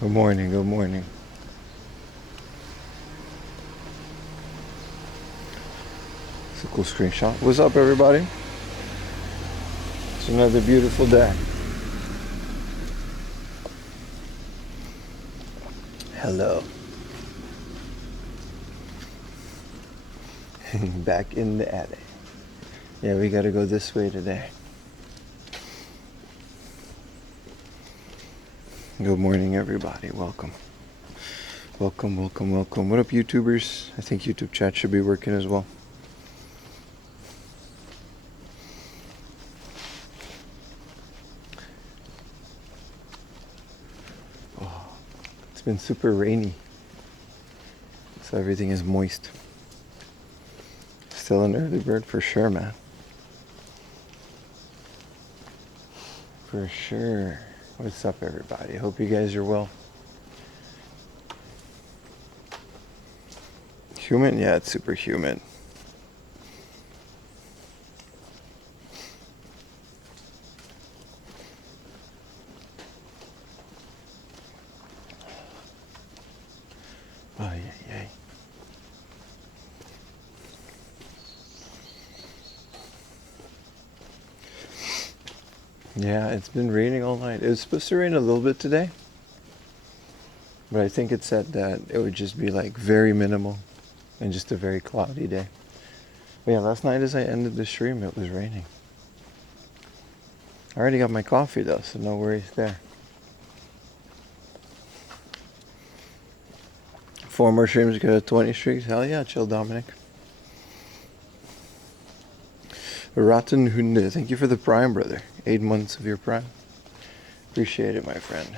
Good morning, good morning. It's a cool screenshot. What's up, everybody? It's another beautiful day. Hello. Back in the attic. Yeah, we gotta go this way today. Good morning, everybody. Welcome. Welcome, welcome, welcome. What up, YouTubers? I think YouTube chat should be working as well. Oh, it's been super rainy, so everything is moist. Still an early bird for sure, man. For sure. What's up, everybody? Hope you guys are well. Humid? Yeah, it's super humid. Oh, yeah. Yeah, it's been raining all night. It was supposed to rain a little bit today, but I think it said that it would just be like very minimal and just a very cloudy day. But yeah, last night as I ended the stream, it was raining. I already got my coffee though, so no worries there. 4 more streams, go to 20 streaks. Hell yeah, chill, Dominic. Rotten Hunde, thank you for the prime, brother. 8 months of your prime. Appreciate it, my friend.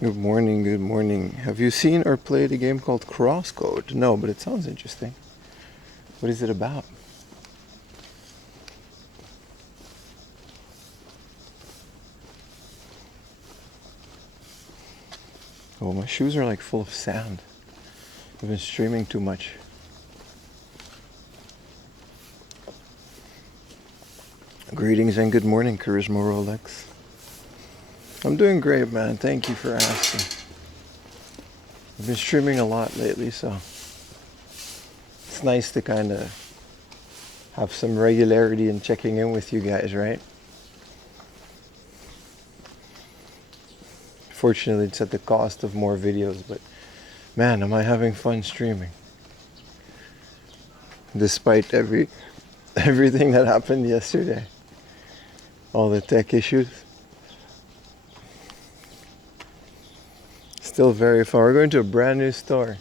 Good morning, good morning. Have you seen or played a game called Crosscode? No, but it sounds interesting. What is it about? Oh, my shoes are like full of sand. I've been streaming too much. Greetings and good morning, Charisma Rolex. I'm doing great, man. Thank you for asking. I've been streaming a lot lately, so it's nice to kind of have some regularity in checking in with you guys, right? Fortunately, it's at the cost of more videos, but man, am I having fun streaming. Despite everything that happened yesterday. All the tech issues. Still very fun. We're going to a brand new store.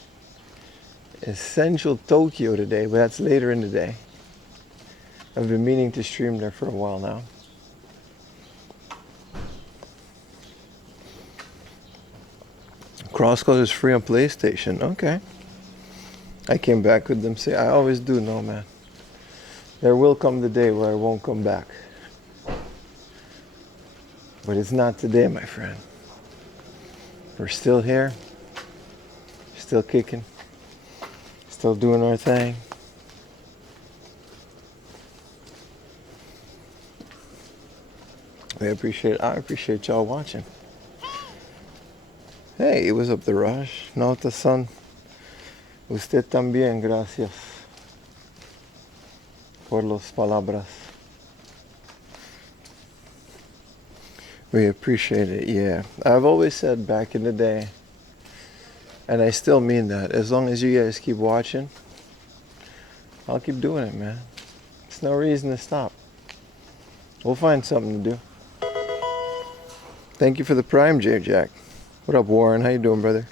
Essential Tokyo today, but that's later in the day. I've been meaning to stream there for a while now. Crosscode is free on PlayStation. Okay. I came back with them. Say, I always do know, man. There will come the day where I won't come back. But it's not today, my friend. We're still here. Still kicking. Still doing our thing. I appreciate y'all watching. Hey, what's up, The Rush? Nauta-san. Usted también, gracias por las palabras. We appreciate it, yeah. I've always said back in the day, and I still mean that, as long as you guys keep watching, I'll keep doing it, man. There's no reason to stop. We'll find something to do. Thank you for the prime, J-Jack. What up, Warren? How you doing, brother?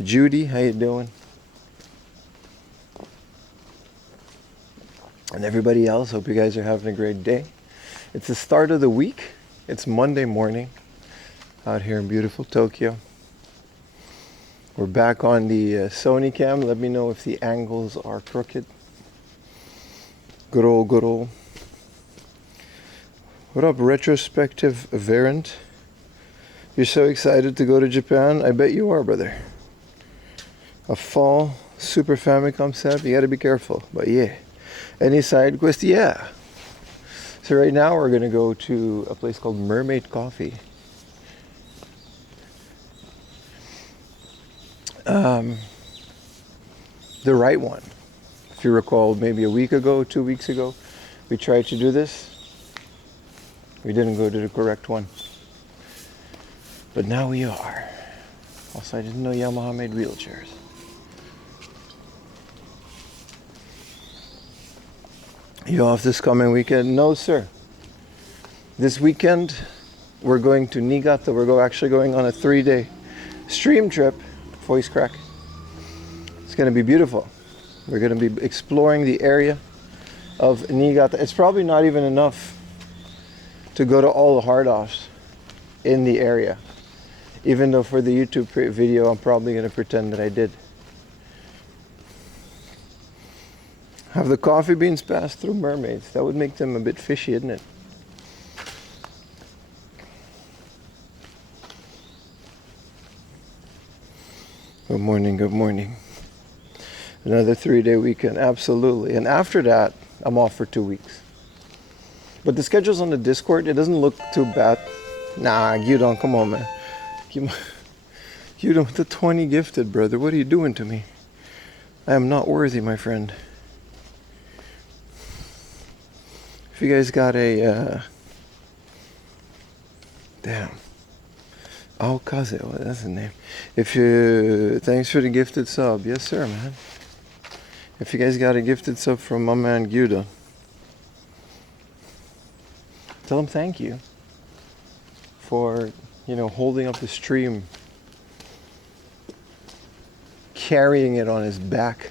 Judy, how you doing? And everybody else, hope you guys are having a great day. It's the start of the week. It's Monday morning out here in beautiful Tokyo. We're back on the Sony cam. Let me know if the angles are crooked. Good old. What up, retrospective variant? You're so excited to go to Japan? I bet you are, brother. A fall Super Famicom setup, you gotta be careful. But yeah, Any side quest? Yeah. So right now we're gonna go to a place called Mermaid Coffee. The right one. If you recall, maybe a week ago, 2 weeks ago, we tried to do this. We didn't go to the correct one. But now we are. Also, I didn't know Yamaha made wheelchairs. You off this coming weekend? No, sir. This weekend, we're going to Niigata. We're actually going on a 3-day stream trip. Voice crack. It's going to be beautiful. We're going to be exploring the area of Niigata. It's probably not even enough to go to all the hard-offs in the area. Even though for the YouTube video, I'm probably going to pretend that I did. Have the coffee beans passed through mermaids? That would make them a bit fishy, isn't it? Good morning, good morning. Another 3-day weekend, absolutely. And after that, I'm off for 2 weeks. But the schedule's on the Discord. It doesn't look too bad. Nah, you don't. Come on, man. You don't. The 20 gifted, brother. What are you doing to me? I am not worthy, my friend. If you guys got a... damn. Oh, Kaze, well, that's the name. If you... Thanks for the gifted sub. Yes, sir, man. If you guys got a gifted sub from my man Gyuda, tell him thank you for, holding up the stream, carrying it on his back.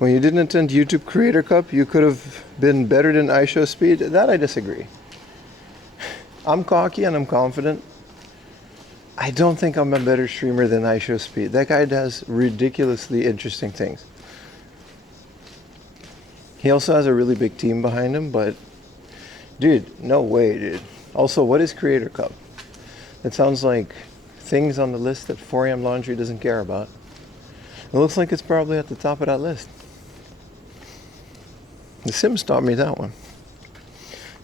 When you didn't attend YouTube Creator Cup, you could have been better than IShowSpeed. That I disagree. I'm cocky and I'm confident. I don't think I'm a better streamer than IShowSpeed. That guy does ridiculously interesting things. He also has a really big team behind him, but dude, no way, dude. Also, what is Creator Cup? It sounds like things on the list that 4am Laundry doesn't care about. It looks like it's probably at the top of that list. The Sims taught me that one.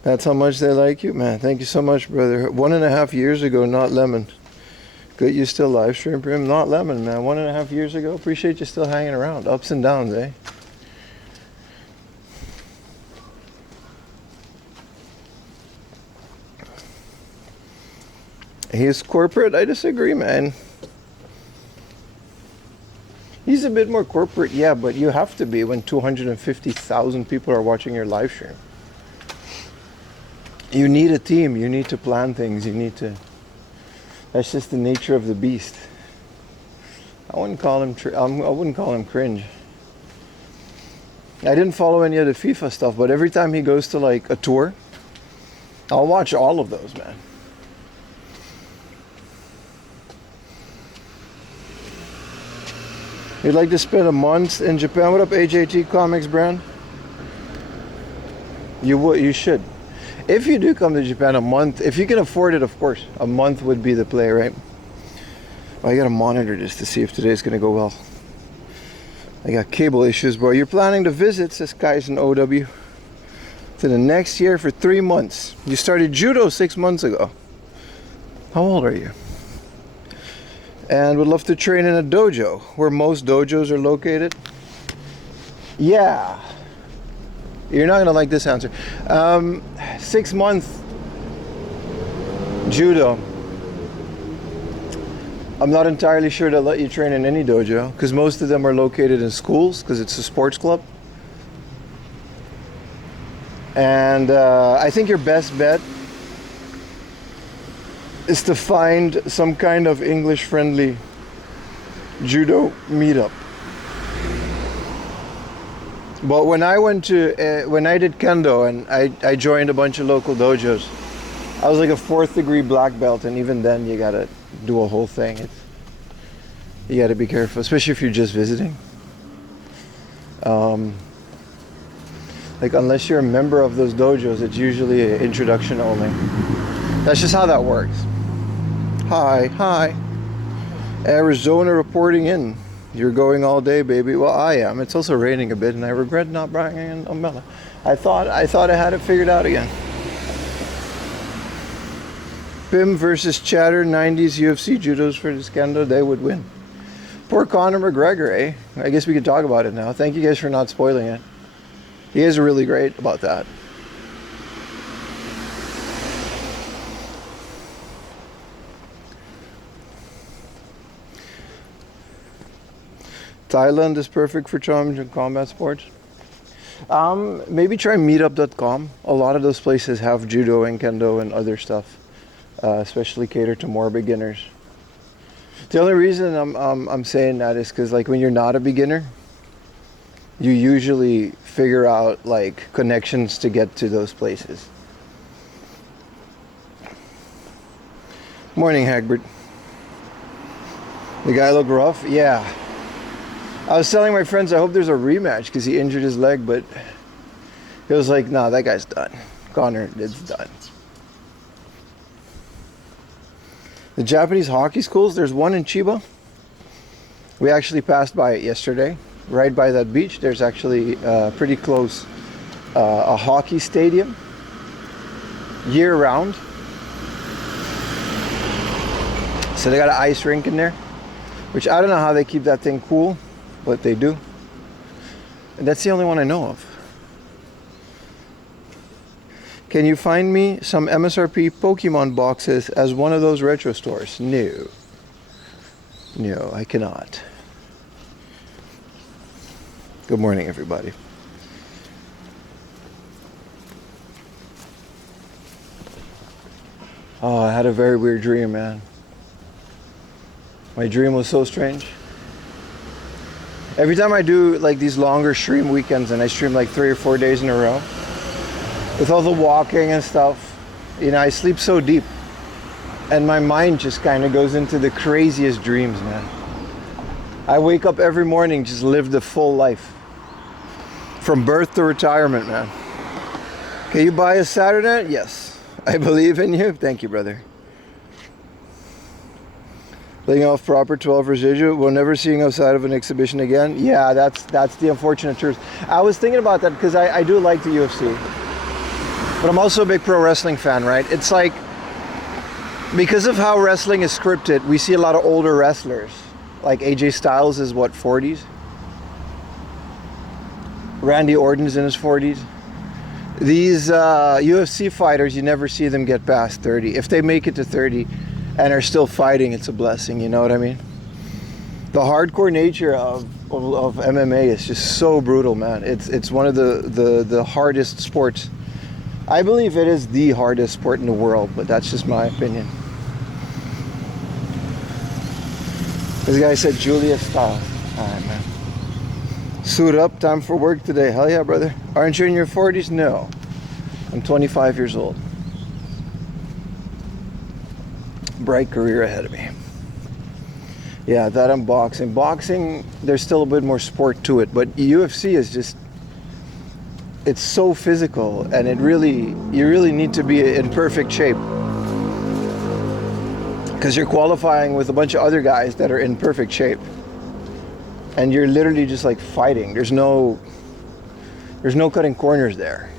That's how much they like you, man. Thank you so much, brother. 1.5 years ago, not lemon. Good, you still live stream for him? Not lemon, man. 1.5 years ago. Appreciate you still hanging around. Ups and downs, eh? He's corporate? I disagree, man. He's a bit more corporate, yeah, but you have to be when 250,000 people are watching your live stream. You need a team. You need to plan things. You need to... That's just the nature of the beast. I wouldn't call him cringe. I didn't follow any of the FIFA stuff, but every time he goes to like a tour, I'll watch all of those, man. You'd like to spend a month in Japan? What up, AJT Comics brand? You should. If you do come to Japan, a month, if you can afford it, of course, a month would be the play, right? Well, I gotta monitor this to see if today's gonna go well. I got cable issues, bro. You're planning to visit, says Kaizen OW, to the next year for 3 months. You started judo 6 months ago. How old are you? And would love to train in a dojo, where most dojos are located. Yeah. You're not gonna like this answer. 6 month judo. I'm not entirely sure they'll let you train in any dojo, because most of them are located in schools, because it's a sports club. And I think your best bet is to find some kind of English-friendly judo meetup. But when I went to, when I did kendo and I joined a bunch of local dojos, I was like a 4th degree black belt, and even then you gotta do a whole thing. You gotta be careful, especially if you're just visiting. Like unless you're a member of those dojos, it's usually an introduction only. That's just how that works. Hi. Arizona reporting in. You're going all day, baby. Well, I am. It's also raining a bit, and I regret not bringing an umbrella. I thought I had it figured out again. Pim versus Chatter, 90s UFC judos for Kendo. They would win. Poor Conor McGregor, eh? I guess we could talk about it now. Thank you guys for not spoiling it. He is really great about that. Thailand is perfect for challenging combat sports. Maybe try meetup.com. A lot of those places have judo and kendo and other stuff, especially cater to more beginners. The only reason I'm saying that is because, like, when you're not a beginner, you usually figure out like connections to get to those places. Morning, Hagbert. The guy looked rough? Yeah. I was telling my friends I hope there's a rematch because he injured his leg, but it was like, nah, that guy's done. Connor is done. The Japanese hockey schools, there's one in Chiba. We actually passed by it yesterday. Right by that beach, there's actually pretty close a hockey stadium year round. So they got an ice rink in there, which I don't know how they keep that thing cool, but they do. And that's the only one I know of. Can you find me some MSRP Pokemon boxes as one of those retro stores? No. No, I cannot. Good morning, everybody. Oh, I had a very weird dream, man. My dream was so strange. Every time I do like these longer stream weekends, and I stream like 3 or 4 days in a row, with all the walking and stuff, you know, I sleep so deep. And my mind just kind of goes into the craziest dreams, man. I wake up every morning, just live the full life. From birth to retirement, man. Can you buy a Saturday? Yes. I believe in you. Thank you, brother. Laying off proper 12 residual. We'll never seeing outside of an exhibition again. Yeah, that's the unfortunate truth. I was thinking about that because I do like the UFC. But I'm also a big pro wrestling fan, right? It's like, because of how wrestling is scripted, we see a lot of older wrestlers. Like AJ Styles is what, 40s? Randy Orton's in his 40s. These UFC fighters, you never see them get past 30. If they make it to 30 and are still fighting, it's a blessing, you know what I mean? The hardcore nature of MMA is just so brutal, man. It's one of the hardest sports. I believe it is the hardest sport in the world, but that's just my opinion. This guy said Julia Stiles. Alright, man. Suit up, time for work today. Hell yeah, brother. Aren't you in your 40s? No. I'm 25 years old. Bright career ahead of me. Yeah, that I'm boxing. Boxing, there's still a bit more sport to it, but UFC is just, it's so physical, and you really need to be in perfect shape. Because you're qualifying with a bunch of other guys that are in perfect shape. And you're literally just like fighting. There's no cutting corners there.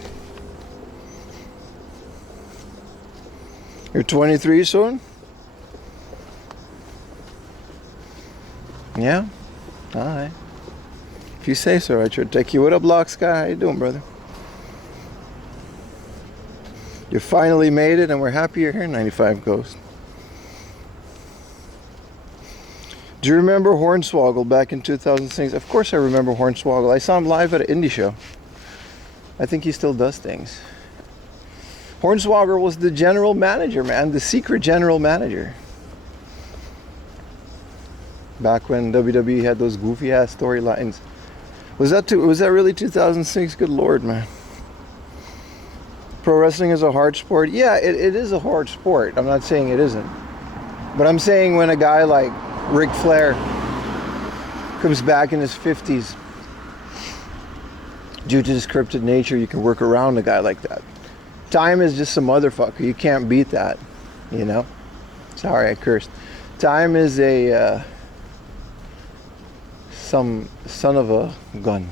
You're 23 soon? Yeah? Alright. If you say so, I should take you. What up, Lock Sky? How you doing, brother? You finally made it, and we're happy you're here, 95 Ghost. Do you remember Hornswoggle back in 2006? Of course I remember Hornswoggle. I saw him live at an indie show. I think he still does things. Hornswoggle was the general manager, man. The secret general manager. Back when WWE had those goofy ass storylines. Was that really 2006? Good lord, man. Pro wrestling is a hard sport. Yeah, it is a hard sport. I'm not saying it isn't. But I'm saying when a guy like Ric Flair comes back in his 50s, due to the scripted nature, you can work around a guy like that. Time is just some motherfucker. You can't beat that, you know? Sorry, I cursed. Time is a some son of a gun.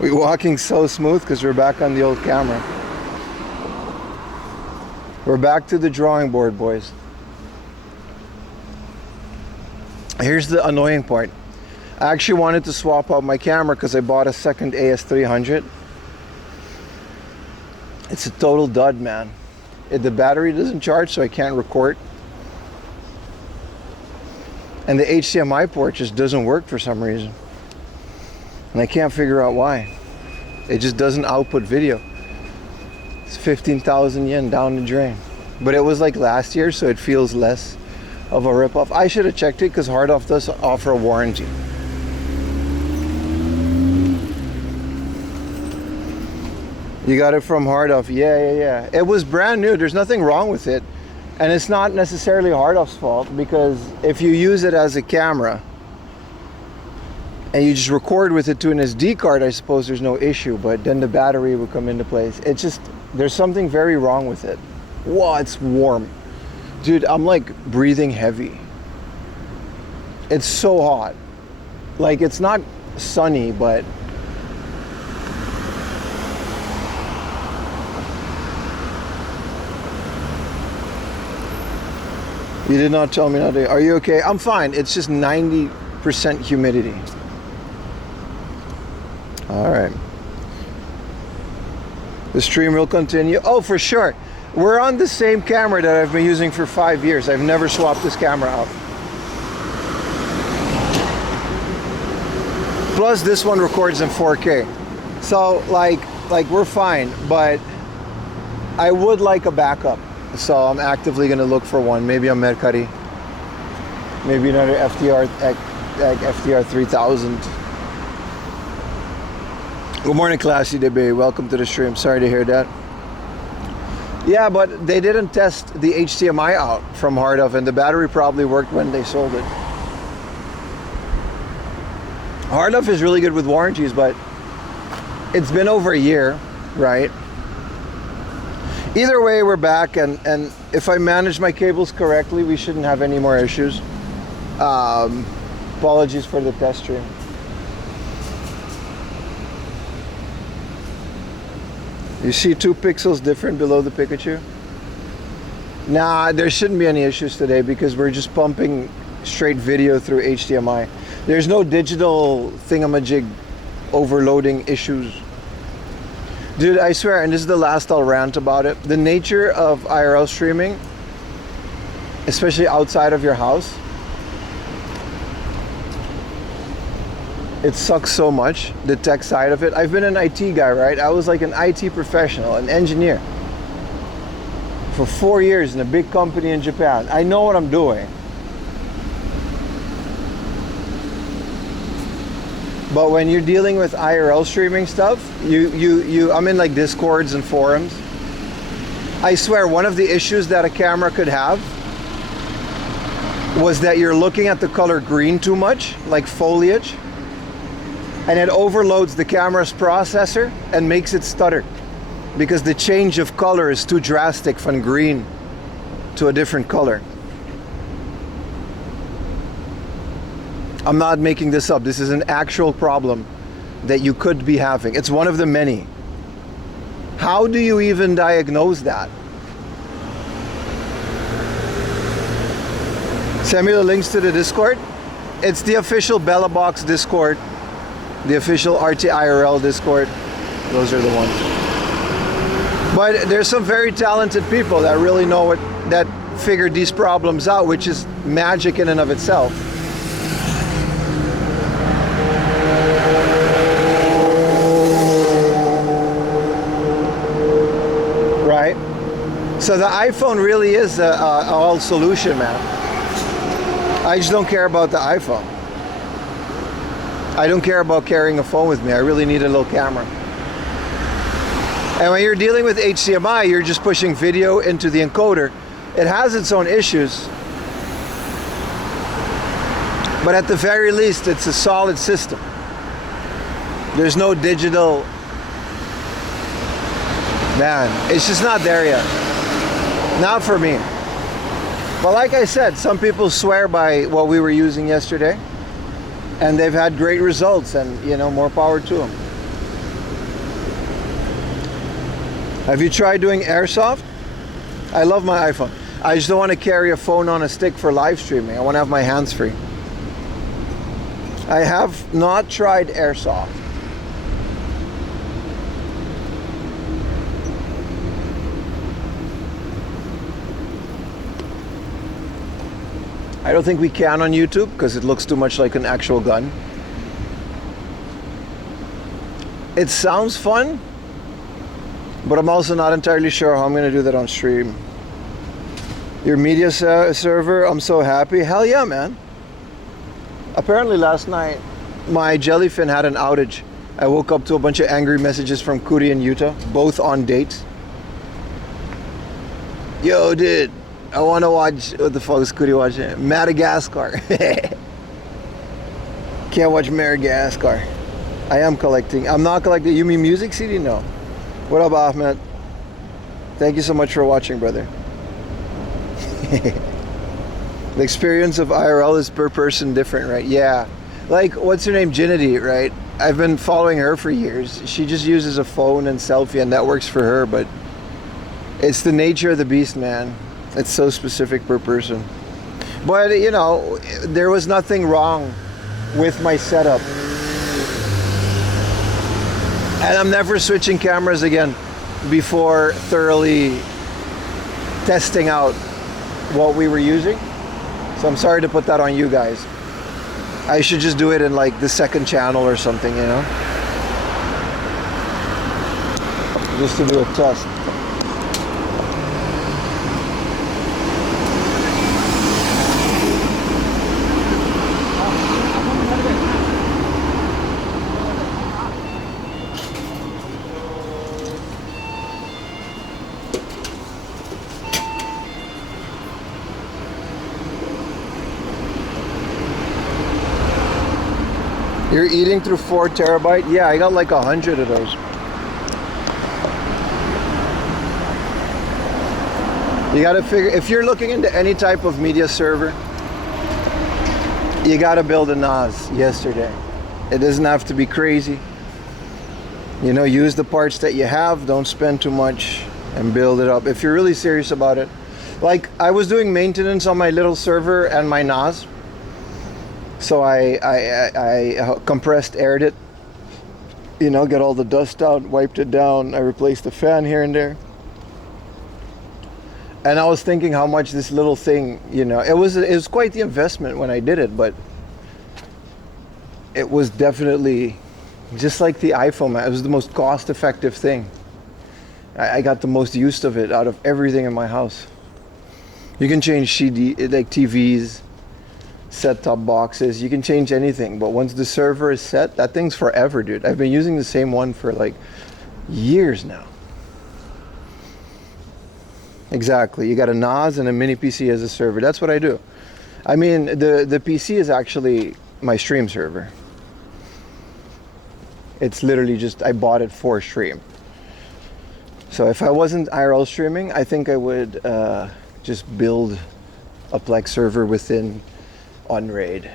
We're walking so smooth because we're back on the old camera. We're back to the drawing board, boys. Here's the annoying part. I actually wanted to swap out my camera because I bought a second AS300. It's a total dud, man. The battery doesn't charge, so I can't record. And the HDMI port just doesn't work for some reason. And I can't figure out why. It just doesn't output video. It's 15,000 yen down the drain. But it was like last year, so it feels less of a ripoff. I should have checked it because Hardoff does offer a warranty. You got it from Hardoff. Yeah. It was brand new. There's nothing wrong with it. And it's not necessarily Hardoff's fault, because if you use it as a camera and you just record with it to an SD card, I suppose there's no issue, but then the battery would come into place. It's just, there's something very wrong with it. Wow, it's warm. Dude, I'm like breathing heavy. It's so hot. Like, it's not sunny, but you did not tell me not to. Are you okay? I'm fine. It's just 90% humidity. All right. The stream will continue. Oh, for sure. We're on the same camera that I've been using for 5 years. I've never swapped this camera out. Plus, this one records in 4K. So, like we're fine, but I would like a backup. So I'm actively going to look for one. Maybe a Mercari. Maybe another FTR 3000. Good morning, Classy DB. Welcome to the stream. Sorry to hear that. Yeah, but they didn't test the HDMI out from Hardoff, and the battery probably worked when they sold it. Hardoff is really good with warranties, but it's been over a year, right? Either way, we're back, and if I manage my cables correctly, we shouldn't have any more issues. Apologies for the test stream. You see 2 pixels different below the Pikachu? Nah, there shouldn't be any issues today because we're just pumping straight video through HDMI. There's no digital thingamajig overloading issues. Dude, I swear, and this is the last I'll rant about it, the nature of IRL streaming, especially outside of your house, it sucks so much, the tech side of it. I've been an IT guy, right? I was like an IT professional, an engineer for 4 years in a big company in Japan. I know what I'm doing. But when you're dealing with IRL streaming stuff, I'm in like Discords and forums. I swear, one of the issues that a camera could have was that you're looking at the color green too much, like foliage, and it overloads the camera's processor and makes it stutter because the change of color is too drastic from green to a different color. I'm not making this up. This is an actual problem that you could be having. It's one of the many. How do you even diagnose that? Send me the links to the Discord. It's the official Bella Box Discord, the official RTIRL Discord. Those are the ones. But there's some very talented people that really know what, that figured these problems out, which is magic in and of itself. Right? So the iPhone really is a all solution, man. I just don't care about the iPhone. I don't care about carrying a phone with me. I really need a little camera. And when you're dealing with HDMI, you're just pushing video into the encoder. It has its own issues. But at the very least, it's a solid system. There's no digital. Man, it's just not there yet. Not for me. But like I said, some people swear by what we were using yesterday, and they've had great results, and you know, more power to them. Have you tried doing airsoft? I love my iPhone. I just don't want to carry a phone on a stick for live streaming. I want to have my hands free. I have not tried airsoft. I don't think we can on YouTube because it looks too much like an actual gun. It sounds fun, but I'm also not entirely sure how I'm going to do that on stream. Your media server, I'm so happy. Hell yeah, man. Apparently last night, my jellyfin had an outage. I woke up to a bunch of angry messages from Kuri and Utah, both on dates. Yo, dude, I want to watch, what the fuck is Kuri watching? Madagascar. Can't watch Madagascar. I am collecting. I'm not collecting. You mean music CD? No. What up, Ahmed? Thank you so much for watching, brother. The experience of IRL is per person different, right? Yeah. Like, what's her name? Ginity, right? I've been following her for years. She just uses a phone and selfie, and that works for her, but it's the nature of the beast, man. It's so specific per person. But, you know, there was nothing wrong with my setup. And I'm never switching cameras again before thoroughly testing out what we were using. So I'm sorry to put that on you guys. I should just do it in like the second channel or something, you know? Just to do a test. You're eating through 4 terabyte? Yeah, I got like 100 of those. You gotta figure, if you're looking into any type of media server, you gotta build a NAS yesterday. It doesn't have to be crazy. You know, use the parts that you have, don't spend too much, and build it up. If you're really serious about it. Like, I was doing maintenance on my little server and my NAS. So I compressed aired it, you know, get all the dust out, wiped it down. I replaced the fan here and there. And I was thinking how much this little thing, you know, it was quite the investment when I did it, but it was definitely just like the iPhone, man. It was the most cost-effective thing. I got the most use of it out of everything in my house. You can change CD, like TVs, set-top boxes, you can change anything, but once the server is set, that thing's forever, dude. I've been using the same one for like years now. Exactly, you got a NAS and a mini PC as a server. That's what I do. I mean, the PC is actually my stream server. It's literally just, I bought it for stream. So if I wasn't IRL streaming, I think I would just build a Plex server within Unraid.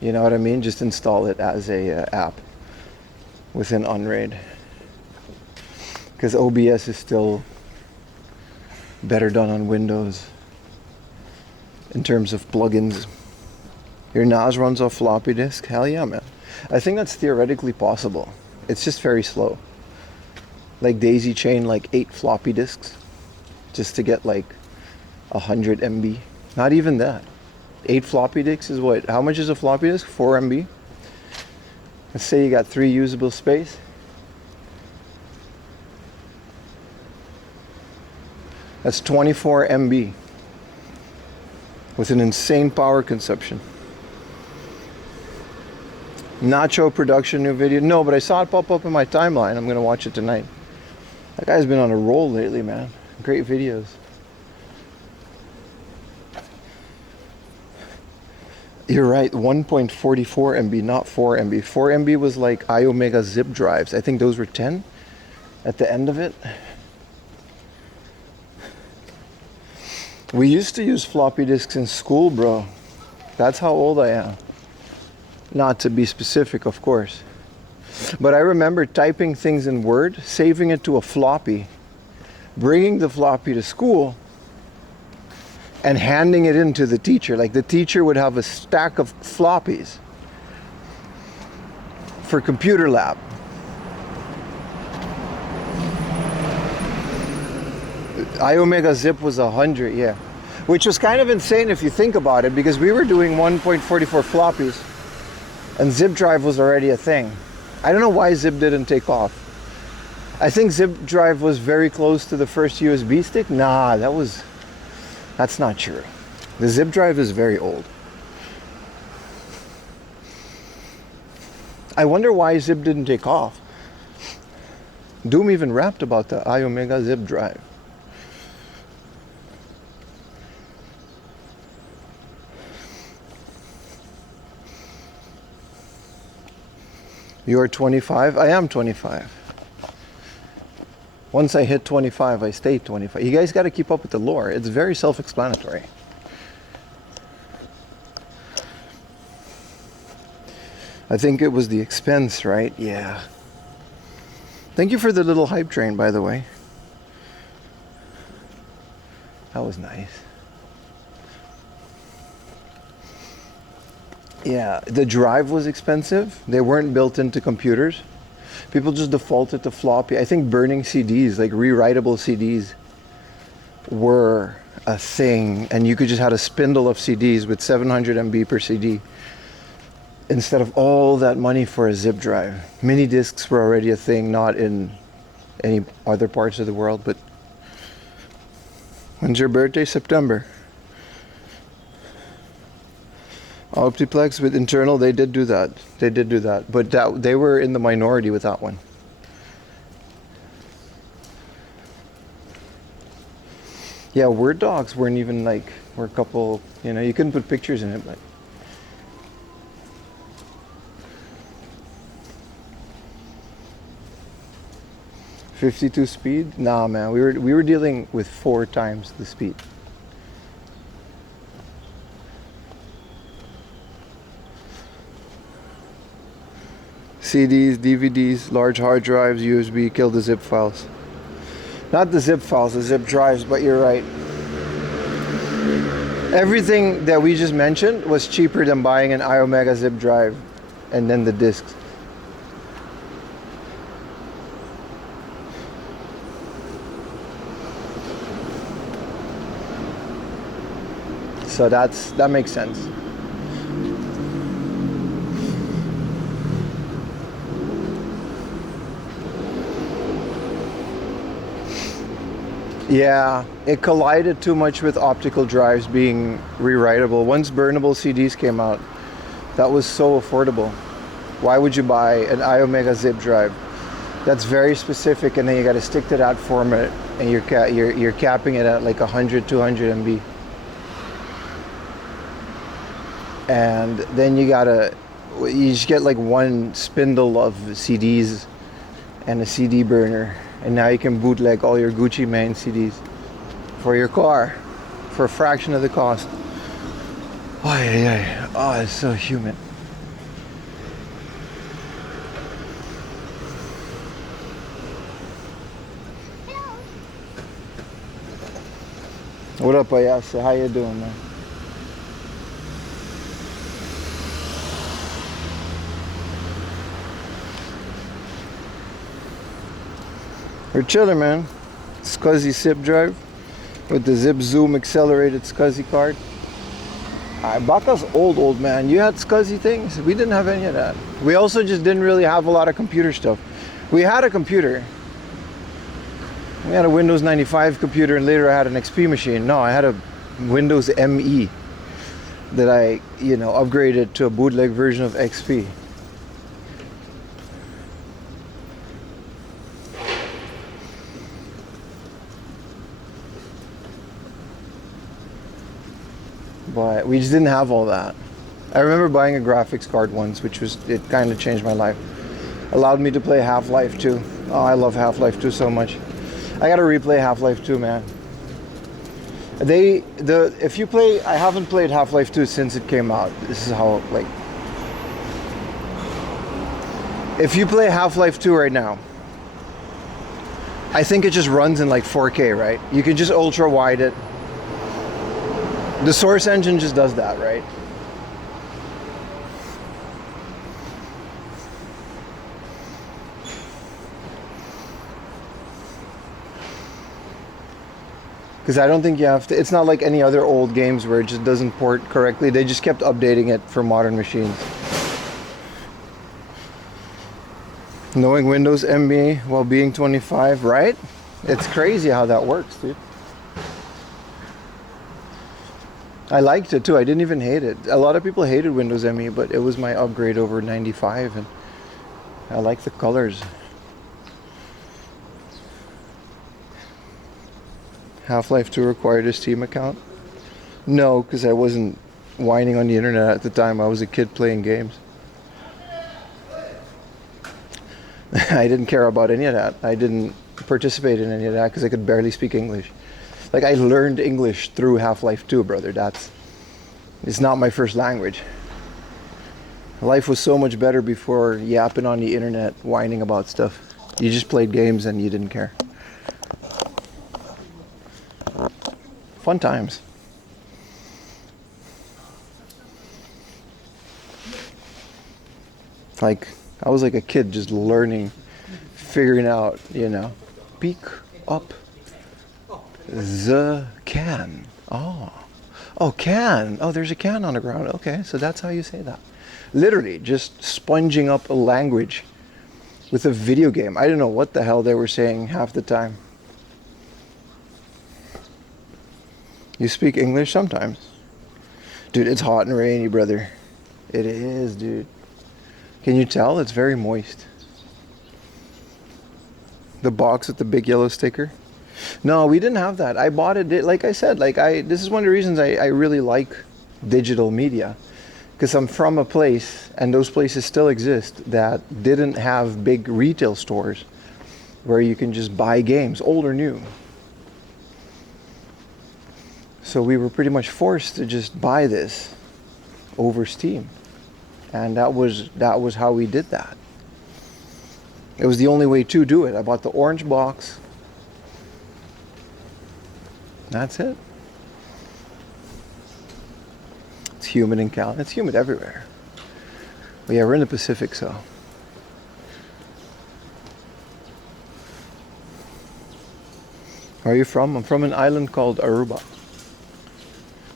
You know what I mean? Just install it as a app within Unraid. Because OBS is still better done on Windows in terms of plugins. Your NAS runs off floppy disk? Hell yeah, man. I think that's theoretically possible. It's just very slow. Like daisy chain like 8 floppy disks just to get like 100 MB. Not even that. 8 floppy disks is what? How much is a floppy disk? 4 MB? Let's say you got 3 usable space. That's 24 MB with an insane power consumption. Nacho production new video. No, but I saw it pop up in my timeline. I'm gonna watch it tonight. That guy's been on a roll lately, man. Great videos. You're right, 1.44 MB, not 4 MB. 4 MB was like iOmega zip drives. I think those were 10 at the end of it. We used to use floppy disks in school, bro. That's how old I am. Not to be specific, of course. But I remember typing things in Word, saving it to a floppy, bringing the floppy to school, and handing it in to the teacher. Like the teacher would have a stack of floppies for computer lab. iOmega zip was 100, yeah. Which was kind of insane if you think about it, because we were doing 1.44 floppies and zip drive was already a thing. I don't know why zip didn't take off. I think zip drive was very close to the first USB stick. Nah, that's not true. The zip drive is very old. I wonder why zip didn't take off. Doom even rapped about the iOmega zip drive. You're 25? I am 25. Once I hit 25, I stay 25. You guys got to keep up with the lore. It's very self-explanatory. I think it was the expense, right? Yeah. Thank you for the little hype train, by the way. That was nice. Yeah, the drive was expensive. They weren't built into computers. People just defaulted to floppy. I think burning CDs, like rewritable CDs, were a thing. And you could just have a spindle of CDs with 700 MB per CD instead of all that money for a zip drive. Mini discs were already a thing, not in any other parts of the world. But when's your birthday? September. Optiplex with internal, they did do that. They did do that. But they were in the minority with that one. Yeah, Word docs weren't even like, were a couple, you couldn't put pictures in it, but. .52 speed? Nah, man, we were dealing with 4 times the speed. CDs, DVDs, large hard drives, USB, kill the zip files. Not the zip files, the zip drives, but you're right. Everything that we just mentioned was cheaper than buying an iOmega zip drive and then the discs. So that makes sense. Yeah, it collided too much with optical drives being rewritable. Once burnable CDs came out, that was so affordable. Why would you buy an iOmega zip drive? That's very specific, and then you got to stick to that format, and you're capping it at like 100, 200 MB. And then you just get like one spindle of CDs and a CD burner. And now you can bootleg all your Gucci Mane CDs for your car for a fraction of the cost. Oh, it's so humid. What up, Ayasa? How you doing, man? We're chilling, man. SCSI zip drive with the zip zoom accelerated SCSI card. Baka's old man. You had SCSI things? We didn't have any of that. We also just didn't really have a lot of computer stuff. We had a computer. We had a Windows 95 computer, and later I had an XP machine. No, I had a Windows ME that I, upgraded to a bootleg version of XP. But we just didn't have all that. I remember buying a graphics card once, it kind of changed my life. Allowed me to play Half-Life 2. Oh, I love Half-Life 2 so much. I gotta replay Half-Life 2, man. If you play, I haven't played Half-Life 2 since it came out. This is how, like, if you play Half-Life 2 right now, I think it just runs in like 4K, right? You can just ultra wide it. The Source engine just does that, right? Because I don't think you have to, it's not like any other old games where it just doesn't port correctly. They just kept updating it for modern machines. Knowing Windows ME while being 25, right? It's crazy how that works, dude. I liked it too. I didn't even hate it. A lot of people hated Windows ME, but it was my upgrade over 95, and I like the colors. Half-Life 2 required a Steam account? No, because I wasn't whining on the internet at the time. I was a kid playing games. I didn't care about any of that. I didn't participate in any of that because I could barely speak English. Like, I learned English through Half-Life 2, brother. It's not my first language. Life was so much better before yapping on the internet, whining about stuff. You just played games and you didn't care. Fun times. Like, I was like a kid just learning, figuring out, pick up the can. Oh, can. Oh, there's a can on the ground. Okay, so that's how you say that. Literally, just sponging up a language with a video game. I didn't know what the hell they were saying half the time. You speak English sometimes. Dude, it's hot and rainy, brother. It is, dude. Can you tell? It's very moist. The box with the big yellow sticker. No, we didn't have that. I bought it, like I said, this is one of the reasons I really like digital media. Because I'm from a place, and those places still exist, that didn't have big retail stores where you can just buy games, old or new. So we were pretty much forced to just buy this over Steam. And that was how we did that. It was the only way to do it. I bought the orange box. That's it. It's humid in Cal. It's humid everywhere. But yeah, we're in the Pacific, so. Where are you from? I'm from an island called Aruba.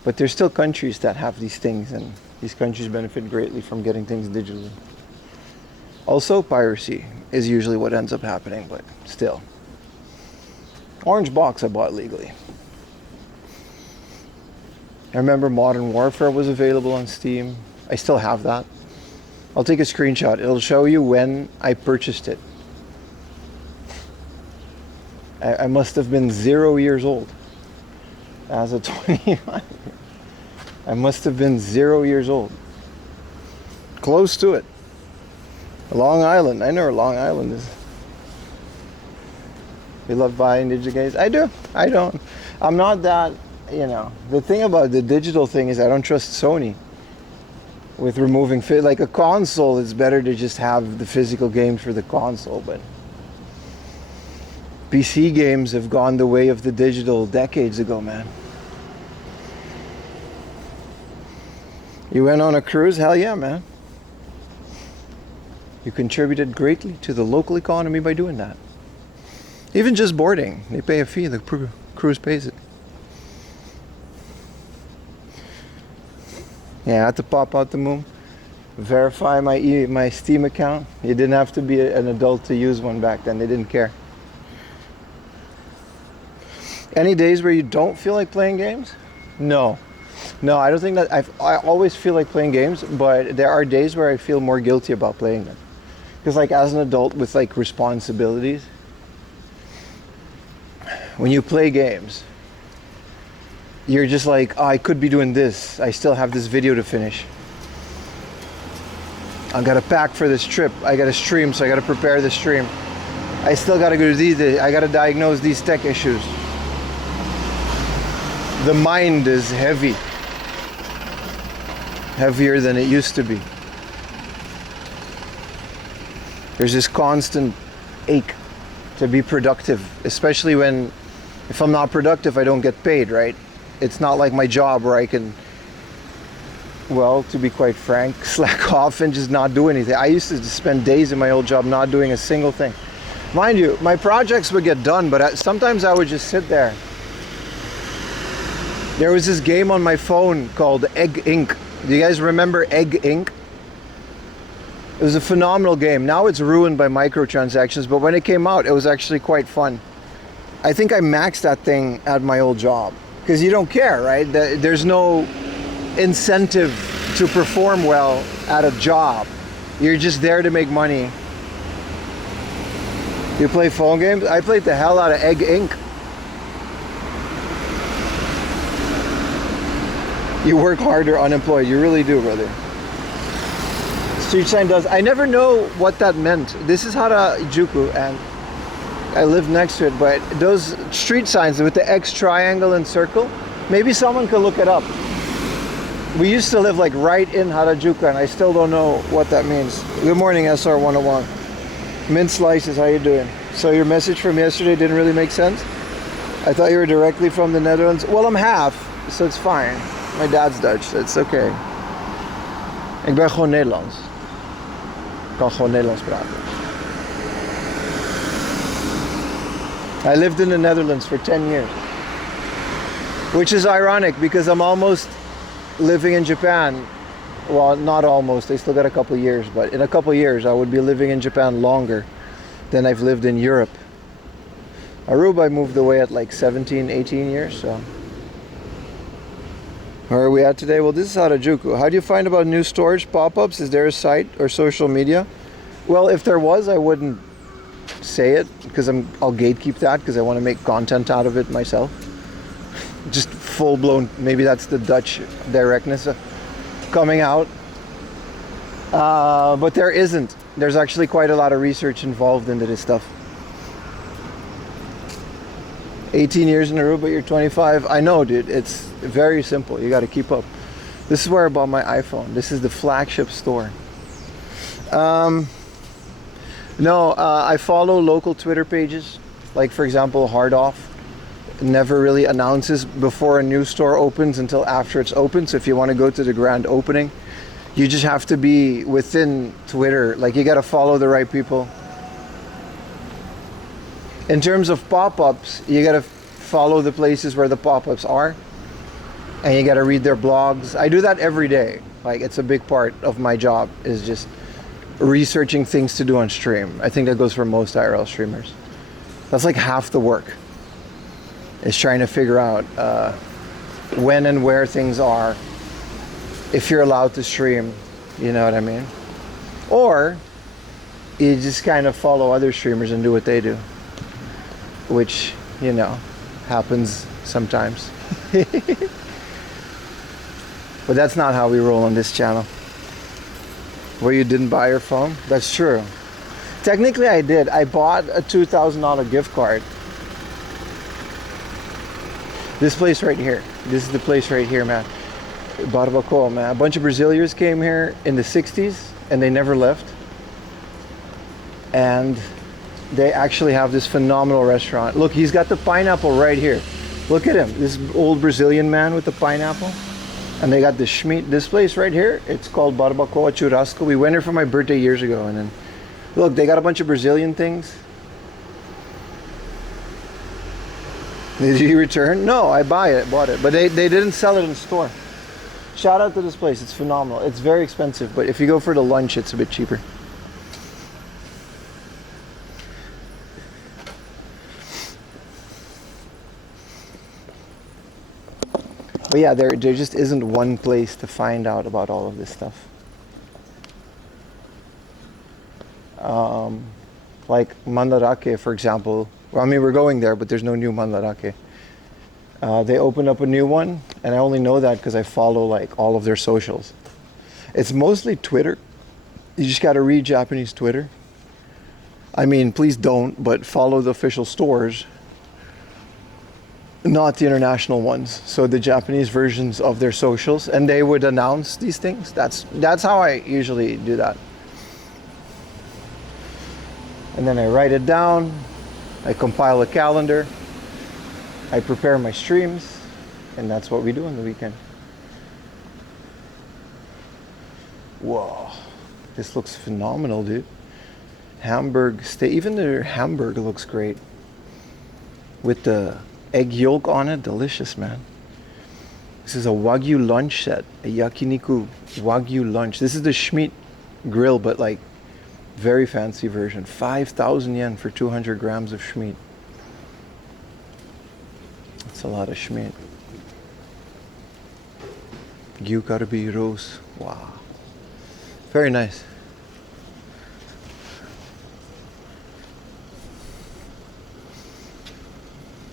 But there's still countries that have these things, and these countries benefit greatly from getting things digitally. Also, piracy is usually what ends up happening, but still. Orange box I bought legally. I remember Modern Warfare was available on Steam. I still have that. I'll take a screenshot. It'll show you when I purchased it. I must have been 0 years old as a 21. I must have been 0 years old. Close to it. Long Island. I know where Long Island is. You love buying digital games? I do. I don't. I'm not that, The thing about the digital thing is I don't trust Sony with removing like a console. It's better to just have the physical games for the console, but PC games have gone the way of the digital decades ago, man. You went on a cruise? Hell yeah, man. You contributed greatly to the local economy by doing that. Even just boarding, they pay a fee, the cruise pays it. Yeah, I had to pop out the moon, verify my Steam account. You didn't have to be an adult to use one back then, they didn't care. Any days where you don't feel like playing games? No, I don't think that. I always feel like playing games, but there are days where I feel more guilty about playing them. Because like as an adult with like responsibilities, when you play games, you're just like, oh, I could be doing this. I still have this video to finish. I gotta pack for this trip. I gotta stream, so I gotta prepare the stream. I still gotta go to I gotta diagnose these tech issues. the mind is heavy. Heavier than it used to be. There's this constant ache to be productive, especially when, if I'm not productive, I don't get paid, right? It's not like my job where I can, well, to be quite frank, slack off and just not do anything. I used to just spend days in my old job not doing a single thing. Mind you, my projects would get done, but sometimes I would just sit there. There was this game on my phone called Egg Inc. Do you guys remember Egg Inc? It was a phenomenal game. Now it's ruined by microtransactions, but when it came out, it was actually quite fun. I think I maxed that thing at my old job because you don't care, right? There's no incentive to perform well at a job. You're just there to make money. You play phone games? I played the hell out of Egg Inc. You work harder unemployed. You really do, brother. Street sign does. I never know what that meant. This is Harajuku, and I live next to it, but those street signs with the X triangle and circle, maybe someone could look it up. We used to live like right in Harajuku, and I still don't know what that means. Good morning, SR101. Mint slices, how you doing? So your message from yesterday didn't really make sense? I thought you were directly from the Netherlands. Well, I'm half, so it's fine. My dad's Dutch, so it's okay. Ik ben gewoon Nederlands. Ik kan gewoon Nederlands praten. I lived in the Netherlands for 10 years. Which is ironic because I'm almost living in Japan. Well, not almost, I still got a couple years, but in a couple years I would be living in Japan longer than I've lived in Europe. Aruba, I moved away at like 17, 18 years, so. Where are we at today? Well, this is Harajuku. How do you find about new storage pop-ups? Is there a site or social media? Well, if there was, I wouldn't say it because I'll gatekeep that because I want to make content out of it myself. Just full-blown, maybe that's the Dutch directness coming out. But there isn't. There's actually quite a lot of research involved into this stuff. 18 years in Aruba, you're 25. I know, dude. It's very simple. You got to keep up. This is where I bought my iPhone. This is the flagship store. No, I follow local Twitter pages. Like, for example, Hard Off never really announces before a new store opens until after it's open. So if you want to go to the grand opening, you just have to be within Twitter. Like, you got to follow the right people. In terms of pop-ups, you got to follow the places where the pop-ups are. And you got to read their blogs. I do that every day. Like, it's a big part of my job is just researching things to do on stream. I think that goes for most IRL streamers. That's like half the work. Is trying to figure out when and where things are. If you're allowed to stream, you know what I mean? Or you just kind of follow other streamers and do what they do. Which, you know, happens sometimes. But that's not how we roll on this channel. Where you didn't buy your phone? That's true. Technically I did. I bought a $2,000 gift card. This place right here. This is the place right here, man. Barbacoa, man. A bunch of Brazilians came here in the 60s and they never left. And they actually have this phenomenal restaurant. Look, he's got the pineapple right here. Look at him. This old Brazilian man with the pineapple. And they got the schmeat. This place right here, it's called Barbacoa Churrasco. We went here for my birthday years ago. And then, look, they got a bunch of Brazilian things. Did you return? No, I bought it. But they didn't sell it in the store. Shout out to this place. It's phenomenal. It's very expensive. But if you go for the lunch, it's a bit cheaper. But yeah, there just isn't one place to find out about all of this stuff. Like Mandarake, for example. Well, I mean, we're going there, but there's no new Mandarake. They opened up a new one, and I only know that because I follow like all of their socials. It's mostly Twitter. You just got to read Japanese Twitter. I mean, please don't, but follow the official stores. not the international ones. So the Japanese versions of their socials, and they would announce these things. That's how I usually do that. And then I write it down, I compile a calendar, I prepare my streams, and that's what we do on the weekend. Whoa, this looks phenomenal, dude. Hamburg steak, even their hamburger looks great. With the egg yolk on it, delicious, man. This is a Wagyu lunch set, a yakiniku Wagyu lunch. This is the Schmidt grill, but like very fancy version. 5,000 yen for 200 grams of Schmidt. That's a lot of Schmidt. Gyukarbi roast. Wow. Very nice.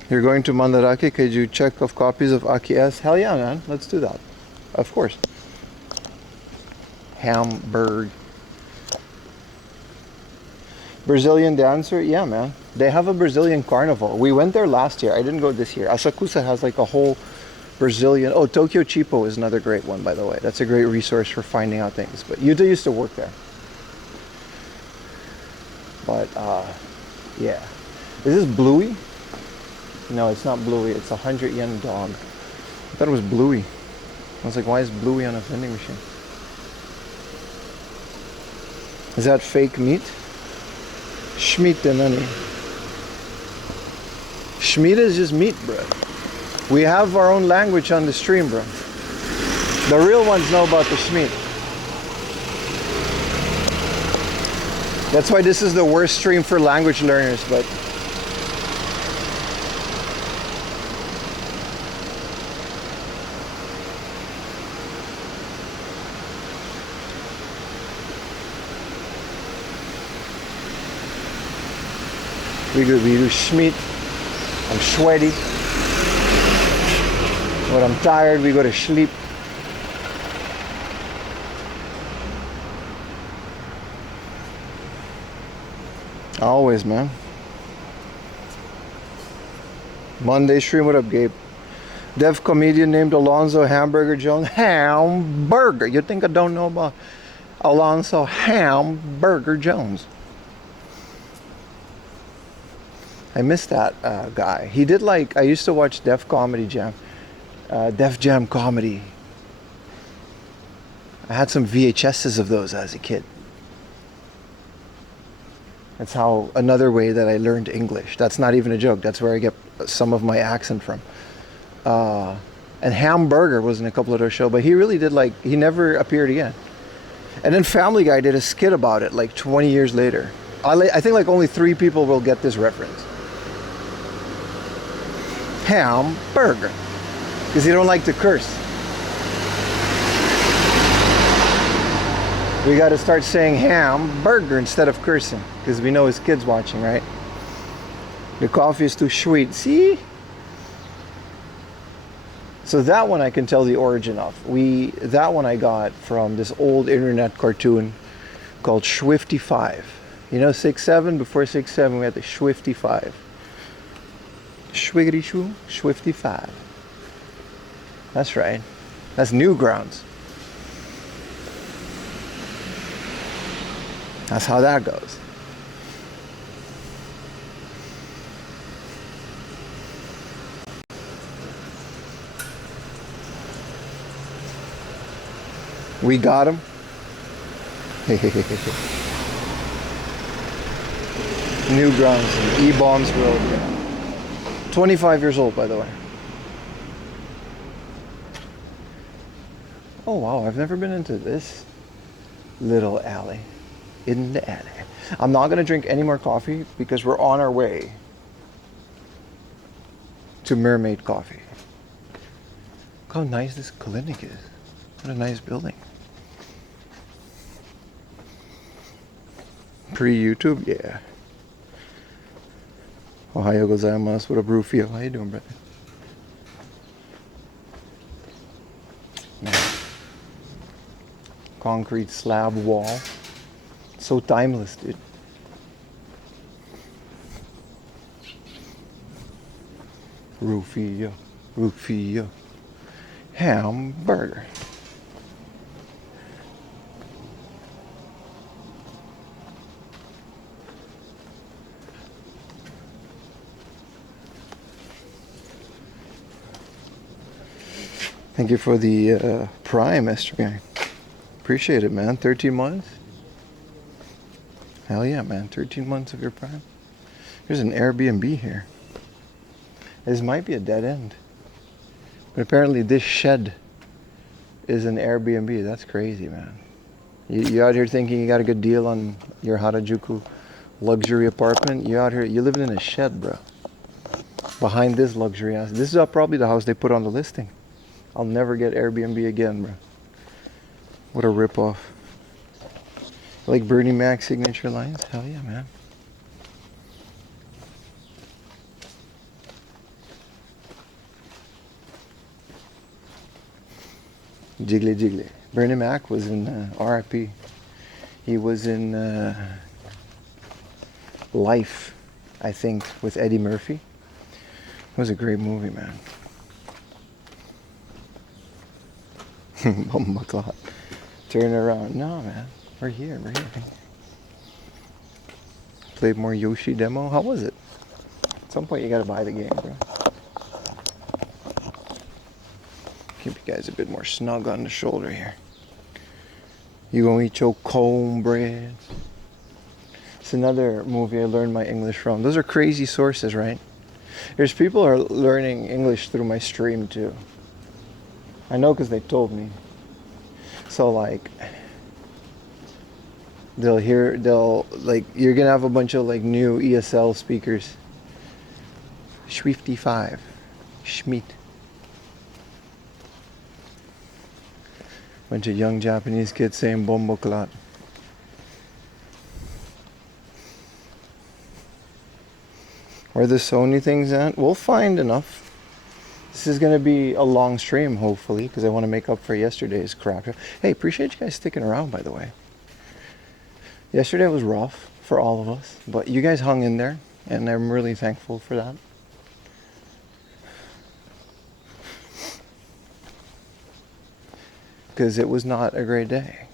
You're going to Mandarake, could you check off copies of Aki S? Hell yeah, man. Let's do that. Of course. Hamburg. Brazilian dancer? Yeah, man. They have a Brazilian carnival. We went there last year. I didn't go this year. Asakusa has like a whole Brazilian... Oh, Tokyo Chipo is another great one, by the way. That's a great resource for finding out things. But Yuta used to work there. But, yeah. Is this Bluey? No, it's not Bluey. It's a 100 yen dog. I thought it was Bluey. I was like, why is Bluey on a vending machine? Is that fake meat? Schmidt and honey. Schmidt is just meat, bro. We have our own language on the stream, bro. The real ones know about the Schmidt. That's why this is the worst stream for language learners, but we do Schmidt. I'm sweaty. When I'm tired, we go to sleep. Always, man. Monday stream, what up, Gabe? Deaf comedian named Alonzo Hamburger Jones. Hamburger. You think I don't know about Alonzo Hamburger Jones? I miss that guy. He did like, I used to watch Def Jam Comedy. I had some VHSs of those as a kid. That's how, another way that I learned English. That's not even a joke. That's where I get some of my accent from. And Hamburger was in a couple of those shows, but he really did like, he never appeared again. And then Family Guy did a skit about it like 20 years later. I think like only 3 people will get this reference. Hamburger. Because he don't like to curse. We got to start saying hamburger instead of cursing. Because we know his kid's watching, right? The coffee is too sweet. See? So that one I can tell the origin of. That one I got from this old internet cartoon called Schwifty 5. You know 6-7? Before 6-7 we had the Schwifty 5. Schwiggity shoo, Schwifty 5. That's right. That's Newgrounds. That's how that goes. We got him. Newgrounds in E-Bombs World. Yeah. 25 years old, by the way. Oh wow, I've never been into this little alley. In the alley. I'm not going to drink any more coffee because we're on our way to Mermaid Coffee. Look how nice this clinic is. What a nice building. Pre-YouTube? Yeah. Ohayo gozaimasu. What up, Rufio? How you doing, brother? Man. Concrete slab wall. So timeless, dude. Rufio, Rufio. Hamburger. Thank you for the Prime, Esther Gang. Appreciate it, man. 13 months? Hell yeah, man. 13 months of your Prime. There's an Airbnb here. This might be a dead end. But apparently this shed is an Airbnb. That's crazy, man. You out here thinking you got a good deal on your Harajuku luxury apartment? You out here, you living in a shed, bro. Behind this luxury house. This is probably the house they put on the listing. I'll never get Airbnb again, bro. What a ripoff. Like Bernie Mac's signature lines? Hell yeah, man. Jiggly jiggly. Bernie Mac was in RIP. He was in Life, I think, with Eddie Murphy. It was a great movie, man. Bumba turn around. No, man. We're here. We're here. Played more Yoshi demo. How was it? At some point, you gotta buy the game, bro. Keep you guys a bit more snug on the shoulder here. You gonna eat your cornbread? It's another movie I learned my English from. Those are crazy sources, right? There's people who are learning English through my stream too. I know because they told me. So like, you're gonna have a bunch of like new ESL speakers. Schwifty5. Schmeat. Bunch of young Japanese kids saying bombo clot. Where the Sony thing's at? We'll find enough. This is going to be a long stream, hopefully, because I want to make up for yesterday's crap. Hey, appreciate you guys sticking around, by the way. Yesterday was rough for all of us, but you guys hung in there, and I'm really thankful for that. Because it was not a great day,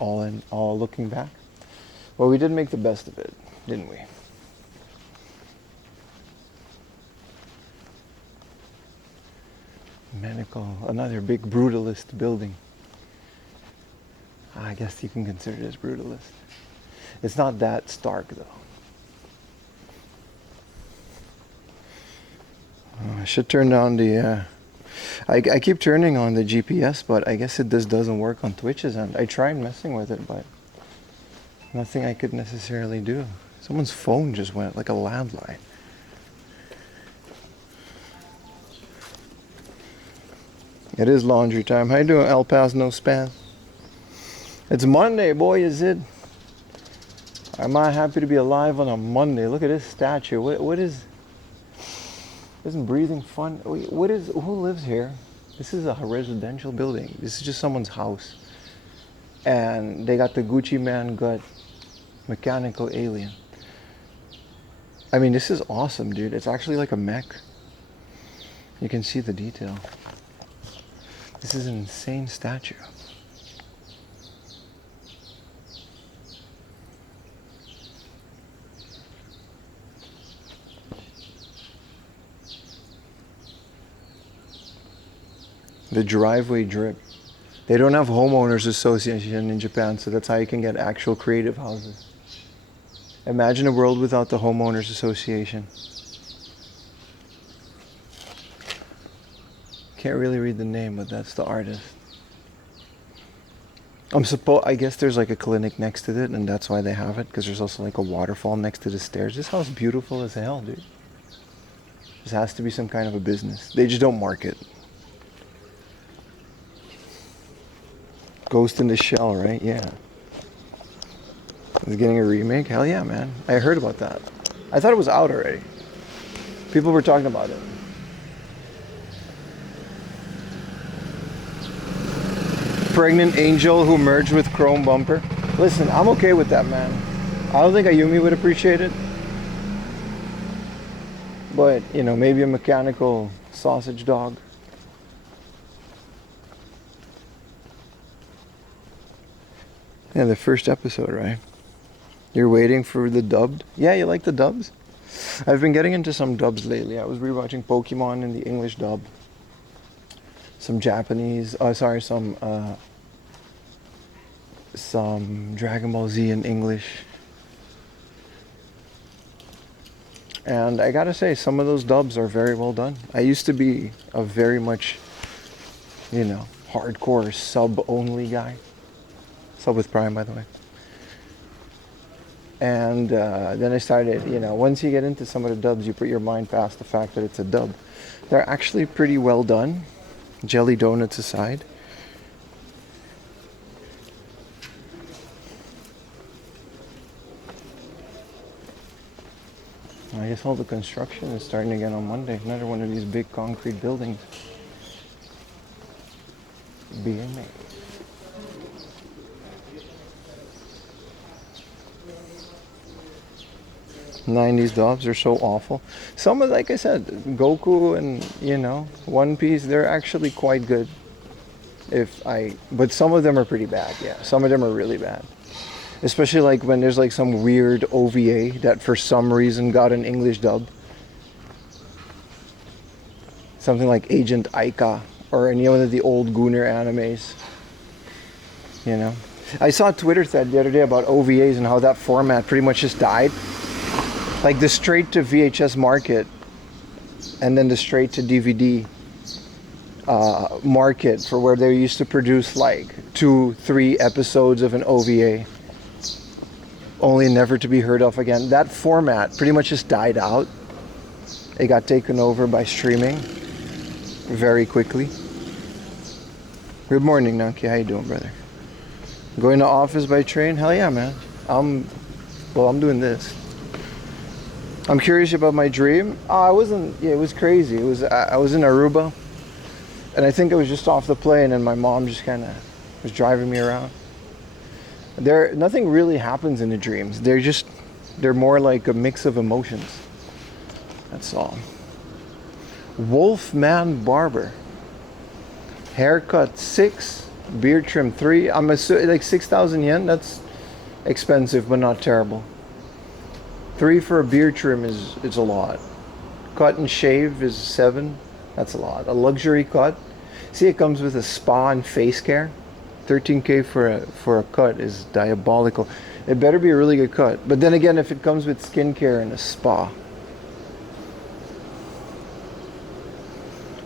all looking back. Well, we did make the best of it, didn't we? Medical, another big brutalist building. I guess you can consider it as brutalist. It's not that stark though. I should turn down the I keep turning on the GPS, but I guess it just doesn't work on Twitch's end. I tried messing with it, but nothing I could necessarily do. Someone's phone just went like a landline. It is laundry time. How you doing, El Paso No Span? It's Monday, boy, is it? Am I happy to be alive on a Monday? Look at this statue. What is... Isn't breathing fun? Who lives here? This is a residential building. This is just someone's house. And they got the Gucci Man gut mechanical alien. I mean, this is awesome, dude. It's actually like a mech. You can see the detail. This is an insane statue. The driveway drip. They don't have homeowners association in Japan, so that's how you can get actual creative houses. Imagine a world without the homeowners association. Can't really read the name, but that's the artist. I guess there's like a clinic next to it, and that's why they have it, because there's also like a waterfall next to the stairs. This house is beautiful as hell, dude. This has to be some kind of a business. They just don't market. Ghost in the Shell, right? Yeah. It's getting a remake? Hell yeah, man. I heard about that. I thought it was out already. People were talking about it. Pregnant angel who merged with chrome bumper. Listen, I'm okay with that, man. I don't think Ayumi would appreciate it. But, you know, maybe a mechanical sausage dog. Yeah, the first episode, right? You're waiting for the dubbed? Yeah, you like the dubs? I've been getting into some dubs lately. I was rewatching Pokemon in the English dub. Some Japanese, some Dragon Ball Z in English. And I gotta say, some of those dubs are very well done. I used to be a very much, you know, hardcore sub-only guy. Sub with Prime, by the way. And then I started, you know, once you get into some of the dubs, you put your mind past the fact that it's a dub. They're actually pretty well done, jelly donuts aside. I guess all the construction is starting again on Monday. Another one of these big concrete buildings being made. '90s dubs are so awful. Some of, like I said, Goku and, you know, One Piece, they're actually quite good. But some of them are pretty bad, yeah. Some of them are really bad. Especially like when there's like some weird OVA that for some reason got an English dub. Something like Agent Aika or any one of the old Gooner animes. You know? I saw a Twitter thread the other day about OVAs and how that format pretty much just died. Like the straight to VHS market and then the straight to DVD market for where they used to produce like 2-3 episodes of an OVA only never to be heard of again. That format pretty much just died out. It got taken over by streaming very quickly. Good morning, Nanki. How you doing, brother? Going to office by train? Hell yeah, man. I'm doing this. I'm curious about my dream. It was crazy. I was in Aruba, and I think I was just off the plane, and my mom just kind of was driving me around. Nothing really happens in the dreams. They're more like a mix of emotions. That's all. Wolfman Barber. Haircut 6, beard trim 3. I'm assuming like 6,000 yen. That's expensive, but not terrible. 3 for a beard trim is a lot. Cut and shave is 7. That's a lot. A luxury cut. See, it comes with a spa and face care. 13K for a cut is diabolical. It better be a really good cut. But then again, if it comes with skincare and a spa.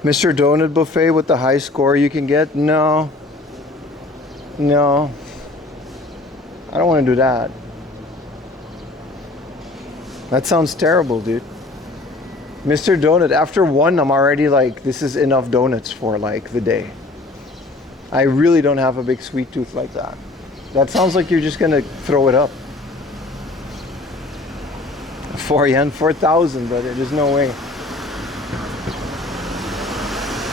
Mr. Donut Buffet with the high score you can get? No. I don't want to do that. That sounds terrible, dude. Mr. Donut, after 1, I'm already like, this is enough donuts for like the day. I really don't have a big sweet tooth like that. That sounds like you're just gonna throw it up. 4 yen, 4,000, brother. There's no way.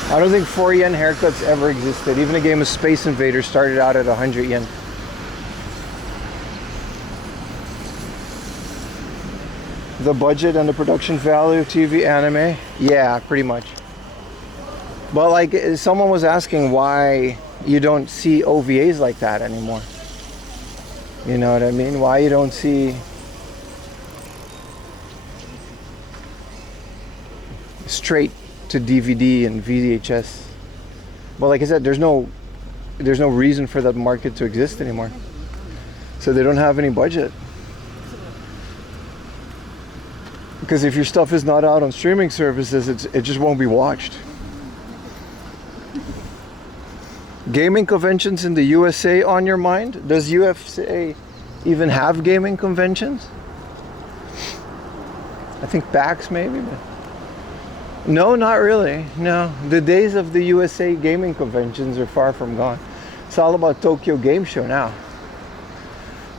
I don't think 4 yen haircuts ever existed. Even a game of Space Invaders started out at 100 yen. The budget and the production value of TV anime? Yeah, pretty much. But like, someone was asking why you don't see OVAs like that anymore. You know what I mean? Why you don't see straight to DVD and VHS. Well, like I said, there's no reason for that market to exist anymore. So they don't have any budget. Because if your stuff is not out on streaming services, it just won't be watched. Gaming conventions in the USA on your mind? Does USA even have gaming conventions? I think PAX maybe. But no, not really. No, the days of the USA gaming conventions are far from gone. It's all about Tokyo Game Show now.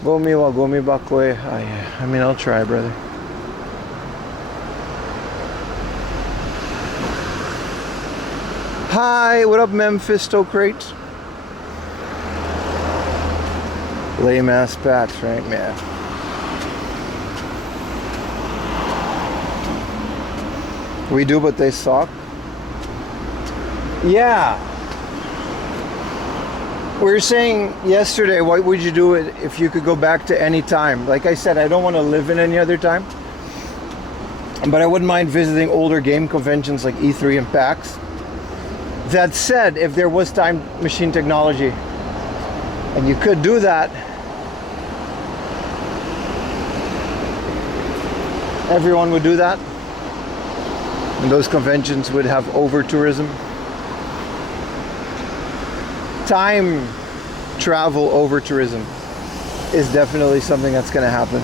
Gomi wa gomi bakwe. I mean, I'll try, brother. Hi, what up, Memphis Crate? Lame ass bats, right, man? We do, but they suck. Yeah. We were saying yesterday, what would you do if you could go back to any time? Like I said, I don't want to live in any other time. But I wouldn't mind visiting older game conventions like E3 and PAX. That said, if there was time machine technology and you could do that, everyone would do that. And those conventions would have over tourism. Time travel over tourism is definitely something that's going to happen.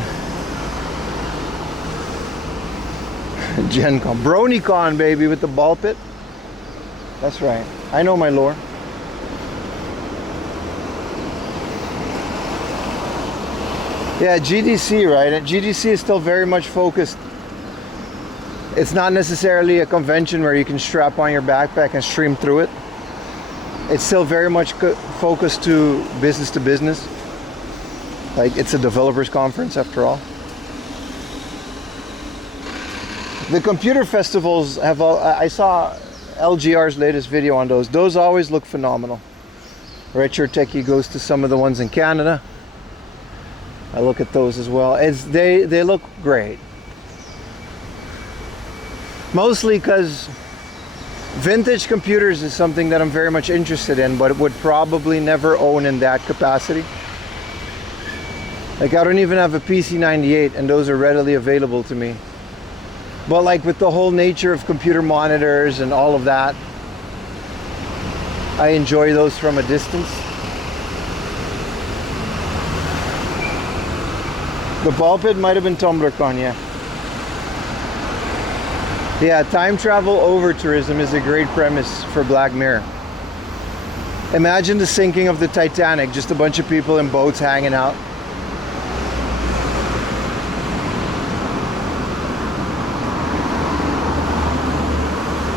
Gen Con, BronyCon, baby, with the ball pit. That's right. I know my lore. Yeah, GDC, right? And GDC is still very much focused. It's not necessarily a convention where you can strap on your backpack and stream through it. It's still very much focused to business. Like, it's a developers conference after all. The computer festivals have all, I saw LGR's latest video on those. Those always look phenomenal. Retro Techie goes to some of the ones in Canada. I look at those as well. They look great. Mostly because vintage computers is something that I'm very much interested in, but would probably never own in that capacity. Like, I don't even have a PC98, and those are readily available to me. But like with the whole nature of computer monitors and all of that, I enjoy those from a distance. The ball pit might have been TumblrCon, yeah. Yeah, time travel over tourism is a great premise for Black Mirror. Imagine the sinking of the Titanic, just a bunch of people in boats hanging out.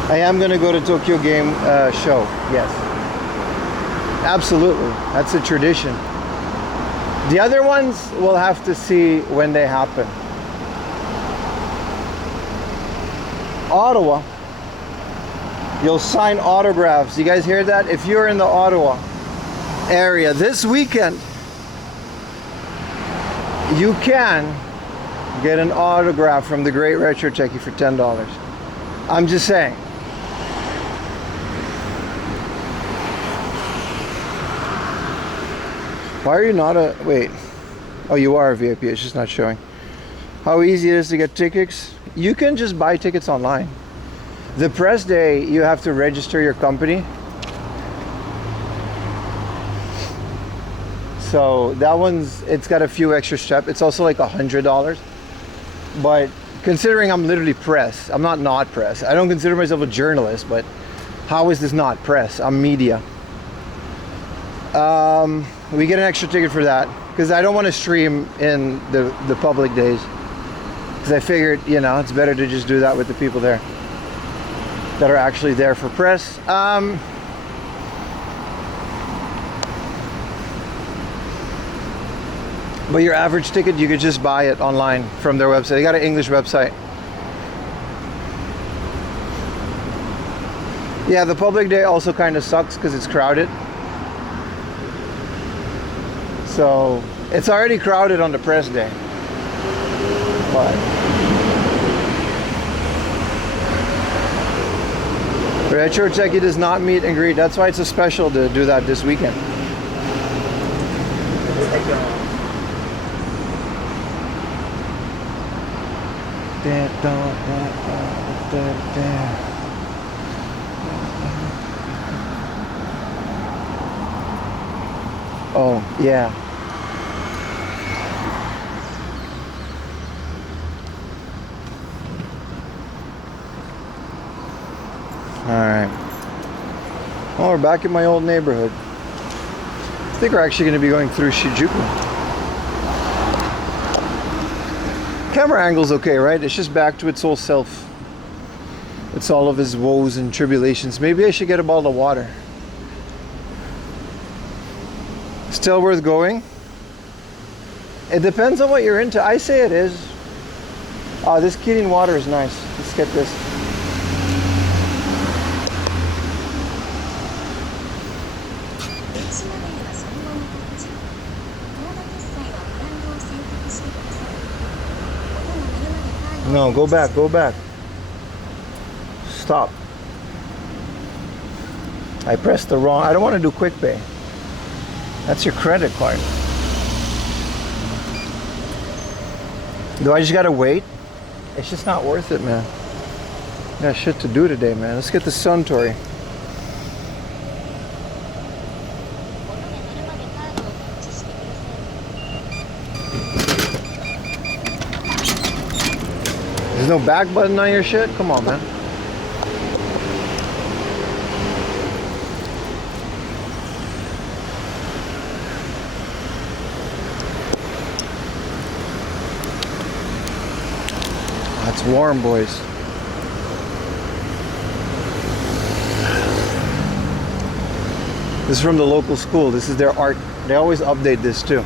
I am going to go to Tokyo Game Show, yes. Absolutely, that's a tradition. The other ones we'll have to see when they happen. Ottawa, you'll sign autographs. You guys hear that? If you're in the Ottawa area this weekend, you can get an autograph from the great Retro Techie for $10. I'm just saying. Why are you not a... Wait. Oh, you are a VIP. It's just not showing. How easy it is to get tickets? You can just buy tickets online. The press day, you have to register your company. So that one's... It's got a few extra steps. It's also like $100. But considering I'm literally press, I'm not press. I don't consider myself a journalist, but how is this not press? I'm media. We get an extra ticket for that because I don't want to stream in the public days, because I figured, you know, it's better to just do that with the people there that are actually there for press. But your average ticket, you could just buy it online from their website. They got an English website. Yeah, the public day also kind of sucks because it's crowded. So it's already crowded on the press day. But Retro Techie does not meet and greet. That's why it's a special to do that this weekend. Oh, yeah. Alright. Well, we're back in my old neighborhood. I think we're actually going to be going through Shinjuku. Camera angle's okay, right? It's just back to its old self. It's all of his woes and tribulations. Maybe I should get a bottle of water. Still worth going? It depends on what you're into. I say it is. Oh, this Kirin water is nice. Let's get this. No, go back, go back. Stop. I pressed the wrong. I don't want to do quick pay. That's your credit card. Do I just gotta wait? It's just not worth it, man. Got shit to do today, man. Let's get the Suntory. There's no back button on your shit? Come on, man. It's warm, boys. This is from the local school. This is their art. They always update this too.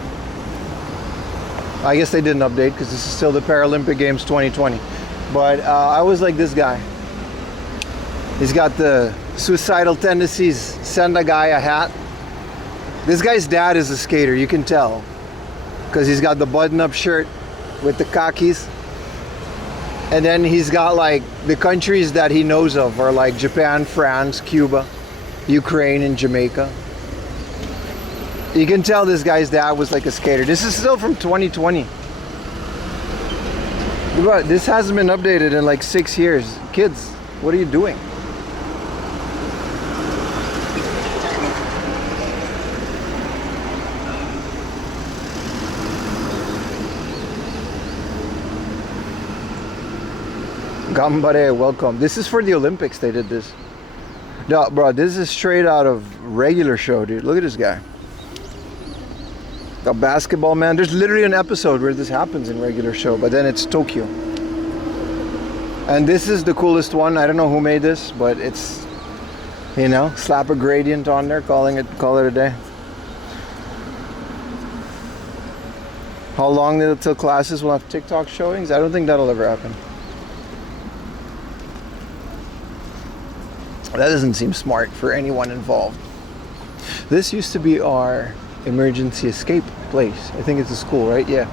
I guess they didn't update because this is still the Paralympic Games 2020. But I was like this guy. He's got the suicidal tendencies. Send a guy a hat. This guy's dad is a skater. You can tell because he's got the button-up shirt with the khakis. And then he's got like the countries that he knows of are like Japan, France, Cuba, Ukraine, and Jamaica. You can tell this guy's dad was like a skater. This is still from 2020. But this hasn't been updated in like 6 years. Kids, what are you doing? Gambare, welcome. This is for the Olympics they did this. No, bro, this is straight out of regular show, dude. Look at this guy. The basketball man. There's literally an episode where this happens in regular show, but then it's Tokyo. And this is the coolest one. I don't know who made this, but it's, you know, slap a gradient on there, call it a day. How long till classes will have TikTok showings? I don't think that'll ever happen. That doesn't seem smart for anyone involved. This used to be our emergency escape place. I think it's a school, right? Yeah.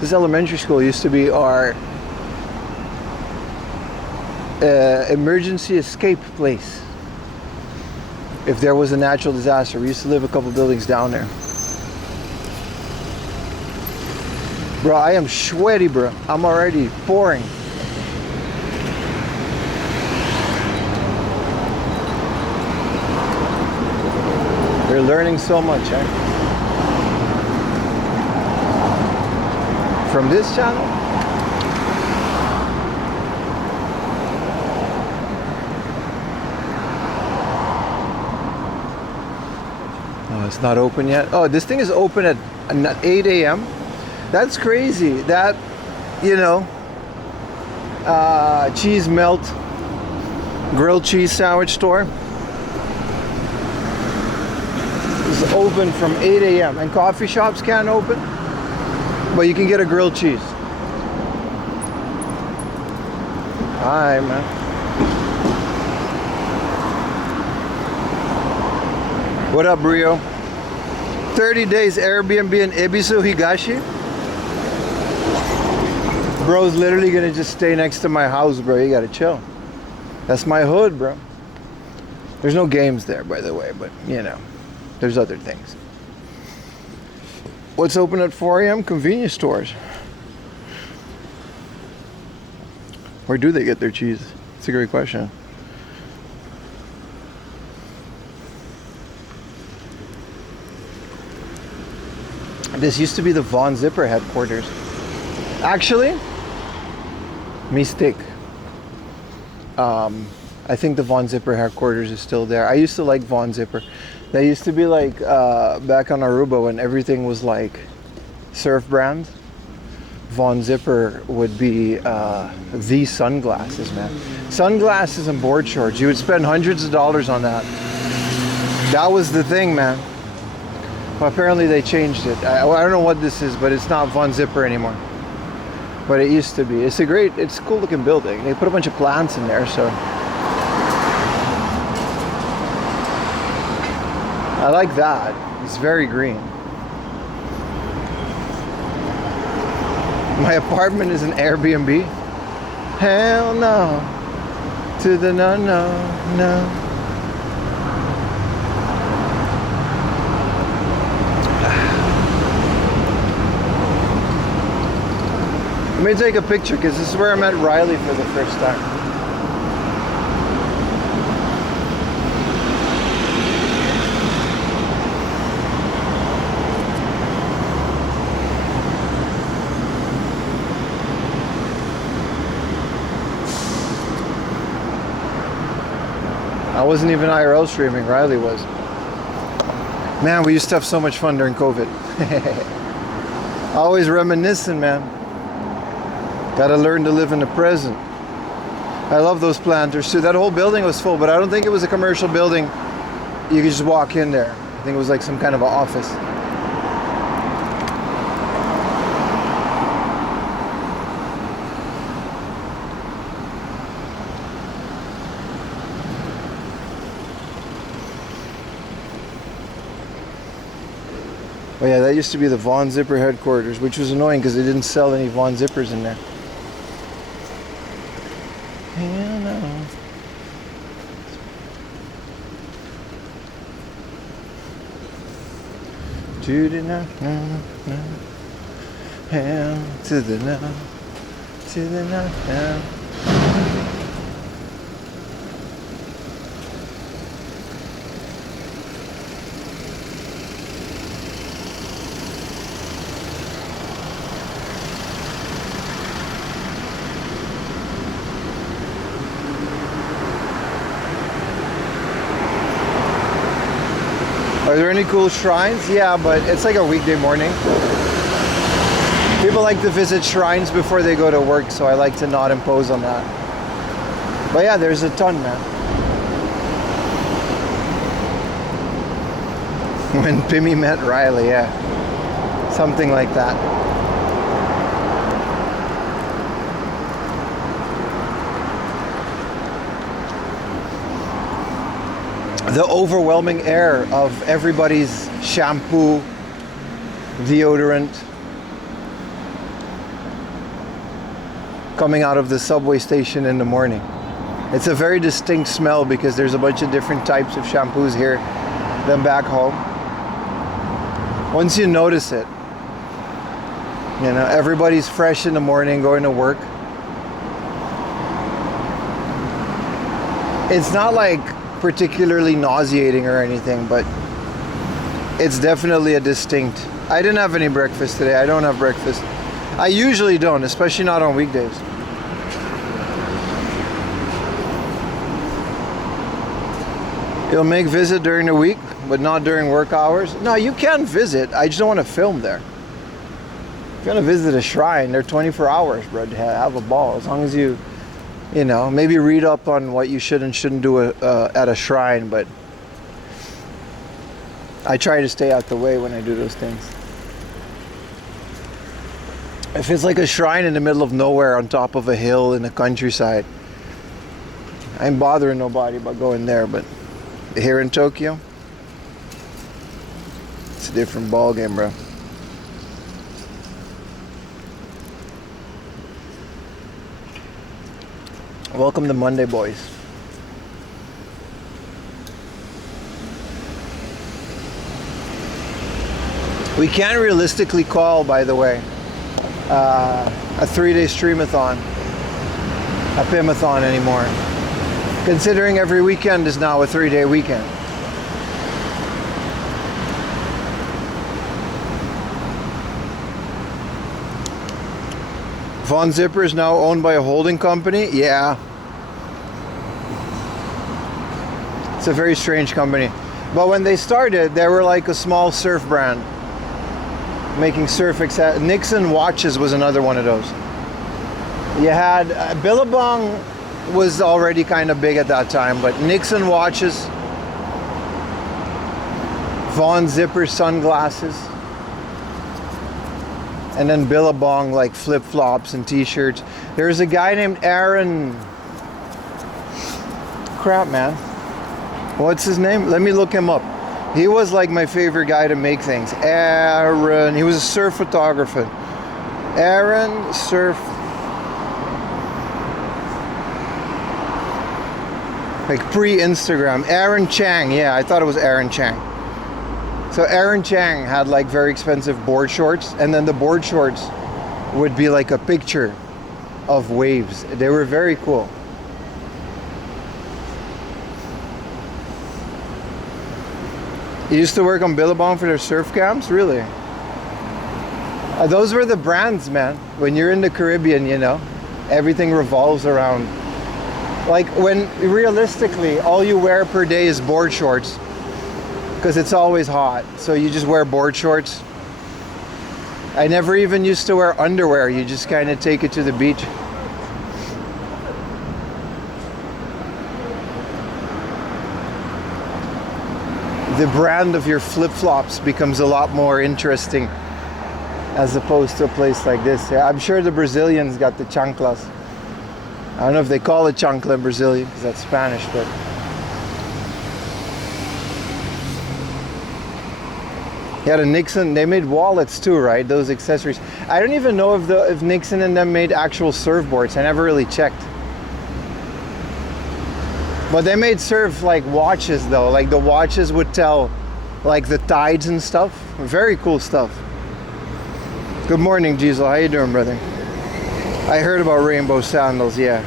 This elementary school used to be our emergency escape place. If there was a natural disaster. We used to live a couple buildings down there. Bro, I am sweaty, bro. I'm already pouring. We're learning so much, eh? From this channel? Oh, it's not open yet. Oh, this thing is open at 8 a.m. That's crazy. That, you know, cheese melt, grilled cheese sandwich store is open from 8 a.m. and coffee shops can't open, but you can get a grilled cheese. Hi, man. What up, Rio? 30 days Airbnb in Ebisu, Higashi? Bro's literally gonna just stay next to my house, bro. You gotta chill. That's my hood, bro. There's no games there, by the way, but you know. There's other things. What's open at 4 a.m.? Convenience stores. Where do they get their cheese? It's a great question. This used to be the Von Zipper headquarters. Actually, mistake. I think the Von Zipper headquarters is still there. I used to like Von Zipper. They used to be like back on Aruba when everything was like surf brand. Von Zipper would be the sunglasses, man. Sunglasses and board shorts. You would spend hundreds of dollars on that. That was the thing, man. Well, apparently they changed it. I don't know what this is, but it's not Von Zipper anymore. But it used to be. It's a cool looking building. They put a bunch of plants in there, so. I like that. It's very green. My apartment is an Airbnb. Hell no. To the no, no, no. Let me take a picture because this is where I met Riley for the first time. I wasn't even IRL streaming, Riley was. Man, we used to have so much fun during COVID. Always reminiscing, man. Gotta learn to live in the present. I love those planters too. That whole building was full, but I don't think it was a commercial building. You could just walk in there. I think it was like some kind of an office. Oh yeah, that used to be the Von Zipper headquarters, which was annoying because they didn't sell any Von Zippers in there. Hell no. To the no, no, no. Hell to the no, to the no, no. Are there any cool shrines? Yeah, but it's like a weekday morning. People like to visit shrines before they go to work, so I like to not impose on that. But yeah, there's a ton, man. When Pimmy met Riley, yeah. Something like that. The overwhelming air of everybody's shampoo, deodorant coming out of the subway station in the morning. It's a very distinct smell because there's a bunch of different types of shampoos here than back home. Once you notice it, you know, everybody's fresh in the morning going to work. It's not like particularly nauseating or anything, but it's definitely a distinct. I didn't have any breakfast today. I don't have breakfast. I usually don't, especially not on weekdays. You'll make visit during the week, but not during work hours. No, you can visit. I just don't want to film there. If you want to visit a shrine, they're 24 hours, bro. Have a ball. As long as you know, maybe read up on what you should and shouldn't do at a shrine, but I try to stay out the way when I do those things. If it's like a shrine in the middle of nowhere on top of a hill in the countryside, I ain't bothering nobody about going there, but here in Tokyo, it's a different ball game, bro. Welcome to Monday, boys. We can't realistically call, by the way, a 3-day streamathon a Pimathon anymore, considering every weekend is now a 3-day weekend. Von Zipper is now owned by a holding company? Yeah. It's a very strange company. But when they started, they were like a small surf brand, making surf accessories. Nixon Watches was another one of those. You had Billabong was already kind of big at that time, but Nixon Watches, Von Zipper sunglasses, and then Billabong like flip-flops and t-shirts. There's a guy named Aaron. Crap, man. What's his name? Let me look him up. He was like my favorite guy to make things. Aaron. He was a surf photographer. Aaron Surf. Like pre-Instagram. Aaron Chang, yeah, I thought it was Aaron Chang. So Aaron Chang had like very expensive board shorts, and then the board shorts would be like a picture of waves. They were very cool. You used to work on Billabong for their surf camps? Really? Those were the brands, man. When you're in the Caribbean, you know, everything revolves around. Like when realistically, all you wear per day is board shorts because it's always hot. So you just wear board shorts. I never even used to wear underwear. You just kind of take it to the beach. The brand of your flip-flops becomes a lot more interesting as opposed to a place like this. Yeah, I'm sure the Brazilians got the chanclas. I don't know if they call it chancla in Brazilian because that's Spanish, but yeah, the Nixon, they made wallets too, right? Those accessories. I don't even know if Nixon and them made actual surfboards. I never really checked. But they made surf like watches though. Like the watches would tell like the tides and stuff. Very cool stuff. Good morning, Diesel. How you doing, brother? I heard about rainbow sandals, yeah.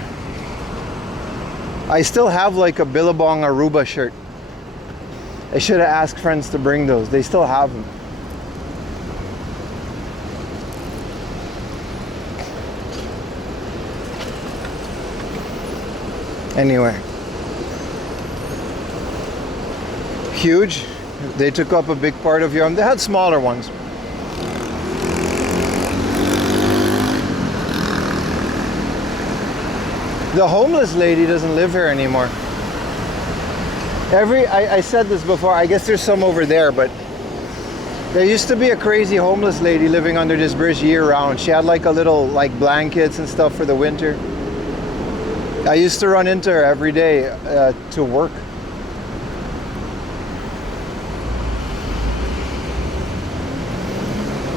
I still have like a Billabong Aruba shirt. I should have asked friends to bring those. They still have them. Anyway. Huge. They took up a big part of your home. They had smaller ones. The homeless lady doesn't live here anymore. I said this before, I guess there's some over there, but there used to be a crazy homeless lady living under this bridge year round. She had like a little like blankets and stuff for the winter. I used to run into her every day to work.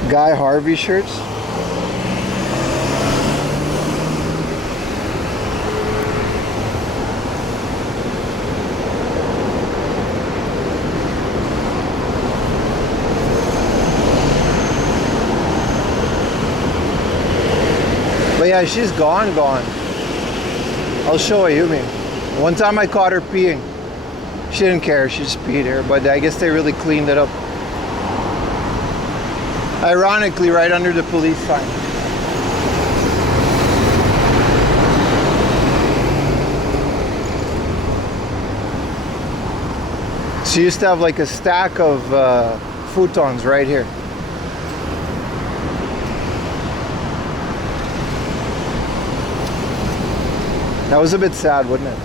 Guy Harvey shirts. But yeah, she's gone. I'll show you me. One time I caught her peeing. She didn't care, she just peed here, but I guess they really cleaned it up. Ironically, right under the police sign. She used to have like a stack of futons right here. That was a bit sad, wouldn't it?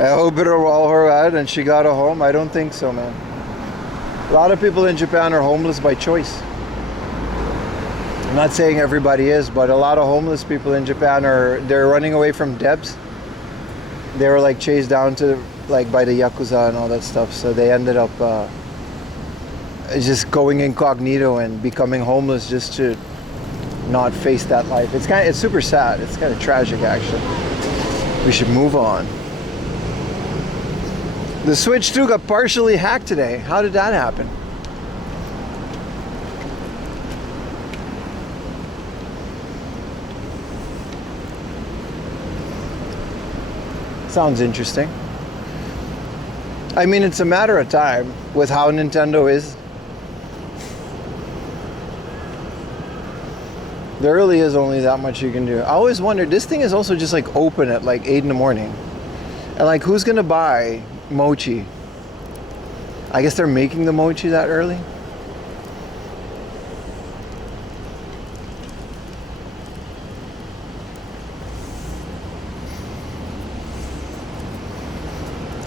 I hope it'll all her out and she got a home. I don't think so, man. A lot of people in Japan are homeless by choice. I'm not saying everybody is, but a lot of homeless people in Japan they're running away from debts. They were like chased down to like by the Yakuza and all that stuff. So they ended up just going incognito and becoming homeless just to not face that life. It's super sad. It's kind of tragic, actually. We should move on. The Switch 2 got partially hacked today. How did that happen? Sounds interesting. I mean, it's a matter of time with how Nintendo is. There really is only that much you can do. I always wondered, this thing is also just like open at like 8 in the morning. And like, who's gonna buy mochi? I guess they're making the mochi that early.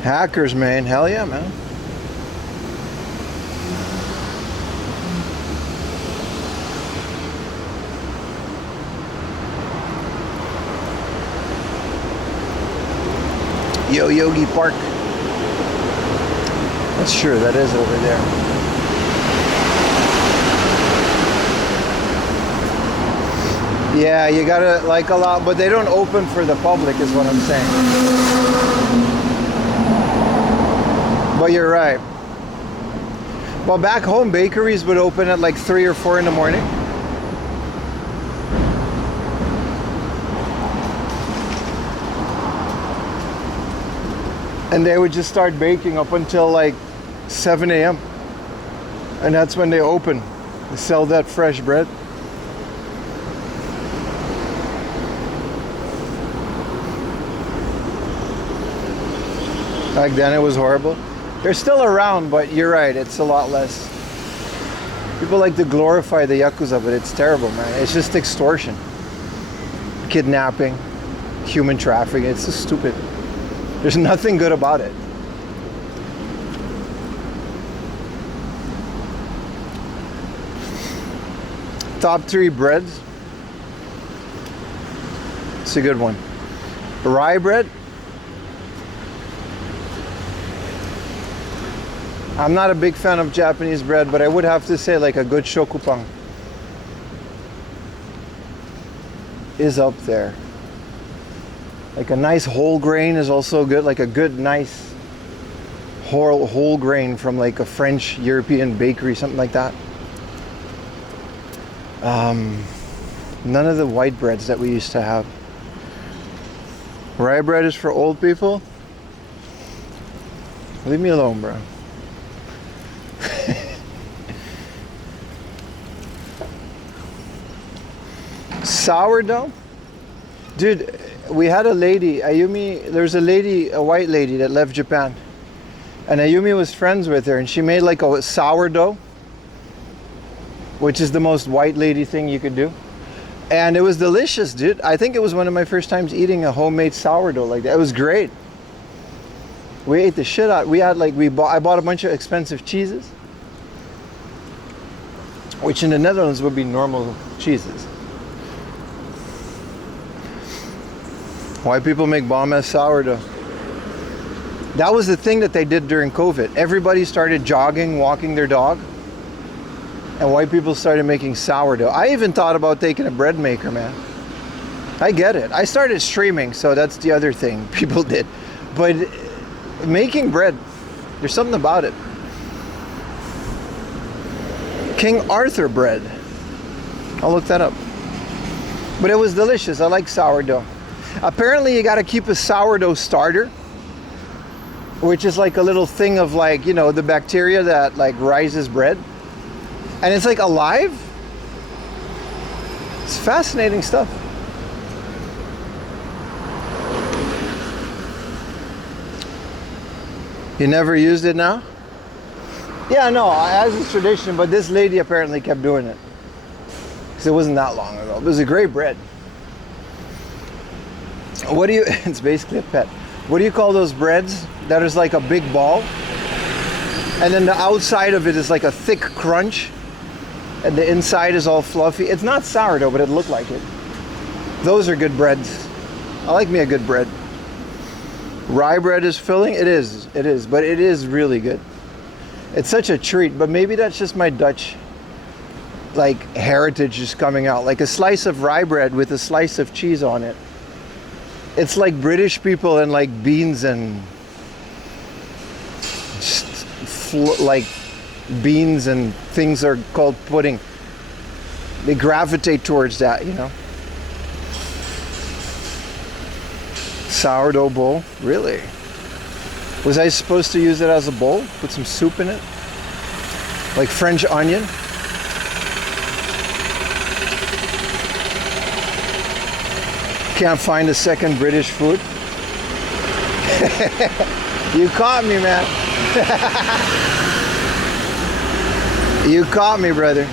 Hackers, man. Hell yeah, man. Yo, Yogi Park. That's true, that is over there. Yeah, you gotta like a lot, but they don't open for the public is what I'm saying. But you're right. Well, back home, bakeries would open at like 3 or 4 in the morning. And they would just start baking up until like 7 a.m. And that's when they open. They sell that fresh bread. Back then it was horrible. They're still around, but you're right, it's a lot less. People like to glorify the Yakuza, but it's terrible, man. It's just extortion. Kidnapping, human trafficking, it's just stupid. There's nothing good about it. Top 3 breads. It's a good one. Rye bread. I'm not a big fan of Japanese bread, but I would have to say like a good shokupang is up there. Like a nice whole grain is also good, like a good nice whole grain from like a French European bakery, something like that. None of the white breads that we used to have. Rye bread is for old people. Leave me alone, bro. Sourdough? Dude, we had a lady, Ayumi, there's a lady, a white lady that left Japan. And Ayumi was friends with her and she made like a sourdough, which is the most white lady thing you could do. And it was delicious, dude. I think it was one of my first times eating a homemade sourdough like that. It was great. We ate the shit out. We had like, I bought a bunch of expensive cheeses, which in the Netherlands would be normal cheeses. White people make bomb-ass sourdough. That was the thing that they did during COVID. Everybody started jogging, walking their dog, and white people started making sourdough. I even thought about taking a bread maker, man. I get it. I started streaming, so that's the other thing people did. But making bread, there's something about it. King Arthur bread. I'll look that up. But it was delicious. I like sourdough. Apparently you got to keep a sourdough starter, which is like a little thing of like, you know, the bacteria that like rises bread. And it's like alive. It's fascinating stuff. You never used it now? Yeah, no, as a tradition, but this lady apparently kept doing it. Because it wasn't that long ago. It was a great bread. What do you, it's basically a pet. What do you call those breads that is like a big ball? And then the outside of it is like a thick crunch. And the inside is all fluffy. It's not sourdough, but it looked like it. Those are good breads. I like me a good bread. Rye bread is filling? It is, but it is really good. It's such a treat, but maybe that's just my Dutch like heritage is coming out. Like a slice of rye bread with a slice of cheese on it. It's like British people and like beans and just like beans and things are called pudding. They gravitate towards that, you know. Sourdough bowl, really? Was I supposed to use it as a bowl? Put some soup in it? Like French onion? Can't find a second British food? You caught me, man. You caught me, brother.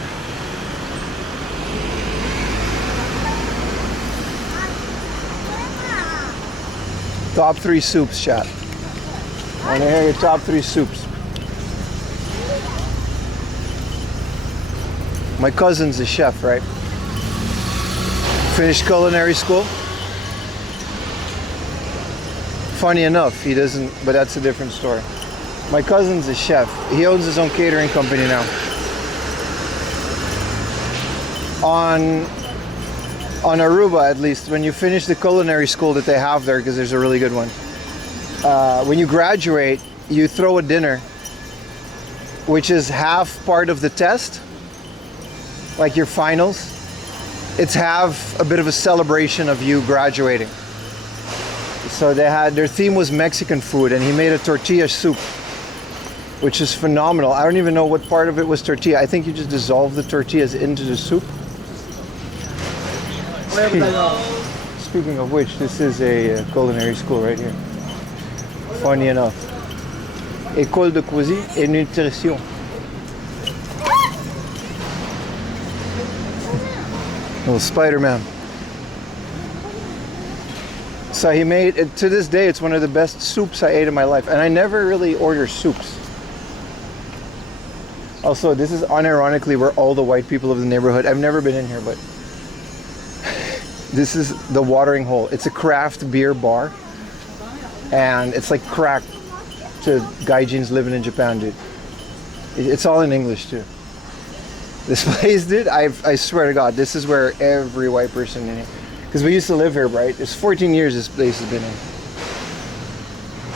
Top 3 soups, chat. I want to hear your top 3 soups. My cousin's a chef, right? Finished culinary school. Funny enough, he doesn't, but that's a different story. My cousin's a chef. He owns his own catering company now. On Aruba, at least, when you finish the culinary school that they have there, because there's a really good one, when you graduate, you throw a dinner, which is half part of the test, like your finals. It's half a bit of a celebration of you graduating. So their theme was Mexican food, and he made a tortilla soup, which is phenomenal. I don't even know what part of it was tortilla. I think you just dissolve the tortillas into the soup. Speaking of which, this is a culinary school right here. Funny enough. École de cuisine et nutrition. Little Spider-Man. So he made it, to this day, it's one of the best soups I ate in my life. And I never really order soups. Also, this is unironically where all the white people of the neighborhood, I've never been in here, but this is the Watering Hole. It's a craft beer bar, and it's like crack to gaijins living in Japan, dude. It's all in English too. This place, dude, I swear to God, this is where every white person in here, because we used to live here, right? It's 14 years this place has been in.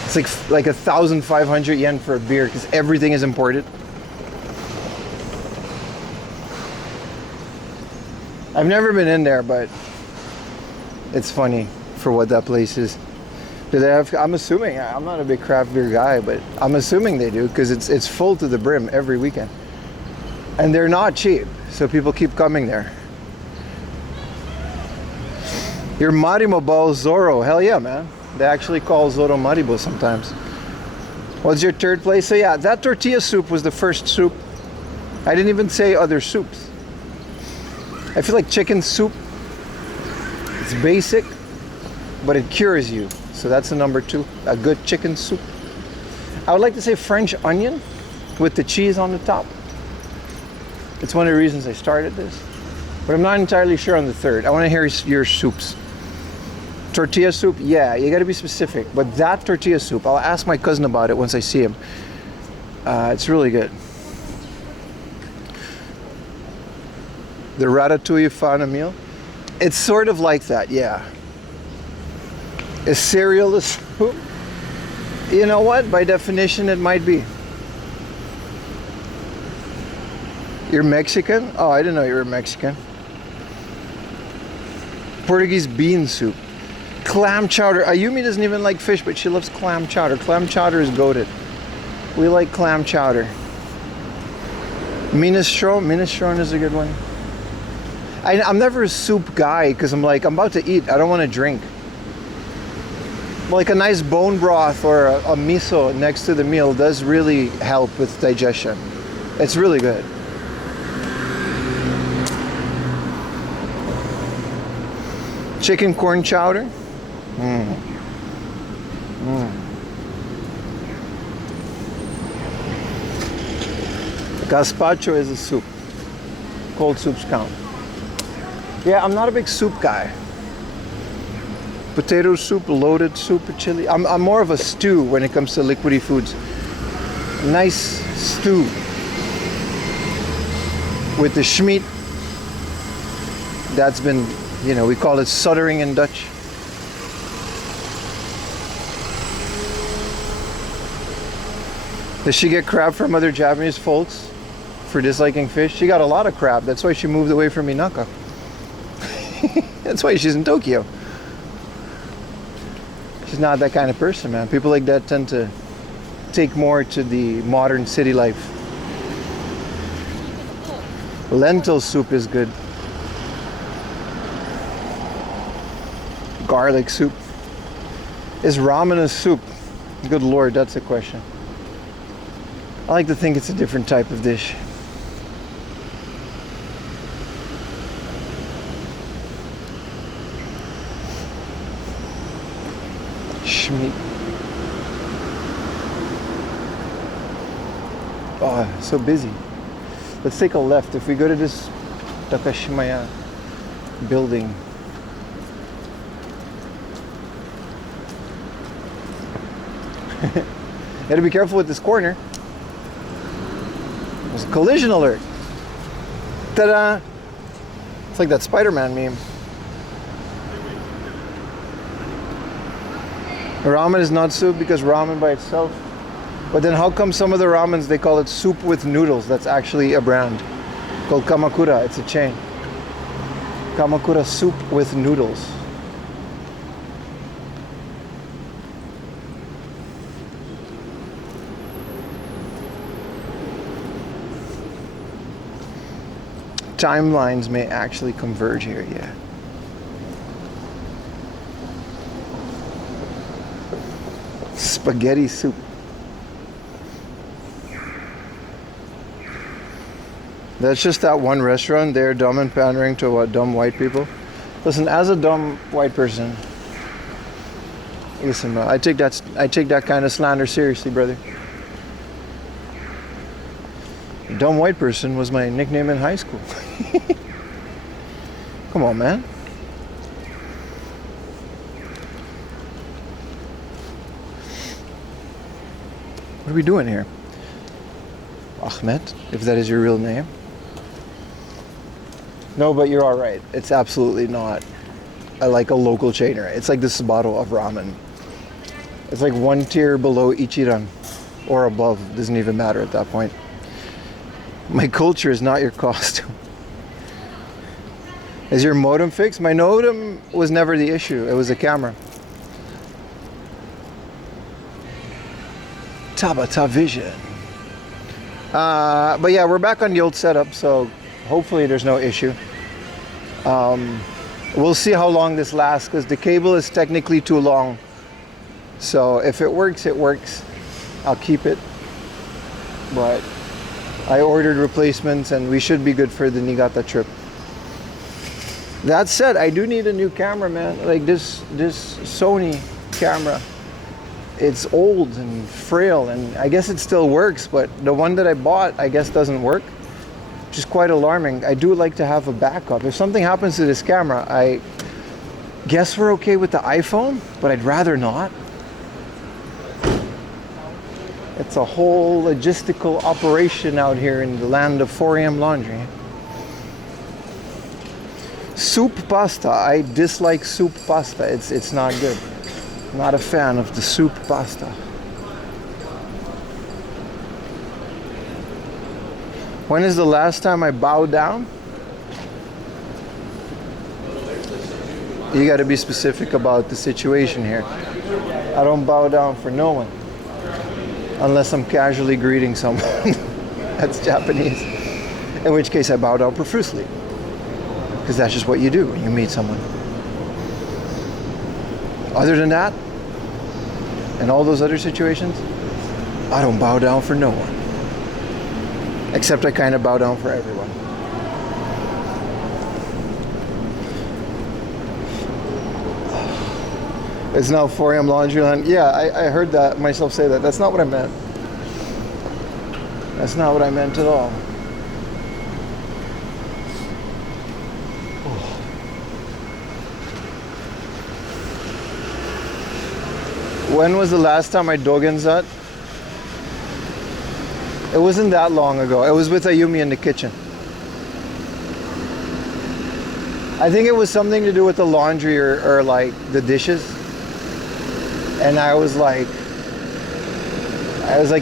It's like 1,500 yen for a beer, because everything is imported. I've never been in there, but it's funny for what that place is. Do they have, I'm assuming, I'm not a big craft beer guy, but I'm assuming they do, because it's full to the brim every weekend. And they're not cheap, so people keep coming there. Your Marimo ball Zoro, hell yeah, man. They actually call Zoro Maribo sometimes. What's your third place? So yeah, that tortilla soup was the first soup. I didn't even say other soups. I feel like chicken soup, it's basic, but it cures you. So that's the number 2, a good chicken soup. I would like to say French onion with the cheese on the top. It's one of the reasons I started this, but I'm not entirely sure on the third. I want to hear your soups. Tortilla soup, yeah, you got to be specific, but that tortilla soup, I'll ask my cousin about it once I see him. It's really good. The ratatouille fauna meal, it's sort of like that, yeah. Is cereal a soup? You know what? By definition, it might be. You're Mexican? Oh, I didn't know you were Mexican. Portuguese bean soup. Clam chowder. Ayumi doesn't even like fish, but she loves clam chowder. Clam chowder is goated. We like clam chowder. Minestrone. Minestrone is a good one. I'm never a soup guy because I'm like, I'm about to eat. I don't want to drink. Like a nice bone broth or a miso next to the meal does really help with digestion. It's really good. Chicken corn chowder. Gazpacho is a soup. Cold soups count. Yeah, I'm not a big soup guy. Potato soup, loaded soup, chili. I'm more of a stew when it comes to liquidy foods. Nice stew with the schmeat. That's been, we call it suddering in Dutch. Does she get crap from other Japanese folks for disliking fish? She got a lot of crap. That's why she moved away from Inaka. That's why she's in Tokyo. She's not that kind of person, man. People like that tend to take more to the modern city life. Lentil soup is good. Garlic soup. Is ramen a soup? Good Lord, that's a question. I like to think it's a different type of dish. Schmeat. Oh, so busy. Let's take a left. If we go to this Takashimaya building, You gotta be careful with this corner. There's a collision alert. Ta-da! It's like that Spider-Man meme. Ramen is not soup because ramen by itself. But then how come some of the ramens, they call it soup with noodles? That's actually a brand called Kamakura. It's a chain. Kamakura soup with noodles. Timelines may actually converge here, yeah. Spaghetti soup. That's just that one restaurant. They're dumb and pandering to what, dumb white people. Listen, as a dumb white person, listen, I take that kind of slander seriously, brother. Dumb white person was my nickname in high school. Come on, man. What are we doing here? Ahmed, if that is your real name. No, but you're all right. It's absolutely not like a local chain, right? It's like this bottle of ramen. It's like one tier below Ichiran or above. Doesn't even matter at that point. My culture is not your costume. Is your modem fixed? My modem was never the issue. It was the camera. Tabata Vision. But yeah, we're back on the old setup, so hopefully there's no issue. We'll see how long this lasts, because the cable is technically too long. So if it works, it works. I'll keep it. But I ordered replacements and we should be good for the Niigata trip. That said, I do need a new camera, man. Like this Sony camera, it's old and frail, and I guess it still works, but the one that I bought, I guess, doesn't work, which is quite alarming. I do like to have a backup. If something happens to this camera, I guess we're okay with the iPhone, but I'd rather not. It's a whole logistical operation out here in the land of 4 a.m. laundry. Soup pasta. I dislike soup pasta. It's not good. Not a fan of the soup pasta. When is the last time I bowed down? You got to be specific about the situation here. I don't bow down for no one. Unless I'm casually greeting someone. That's Japanese. In which case I bow down profusely. Because that's just what you do when you meet someone. Other than that, and all those other situations, I don't bow down for no one. Except I kind of bow down for everyone. It's now 4 a.m. laundry line. Yeah, I heard that myself say that. That's not what I meant. That's not what I meant at all. When was the last time I dogenzat? It wasn't that long ago. It was with Ayumi in the kitchen. I think it was something to do with the laundry or like the dishes. And I was like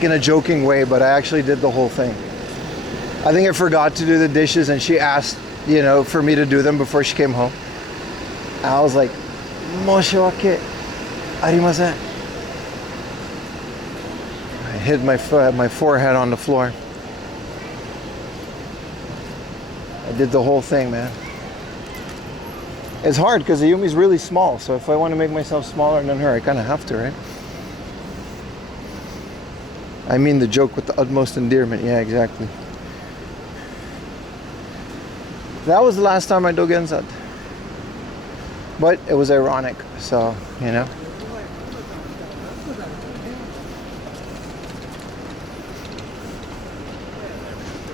in a joking way, but I actually did the whole thing. I think I forgot to do the dishes and she asked, for me to do them before she came home. And I was like, "Moshiwake arimasen." I hit my forehead on the floor. I did the whole thing, man. It's hard because Ayumi's really small, so if I want to make myself smaller than her, I kind of have to, right? I mean the joke with the utmost endearment. Yeah, exactly. That was the last time I dogenzat. But it was ironic, so,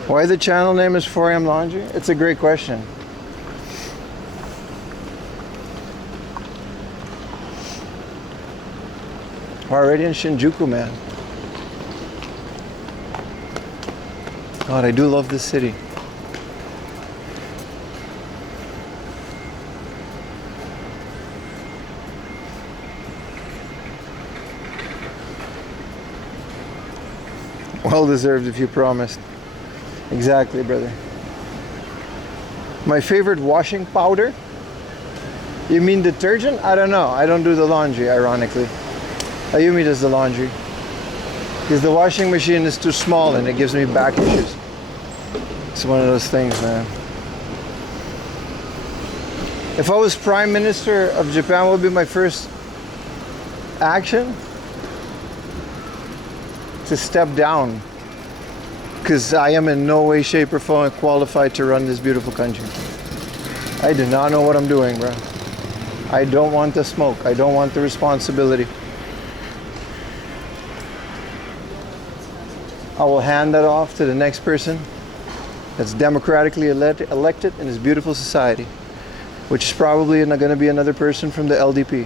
Why the channel name is 4 a.m. Laundry? It's a great question. We're already in Shinjuku, man. God, I do love this city. Well deserved if you promised. Exactly, brother. My favorite washing powder? You mean detergent? I don't know. I don't do the laundry, ironically. Ayumi does the laundry. Because the washing machine is too small and it gives me back issues. It's one of those things, man. If I was Prime Minister of Japan, what would be my first action? To step down. Because I am in no way, shape, or form qualified to run this beautiful country. I do not know what I'm doing, bro. I don't want the smoke. I don't want the responsibility. I will hand that off to the next person that's democratically elected in this beautiful society, which is probably not going to be another person from the LDP.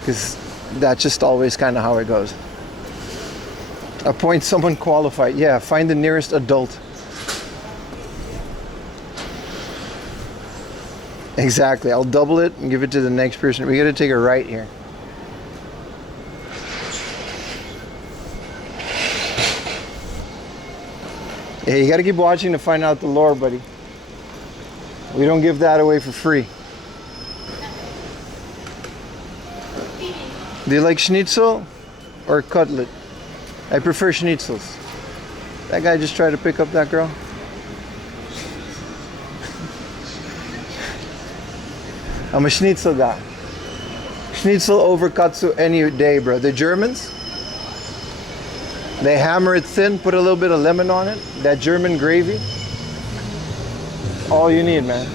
Because that's just always kind of how it goes. Appoint someone qualified. Yeah, find the nearest adult. Exactly. I'll double it and give it to the next person. We got to take a right here. Yeah, you got to keep watching to find out the lore, buddy. We don't give that away for free. Do you like schnitzel or cutlet? I prefer schnitzels. That guy just tried to pick up that girl. I'm a schnitzel guy. Schnitzel over katsu any day, bro. The Germans, they hammer it thin, put a little bit of lemon on it. That German gravy. All you need, man.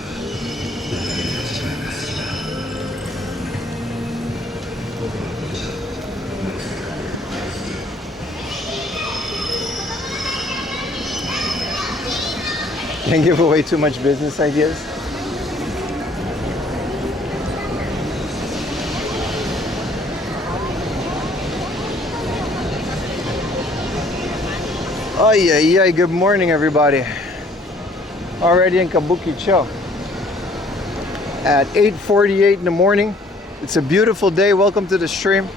Can't give away too much business ideas. Oh yeah, good morning everybody. Already in Kabukicho at 8:48 in the morning. It's a beautiful day. Welcome to the stream.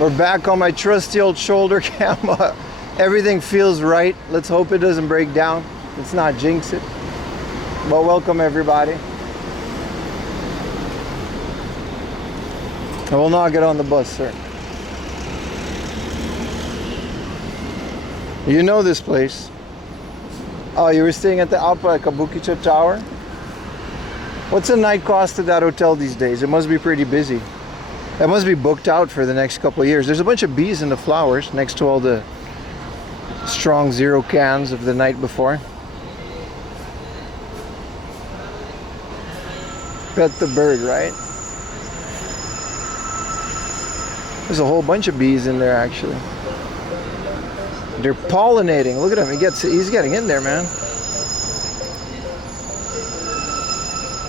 We're back on my trusty old shoulder camera. Everything feels right. Let's hope it doesn't break down. Let's not jinx it. But welcome everybody. I will not get on the bus, sir. You know this place. Oh, you were staying at the Alpa Kabukicho Tower? What's the night cost of that hotel these days? It must be pretty busy. It must be booked out for the next couple of years. There's a bunch of bees in the flowers next to all the strong zero cans of the night before. Pet the bird, right? There's a whole bunch of bees in there actually. They're pollinating. Look at him. He's getting in there, man.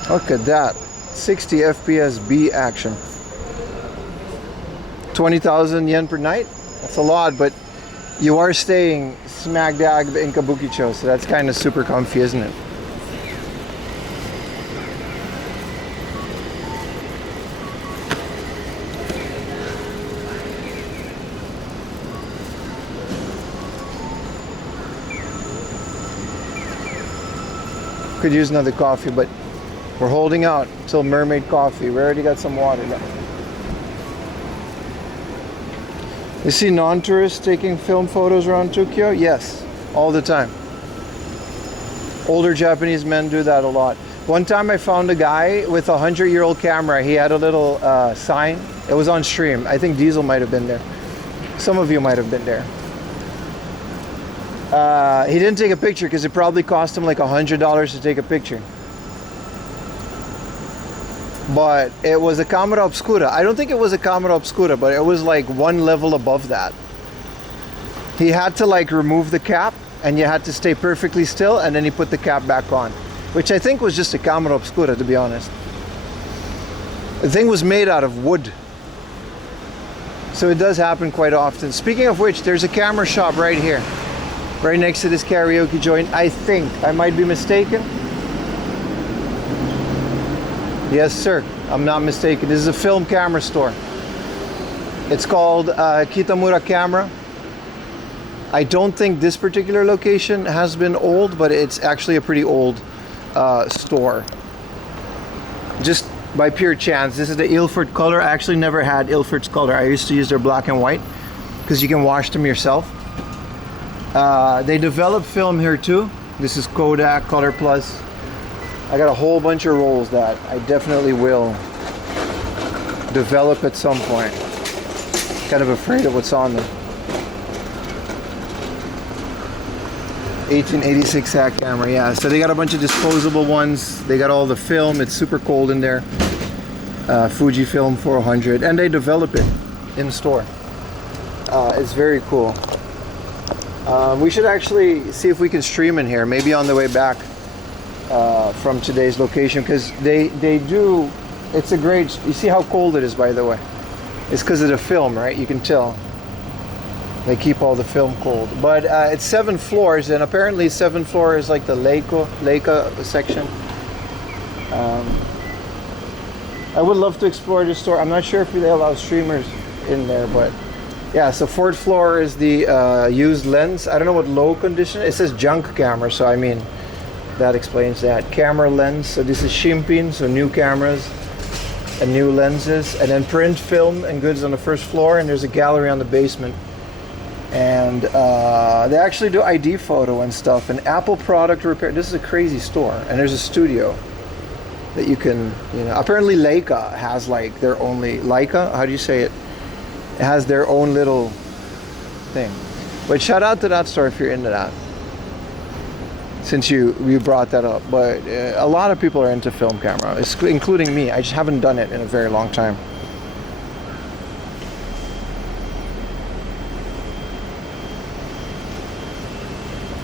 Look at that. 60 FPS bee action. 20,000 yen per night? That's a lot, but you are staying smack dab in Kabukicho, so that's kind of super comfy, isn't it? Could use another coffee, but we're holding out until mermaid coffee. We already got some water left. You see non-tourists taking film photos around Tokyo? Yes, all the time. Older Japanese men do that a lot. One time I found a guy with a 100-year-old camera. He had a little sign. It was on stream. I think Diesel might have been there. Some of you might have been there. He didn't take a picture because it probably cost him like $100 to take a picture. But it was a camera obscura. I don't think it was a camera obscura, but it was like one level above that. He had to like remove the cap and you had to stay perfectly still, and then he put the cap back on, which I think was just a camera obscura, to be honest. The thing was made out of wood. So it does happen quite often. Speaking of which, there's a camera shop right here. right next to this karaoke joint. I think. I might be mistaken. Yes, sir. I'm not mistaken. This is a film camera store. It's called Kitamura Camera. I don't think this particular location has been old, but it's actually a pretty old store. Just by pure chance. This is the Ilford color. I actually never had Ilford's color. I used to use their black and white because you can wash them yourself. They develop film here too. This is Kodak Color Plus. I got a whole bunch of rolls that I definitely will develop at some point. Kind of afraid of what's on them. 1886 hack camera, yeah. So they got a bunch of disposable ones. They got all the film. It's super cold in there. Fujifilm 400, and they develop it in store. It's very cool. We should actually see if we can stream in here, maybe on the way back from today's location, because they do. It's a great. You see how cold it is, by the way. It's because of the film, right? You can tell. They keep all the film cold. But it's 7 floors, and apparently 7th floor is like the Leica section. I would love to explore this store. I'm not sure if they allow streamers in there, but yeah, so 4th floor is the used lens. I don't know what low condition. It says junk camera, so I mean, that explains that. Camera lens, so this is Shimping, so new cameras and new lenses. And then print, film, and goods on the 1st floor, and there's a gallery on the basement. And they actually do ID photo and stuff, and Apple product repair. This is a crazy store, and there's a studio that you can, you know, apparently Leica has like their only, Leica, how do you say it? It has their own little thing. But shout out to that store if you're into that, since you brought that up. But a lot of people are into film camera, including me. I just haven't done it in a very long time.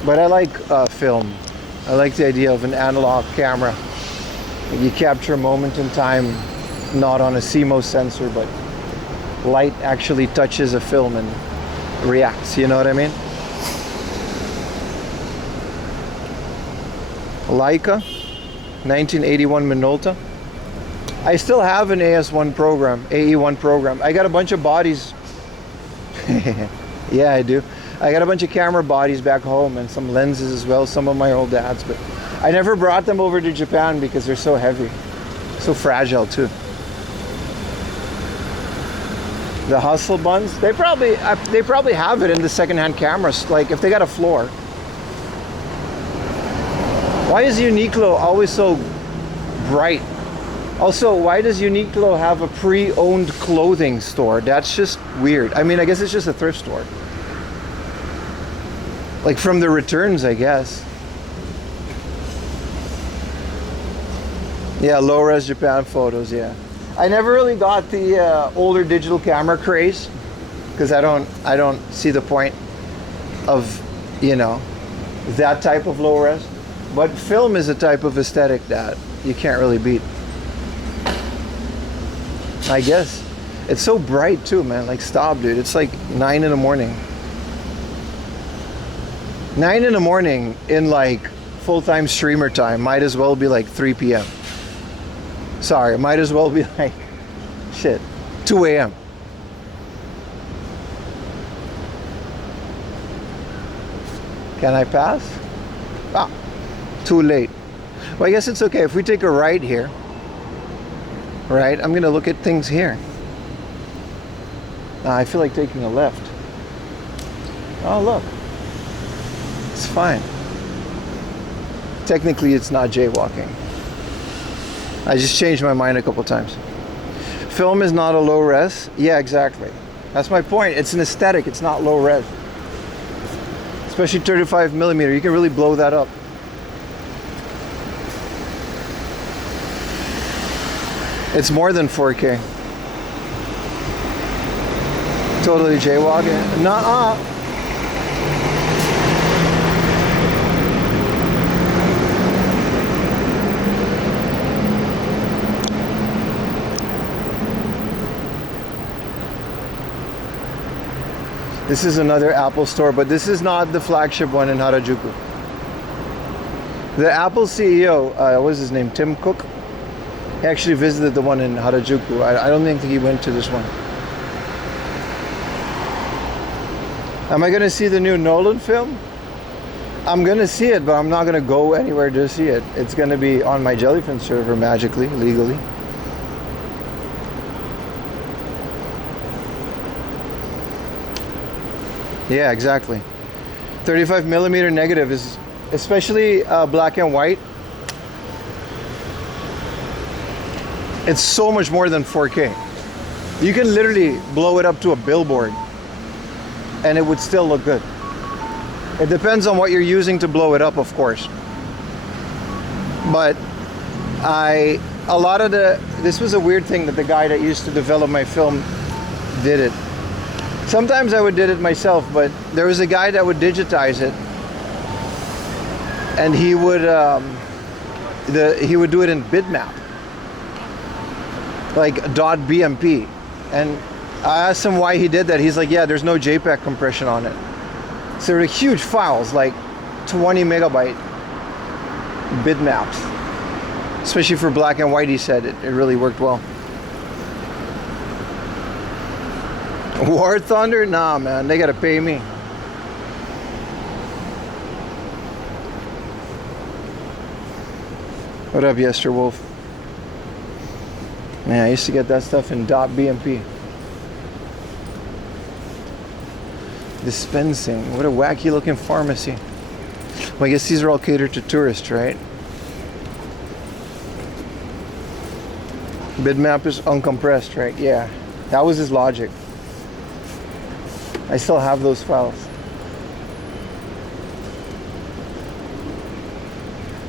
But I like film. I like the idea of an analog camera. You capture a moment in time, not on a CMOS sensor, but light actually touches a film and reacts, you know what I mean? Leica, 1981 Minolta. I still have an AE1 program. I got a bunch of bodies. Yeah, I do. I got a bunch of camera bodies back home and some lenses as well, some of my old dad's, but I never brought them over to Japan because they're so heavy, so fragile too. The Hustle buns, they probably have it in the secondhand cameras, like if they got a floor. Why is Uniqlo always so bright? Also, why does Uniqlo have a pre-owned clothing store? That's just weird. I mean, I guess it's just a thrift store. Like from the returns, I guess. Yeah, low-res Japan photos, yeah. I never really got the older digital camera craze because I don't see the point of, you know, that type of low-res. But film is a type of aesthetic that you can't really beat, I guess. It's so bright too, man. Like, stop, dude. It's like 9 in the morning. 9 in the morning in like full-time streamer time might as well be like 3 p.m. Sorry, it might as well be like, shit, 2 a.m. Can I pass? Ah, too late. Well, I guess it's okay if we take a right here. Right, I'm gonna look at things here. I feel like taking a left. Oh, look. It's fine. Technically, it's not jaywalking. I just changed my mind a couple times. Film is not a low res. Yeah, exactly. That's my point. It's an aesthetic. It's not low res. Especially 35 millimeter. You can really blow that up. It's more than 4K. Totally jaywalking. Nuh-uh. This is another Apple store, but this is not the flagship one in Harajuku. The Apple CEO, what was his name? Tim Cook? He actually visited the one in Harajuku. I don't think he went to this one. Am I going to see the new Nolan film? I'm going to see it, but I'm not going to go anywhere to see it. It's going to be on my Jellyfin server magically, legally. Yeah, exactly. 35mm negative is, especially black and white, it's so much more than 4K. You can literally blow it up to a billboard and it would still look good. It depends on what you're using to blow it up, of course. But this was a weird thing that the guy that used to develop my film did it. Sometimes I would did it myself, but there was a guy that would digitize it, and he would do it in bitmap, like .bmp. And I asked him why he did that. He's like, yeah, there's no JPEG compression on it. So they're huge files, like 20 megabyte bitmaps. Especially for black and white, he said it really worked well. War Thunder? Nah, man, they gotta pay me. What up, Yester Wolf? Man, I used to get that stuff in .bmp. Dispensing. What a wacky looking pharmacy. Well, I guess these are all catered to tourists, right? Bitmap is uncompressed, right? Yeah, that was his logic. I still have those files.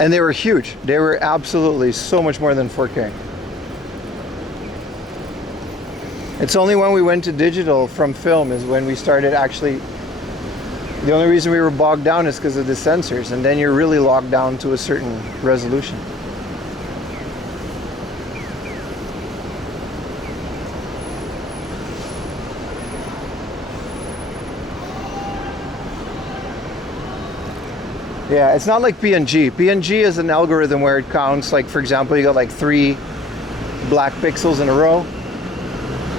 And they were huge. They were absolutely so much more than 4K. It's only when we went to digital from film is when we started actually. The only reason we were bogged down is because of the sensors, and then you're really locked down to a certain resolution. Yeah, it's not like PNG. PNG is an algorithm where it counts, like, for example, you got like 3 black pixels in a row,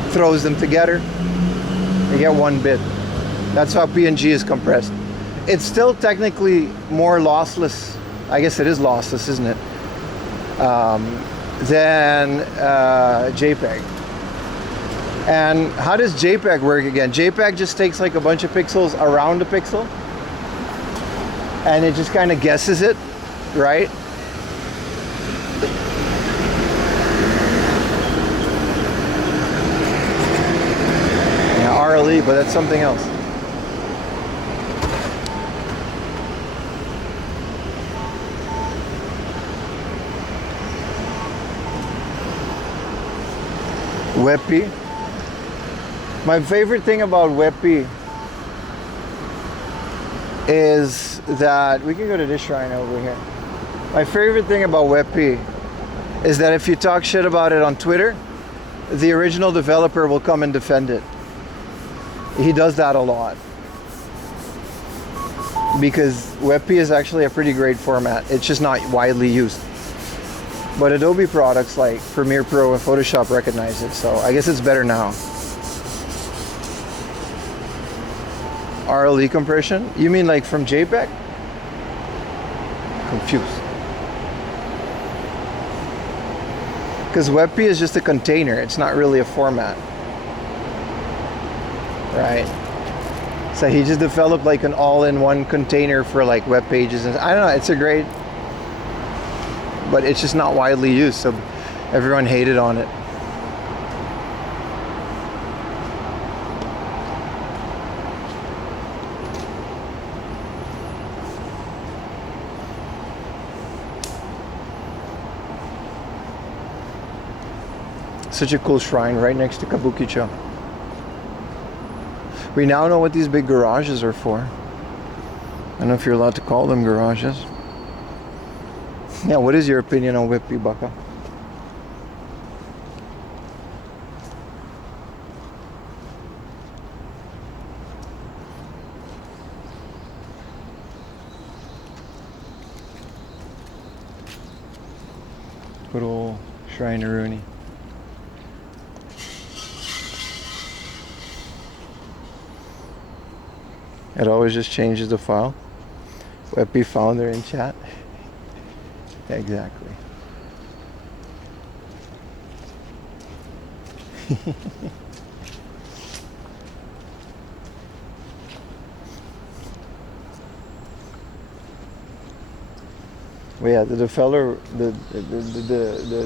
throws them together, you get 1 bit. That's how PNG is compressed. It's still technically more lossless. I guess it is lossless, isn't it? Than JPEG. And how does JPEG work again? JPEG just takes like a bunch of pixels around a pixel, and it just kind of guesses it, right? Yeah, RLE, but that's something else. WebP. My favorite thing about WebP is that we can go to this shrine over here. My favorite thing about WebP is that if you talk shit about it on Twitter, the original developer will come and defend it. He does that a lot because WebP is actually a pretty great format. It's just not widely used. But Adobe products like Premiere Pro and Photoshop recognize it, so I guess it's better now. RLE compression? You mean like from JPEG? Confused. Because WebP is just a container, it's not really a format. Right? So he just developed like an all-in-one container for like web pages, and I don't know, it's a great, but it's just not widely used, so everyone hated on it. Such a cool shrine right next to Kabukicho. We now know what these big garages are for. I don't know if you're allowed to call them garages. Yeah, what is your opinion on WebP, Baka? Good old Shrineroonie. It always just changes the file. Weppy founder in chat. Exactly. Well, yeah, the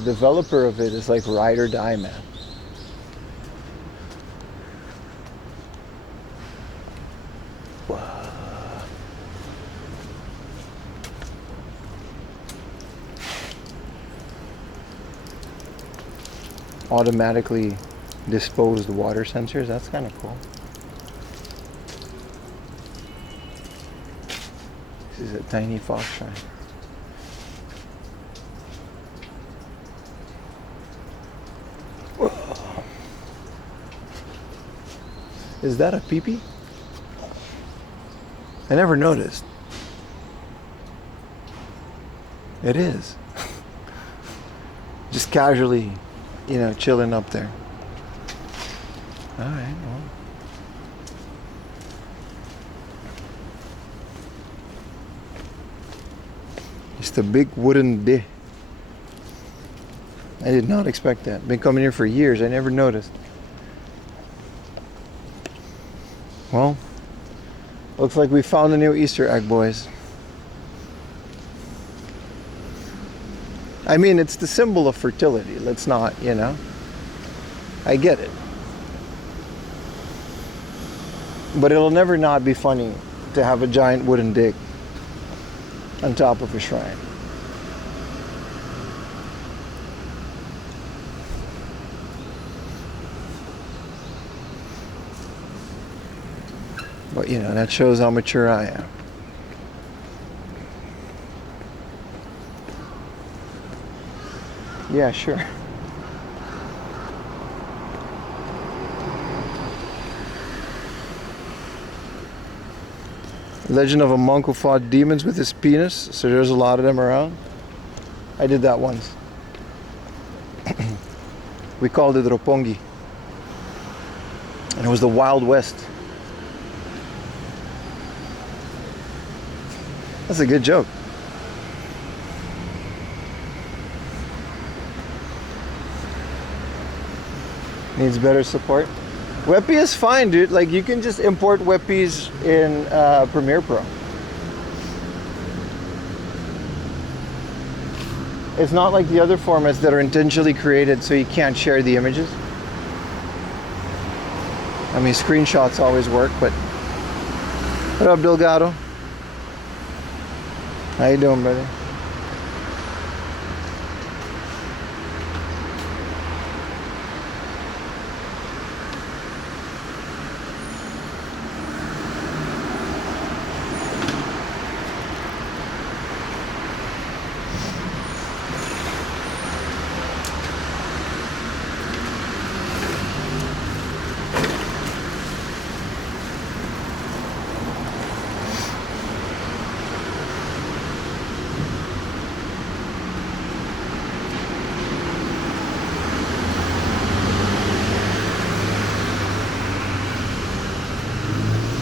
developer of it is like ride or die, man. Automatically disposed water sensors. That's kind of cool. This is a tiny fox shrine. Is that a peepee? I never noticed. It is. Just casually, you know, chilling up there. All right, well. Just a big wooden D. I did not expect that. Been coming here for years. I never noticed. Well, looks like we found a new Easter egg, boys. I mean, it's the symbol of fertility. Let's not, you know. I get it. But it'll never not be funny to have a giant wooden dick on top of a shrine. But, you know, that shows how mature I am. Yeah, sure. Legend of a monk who fought demons with his penis. So there's a lot of them around. I did that once. We called it Roppongi. And it was the Wild West. That's a good joke. Needs better support. Weppy is fine, dude. Like, you can just import Weppies in Premiere Pro. It's not like the other formats that are intentionally created so you can't share the images. I mean, screenshots always work, but... What up, Delgado? How you doing, brother?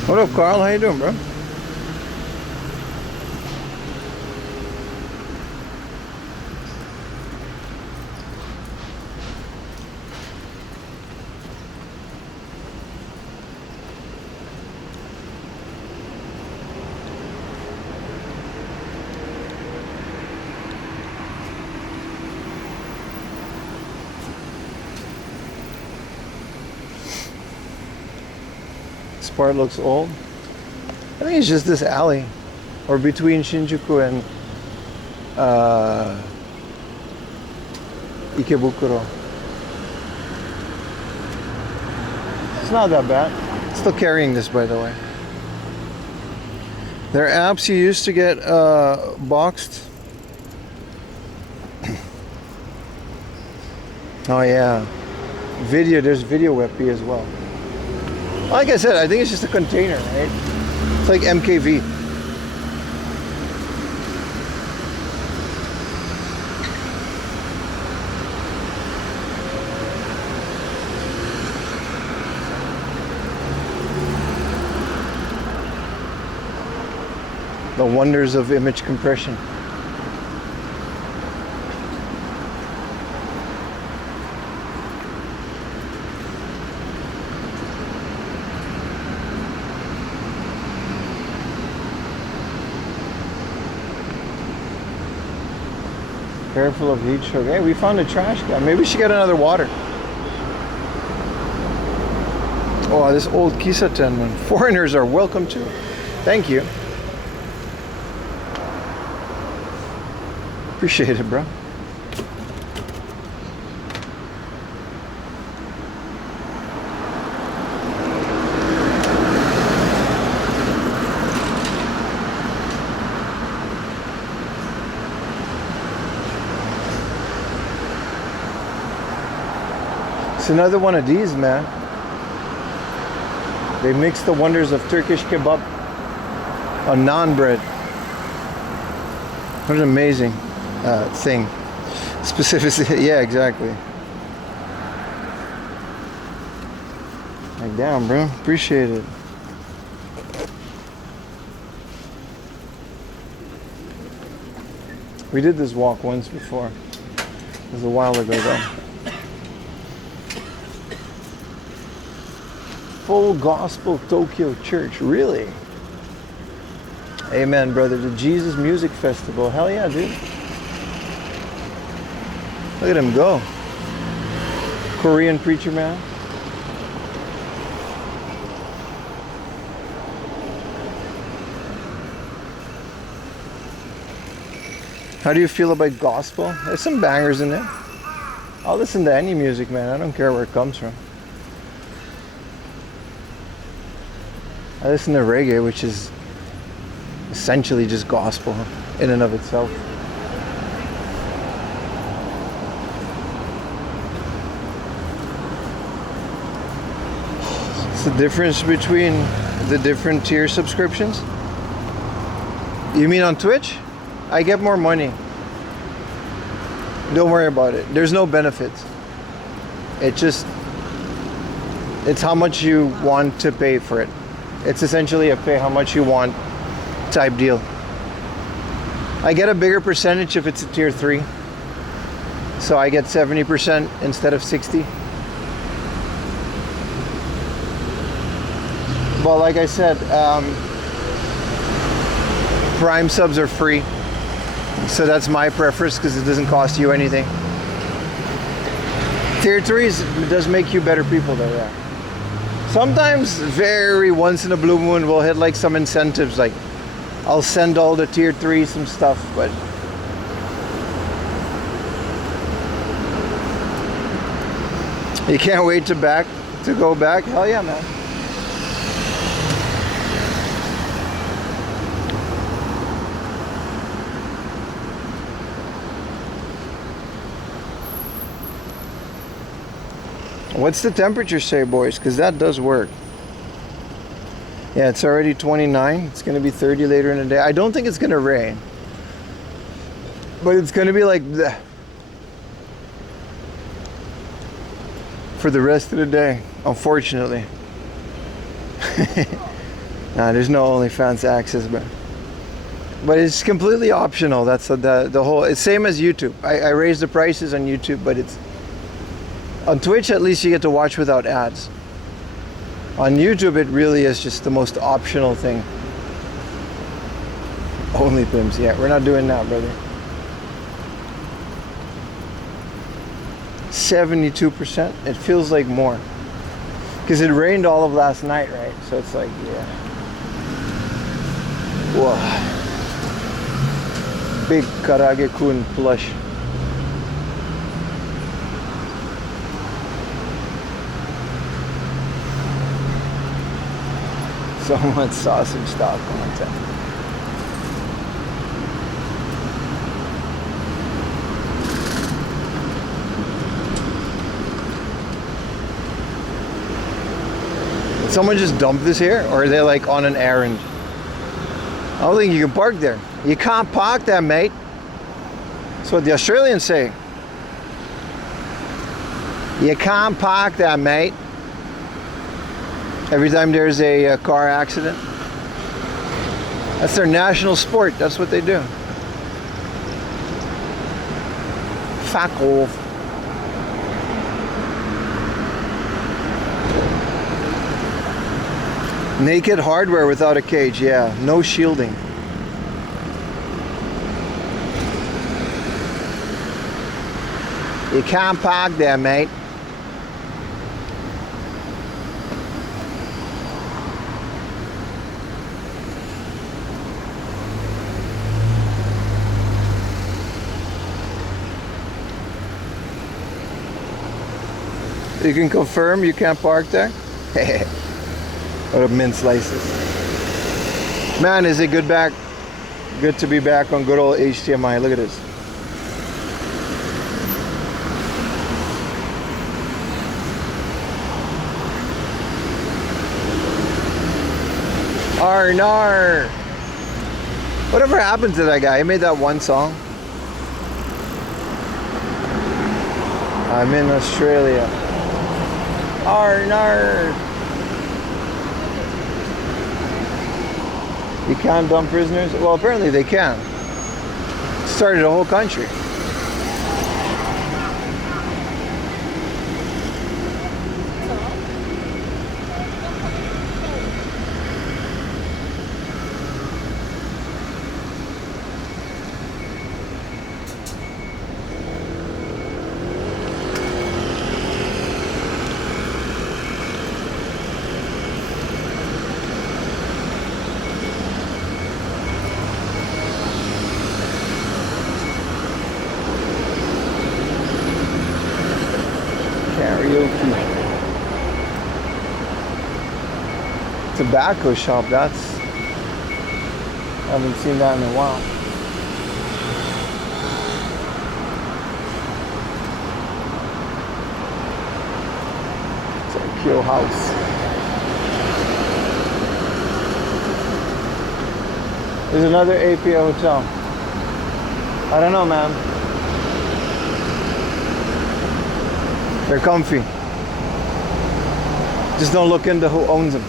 What up, Carl? How you doing, bro? This part looks old. I think it's just this alley, or between Shinjuku and Ikebukuro. It's not that bad. Still carrying this, by the way. There are apps you used to get boxed. Oh yeah, video. There's video Weppy as well. Like I said, I think it's just a container, right? It's like MKV. The wonders of image compression. Careful of heat stroke. Hey, we found a trash can. Maybe we should get another water. Oh, this old Kisa 10, man. Foreigners are welcome too. Thank you. Appreciate it, bro. It's another one of these, man. They mix the wonders of Turkish kebab on naan bread. What an amazing thing. Specificity, yeah, exactly. Like, damn, bro. Appreciate it. We did this walk once before. It was a while ago, though. Full Gospel Tokyo Church, really? Amen, brother. The Jesus Music Festival. Hell yeah, dude. Look at him go. Korean preacher man. How do you feel about gospel? There's some bangers in there. I'll listen to any music, man. I don't care where it comes from. I listen to reggae, which is essentially just gospel in and of itself. It's the difference between the different tier subscriptions. You mean on Twitch? I get more money. Don't worry about it. There's no benefits. It's how much you want to pay for it. It's essentially a pay how much you want type deal. I get a bigger percentage if it's a tier 3. So I get 70% instead of 60. But like I said, Prime subs are free. So that's my preference because it doesn't cost you anything. Tier 3s does make you better people though, yeah. Sometimes, very once in a blue moon, we'll hit like some incentives, like I'll send all the tier 3 some stuff, but you can't wait to go back. Hell yeah, man. What's the temperature say, boys? Because that does work. Yeah, it's already 29. It's going to be 30 later in the day. I don't think it's going to rain. But it's going to be like bleh for the rest of the day, unfortunately. Nah, there's no OnlyFans access, but it's completely optional. That's the whole. It's same as YouTube. I raised the prices on YouTube, but it's on Twitch. At least you get to watch without ads. On YouTube, it really is just the most optional thing. Only pimps, yeah. We're not doing that, brother. 72%. It feels like more. Because it rained all of last night, right? So it's like, yeah. Whoa. Big Karage-kun plush. So much sausage style content. Did someone just dump this here, or are they like on an errand? I don't think you can park there. You can't park there, mate. That's what the Australians say. You can't park there, mate. Every time there's a car accident. That's their national sport. That's what they do. Fuck off. Naked hardware without a cage, yeah. No shielding. You can't park there, mate. You can confirm you can't park there? What a mint slices. Man, is it good to be back on good old HTMI. Look at this. Arnar! Whatever happened to that guy? He made that one song. I'm in Australia. Arnar! You can't dump prisoners? Well, apparently they can. Started a whole country. Karaoke. Tobacco shop, I haven't seen that in a while. It's a Kyo house. There's another APA hotel. I don't know, man. They're comfy. Just don't look into who owns them.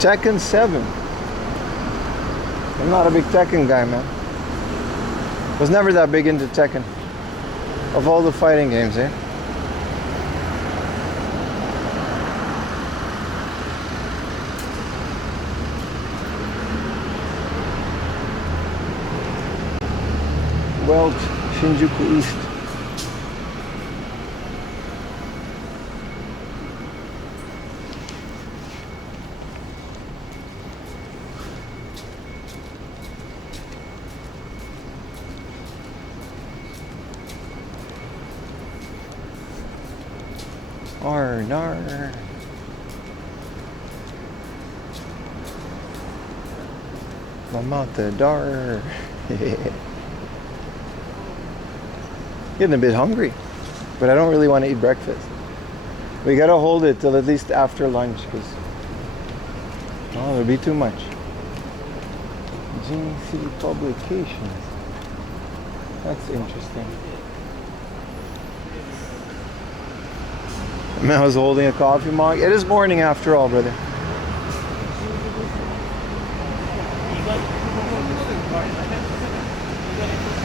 Tekken 7. I'm not a big Tekken guy, man. Was never that big into Tekken. Of all the fighting games, eh? Welch, Shinjuku East. Arnar. Mamata dar. Getting a bit hungry, but I don't really want to eat breakfast. We gotta hold it till at least after lunch, because it'll be too much. GC Publications. That's interesting. Man, I was holding a coffee mug. It is morning after all, brother.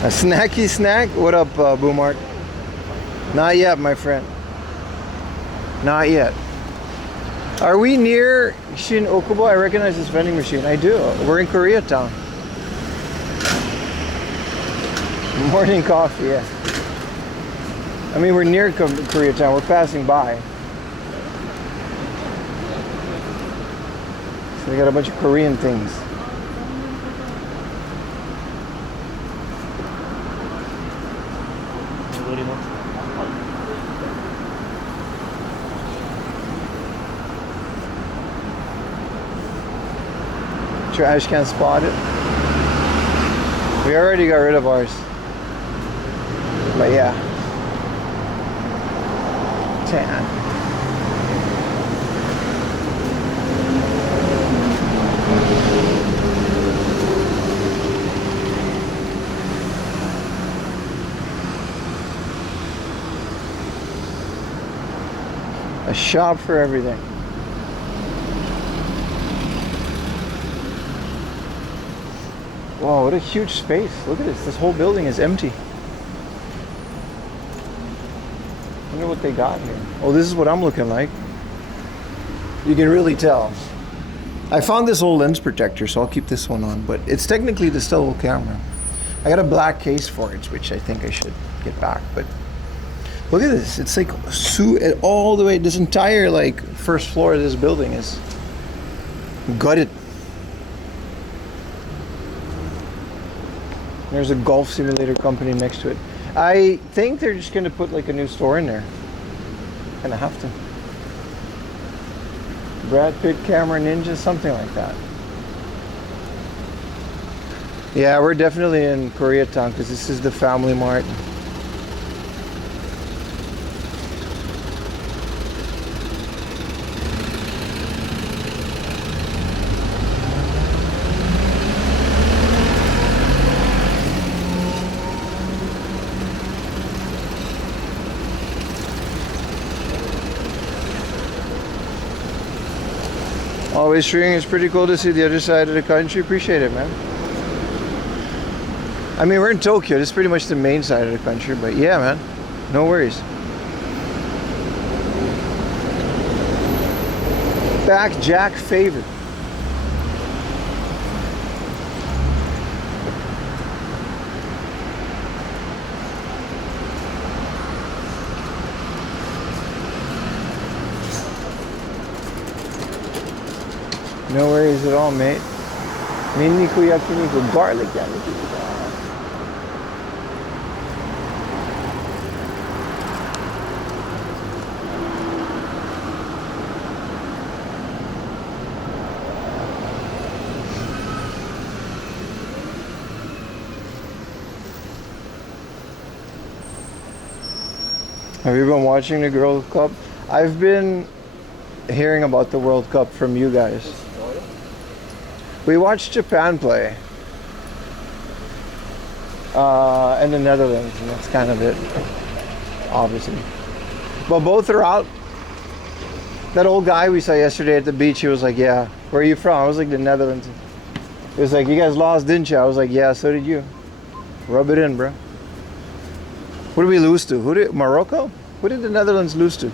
A snacky snack? What up, Boomart? Not yet, my friend. Not yet. Are we near Shin Okubo? I recognize this vending machine. I do. We're in Koreatown. Morning coffee, yeah. I mean, we're near Koreatown. We're passing by. So we got a bunch of Korean things. Trash can spotted. We already got rid of ours. But yeah. 10. A shop for everything. Wow, what a huge space. Look at this. This whole building is empty. I wonder what they got here. Oh, this is what I'm looking like. You can really tell. I found this old lens protector, so I'll keep this one on, but it's technically the still old camera. I got a black case for it, which I think I should get back, but look at this. It's like all the way, this entire like first floor of this building is gutted. There's a golf simulator company next to it. I think they're just gonna put like a new store in there. Gonna have to. Brad Pitt Camera Ninja, something like that. Yeah, we're definitely in Koreatown because this is the Family Mart. Always streaming. It's pretty cool to see the other side of the country. Appreciate it, man. I mean, we're in Tokyo. This is pretty much the main side of the country, but yeah, man. No worries. Back Jack Favor. No worries at all, mate. Minniku yakiniku, garlic yakiniku. Have you been watching the World Cup? I've been hearing about the World Cup from you guys. We watched Japan play. And the Netherlands, and that's kind of it, obviously. But both are out. That old guy we saw yesterday at the beach, he was like, yeah, where are you from? I was like, the Netherlands. He was like, you guys lost, didn't you? I was like, yeah, so did you. Rub it in, bro. Who did we lose to? Morocco? Who did the Netherlands lose to?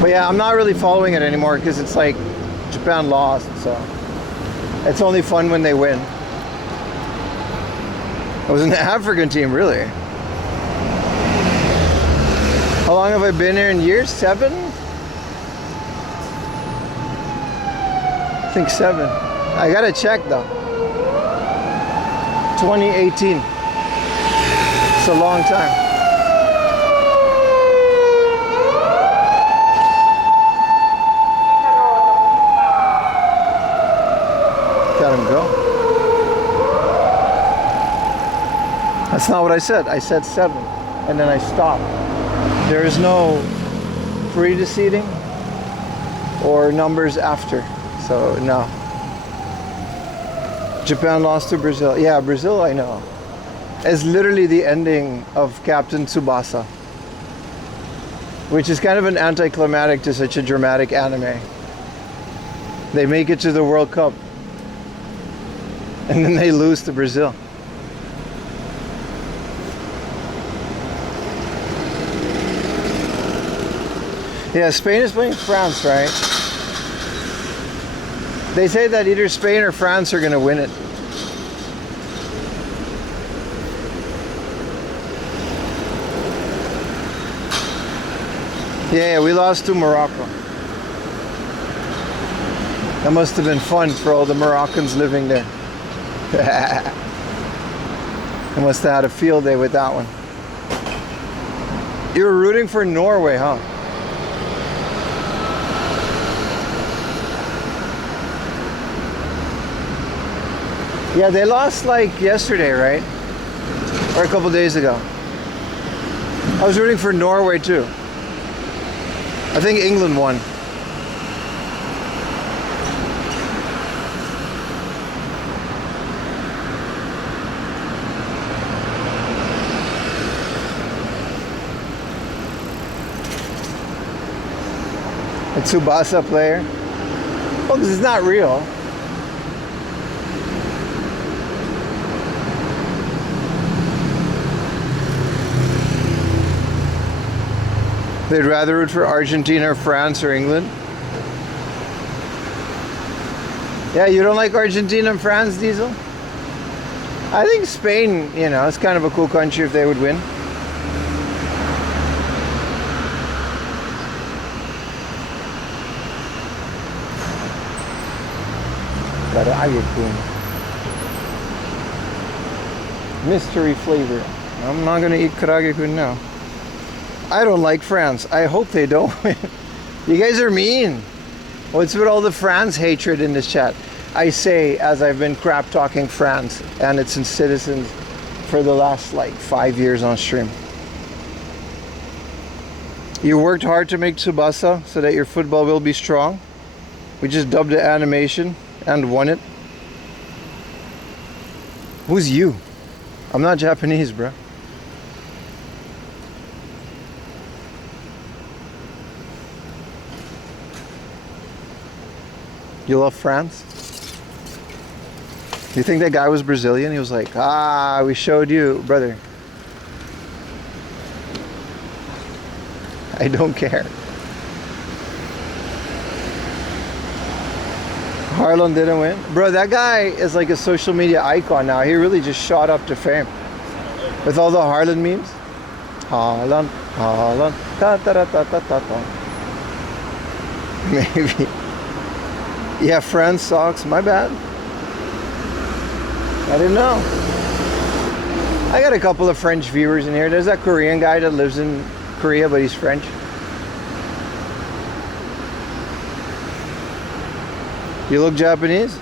But yeah, I'm not really following it anymore because it's like Japan lost, so it's only fun when they win. It was an African team, really. How long have I been here in years? 7? I think 7. I gotta check though. 2018. It's a long time. Got him go. That's not what I said. I said 7, and then I stopped. There is no preceding or numbers after, so no. Japan lost to Brazil. Yeah, Brazil, I know. It's literally the ending of Captain Tsubasa, which is kind of an anticlimactic to such a dramatic anime. They make it to the World Cup, and then they lose to Brazil. Yeah, Spain is playing France, right? They say that either Spain or France are going to win it. Yeah, we lost to Morocco. That must have been fun for all the Moroccans living there. They must have had a field day with that one. You were rooting for Norway, huh? Yeah, they lost like yesterday, right? Or a couple days ago. I was rooting for Norway too. I think England won. A Tsubasa player. Well, because it's not real. They'd rather root for Argentina or France or England. Yeah, you don't like Argentina and France, Diesel? I think Spain, you know, it's kind of a cool country if they would win. Mystery flavor. I'm not gonna eat karage-kun now. I don't like France. I hope they don't win. You guys are mean. What's with all the France hatred in this chat? I say, as I've been crap talking France and its citizens for the last like 5 years on stream. You worked hard to make Tsubasa so that your football will be strong. We just dubbed the animation and won it. Who's you? I'm not Japanese, bro. You love France? You think that guy was Brazilian? He was like, ah, we showed you, brother. I don't care. Harlan didn't win. Bro, that guy is like a social media icon now. He really just shot up to fame. With all the Harlan memes. Harlan, Harlan, ta ta ta ta ta ta. Maybe. Yeah, France sucks. My bad. I didn't know. I got a couple of French viewers in here. There's that Korean guy that lives in Korea, but he's French. You look Japanese?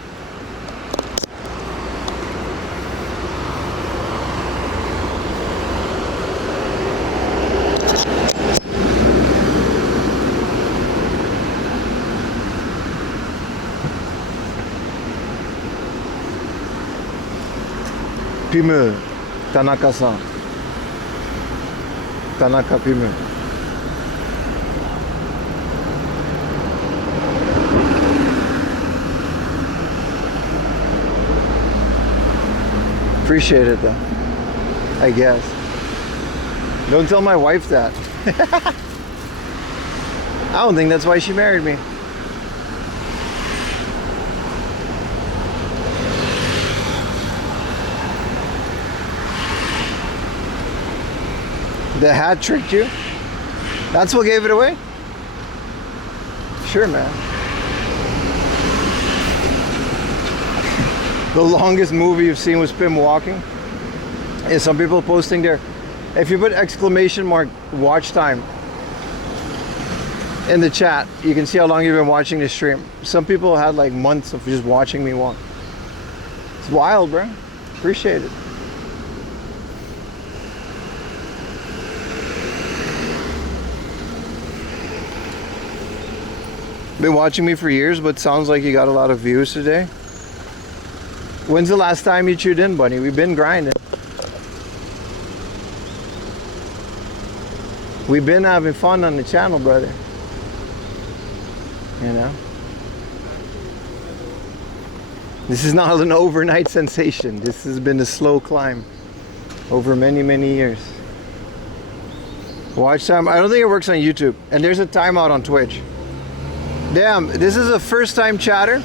Pimu, Tanaka-san. Tanaka Pimu. Appreciate it though, I guess. Don't tell my wife that. I don't think that's why she married me. The hat tricked you? That's what gave it away? Sure, man. The longest movie you've seen was Pim walking. Is some people posting there. If you put exclamation mark watch time in the chat, you can see how long you've been watching the stream. Some people had like months of just watching me walk. It's wild, bro. Appreciate it. Been watching me for years, but sounds like you got a lot of views today. When's the last time you tuned in, Bunny? We've been grinding. We've been having fun on the channel, brother. You know? This is not an overnight sensation. This has been a slow climb over many, many years. Watch time. I don't think it works on YouTube. And there's a timeout on Twitch. Damn, this is a first time chatter.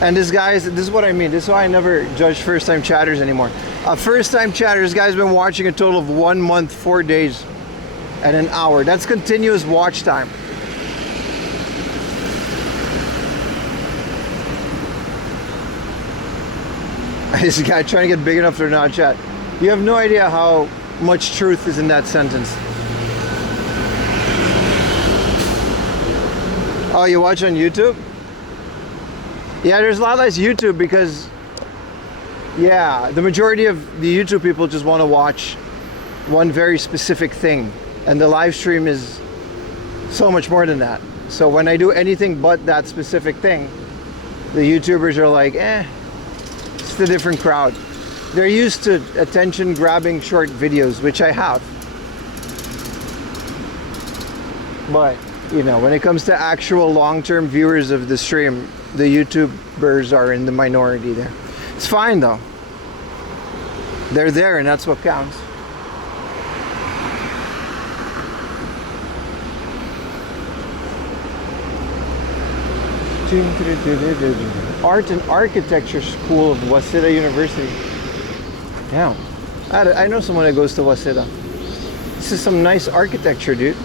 And this is what I mean. This is why I never judge first time chatters anymore. A first time chatter, this guy's been watching a total of 1 month, 4 days, and an hour. That's continuous watch time. This guy trying to get big enough to not chat. You have no idea how much truth is in that sentence. Oh, you watch on YouTube? Yeah, there's a lot less YouTube because, yeah, the majority of the YouTube people just want to watch one very specific thing. And the live stream is so much more than that. So when I do anything but that specific thing, the YouTubers are like, it's a different crowd. They're used to attention grabbing short videos, which I have. But, you know, when it comes to actual long-term viewers of the stream, the YouTubers are in the minority there. It's fine though. They're there and that's what counts. Art and Architecture School of Waseda University. Yeah, I know someone that goes to Waseda. This is some nice architecture, dude.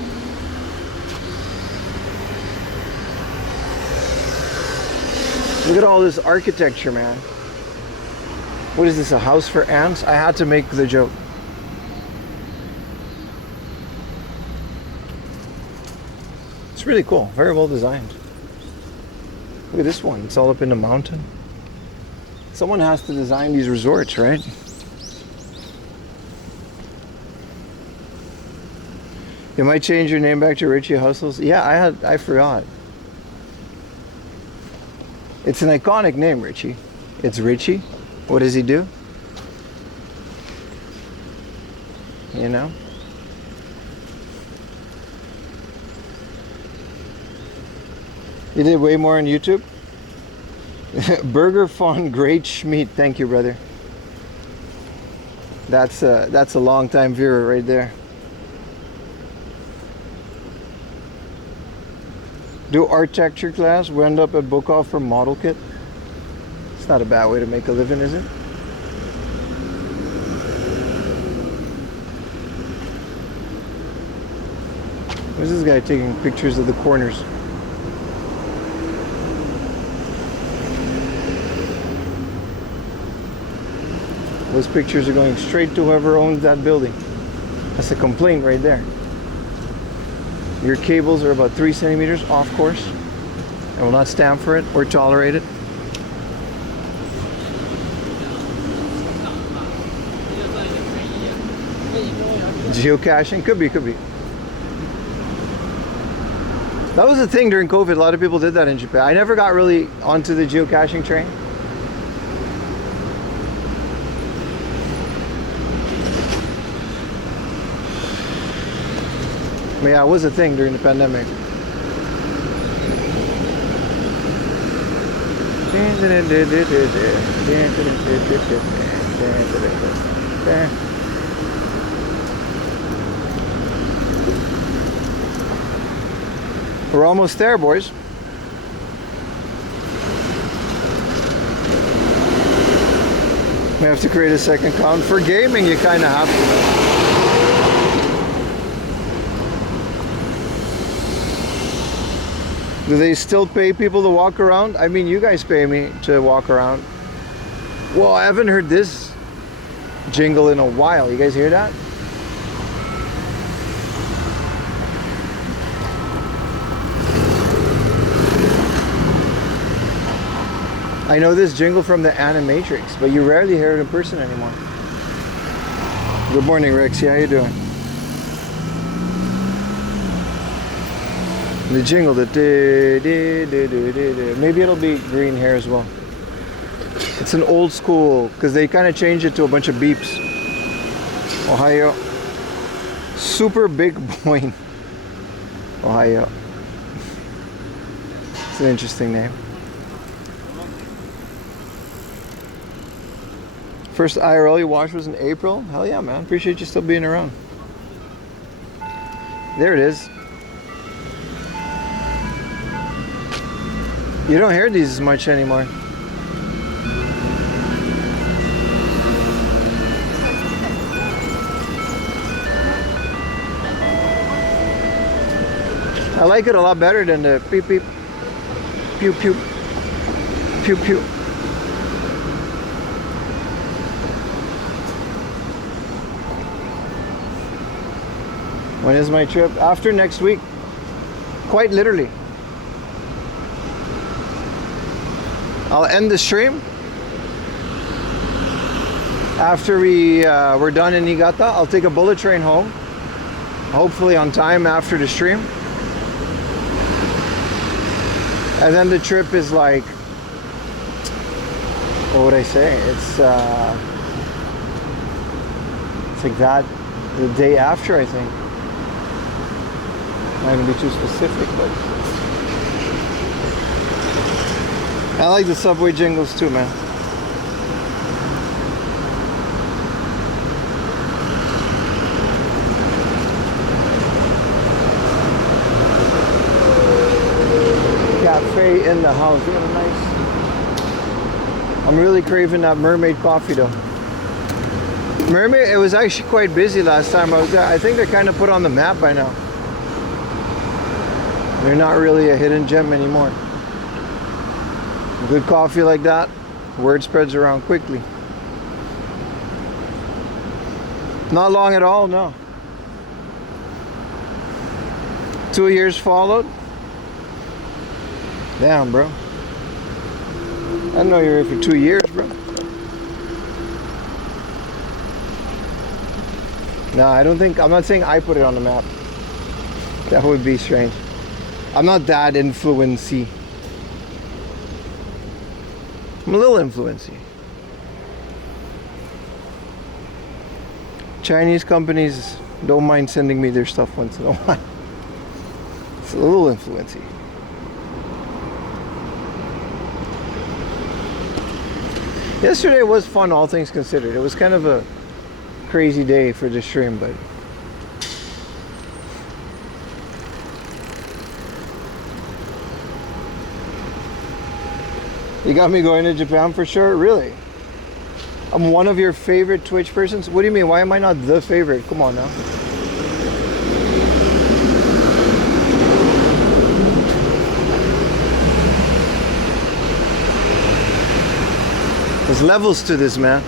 Look at all this architecture, man. What is this, a house for ants? I had to make the joke. It's really cool, very well designed. Look at this one, it's all up in the mountain. Someone has to design these resorts, right? You might change your name back to Richie Hustles. Yeah, I forgot. It's an iconic name, Richie. It's Richie. What does he do? You know? You did way more on YouTube? Burger Fun Great Schmeat. Thank you, brother. That's a long time viewer right there. Do architecture class, we end up at book off for model kit. It's not a bad way to make a living, is it? Where's this guy taking pictures of the corners? Those pictures are going straight to whoever owns that building. That's a complaint right there. Your cables are about 3 centimeters off course. I will not stand for it or tolerate it. Geocaching? Could be. That was the thing during COVID. A lot of people did that in Japan. I never got really onto the geocaching train. But yeah, it was a thing during the pandemic. We're almost there, boys. We have to create a second account. For gaming, you kind of have to. Do they still pay people to walk around? I mean, you guys pay me to walk around. Well, I haven't heard this jingle in a while. You guys hear that? I know this jingle from the Animatrix, but you rarely hear it in person anymore. Good morning, Rexy. How you doing? The jingle, maybe it'll be green here as well. It's an old school, because they kind of changed it to a bunch of beeps. Ohio. Super Big Boing. Ohio. It's an interesting name. First IRL you watched was in April? Hell yeah, man. Appreciate you still being around. There it is. You don't hear these as much anymore. I like it a lot better than the beep beep, pew pew, pew pew. When is my trip? After next week. Quite literally. I'll end the stream after we're done in Niigata. I'll take a bullet train home, hopefully on time after the stream. And then the trip is like, what would I say? It's like that the day after, I think. Not gonna be too specific, but I like the subway jingles too, man. Cafe in the house, really nice. I'm really craving that mermaid coffee though. Mermaid, it was actually quite busy last time I was there. I think they're kind of put on the map by now. They're not really a hidden gem anymore. Good coffee like that, word spreads around quickly. Not long at all, no. 2 years followed. Damn, bro. I know you're here for 2 years, bro. No, I don't think, I'm not saying I put it on the map. That would be strange. I'm not that influency. I'm a little influency. Chinese companies don't mind sending me their stuff once in a while. It's a little influency. Yesterday was fun, all things considered. It was kind of a crazy day for the stream, but you got me going to Japan for sure? Really? I'm one of your favorite Twitch persons? What do you mean? Why am I not the favorite? Come on now. There's levels to this, man.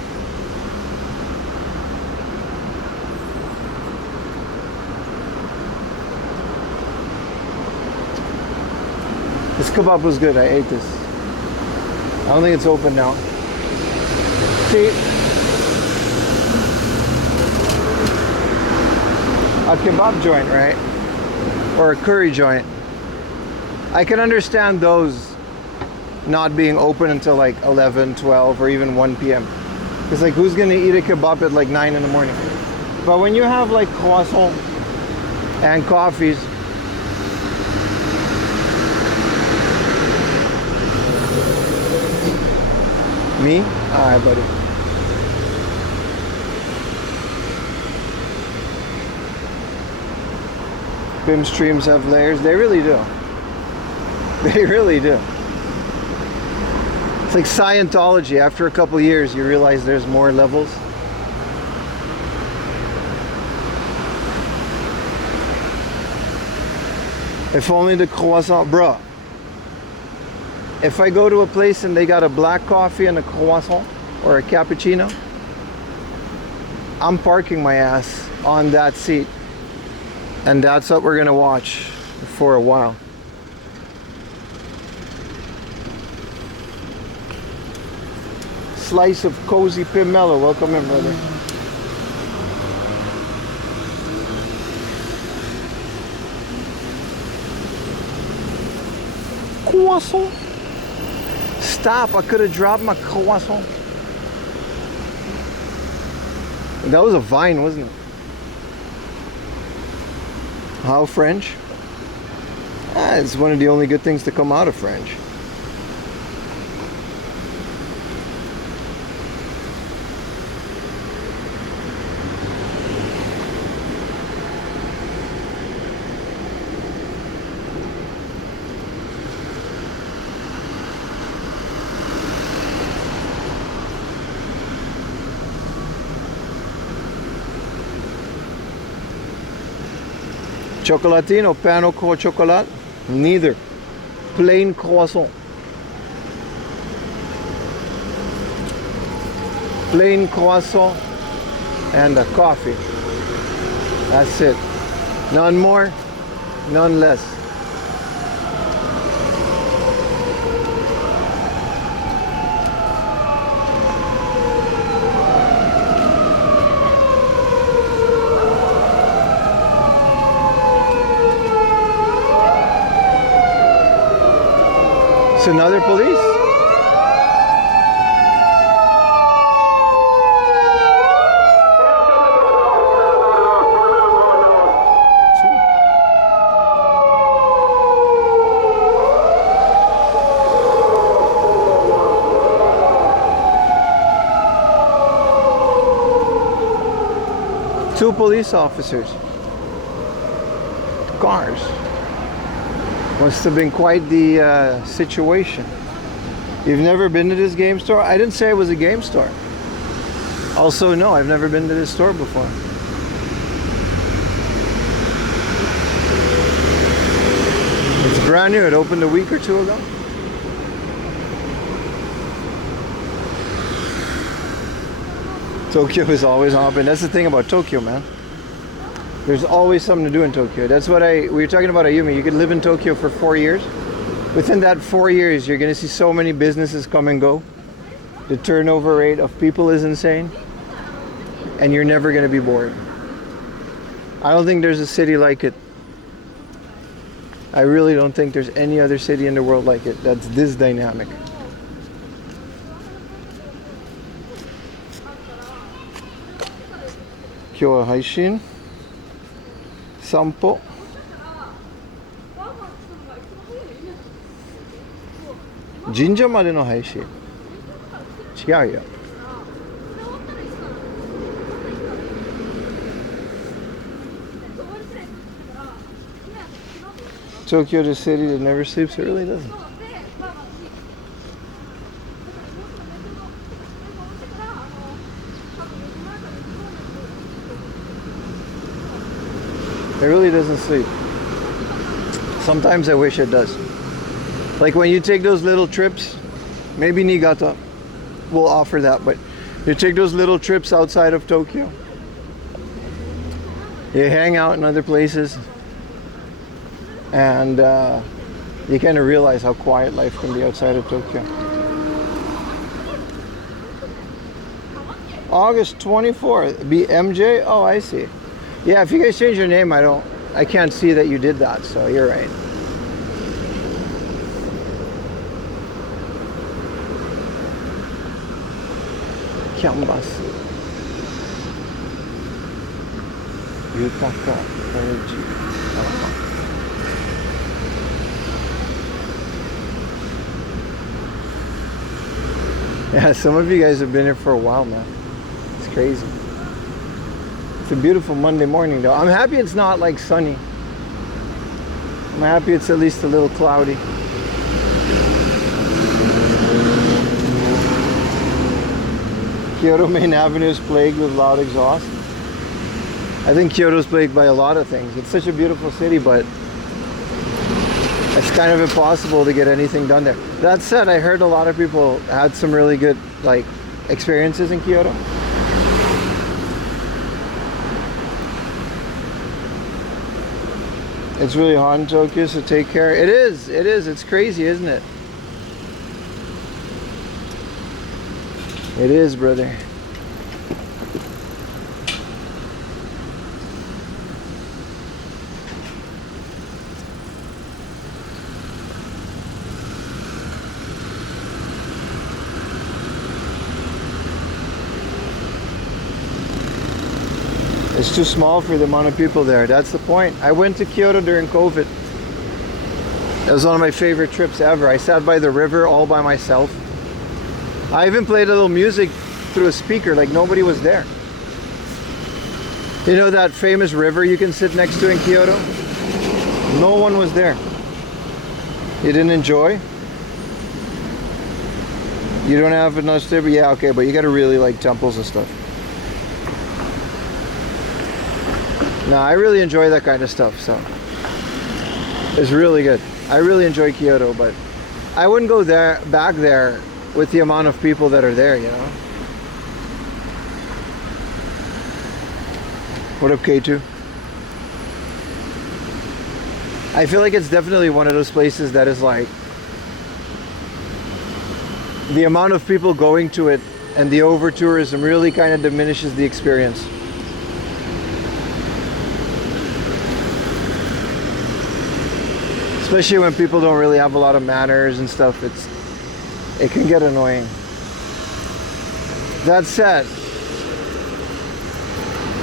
This kebab was good. I ate this. I don't think it's open now. See, a kebab joint, right? Or a curry joint. I can understand those not being open until like 11, 12, or even 1 p.m. Because like, who's gonna eat a kebab at like 9 in the morning? But when you have like croissant and coffees, me? Alright, buddy. BIM streams have layers. They really do. They really do. It's like Scientology. After a couple years, you realize there's more levels. If only the croissant, bruh. If I go to a place and they got a black coffee and a croissant or a cappuccino, I'm parking my ass on that seat. And that's what we're gonna watch for a while. Slice of cozy pomelo. Welcome in, brother. Croissant. Stop, I could have dropped my croissant. That was a vine, wasn't it? How French? It's one of the only good things to come out of French. Chocolatine, pain au chocolat? Neither. Plain croissant. Plain croissant and a coffee. That's it. None more, none less. It's another police. Two police officers. Cars. Must have been quite the situation. You've never been to this game store? I didn't say it was a game store. Also, no, I've never been to this store before. It's brand new. It opened a week or two ago. Tokyo is always hopping. That's the thing about Tokyo, man. There's always something to do in Tokyo. That's what we were talking about Ayumi. You could live in Tokyo for 4 years. Within that 4 years, you're going to see so many businesses come and go. The turnover rate of people is insane. And you're never going to be bored. I don't think there's a city like it. I really don't think there's any other city in the world like it that's this dynamic. Kyo wa haishin. Sampo. Jinja made no haishin. Chigau yo. Tokyo, the city that never sleeps, it really doesn't. It really doesn't sleep. Sometimes I wish it does. Like when you take those little trips, maybe Niigata will offer that, but you take those little trips outside of Tokyo. You hang out in other places, and you kind of realize how quiet life can be outside of Tokyo. August 24th, be MJ? Oh, I see. Yeah, if you guys change your name, I can't see that you did that, so you're right. Canvas. Yutaka energy. Yeah, some of you guys have been here for a while, man. It's crazy. It's a beautiful Monday morning, though. I'm happy it's not like sunny. I'm happy it's at least a little cloudy. Kyoto Main Avenue is plagued with loud exhaust. I think Kyoto's plagued by a lot of things. It's such a beautiful city, but it's kind of impossible to get anything done there. That said, I heard a lot of people had some really good experiences in Kyoto. It's really hot in Tokyo, so take care. It is. It's crazy, isn't it? It is, brother. It's too small for the amount of people there. That's the point. I went to Kyoto during COVID. It was one of my favorite trips ever. I sat by the river all by myself. I even played a little music through a speaker like nobody was there. You know that famous river you can sit next to in Kyoto? No one was there. You didn't enjoy? You don't have enough stable? Yeah, okay, but you gotta really like temples and stuff. No, I really enjoy that kind of stuff, so it's really good. I really enjoy Kyoto, but I wouldn't go back there with the amount of people that are there, you know? What up, K2? I feel like it's definitely one of those places that is like the amount of people going to it and the over tourism really kind of diminishes the experience. Especially when people don't really have a lot of manners and stuff, it can get annoying. That said,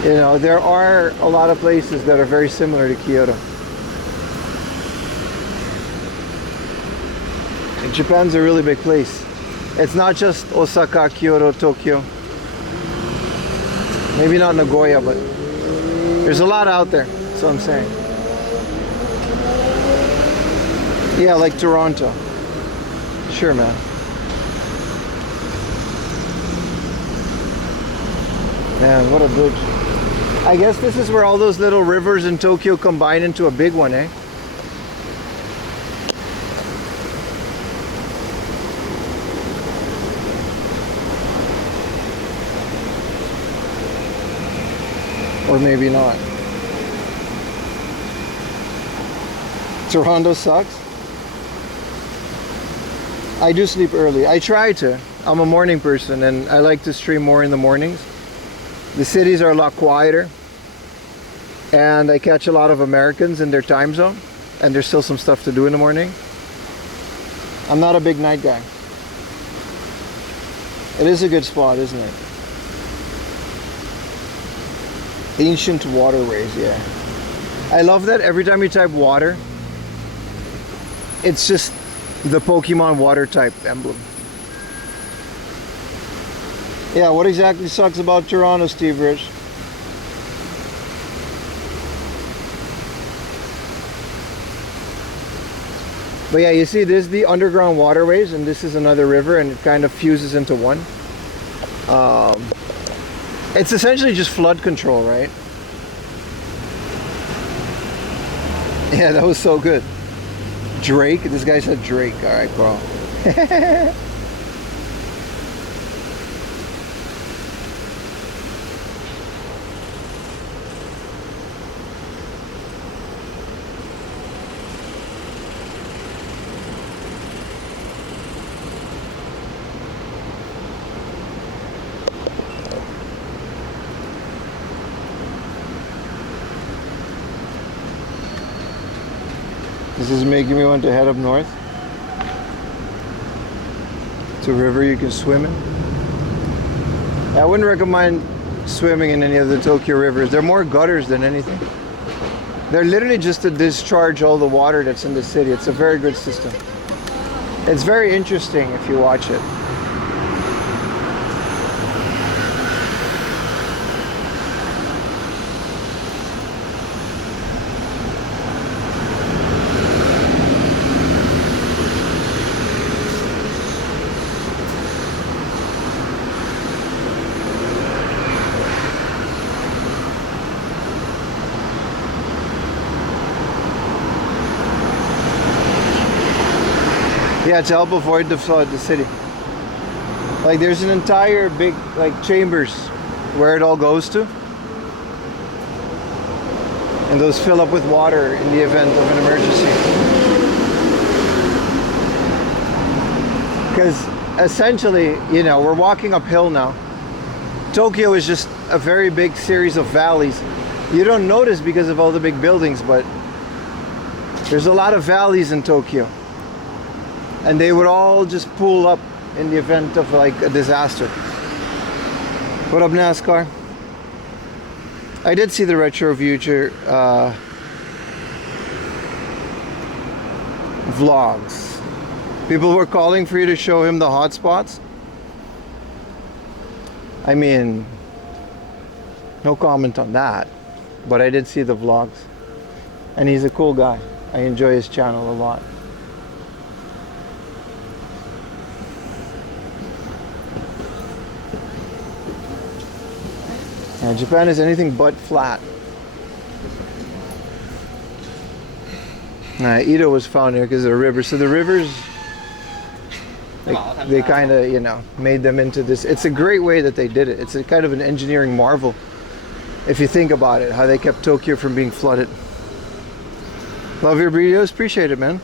you know, there are a lot of places that are very similar to Kyoto. And Japan's a really big place. It's not just Osaka, Kyoto, Tokyo. Maybe not Nagoya, but there's a lot out there. That's what I'm saying. Yeah, like Toronto. Sure, man. Man, what a bridge. I guess this is where all those little rivers in Tokyo combine into a big one, eh? Or maybe not. Toronto sucks. I do sleep early. I try to. I'm a morning person and I like to stream more in the mornings. The cities are a lot quieter. And I catch a lot of Americans in their time zone. And there's still some stuff to do in the morning. I'm not a big night guy. It is a good spot, isn't it? Ancient waterways, yeah. I love that every time you type water, it's just the Pokemon water type emblem. Yeah, what exactly sucks about Toronto, Steve Rich? But yeah, you see, this is the underground waterways, and this is another river, and it kind of fuses into one. It's essentially just flood control, right? Yeah, that was so good. Drake? This guy said Drake. Alright, bro. This is making me want to head up north. It's a river you can swim in. I wouldn't recommend swimming in any of the Tokyo rivers. They're more gutters than anything. They're literally just to discharge all the water that's in the city. It's a very good system. It's very interesting if you watch it. Yeah, to help avoid the flood, the city. Like there's an entire big like chambers where it all goes to. And those fill up with water in the event of an emergency. Because essentially, you know, we're walking uphill now. Tokyo is just a very big series of valleys. You don't notice because of all the big buildings, but there's a lot of valleys in Tokyo. And they would all just pool up in the event of like a disaster. What up, NASCAR? I did see the Retro Future vlogs. People were calling for you to show him the hot spots. I mean, no comment on that. But I did see the vlogs. And he's a cool guy. I enjoy his channel a lot. Yeah, Japan is anything but flat. Ito was found here because of the river. So the rivers, they kind of, you know, made them into this. It's a great way that they did it. It's a kind of an engineering marvel. If you think about it, how they kept Tokyo from being flooded. Love your videos. Appreciate it, man.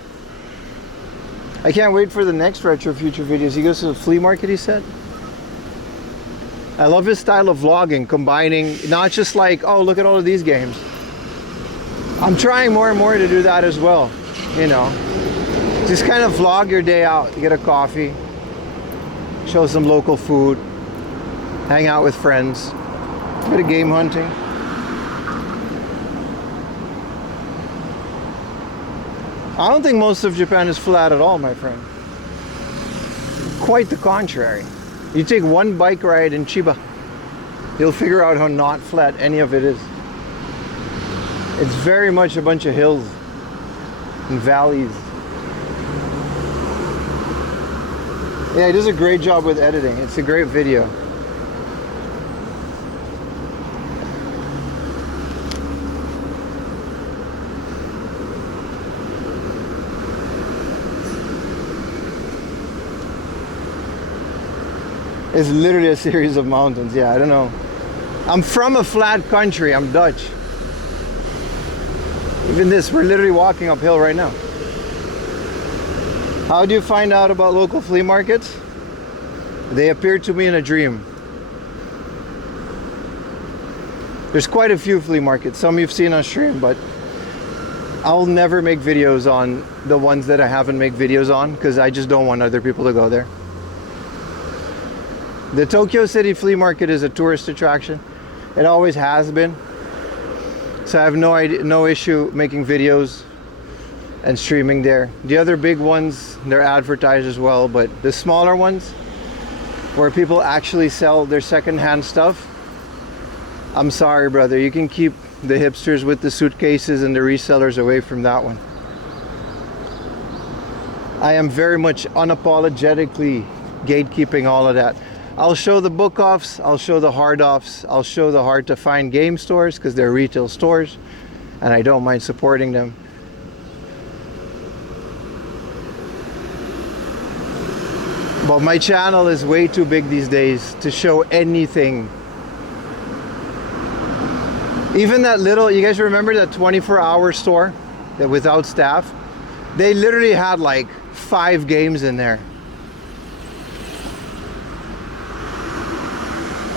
I can't wait for the next Retro Future videos. He goes to the flea market, he said. I love his style of vlogging, combining not just like, oh, look at all of these games. I'm trying more and more to do that as well. you know, just kind of vlog your day out. Get a coffee, show some local food, hang out with friends, a bit of game hunting. I don't think most of Japan is flat at all, my friend. Quite the contrary. You take one bike ride in Chiba, you'll figure out how not flat any of it is. It's very much a bunch of hills and valleys. Yeah, he does a great job with editing. It's a great video. It's literally a series of mountains. Yeah, I don't know. I'm from a flat country. I'm Dutch. Even this, we're literally walking uphill right now. How do you find out about local flea markets? They appear to me in a dream. There's quite a few flea markets. Some you've seen on stream, but I'll never make videos on the ones that I haven't made videos on because I just don't want other people to go there. The Tokyo City Flea Market is a tourist attraction. It always has been. So I have no issue making videos and streaming there. The other big ones, they're advertised as well, but the smaller ones where people actually sell their secondhand stuff, I'm sorry, brother, you can keep the hipsters with the suitcases and the resellers away from that one. I am very much unapologetically gatekeeping all of that. I'll show the book offs, I'll show the hard offs, I'll show the hard to find game stores because they're retail stores and I don't mind supporting them. But my channel is way too big these days to show anything. Even that little, you guys remember that 24-hour store that without staff? They literally had like 5 games in there.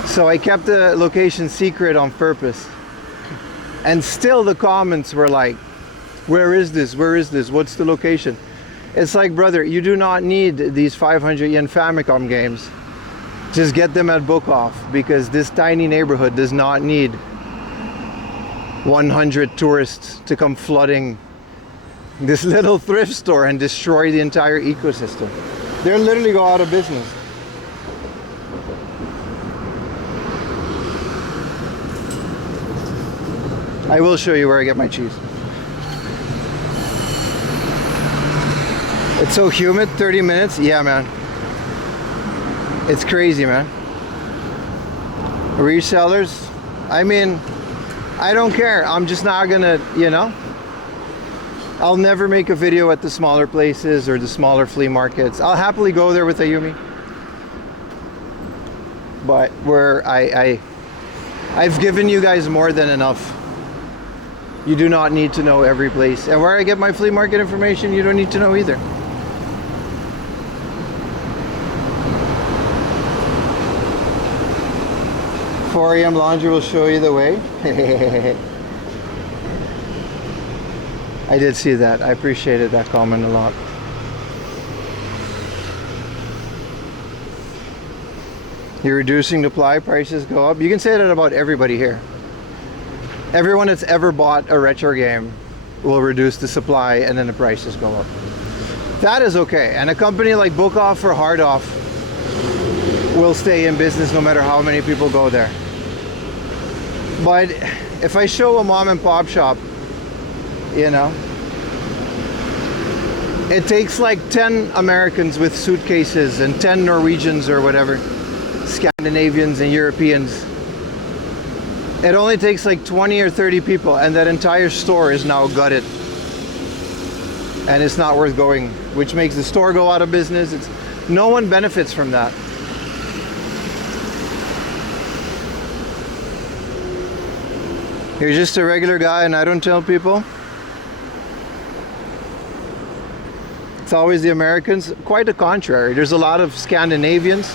So I kept the location secret on purpose. And still the comments were like, where is this? Where is this? What's the location? It's like, brother, you do not need these 500 yen Famicom games. Just get them at Book Off because this tiny neighborhood does not need 100 tourists to come flooding this little thrift store and destroy the entire ecosystem. They'll literally go out of business. I will show you where I get my cheese. It's so humid, 30 minutes. Yeah, man. It's crazy, man. Resellers, I mean, I don't care. I'm just not gonna, you know. I'll never make a video at the smaller places or the smaller flea markets. I'll happily go there with Ayumi. But where I've given you guys more than enough. You do not need to know every place. And where I get my flea market information, you don't need to know either. .4 AM laundry will show you the way. I did see that. I appreciated that comment a lot. You're reducing supply, prices go up. You can say that about everybody here. Everyone that's ever bought a retro game will reduce the supply and then the prices go up. That is okay. And a company like Book Off or Hard Off will stay in business no matter how many people go there. But if I show a mom and pop shop, you know, it takes like 10 Americans with suitcases and 10 Norwegians or whatever, Scandinavians and Europeans. It only takes like 20 or 30 people and that entire store is now gutted. And it's not worth going, which makes the store go out of business. No one benefits from that. You're just a regular guy and I don't tell people. It's always the Americans. Quite the contrary. There's a lot of Scandinavians.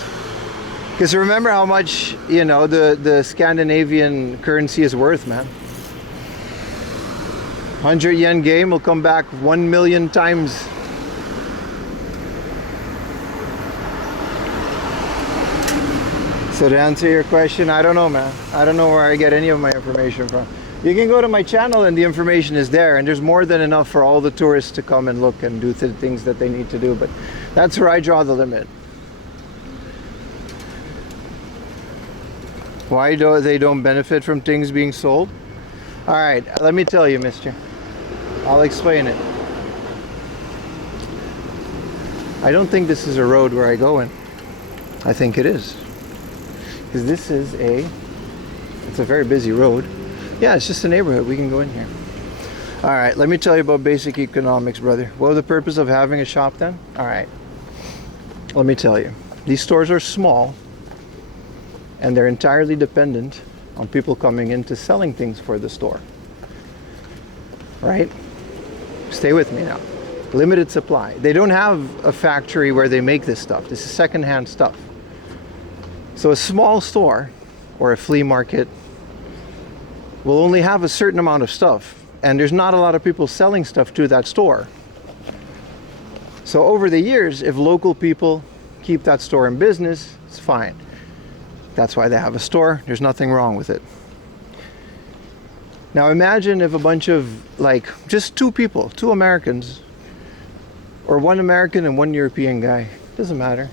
Because remember how much, you know, the Scandinavian currency is worth, man. 100 yen game will come back 1 million times. So to answer your question, I don't know, man. I don't know where I get any of my information from. You can go to my channel and the information is there, and there's more than enough for all the tourists to come and look and do the things that they need to do, but that's where I draw the limit. Why do they don't benefit from things being sold? All right, let me tell you, mister. I'll explain it. I don't think this is a road where I go in. I think it is. Because this is it's a very busy road. Yeah, it's just a neighborhood. We can go in here. All right, let me tell you about basic economics, brother. What was the purpose of having a shop then? All right, let me tell you. These stores are small, and they're entirely dependent on people coming in to selling things for the store. Right? Stay with me now. Limited supply. They don't have a factory where they make this stuff. This is secondhand stuff. So a small store or a flea market will only have a certain amount of stuff, and there's not a lot of people selling stuff to that store. So over the years, if local people keep that store in business, it's fine. That's why they have a store. There's nothing wrong with it. Now imagine if a bunch of, like, just two people, two Americans, or one American and one European guy, doesn't matter.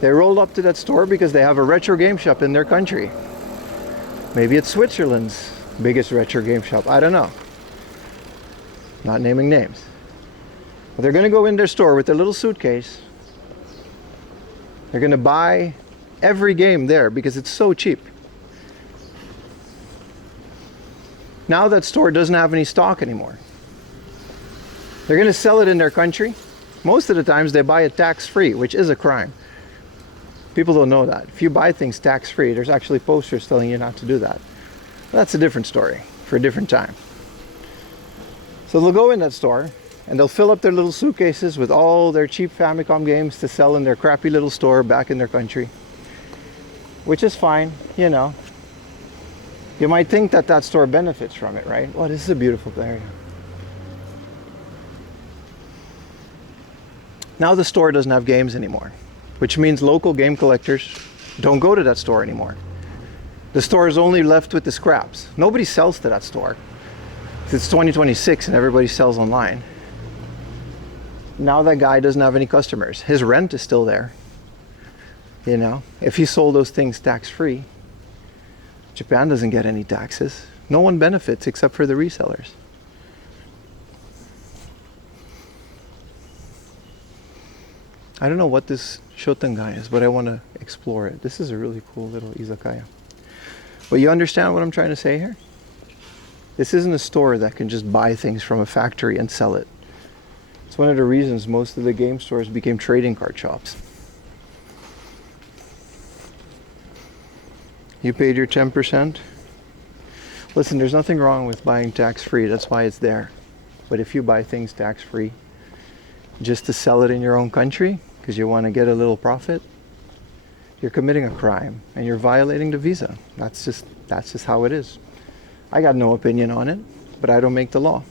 They rolled up to that store because they have a retro game shop in their country. Maybe it's Switzerland's biggest retro game shop. I don't know. Not naming names. But they're going to go in their store with their little suitcase. They're going to buy every game there because it's so cheap. Now that store doesn't have any stock anymore. They're going to sell it in their country. Most of the times they buy it tax-free, which is a crime. People don't know that. If you buy things tax-free, there's actually posters telling you not to do that. But that's a different story for a different time. So they'll go in that store and they'll fill up their little suitcases with all their cheap Famicom games to sell in their crappy little store back in their country. Which is fine, you know. You might think that that store benefits from it, right? Well, this is a beautiful area. Now the store doesn't have games anymore, which means local game collectors don't go to that store anymore. The store is only left with the scraps. Nobody sells to that store. It's 2026 and everybody sells online. Now that guy doesn't have any customers. His rent is still there. You know, if he sold those things tax-free, Japan doesn't get any taxes. No one benefits except for the resellers. I don't know what this Shotengai is, but I want to explore it. This is a really cool little izakaya. But you understand what I'm trying to say here? This isn't a store that can just buy things from a factory and sell it. It's one of the reasons most of the game stores became trading card shops. You paid your 10%? Listen, there's nothing wrong with buying tax-free. That's why it's there. But if you buy things tax-free just to sell it in your own country because you want to get a little profit, you're committing a crime and you're violating the visa. That's just how it is. I got no opinion on it, but I don't make the law.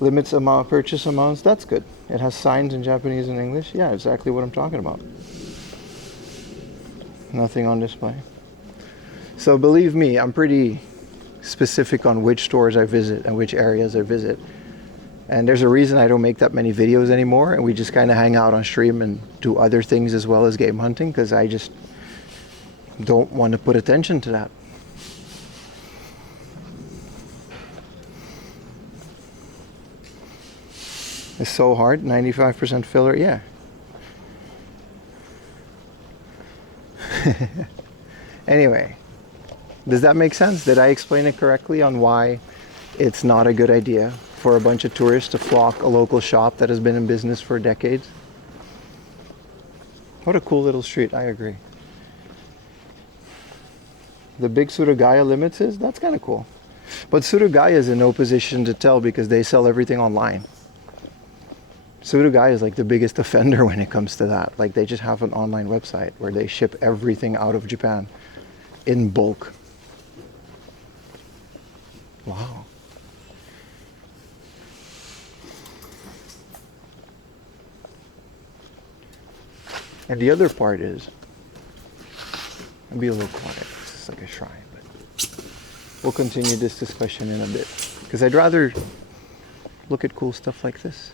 Limits amount, purchase amounts, that's good. It has signs in Japanese and English. Yeah, exactly what I'm talking about. Nothing on display. So believe me, I'm pretty specific on which stores I visit and which areas I visit. And there's a reason I don't make that many videos anymore, and we just kind of hang out on stream and do other things as well as game hunting, because I just don't want to put attention to that. It's so hard, 95% filler, yeah. Anyway, does that make sense? Did I explain it correctly on why it's not a good idea for a bunch of tourists to flock a local shop that has been in business for decades? What a cool little street, I agree. The big Surugaya limits is, that's kind of cool. But Surugaya is in no position to tell because they sell everything online. Surugaya is like the biggest offender when it comes to that. Like, they just have an online website where they ship everything out of Japan in bulk. Wow. And the other part is, I'll be a little quiet. It's just like a shrine, but we'll continue this discussion in a bit. Because I'd rather look at cool stuff like this.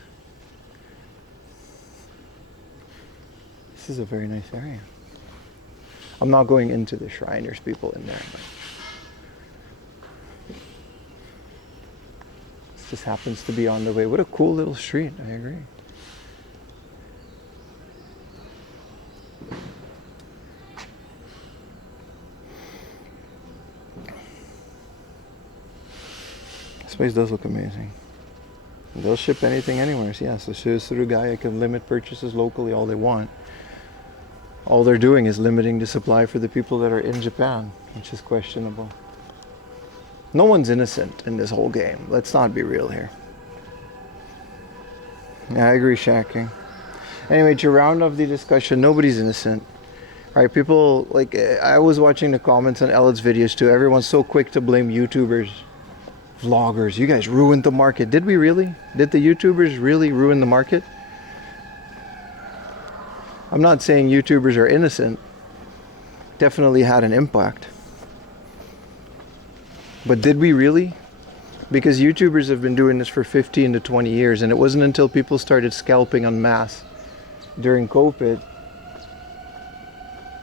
This is a very nice area. I'm not going into the shrine, there's people in there. But this just happens to be on the way. What a cool little street, I agree. This place does look amazing. They'll ship anything anywhere. So yes, the Suisuru guy can limit purchases locally all they want. All they're doing is limiting the supply for the people that are in Japan, which is questionable. No one's innocent in this whole game. Let's not be real here. Yeah, I agree, Shacking. Anyway, to round off the discussion, nobody's innocent. Alright, people, like, I was watching the comments on Elliot's videos too. Everyone's so quick to blame YouTubers, vloggers. You guys ruined the market. Did we really? Did the YouTubers really ruin the market? I'm not saying YouTubers are innocent. Definitely had an impact. But did we really? Because YouTubers have been doing this for 15 to 20 years, and it wasn't until people started scalping en masse during COVID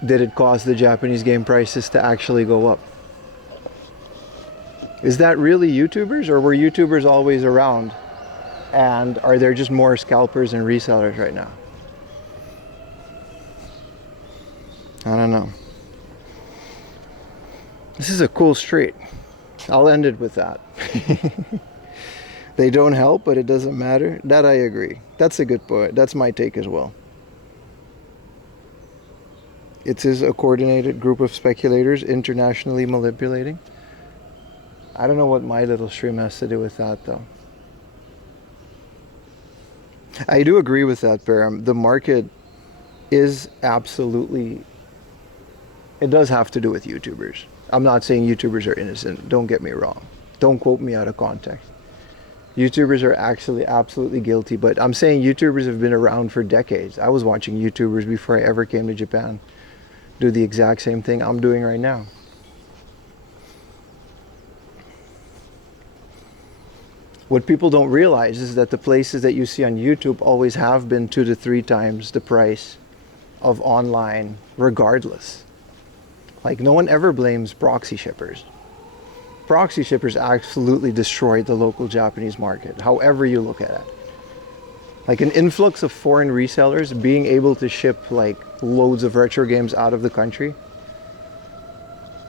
did it cause the Japanese game prices to actually go up. Is that really YouTubers, or were YouTubers always around? And are there just more scalpers and resellers right now? I don't know. This is a cool street. I'll end it with that. They don't help, but it doesn't matter. That I agree. That's a good point. That's my take as well. It is a coordinated group of speculators internationally manipulating. I don't know what my little stream has to do with that, though. I do agree with that, Param. The market is absolutely... It does have to do with YouTubers. I'm not saying YouTubers are innocent. Don't get me wrong. Don't quote me out of context. YouTubers are actually absolutely guilty, but I'm saying YouTubers have been around for decades. I was watching YouTubers before I ever came to Japan do the exact same thing I'm doing right now. What people don't realize is that the places that you see on YouTube always have been 2 to 3 times the price of online, regardless. Like, no one ever blames proxy shippers. Proxy shippers absolutely destroyed the local Japanese market, however you look at it. Like, an influx of foreign resellers being able to ship like loads of retro games out of the country,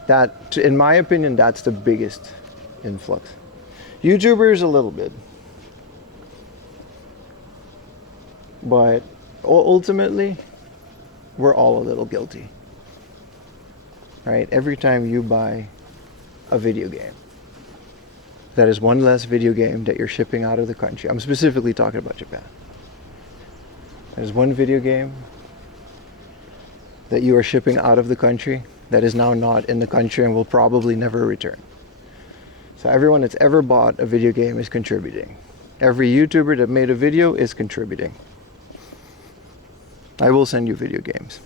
that, in my opinion, that's the biggest influx. YouTubers a little bit, but ultimately we're all a little guilty, right? Every time you buy a video game, that is one less video game that you're shipping out of the country. I'm specifically talking about Japan. There's one video game that you are shipping out of the country that is now not in the country and will probably never return. So everyone that's ever bought a video game is contributing. Every YouTuber that made a video is contributing. I will send you video games.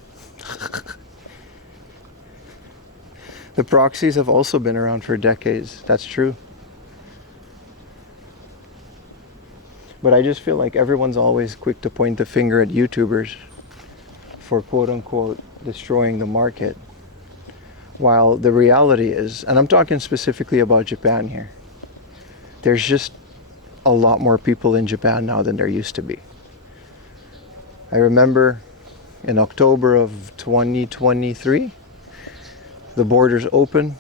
The proxies have also been around for decades. That's true. But I just feel like everyone's always quick to point the finger at YouTubers for quote-unquote destroying the market. While the reality is, and I'm talking specifically about Japan here, there's just a lot more people in Japan now than there used to be. I remember in October of 2023, the borders opened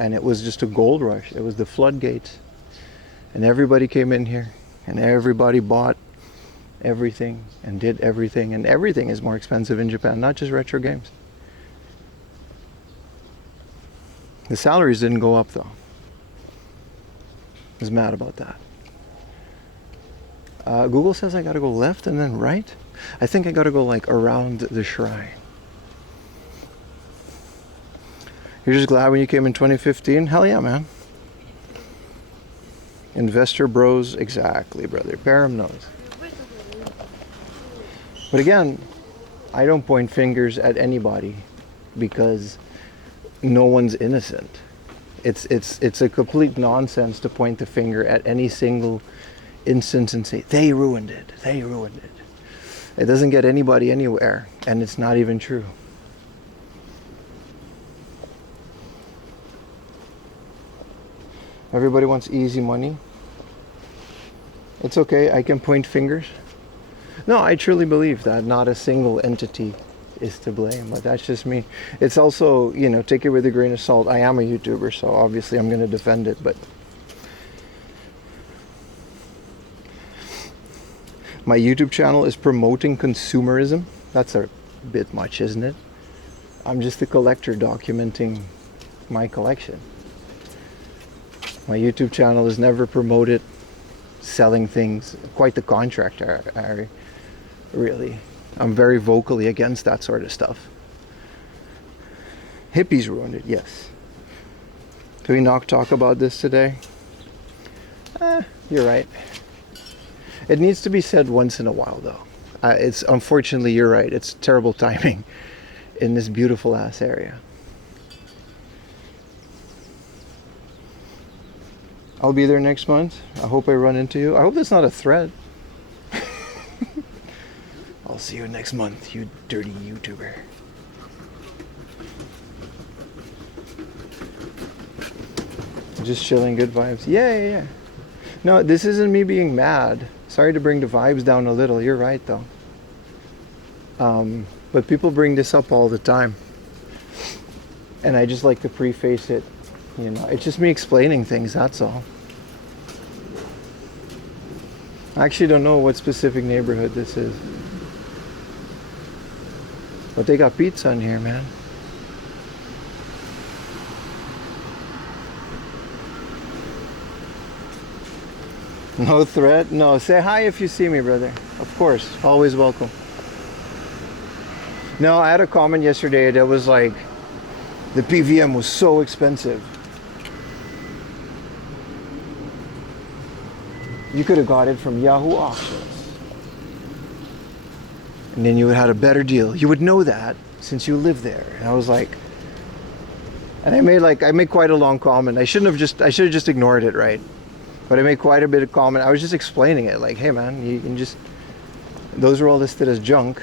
and it was just a gold rush. It was the floodgates. And everybody came in here and everybody bought everything and did everything. And everything is more expensive in Japan, not just retro games. The salaries didn't go up though. I was mad about that. Google says I gotta go left and then right. I think I gotta go like around the shrine. You're just glad when you came in 2015? Hell yeah, man. Investor bros, exactly, brother. Param knows. But again, I don't point fingers at anybody because no one's innocent. It's a complete nonsense to point the finger at any single instance and say they ruined it. They ruined it. It doesn't get anybody anywhere, and it's not even true. Everybody wants easy money. It's okay, I can point fingers. No, I truly believe that not a single entity is to blame, but that's just me. It's also, you know, take it with a grain of salt. I am a YouTuber, so obviously I'm going to defend it, but my YouTube channel is promoting consumerism. That's a bit much, isn't it? I'm just a collector documenting my collection. My YouTube channel has never promoted selling things. Quite the contrary, really. I'm very vocally against that sort of stuff. Hippies ruined it, yes. Can we not talk about this today? You're right. It needs to be said once in a while, though. It's unfortunately, you're right. It's terrible timing in this beautiful ass area. I'll be there next month. I hope I run into you. I hope that's not a threat. I'll see you next month, you dirty YouTuber. Just chilling, good vibes. Yeah. No, this isn't me being mad. Sorry to bring the vibes down a little. You're right, though. But people bring this up all the time. And I just like to preface it. You know, it's just me explaining things, that's all. I actually don't know what specific neighborhood this is. But they got pizza in here, man. No threat? No. Say hi if you see me, brother. Of course. Always welcome. No, I had a comment yesterday that was like, the PVM was so expensive. You could have got it from Yahoo Auctions. And then you would have had a better deal. You would know that since you live there. And I was like, and I made quite a long comment. I should have just ignored it, right? But I made quite a bit of comment. I was just explaining it, like, hey man, you can just, those are all listed as junk.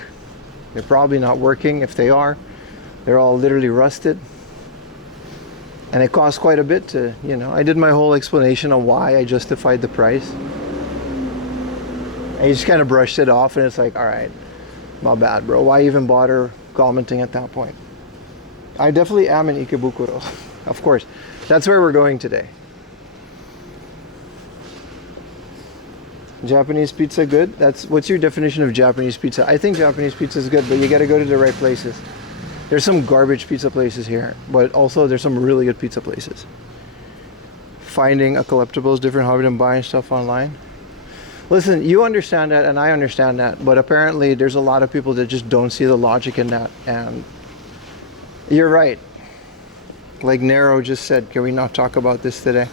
They're probably not working. If they are, they're all literally rusted. And it costs quite a bit to, you know, I did my whole explanation on why I justified the price. And he just kind of brushed it off, and it's like, all right, my bad, bro. Why even bother commenting at that point? I definitely am in Ikebukuro, of course. That's where we're going today. Japanese pizza good? What's your definition of Japanese pizza? I think Japanese pizza is good, but you got to go to the right places. There's some garbage pizza places here, but also there's some really good pizza places. Finding a collectible is different hobby than buying stuff online. Listen, you understand that and I understand that, but apparently there's a lot of people that just don't see the logic in that, and you're right. Like Nero just said, can we not talk about this today?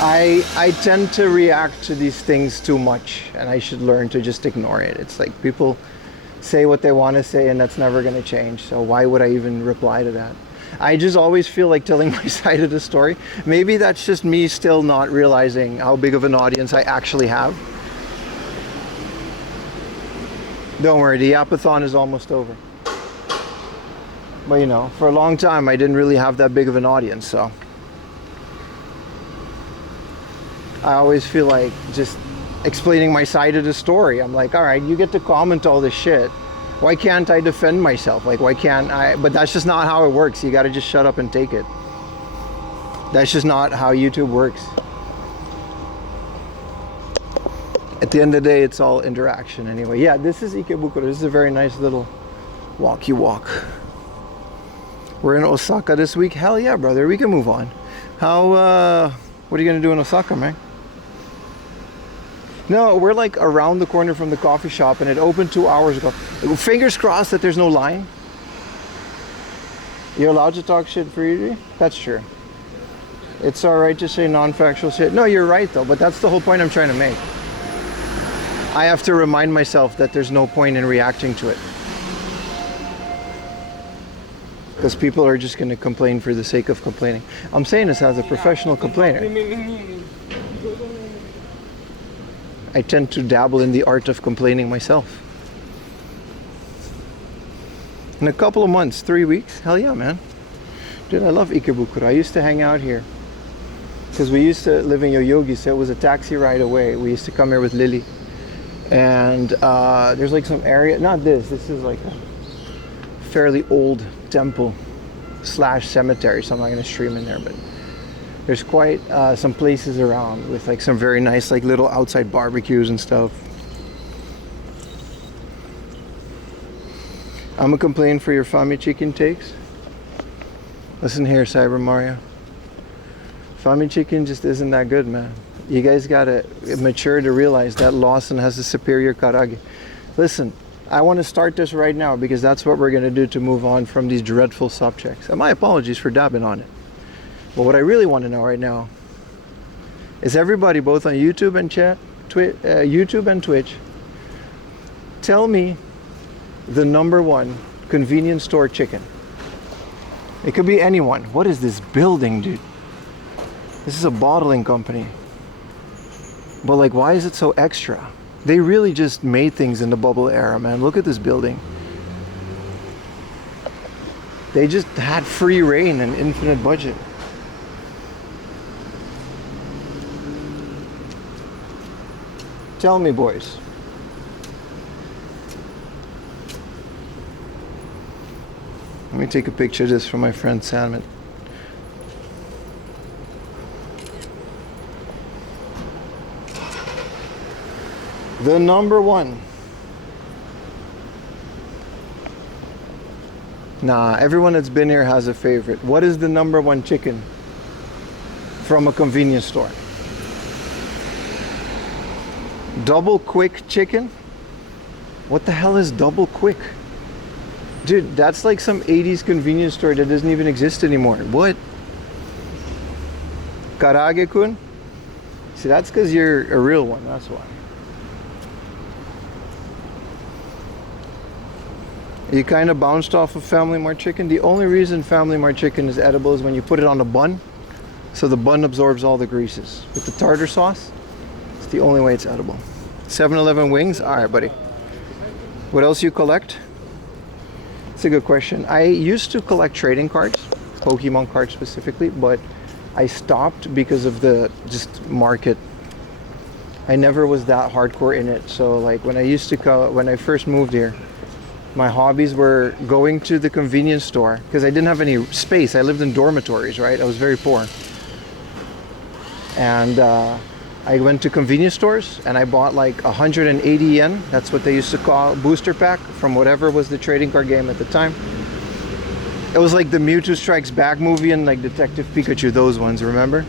I tend to react to these things too much, and I should learn to just ignore it. It's like people say what they want to say, and that's never going to change. So why would I even reply to that? I just always feel like telling my side of the story. Maybe that's just me still not realizing how big of an audience I actually have. Don't worry, the Yapathon is almost over. But you know, for a long time I didn't really have that big of an audience, so I always feel like just explaining my side of the story. I'm like, all right, you get to comment all this shit. Why can't I defend myself? Like, why can't I? But that's just not how it works. You got to just shut up and take it. That's just not how YouTube works. At the end of the day, it's all interaction anyway. Yeah, this is Ikebukuro. This is a very nice little walk you walk. We're in Osaka this week. Hell yeah, brother. We can move on. What are you going to do in Osaka, man? No, we're like around the corner from the coffee shop, and it opened 2 hours ago. Fingers crossed that there's no line. You're allowed to talk shit freely? That's true. It's alright to say non-factual shit. No, you're right though, but that's the whole point I'm trying to make. I have to remind myself that there's no point in reacting to it. Because people are just going to complain for the sake of complaining. I'm saying this as a professional complainer. I tend to dabble in the art of complaining myself. In a couple of months, 3 weeks, hell yeah, man. Dude, I love Ikebukuro. I used to hang out here. Because we used to live in Yoyogi, so it was a taxi ride away. We used to come here with Lily. And there's like some area, not this is like a fairly old temple / cemetery, so I'm not going to stream in there, but there's quite some places around with like some very nice like little outside barbecues and stuff. I'm gonna complain for your Fami chicken takes. Listen here, Cyber Mario. Fami chicken just isn't that good, man. You guys gotta mature to realize that Lawson has a superior karage. Listen, I want to start this right now because that's what we're gonna do to move on from these dreadful subjects. And my apologies for dabbing on it. But what I really want to know right now is everybody, both on YouTube and YouTube and Twitch, tell me the #1 convenience store chicken. It could be anyone. What is this building, dude? This is a bottling company. But like, why is it so extra? They really just made things in the bubble era, man. Look at this building. They just had free reign and infinite budget. Tell me, boys. Let me take a picture of this for my friend Salmon. The #1. Nah, everyone that's been here has a favorite. What is the #1 chicken from a convenience store? Double quick chicken? What the hell is double quick? Dude, that's like some 80s convenience store that doesn't even exist anymore. What? Karage-kun? See, that's because you're a real one, that's why. You kind of bounced off of Family Mart chicken. The only reason Family Mart chicken is edible is when you put it on a bun, so the bun absorbs all the greases. With the tartar sauce, it's the only way it's edible. 7-Eleven wings? Alright, buddy. What else you collect? It's a good question. I used to collect trading cards, Pokemon cards specifically, but I stopped because of the just market. I never was that hardcore in it. So like when I first moved here, my hobbies were going to the convenience store because I didn't have any space. I lived in dormitories, right? I was very poor. And I went to convenience stores and I bought like 180 yen. That's what they used to call booster pack from whatever was the trading card game at the time. It was like the Mewtwo Strikes Back movie and like Detective Pikachu, those ones, remember?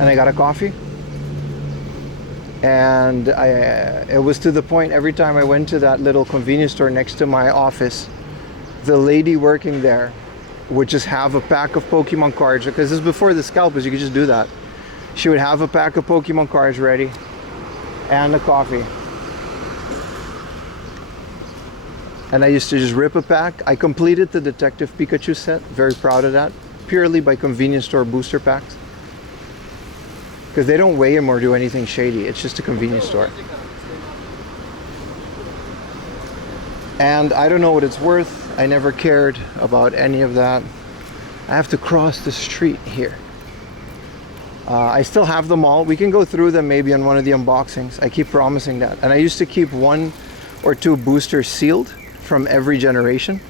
And I got a coffee. And it was to the point every time I went to that little convenience store next to my office, the lady working there would just have a pack of Pokemon cards, because this is before the scalpers, you could just do that. She would have a pack of Pokemon cards ready and a coffee. And I used to just rip a pack. I completed the Detective Pikachu set, very proud of that, purely by convenience store booster packs. Because they don't weigh them or do anything shady, it's just a convenience store. And I don't know what it's worth. I never cared about any of that. I have to cross the street here. I still have them all. We can go through them maybe on one of the unboxings. I keep promising that. And I used to keep 1 or 2 boosters sealed from every generation.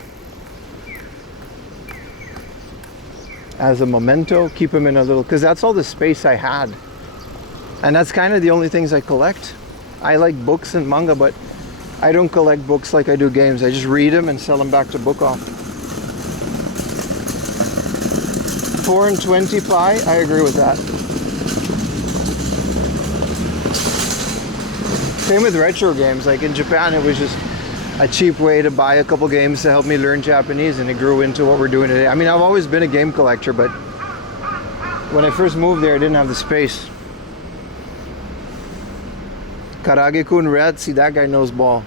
As a memento, keep them in a little, because that's all the space I had. And that's kind of the only things I collect. I like books and manga, but I don't collect books like I do games. I just read them and sell them back to Book Off. 4 and 20 pi, I agree with that. Same with retro games. Like in Japan, it was just a cheap way to buy a couple games to help me learn Japanese, and it grew into what we're doing today. I mean, I've always been a game collector, but when I first moved there, I didn't have the space. Karage-kun Red, see, that guy knows ball.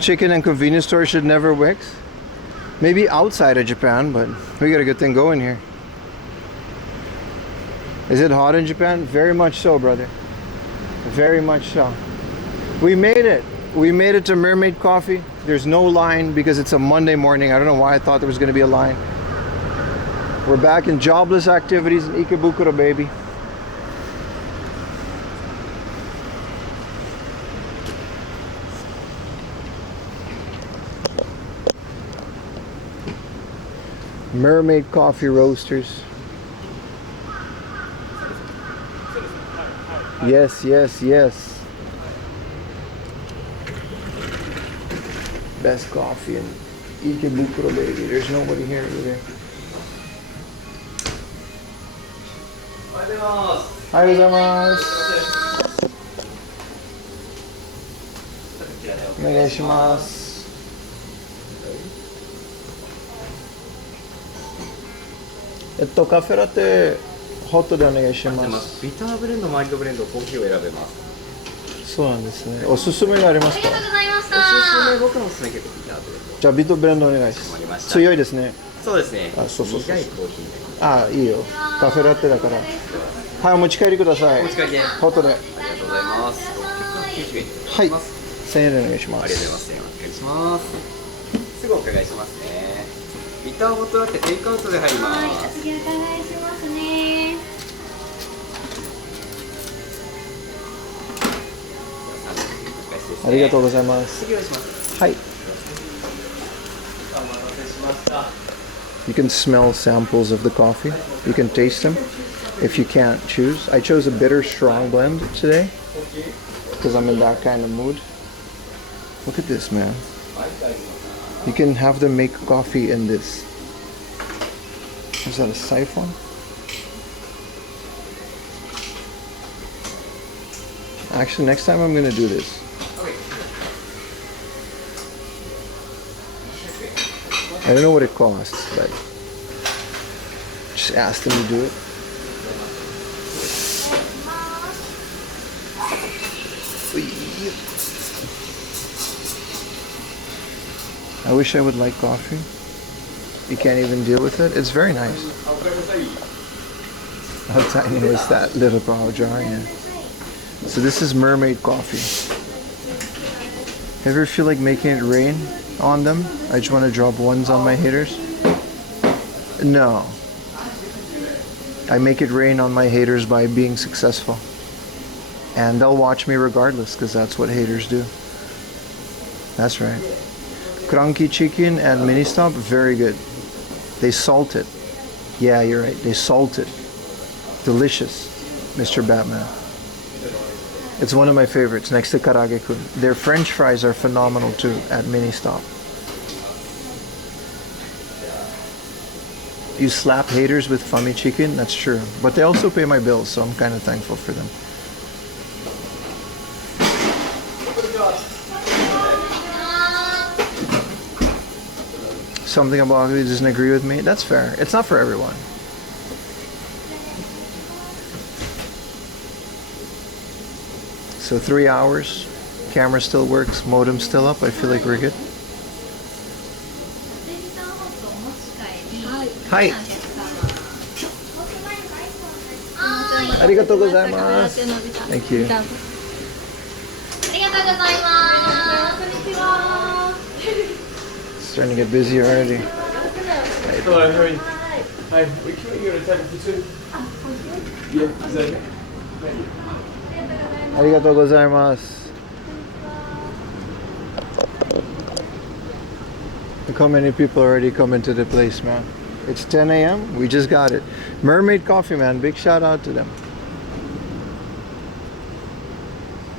Chicken and convenience store should never mix. Maybe outside of Japan, but we got a good thing going here. Is it hot in Japan? Very much so, brother. Very much so. We made it. We made it to Mermaid Coffee. There's no line because it's a Monday morning. I don't know why I thought there was going to be a line. We're back in jobless activities in Ikebukuro, baby. Mermaid Coffee Roasters. Yes, yes, yes. Best coffee in Ikebukuro, baby. There's nobody here either. Hi, gozaimasu. Onegai shimasu. カフェラテホットでお願いします。ビターブレンド、マイルドブレンド、コーヒーを選べます。そうなんですね。おすすめがありますか？おすすめ、僕のおすすめ結構ビターブレンド。じゃあビターブレンドお願いします。強いですね。そうですね。あ、そうそうそう。苦いコーヒー。あ、いいよ。カフェラテだから。はい、お持ち帰りください。お持ち帰りで。ホットで。ありがとうございます。690円。はい。1000円でお願いします。ありがとうございます。お願いします。すぐお伺いしますね。ビターホットラテテイクアウトで入ります。はい、お次お伺いしますね。ありがとうございます。次お願いします。はい。お待たせしました。You can smell samples of the coffee. You can taste them if you can't choose. I chose a bitter strong blend today because I'm in that kind of mood. Look at this, man. You can have them make coffee in this. Is that a siphon? Actually, next time I'm gonna do this. I don't know what it costs, but just ask them to do it. I wish I would like coffee. You can't even deal with it. It's very nice. How tiny is that little brown jar? Yeah. So this is mermaid coffee. Ever feel like making it rain on them? I just want to drop ones on my haters. No. I make it rain on my haters by being successful. And they'll watch me regardless because that's what haters do. That's right. Cranky chicken and mini stop, very good. They salt it. Yeah, you're right. They salt it. Delicious, Mr. Batman. It's one of my favorites next to Karage-kun. Their French fries are phenomenal too at Mini Stop. You slap haters with funny chicken, that's true. But they also pay my bills, so I'm kind of thankful for them. Something about it doesn't agree with me. That's fair. It's not for everyone. So 3 hours, camera still works, modem still up. I feel like we're good. Hi. Arigatou gozaimasu. Thank you. Starting to get busy already. Hello, how are you? Hi, we can you get a table for two? Yeah, is that okay? Thank you. Arigatou gozaimasu. Look how many people already come into the place, man. It's 10 a.m. We just got it. Mermaid Coffee, man. Big shout out to them.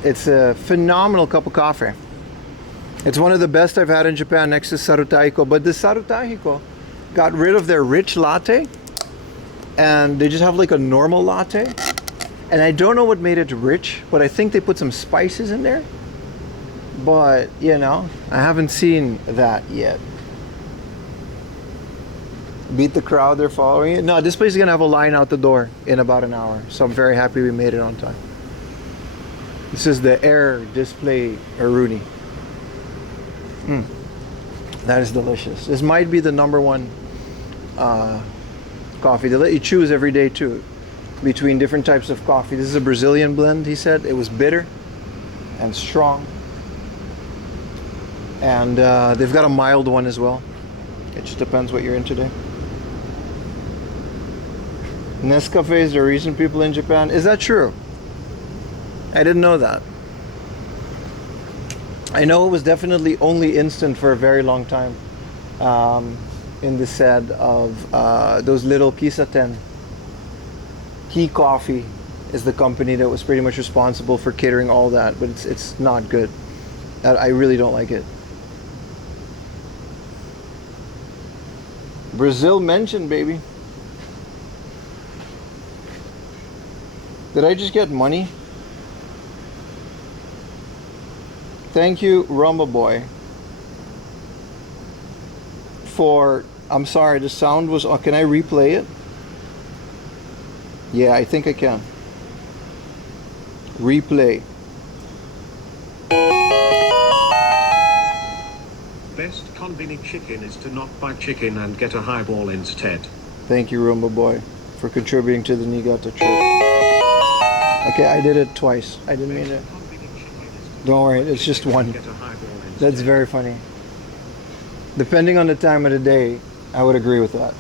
It's a phenomenal cup of coffee. It's one of the best I've had in Japan next to Sarutahiko. But the Sarutahiko got rid of their rich latte and they just have like a normal latte. And I don't know what made it rich, but I think they put some spices in there But, you know, I haven't seen that yet. Beat the crowd, they're following it. No, this place is gonna have a line out the door in about an hour. So I'm very happy we made it on time. This is the Air Display Aruni. That is delicious. This might be the number one coffee. They let you choose every day too between different types of coffee. This is a Brazilian blend, he said. It was bitter and strong. And they've got a mild one as well. It just depends what you're into today. Nescafe is the recent people in Japan. Is that true? I didn't know that. I know it was definitely only instant for a very long time. In the set of those little Kisaten. Key Coffee is the company that was pretty much responsible for catering all that, but it's not good. I really don't like it. Brazil mentioned, baby. Did I just get money? Thank you, Rumba Boy. For, I'm sorry, the sound was, can I replay it? Yeah, I think I can. Replay. Best conveni chicken is to not buy chicken and get a highball instead. Thank you, Rumba Boy, for contributing to the Niigata trip. Okay, I did it twice. I didn't mean it. Don't worry, it's just one. That's very funny. Depending on the time of the day, I would agree with that.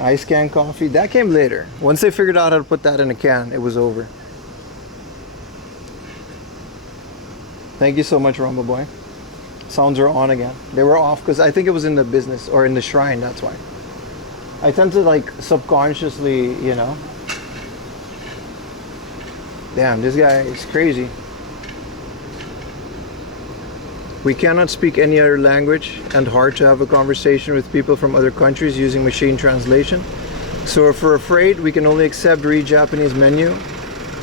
Ice can coffee, that came later. Once they figured out how to put that in a can, it was over. Thank you so much, Rumba Boy. Sounds are on again. They were off because I think it was in the business or in the shrine, that's why. I tend to like subconsciously, you know. Damn, this guy is crazy. We cannot speak any other language and hard to have a conversation with people from other countries using machine translation. So if we're afraid, we can only accept read Japanese menu.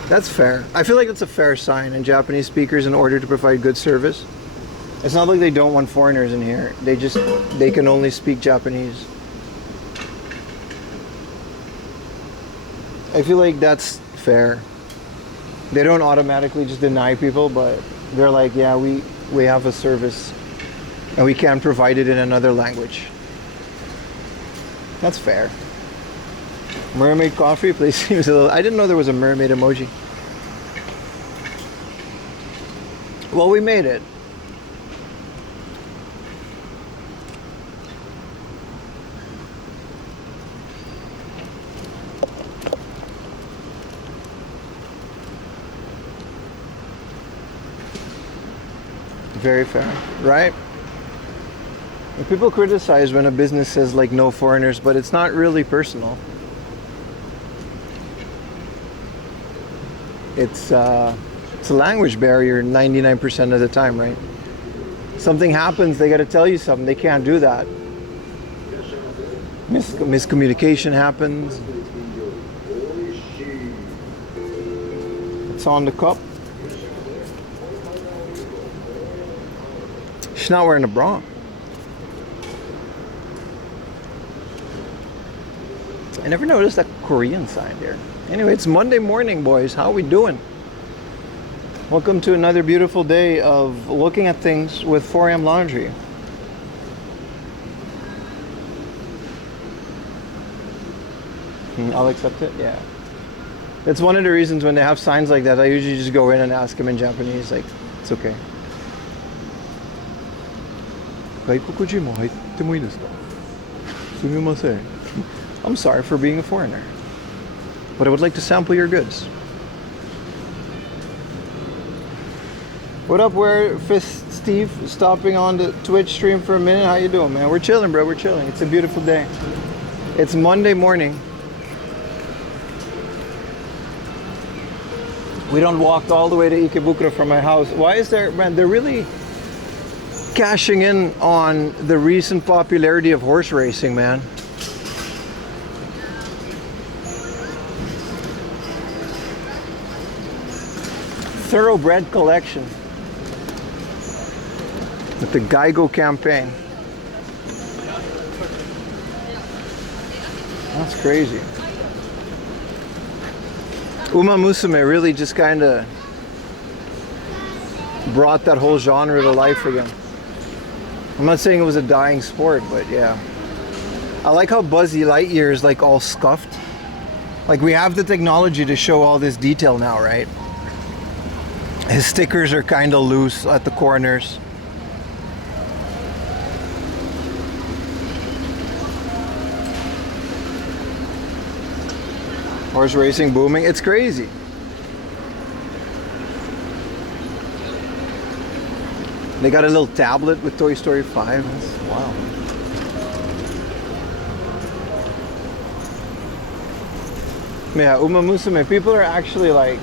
That's fair. I feel like that's a fair sign in Japanese speakers in order to provide good service. It's not like they don't want foreigners in here. They can only speak Japanese. I feel like that's fair. They don't automatically just deny people, but they're like, yeah, we have a service and we can't provide it in another language. That's fair. Mermaid coffee, please. Seems a little. I didn't know there was a mermaid emoji. Well, we made it. Very fair, right? And people criticize when a business says like no foreigners, but it's not really personal. It's a language barrier 99% of the time, right? Something happens, they got to tell you something. They can't do that. Miscommunication happens. It's on the cup. She's not wearing a bra. I never noticed that Korean sign here. Anyway, it's Monday morning, boys. How we doing? Welcome to another beautiful day of looking at things with 4am Laundry. I'll accept it, yeah. It's one of the reasons when they have signs like that, I usually just go in and ask them in Japanese, like, it's okay. 外国人も入ってもいいですか? すみません. I'm sorry for being a foreigner, but I would like to sample your goods. What up, where Fist Steve? Stopping on the Twitch stream for a minute. How you doing, man? We're chilling, bro. We're chilling. It's a beautiful day. It's Monday morning. We don't walk all the way to Ikebukuro from my house. Why is there, man? They're really cashing in on the recent popularity of horse racing, man. thoroughbred collection with the Geigo campaign. That's crazy. Uma Musume really just kind of brought that whole genre to life again. I'm not saying it was a dying sport, but yeah. I like how Buzz Lightyear is like all scuffed. Like we have the technology to show all this detail now, right? His stickers are kind of loose at the corners. Horse racing booming. It's crazy. They got a little tablet with Toy Story 5. That's wow. Yeah, Uma Musume. People are actually like,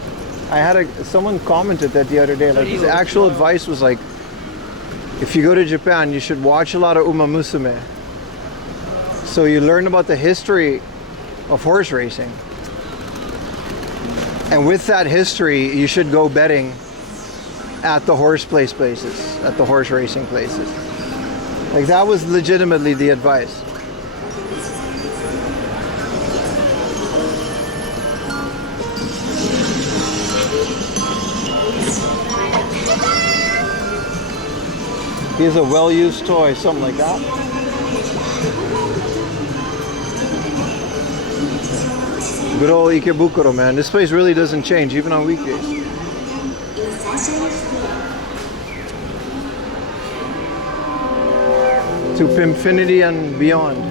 I had someone commented that the other day. Like his actual advice was like, if you go to Japan, you should watch a lot of Uma Musume. So you learn about the history of horse racing. And with that history, you should go betting at the horse places, at the horse racing places. Like that was legitimately the advice. Here's a well-used toy, something like that. Good old Ikebukuro, man. This place really doesn't change, even on weekdays. To Pimpfinity and beyond.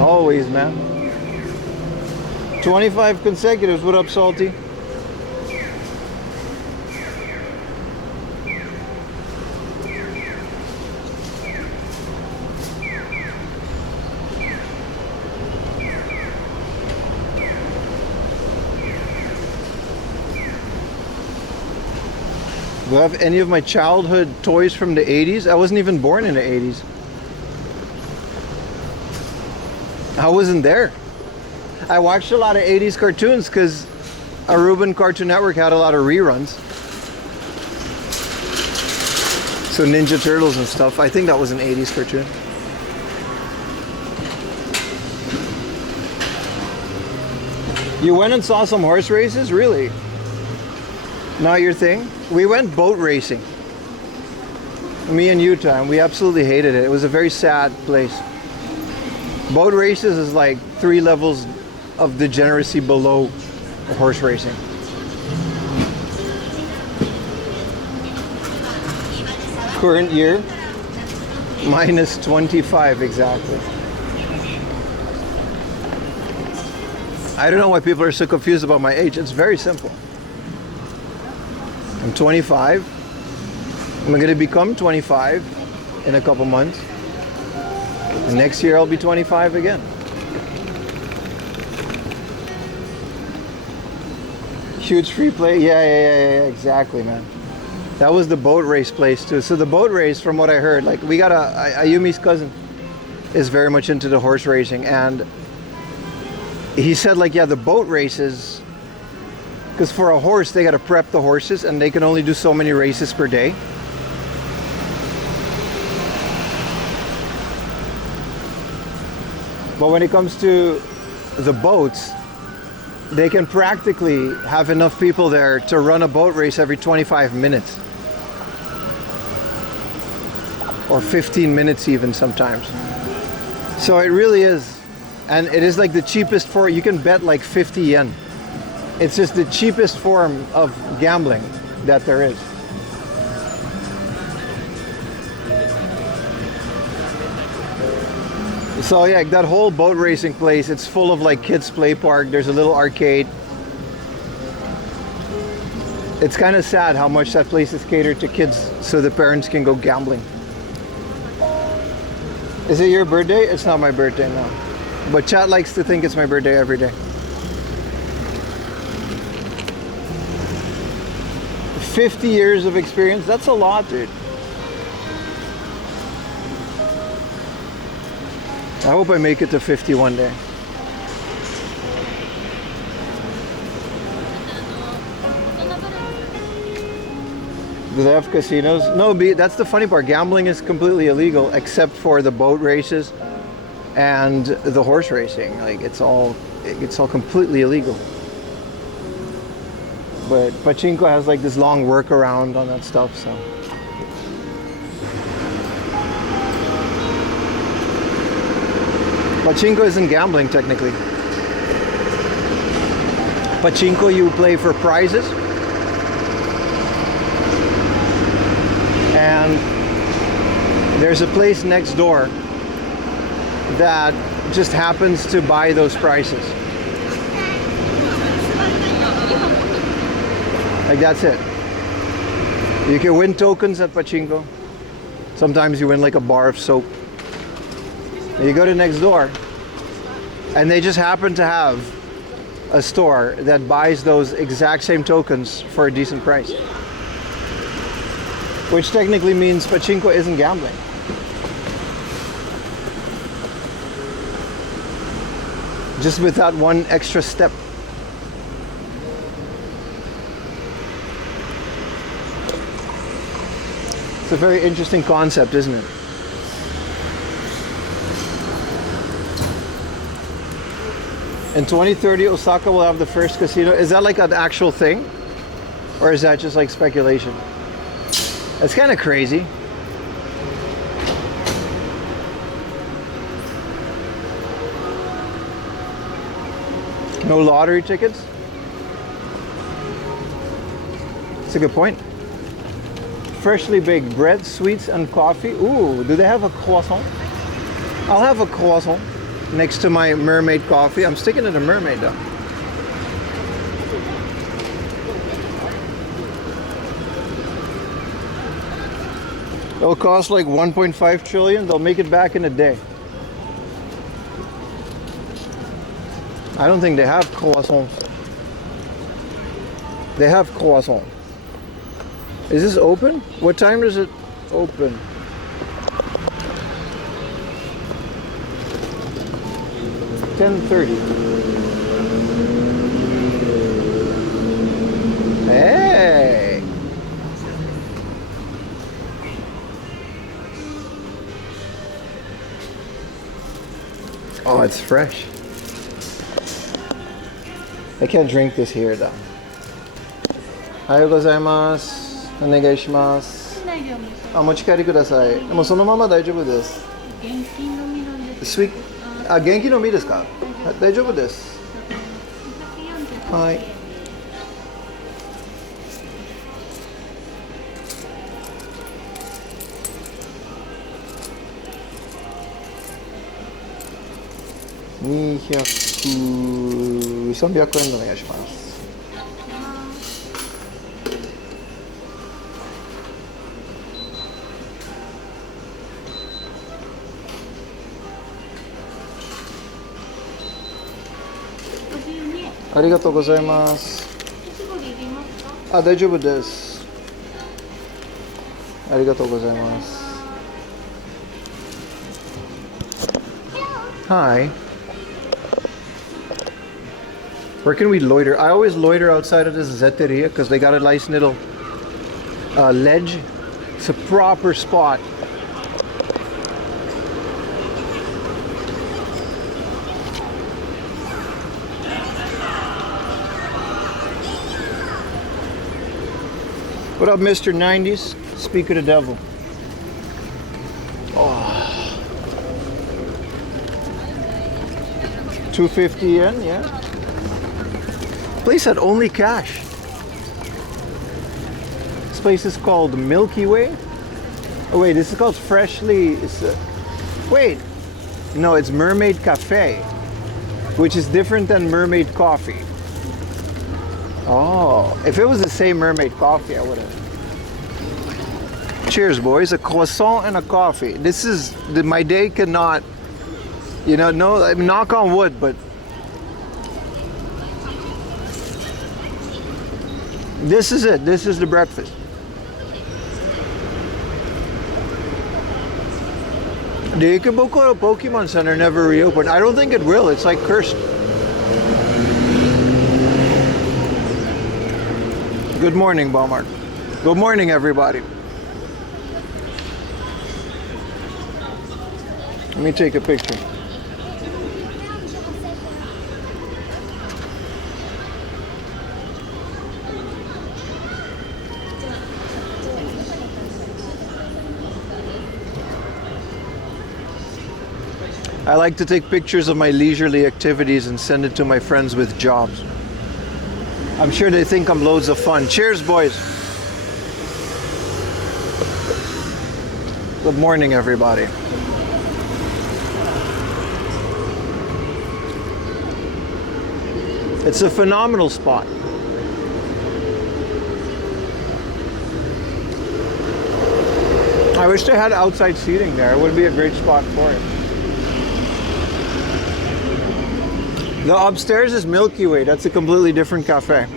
Always, man. 25 consecutives. What up, Salty? Do I have any of my childhood toys from the 80s? I wasn't even born in the 80s. I wasn't there. I watched a lot of 80s cartoons because Aruban Cartoon Network had a lot of reruns. So Ninja Turtles and stuff. I think that was an 80s cartoon. You went and saw some horse races? Really? Not your thing? We went boat racing. Me and Utah, and we absolutely hated it. It was a very sad place. Boat races is like 3 levels of degeneracy below horse racing. Current year, minus 25 exactly. I don't know why people are so confused about my age. It's very simple. I'm 25. I'm going to become 25 in a couple months. And next year I'll be 25 again. Huge free play. Yeah, exactly, man. That was the boat race place too. So the boat race, from what I heard, like we got Ayumi's cousin is very much into the horse racing, and he said like, yeah, the boat races, because for a horse, they got to prep the horses and they can only do so many races per day. But when it comes to the boats, they can practically have enough people there to run a boat race every 25 minutes. Or 15 minutes even sometimes. So it really is. And it is like the cheapest you can bet like 50 yen. It's just the cheapest form of gambling that there is. So yeah, that whole boat racing place, it's full of like kids play park. There's a little arcade. It's kind of sad how much that place is catered to kids so the parents can go gambling. Is it your birthday? It's not my birthday now. But chat likes to think it's my birthday every day. 50 years of experience, that's a lot, dude. I hope I make it to 50 one day. Do they have casinos? No, that's the funny part. Gambling is completely illegal except for the boat races and the horse racing. Like it's all completely illegal. But pachinko has like this long workaround on that stuff, so. Pachinko isn't gambling technically. Pachinko, you play for prizes. And there's a place next door that just happens to buy those prices. Like that's it. You can win tokens at pachinko. Sometimes you win like a bar of soap. And you go to next door and they just happen to have a store that buys those exact same tokens for a decent price. Which technically means pachinko isn't gambling. Just with that one extra step. It's a very interesting concept, isn't it? In 2030, Osaka will have the first casino. Is that like an actual thing? Or is that just like speculation? It's kind of crazy. No lottery tickets? That's a good point. Freshly baked bread, sweets, and coffee. Ooh, do they have a croissant? I'll have a croissant next to my mermaid coffee. I'm sticking to the mermaid though. It'll cost like 1.5 trillion. They'll make it back in a day. I don't think they have croissants. They have croissant. Is this open? What time does it open? $10:30. Hey! Oh, it's fresh. I can't drink this here though. Ohayou gozaimasu. お願いします。あ、持ち帰りください。もうそのまま大丈夫です。現金のみなんです。あ、現金のみですか？大丈夫です。はい。200、300円でお願いします。ありがとうございます。あ、大丈夫です。ありがとうございます。Hi. Where can we loiter? I always loiter outside of this Zetteria because they got a nice little ledge. It's a proper spot. What up, Mr. 90s? Speak of the devil. Oh. 250 yen, yeah. Place had only cash. This place is called Milky Way. Oh wait, this is called Freshly. Wait, no, it's Mermaid Cafe, which is different than Mermaid Coffee. Oh, if it was the same Mermaid Coffee, I would have. Cheers, boys. A croissant and a coffee. This is my day cannot, you know, no, I mean, knock on wood, but this is it. This is the breakfast. The Ikebukuro Pokemon Center never reopened. I don't think it will. It's like cursed. Good morning, Walmart. Good morning, everybody. Let me take a picture. I like to take pictures of my leisurely activities and send it to my friends with jobs. I'm sure they think I'm loads of fun. Cheers, boys. Good morning, everybody. It's a phenomenal spot. I wish they had outside seating there. It would be a great spot for it. The upstairs is Milky Way. That's a completely different cafe.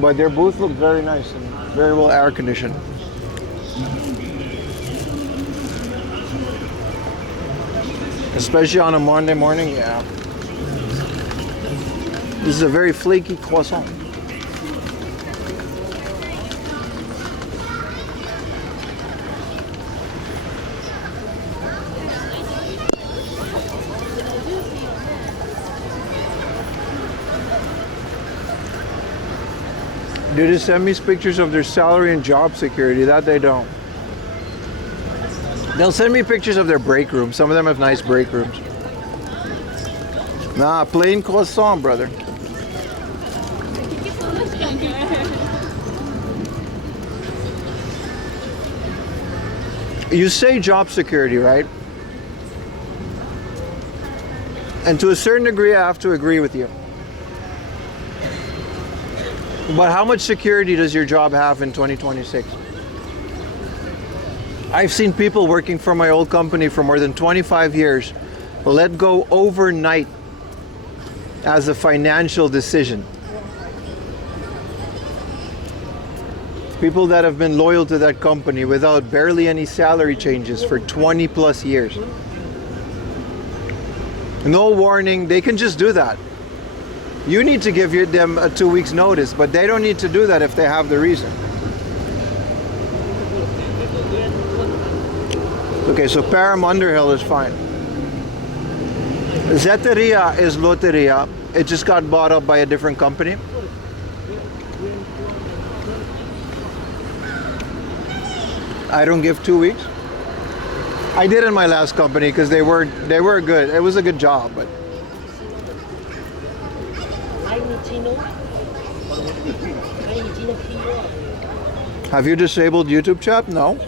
But their booth looked very nice and very well air conditioned. Especially on a Monday morning, yeah. This is a very flaky croissant. They just send me pictures of their salary and job security. That they don't. They'll send me pictures of their break rooms. Some of them have nice break rooms. Nah, plain croissant, brother. You say job security, right? And to a certain degree, I have to agree with you. But how much security does your job have in 2026? I've seen people working for my old company for more than 25 years let go overnight as a financial decision. People that have been loyal to that company without barely any salary changes for 20 plus years. No warning, they can just do that. You need to give them a 2 weeks notice, but they don't need to do that if they have the reason. Okay, so Param Underhill is fine. Zetteria is Loteria. It just got bought up by a different company. I don't give 2 weeks. I did in my last company because they were good. It was a good job, but have you disabled YouTube chat? No.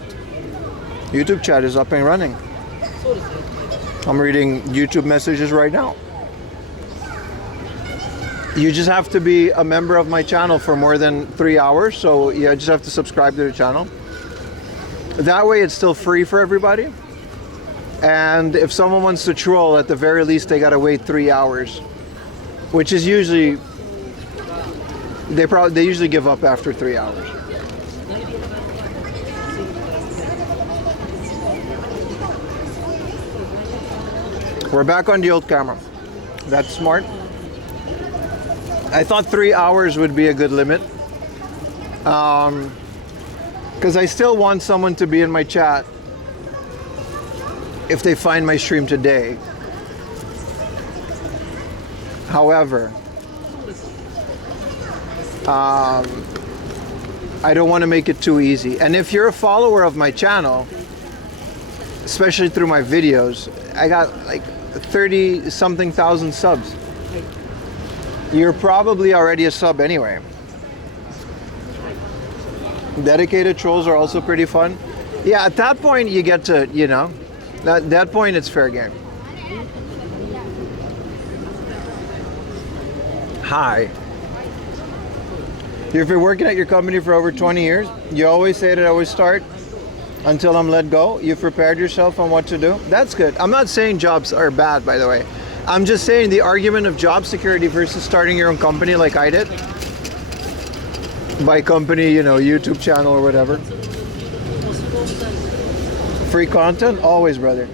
YouTube chat is up and running. I'm reading YouTube messages right now. You just have to be a member of my channel for more than 3 hours. So yeah, you just have to subscribe to the channel. That way it's still free for everybody. And if someone wants to troll, at the very least they gotta wait 3 hours. Which is usually, they usually give up after 3 hours. We're back on the old camera. That's smart. I thought 3 hours would be a good limit. Because I still want someone to be in my chat if they find my stream today. However, I don't want to make it too easy. And if you're a follower of my channel, especially through my videos, I got like 30 something thousand subs. You're probably already a sub anyway. Dedicated trolls are also pretty fun. Yeah, at that point you get to, you know, that point it's fair game. Hi. If you're working at your company for over 20 years, you always say that I always start until I'm let go. You've prepared yourself on what to do. That's good. I'm not saying jobs are bad, by the way. I'm just saying the argument of job security versus starting your own company like I did. By company, you know, YouTube channel or whatever. Free content? Always, brother.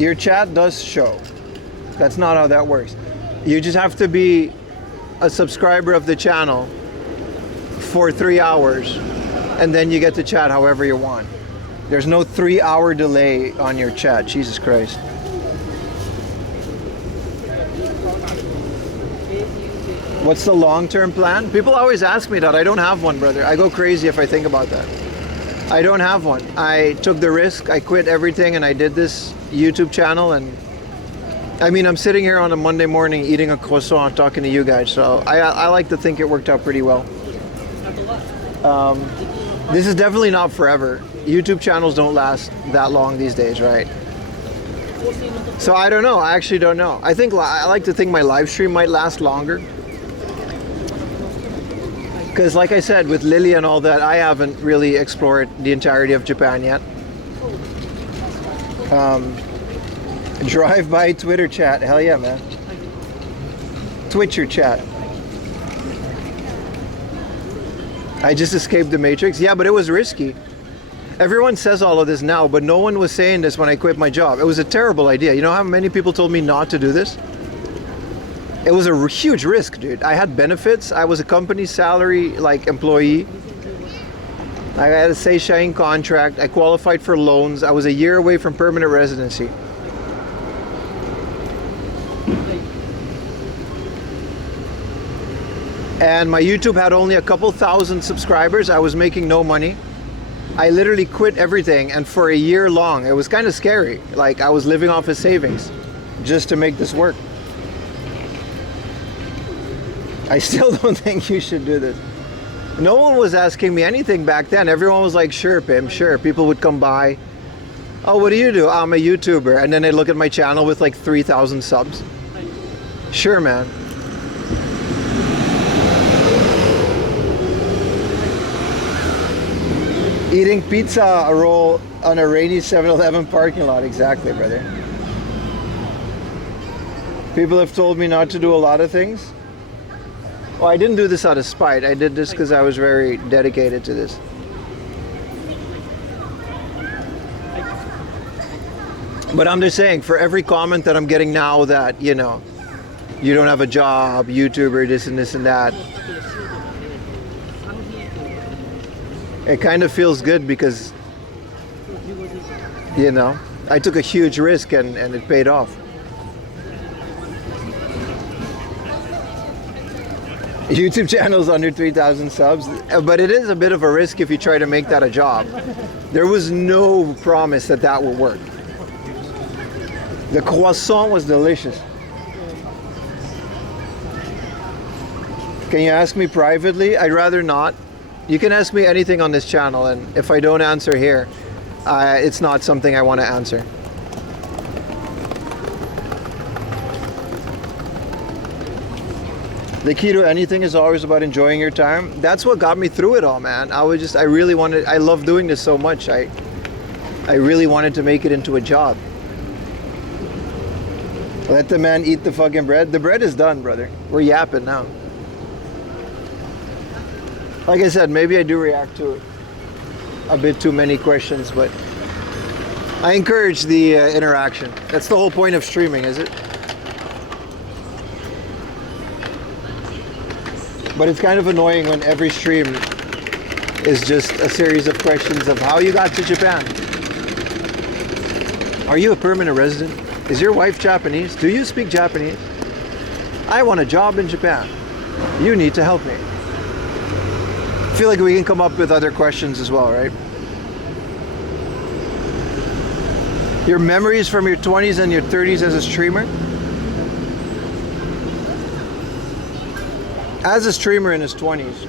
Your chat does show. That's not how that works. You just have to be a subscriber of the channel for 3 hours, and then you get to chat however you want. There's no 3-hour delay on your chat. Jesus Christ. What's the long-term plan? People always ask me that. I don't have one, brother. I go crazy if I think about that. I don't have one. I took the risk. I quit everything and I did this YouTube channel. And I mean, I'm sitting here on a Monday morning eating a croissant talking to you guys. So I like to think it worked out pretty well. This is definitely not forever. YouTube channels don't last that long these days, right? So I don't know. I actually don't know. I like to think my live stream might last longer. Because like I said, with Lily and all that, I haven't really explored the entirety of Japan yet. Drive-by Twitter chat. Hell yeah, man. Twitcher chat. I just escaped the Matrix. Yeah, but it was risky. Everyone says all of this now, but no one was saying this when I quit my job. It was a terrible idea. You know how many people told me not to do this? It was a huge risk, dude. I had benefits. I was a company salary employee. I had a Seishain contract. I qualified for loans. I was a year away from permanent residency. And my YouTube had only a couple thousand subscribers. I was making no money. I literally quit everything, and for a year long, it was kind of scary. Like, I was living off his savings just to make this work. I still don't think you should do this. No one was asking me anything back then. Everyone was like, sure, Pim, sure. People would come by. Oh, what do you do? I'm a YouTuber. And then they'd look at my channel with like 3,000 subs. Sure, man. Eating pizza, a roll on a rainy 7-Eleven parking lot. Exactly, brother. People have told me not to do a lot of things. Well, I didn't do this out of spite. I did this because I was very dedicated to this. But I'm just saying, for every comment that I'm getting now that, you know, you don't have a job, YouTuber, this and this and that, it kind of feels good because, you know, I took a huge risk and it paid off. YouTube channel's under 3,000 subs, but it is a bit of a risk if you try to make that a job. There was no promise that that would work. The croissant was delicious. Can you ask me privately? I'd rather not. You can ask me anything on this channel, and if I don't answer here, it's not something I want to answer. The key to anything is always about enjoying your time. That's what got me through it all, man. I love doing this so much. I really wanted to make it into a job. Let the man eat the fucking bread. The bread is done, brother. We're yapping now. Like I said, maybe I do react to a bit too many questions, but I encourage the interaction. That's the whole point of streaming, is it? But it's kind of annoying when every stream is just a series of questions of how you got to Japan. Are you a permanent resident? Is your wife Japanese? Do you speak Japanese? I want a job in Japan. You need to help me. I feel like we can come up with other questions as well, right? Your memories from your 20s and your 30s as a streamer? As a streamer in his 20s.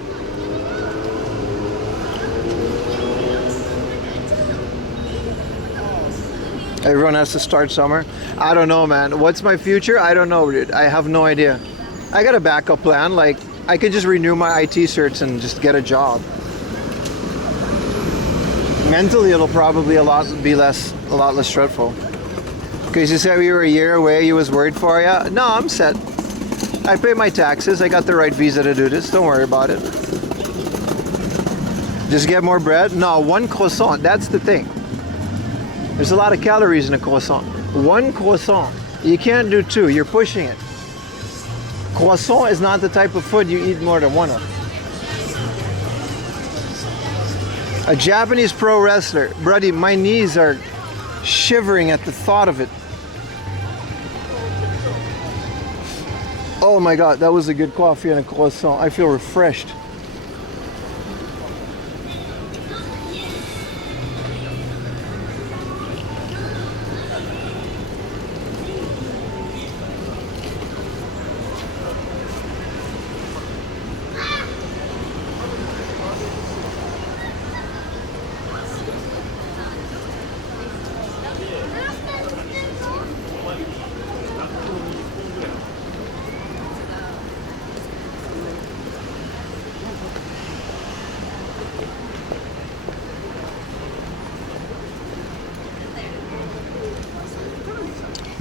Everyone has to start somewhere. I don't know, man. What's my future? I don't know, dude. I have no idea. I got a backup plan. Like, I could just renew my IT certs and just get a job. Mentally, it'll probably be a lot less stressful. Because you said we were a year away, you was worried for you. No, I'm set. I pay my taxes. I got the right visa to do this. Don't worry about it. Just get more bread? No, one croissant. That's the thing. There's a lot of calories in a croissant. One croissant. You can't do two. You're pushing it. Croissant is not the type of food you eat more than one of. A Japanese pro wrestler. Buddy, my knees are shivering at the thought of it. Oh my god, that was a good coffee and a croissant. I feel refreshed.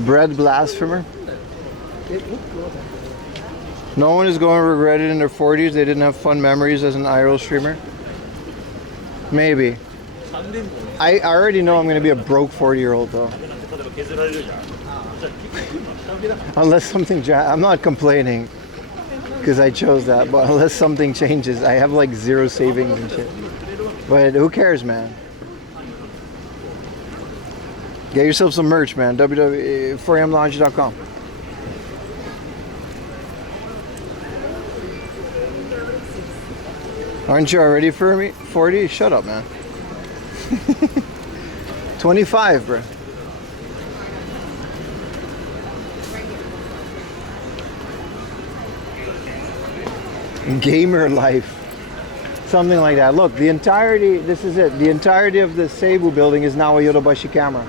Bread blasphemer. No one is going to regret it in their 40s. They didn't have fun memories as an IRL streamer. Maybe. I already know I'm going to be a broke 40-year-old though. Unless something, I'm not complaining because I chose that, but unless something changes, I have like zero savings and shit. But who cares, man? Get yourself some merch, man. www.4amlounge.com. Aren't you already for me? 40? Shut up, man. 25, bro. Gamer life. Something like that. Look, the entirety, this is it. The entirety of the Seibu building is now a Yodobashi camera.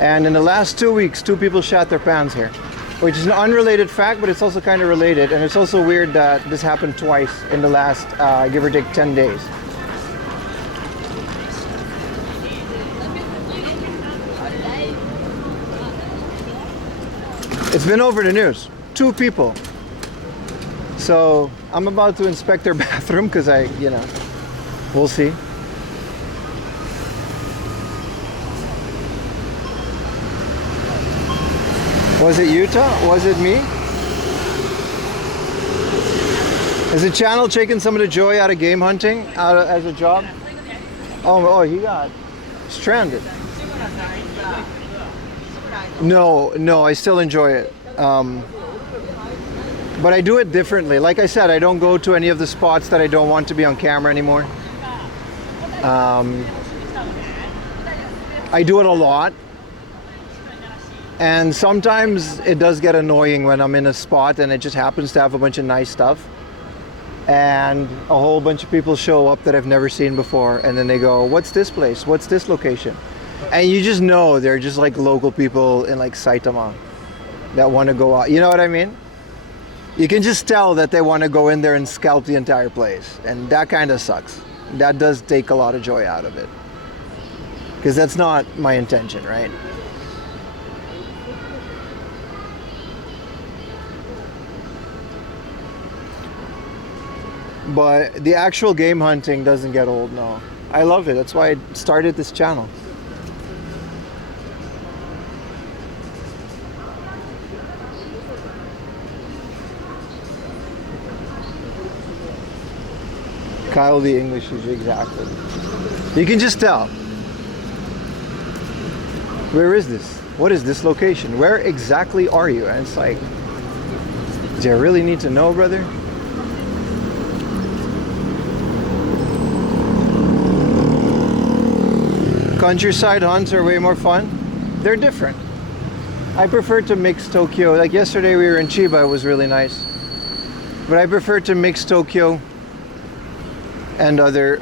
And in the last 2 weeks, 2 people shot their pants here. Which is an unrelated fact, but it's also kind of related. And it's also weird that this happened twice in the last, give or take, 10 days. It's been over the news. 2 people. So I'm about to inspect their bathroom because we'll see. Was it Utah? Was it me? Is the channel taking some of the joy out of game hunting as a job? Oh, he got stranded. No, I still enjoy it. But I do it differently. Like I said, I don't go to any of the spots that I don't want to be on camera anymore. I do it a lot. And sometimes it does get annoying when I'm in a spot and it just happens to have a bunch of nice stuff. And a whole bunch of people show up that I've never seen before. And then they go, what's this place? What's this location? And you just know they're just like local people in like Saitama that want to go out. You know what I mean? You can just tell that they want to go in there and scalp the entire place. And that kind of sucks. That does take a lot of joy out of it. Because that's not my intention, right? But the actual game hunting doesn't get old, no. I love it. That's why I started this channel. Kyle the English is exactly. You can just tell. Where is this? What is this location? Where exactly are you? And it's like, do I really need to know, brother? Countryside hunts are way more fun. They're different. I prefer to mix Tokyo. Like yesterday we were in Chiba, it was really nice. But I prefer to mix Tokyo and other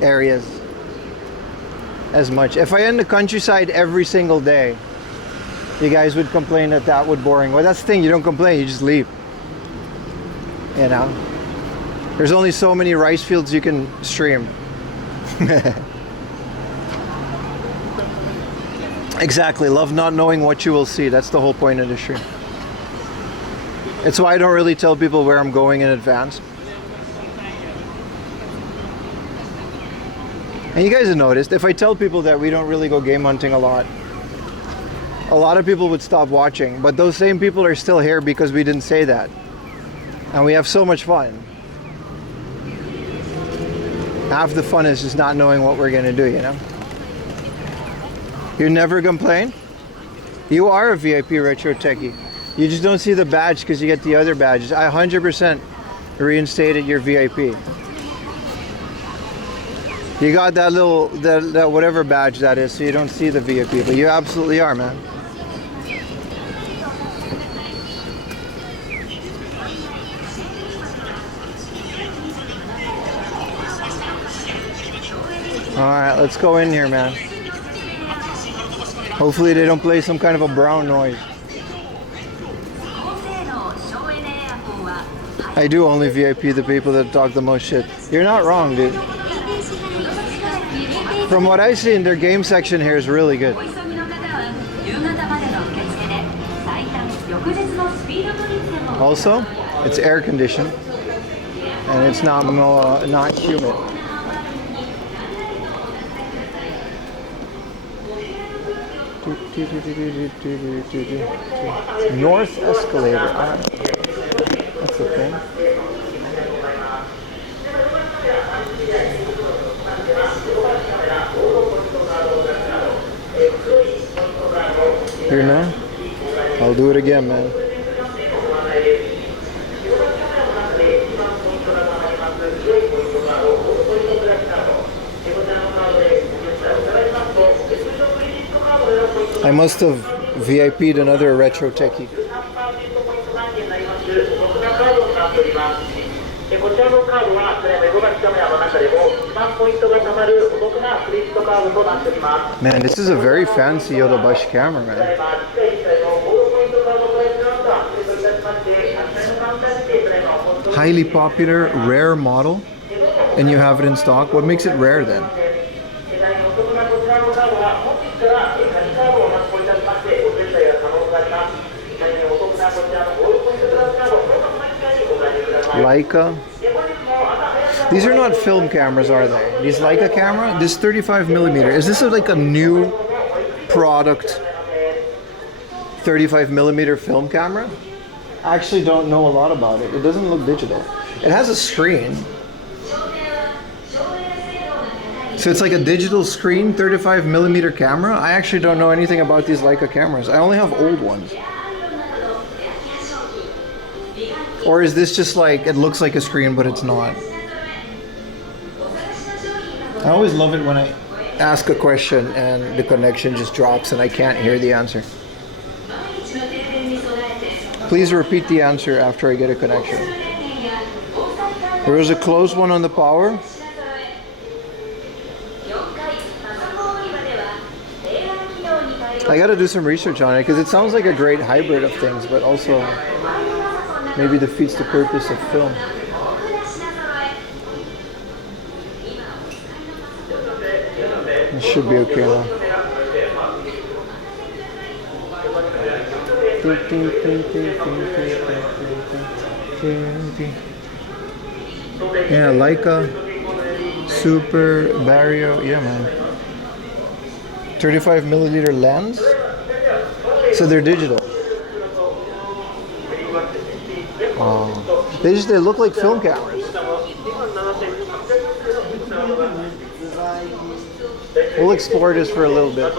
areas as much. If I end the countryside every single day, you guys would complain that that would boring. Well, that's the thing, you don't complain, you just leave. You know? There's only so many rice fields you can stream. Exactly, love not knowing what you will see. That's the whole point of the stream. It's why I don't really tell people where I'm going in advance. And you guys have noticed, if I tell people that we don't really go game hunting a lot of people would stop watching. But those same people are still here because we didn't say that. And we have so much fun. Half the fun is just not knowing what we're gonna do, you know? You never complain? You are a VIP retro techie. You just don't see the badge because you get the other badges. I 100% reinstated your VIP. You got that little, that whatever badge that is, so you don't see the VIP, but you absolutely are, man. Alright, let's go in here, man. Hopefully they don't play some kind of a brown noise. I do only VIP the people that talk the most shit. You're not wrong, dude. From what I see in their game section here is really good. Also, it's air conditioned and it's not humid. North escalator. That's the thing. Here now? I'll do it again, man. I must have VIP'd another retro techie. Man, this is a very fancy Yodobashi camera, man. Highly popular, rare model, and you have it in stock. What makes it rare then? Leica. These are not film cameras, are they? These Leica camera? This 35mm. Is this like a new product 35mm film camera? I actually don't know a lot about it. It doesn't look digital. It has a screen. So it's like a digital screen 35mm camera. I actually don't know anything about these Leica cameras. I only have old ones. Or is this just like, it looks like a screen but it's not? I always love it when I ask a question and the connection just drops and I can't hear the answer. Please repeat the answer after I get a connection. There was a closed one on the power. I gotta do some research on it because it sounds like a great hybrid of things, but also maybe defeats the purpose of film. It should be okay now. Yeah, Leica, Super, Barrio, yeah man. 35mm lens, so they're digital. Oh, they look like film cameras. We'll explore this for a little bit.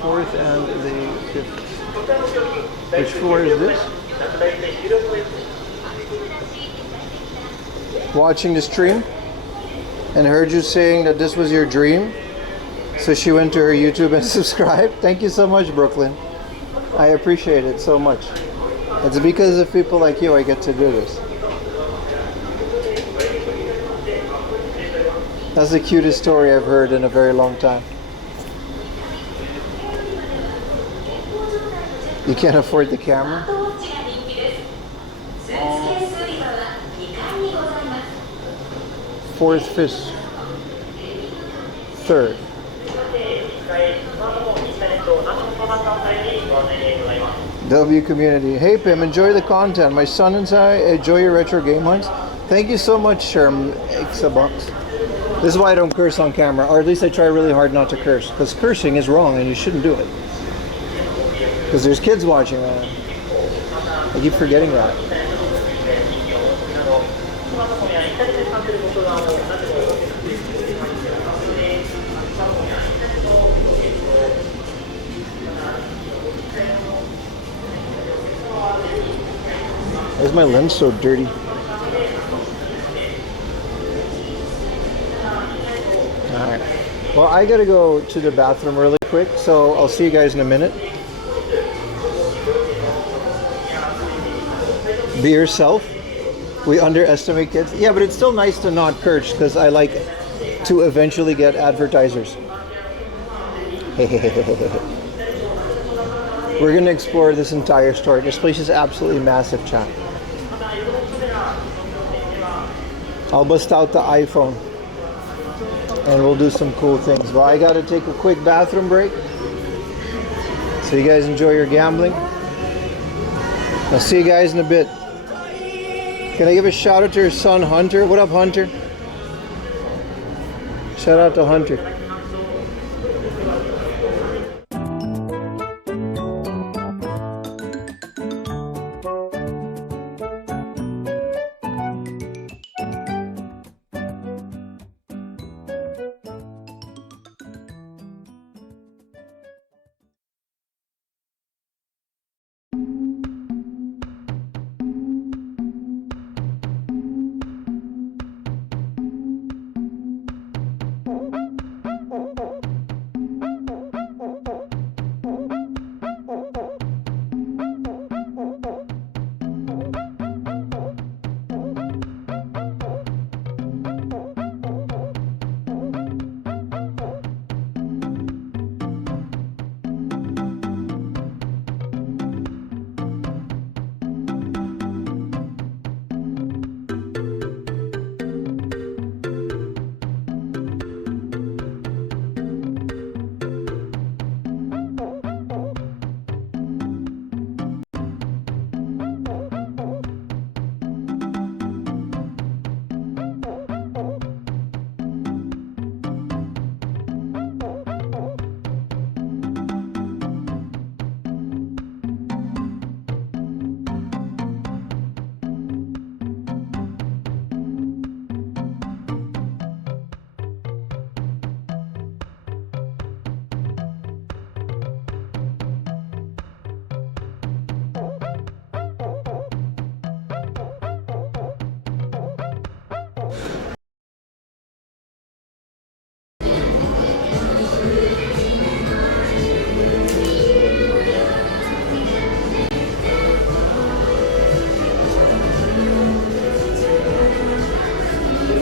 4th and the 5th. Which floor is this? Watching the stream and heard you saying that this was your dream, so she went to her YouTube and subscribed. Thank you so much, Brooklyn. I appreciate it so much. It's because of people like you I get to do this. That's the cutest story I've heard in a very long time. You can't afford the camera? 4th, 5th, 3rd. W community. Hey Pim, enjoy the content. My son and I enjoy your retro game hunts. Thank you so much, Sherm. This is why I don't curse on camera, or at least I try really hard not to curse, because cursing is wrong and you shouldn't do it. Because there's kids watching, man. I keep forgetting that. is my lens so dirty? Alright. Well, I gotta go to the bathroom really quick, so I'll see you guys in a minute. Be yourself. We underestimate kids. Yeah, but it's still nice to not curse because I like to eventually get advertisers. We're gonna explore this entire store. This place is absolutely massive, chat. I'll bust out the iPhone and we'll do some cool things. But I gotta take a quick bathroom break. So you guys enjoy your gambling. I'll see you guys in a bit. Can I give a shout out to your son, Hunter? What up, Hunter? Shout out to Hunter.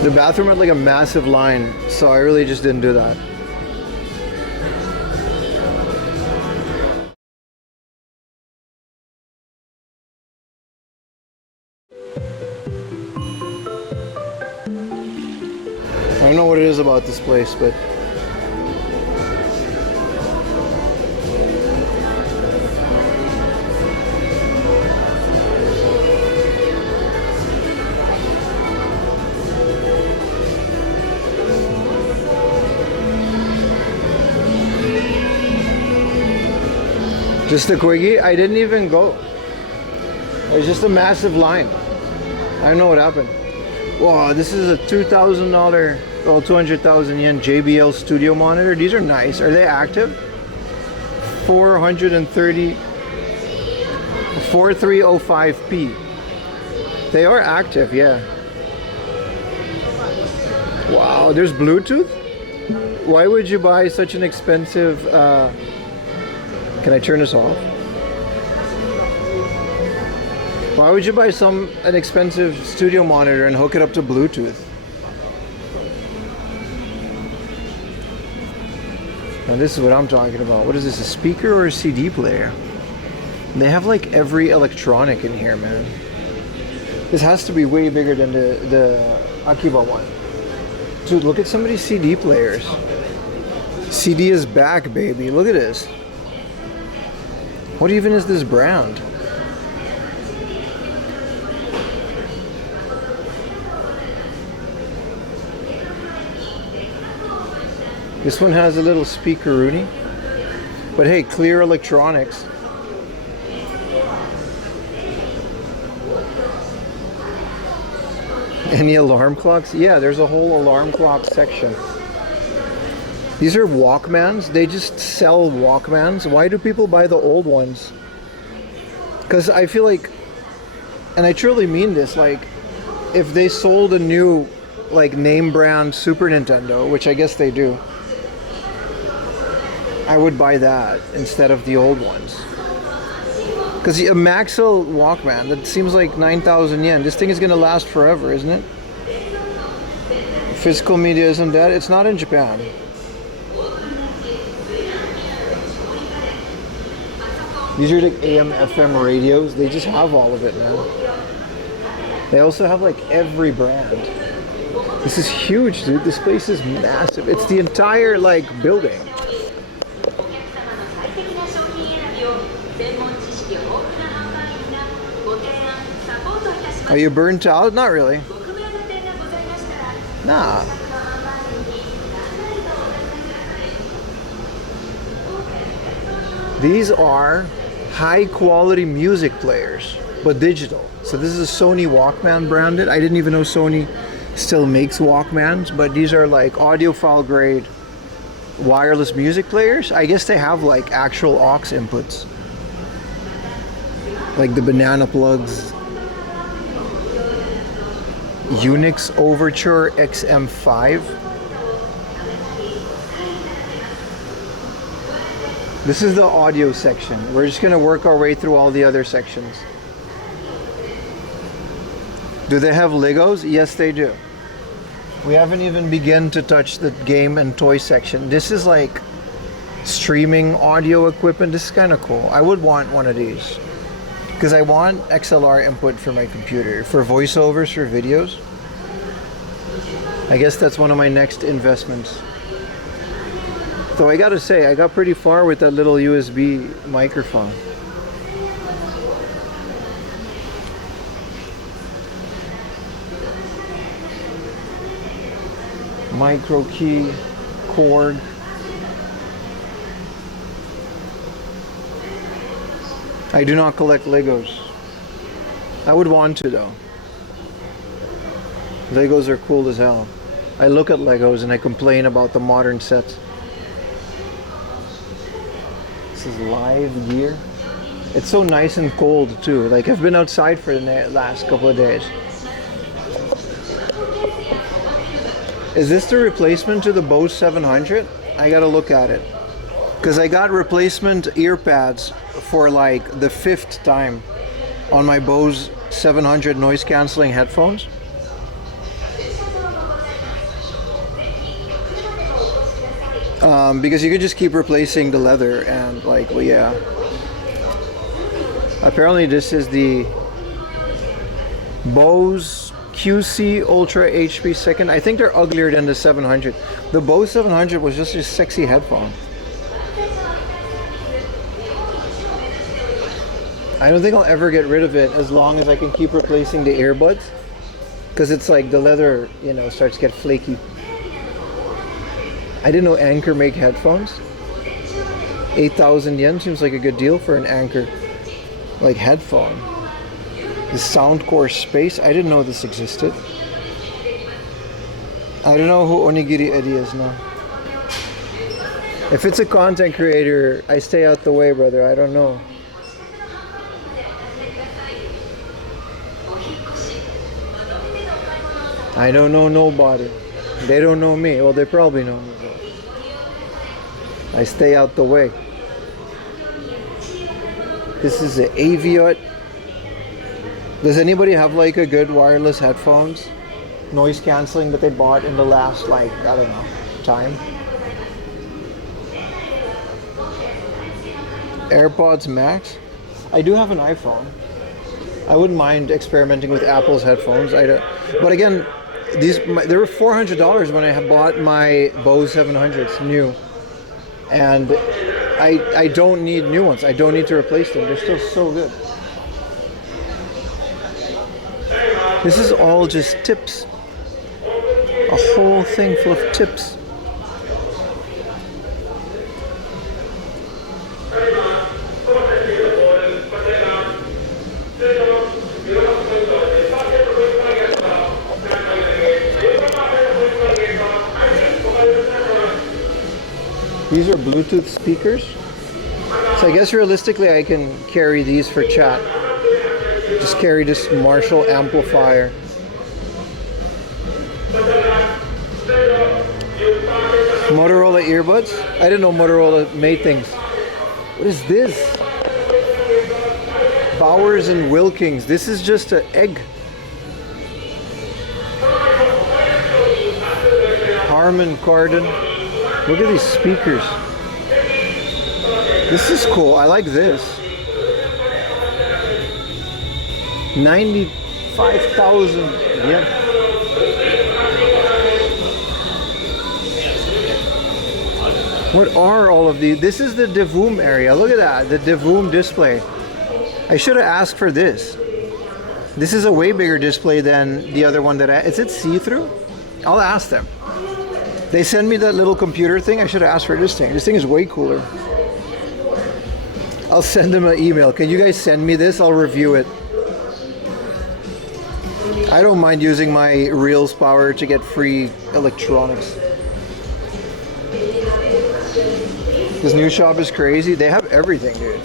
The bathroom had like a massive line, so I really just didn't do that. I don't know what it is about this place, but just a quickie. I didn't even go. It was just a massive line. I don't know what happened. Wow, this is a $2,000, well, 200,000 yen JBL studio monitor. These are nice. Are they active? 4305p. They are active, yeah. Wow, there's Bluetooth? Why would you buy such an expensive, can I turn this off? Why would you buy an expensive studio monitor and hook it up to Bluetooth? Now this is what I'm talking about. What is this, a speaker or a CD player? They have like every electronic in here, man. This has to be way bigger than the Akiba one. Dude, look at some of these CD players. CD is back, baby. Look at this. What even is this brand? This one has a little speaker-rooney. But hey, clear electronics. Any alarm clocks? Yeah, there's a whole alarm clock section. These are Walkmans. They just sell Walkmans. Why do people buy the old ones? Because I feel like and I truly mean this, like, if they sold a new, like, name brand Super Nintendo, which I guess they do, I would buy that instead of the old ones. Because a Maxell Walkman, that seems like 9,000 yen. This thing is going to last forever, isn't it? Physical media isn't dead. It's not in Japan. These are like AM, FM radios. They just have all of it now. They also have like every brand. This is huge, dude. This place is massive. It's the entire like building. Are you burnt out? Not really. Nah. These are high quality music players, but digital. So this is a Sony Walkman branded. I didn't even know Sony still makes Walkmans, but these are like audiophile grade wireless music players. I guess they have like actual aux inputs. Like the banana plugs. Unix Overture XM5. This is the audio section. We're just going to work our way through all the other sections. Do they have Legos? Yes, they do. We haven't even begun to touch the game and toy section. This is like streaming audio equipment. This is kind of cool. I would want one of these. Because I want XLR input for my computer, for voiceovers, for videos. I guess that's one of my next investments. Though I gotta say, I got pretty far with that little USB microphone. Micro key, cord. I do not collect Legos. I would want to though. Legos are cool as hell. I look at Legos and I complain about the modern sets. This is live gear. It's so nice and cold too. Like I've been outside for the last couple of days. Is this the replacement to the Bose 700? I gotta look at it. Because I got replacement earpads for like the 5th time on my Bose 700 noise cancelling headphones. Because you could just keep replacing the leather and like, well, yeah. Apparently this is the Bose QC Ultra HP 2nd. I think they're uglier than the 700. The Bose 700 was just a sexy headphone. I don't think I'll ever get rid of it as long as I can keep replacing the earbuds. Because it's like the leather, you know, starts to get flaky. I didn't know Anker make headphones. 8,000 yen seems like a good deal for an Anker like headphone. The Soundcore Space, I didn't know this existed. I don't know who Onigiri Eddie is now. If it's a content creator, I stay out the way, brother. I don't know. I don't know nobody. They don't know me. Well, they probably know me. I stay out the way. This is an Aviot. Does anybody have like a good wireless headphones? Noise cancelling that they bought in the last like, I don't know, time? AirPods Max? I do have an iPhone. I wouldn't mind experimenting with Apple's headphones. But again, they were $400 when I bought my Bose 700s new. And I don't need new ones. I don't need to replace them. They're still so good. This is all just tips. A whole thing full of tips. These are Bluetooth speakers. So I guess realistically I can carry these for chat. Just carry this Marshall amplifier. Motorola earbuds? I didn't know Motorola made things. What is this? Bowers and Wilkins. This is just an egg. Harman Kardon. Look at these speakers. This is cool. I like this. 95,000. Yeah. What are all of these? This is the Devoom area. Look at that. The Devoom display. I should have asked for this. This is a way bigger display than the other one that I... Is it see-through? I'll ask them. They send me that little computer thing. I should have asked for this thing. This thing is way cooler. I'll send them an email. Can you guys send me this? I'll review it. I don't mind using my Reels power to get free electronics. This new shop is crazy. They have everything, dude.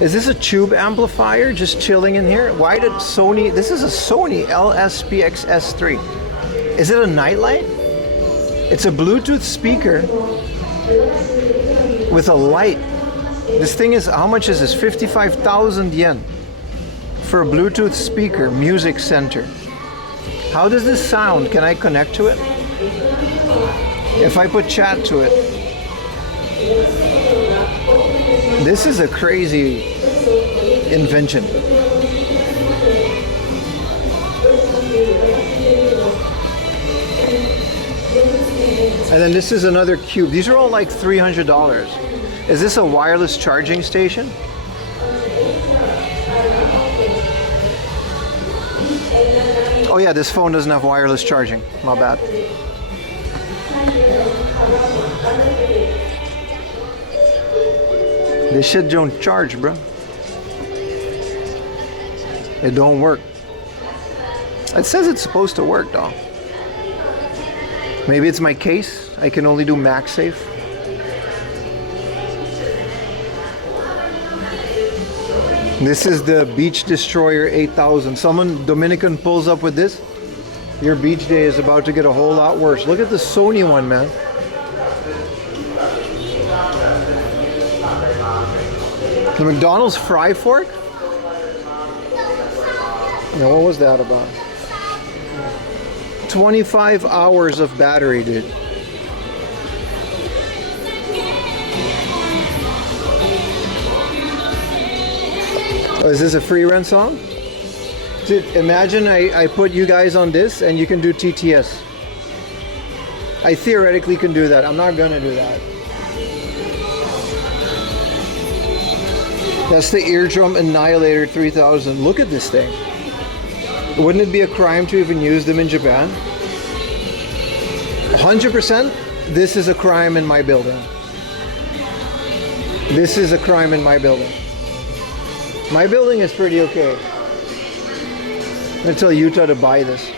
Is this a tube amplifier just chilling in here? Why did Sony... This is a Sony LSPXS3. Is it a nightlight? It's a Bluetooth speaker with a light. This thing is... How much is this? 55,000 yen for a Bluetooth speaker, music center. How does this sound? Can I connect to it? If I put chat to it. This is a crazy invention. And then this is another cube. These are all like $300. Is this a wireless charging station? Oh yeah, this phone doesn't have wireless charging. My bad. This shit don't charge, bro. It don't work. It says it's supposed to work, though. Maybe it's my case. I can only do MagSafe. This is the Beach Destroyer 8000. Someone Dominican pulls up with this. Your beach day is about to get a whole lot worse. Look at the Sony one, man. The McDonald's fry fork? Now, what was that about? 25 hours of battery, dude. Oh, is this a free rent song? Dude, imagine I put you guys on this and you can do TTS. I theoretically can do that. I'm not gonna do that. That's the Eardrum Annihilator 3000. Look at this thing. Wouldn't it be a crime to even use them in Japan? 100%, this is a crime in my building. This is a crime in my building. My building is pretty okay. I'm gonna tell Utah to buy this.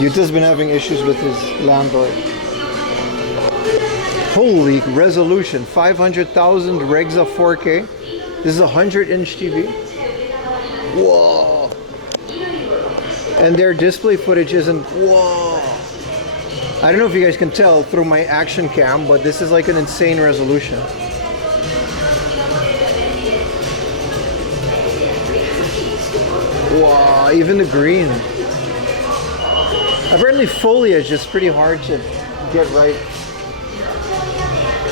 Utah's been having issues with his landlord. Holy resolution, 500,000 regs of 4K. This is a 100-inch TV. Whoa. And their display footage isn't, whoa. I don't know if you guys can tell through my action cam, but this is like an insane resolution. Wow, even the green. Apparently foliage is pretty hard to get right.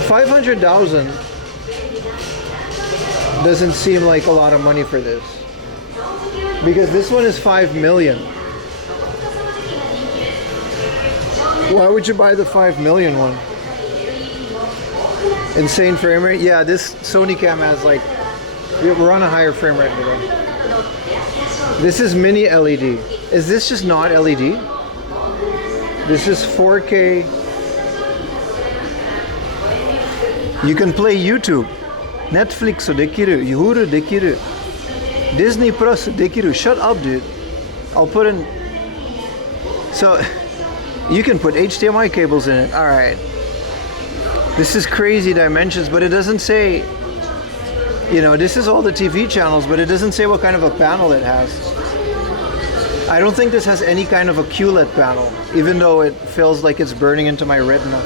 500,000 doesn't seem like a lot of money for this. Because this one is 5 million. Why would you buy the 5 million one? Insane frame rate? Yeah, this Sony cam has like, we're on a higher frame rate today. This is mini LED. Is this just not LED? This is 4K. You can play YouTube. Netflix dekiru, Hulu dekiru. Disney Plus dekiru. Shut up, dude. I'll put in. So you can put HDMI cables in it. All right. This is crazy dimensions, but it doesn't say, you know, this is all the TV channels, but it doesn't say what kind of a panel it has. I don't think this has any kind of a QLED panel, even though it feels like it's burning into my retina.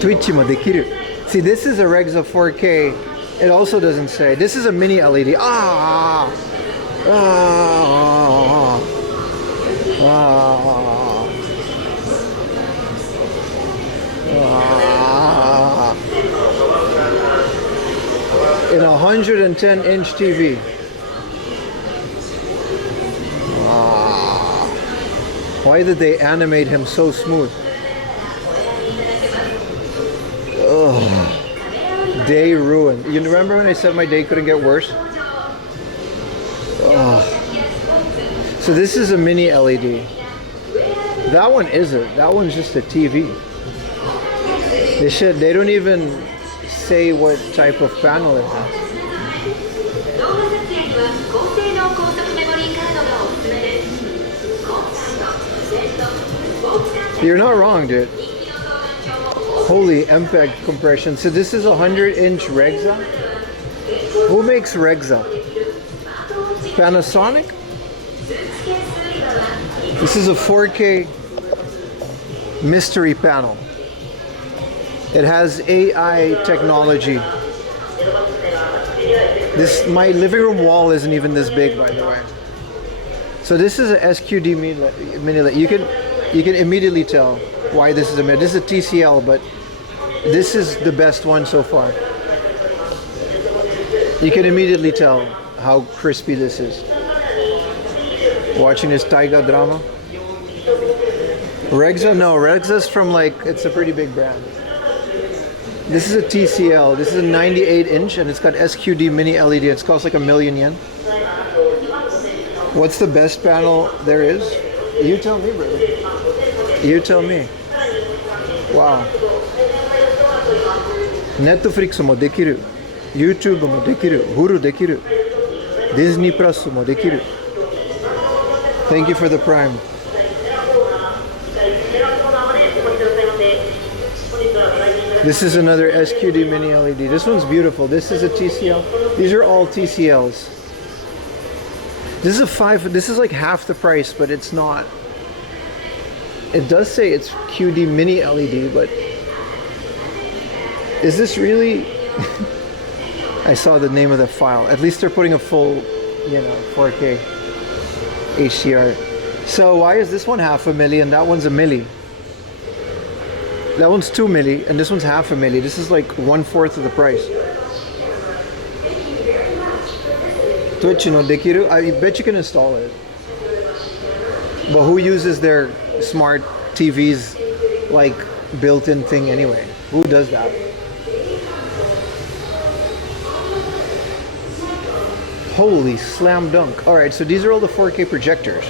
Twitch mo dekiru. See, this is a Regza 4K. It also doesn't say. This is a mini LED. Ah! Ah! Ah! Ah! In a 110-inch TV. Ah! Why did they animate him so smooth? Ugh. Day ruined. You remember when I said my day couldn't get worse? Ugh. So this is a mini LED. That one isn't. That one's just a TV. They don't even say what type of panel it has. You're not wrong, dude. Holy MPEG compression. So this is a 100-inch Regza? Who makes Regza? Panasonic? This is a 4K mystery panel. It has AI technology. My living room wall isn't even this big, by the way. So this is a SQD mini LED. You can immediately tell why this is a mini. This is a TCL, but this is the best one so far. You can immediately tell how crispy this is. Watching this Taiga drama. Regza? No, Regza's from it's a pretty big brand. This is a TCL. This is a 98-inch and it's got SQD mini LED. It's cost like yen 1 million. What's the best panel there is? You tell me, brother. You tell me. Wow. Netflix mo dekiru. YouTube mo dekiru. Hulu dekiru. Disney Plus mo dekiru. Thank you for the Prime. This is another SQD mini LED. This one's beautiful. This is a TCL. These are all TCLs. This is like half the price, but it's not. It does say it's QD mini LED, but is this really? I saw the name of the file. At least they're putting a full, 4K HDR. So why is this one 500,000? That one's a milli. That one's 2 milli, and this one's 500,000. This is like 1/4 of the price. Twitch no dekiru. I bet you can install it. But who uses their smart TVs like built-in thing anyway? Who does that? Holy slam dunk. Alright, so these are all the 4K projectors.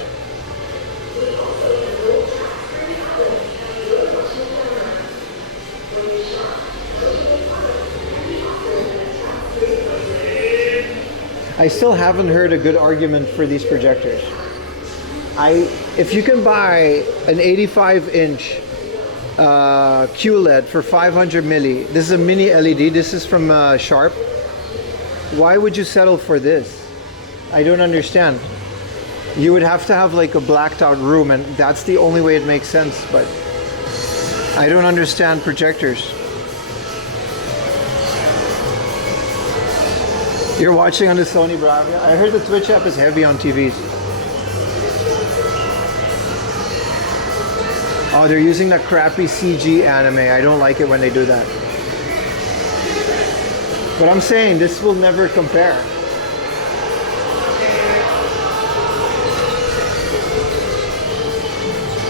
I still haven't heard a good argument for these projectors. If you can buy an 85-inch QLED for 500 milli, this is a mini LED, this is from Sharp. Why would you settle for this? I don't understand. You would have to have like a blacked out room, and that's the only way it makes sense, but I don't understand projectors. You're watching on the Sony Bravia? I heard the Twitch app is heavy on TVs. Oh, they're using that crappy CG anime. I don't like it when they do that. But I'm saying this will never compare.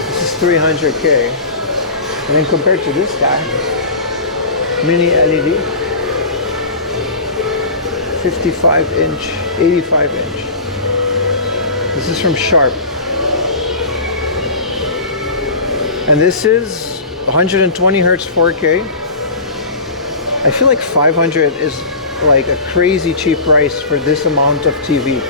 This is 300K. And then compared to this guy, mini LED. 55-inch, 85-inch. This is from Sharp. And this is 120 hertz 4K. I feel like 500 is like a crazy cheap price for this amount of TV.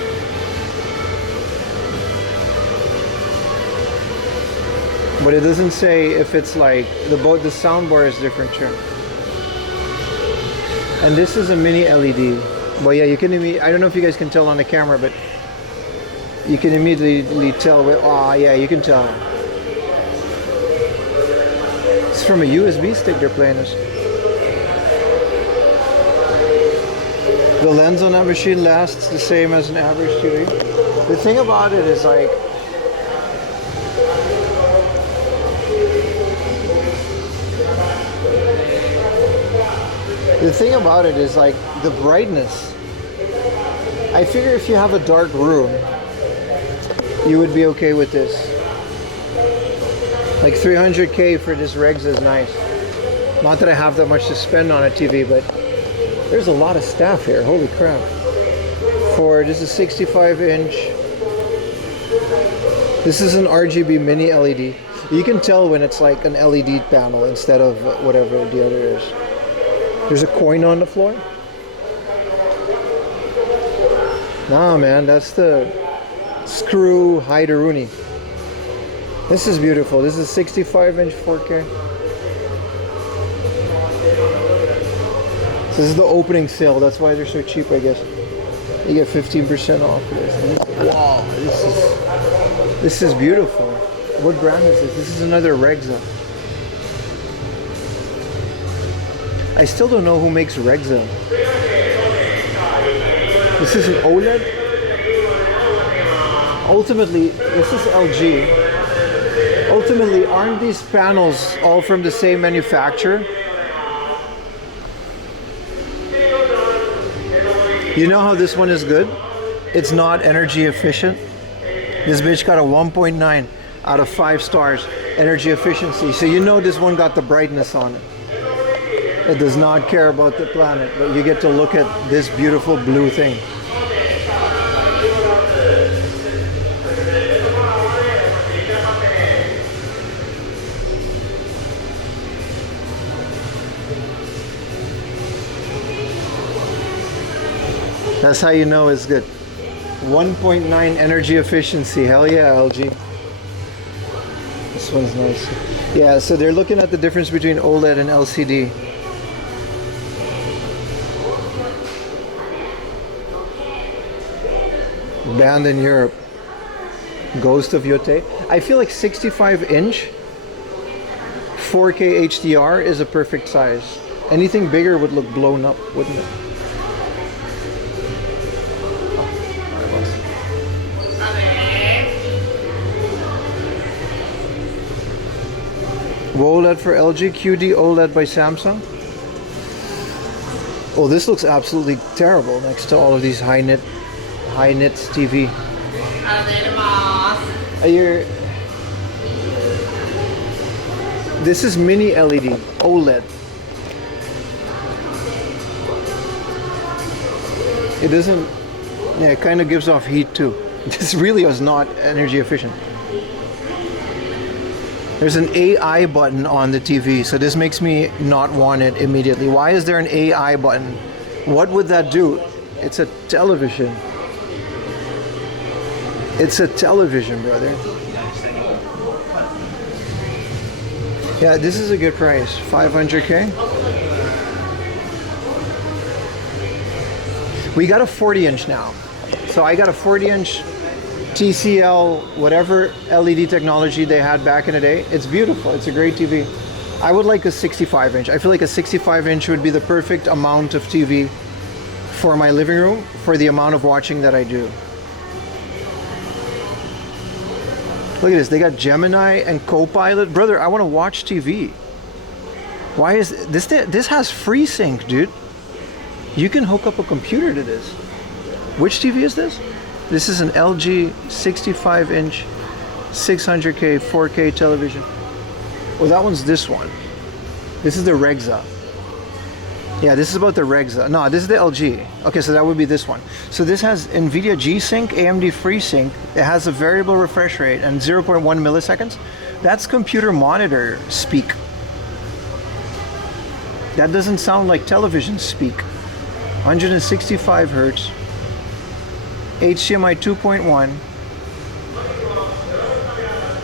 But it doesn't say if it's like the sound bar is different too. And this is a mini LED. But yeah, you can I don't know if you guys can tell on the camera, but you can immediately tell with yeah, you can tell. It's from a USB stick they're playing this. The lens on that machine lasts the same as an average TV. The thing about it is like the brightness. I figure if you have a dark room, you would be okay with this. Like 300K for this Regs is nice. Not that I have that much to spend on a TV, but there's a lot of stuff here. Holy crap. This is 65-inch. This is an RGB mini LED. You can tell when it's like an LED panel instead of whatever the other is. There's a coin on the floor. Nah, man, that's the screw Hyderuni. This is beautiful. This is 65-inch 4K. So this is the opening sale. That's why they're so cheap, I guess. You get 15% off for this. Wow, this is beautiful. What brand is this? This is another Regza. I still don't know who makes Regza. This is an OLED. Ultimately, this is LG. Ultimately, aren't these panels all from the same manufacturer? You know how this one is good? It's not energy efficient. This bitch got a 1.9 out of 5 stars energy efficiency. So you know this one got the brightness on it. It does not care about the planet, but you get to look at this beautiful blue thing. That's how you know it's good. 1.9 energy efficiency. Hell yeah, LG. This one's nice. Yeah, so they're looking at the difference between OLED and LCD. Banned in Europe. Ghost of Yote. I feel like 65-inch 4K HDR is a perfect size. Anything bigger would look blown up, wouldn't it? OLED for LG, QD OLED by Samsung. Oh, this looks absolutely terrible next to all of these high nits TV. This is mini LED OLED. It doesn't. Yeah, it kind of gives off heat too. This really is not energy efficient. There's an AI button on the TV, so this makes me not want it immediately. Why is there an AI button? What would that do? It's a television. It's a television, brother. Yeah, this is a good price. 500K. We got a 40-inch now. So I got a 40-inch TCL, whatever LED technology they had back in the day. It's beautiful. It's a great TV. I would like a 65-inch. I feel like a 65-inch would be the perfect amount of TV for my living room for the amount of watching that I do. Look at this. They got Gemini and Copilot. Brother, I want to watch TV. Why is this? This has FreeSync, dude. You can hook up a computer to this. Which TV is this? This is an LG 65-inch 600K 4K television. Oh, that one's this one. This is the Regza. Yeah, this is about the Regza. No, this is the LG. Okay, so that would be this one. So this has NVIDIA G-Sync, AMD FreeSync. It has a variable refresh rate and 0.1 milliseconds. That's computer monitor speak. That doesn't sound like television speak. 165 hertz. HDMI 2.1.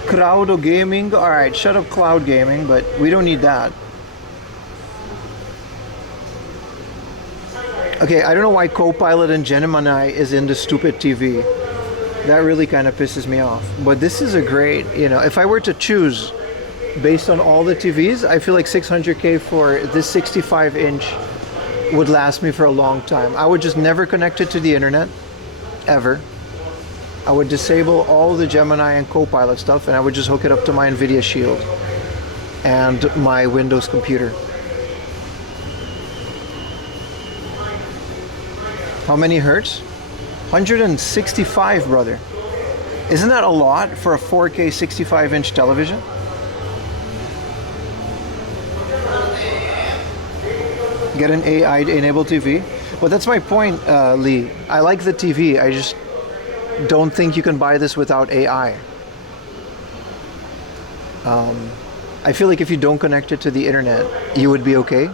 Cloud gaming. All right, shut up, cloud gaming. But we don't need that. Okay, I don't know why Copilot and Gemini is in the stupid TV. That really kind of pisses me off. But this is a great, if I were to choose based on all the TVs, I feel like 600K for this 65-inch would last me for a long time. I would just never connect it to the internet, ever. I would disable all the Gemini and Copilot stuff, and I would just hook it up to my NVIDIA Shield and my Windows computer. How many hertz? 165, brother. Isn't that a lot for a 4K 65-inch television? Get an AI-enabled TV. But that's my point, Lee. I like the TV. I just don't think you can buy this without AI. I feel like if you don't connect it to the internet, you would be okay.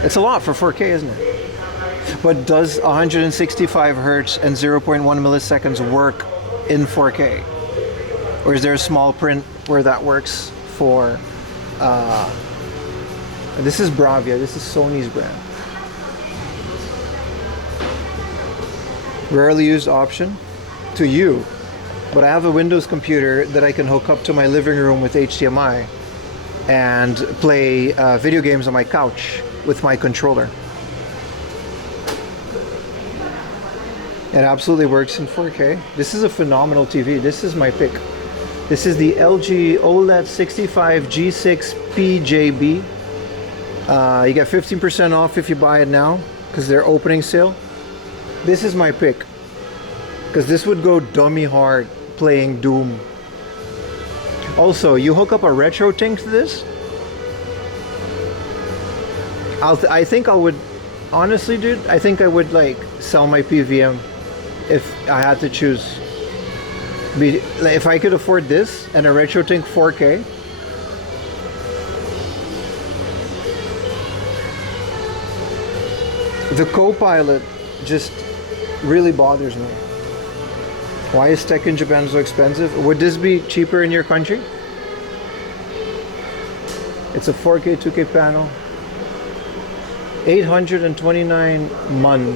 It's a lot for 4K, isn't it? But does 165 hertz and 0.1 milliseconds work in 4K? Or is there a small print where that works for... this is Bravia, this is Sony's brand. Rarely used option to you, but I have a Windows computer that I can hook up to my living room with HDMI and play video games on my couch with my controller. It absolutely works in 4K. This is a phenomenal TV. This is my pick. This is the LG OLED 65 G6 PJB. You get 15% off if you buy it now because they're opening sale. This is my pick because this would go dummy hard playing Doom. Also, you hook up a retro tank to this. I think I would, honestly, dude, I think I would like sell my PVM if I had to choose. If I could afford this and a RetroTink 4K, the Copilot just really bothers me. Why is tech in Japan so expensive? Would this be cheaper in your country? It's a 4K 2K panel. 829 MUN.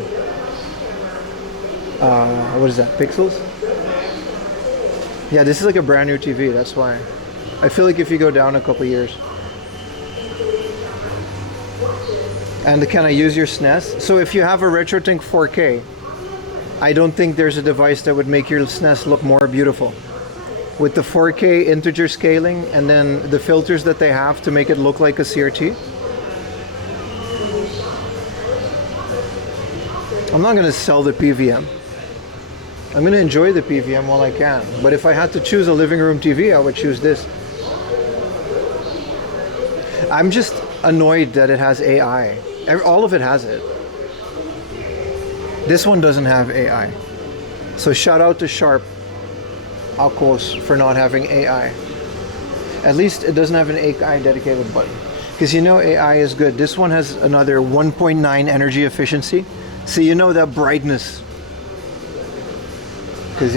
What is that? Pixels? Yeah, this is like a brand new TV. That's why. I feel like if you go down a couple years. And can I use your SNES? So if you have a RetroTink 4K, I don't think there's a device that would make your SNES look more beautiful. With the 4K integer scaling and then the filters that they have to make it look like a CRT. I'm not going to sell the PVM. I'm going to enjoy the PVM while I can. But if I had to choose a living room TV, I would choose this. I'm just annoyed that it has AI. All of it has it. This one doesn't have AI. So shout out to Sharp Aquos for not having AI. At least it doesn't have an AI dedicated button. Because AI is good. This one has another 1.9 energy efficiency. So that brightness. Because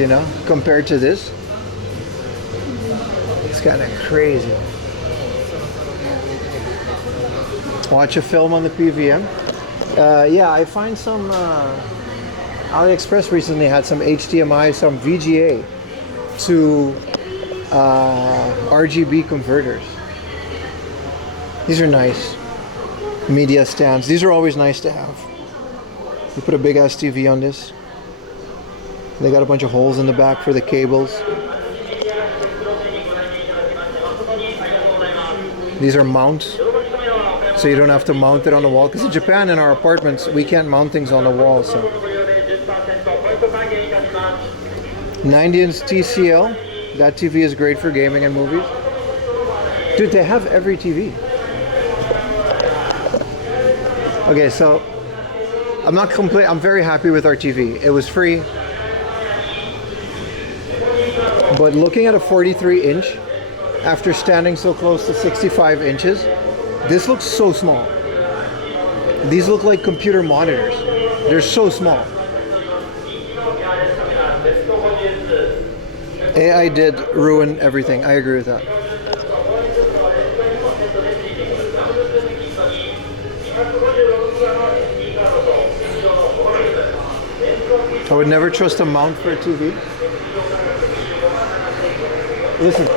compared to this, it's kind of crazy. Watch a film on the PVM. Yeah, I find some AliExpress recently had some HDMI, some VGA to RGB converters. These are nice. Media stands. These are always nice to have. You put a big ass TV on this. They got a bunch of holes in the back for the cables. These are mounts, so you don't have to mount it on the wall. Because in Japan, in our apartments, we can't mount things on the wall. So 90-inch TCL. That TV is great for gaming and movies. Dude, they have every TV. Okay, so I'm very happy with our TV. It was free. But looking at a 43-inch, after standing so close to 65 inches, this looks so small. These look like computer monitors. They're so small. AI did ruin everything. I agree with that. I would never trust a mount for a TV. Listen,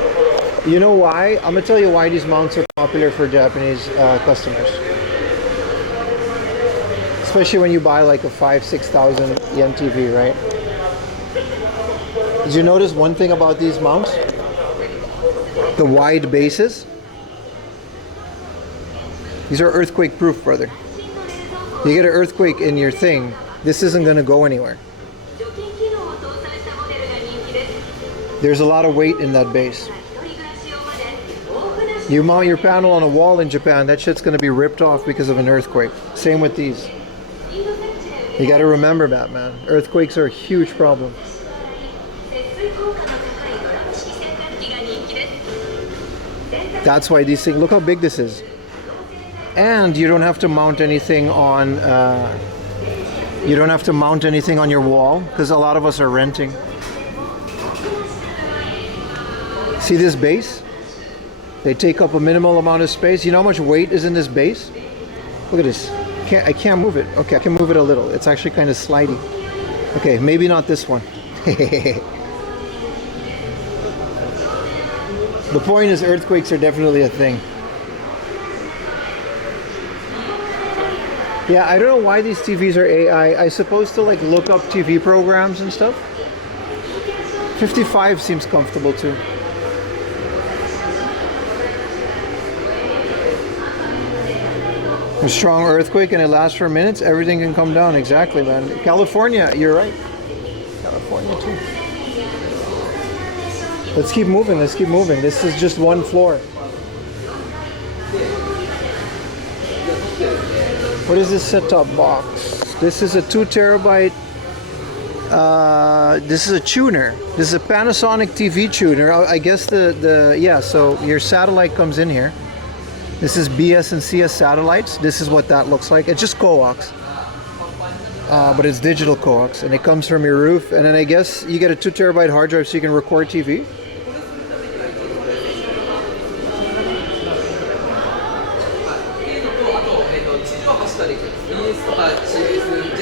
you know why? I'm gonna tell you why these mounts are popular for Japanese customers. Especially when you buy like a 5,000-6,000 yen TV, right? Did you notice one thing about these mounts? The wide bases. These are earthquake proof, brother. You get an earthquake in your thing, this isn't gonna go anywhere. There's a lot of weight in that base. You mount your panel on a wall in Japan, that shit's gonna be ripped off because of an earthquake. Same with these. You gotta remember that, man. Earthquakes are a huge problem. That's why these things, look how big this is. And you don't have to mount anything on, you don't have to mount anything on your wall, because a lot of us are renting. See this base? They take up a minimal amount of space. You know how much weight is in this base? Look at this. I can't move it. Okay, I can move it a little. It's actually kind of slidey. Okay, maybe not this one. The point is, earthquakes are definitely a thing. Yeah, I don't know why these TVs are AI. I suppose to like look up TV programs and stuff. 55 seems comfortable too. A strong earthquake and it lasts for minutes, everything can come down. Exactly, man. California, you're right. California too. Let's keep moving, let's keep moving. This is just one floor. What is this set-top box? This is a 2 terabyte. This is a tuner. This is a Panasonic TV tuner. I guess yeah, so your satellite comes in here. This is BS and CS satellites. This is what that looks like. It's just coax. But it's digital coax. And it comes from your roof. And then I guess you get a 2 terabyte hard drive so you can record TV.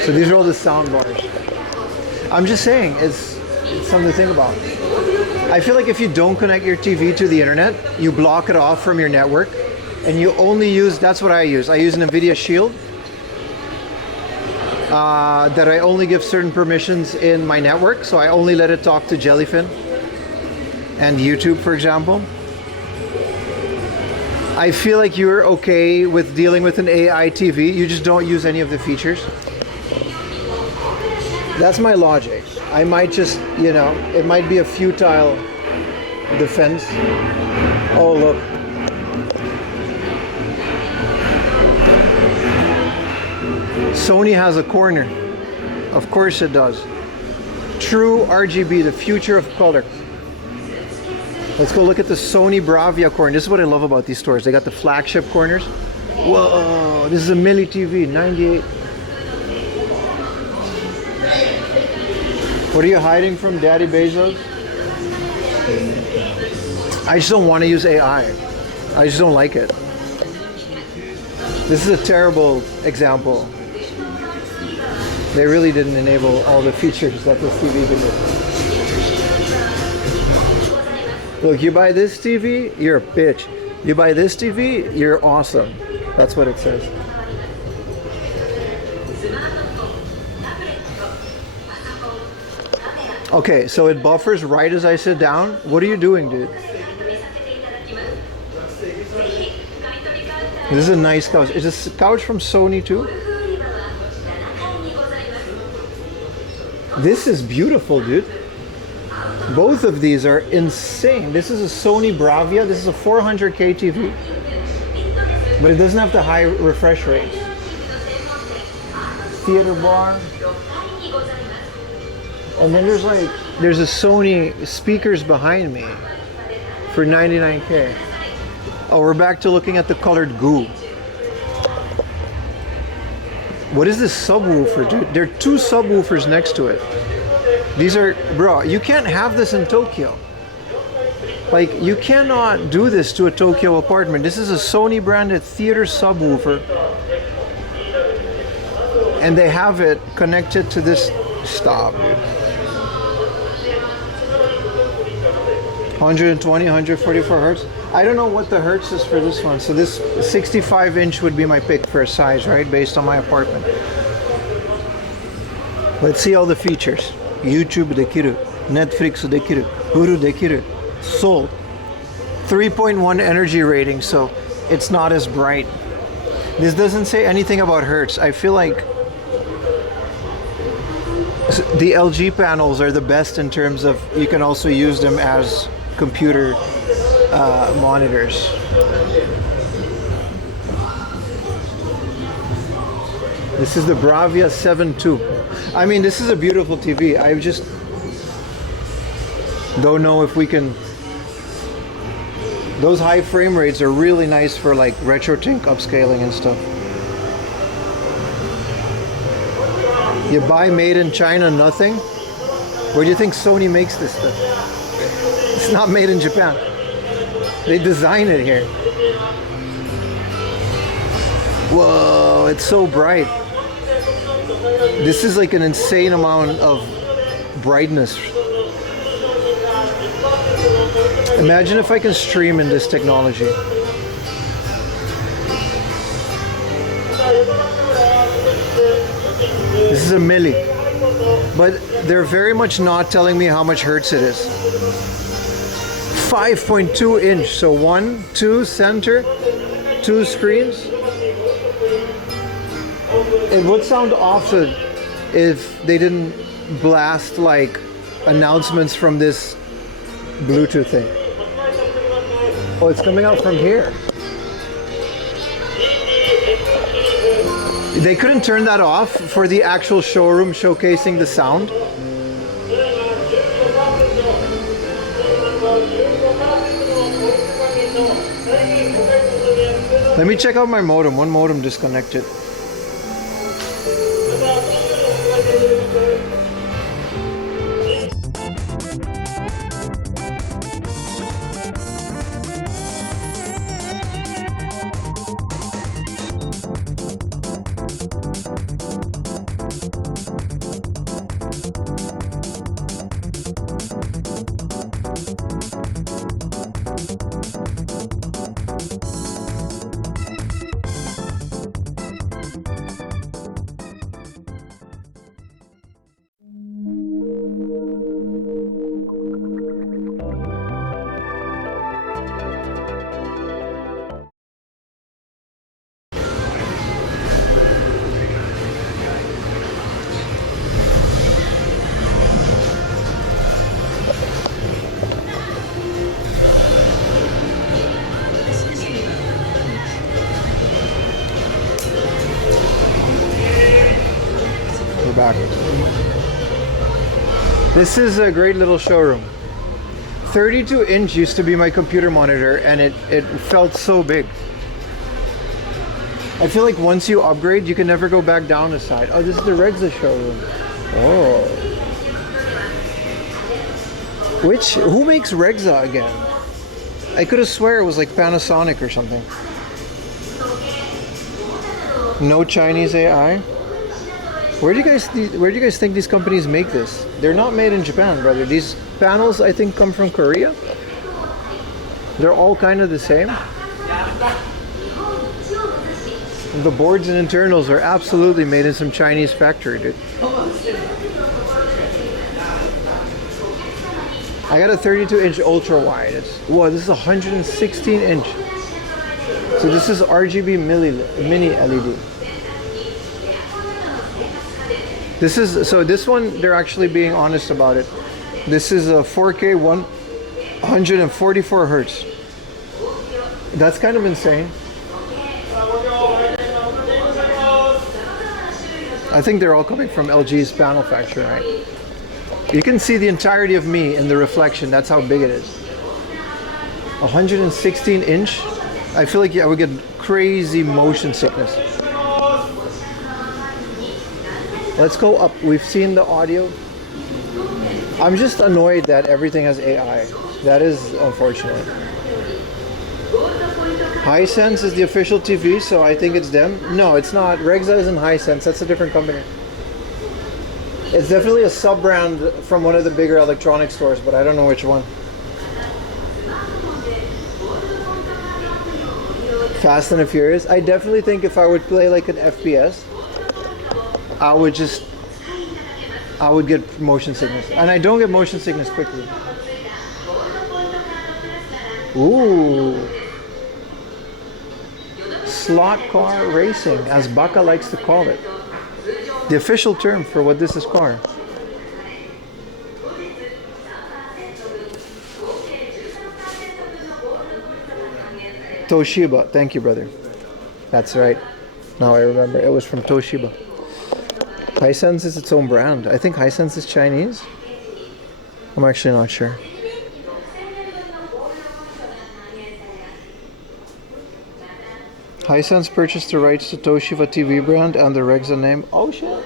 So these are all the sound bars. I'm just saying, it's something to think about. I feel like if you don't connect your TV to the internet, you block it off from your network, and you only use, that's what I use. I use an NVIDIA Shield that I only give certain permissions in my network, so I only let it talk to Jellyfin and YouTube, for example. I feel like you're okay with dealing with an AI TV, you just don't use any of the features. That's my logic. I might just, you know, it might be a futile defense. Oh, look. Sony has a corner. Of course it does. True RGB, the future of color. Let's go look at the Sony Bravia corner. This is what I love about these stores. They got the flagship corners. Whoa, this is a Milli TV, 98. What are you hiding from, Daddy Bezos? I just don't want to use AI. I just don't like it. This is a terrible example. They really didn't enable all the features that this TV can do. Look, you buy this TV, you're a bitch. You buy this TV, you're awesome. That's what it says. Okay, so it buffers right as I sit down. What are you doing, dude? This is a nice couch. Is this a couch from Sony too? This is beautiful, dude. Both of these are insane. This is a Sony Bravia. This is a 400K TV. But it doesn't have the high refresh rate. Theater bar. And then there's a Sony speakers behind me for 99K. Oh, we're back to looking at the colored goo. What is this subwoofer, dude? There are 2 subwoofers next to it. These are, bro, you can't have this in Tokyo. Like, you cannot do this to a Tokyo apartment. This is a Sony branded theater subwoofer. And they have it connected to this. Stop, dude. 120, 144 hertz. I don't know what the hertz is for this one. So this 65-inch would be my pick for a size, right? Based on my apartment. Let's see all the features. YouTube dekiru, Netflix dekiru, Hulu dekiru, sold. 3.1 energy rating, so it's not as bright. This doesn't say anything about hertz. I feel like the LG panels are the best in terms of you can also use them as computer monitors. This is the Bravia 7 II. I mean, this is a beautiful TV. I just don't know if we can. Those high frame rates are really nice for like RetroTink upscaling and stuff. You buy made in China nothing? Where do you think Sony makes this stuff? It's not made in Japan. They design it here. Whoa, it's so bright. This is like an insane amount of brightness. Imagine if I can stream in this technology. This is a milli, but they're very much not telling me how much hertz it is. 5.2 inch, so 1, 2 center, 2 screens. It would sound awesome if they didn't blast like announcements from this Bluetooth thing. Oh, it's coming out from here. They couldn't turn that off for the actual showroom showcasing the sound. Let me check out my modem. One modem disconnected. Back. This is a great little showroom. 32 inch used to be my computer monitor and it felt so big. I feel like once you upgrade you can never go back down a side. Oh, this is the Regza showroom. Oh. Who makes Regza again? I could have swear it was like Panasonic or something. No Chinese AI? Where do you guys think these companies make this? They're not made in Japan, brother. These panels, I think, come from Korea. They're all kind of the same. The boards and internals are absolutely made in some Chinese factory, dude. I got a 32-inch ultra wide. Whoa, this is 116 inch. So this is RGB mini LED. This one, they're actually being honest about it. This is a 4K 144 hertz. That's kind of insane. I think they're all coming from LG's panel factory, right? You can see the entirety of me in the reflection. That's how big it is. 116 inch. I feel like I would get crazy motion sickness. Let's go up. We've seen the audio. I'm just annoyed that everything has AI. That is unfortunate. Hisense is the official TV, so I think it's them. No, it's not. Regza isn't Hisense. That's a different company. It's definitely a sub-brand from one of the bigger electronic stores, but I don't know which one. Fast and the Furious. I definitely think if I would play like an FPS, I would get motion sickness. And I don't get motion sickness quickly. Ooh. Slot car racing, as Baka likes to call it. The official term for what this is called. Toshiba. Thank you, brother. That's right. Now I remember. It was from Toshiba. Hisense is its own brand. I think Hisense is Chinese. I'm actually not sure. Hisense purchased the rights to Toshiba TV brand and the Regza name. Oh shit.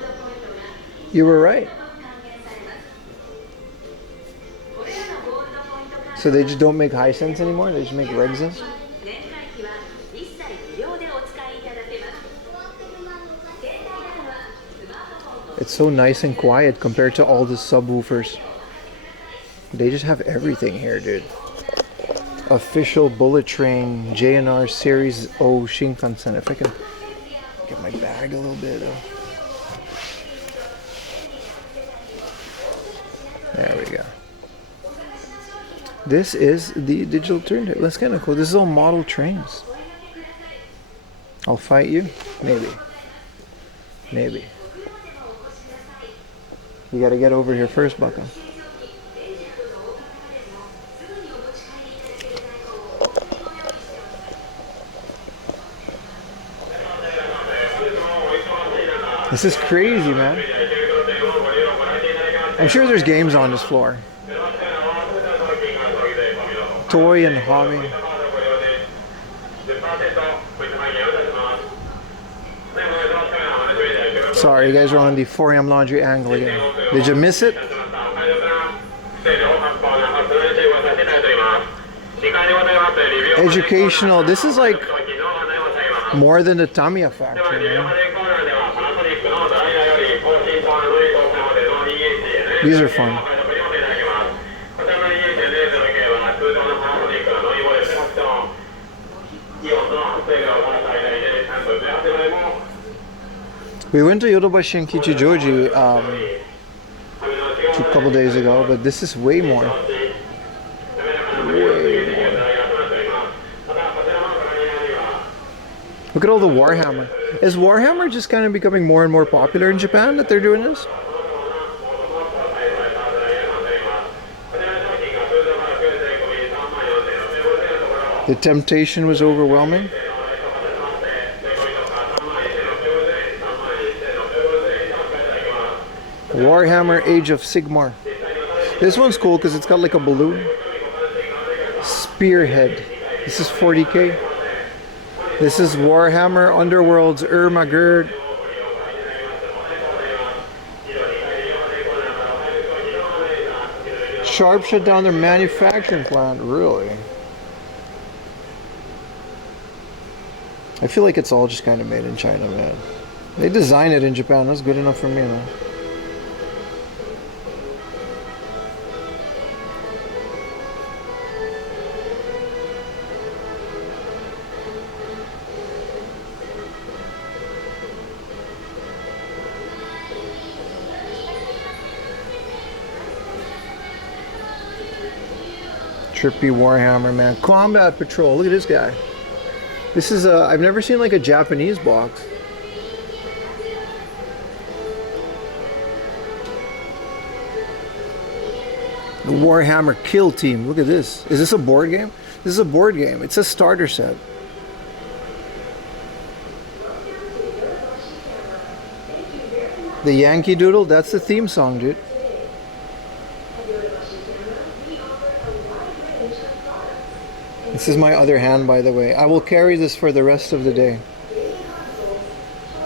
You were right. So they just don't make Hisense anymore? They just make Regzas? It's so nice and quiet compared to all the subwoofers. They just have everything here, dude. Official bullet train JNR Series O Shinkansen. If I can get my bag a little bit though. There we go. This is the digital turntable. That's kind of cool. This is all model trains. I'll fight you? Maybe. Maybe. You gotta get over here first, Baka. This is crazy, man. I'm sure there's games on this floor. Toy and hobby. Sorry, you guys are on the 4 a.m. laundry angle again. Did you miss it? Educational. This is like more than the Tamiya factory, man. These are fun. We went to Yodobashi and Kichijoji a couple days ago, but this is way more. Way more. Look at all the Warhammer. Is Warhammer just kind of becoming more and more popular in Japan that they're doing this? The temptation was overwhelming. Warhammer Age of Sigmar. This one's cool because it's got like a balloon. Spearhead. This is 40k. This is Warhammer Underworld's Ermagerd. Sharp shut down their manufacturing plant. Really? I feel like it's all just kind of made in China, man. They design it in Japan. That's good enough for me, man. Trippy Warhammer, man. Combat Patrol. Look at this guy. This is I've never seen like a Japanese box. The Warhammer Kill Team. Look at this. Is this a board game? This is a board game. It's a starter set. The Yankee Doodle, that's the theme song, dude. This is my other hand, by the way. I will carry this for the rest of the day.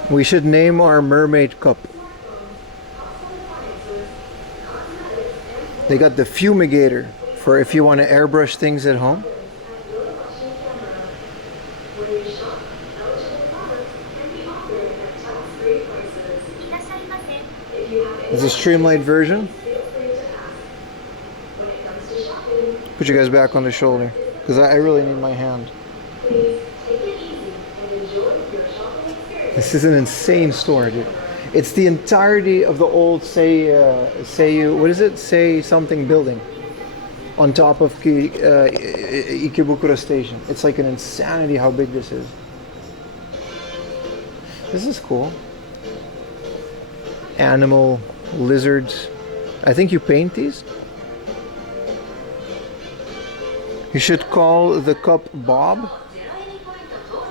We should name our mermaid cup. They got the Fumigator for if you want to airbrush things at home. It's a streamlined version. Put you guys back on the shoulder because I really need my hand. This is an insane store, dude. It's the entirety of the old what is it? Say something building on top of Ikebukuro station. It's like an insanity how big this is. This is cool. Animal, lizards. I think you paint these. You should call the cup Bob.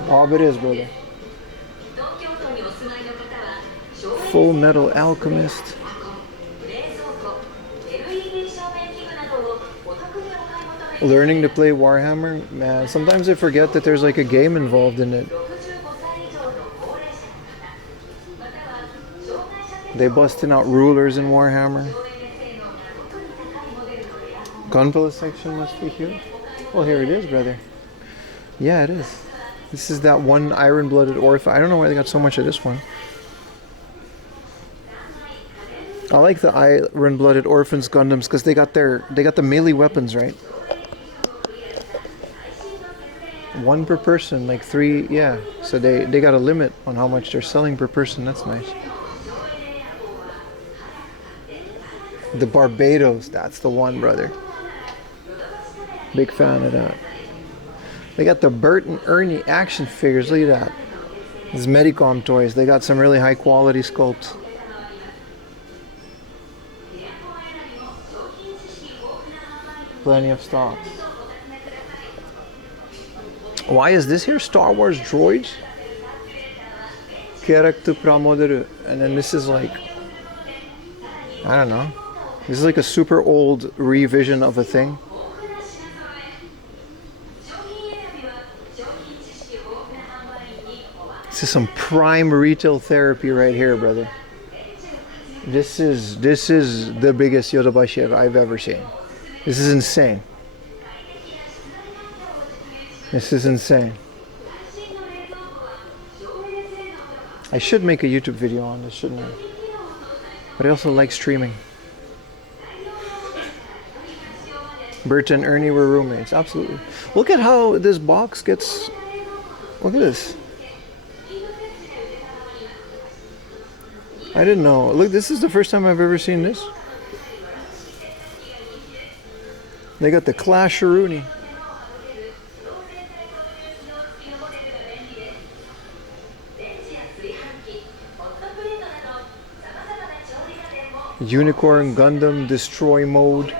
Bob it is, brother. Full Metal Alchemist. Learning to play Warhammer? Man, sometimes I forget that there's like a game involved in it. They busting out rulers in Warhammer. Gunpla section must be here. Well, here it is, brother. Yeah, it is. This is that one iron-blooded orphan. I don't know why they got so much of this one. I like the iron-blooded orphans Gundams because they got the melee weapons, right? One per person, like 3, yeah. So they got a limit on how much they're selling per person. That's nice. The Barbados, that's the one, brother. Big fan of that. They got the Bert and Ernie action figures. Look at that. These Medicom toys. They got some really high quality sculpts. Plenty of stock. Why is this here? Star Wars droids? Character Pramoderu. And then this is like, I don't know. This is like a super old revision of a thing. This is some prime retail therapy right here, brother. This is the biggest Yodobashi I've ever seen. This is insane. This is insane. I should make a YouTube video on this, shouldn't I? But I also like streaming. Bert and Ernie were roommates, absolutely. Look at how this box gets. Look at this. I didn't know. Look, this is the first time I've ever seen this. They got the Clasheroonie. Unicorn Gundam Destroy Mode.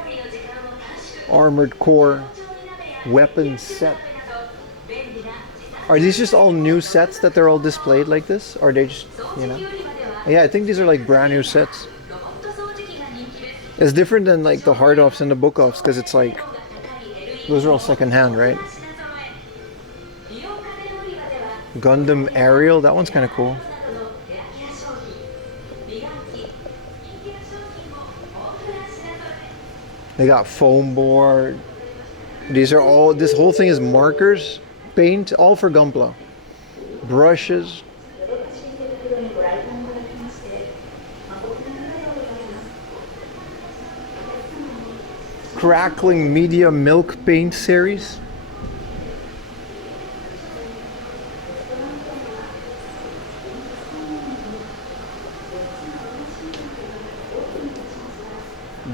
Armored Core. Weapon set. Are these just all new sets that they're all displayed like this? Or are they just, you know? Yeah, I think these are like brand new sets. It's different than like the hard offs and the book offs because it's like those are all second hand, right? Gundam Aerial, that one's kind of cool. They got foam board. These are all, this whole thing is markers, paint, all for Gunpla. Brushes. Crackling Media Milk Paint series.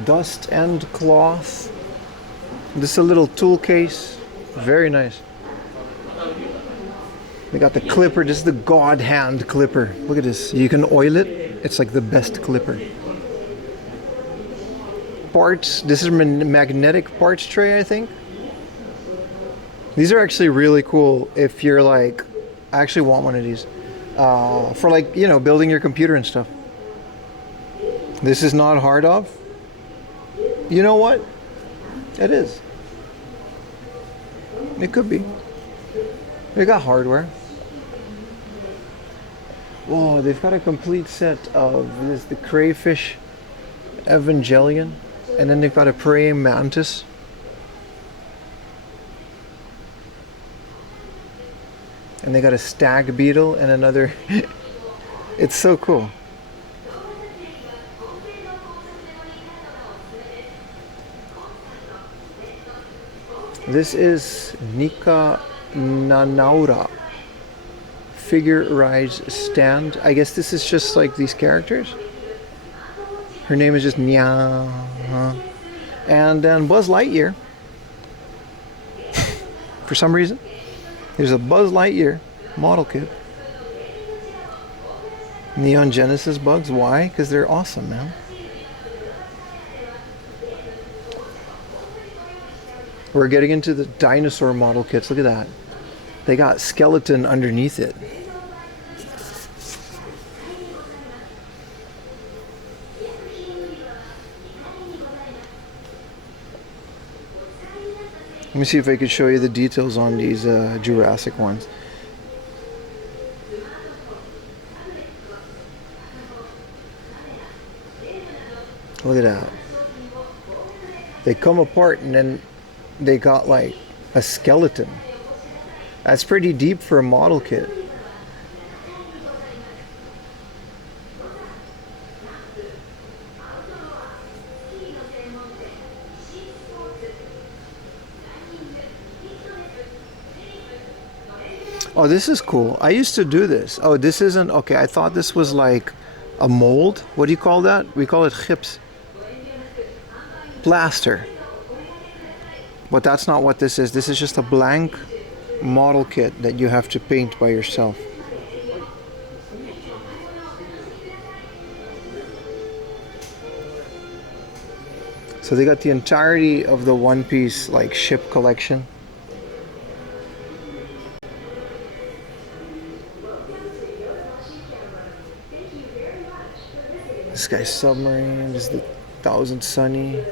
Dust and cloth. This is a little tool case. Very nice. They got the clipper. This is the God Hand clipper. Look at this. You can oil it. It's like the best clipper. Parts. This is a magnetic parts tray, I think. These are actually really cool if you're like, I actually want one of these. For like, you know, building your computer and stuff. This is not hard off. You know what? It is. It could be. They got hardware. Whoa, they've got a complete set of this, the crayfish Evangelion. And then they've got a praying mantis. And they got a stag beetle and another. It's so cool. This is Nika Nanaura. Figure rise stand. I guess this is just like these characters. Her name is just Nya. And then Buzz Lightyear. For some reason, there's a Buzz Lightyear model kit. Neon Genesis bugs. Why? Because they're awesome, man. We're getting into the dinosaur model kits. Look at that. They got skeleton underneath it. Let me see if I could show you the details on these Jurassic ones. Look at that. They come apart and then they got like a skeleton. That's pretty deep for a model kit. Oh, this is cool. I used to do this. Oh, this isn't... Okay, I thought this was like a mold. What do you call that? We call it chips. Plaster. But that's not what this is. This is just a blank model kit that you have to paint by yourself. So they got the entirety of the One Piece like ship collection. This guy's submarine. This is the Thousand Sunny.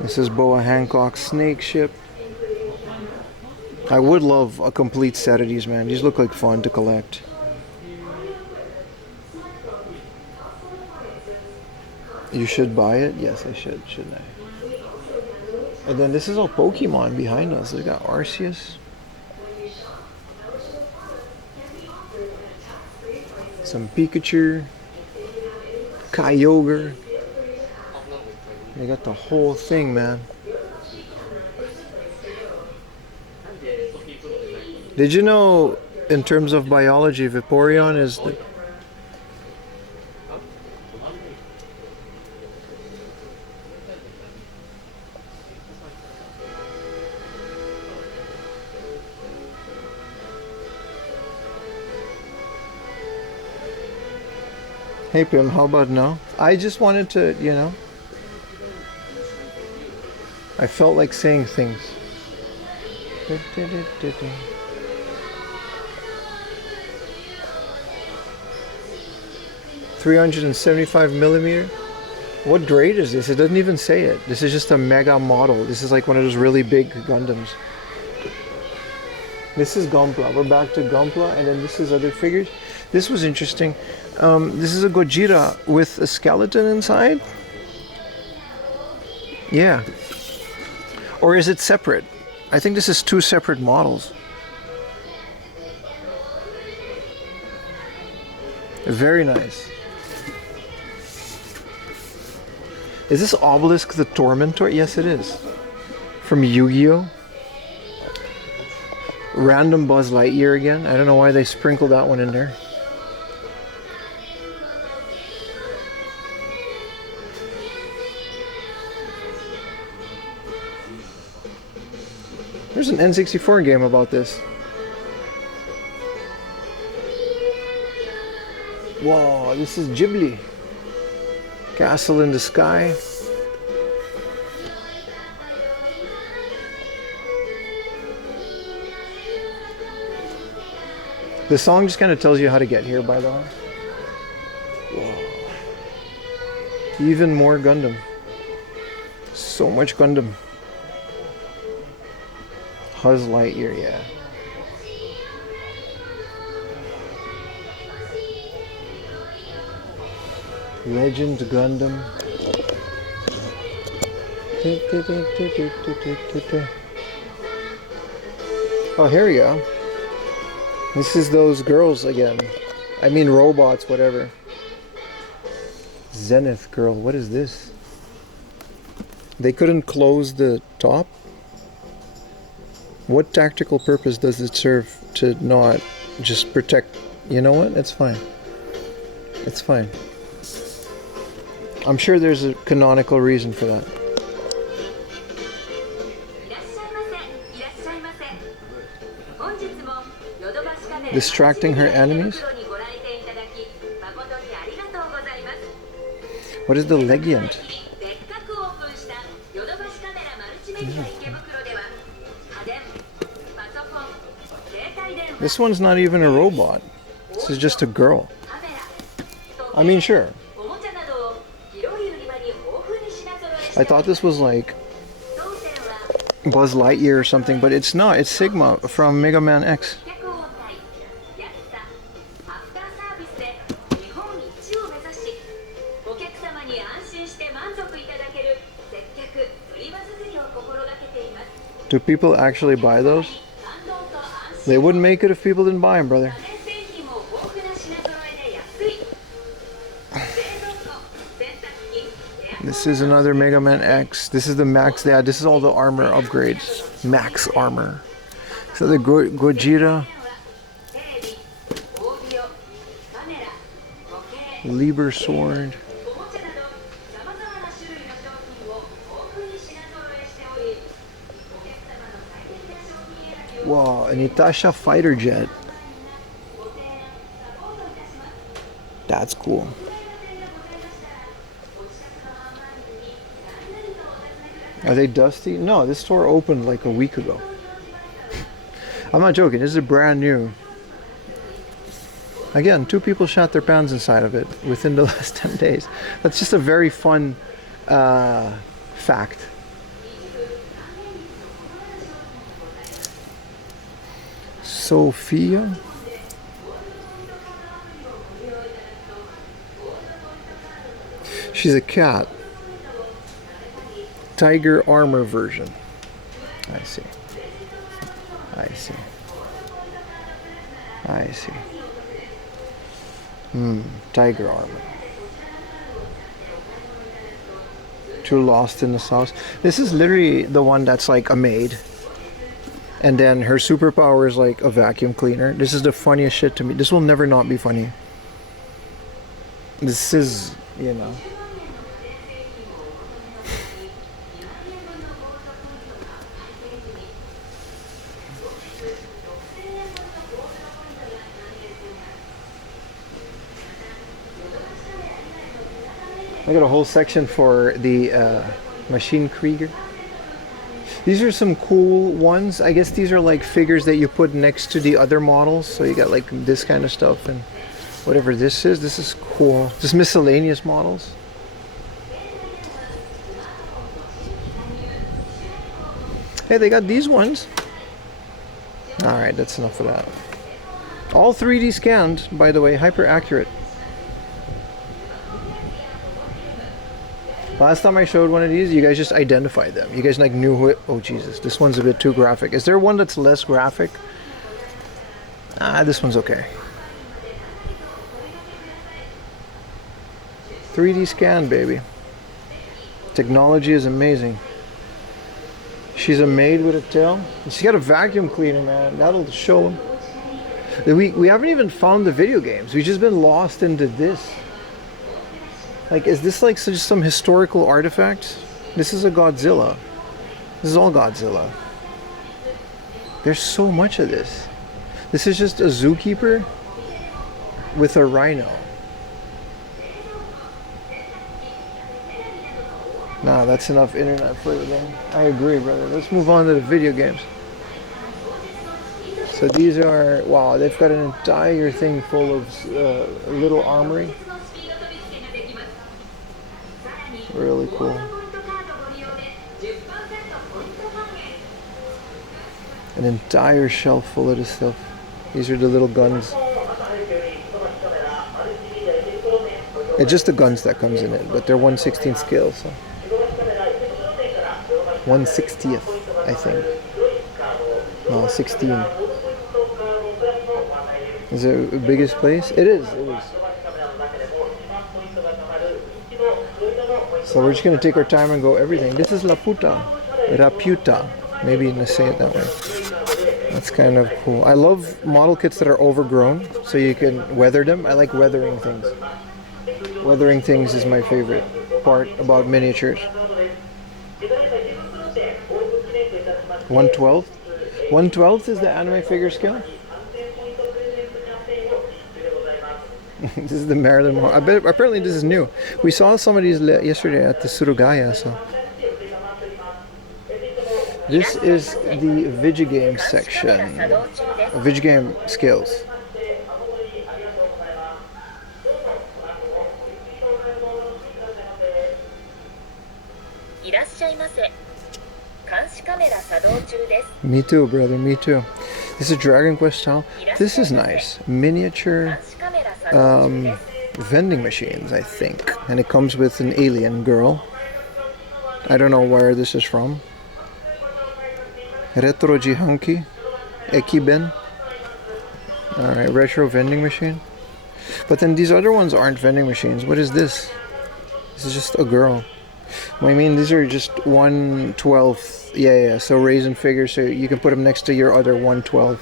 This is Boa Hancock's snake ship. I would love a complete set of these, man. These look like fun to collect. You should buy it? Yes, I should, shouldn't I? And then this is all Pokemon behind us. They got Arceus. Some Pikachu. Kyogre. They got the whole thing, man. Did you know, in terms of biology, Vaporeon is the... Hey Pim, how about no? I just wanted to, you know, I felt like saying things. 375 millimeter. What grade is this? It doesn't even say it. This is just a mega model. This is like one of those really big Gundams. This is Gunpla. We're back to Gunpla, and then this is other figures. This was interesting. This is a Gojira with a skeleton inside. Yeah. Or is it separate? I think this is two separate models. Very nice. Is this Obelisk the Tormentor? Yes, it is. From Yu-Gi-Oh! Random Buzz Lightyear again. I don't know why they sprinkled that one in there. There's an N64 game about this. Whoa, this is Ghibli. Castle in the Sky. The song just kind of tells you how to get here, by the way. Whoa. Even more Gundam. So much Gundam. Buzz Lightyear, yeah. Legend Gundam. Oh, here we go. This is those girls again. I mean robots, whatever. Zenith girl, what is this? They couldn't close the top? What tactical purpose does it serve to not just protect? You know what? It's fine. It's fine. I'm sure there's a canonical reason for that. Distracting her enemies? What is the legend? This one's not even a robot. This is just a girl. I mean, sure. I thought this was like Buzz Lightyear or something, but it's not. It's Sigma from Mega Man X. Do people actually buy those? They wouldn't make it if people didn't buy them, brother. This is another Mega Man X. This is the max. Yeah, this is all the armor upgrades. Max armor. So the Gojira. Liber sword. Wow, an Itasha fighter jet. That's cool. Are they dusty? No, this store opened like a week ago. I'm not joking, this is brand new. Again, 2 people shot their pants inside of it within the last 10 days. That's just a very fun fact. Sophia? She's a cat. Tiger armor version. I see. I see. I see. Tiger armor. Too lost in the sauce. This is literally the one that's like a maid. And then her superpower is like a vacuum cleaner. This is the funniest shit to me. This will never not be funny. This is, you know. I got a whole section for the Machine Krieger. These are some cool ones. I guess these are like figures that you put next to the other models. So you got like this kind of stuff and whatever this is. This is cool. Just miscellaneous models. Hey, they got these ones. Alright, that's enough of that. All 3D scanned, by the way, hyper accurate. Last time I showed one of these, you guys just identified them. You guys like knew who it... Oh Jesus, this one's a bit too graphic. Is there one that's less graphic? This one's okay. 3D scan, baby. Technology is amazing. She's a maid with a tail. She's got a vacuum cleaner, man. That'll show. We haven't even found the video games. We've just been lost into this. Like, is this like just some historical artifact? This is a Godzilla. This is all Godzilla. There's so much of this. This is just a zookeeper with a rhino. Nah, that's enough internet flavor then. I agree, brother. Let's move on to the video games. So these are, wow, they've got an entire thing full of little armory. Really cool. An entire shelf full of this stuff. These are the little guns. It's just the guns that comes in it, but they're 1/16 scale, so 1/60th, I think. No, 16. Is it the biggest place? It is. It is. So we're just gonna take our time and go everything. This is La Puta, Raputa. Maybe you can say it that way. That's kind of cool. I love model kits that are overgrown, so you can weather them. I like weathering things. Weathering things is my favorite part about miniatures. 1/12. 1/12 is the anime figure scale. This is the Maryland Monroe. I bet apparently this is new. We saw some of these yesterday at the Surugaya. So this is the Vigigame section. Vigigame scales. Me too, brother. Me too. This is Dragon Quest style. This is nice. Miniature vending machines, I think. And it comes with an alien girl. I don't know where this is from. Retro Jihanki. Ekiben. Alright, retro vending machine. But then these other ones aren't vending machines. What is this? This is just a girl. I mean, these are just 1/12. Yeah, so raisin figures, so you can put them next to your other 1/12.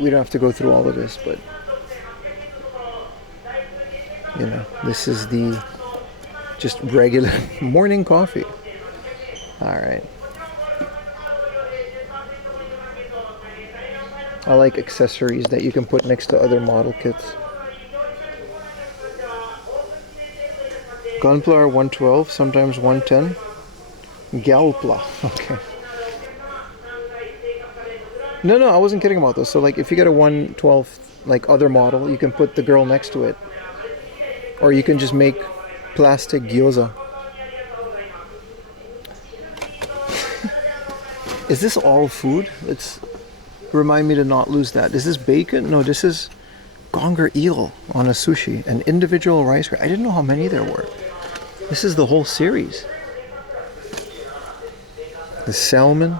We don't have to go through all of this, but you know, this is the just regular morning coffee. Alright. I like accessories that you can put next to other model kits. Gunpla are 1/12, sometimes 1/10. Galpla, okay. No, I wasn't kidding about those. So like if you get a 1/12 like other model, you can put the girl next to it. Or you can just make plastic gyoza. Is this all food? It's remind me to not lose that. Is this bacon? No, this is gonger eel on a sushi. An individual rice. I didn't know how many there were. This is the whole series. The salmon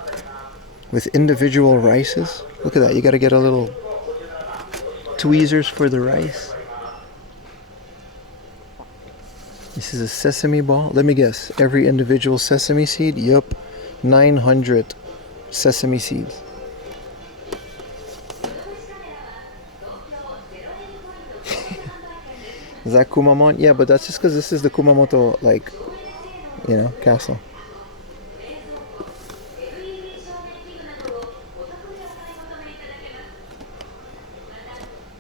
with individual rices. Look at that. You got to get a little tweezers for the rice. This is a sesame ball. Let me guess. Every individual sesame seed? Yup. 900 sesame seeds. Is that Kumamon? Yeah, but that's just because this is the Kumamoto, like, you know, castle.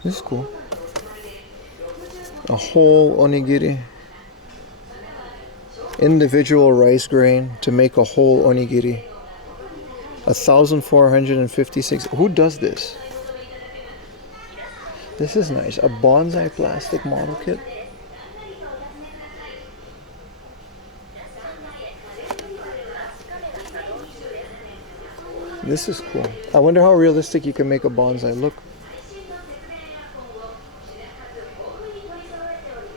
This is cool. A whole onigiri. Individual rice grain to make a whole onigiri. 1,456. Who does this? This is nice. A bonsai plastic model kit. This is cool. I wonder how realistic you can make a bonsai look.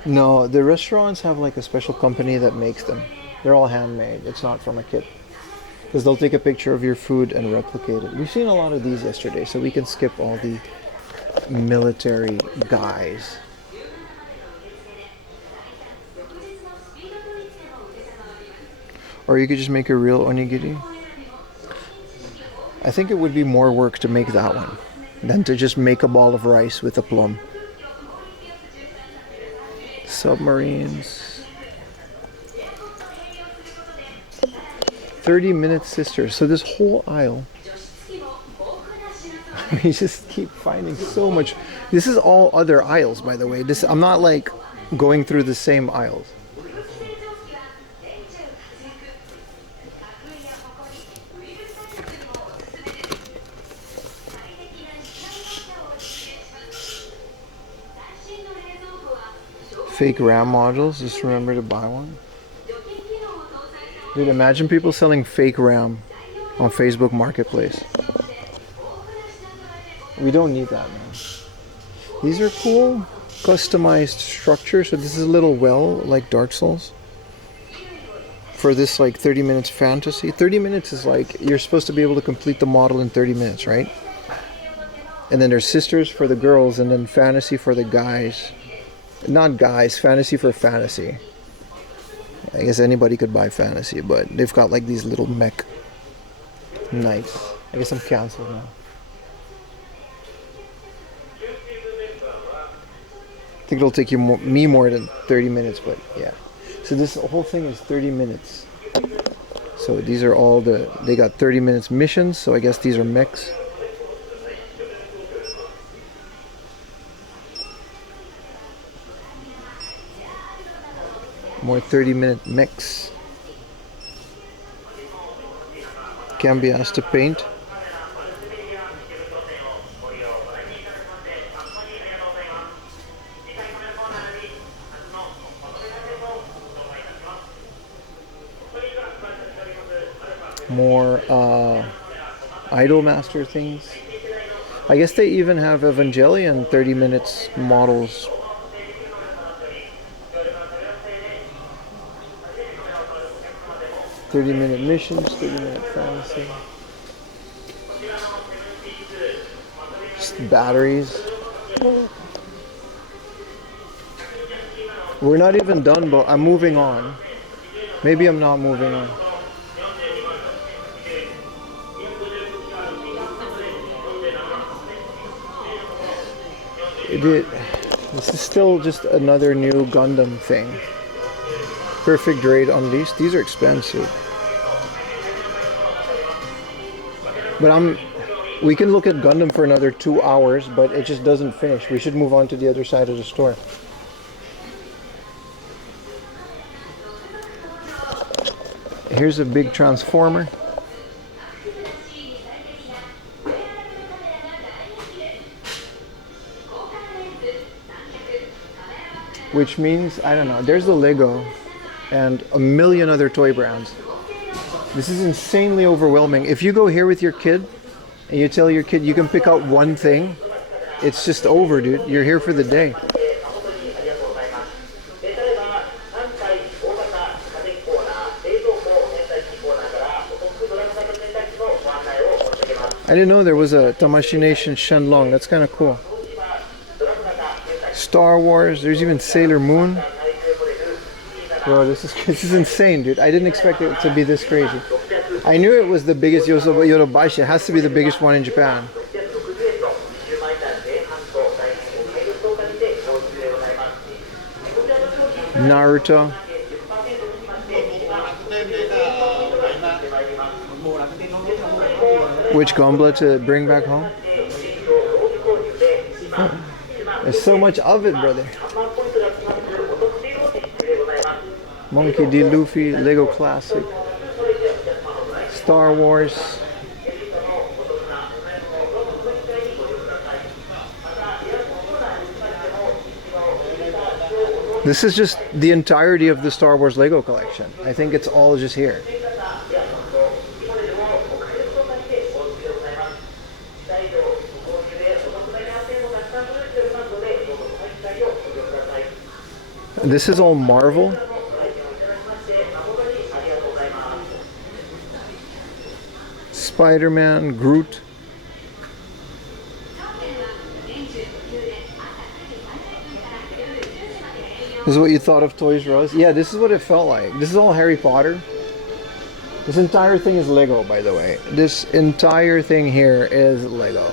No, the restaurants have like a special company that makes them. They're all handmade. It's not from a kit. Because they'll take a picture of your food and replicate it. We've seen a lot of these yesterday, so we can skip all the military guys. Or you could just make a real onigiri. I think it would be more work to make that one than to just make a ball of rice with a plum. Submarines. 30-minute sisters. So this whole aisle. We just keep finding so much. This is all other aisles, by the way. This I'm not like going through the same aisles. Fake RAM modules, just remember to buy one. Dude, imagine people selling fake RAM on Facebook Marketplace. We don't need that, man. These are cool, customized structure. So this is a little well, like Dark Souls. For this like 30 minutes fantasy. 30 minutes is like, you're supposed to be able to complete the model in 30 minutes, right? And then there's sisters for the girls, and then fantasy for the guys. Not guys, fantasy for fantasy. I guess anybody could buy fantasy, but they've got like these little mech knights. I guess I'm canceled now. I think it'll take you me more than 30 minutes, but yeah. So this whole thing is 30 minutes. So these are all they got 30 minutes missions, so I guess these are mechs. More 30-minute mechs. Can be asked to paint. More Idolmaster things. I guess they even have Evangelion 30 minutes models. "30-minute missions, 30-minute fantasy." Just batteries. We're not even done, but I'm moving on. Maybe I'm not moving on. This is still just another new Gundam thing. Perfect Raid Unleashed. These are expensive. But we can look at Gundam for another 2 hours, but it just doesn't finish. We should move on to the other side of the store. Here's a big transformer. Which means, I don't know, there's the Lego and a million other toy brands. This is insanely overwhelming. If you go here with your kid and you tell your kid you can pick out one thing, it's just over, dude. You're here for the day. I didn't know there was a Tamashii Nation Shenlong. That's kind of cool. Star Wars. There's even Sailor Moon. Bro, this is insane, dude. I didn't expect it to be this crazy. I knew it was the biggest Yodobashi. It has to be the biggest one in Japan. Naruto. Which Gombla to bring back home? There's so much of it, brother. Monkey D. Luffy, Lego Classic, Star Wars. This is just the entirety of the Star Wars Lego collection. I think it's all just here. This is all Marvel. Spider-Man, Groot. This is what you thought of Toys R Us? Yeah, this is what it felt like. This is all Harry Potter. This entire thing is Lego, by the way. This entire thing here is Lego.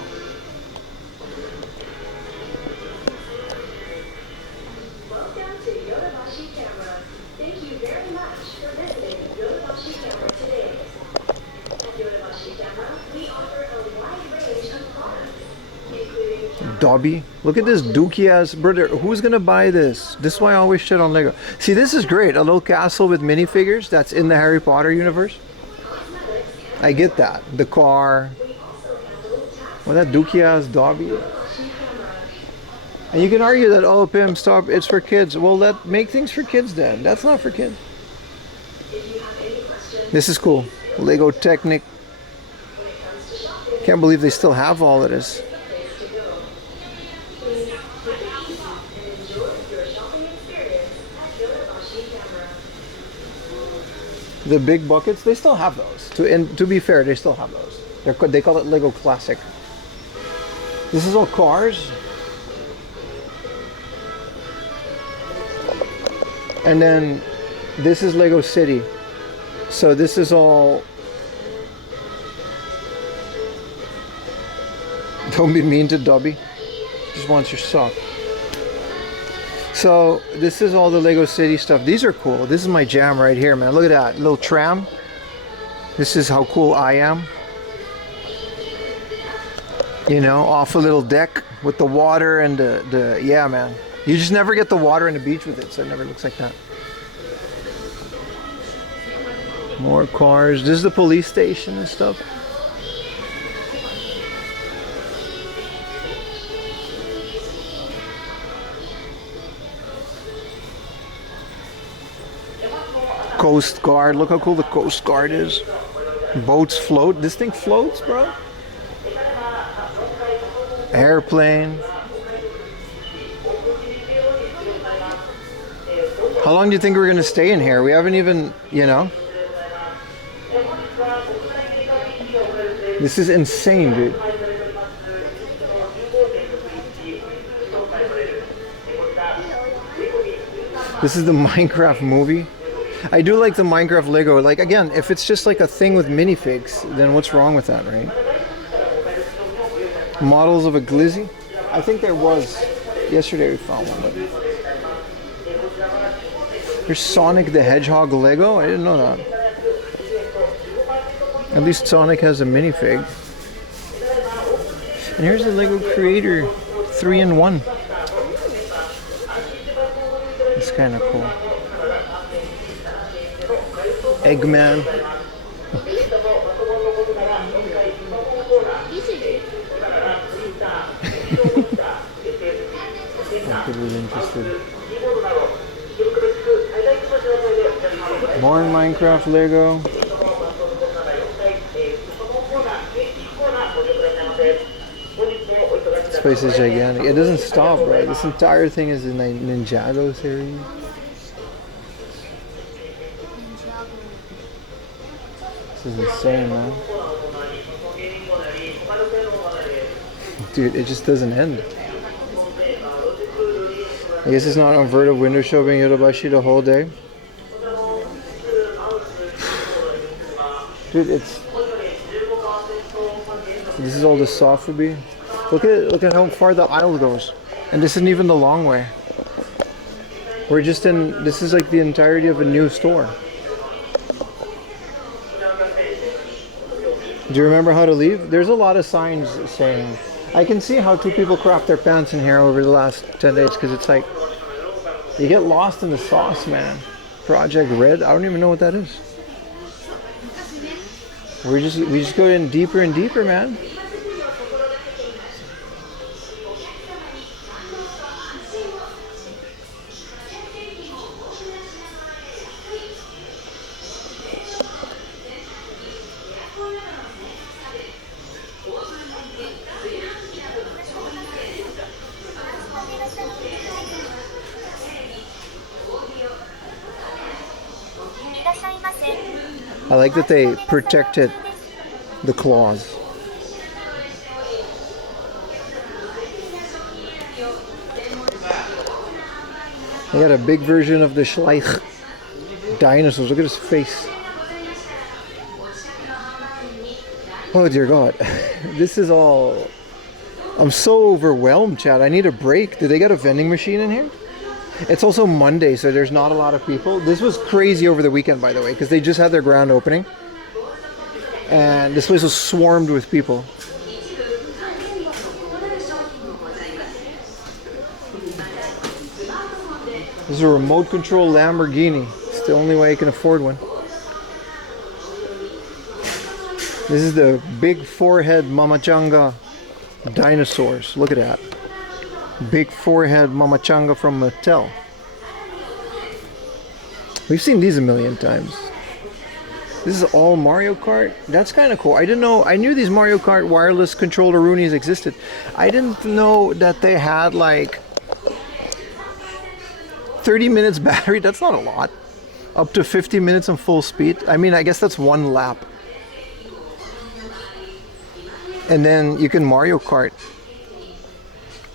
Dobby. Look at this dookie ass brother. Who's gonna buy this? This is why I always shit on Lego. See, this is great. A little castle with minifigures that's in the Harry Potter universe. I get that. The car. Well, that dookie ass Dobby. And you can argue that, oh, Pim, stop, it's for kids. Well, make things for kids then. That's not for kids. This is cool. Lego Technic. Can't believe they still have all of this. The big buckets, they still have those. And to be fair, they still have those. They call it Lego Classic. This is all cars. And then this is Lego City. So this is all... Don't be mean to Dobby. Just wants your sock. So this is all the Lego City stuff. These are cool. This is my jam right here, man. Look at that little tram. This is how cool I am. You know, off a little deck with the water and the yeah, man. You just never get the water and the beach with it, so it never looks like that. More cars. This is the police station and stuff. Coast Guard. Look how cool the Coast Guard is. Boats float. This thing floats, bro. Airplane. How long do you think we're gonna stay in here? We haven't even, you know. This is insane, dude. This is the Minecraft movie. I do like the Minecraft Lego. Like, again, if it's just like a thing with minifigs, then what's wrong with that, right? Models of a glizzy. I think there was. Yesterday we found one. But there's Sonic the Hedgehog Lego. I didn't know that. At least Sonic has a minifig. And here's the Lego Creator 3-in-1. It's kind of cool. Eggman. I could be interested. More Minecraft Lego. This place is gigantic. It doesn't stop, right? This entire thing is a Ninjago series. This is insane, man. Dude, it just doesn't end. I guess it's not unheard of window shopping Yodobashi the whole day. Dude, it's... This is all the software. Look at how far the aisle goes. And this isn't even the long way. We're just in... This is like the entirety of a new store. Do you remember how to leave? There's a lot of signs saying... I can see how two people crop their pants in here over the last 10 days because it's like... You get lost in the sauce, man. Project Red? I don't even know what that is. We just go in deeper and deeper, man. I like that they protected the claws. They got a big version of the Schleich dinosaurs. Look at his face. Oh dear God. This is all... I'm so overwhelmed, Chad. I need a break. Did they got a vending machine in here? It's also Monday, so there's not a lot of people. This was crazy over the weekend, by the way, because they just had their grand opening. And this place was swarmed with people. This is a remote control Lamborghini. It's the only way I can afford one. This is the big forehead Mamachanga dinosaurs. Look at that. Big forehead Mamachanga from Mattel. We've seen these a million times. This is all Mario Kart. That's kind of cool. I didn't know. I knew these Mario Kart wireless controller Roonies existed. I didn't know that they had like 30 minutes battery. That's not a lot. Up to 50 minutes on full speed. I mean, I guess that's one lap. And then you can Mario Kart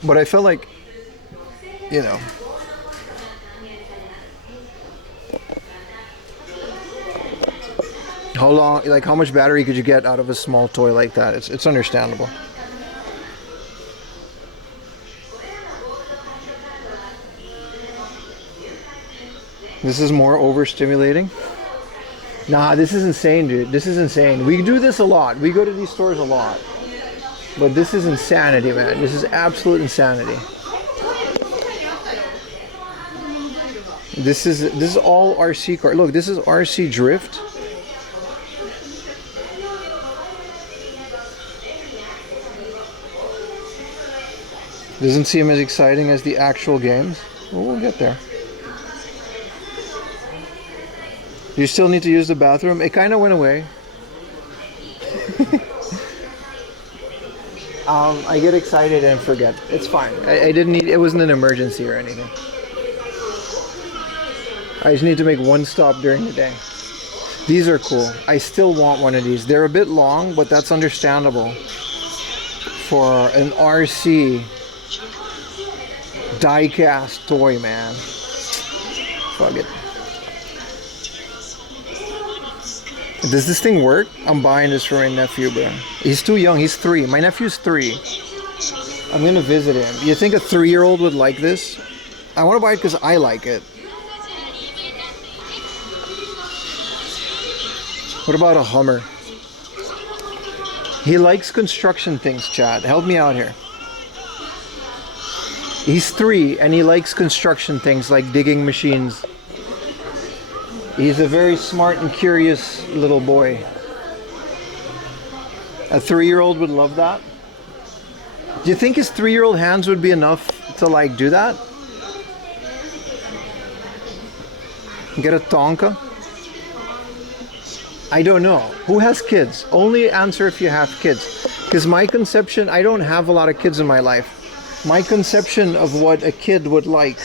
But I felt like, you know, how long, like how much battery could you get out of a small toy like that? It's understandable. This is more overstimulating. Nah, this is insane, dude. This is insane. We do this a lot. We go to these stores a lot. But this is insanity, man. This is absolute insanity. This is all RC car. Look, this is RC drift. Doesn't seem as exciting as the actual games. Well, we'll get there. You still need to use the bathroom? It kind of went away. I get excited and forget. It's fine. I didn't need, it wasn't an emergency or anything. I just need to make one stop during the day. These are cool. I still want one of these. They're a bit long, but that's understandable for an RC die-cast toy, man. Fuck it. Does this thing work? I'm buying this for my nephew, bro. He's too young. He's 3. My nephew's 3. I'm gonna visit him. You think a 3-year-old would like this? I want to buy it because I like it. What about a Hummer? He likes construction things, Chad. Help me out here. He's 3 and he likes construction things like digging machines. He's a very smart and curious little boy. A 3-year-old would love that. Do you think his 3-year-old hands would be enough to like do that? Get a Tonka? I don't know. Who has kids? Only answer if you have kids. Because my conception, I don't have a lot of kids in my life. My conception of what a kid would like.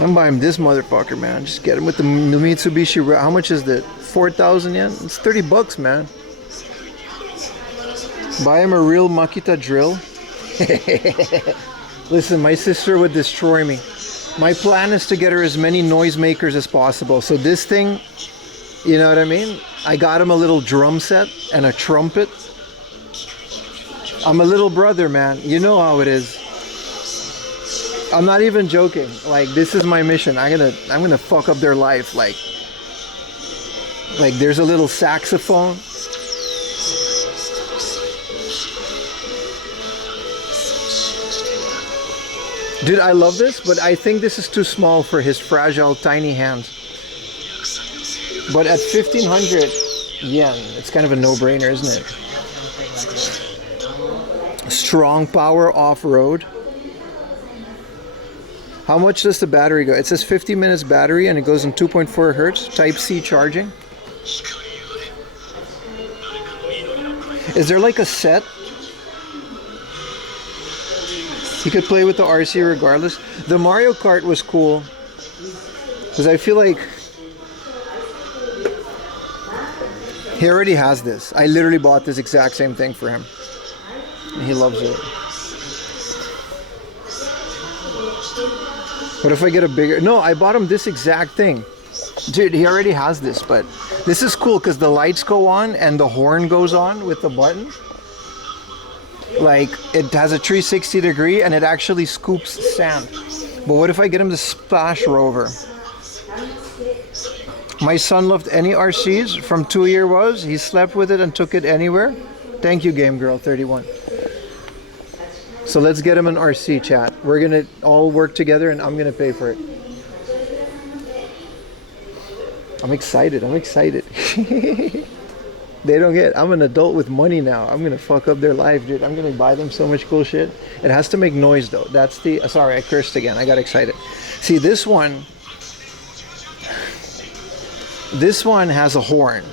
I'm buying this motherfucker, man. Just get him with the Mitsubishi. How much is that? 4,000 yen? It's 30 bucks, man. Buy him a real Makita drill. Listen, my sister would destroy me. My plan is to get her as many noisemakers as possible. So this thing, you know what I mean? I got him a little drum set and a trumpet. I'm a little brother, man. You know how it is. I'm not even joking. Like, this is my mission. I'm gonna fuck up their life. Like there's a little saxophone. Dude, I love this, but I think this is too small for his fragile, tiny hands. But at 1,500 yen, it's kind of a no-brainer, isn't it? Strong power off-road. How much does the battery go? It says 50 minutes battery and it goes in 2.4 hertz, Type-C charging. Is there like a set? You could play with the RC regardless. The Mario Kart was cool because I feel like he already has this. I literally bought this exact same thing for him and he loves it. What if I get a bigger? No, I bought him this exact thing. Dude, he already has this, but this is cool because the lights go on and the horn goes on with the button. Like, it has a 360 degree and it actually scoops sand. But what if I get him the Splash Rover? My son loved any RCs from 2-year was. He slept with it and took it anywhere. Thank you, Game Girl 31. So let's get him an RC, chat. We're gonna all work together and I'm gonna pay for it. I'm excited. I'm excited. They don't get, I'm an adult with money now. I'm gonna fuck up their life, dude. I'm gonna buy them so much cool shit. It has to make noise though. That's the, sorry, I cursed again. I got excited. See, this one has a horn.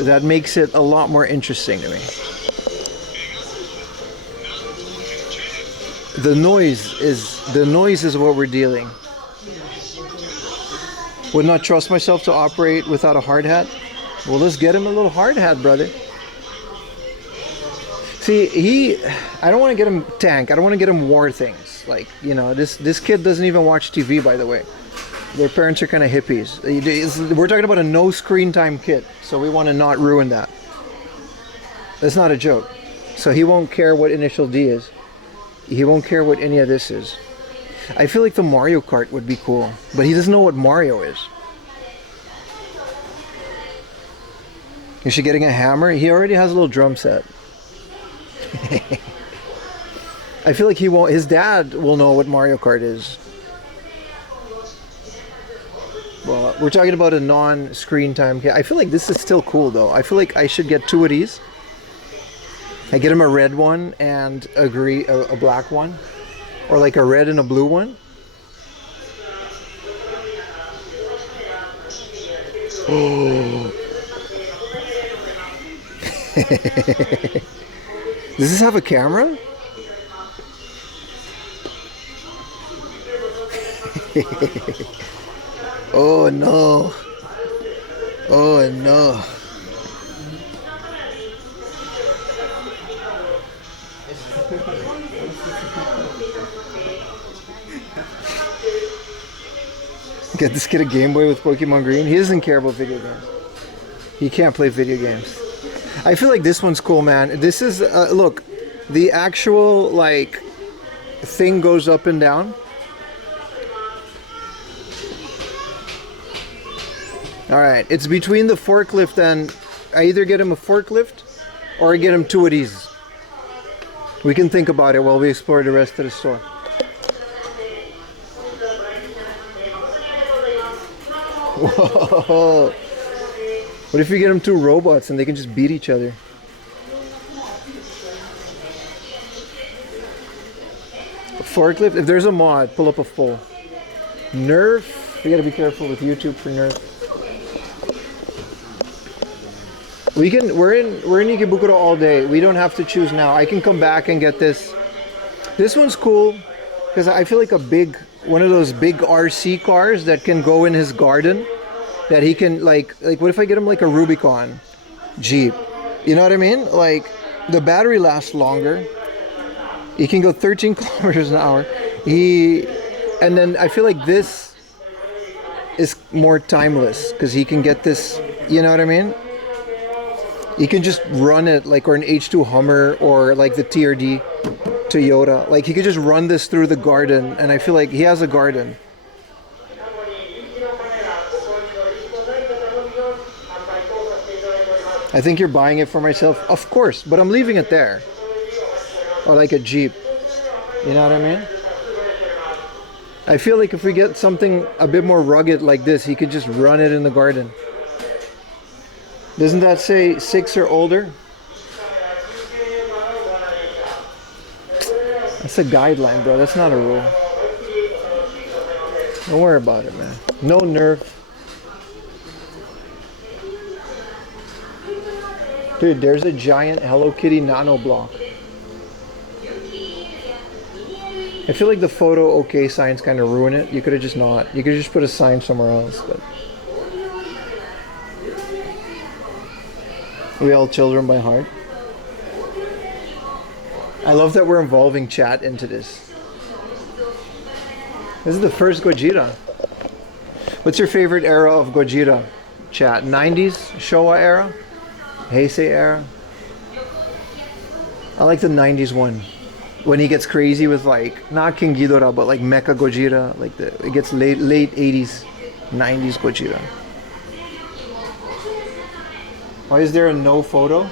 That makes it a lot more interesting to me. The noise is what we're dealing. Would not trust myself to operate without a hard hat. Well, let's get him a little hard hat, brother. See, I don't want to get him tank. I don't want to get him war things. Like, you know, this kid doesn't even watch TV, by the way. Their parents are kind of hippies. We're talking about a no screen time kid, so we want to not ruin that. That's not a joke. So he won't care what Initial D is. He won't care what any of this is. I feel like the Mario Kart would be cool, but he doesn't know what Mario is. Is she getting a hammer? He already has a little drum set. I feel like he won't. His dad will know what Mario Kart is. Well, we're talking about a non-screen time kid. I feel like this is still cool though. I feel like I should get two of these. I get him a red one and a black one, or like a red and a blue one. Oh. Does this have a camera? Oh no. Oh no. Get this kid a Game Boy with Pokemon Green. He doesn't care about video games. He can't play video games. I feel like this one's cool, man. This is, look, the actual, like, thing goes up and down. Alright, it's between the forklift and I either get him a forklift or I get him two of these. We can think about it while we explore the rest of the store. Whoa! What if you get them two robots and they can just beat each other? A forklift? If there's a mod, pull up a full. Nerf? We gotta be careful with YouTube for Nerf. We're in Ikebukuro all day. We don't have to choose now. I can come back and get this. This one's cool because I feel like one of those big RC cars that can go in his garden. That he can like what if I get him like a Rubicon Jeep? You know what I mean? Like the battery lasts longer. He can go 13 kilometers an hour. And then I feel like this is more timeless because he can get this. You know what I mean? You can just run it like, or an H2 Hummer or like the TRD Toyota. Like he could just run this through the garden, and I feel like he has a garden. I think you're buying it for myself, of course, but I'm leaving it there. Or like a Jeep. You know what I mean? I feel like if we get something a bit more rugged like this, he could just run it in the garden. Doesn't that say 6 or older? That's a guideline, bro. That's not a rule. Don't worry about it, man. No Nerf. Dude, there's a giant Hello Kitty nano block. I feel like the photo okay signs kind of ruin it. You could have just not. You could just put a sign somewhere else, but we all children by heart. I love that we're involving chat into this. This is the first Gojira. What's your favorite era of Gojira? Chat. 90s? Showa era? Heisei era? I like the 90s one. When he gets crazy with like, not King Ghidorah, but like Mecha Gojira. Like it gets late 80s, 90s Gojira. Why is there a no photo,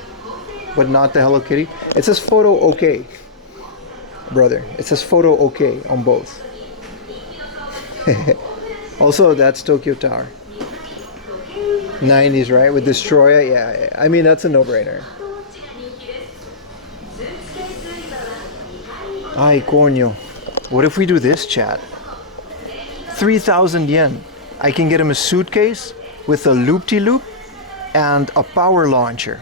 but not the Hello Kitty? It says photo okay, brother. It says photo okay on both. Also, that's Tokyo Tower. 90s, right? With Destroyer, yeah. I mean, that's a no-brainer. Ay, coño. What if we do this, chat? 3,000 yen. I can get him a suitcase with a loop-de-loop and a power launcher.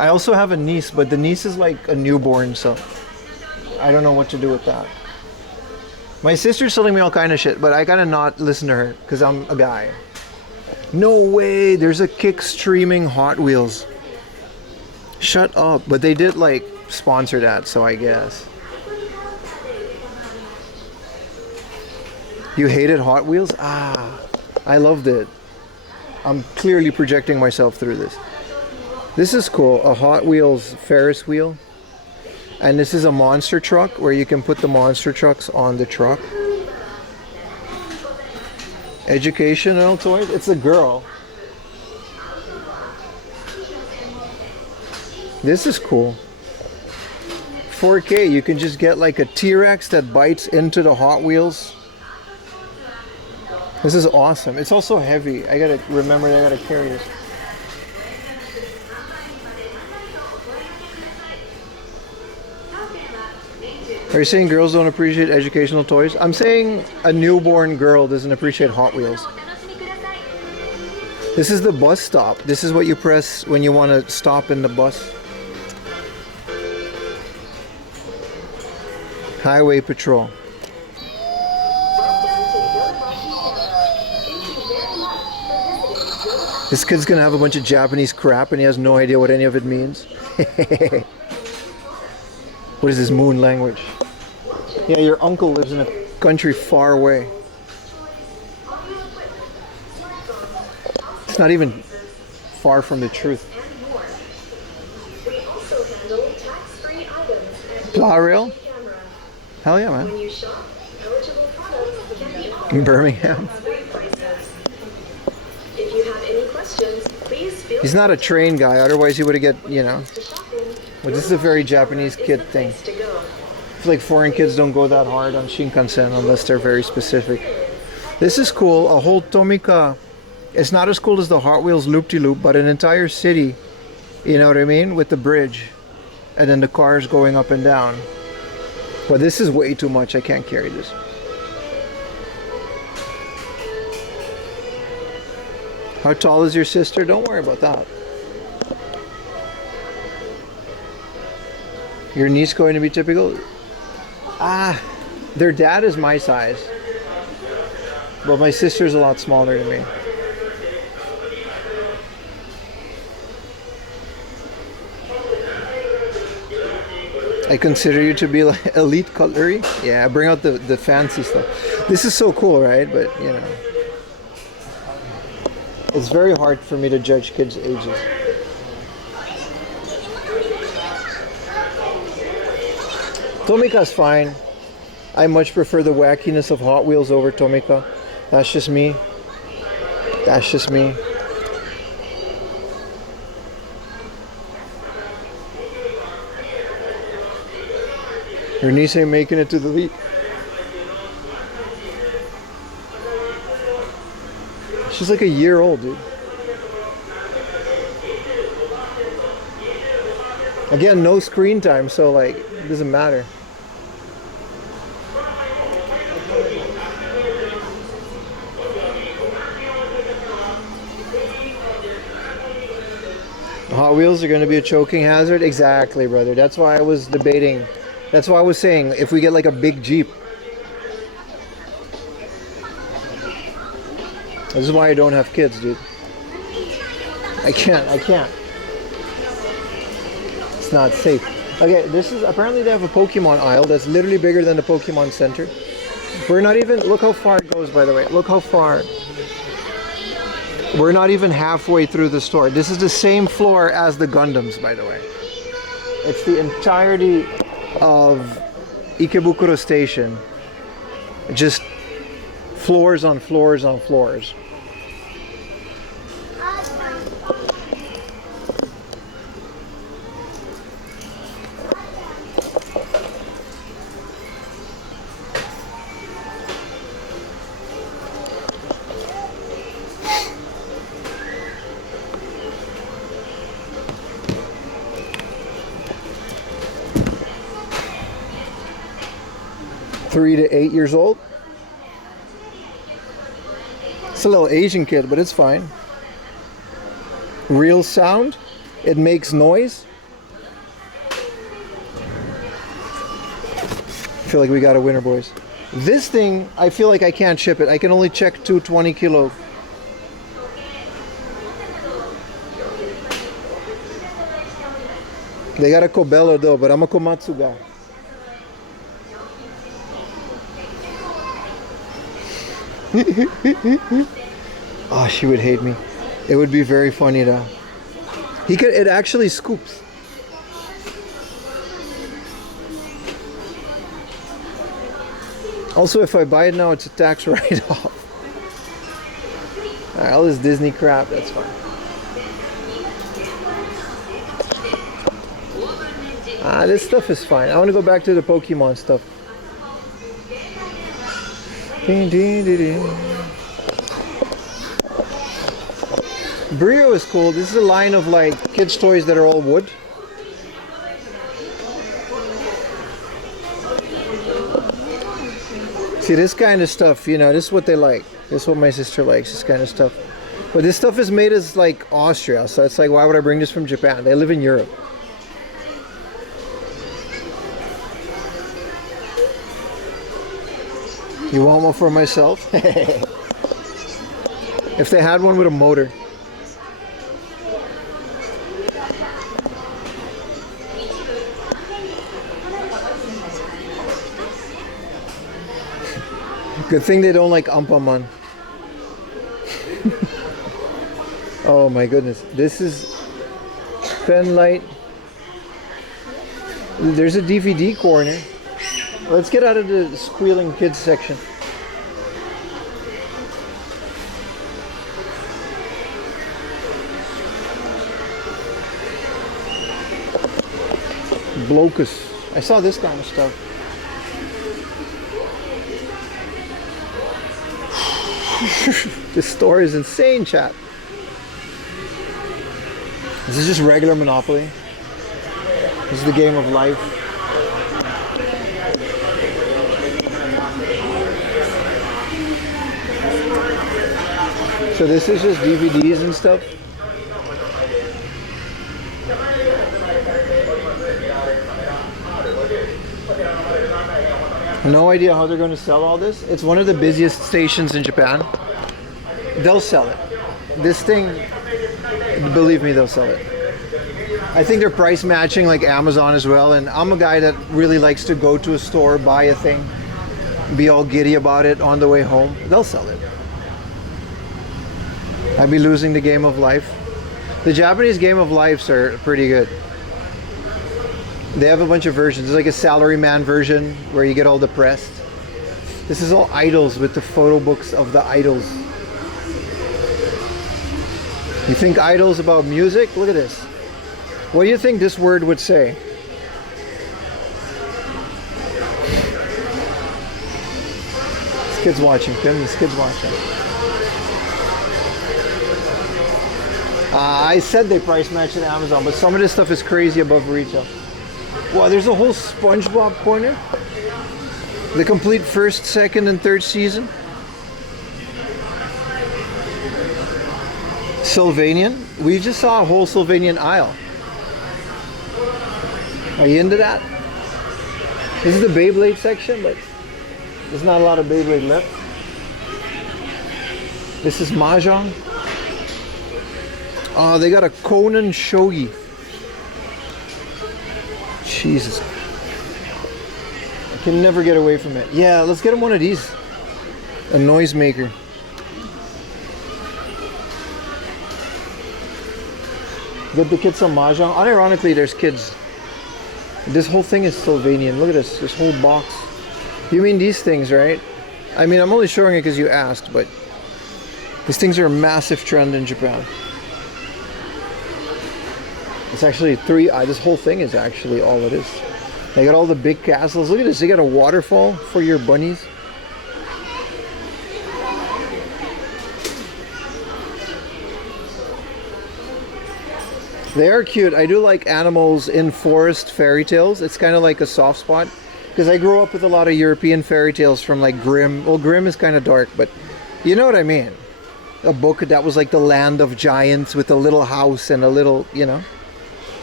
I also have a niece, but the niece is like a newborn, so I don't know what to do with that. My sister's telling me all kind of shit, but I gotta not listen to her because I'm a guy. No way, there's a kick streaming Hot Wheels. Shut up, but they did like sponsor that, so I guess. You hated Hot Wheels? Ah, I loved it. I'm clearly projecting myself through this. This is cool, a Hot Wheels Ferris wheel. And this is a monster truck where you can put the monster trucks on the truck. Educational toys, it's a girl. This is cool. 4K, you can just get like a T-Rex that bites into the Hot Wheels. This is awesome. It's also heavy. I gotta remember I gotta carry this. Are you saying girls don't appreciate educational toys? I'm saying a newborn girl doesn't appreciate Hot Wheels. This is the bus stop. This is what you press when you want to stop in the bus. Highway patrol. This kid's gonna have a bunch of Japanese crap and he has no idea what any of it means. What is this moon language? Yeah, your uncle lives in a country far away. It's not even far from the truth. Plow rail? Hell yeah, man. In Birmingham. He's not a train guy, otherwise he would have get, you know. But this is a very Japanese kid thing. I feel like foreign kids don't go that hard on Shinkansen unless they're very specific. This is cool, a whole Tomika. It's not as cool as the Hot Wheels loop-de-loop, but an entire city, you know what I mean, with the bridge. And then the cars going up and down. But this is way too much, I can't carry this. How tall is your sister? Don't worry about that. Your niece going to be typical? Ah, their dad is my size. But my sister's a lot smaller than me. I consider you to be like elite cutlery. Yeah, bring out the fancy stuff. This is so cool, right? But, you know. It's very hard for me to judge kids' ages. Tomika's fine. I much prefer the wackiness of Hot Wheels over Tomika. That's just me. That's just me. Your niece ain't making it to the league. She's like a year old, dude. Again, no screen time, so like, it doesn't matter. Hot Wheels are going to be a choking hazard? Exactly, brother. That's why I was debating. That's why I was saying, if we get like a big Jeep. This is why I don't have kids, dude. I can't. It's not safe. Okay, this is, apparently they have a Pokemon aisle that's literally bigger than the Pokemon Center. We're not even, look how far it goes, by the way. Look how far. We're not even halfway through the store. This is the same floor as the Gundams, by the way. It's the entirety of Ikebukuro Station. Just floors on floors on floors. Three to 8 years old. It's a little Asian kid, but it's fine. Real sound. It makes noise. I feel like we got a winner, boys. This thing, I feel like I can't ship it. I can only check 2 20 kilo. They got a Kobelo though, but I'm a Komatsu guy. Oh, she would hate me. It would be very funny though. It actually scoops. Also, if I buy it now, it's a tax write-off. Alright, all this Disney crap, that's fine. This stuff is fine. I want to go back to the Pokemon stuff. Brio is cool. This is a line of like kids' toys that are all wood. See, this kind of stuff, you know, this is what they like. This is what my sister likes, this kind of stuff. But this stuff is made as like Austria, so it's like, why would I bring this from Japan? They live in Europe. You want one for myself? If they had one with a motor. Good thing they don't like Ampaman. Oh my goodness. This is pen light. There's a DVD corner. Let's get out of the squealing kids section. Blocus. I saw this kind of stuff. This store is insane, chat. This is just regular Monopoly. This is the game of life. So this is just DVDs and stuff. No idea how they're going to sell all this. It's one of the busiest stations in Japan. They'll sell it. This thing, believe me, they'll sell it. I think they're price matching like Amazon as well. And I'm a guy that really likes to go to a store, buy a thing, be all giddy about it on the way home. They'll sell it. I'd be losing the game of life. The Japanese game of lives are pretty good. They have a bunch of versions. There's like a salaryman version where you get all depressed. This is all idols with the photo books of the idols. You think idols about music? Look at this. What do you think this word would say? This kid's watching, Tim. This kid's watching. I said they price match at Amazon, but some of this stuff is crazy above retail. Wow, there's a whole SpongeBob corner. The complete first, second, and third season. Sylvanian. We just saw a whole Sylvanian aisle. Are you into that? This is the Beyblade section, but there's not a lot of Beyblade left. This is Mahjong. Oh, they got a Conan Shogi. Jesus. I can never get away from it. Yeah, let's get him one of these. A noisemaker. Get the kids some Mahjong. Unironically, there's kids. This whole thing is Sylvanian. Look at this whole box. You mean these things, right? I mean, I'm only showing it because you asked, but these things are a massive trend in Japan. It's actually this whole thing is actually all it is. They got all the big castles. Look at this. They got a waterfall for your bunnies. They are cute. I do like animals in forest fairy tales. It's kind of like a soft spot because I grew up with a lot of European fairy tales from like Grimm. Well, Grimm is kind of dark, but you know what I mean. A book that was like the land of giants with a little house and a little, you know.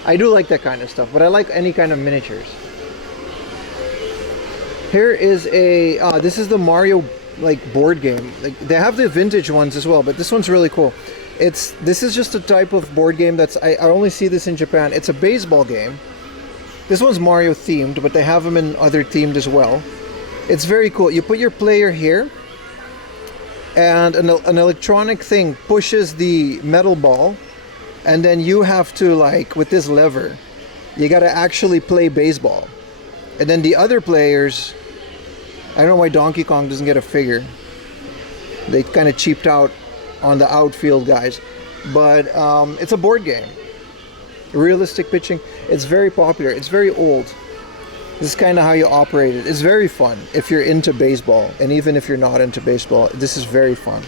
I do like that kind of stuff, but I like any kind of miniatures. Here is a, this is the Mario like board game. Like, they have the vintage ones as well, but this one's really cool. This is just a type of board game that's, I only see this in Japan. It's a baseball game, This one's Mario themed, but they have them in other themed as well. It's very cool. You put your player here, and an electronic thing pushes the metal ball, and then you have to, like, with this lever, you gotta actually play baseball. And then the other players, I don't know why Donkey Kong doesn't get a figure. They kind of cheaped out on the outfield guys. But it's a board game. Realistic pitching. It's very popular. It's very old. This is kind of how you operate it. It's very fun if you're into baseball. And even if you're not into baseball, this is very fun.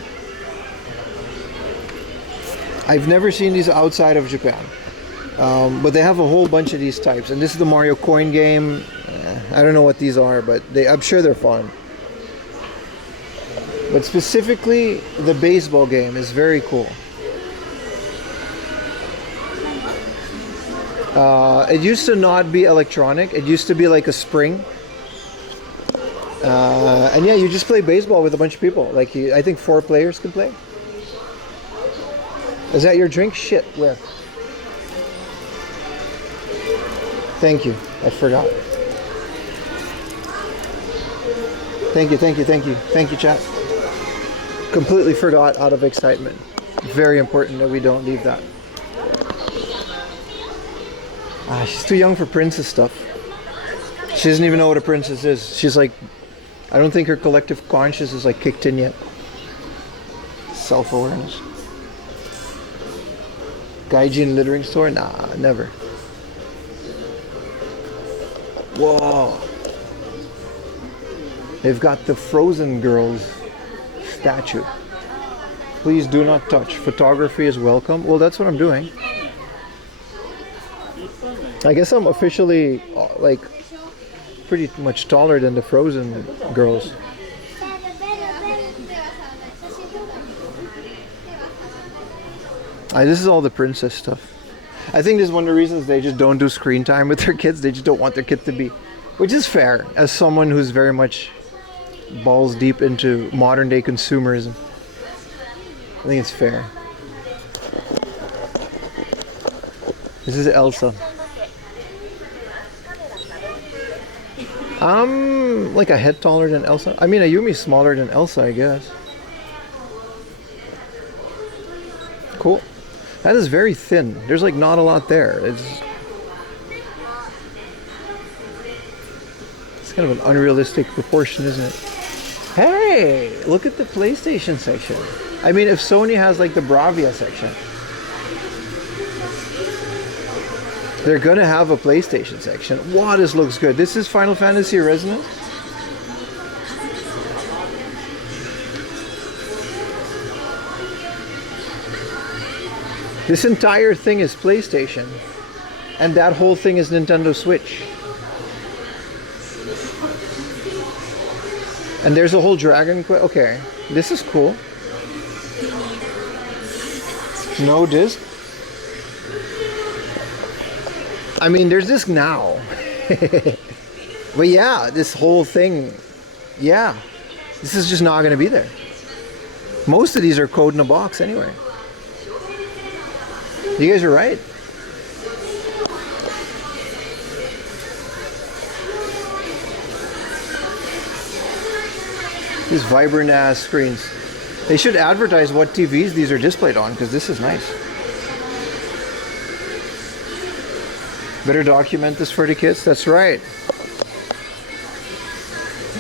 I've never seen these outside of Japan. But they have a whole bunch of these types. And this is the Mario coin game. I don't know what these are, but I'm sure they're fun. But specifically, the baseball game is very cool. It used to not be electronic. It used to be like a spring. And yeah, you just play baseball with a bunch of people. Like, I think 4 players could play. Is that your drink? Shit, where? Thank you. I forgot. Thank you, thank you, thank you. Thank you, chat. Completely forgot out of excitement. Very important that we don't leave that. She's too young for princess stuff. She doesn't even know what a princess is. She's like, I don't think her collective conscious is like kicked in yet. Self-awareness. Gaijin littering store? Nah, never. Whoa. They've got the Frozen Girls statue. Please do not touch. Photography is welcome. Well, that's what I'm doing. I guess I'm officially like pretty much taller than the Frozen Girls. This is all the princess stuff. I think this is one of the reasons they just don't do screen time with their kids. They just don't want their kid to be, which is fair as someone who's very much balls deep into modern day consumerism. I think it's fair. This is Elsa. I'm like a head taller than Elsa. I mean, Ayumi's smaller than Elsa, I guess. Cool. That is very thin. There's like not a lot there. It's kind of an unrealistic proportion, isn't it? Hey, look at the PlayStation section. I mean, if Sony has like the Bravia section, they're gonna have a PlayStation section. Wow, this looks good. This is Final Fantasy Resonance. This entire thing is PlayStation, and that whole thing is Nintendo Switch. And there's a whole Dragon Quest. Okay, this is cool. No disc. I mean, there's disc now. But yeah, this whole thing, yeah, this is just not going to be there. Most of these are code in a box anyway. You guys are right. These vibrant ass screens. They should advertise what TVs these are displayed on, because this is nice. Better document this for the kids. That's right.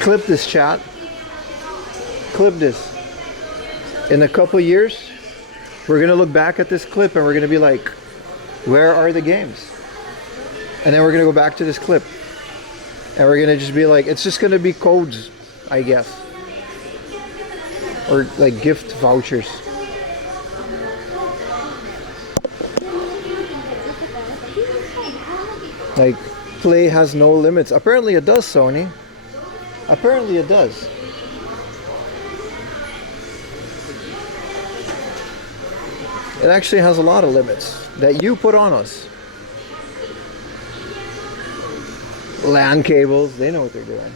Clip this, chat. Clip this. In a couple years, we're gonna look back at this clip and we're gonna be like, where are the games? And then we're gonna go back to this clip and we're gonna just be like, it's just gonna be codes, I guess, or like gift vouchers. Like, play has no limits. Apparently it does, Sony. Apparently it does. It actually has a lot of limits that you put on us. LAN cables, they know what they're doing.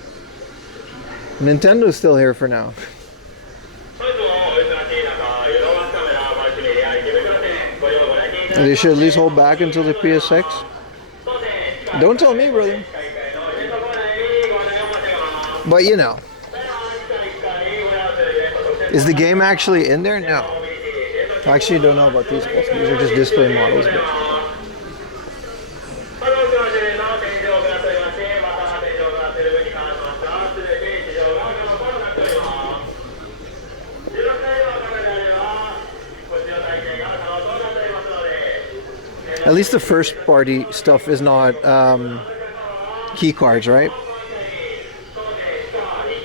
Nintendo's still here for now. They should at least hold back until the PSX. Don't tell me, brother. But you know, is the game actually in there? No. I actually don't know about these guys. These are just display models. But at least the first party stuff is not key cards, right?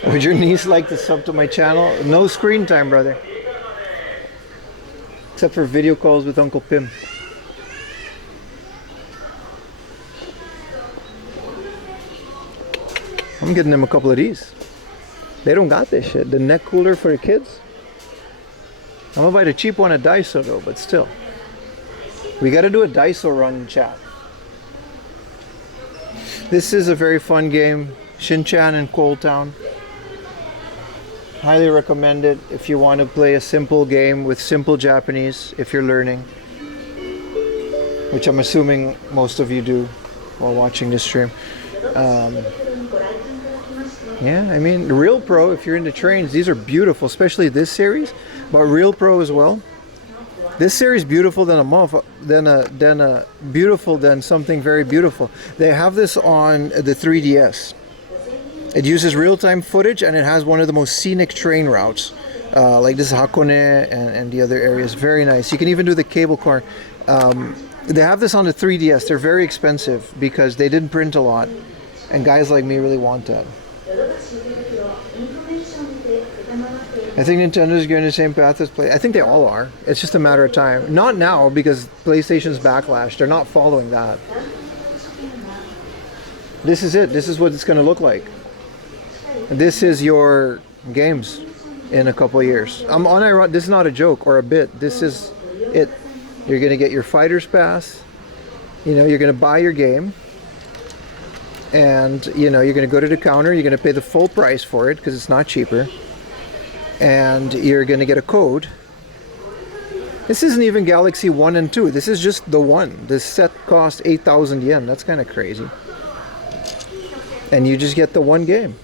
Would your niece like to sub to my channel? No screen time, brother. Except for video calls with Uncle Pim. I'm getting them a couple of these. They don't got this shit. The neck cooler for the kids. I'm gonna buy the cheap one at Daiso though, but still. We gotta do a Daiso run, chat. This is a very fun game. Shinchan and Coal Town. Highly recommend it if you want to play a simple game with simple Japanese if you're learning, which I'm assuming most of you do while watching this stream. Yeah, I mean, Real Pro, if you're into trains, these are beautiful, especially this series, but Real Pro as well. This series beautiful than than something very beautiful. They have this on the 3DS. It uses real-time footage and it has one of the most scenic train routes. Like this is Hakone and the other areas. Very nice. You can even do the cable car. They have this on the 3DS. They're very expensive because they didn't print a lot. And guys like me really want that. I think Nintendo's going the same path as Play. I think they all are. It's just a matter of time. Not now because PlayStation's backlash. They're not following that. This is it. This is what it's going to look like. This is your games in a couple of years. This is not a joke or a bit. This is it. You're going to get your Fighter's Pass. You know, you're going to buy your game. And, you know, you're going to go to the counter. You're going to pay the full price for it because it's not cheaper. And you're going to get a code. This isn't even Galaxy 1 and 2. This is just the one. This set cost 8,000 yen. That's kind of crazy. And you just get the one game.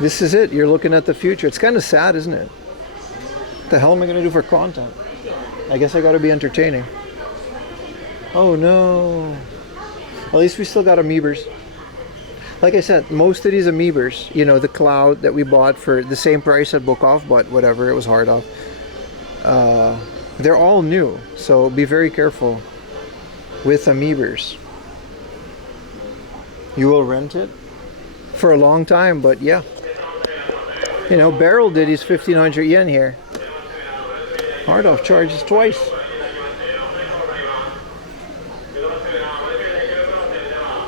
This is it. You're looking at the future. It's kind of sad, isn't it? What the hell am I going to do for content? I guess I got to be entertaining. Oh no. At least we still got Amiibers. Like I said, most of these Amiibers, you know, the Cloud that we bought for the same price at Book Off, but whatever, it was hard off. They're all new, so be very careful with Amiibers. You will rent it for a long time, but yeah. You know, Barrel did his 1,500 yen here. Hard off charges twice.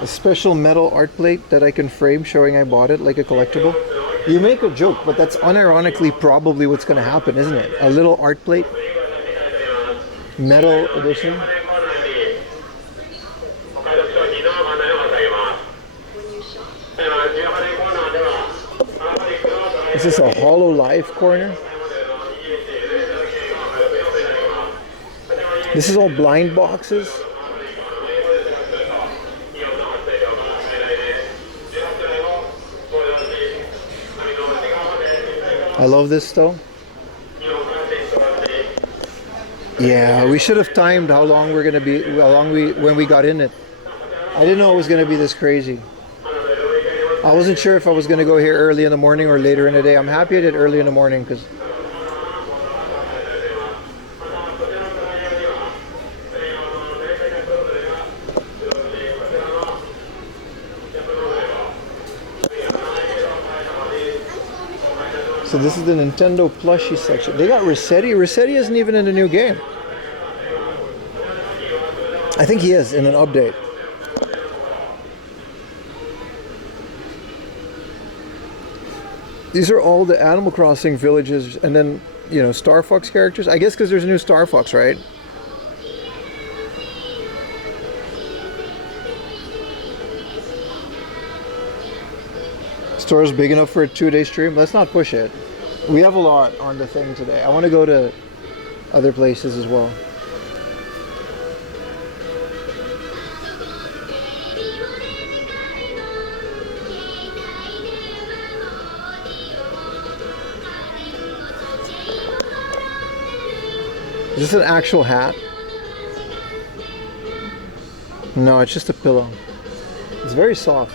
A special metal art plate that I can frame showing I bought it like a collectible. You make a joke, but that's unironically probably what's going to happen, isn't it? A little art plate. Metal edition. Is this a HoloLive corner? This is all blind boxes. I love this though. Yeah, we should have timed how long we're gonna be, when we got in it. I didn't know it was gonna be this crazy. I wasn't sure if I was gonna go here early in the morning or later in the day. I'm happy I did early in the morning because so this is the Nintendo plushie section. They got Rossetti. Rossetti isn't even in the new game. I think he is in an update. These are all the Animal Crossing villages and then, you know, Star Fox characters. I guess because there's a new Star Fox, right? Store's big enough for a 2-day stream. Let's not push it. We have a lot on the thing today. I want to go to other places as well. Is this an actual hat? No, it's just a pillow. It's very soft.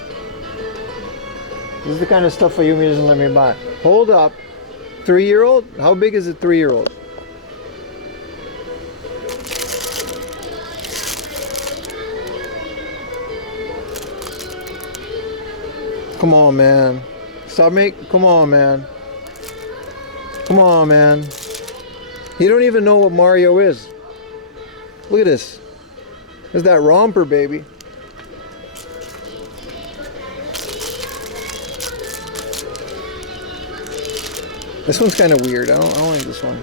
This is the kind of stuff Ayumi doesn't let me buy. Hold up. 3-year-old? How big is a 3-year-old? Come on, man. Stop come on, man. Come on, man. You don't even know what Mario is. Look at this. There's that romper, baby. This one's kind of weird. I don't like this one.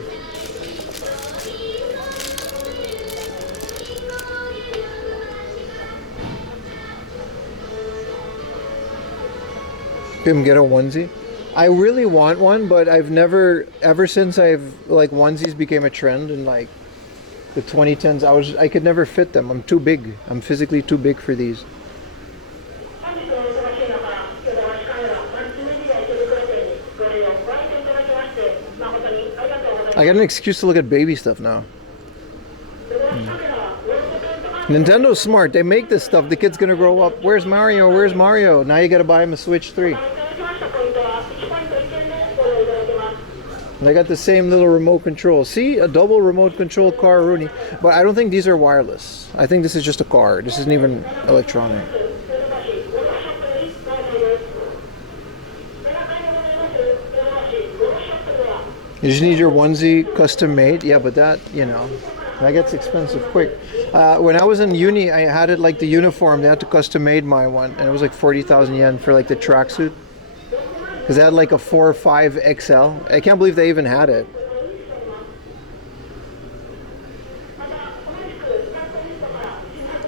Him get a onesie. I really want one, but I've never, ever since onesies became a trend in like the 2010s, I could never fit them. I'm too big. I'm physically too big for these. I got an excuse to look at baby stuff now. Nintendo's smart. They make this stuff. The kid's gonna grow up. Where's Mario? Where's Mario? Now you gotta buy him a Switch 3. And I got the same little remote control. See, a double remote control car, Rooney. But I don't think these are wireless. I think this is just a car. This isn't even electronic. You just need your onesie custom made. Yeah, but that, you know, that gets expensive quick. When I was in uni, I had it like the uniform. They had to custom made my one, and it was like 40,000 yen for like the tracksuit. Because they had like a 4 or 5 XL. I can't believe they even had it.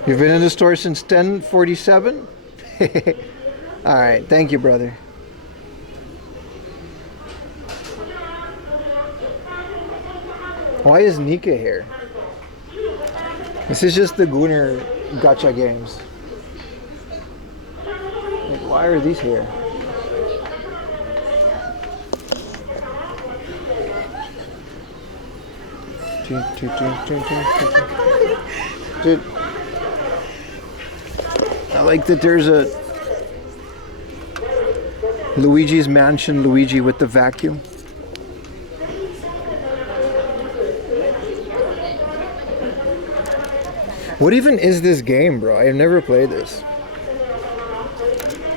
You've been in the store since 10:47? Alright, thank you, brother. Why is Nika here? This is just the Gooner gacha games. Like, why are these here? Dude, I like that there's a Luigi's Mansion Luigi with the vacuum. What even is this game, bro? I've never played this.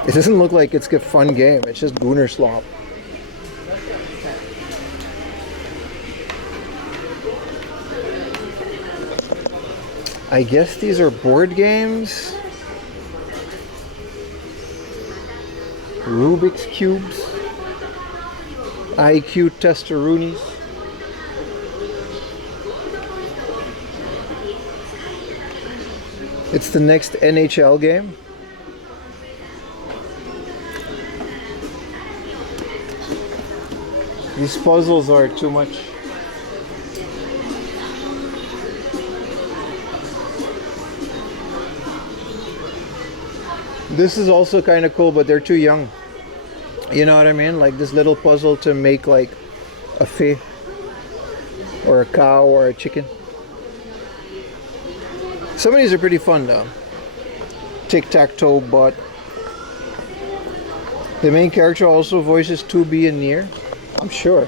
It doesn't look like it's a fun game. It's just Gooner slop. I guess these are board games. Rubik's Cubes. IQ testaroonies. It's the next NHL game. These puzzles are too much. This is also kind of cool, but they're too young. You know what I mean? Like this little puzzle to make like a fish or a cow or a chicken. Some of these are pretty fun though. Tic-tac-toe butt. The main character also voices 2B and Nier. I'm sure.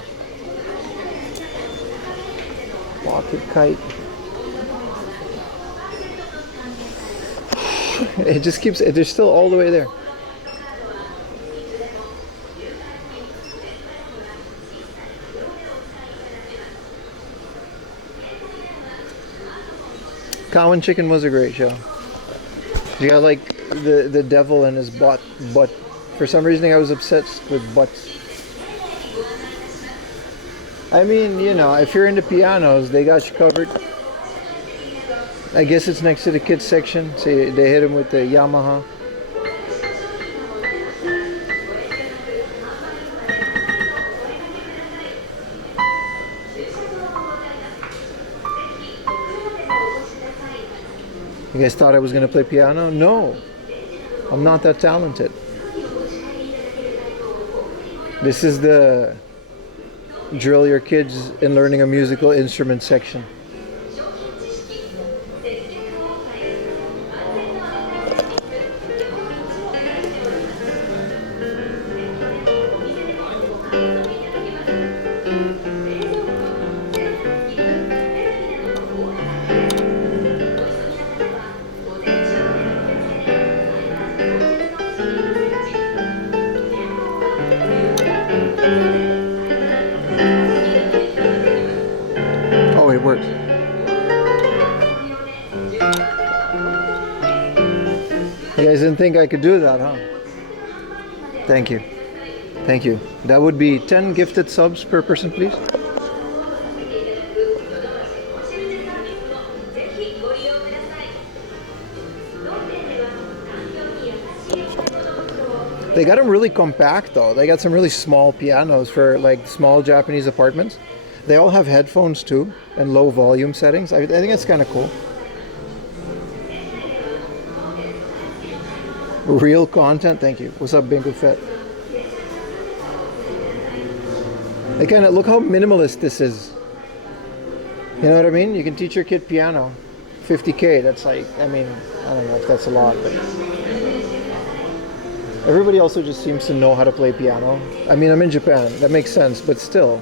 Pocket kite. It just keeps, they're still all the way there. Cow and Chicken was a great show. You got like the devil and his butt. For some reason I was obsessed with butts. I mean, you know, if you're into pianos, they got you covered. I guess it's next to the kids section. See, they hit him with the Yamaha. You guys thought I was going to play piano? No, I'm not that talented. This is the drill your kids in learning a musical instrument section. Oh, it works. You guys didn't think I could do that, huh? Thank you. Thank you. That would be 10 gifted subs per person, please. They got them really compact though. They got some really small pianos for like small Japanese apartments. They all have headphones too and low volume settings. I think it's kind of cool. Real content, thank you. What's up, Bingo Fet? They kind of look how minimalist this is. You know what I mean? You can teach your kid piano. 50K, that's like, I mean, I don't know if that's a lot, but everybody also just seems to know how to play piano. I mean, I'm in Japan, that makes sense, but still.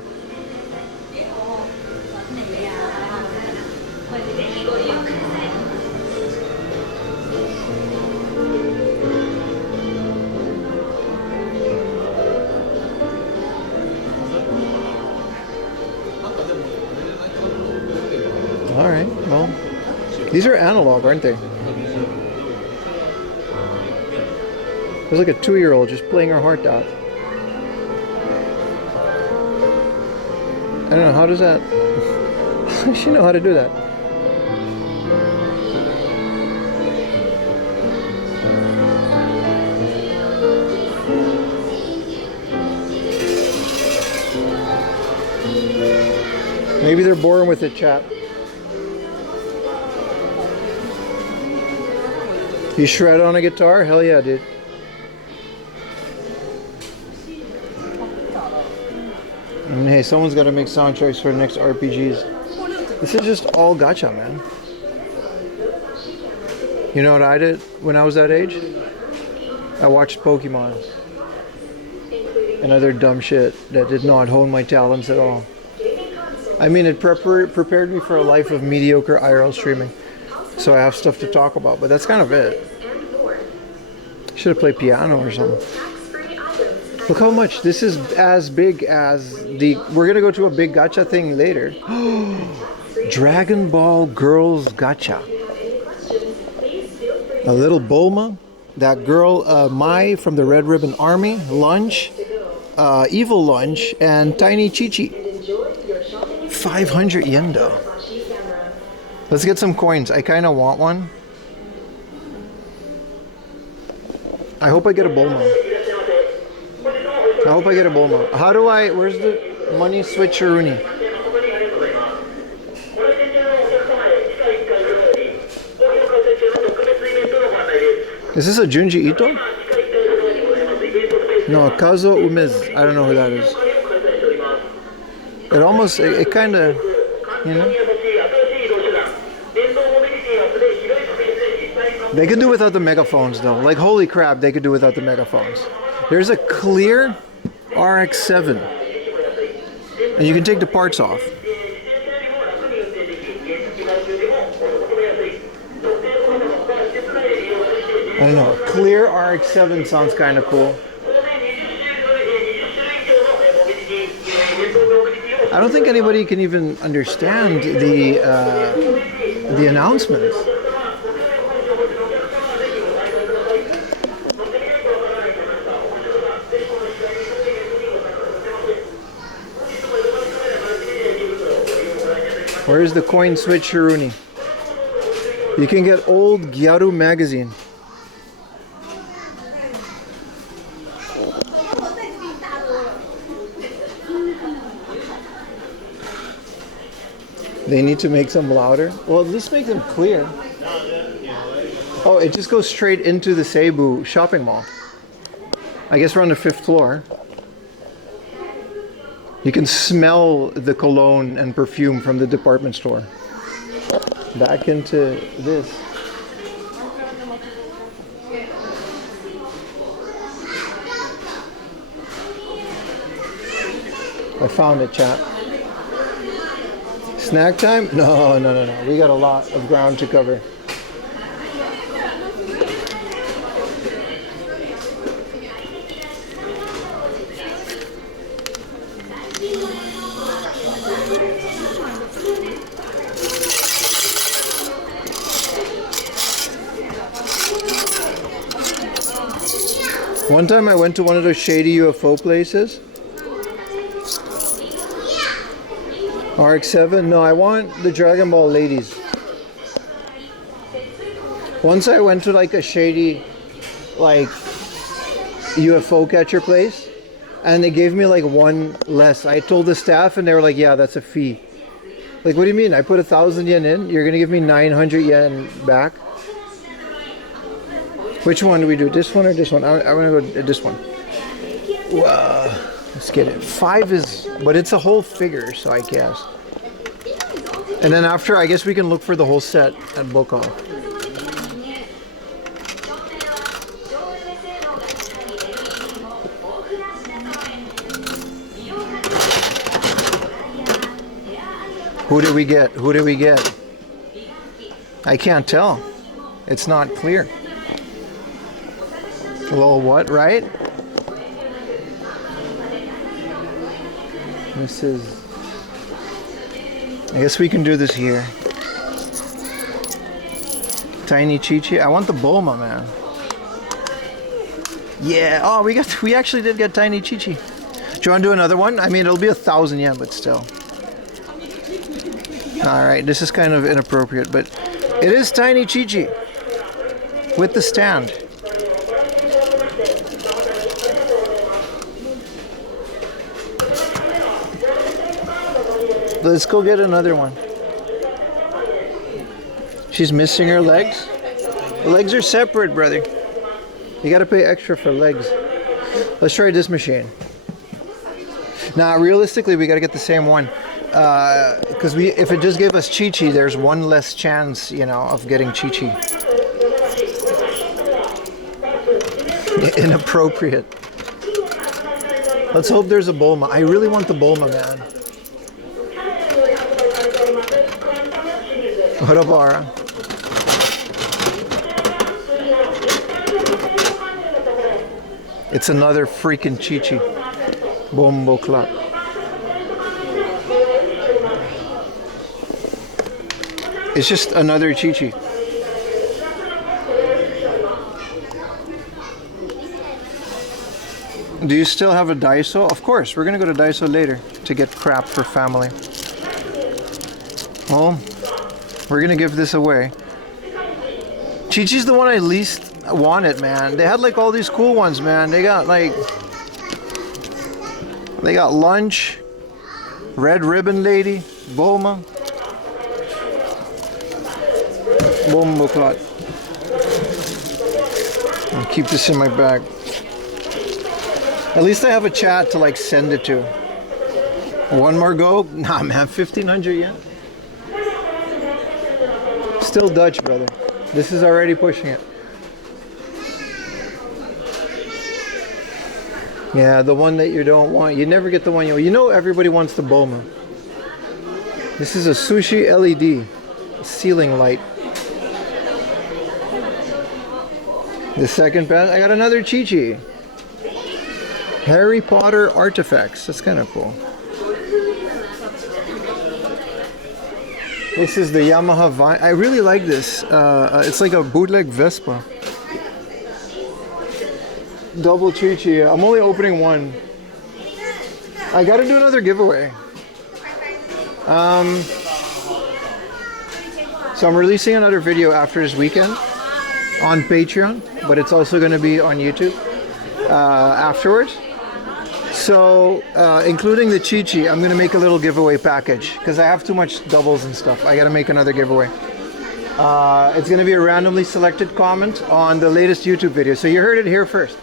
All right, well, these are analog, aren't they? There's like a 2-year-old just playing her heart out. I don't know, how does that... How does she know how to do that? Maybe they're born with it, chat. You shred on a guitar? Hell yeah, dude. I mean, hey, someone's got to make soundtracks for the next RPGs. This is just all gacha, man. You know what I did when I was that age? I watched Pokemon. And other dumb shit that did not hone my talents at all. I mean, it prepared me for a life of mediocre IRL streaming. So I have stuff to talk about, but that's kind of it. Should have played piano or something. Look how much. This is as big as the... We're going to go to a big gacha thing later. Dragon Ball Girls Gacha. A little Bulma. That girl, Mai from the Red Ribbon Army. Lunch. Evil Lunch. And Tiny Chi-Chi. 500 yen though. Let's get some coins. I kind of want one. I hope I get a Bulma. I hope I get a Bulma. How do I... Where's the money switcheroonie? Is this a Junji Ito? No, Kazuo Umiz. I don't know who that is. It almost... It kind of... You know? They could do without the megaphones though. Like, holy crap, they could do without the megaphones. There's a clear RX-7. And you can take the parts off. I don't know. Clear RX-7 sounds kind of cool. I don't think anybody can even understand the announcements. Where's the coin switcheroonie? You can get old Gyaru magazine. They need to make them louder. Well, at least make them clear. Oh, it just goes straight into the Cebu shopping mall. I guess we're on the 5th floor. You can smell the cologne and perfume from the department store. Back into this. I found it, chat. Snack time? No. We got a lot of ground to cover. One time I went to one of those shady UFO places. RX-7? No, I want the Dragon Ball ladies. Once I went to like a shady like UFO catcher place and they gave me like one less. I told the staff and they were like, yeah, that's a fee. Like, what do you mean? I put 1,000 yen in, you're gonna give me 900 yen back? Which one do we do? This one or this one? I'm gonna go this one. Wow. Let's get it. 5 is, but it's a whole figure, so I guess. And then after, I guess we can look for the whole set at Bokal. Who did we get? Who did we get? I can't tell. It's not clear. A little what, right? This is... I guess we can do this here. Tiny Chi-Chi. I want the Bulma, man. Yeah. Oh, we actually did get Tiny Chi-Chi. Do you want to do another one? I mean, it'll be 1,000 yen, but still. Alright, this is kind of inappropriate, but it is Tiny Chi-Chi. With the stand. Let's go get another one. She's missing her legs. The legs are separate, brother. You gotta pay extra for legs. Let's try this machine. Now, realistically, we gotta get the same one. Because if it just gave us Chi-Chi, there's one less chance, you know, of getting Chi-Chi. Inappropriate. Let's hope there's a Bulma. I really want the Bulma, man. What up, Ara? It's another freaking Chi-Chi. Bombo clock. It's just another Chi-Chi. Do you still have a Daiso? Of course, we're gonna go to Daiso later to get crap for family. Well, we're gonna give this away. Chi-Chi's the one I least wanted, man. They had like all these cool ones, man. They got Lunch, Red Ribbon Lady, Bulma, Bombo Clot. I'll keep this in my bag. At least I have a chat to like send it to. One more go? Nah, man, 1,500 yen. Still Dutch, brother. This is already pushing it. Yeah, the one that you don't want. You never get the one you want. You know everybody wants the Bulma. This is a Sushi LED ceiling light. The second pass, I got another Chi-Chi. Harry Potter artifacts. That's kind of cool. This is the Yamaha Vine. I really like this. It's like a bootleg Vespa. Double Chi-Chi. I'm only opening one. I gotta do another giveaway. So I'm releasing another video after this weekend on Patreon, but it's also gonna be on YouTube afterwards. So, including the Chi-Chi, I'm gonna make a little giveaway package because I have too much doubles and stuff. I gotta make another giveaway. It's going to be a randomly selected comment on the latest YouTube video. So you heard it here first.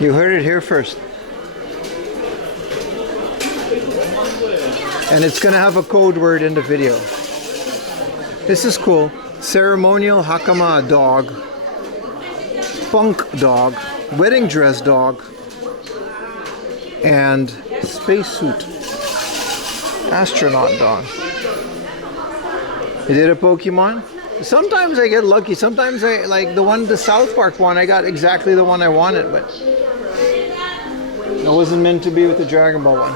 You heard it here first. And it's going to have a code word in the video. This is cool. Ceremonial Hakama dog. Punk dog. Wedding dress dog. And spacesuit. Astronaut dog. Is it a Pokemon? Sometimes I get lucky. Sometimes I like the South Park one. I got exactly the one I wanted, but it wasn't meant to be with the Dragon Ball one.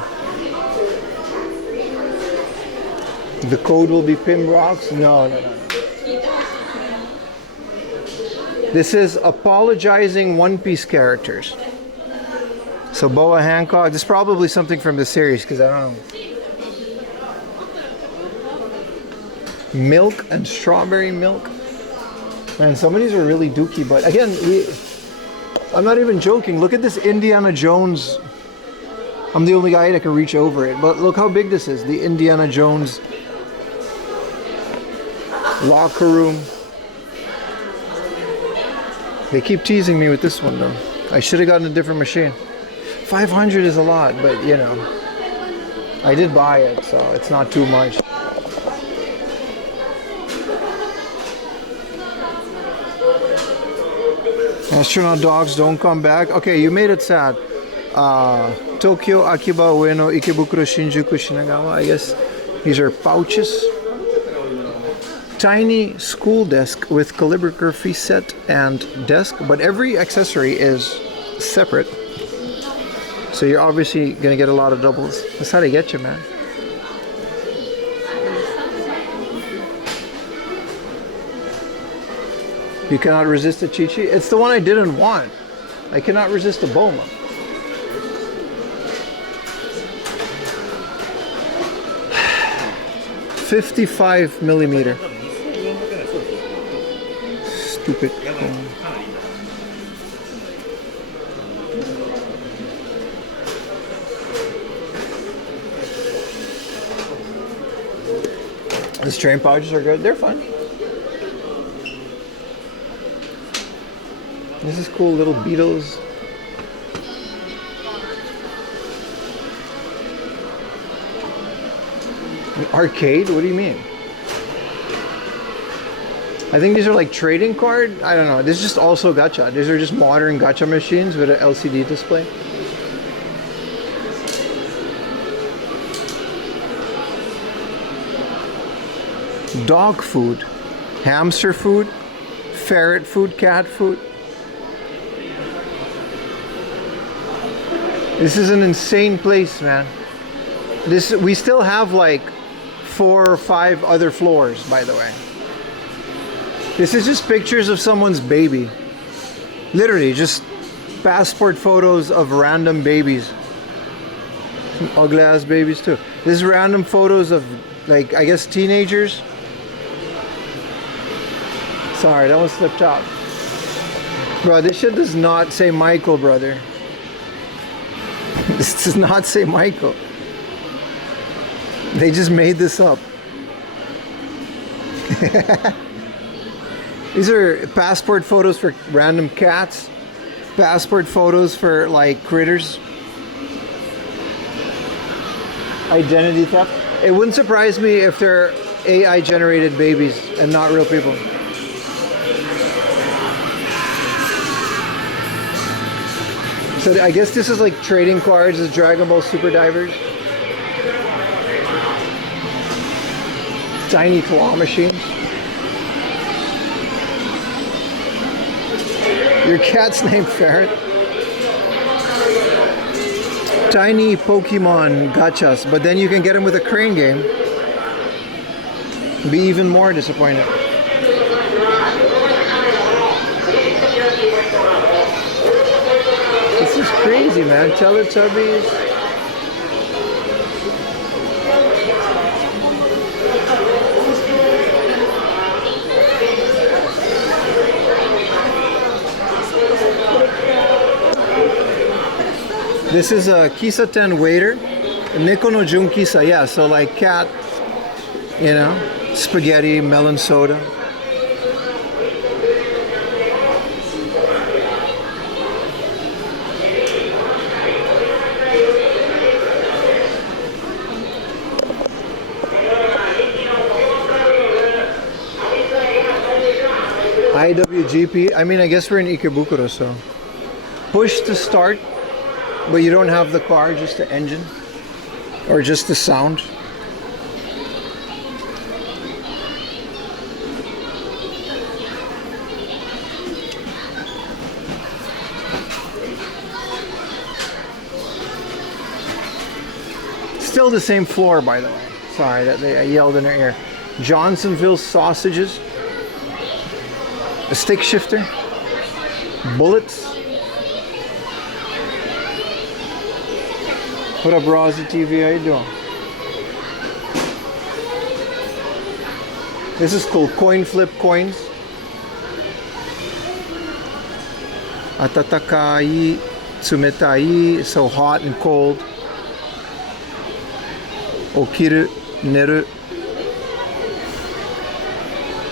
The code will be Pimrocks? No. This is apologizing One Piece characters. So Boa Hancock. This is probably something from the series because I don't know. Milk and strawberry milk. Man, some of these are really dookie, but again, I'm not even joking. Look at this Indiana Jones. I'm the only guy that can reach over it, but look how big this is. The Indiana Jones locker room. They keep teasing me with this one though. I should have gotten a different machine. 500 is a lot, but you know, I did buy it, so it's not too much. Astronaut dogs don't come back. Okay, you made it sad. Tokyo, Akiba, Ueno, Ikebukuro, Shinjuku, Shinagawa. I guess these are pouches. Tiny school desk with calligraphy set and desk, but every accessory is separate. So you're obviously gonna get a lot of doubles. That's how they get you, man. You cannot resist a Chi-Chi? It's the one I didn't want. I cannot resist a Boma. $55 millimeter. Stupid. The strain pouches are good. They're fun. This is cool, little Beatles. Arcade? What do you mean? I think these are like trading card. I don't know. This is just also gacha. These are just modern gacha machines with an LCD display. Dog food, hamster food, ferret food, cat food. This is an insane place, man. We still have like 4 or 5 other floors, by the way. This is just pictures of someone's baby. Literally, just passport photos of random babies. Some ugly ass babies too. This is random photos of, like, I guess teenagers. Sorry, that one slipped out. Bro, this shit does not say Michael, brother. This does not say Michael. They just made this up. These are passport photos for random cats. Passport photos for like critters. Identity theft. It wouldn't surprise me if they're AI generated babies and not real people. So I guess this is like trading cards as Dragon Ball Super Divers. Tiny claw machines. Your cat's named Ferret. Tiny Pokemon gachas, but then you can get them with a crane game. Be even more disappointed. This is crazy, man. Teletubbies. This is a Kisa-ten waiter. Neko no Jun Kisa, yeah, so like cat, you know, spaghetti, melon soda. IWGP, I mean, I guess we're in Ikebukuro, so. Push to start, but you don't have the car, just the engine. Or just the sound. Still the same floor, by the way. Sorry that I yelled in her ear. Johnsonville sausages. A stick shifter. Bullets. What up, Rosie TV? How you doing? This is cool. Coin flip coins. Atatakai, tsumetai, so hot and cold. Okiru, neru.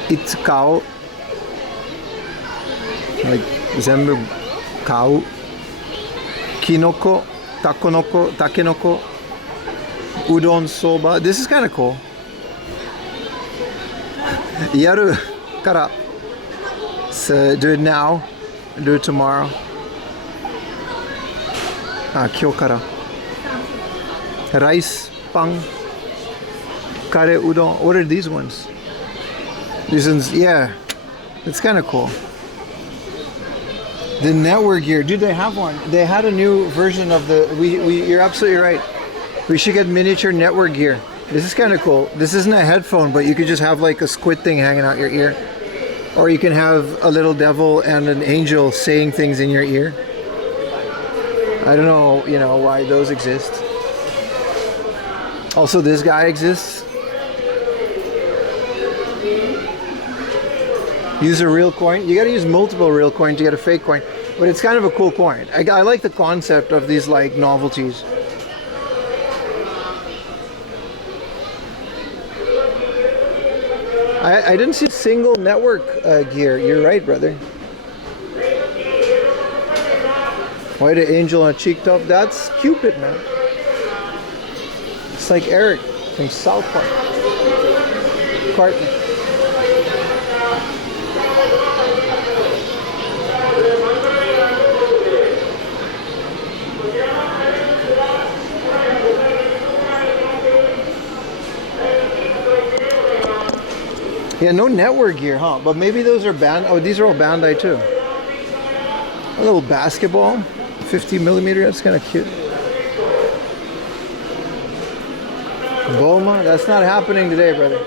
Itsukao. Like zenbu kau. Kinoko, takonoko, takenoko. Udon soba. This is kind of cool. Yaru kara. So do it now. Do it tomorrow. Kyo kara. Rice, pang, kare udon. What are these ones? These ones, yeah. It's kind of cool. The network gear, dude. They have one. They had a new version of the. You're absolutely right. We should get miniature network gear. This is kind of cool. This isn't a headphone, but you could just have like a squid thing hanging out your ear. Or you can have a little devil and an angel saying things in your ear. I don't know, why those exist. Also, this guy exists. Use a real coin. You gotta use multiple real coins to get a fake coin. But it's kind of a cool coin. I like the concept of these like novelties. I didn't see single network gear. You're right, brother. White angel on a cheek top. That's Cupid, man. It's like Eric from South Park. Cartman. Yeah, no network gear, huh? But maybe those are Oh, these are all Bandai too. A little basketball, 50 millimeter. That's kind of cute. Boma, that's not happening today, brother.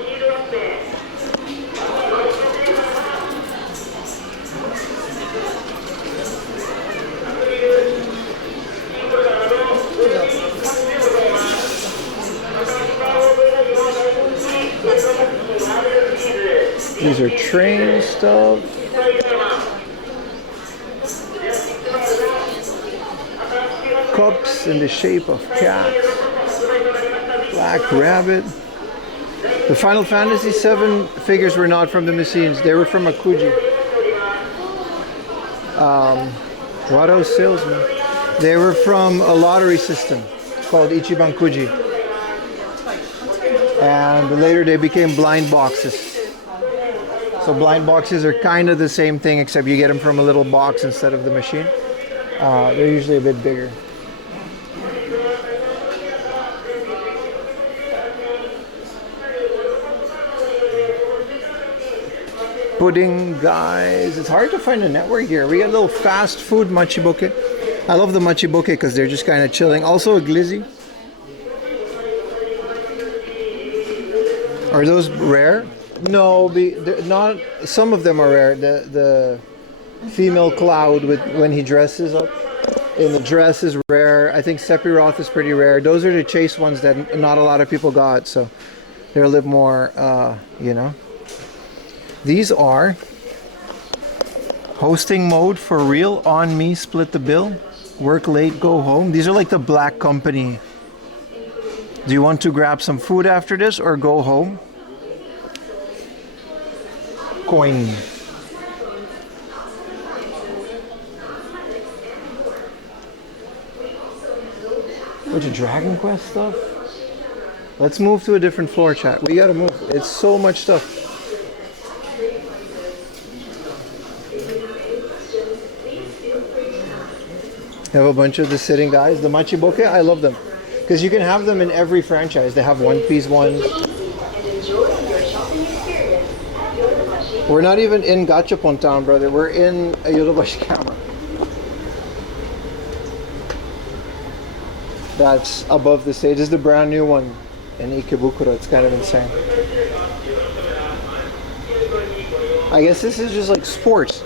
These are train stuff. Cups in the shape of cats. Black rabbit. The Final Fantasy VII figures were not from the machines. They were from Akuji. Wado salesman. They were from a lottery system called Ichiban Kuji. And later they became blind boxes. So blind boxes are kind of the same thing, except you get them from a little box instead of the machine. They're usually a bit bigger. Pudding, guys. It's hard to find a network here. We got a little fast food machiboke. I love the machiboke because they're just kind of chilling. Also a glizzy. Are those rare? No, they're not. Some of them are rare. The female cloud when he dresses up in the dress is rare. I think Sephiroth is pretty rare. Those are the chase ones that not a lot of people got, so they're a little more, These are hosting mode for real. On me, split the bill. Work late, go home. These are like the Black Company. Do you want to grab some food after this or go home? coin. Bunch of Dragon Quest stuff. Let's move to a different floor, chat. We gotta move. It's so much stuff. You have a bunch of the sitting guys. The Machiboke, I love them. Because you can have them in every franchise. They have one-piece ones. We're not even in Gachapon Town, brother. We're in a Yodobashi camera. That's above the stage. This is the brand new one in Ikebukuro. It's kind of insane. I guess this is just like sports.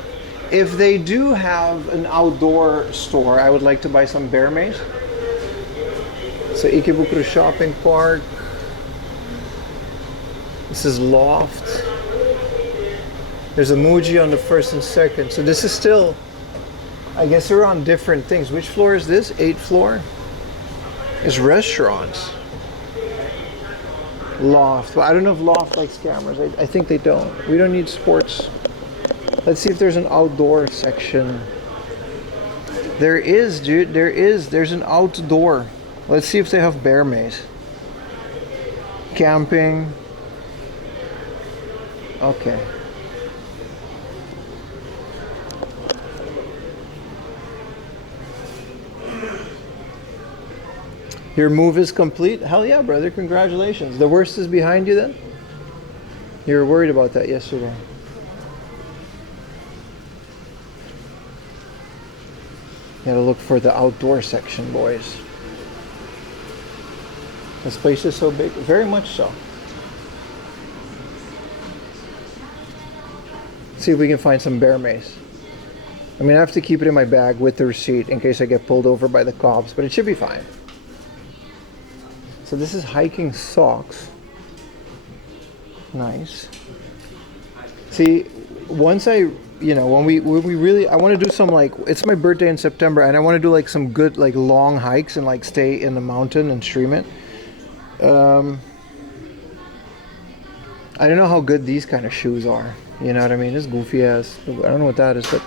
If they do have an outdoor store, I would like to buy some bear mace. So Ikebukuro Shopping Park. This is Loft. There's a Muji on the first and second. So this is still, I guess they're on different things. Which floor is this? 8th floor? It's restaurants. Loft. But I don't know if Loft likes cameras. I think they don't. We don't need sports. Let's see if there's an outdoor section. There is, dude. There is. There's an outdoor. Let's see if they have bear mace. Camping. Okay. Your move is complete? Hell yeah, brother. Congratulations. The worst is behind you then? You were worried about that yesterday. You gotta look for the outdoor section, boys. This place is so big. Very much so. See if we can find some bear mace. I mean, I have to keep it in my bag with the receipt in case I get pulled over by the cops, but it should be fine. So this is hiking socks. Nice. See, once I, you know, when we really, I want to do some like, it's my birthday in September and I want to do like some good like long hikes and like stay in the mountain and stream it. I don't know how good these kind of shoes are. You know what I mean? This goofy ass, I don't know what that is, but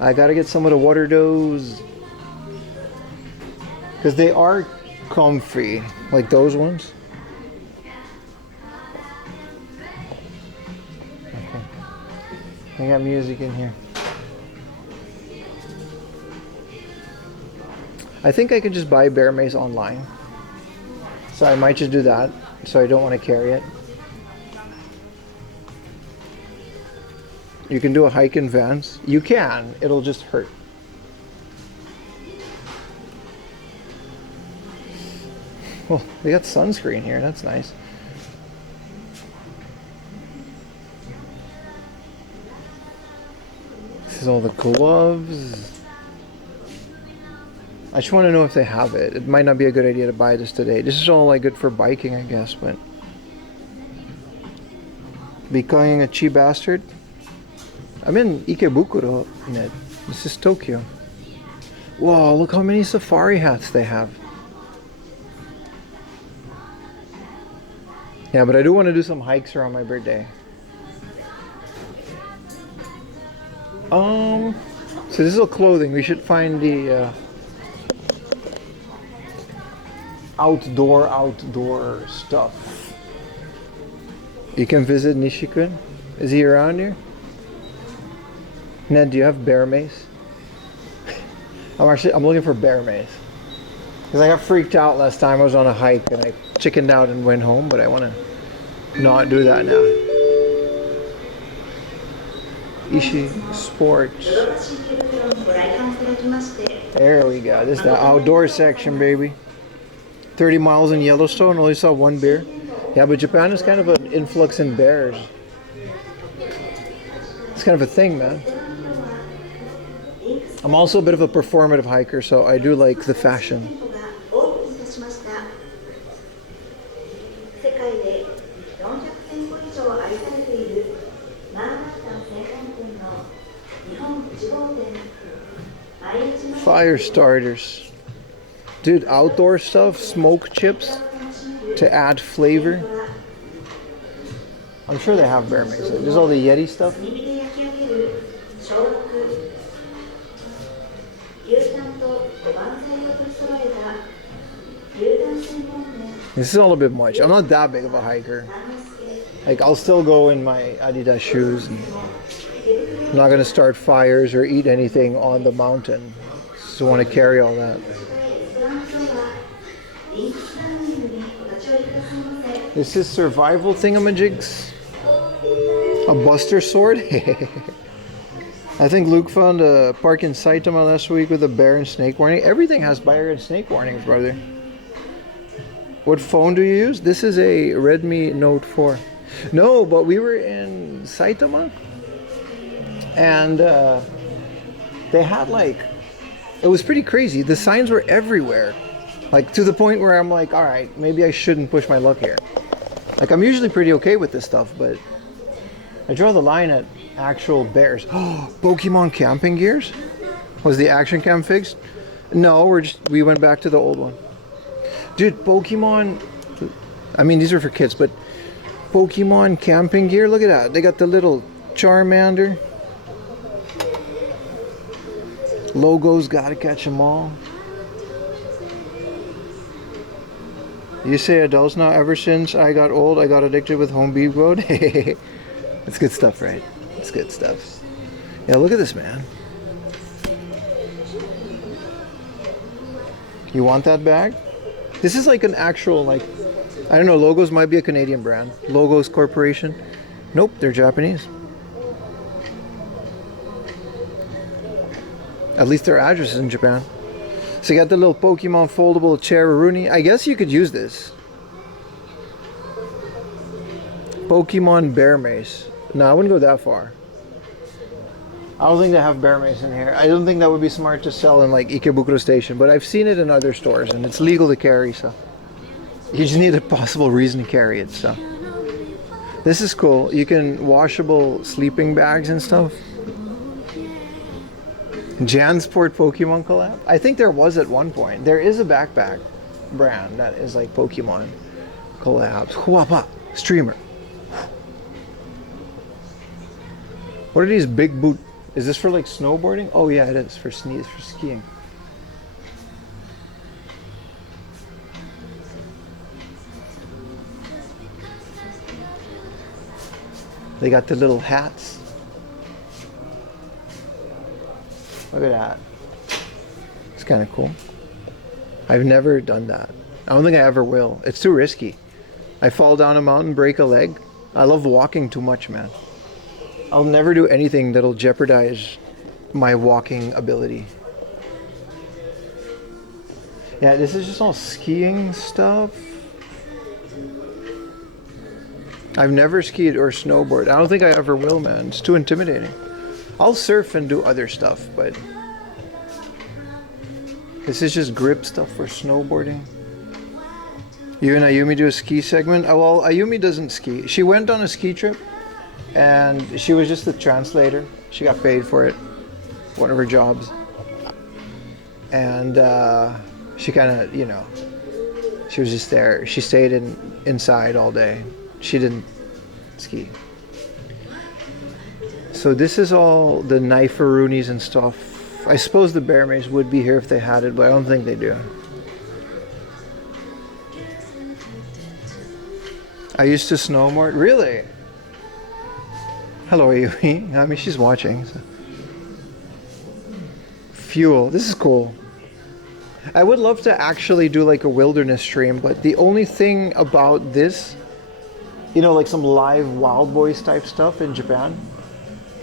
I gotta get some of the water does. Because they are comfy, like those ones. Okay. I got music in here. I think I can just buy bear mace online. So I might just do that, so I don't want to carry it. You can do a hike in Vans. You can, it'll just hurt. Well, they got sunscreen here, that's nice. This is all the gloves. I just want to know if they have it. It might not be a good idea to buy this today. This is all like good for biking, I guess, but becoming a cheap bastard. I'm in Ikebukuro, Ned. This is Tokyo. Whoa, look how many safari hats they have. Yeah, but I do want to do some hikes around my birthday. So this is all clothing. We should find the outdoor stuff. You can visit Nishikun. Is he around here? Ned, do you have bear mace? I'm looking for bear mace. Because I got freaked out last time I was on a hike and I chickened out and went home, but I want to not do that now. Ishi Sports. There we go. This is the outdoor section, baby. 30 miles in Yellowstone, only saw one bear. Yeah, but Japan is kind of an influx in bears. It's kind of a thing, man. I'm also a bit of a performative hiker, so I do like the fashion. Fire starters. Dude, outdoor stuff, smoke chips to add flavor. I'm sure they have bear mace. There's all the Yeti stuff. This is all a bit much. I'm not that big of a hiker. Like, I'll still go in my Adidas shoes. I'm not gonna start fires or eat anything on the mountain. Just want to carry all that. This is survival thingamajigs. A buster sword. I think Luke found a park in Saitama last week with a bear and snake warning. Everything has bear and snake warnings, brother. What phone do you use? This is a Redmi Note 4. No, but we were in Saitama, and they had like, it was pretty crazy. The signs were everywhere, like to the point where I'm like, all right, maybe I shouldn't push my luck here. Like, I'm usually pretty okay with this stuff, but I draw the line at actual bears. Oh, Pokemon camping gears? Was the action cam fixed? No, we went back to the old one. Dude, Pokemon, I mean, these are for kids, but Pokemon camping gear, look at that. They got the little Charmander. Logos, gotta catch them all. You say adults now, ever since I got old, I got addicted with home beat mode. It's good stuff, right? It's good stuff. Yeah, look at this, man. You want that bag? This is like an actual, like, I don't know, Logos might be a Canadian brand. Logos Corporation. Nope, they're Japanese. At least their address is in Japan. So you got the little Pokemon foldable Chararuni. I guess you could use this. Pokemon Bear Mace. No, I wouldn't go that far. I don't think they have bear mace in here. I don't think that would be smart to sell in like Ikebukuro Station, but I've seen it in other stores and it's legal to carry, so you just need a possible reason to carry it. So this is cool. You can washable sleeping bags and stuff. Jansport Pokemon collab. I think there was at one point. There is a backpack brand that is like Pokemon collabs. Huapa streamer. What are these big boot? Is this for like snowboarding? Oh yeah, it is for skiing. They got the little hats. Look at that. It's kind of cool. I've never done that. I don't think I ever will. It's too risky. I fall down a mountain, break a leg. I love walking too much, man. I'll never do anything that'll jeopardize my walking ability. Yeah, this is just all skiing stuff. I've never skied or snowboarded. I don't think I ever will, man. It's too intimidating. I'll surf and do other stuff, but this is just grip stuff for snowboarding. You and Ayumi do a ski segment? Oh, well, Ayumi doesn't ski. She went on a ski trip and she was just a translator. She got paid for it, one of her jobs. And she kind of, you know, she was just there. She stayed inside all day. She didn't ski. So this is all the knife-aroonies and stuff. I suppose the bear mace would be here if they had it, but I don't think they do. I used to snowboard. Really? Hello, Ayumi. I mean, she's watching. So. Fuel. This is cool. I would love to actually do like a wilderness stream, but the only thing about this, you know, like some live Wild Boys type stuff in Japan,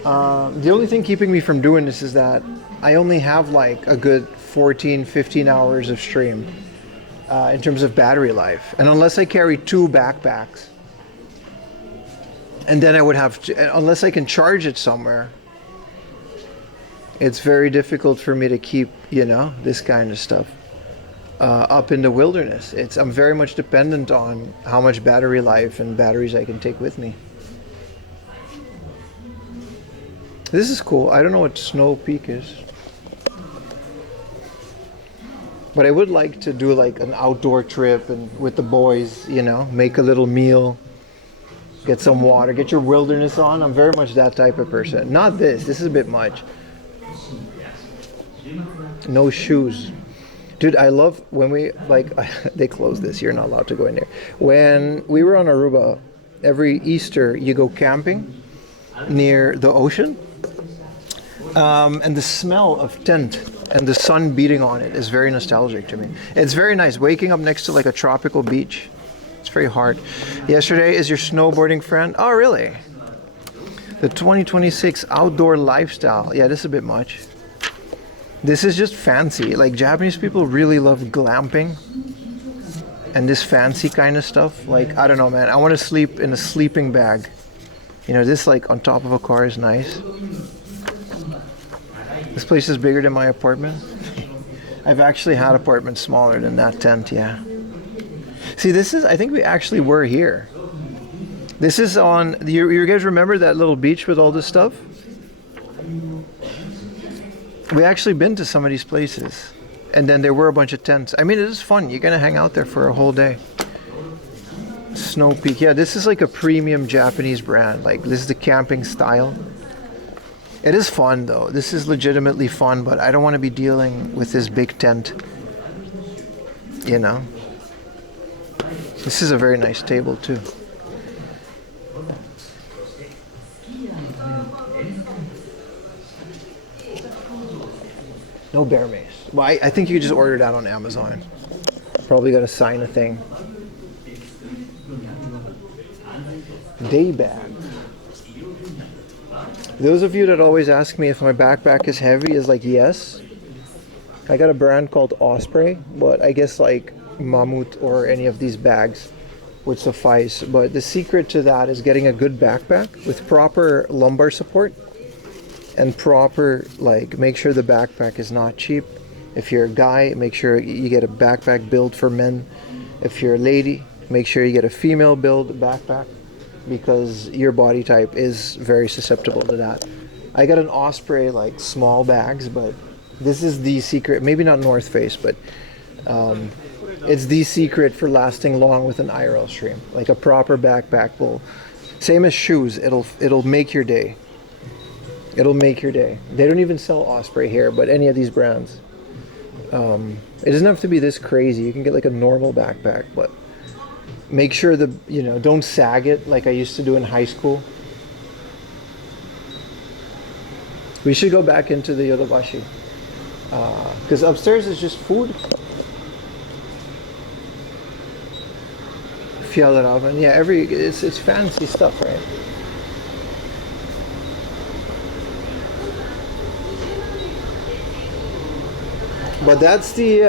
the only thing keeping me from doing this is that I only have like a good 14, 15 hours of stream in terms of battery life. And unless I carry 2 backpacks, and then I would have to, unless I can charge it somewhere, it's very difficult for me to keep, you know, this kind of stuff up in the wilderness. I'm very much dependent on how much battery life and batteries I can take with me. This is cool. I don't know what Snow Peak is, but I would like to do like an outdoor trip and with the boys, you know, make a little meal, get some water, get your wilderness on. I'm very much that type of person. Not this. This is a bit much. No shoes. Dude, I love when we, like, they closed this. You're not allowed to go in there. When we were on Aruba, every Easter, you go camping near the ocean. And the smell of tent and the sun beating on it is very nostalgic to me. It's very nice. Waking up next to like a tropical beach. It's very hard. Yesterday is your snowboarding friend. Oh, really? The 2026 outdoor lifestyle. Yeah, this is a bit much. This is just fancy. Like, Japanese people really love glamping and this fancy kind of stuff. Like, I don't know, man. I want to sleep in a sleeping bag. You know, this like on top of a car is nice. This place is bigger than my apartment. I've actually had apartments smaller than that tent, yeah. See, this is, I think we actually were here. This is on, you guys remember that little beach with all this stuff? We actually been to some of these places. And then there were a bunch of tents. I mean, it is fun. You're gonna hang out there for a whole day. Snow Peak. Yeah, this is like a premium Japanese brand. Like, this is the camping style. It is fun though. This is legitimately fun, but I don't want to be dealing with this big tent. You know? This is a very nice table too. No bear mace. Well, I think you just ordered that on Amazon. Probably got to sign a thing. Day bag. Those of you that always ask me if my backpack is heavy is like, yes. I got a brand called Osprey, but I guess like Mammut or any of these bags would suffice. But the secret to that is getting a good backpack with proper lumbar support and proper, like, make sure the backpack is not cheap. If you're a guy, make sure you get a backpack build for men. If you're a lady, make sure you get a female build backpack, because your body type is very susceptible to that. I got an Osprey, like, small bags, but this is the secret. Maybe not North Face, but it's the secret for lasting long with an IRL stream. Like, a proper backpack will, same as shoes, it'll make your day. It'll make your day. They don't even sell Osprey here, but any of these brands. It doesn't have to be this crazy. You can get like a normal backpack, but make sure don't sag it like I used to do in high school. We should go back into the Yodobashi. Because upstairs is just food. Fjallraven. Yeah, it's fancy stuff, right? But that's the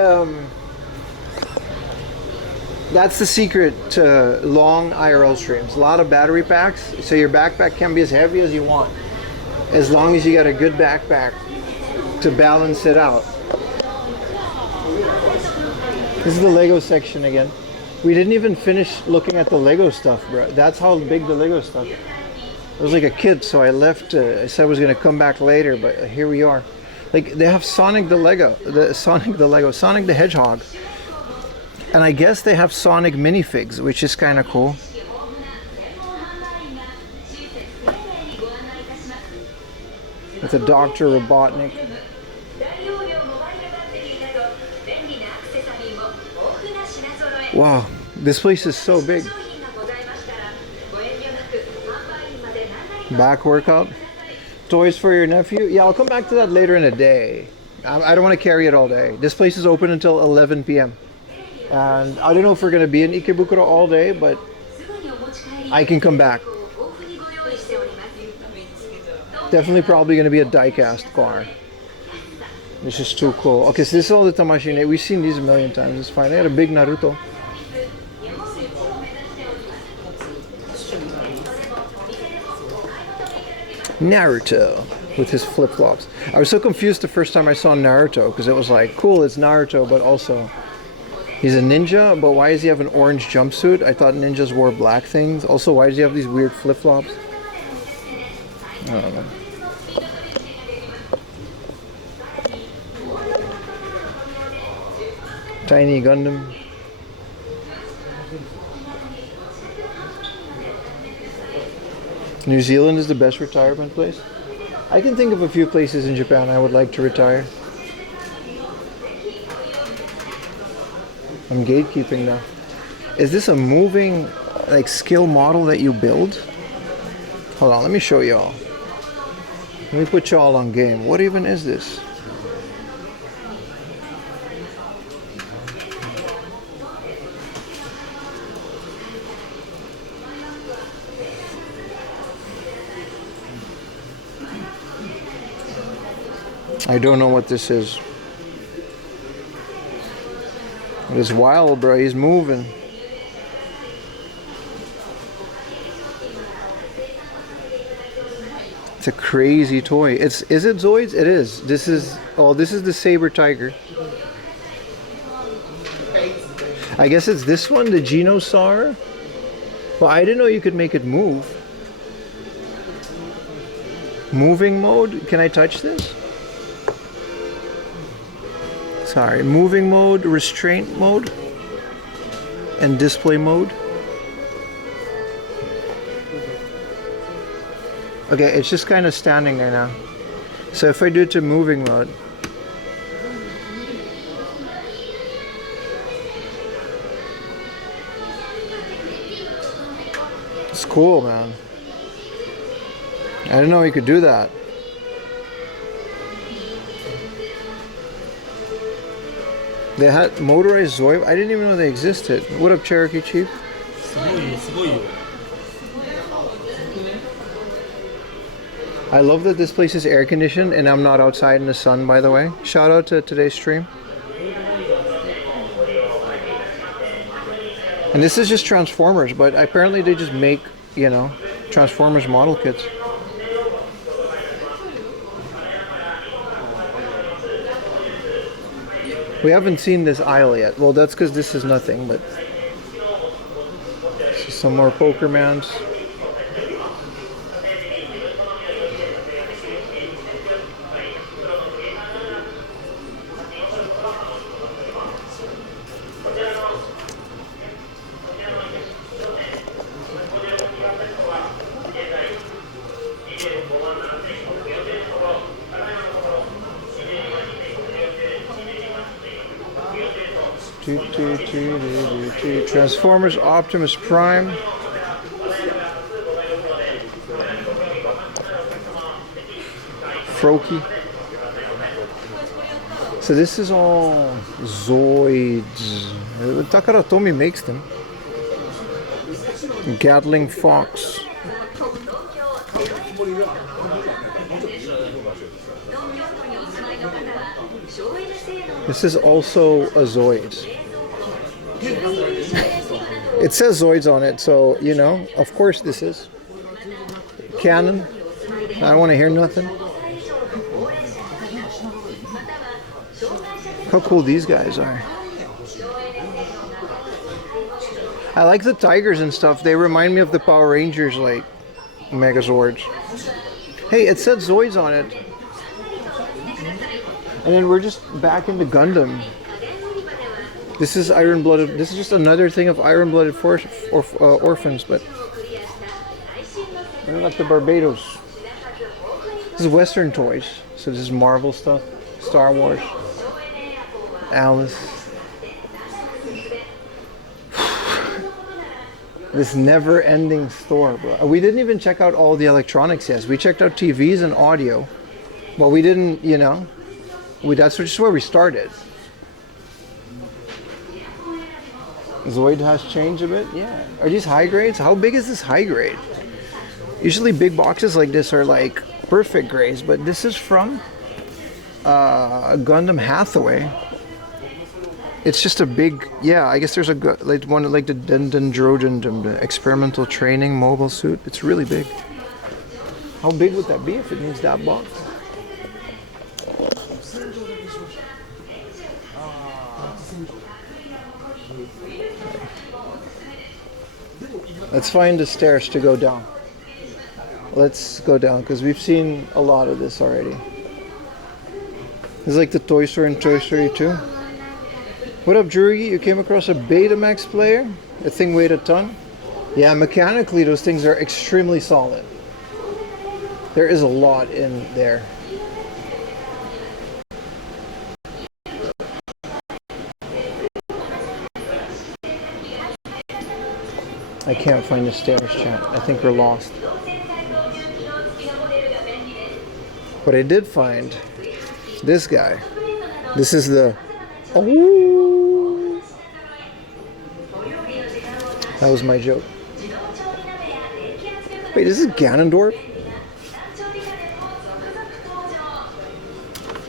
secret to long IRL streams. A lot of battery packs, so your backpack can be as heavy as you want, as long as you got a good backpack to balance it out. This is the Lego section again. We didn't even finish looking at the Lego stuff, bro. That's how big the Lego stuff. I was like a kid, so I left. I said I was gonna come back later, but here we are. Like, they have Sonic the Hedgehog, and I guess they have Sonic minifigs, which is kind of cool. With a Dr. Robotnik. Wow, this place is so big. Back workout. Toys for your nephew? Yeah, I'll come back to that later in the day. I don't want to carry it all day. This place is open until 11 p.m. And I don't know if we're going to be in Ikebukuro all day, but I can come back. Definitely probably going to be a die-cast car. This is too cool. Okay, so this is all the Tamashine. We've seen these a million times. It's fine. I had a big Naruto. Naruto with his flip-flops. I was so confused the first time I saw Naruto, because it was like, cool, it's Naruto, but also he's a ninja, but why does he have an orange jumpsuit? I thought ninjas wore black things. Also, why does he have these weird flip-flops? I don't know. Tiny Gundam. New Zealand is the best retirement place. I can think of a few places in Japan I would like to retire. I'm gatekeeping now. Is this a moving like skill model that you build? Hold on, let me show y'all. Let me put y'all on game. What even is this? I don't know what this is. But it's wild, bro. He's moving. It's a crazy toy. Is it Zoids? It is. This is the Saber Tiger. I guess it's this one, the Genosaur. Well, I didn't know you could make it move. Moving mode? Can I touch this? Sorry, moving mode, restraint mode, and display mode. Okay, it's just kind of standing there now. So if I do it to moving mode, it's cool, man. I didn't know you could do that. They had motorized Zoid. I didn't even know they existed. What up, Cherokee Chief? I love that this place is air conditioned and I'm not outside in the sun, by the way. Shout out to today's stream. And this is just Transformers, but apparently they just make, you know, Transformers model kits. We haven't seen this aisle yet. Well, that's because this is nothing, but this is some more Pokermans. Transformers Optimus Prime. Froakie. So this is all Zoids. Takaratomi makes them. Gatling Fox. This is also a Zoid. It says Zoids on it, so, you know, of course this is. Canon. I don't want to hear nothing. How cool these guys are. I like the tigers and stuff. They remind me of the Power Rangers, like, Megazords. Hey, it said Zoids on it. And then we're just back into Gundam. This is Iron-Blooded. This is just another thing of Iron-Blooded orphans, but they're like the Barbados. This is Western toys, so this is Marvel stuff, Star Wars, Alice. This never-ending store, bro. We didn't even check out all the electronics yet. We checked out TVs and audio, but we didn't, you know. That's just where we started. Zoid has changed a bit, yeah. Are these high grades? How big is this high grade? Usually big boxes like this are like perfect grades, but this is from Gundam Hathaway. It's just a big, yeah, I guess there's like one like the Dendrogen, the experimental training mobile suit. It's really big. How big would that be if it needs that box? Let's find the stairs to go down. Let's go down because we've seen a lot of this already. This is like the Toy Store and Toy Story 2. What up, Drugi? You came across a Betamax player? The thing weighed a ton? Yeah, mechanically those things are extremely solid. There is a lot in there. I can't find the stairs, chat. I think we're lost. But I did find this guy. This is the... Oh! That was my joke. Wait, this is Ganondorf?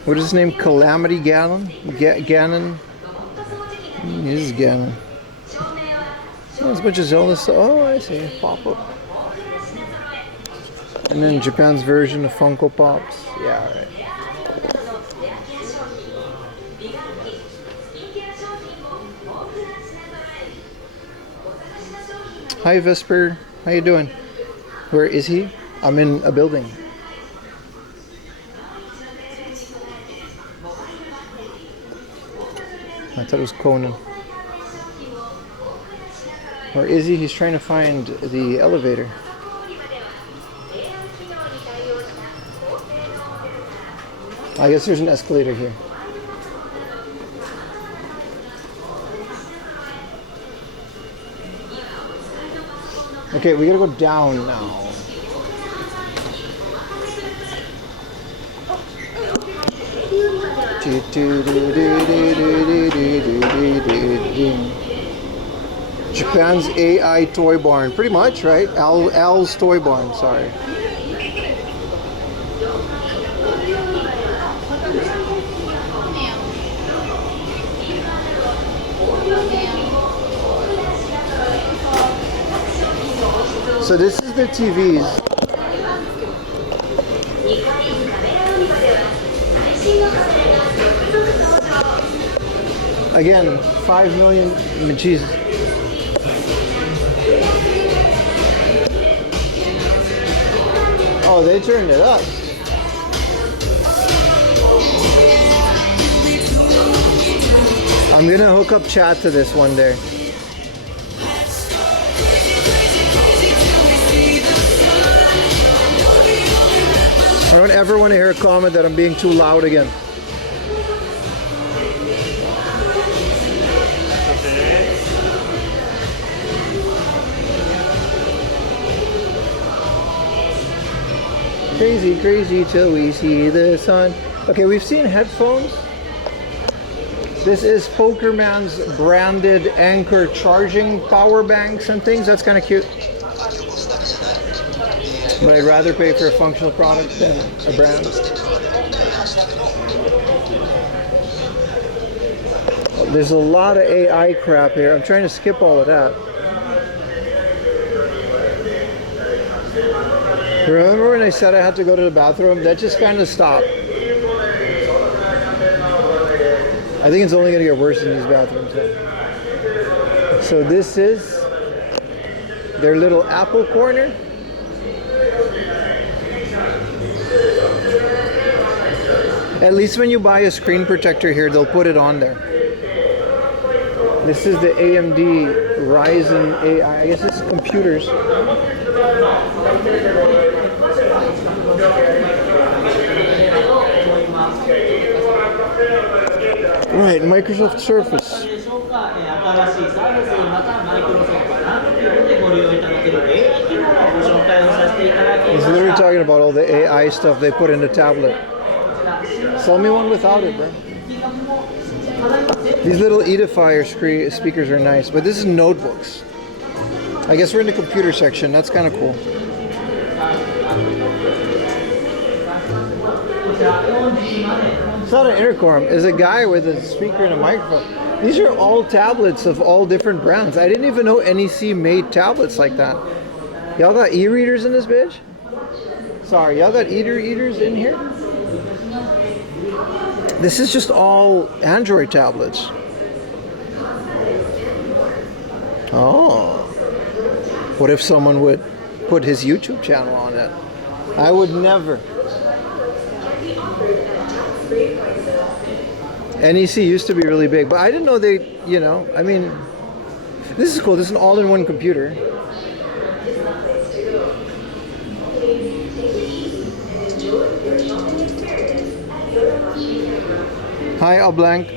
What is his name? Calamity Ganon? Ganon? This is Ganon. Oh, there's a bunch of Zelda stuff. Oh, I see. Pop up. And then Japan's version of Funko Pops. Yeah, alright. Hi Vesper, how you doing? Where is he? I'm in a building. I thought it was Conan. Where is he? He's trying to find the elevator. I guess there's an escalator here. Okay, we gotta go down now. Japan's AI toy barn, pretty much, right? Al's toy barn. Sorry. So this is the TVs. Again, 5 million. Jesus. Oh, they turned it up. I'm gonna hook up chat to this one day. I don't ever want to hear a comment that I'm being too loud again. Crazy, crazy till we see the sun. Okay, we've seen headphones. This is Pokerman's branded Anchor charging power banks and things. That's kind of cute. But I'd rather pay for a functional product than a brand. There's a lot of AI crap here. I'm trying to skip all of that. Remember when I said I had to go to the bathroom? That just kind of stopped. I think it's only going to get worse in these bathrooms. So this is their little Apple corner. At least when you buy a screen protector here, they'll put it on there. This is the AMD Ryzen AI. I guess it's computers. Right, Microsoft Surface. He's literally talking about all the AI stuff they put in the tablet. Sell me one without it, bro. These little edifier speakers are nice, but this is notebooks. I guess we're in the computer section. That's kind of cool. It's not an intercom. It's a guy with a speaker and a microphone. These are all tablets of all different brands. I didn't even know NEC made tablets like that. Y'all got e-readers in this bitch? Sorry, y'all got e-readers in here? This is just all Android tablets. Oh. What if someone would put his YouTube channel on it? I would never. NEC used to be really big, but I didn't know they, you know, I mean, this is cool. This is an all-in-one computer. Hi, Blank.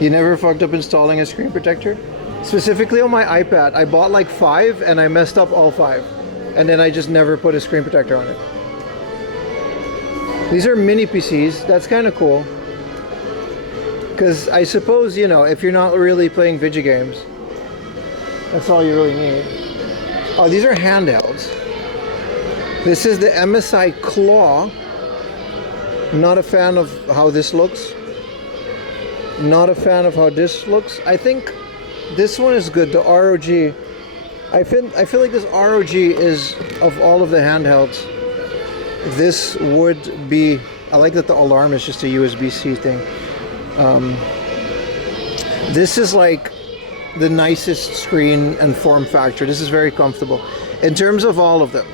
You never fucked up installing a screen protector? Specifically on my iPad, I bought like 5 and I messed up all 5. And then I just never put a screen protector on it. These are mini PCs. That's kind of cool. Because I suppose, you know, if you're not really playing video games, that's all you really need. Oh, these are handhelds. This is the MSI Claw. I'm not a fan of how this looks. Not a fan of how this looks. I think this one is good, the ROG. I feel like this ROG is, of all of the handhelds, this would be, I like that the alarm is just a USB-C thing. This is like the nicest screen and form factor. This is very comfortable. In terms of all of them,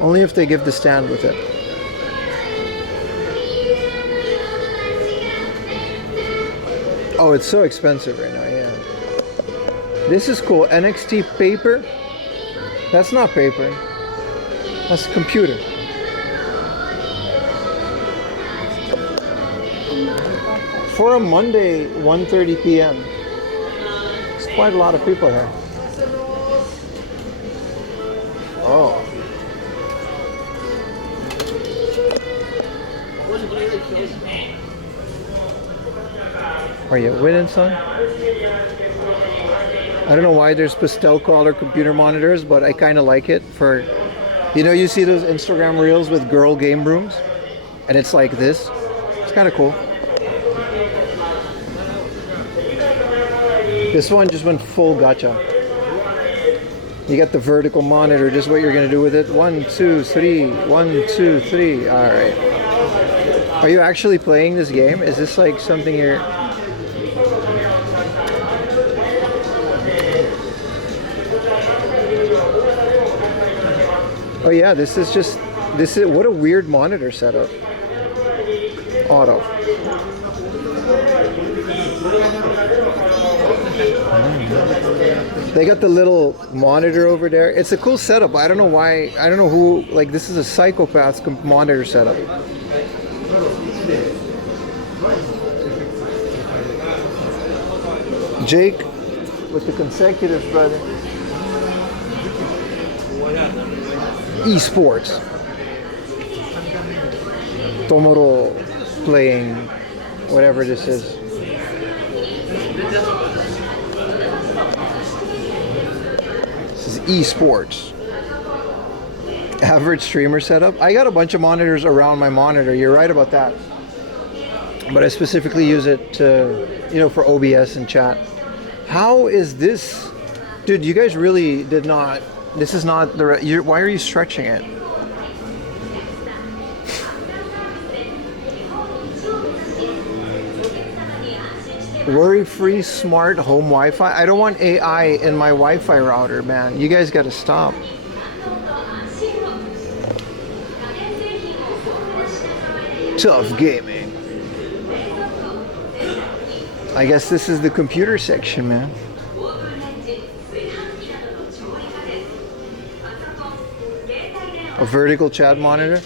only if they give the stand with it. Oh, it's so expensive right now, yeah. This is cool. NXT paper. That's not paper. That's a computer. For a Monday, 1:30 p.m. It's quite a lot of people here. Oh. Are you winning, son? I don't know why there's pastel color computer monitors, but I kind of like it for, you know, you see those Instagram reels with girl game rooms, and it's like this. It's kind of cool. This one just went full gacha. You got the vertical monitor, just what you're gonna do with it. 1, 2, 3, 1, 2, 3. All right. Are you actually playing this game? Is this like something you're... Oh yeah, this is what a weird monitor setup. Auto. They got the little monitor over there. It's a cool setup. I don't know why. I don't know who. Like, this is a psychopath's monitor setup. Jake with the consecutive, brother. Esports. Tomoro playing whatever this is. This is esports. Average streamer setup. I got a bunch of monitors around my monitor. You're right about that. But I specifically use it to, you know, for OBS and chat. How is this? Dude, you guys really did not. This is not the. Why are you stretching it? Worry-free smart home Wi-Fi. I don't want AI in my Wi-Fi router, man. You guys got to stop. Tough gaming. I guess this is the computer section, man. A vertical chat monitor?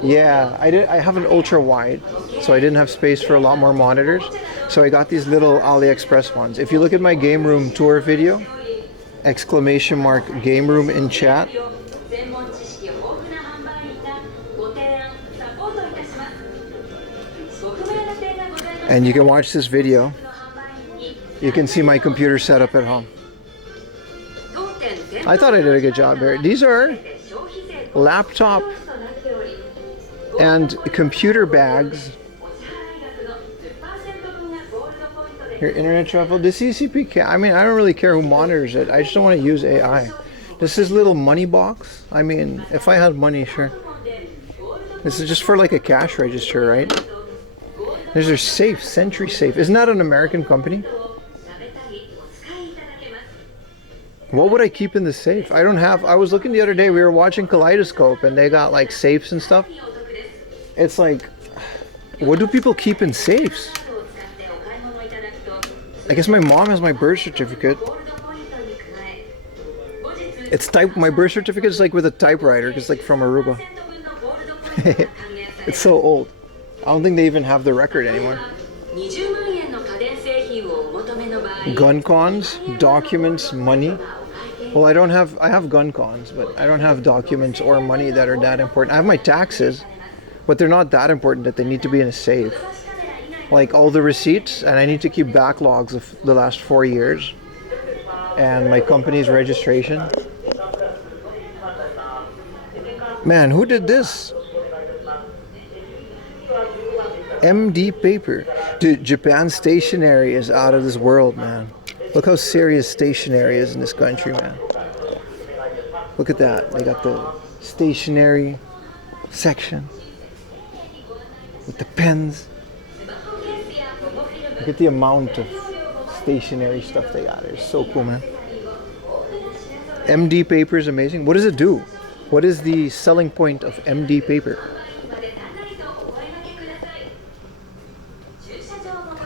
Yeah, I have an ultra wide, so I didn't have space for a lot more monitors. So I got these little AliExpress ones. If you look at my game room tour video, exclamation mark game room in chat. And you can watch this video. You can see my computer setup at home. I thought I did a good job here. These are laptop and computer bags. Your internet travel. The CCP, I mean, I don't really care who monitors it. I just don't want to use AI. This is little money box. I mean, if I had money, sure. This is just for like a cash register, right? There's their safe, Century Safe. Isn't that an American company? What would I keep in the safe? I don't have, I was looking the other day, we were watching Kaleidoscope and they got like safes and stuff. It's like, what do people keep in safes? I guess my mom has my birth certificate. It's my birth certificate is like with a typewriter, because like from Aruba. It's so old. I don't think they even have the record anymore. Gun cons, documents, money. Well, I have gun cons, but I don't have documents or money that are that important. I have my taxes, but they're not that important that they need to be in a safe. Like all the receipts, and I need to keep backlogs of the last 4 years. And my company's registration. Man, who did this? MD paper. Dude, Japan stationery is out of this world, man. Look how serious stationery is in this country, man. Look at that. They got the stationery section with the pens. Look at the amount of stationery stuff they got. It's so cool, man. MD paper is amazing. What does it do? What is the selling point of MD paper?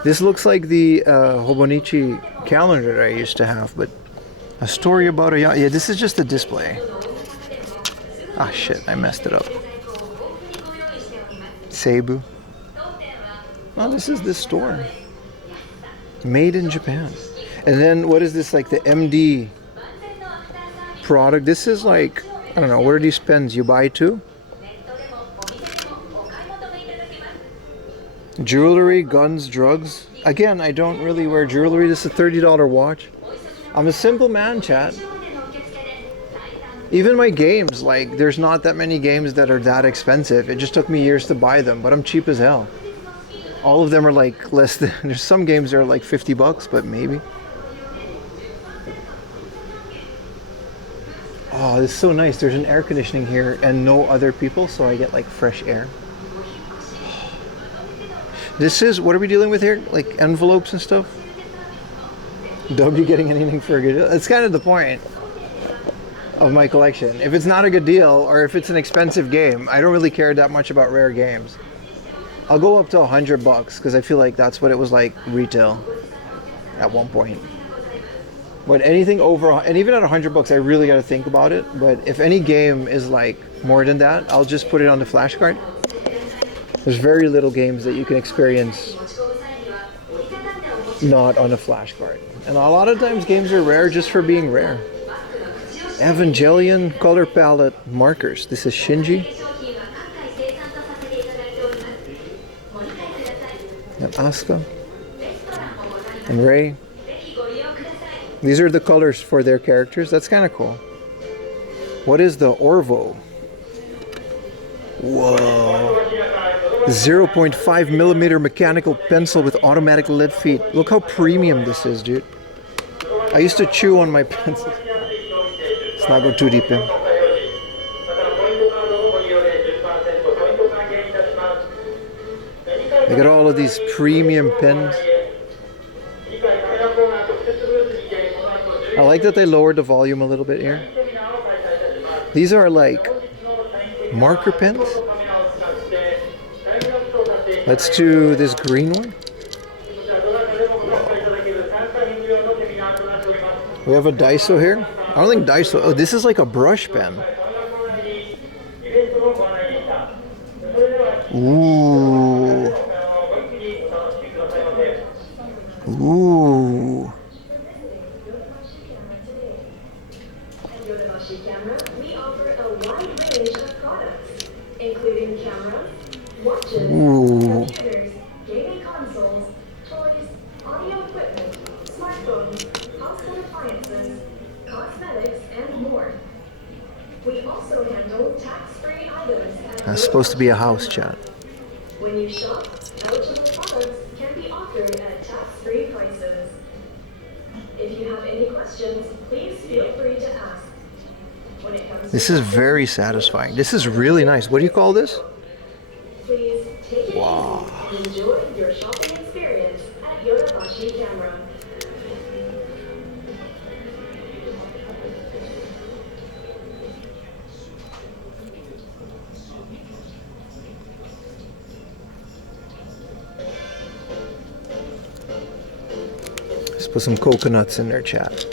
This looks like the Hobonichi calendar that I used to have, but a story about a yacht. Yeah, this is just a display. Ah, shit, I messed it up. Seibu. Oh, this is this store. Made in Japan. And then what is this, like the MD product? This is like, I don't know, what are these pens you buy too? Jewelry, guns, drugs. Again, I don't really wear jewelry. This is a $30 watch. I'm a simple man, chat. Even my games, like, there's not that many games that are that expensive. It just took me years to buy them, but I'm cheap as hell. All of them are like less than, there's some games that are like $50, but maybe. Oh, this is so nice. There's an air conditioning here and no other people, so I get like fresh air. This is, what are we dealing with here? Like envelopes and stuff? W getting anything for a good deal? That's kind of the point of my collection. If it's not a good deal or if it's an expensive game, I don't really care that much about rare games. I'll go up to $100 because I feel like that's what it was like retail at one point. But anything over, and even at $100, I really got to think about it. But if any game is like more than that, I'll just put it on the flash card. There's very little games that you can experience not on a flash card. And a lot of times games are rare just for being rare. Evangelion color palette markers. This is Shinji. And Asuka. And Rei. These are the colors for their characters. That's kind of cool. What is the Orvo? Whoa. 0.5 millimeter mechanical pencil with automatic lead feet. Look how premium this is, dude. I used to chew on my pencils. Let's not go too deep in. They got all of these premium pens. I like that they lowered the volume a little bit here. These are like marker pens. Let's do this green one. We have a Daiso here. I don't think Daiso. Oh, this is like a brush pen. Ooh. Ooh. Ooh. Gaming consoles, toys, audio equipment, smartphones, household appliances, cosmetics, and more. We also handle tax-free items. That's supposed to be a house, chat. When you shop, eligible products can be offered at tax-free prices. If you have any questions, please feel free to ask. When it comes This is very satisfying. This is really nice. What do you call this? please take it Wow. easy and enjoy your shopping experience at Yodobashi Camera. Let's put some coconuts in their chat.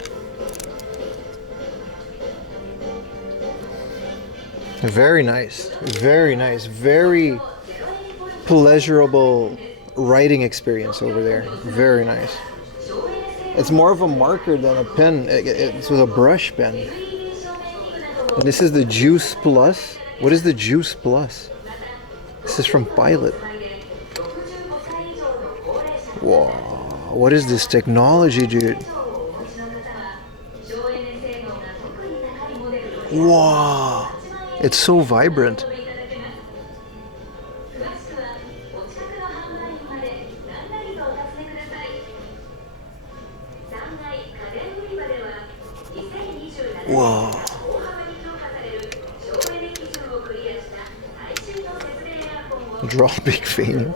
Very nice. Very nice. Very pleasurable writing experience over there. Very nice. It's more of a marker than a pen. It's with a brush pen. And this is the Juice Plus. What is the Juice Plus? This is from Pilot. Whoa. What is this technology, dude? Wow. It's so vibrant. Whoa. Draw big fame.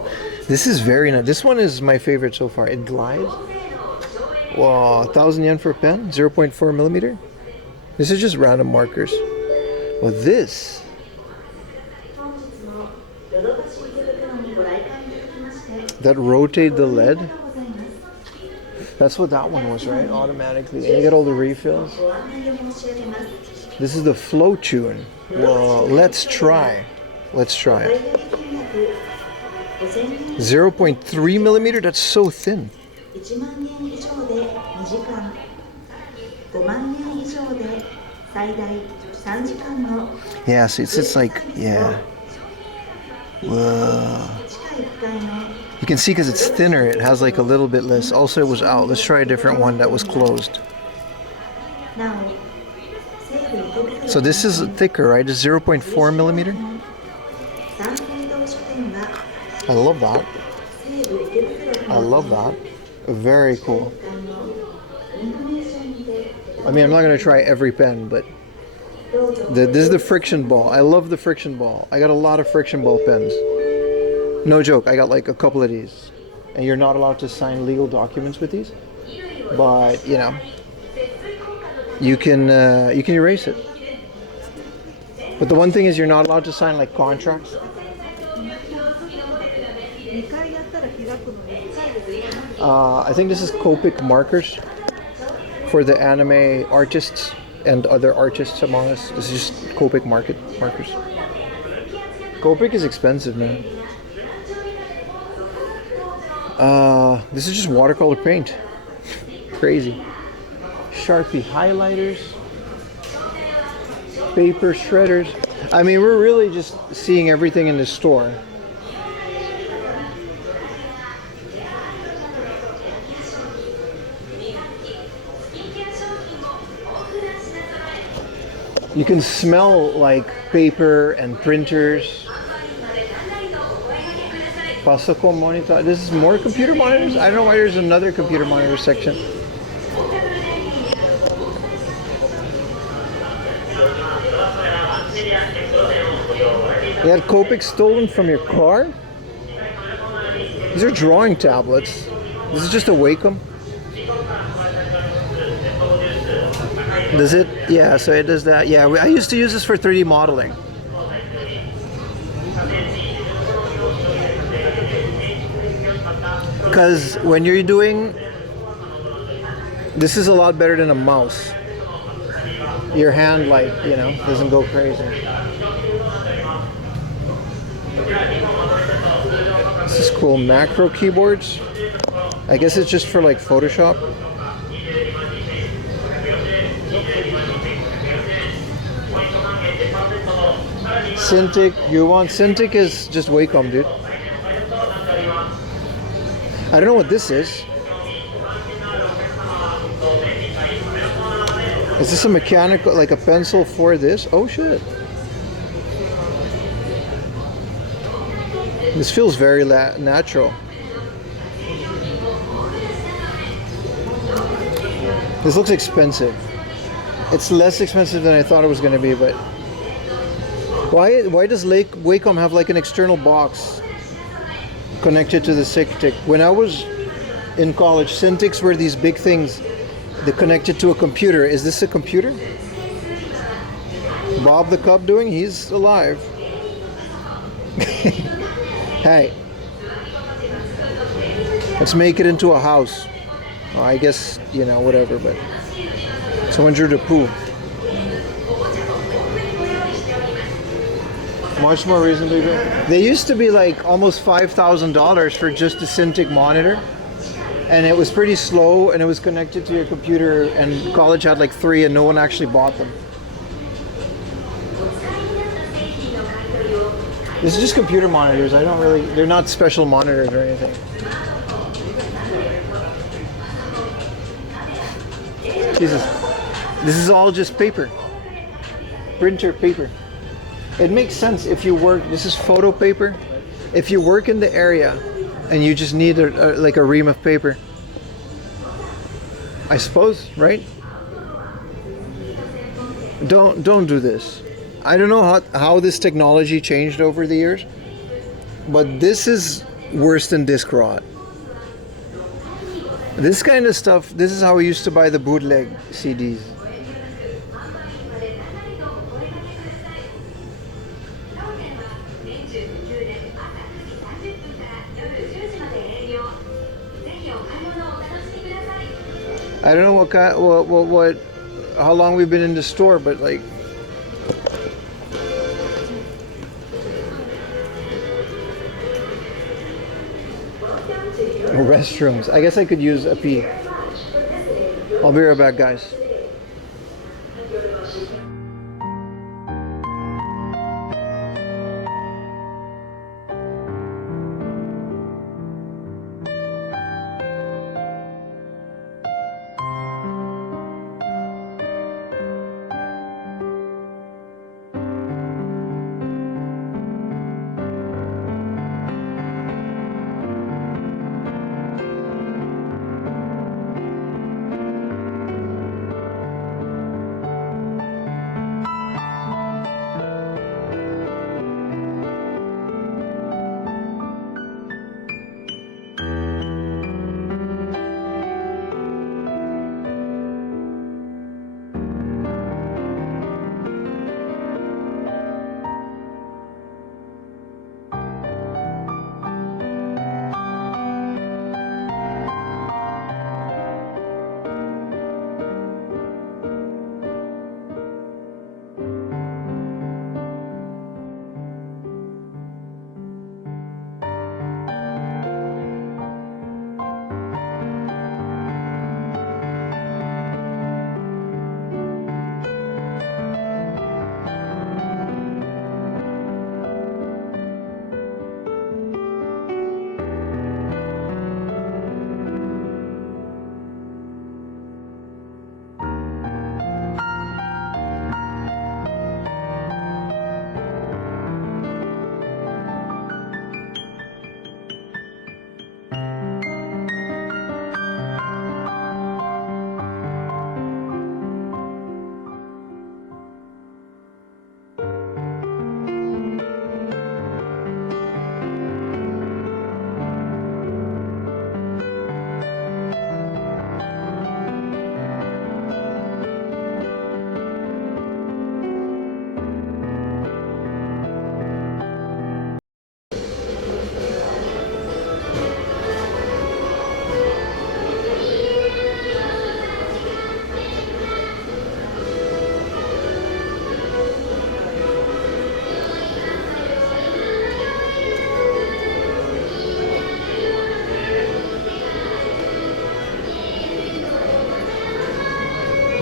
This is very nice. This one is my favorite so far. It glides. Wow, 1,000 yen for a pen, 0.4 millimeter. This is just random markers. Well, this. That rotate the lead. That's what that one was, right? Automatically. And you get all the refills. This is the flow tune. Well, let's try. Let's try it. 0.3 millimeter? That's so thin. Yes, it's like, yeah. Whoa. You can see because it's thinner, it has like a little bit less. Also, it was out. Let's try a different one that was closed. So this is thicker, right? It's 0.4 millimeter. I love that. I love that. Very cool. I mean, I'm not going to try every pen, but this is the friction ball. I love the friction ball. I got a lot of friction ball pens. No joke, I got like a couple of these. And you're not allowed to sign legal documents with these. But, you know, you can erase it. But the one thing is you're not allowed to sign like contracts. I think this is Copic markers for the anime artists and other artists among us. This is just Copic markers. Copic is expensive, man. This is just watercolor paint. Crazy. Sharpie highlighters. Paper shredders. I mean, we're really just seeing everything in the store. You can smell like paper and printers. Pasocon monitor. This is more computer monitors? I don't know why there's another computer monitor section. You had Copic stolen from your car? These are drawing tablets. This is just a Wacom. Does it? Yeah, so it does that. Yeah, I used to use this for 3D modeling. Because when you're doing, this is a lot better than a mouse. Your hand, like, you know, doesn't go crazy. This is cool. Macro keyboards. I guess it's just for like Photoshop. Cintiq. You want Cintiq is just Wacom, dude. I don't know what this is. Is this a mechanical, like a pencil for this? Oh shit. This feels very natural. This looks expensive. It's less expensive than I thought it was going to be, but why does Wacom have like an external box connected to the Cintiq? When I was in college, Cintiqs were these big things that connected to a computer. Is this a computer? Bob the Cub doing? He's alive. Hey, let's make it into a house. Well, I guess, you know, whatever, but someone drew the poo. Much more reasonably priced. They used to be like almost $5,000 for just a Cintiq monitor. And it was pretty slow, and it was connected to your computer, and college had like 3 and no one actually bought them. This is just computer monitors. They're not special monitors or anything. Jesus. This is all just paper. Printer paper. It makes sense if you work, this is photo paper. If you work in the area and you just need like a ream of paper, I suppose, right? Don't do this. I don't know how this technology changed over the years, but this is worse than disc rot. This kind of stuff, this is how we used to buy the bootleg CDs. I don't know what how long we've been in the store, but like restrooms. I guess I could use a pee. I'll be right back, guys.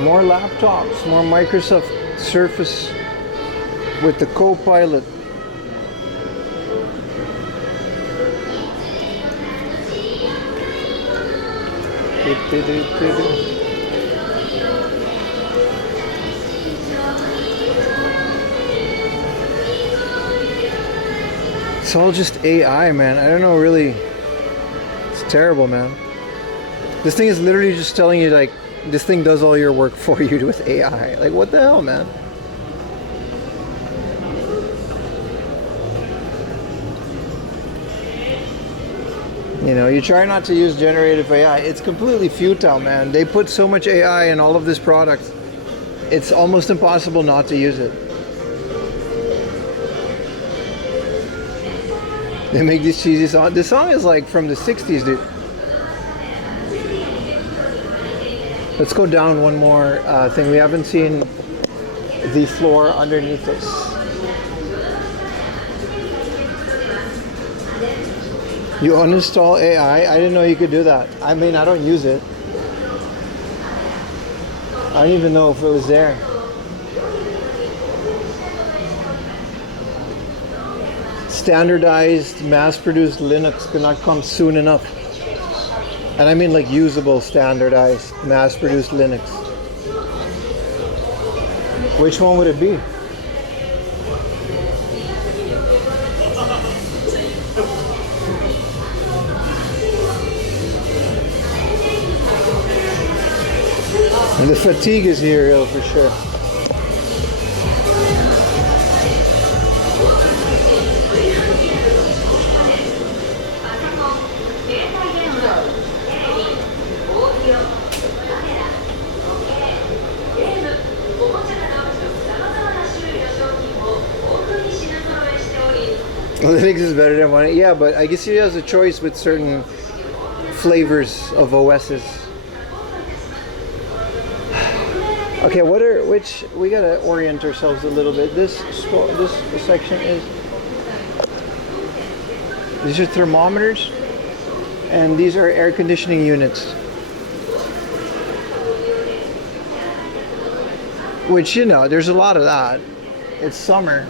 More laptops, more Microsoft Surface with the Copilot. It's all just AI, man. I don't know, really. It's terrible, man. This thing is literally just telling you, like, this thing does all your work for you with AI. Like, what the hell, man? You know, you try not to use generative AI. It's completely futile, man. They put so much AI in all of this product. It's almost impossible not to use it. They make this cheesy song. This song is like from the 60s, dude. Let's go down one more thing. We haven't seen the floor underneath us. You uninstall AI? I didn't know you could do that. I mean, I don't use it. I don't even know if it was there. Standardized, mass-produced Linux cannot come soon enough. And I mean like usable, standardized, mass-produced Linux. Which one would it be? And the fatigue is here, yo, for sure. Linux is better than one. Yeah, but I guess he has a choice with certain flavors of OSs. Okay, which we gotta orient ourselves a little bit. This section is, these are thermometers, and these are air conditioning units. Which, you know, there's a lot of that. It's summer,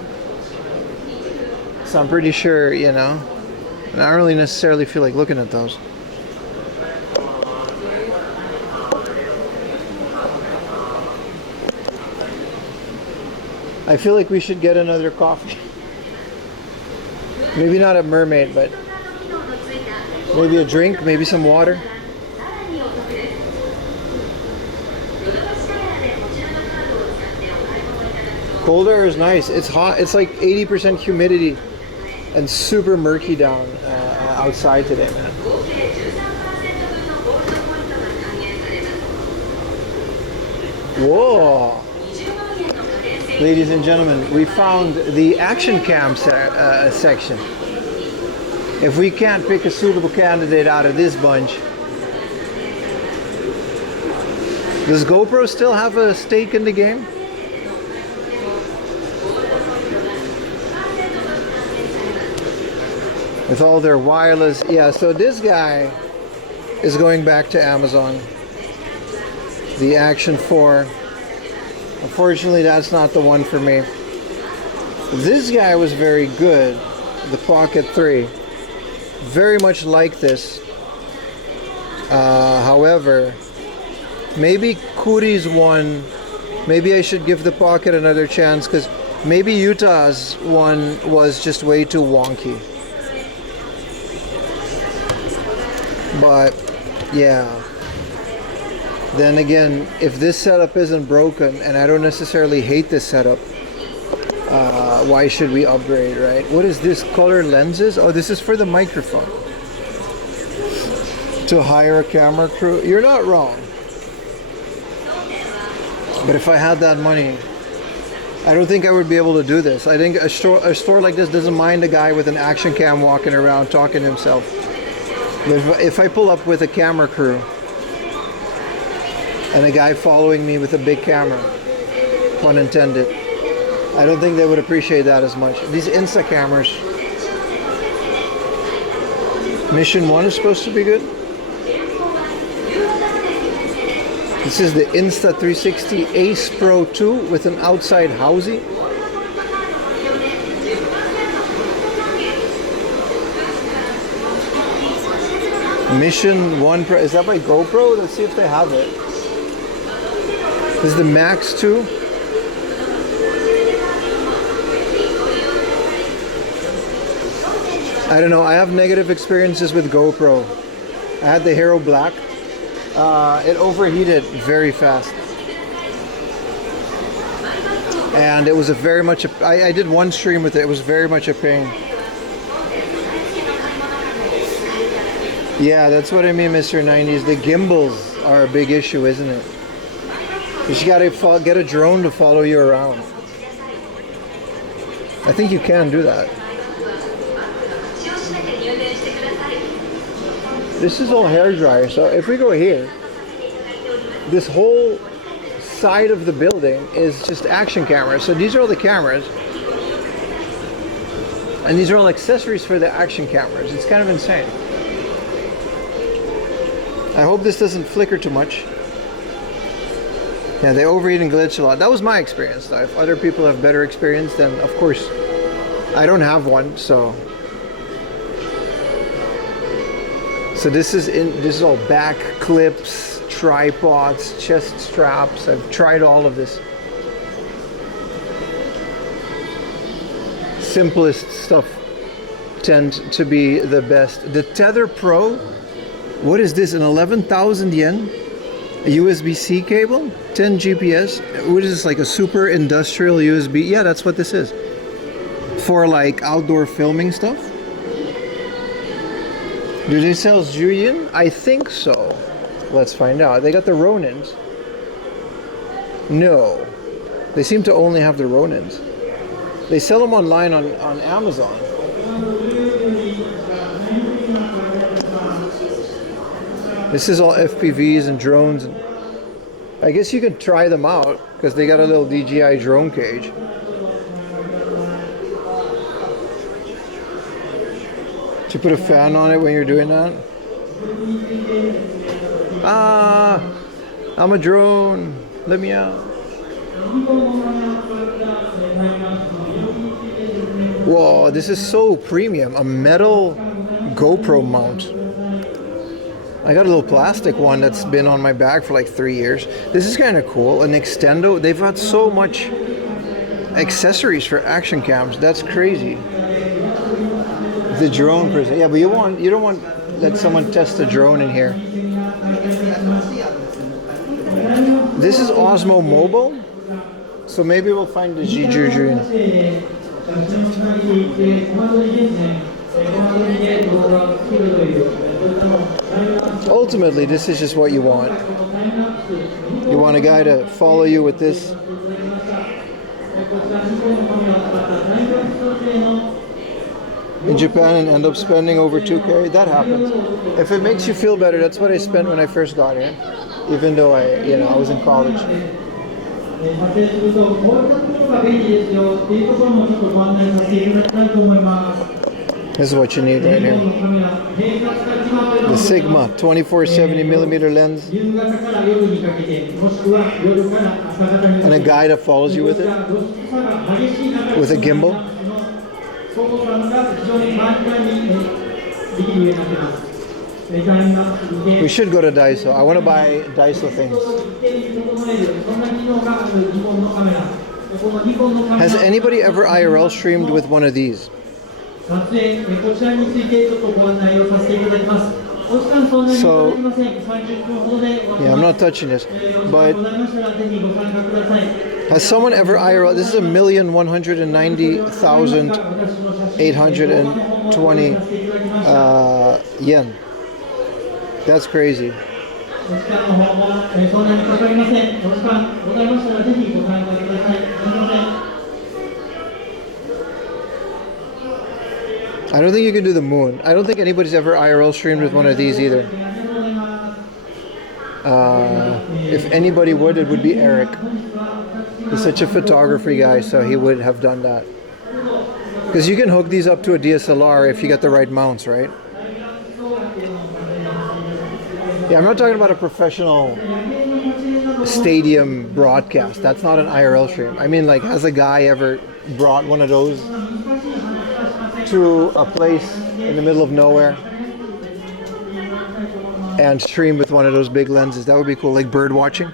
so I'm pretty sure, you know, and I don't really necessarily feel like looking at those. I feel like we should get another coffee. Maybe not a mermaid, but maybe a drink, maybe some water. Cold air is nice. It's hot. It's like 80% humidity and super murky down outside today, man. Whoa. Ladies and gentlemen, we found the action cam section. If we can't pick a suitable candidate out of this bunch, does GoPro still have a stake in the game? With all their wireless, yeah, so this guy is going back to Amazon. The Action 4. Unfortunately, that's not the one for me. This guy was very good. The Pocket 3. Very much like this. However, maybe Kuri's one, maybe I should give the Pocket another chance, because maybe Utah's one was just way too wonky. But, yeah. Then again, if this setup isn't broken, and I don't necessarily hate this setup, why should we upgrade, right? What is this? Color lenses? Oh, this is for the microphone. To hire a camera crew? You're not wrong. But if I had that money, I don't think I would be able to do this. I think a store like this doesn't mind a guy with an action cam walking around talking to himself. But if I pull up with a camera crew, and a guy following me with a big camera, pun intended, I don't think they would appreciate that as much. These Insta cameras, Mission 1 is supposed to be good. This is the Insta360 Ace Pro 2 with an outside housing. Mission 1 Pro, is that by GoPro? Let's see if they have it. This is the Max 2. I don't know, I have negative experiences with GoPro. I had the Hero Black. It overheated very fast. And it was a very much, I did one stream with it, it was very much a pain. Yeah, that's what I mean, Mr. 90s. The gimbals are a big issue, isn't it? You just gotta get a drone to follow you around. I think you can do that. This is all hair dryer, so if we go here, this whole side of the building is just action cameras. So these are all the cameras. And these are all accessories for the action cameras. It's kind of insane. I hope this doesn't flicker too much. Yeah, they overheat and glitch a lot. That was my experience though. If other people have better experience, then of course I don't have one, so this is all back clips, tripods, chest straps. I've tried all of this. Simplest stuff tend to be the best. The Tether Pro, what is this? An 11,000 yen? A USB-C cable? 10 GPS? What is this, like a super industrial USB? Yeah, that's what this is. For like outdoor filming stuff? Do they sell Juyin? I think so. Let's find out. They got the Ronins. No. They seem to only have the Ronins. They sell them online on Amazon. This is all FPVs and drones. And I guess you can try them out because they got a little DJI drone cage. You put a fan on it when you're doing that? Ah, I'm a drone. Let me out. Whoa, this is so premium. A metal GoPro mount. I got a little plastic one that's been on my bag for like 3 years. This is kind of cool. An extendo. They've got so much accessories for action cams. That's crazy. The drone person. Yeah, but you don't want let someone test the drone in here. This is Osmo Mobile, so maybe we'll find the Jijuju. Ultimately, this is just what you want. You want a guy to follow you with this. In Japan and end up spending over 2K. That happens. If it makes you feel better, that's what I spent when I first got here. Even though I was in college. This is what you need right here. The Sigma 24-70mm lens. And a guy that follows you with it. With a gimbal. We should go to Daiso. I want to buy Daiso things. Has anybody ever IRL streamed with one of these? So, yeah, I'm not touching this, but has someone ever IRL? This is 1,190,820 yen. That's crazy. I don't think you can do the moon. I don't think anybody's ever IRL streamed with one of these either. If anybody would, it would be Eric. He's such a photography guy, so he would have done that. Because you can hook these up to a DSLR if you got the right mounts, right? Yeah, I'm not talking about a professional stadium broadcast. That's not an IRL stream. I mean, like, has a guy ever brought one of those to a place in the middle of nowhere and stream with one of those big lenses? That would be cool, like bird watching.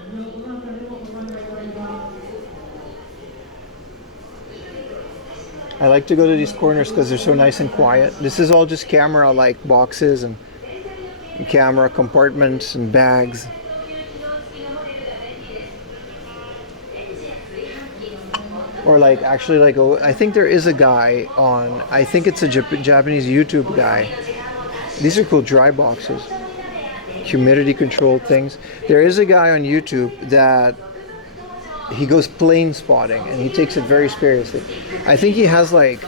I like to go to these corners because they're so nice and quiet. This is all just camera like boxes and camera compartments and bags. Or like, actually, like, I think there is a guy on, I think it's a Japanese YouTube guy. These are cool dry boxes. Humidity controlled things. There is a guy on YouTube that he goes plane spotting and he takes it very seriously. I think he has like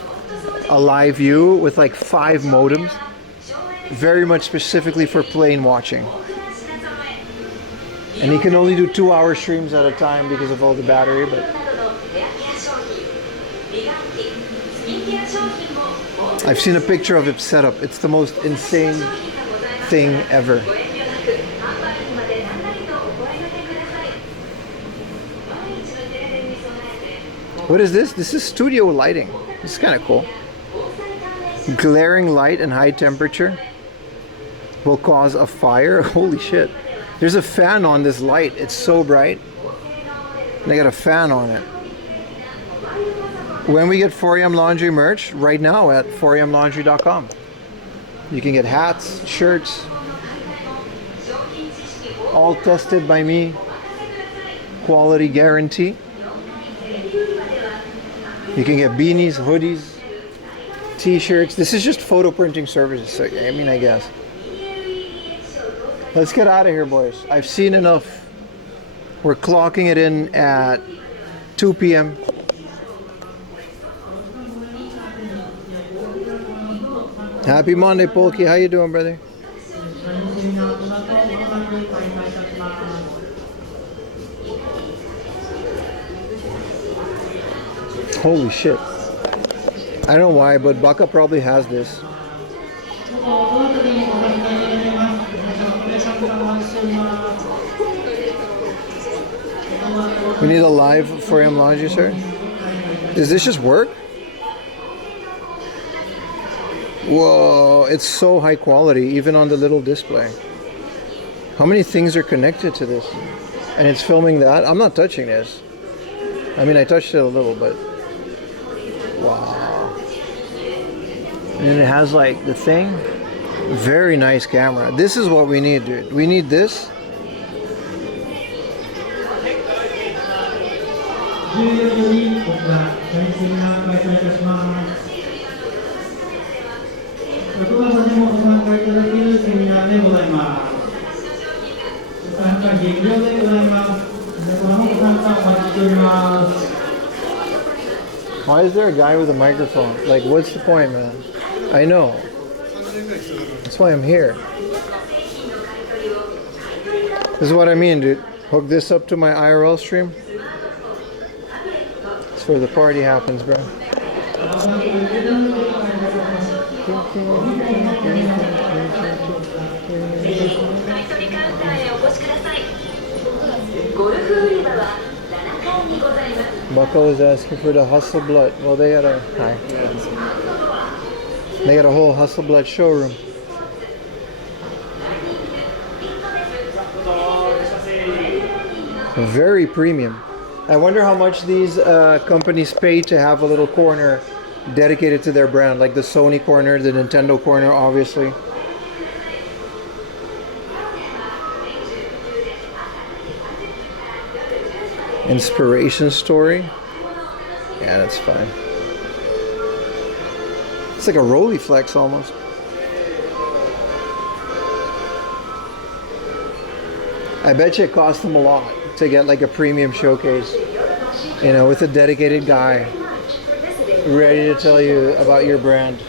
a live view with like 5 modems, very much specifically for plane watching. And he can only do 2-hour streams at a time because of all the battery, but I've seen a picture of its setup. It's the most insane thing ever. What is this? This is studio lighting. This is kind of cool. Glaring light and high temperature will cause a fire. Holy shit. There's a fan on this light. It's so bright. And they got a fan on it. When we get 4am Laundry merch, right now at 4amlaundry.com. You can get hats, shirts, all tested by me. Quality guarantee. You can get beanies, hoodies, t-shirts. This is just photo printing services, so I mean, I guess. Let's get out of here, boys. I've seen enough. We're clocking it in at 2 p.m. Happy Monday, Polky. How you doing, brother? Holy shit. I don't know why, but Baka probably has this. We need a live 4am Laundry, sir. Does this just work? Whoa, it's so high quality, even on the little display. How many things are connected to this? And it's filming that? I'm not touching this. I mean, I touched it a little, but... Wow. And then it has like the thing. Very nice camera. This is what we need, dude. We need this. Why is there a guy with a microphone? Like, what's the point, man? I know. That's why I'm here. This is what I mean, dude. Hook this up to my IRL stream. That's where the party happens, bro. Baka was asking for the Hustle Blood. Well, they got a They got a whole Hustle Blood showroom. Very premium. I wonder how much these companies pay to have a little corner dedicated to their brand, like the Sony corner, the Nintendo corner, obviously. Inspiration story. Yeah, that's fine. It's like a Rolleiflex almost. I bet you it cost them a lot to get like a premium showcase, you know, with a dedicated guy ready to tell you about your brand.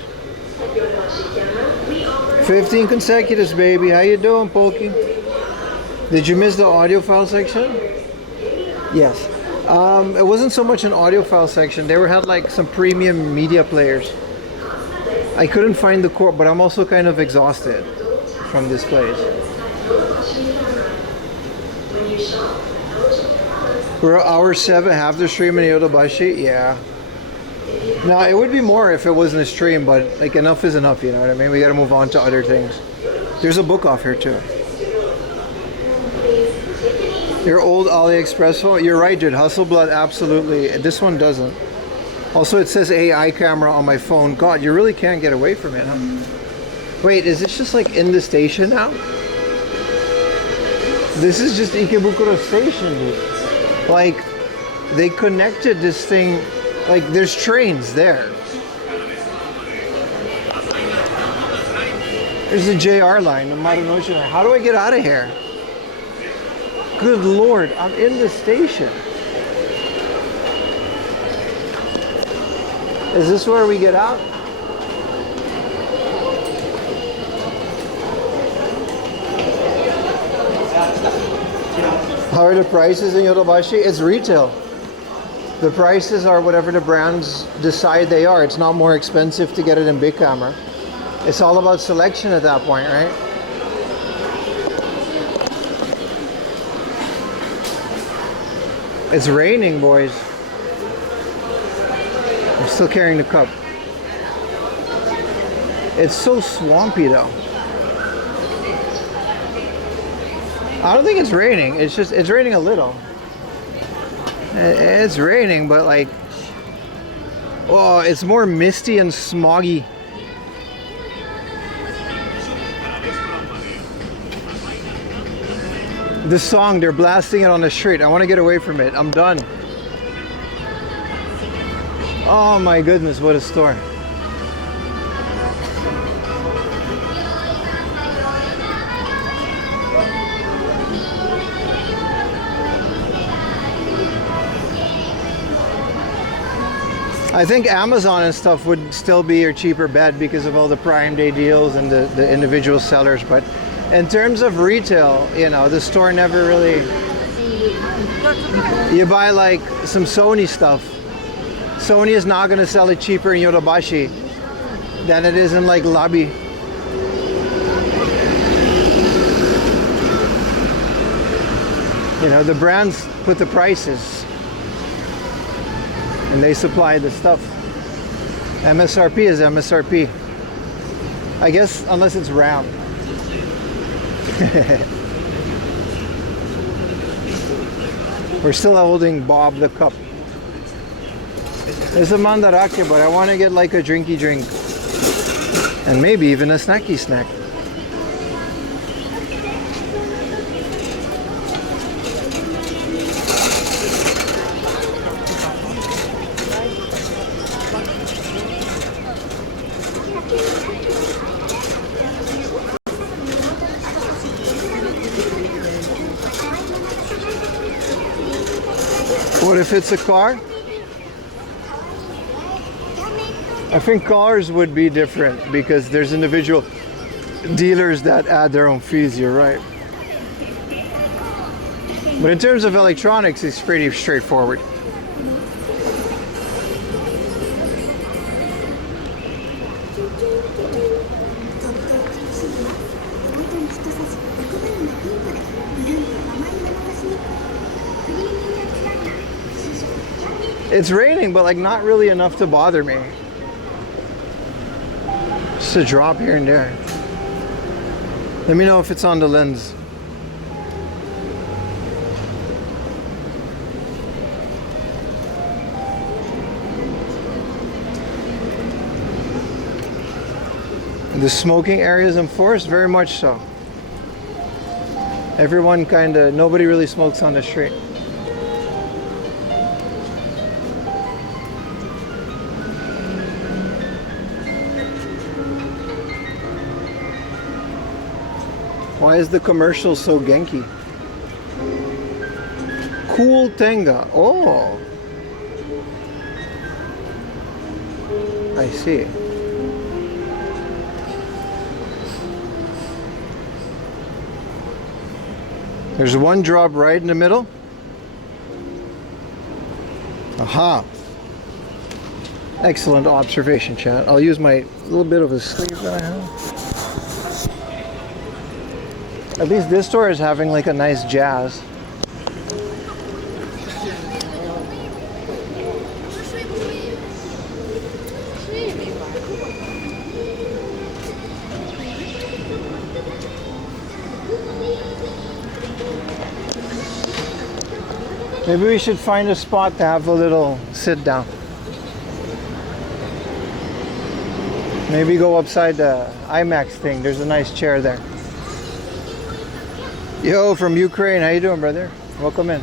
15 consecutives, baby. How you doing, Polky? Did you miss the audio file section? Yes. It wasn't so much an audio file section. They had like some premium media players. I couldn't find the core, but I'm also kind of exhausted from this place. We're hour 7, half the stream in Yodobashi. Yeah. Now it would be more if it wasn't a stream, but like enough is enough, you know what I mean? We gotta move on to other things. There's a book off here too. Your old AliExpress phone? You're right, dude. Hustle Blood, absolutely. This one doesn't. Also, it says AI camera on my phone. God, you really can't get away from it, huh? Wait, is this just like in the station now? This is just Ikebukuro Station, dude. Like, they connected this thing. Like, there's trains there. There's a JR line, the Marunouchi line. How do I get out of here? Good Lord, I'm in the station. Is this where we get out? How are the prices in Yodobashi? It's retail. The prices are whatever the brands decide they are. It's not more expensive to get it in big camera. It's all about selection at that point, right? It's raining, boys. I'm still carrying the cup. It's so swampy though. I don't think it's raining. It's just, it's raining a little. It's raining, but like, oh, it's more misty and smoggy. This song, they're blasting it on the street. I want to get away from it. I'm done. Oh my goodness, what a store. I think Amazon and stuff would still be your cheaper bet because of all the Prime Day deals and the individual sellers. But in terms of retail, you know, the store never really... You buy like some Sony stuff. Sony is not going to sell it cheaper in Yodobashi than it is in like Lobby. You know, the brands put the prices. And they supply the stuff. MSRP is MSRP. I guess unless it's round. We're still holding Bob the cup. There's a mandarake, but I want to get like a drinky drink. And maybe even a snacky snack. What if it's a car? I think cars would be different because there's individual dealers that add their own fees, you're right. But in terms of electronics, it's pretty straightforward. It's raining, but like not really enough to bother me. Just a drop here and there. Let me know if it's on the lens. The smoking area is enforced, very much so. Everyone nobody really smokes on the street. Why is the commercial so genki? Cool Tenga. Oh. I see. There's one drop right in the middle. Aha. Excellent observation, chat. I'll use my little bit of a sleeve that I have. At least this store is having like a nice jazz. Maybe we should find a spot to have a little sit down. Maybe go upside the IMAX thing. There's a nice chair there. Yo, from Ukraine. How you doing, brother? Welcome in.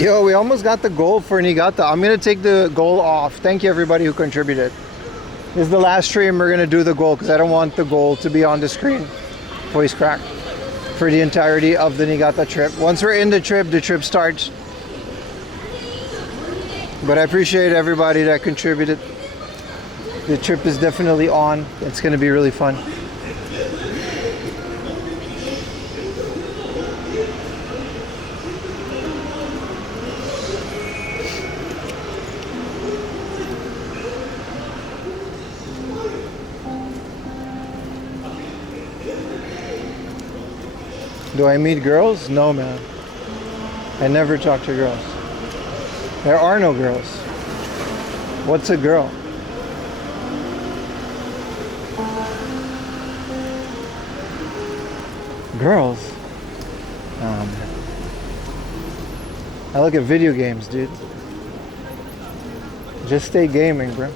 Yo, we almost got the goal for Niigata. I'm gonna take the goal off. Thank you everybody who contributed. This is the last stream we're gonna do the goal because I don't want the goal to be on the screen. Voice crack. For the entirety of the Niigata trip. Once we're in the trip starts. But I appreciate everybody that contributed. The trip is definitely on. It's going to be really fun. Do I meet girls? No, man. I never talk to girls. There are no girls. What's a girl? Girls? I look at video games, dude. Just stay gaming, bro.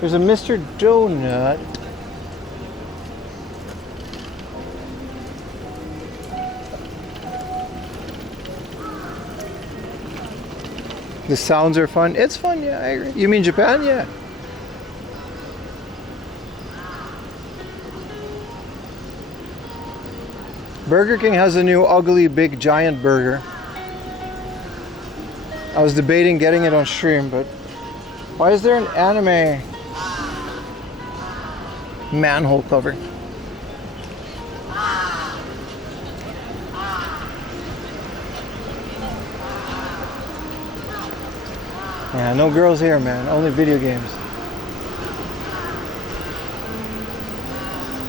There's a Mr. Donut. The sounds are fun. It's fun, yeah, I agree. You mean Japan? Yeah. Burger King has a new ugly big giant burger. I was debating getting it on stream, but why is there an anime manhole cover? Yeah, no girls here, man. Only video games.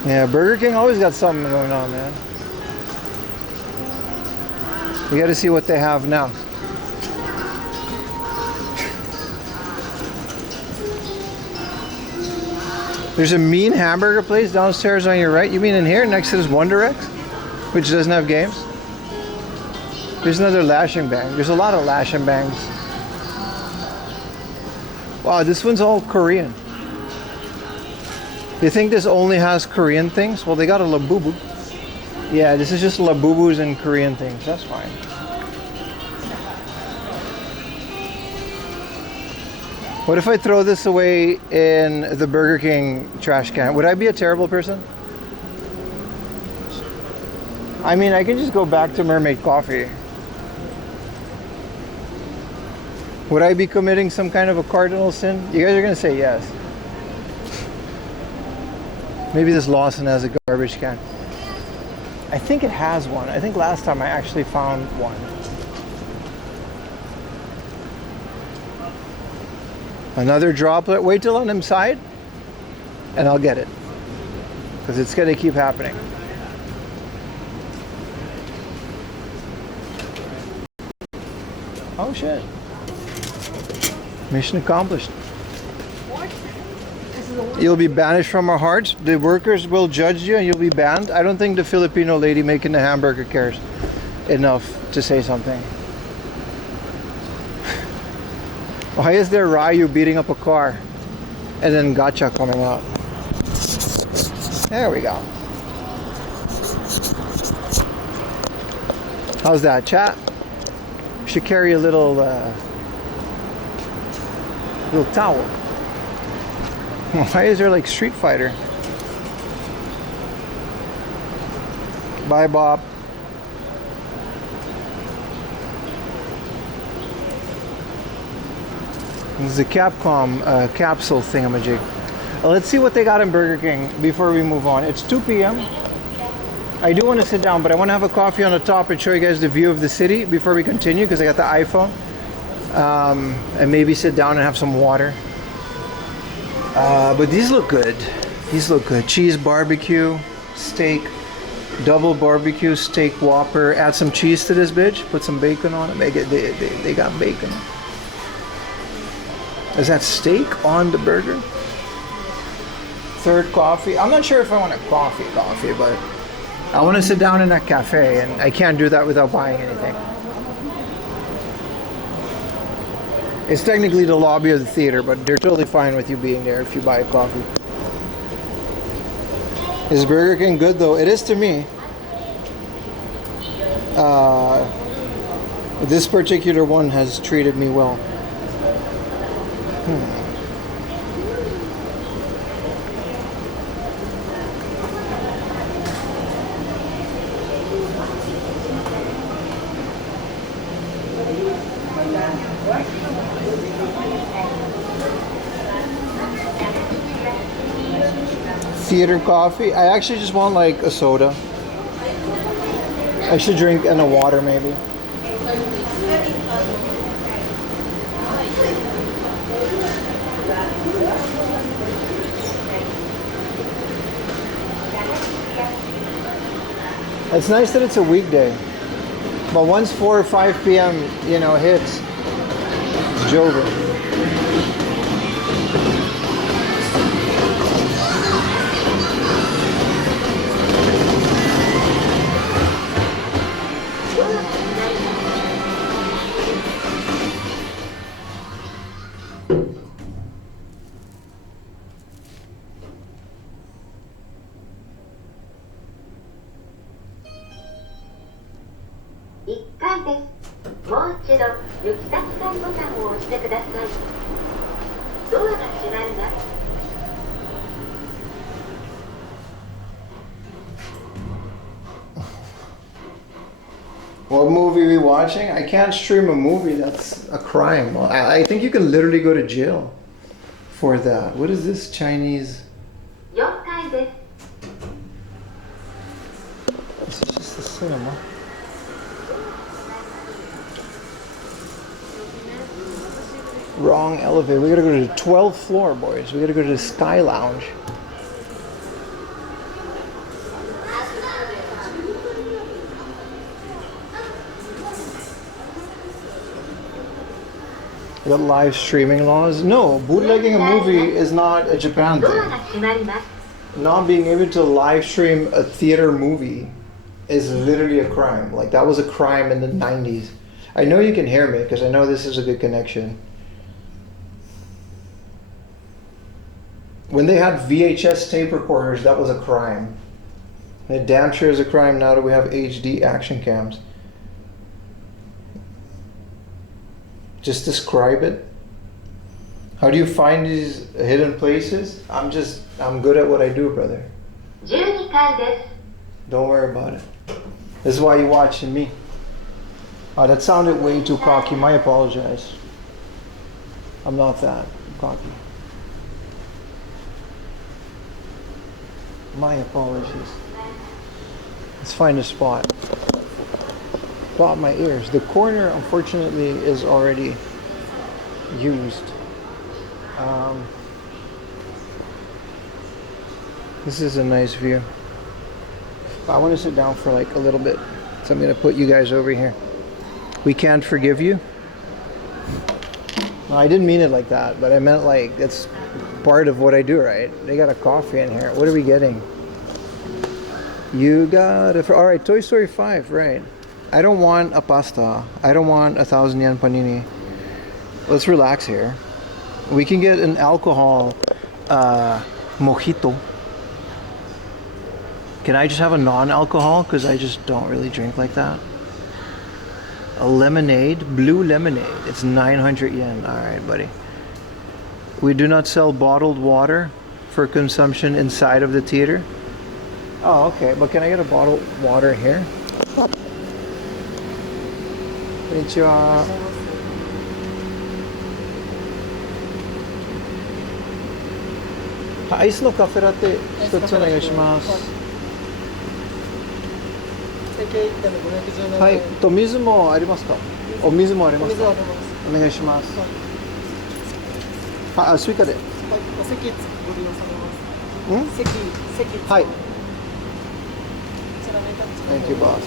Yeah, Burger King always got something going on, man. We got to see what they have now. There's a mean hamburger place downstairs on your right. You mean in here, next to this Wonder X, which doesn't have games? There's another Lash and Bang. There's a lot of Lash and Bangs. Wow, this one's all Korean. You think this only has Korean things? Well, they got a Labubu. Yeah, this is just Labubus and Korean things. That's fine. What if I throw this away in the Burger King trash can? Would I be a terrible person? I mean, I can just go back to Mermaid Coffee. Would I be committing some kind of a cardinal sin? You guys are gonna say yes. Maybe this Lawson has a garbage can. I think it has one. I think last time I actually found one. Another droplet. Wait till I'm inside and I'll get it. Because it's gonna keep happening. Oh shit. Mission accomplished. You'll be banished from our hearts. The workers will judge you and you'll be banned. I don't think the Filipino lady making the hamburger cares enough to say something. Why is there Ryu beating up a car and then Gacha coming out? There we go. How's that, chat? Should carry a little towel. Why is there like Street Fighter? Bye, Bob. This is a Capcom capsule thingamajig. Let's see what they got in Burger King before we move on. It's 2 p.m. I do want to sit down, but I want to have a coffee on the top and show you guys the view of the city before we continue because I got the iPhone. And maybe sit down and have some water. But these look good. These look good. Cheese barbecue, steak, double barbecue, steak Whopper. Add some cheese to this bitch. Put some bacon on it. They got bacon. Is that steak on the burger? Third coffee. I'm not sure if I want a coffee, but I want to sit down in that cafe, and I can't do that without buying anything. It's technically the lobby of the theater, but they're totally fine with you being there if you buy a coffee. Is Burger King good though? It is to me. This particular one has treated me well. Theater coffee? I actually just want like a soda. I should drink and a water maybe. It's nice that it's a weekday. But once 4 or 5 p.m., you know, hits, it's over. What movie are we watching? I can't stream a movie. That's a crime. I think you can literally go to jail for that. What is this Chinese? This is just a cinema. Wrong elevator. We gotta go to the 12th floor, boys. We gotta go to the Sky Lounge. We got live streaming laws. No, bootlegging a movie is not a Japan thing. Not being able to live stream a theater movie is literally a crime. Like, that was a crime in the 90s. I know you can hear me because I know this is a good connection. When they had VHS tape recorders, that was a crime. It damn sure is a crime now that we have HD action cams. Just describe it. How do you find these hidden places? I'm good at what I do, brother. Don't worry about it. This is why you're watching me. Oh, that sounded way too cocky. I apologize. I'm not that cocky. My apologies. Let's find a spot. Got my ears. The corner, unfortunately, is already used. This is a nice view. I want to sit down for like a little bit, so I'm going to put you guys over here. We can't forgive you. No, I didn't mean it like that, but I meant like it's part of what I do, right? They got a coffee in here. What are we getting? You got it. All right, Toy Story 5, right? I don't want a pasta. I don't want 1,000 yen panini. Let's relax here. We can get an alcohol mojito. Can I just have a non-alcohol? Because I just don't really drink like that. A lemonade, blue lemonade. It's 900 yen. All right, buddy. We do not sell bottled water for consumption inside of the theater. Oh, okay. But can I get a bottled water here? Konnichiwa. Ice no cafe latte 一つお願いします。はい、水もありますか？お水もありますか？お願いします。あ、スイカで。はい、お席ご利用されます。席。はい。こちらメーカー。Thank you, boss.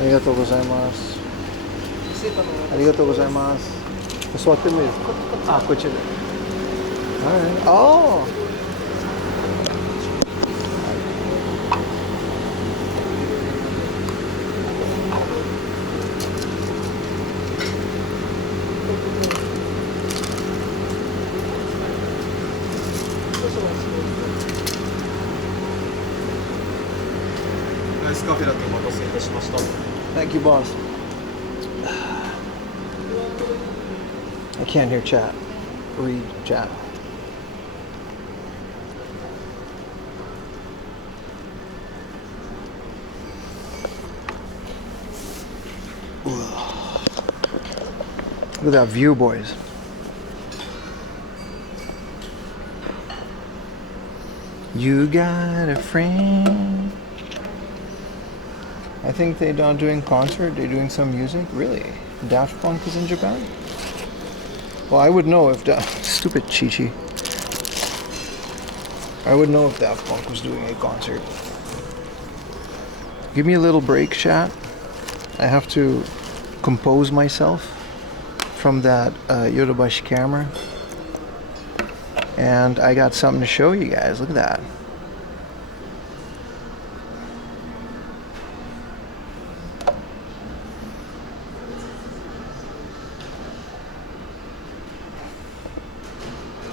ありがとうございます。ありがとうございます。座ってもいいですか？あ、こっちで。ああ。アイスカフェラテお待たせいたしました。 Thank you, boss. I can't hear chat. Read chat. Look at that view, boys. You got a friend. I think they're not doing concert. They're doing some music. Really? Daft Punk is in Japan? Well, I would know if stupid Chi-Chi. I would know if Daft Punk was doing a concert. Give me a little break, chat. I have to compose myself from that Yodobashi camera. And I got something to show you guys. Look at that.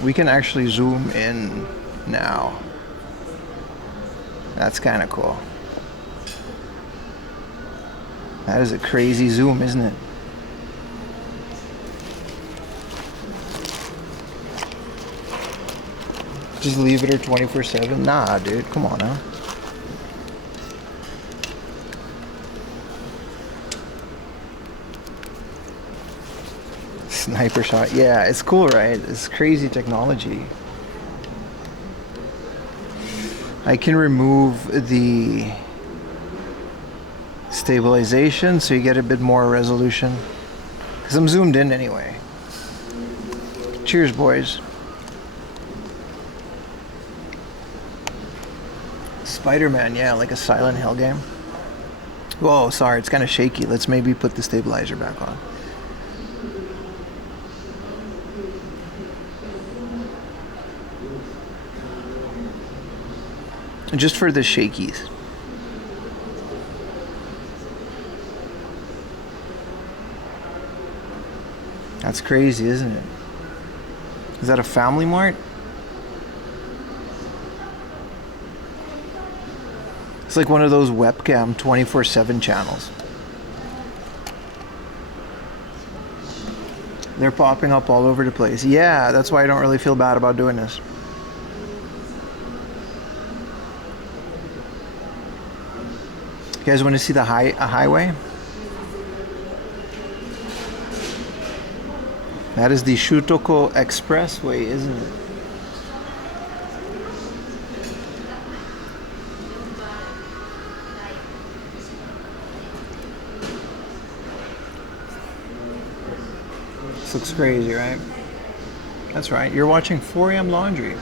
We can actually zoom in now. That's kind of cool. That is a crazy zoom, isn't it? Just leave it at 24/7? Nah, dude, come on now. Sniper shot. Yeah, it's cool, right? It's crazy technology. I can remove the stabilization so you get a bit more resolution. Because I'm zoomed in anyway. Cheers, boys. Spider-Man, yeah, like a Silent Hill game. Whoa, sorry, it's kind of shaky. Let's maybe put the stabilizer back on. Just for the shakies. That's crazy, isn't it? Is that a Family Mart? It's like one of those webcam 24/7 channels. They're popping up all over the place. Yeah, that's why I don't really feel bad about doing this. You guys want to see the highway? That is the Shutoko Expressway, isn't it? This looks crazy, right? That's right. You're watching 4am Laundry.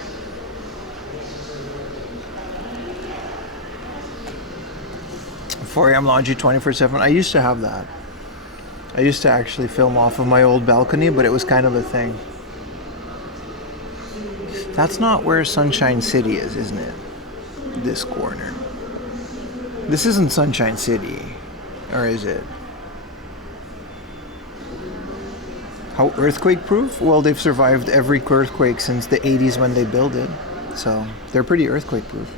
Laundry 24/7. I used to have that. I used to actually film off of my old balcony, but it was kind of a thing. That's not where Sunshine City is, isn't it? This corner. This isn't Sunshine City, or is it? How earthquake proof? Well, they've survived every earthquake since the 80s when they built it. So they're pretty earthquake proof.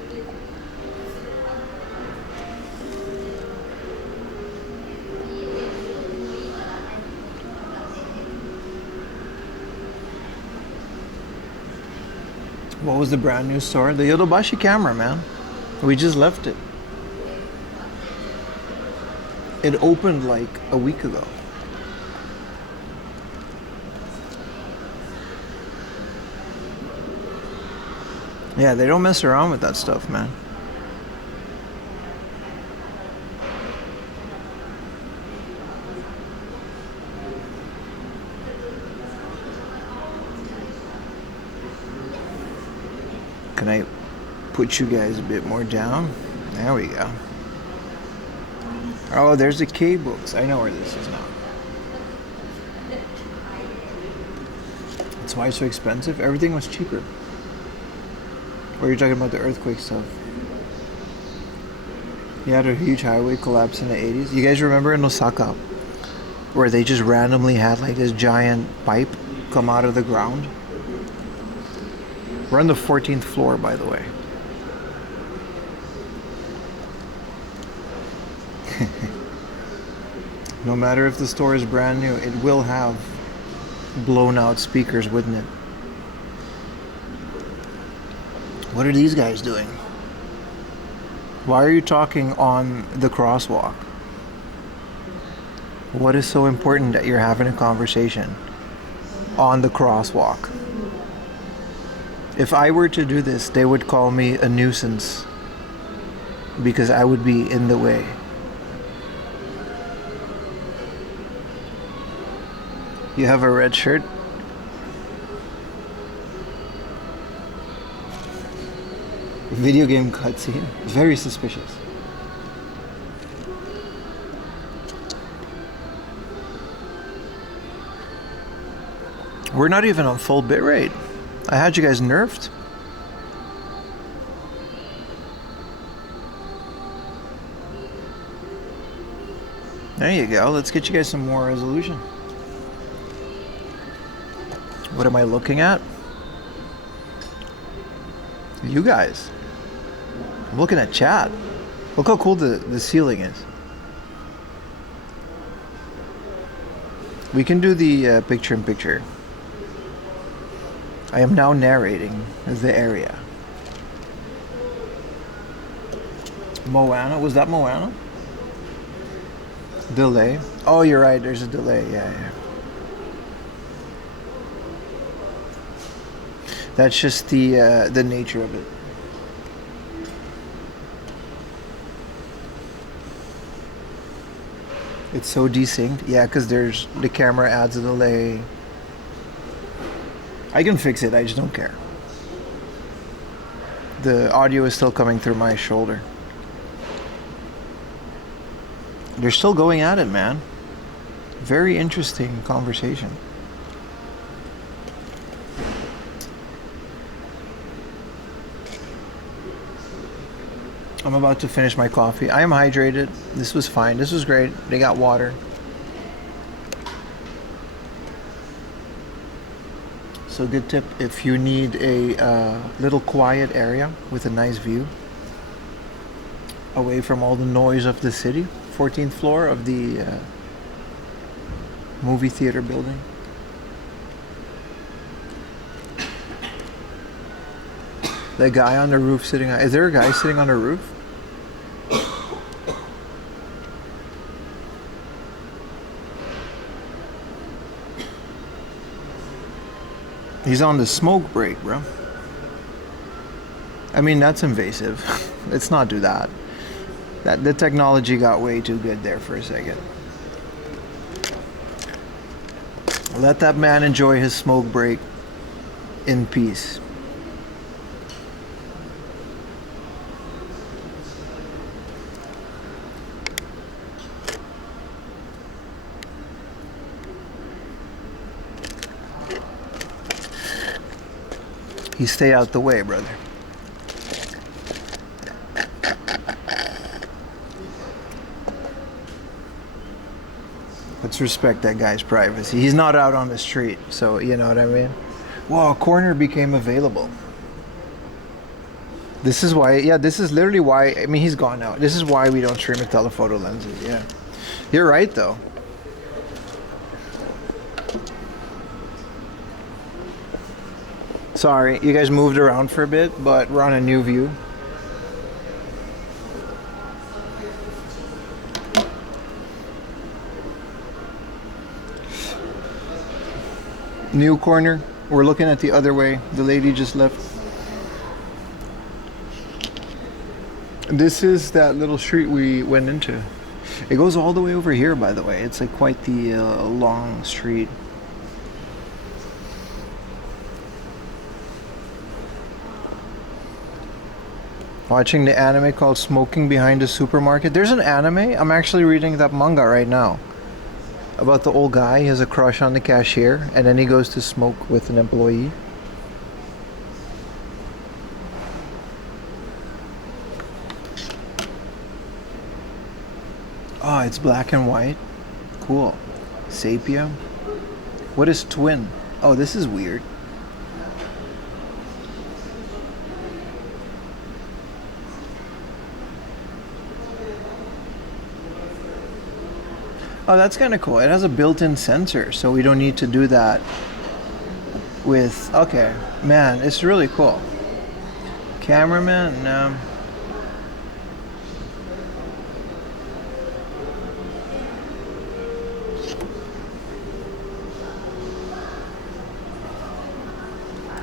What was the brand new store? The Yodobashi camera, man. We just left it. It opened like a week ago. Yeah, they don't mess around with that stuff, man. Can I put you guys a bit more down? There we go. Oh, there's the K-Books. I know where this is now. That's why it's so expensive. Everything was cheaper. Or you're talking about the earthquake stuff. You had a huge highway collapse in the 80s. You guys remember in Osaka where they just randomly had like this giant pipe come out of the ground? We're on the 14th floor, by the way. No matter if the store is brand new, it will have blown out speakers, wouldn't it? What are these guys doing? Why are you talking on the crosswalk? What is so important that you're having a conversation on the crosswalk? If I were to do this, they would call me a nuisance because I would be in the way. You have a red shirt? Video game cutscene. Very suspicious. We're not even on full bitrate. I had you guys nerfed. There you go. Let's get you guys some more resolution. What am I looking at? You guys. I'm looking at chat. Look how cool the ceiling is. We can do the picture-in-picture. I am now narrating the area. Moana? Was that Moana? Delay? Oh, you're right. There's a delay. Yeah. That's just the nature of it. It's so desynced. Yeah, because the camera adds a delay. I can fix it. I just don't care. The audio is still coming through my shoulder. They're still going at it, man. Very interesting conversation. I'm about to finish my coffee. I am hydrated. This was fine. This was great. They got water. So good tip if you need a little quiet area with a nice view away from all the noise of the city. 14th floor of the movie theater building. The guy on the roof sitting on... Is there a guy sitting on the roof? He's on the smoke break, bro. I mean, that's invasive. Let's not do that. The technology got way too good there for a second. Let that man enjoy his smoke break in peace. You stay out the way, brother. Let's respect that guy's privacy. He's not out on the street, so you know what I mean? Whoa, a corner became available. This is why, yeah, this is literally why, I mean, he's gone now. This is why we don't stream with telephoto lenses, yeah. You're right, though. Sorry, you guys moved around for a bit, but we're on a new view. New corner. We're looking at the other way. The lady just left. This is that little street we went into. It goes all the way over here, by the way. It's like quite the long street. Watching the anime called Smoking Behind the Supermarket. There's an anime. I'm actually reading that manga right now. About the old guy. He has a crush on the cashier. And then he goes to smoke with an employee. Oh, it's black and white. Cool. Sepia. What is twin? Oh, this is weird. Oh, that's kind of cool. It has a built-in sensor, so we don't need to do that with... Okay, man, it's really cool. Cameraman, no.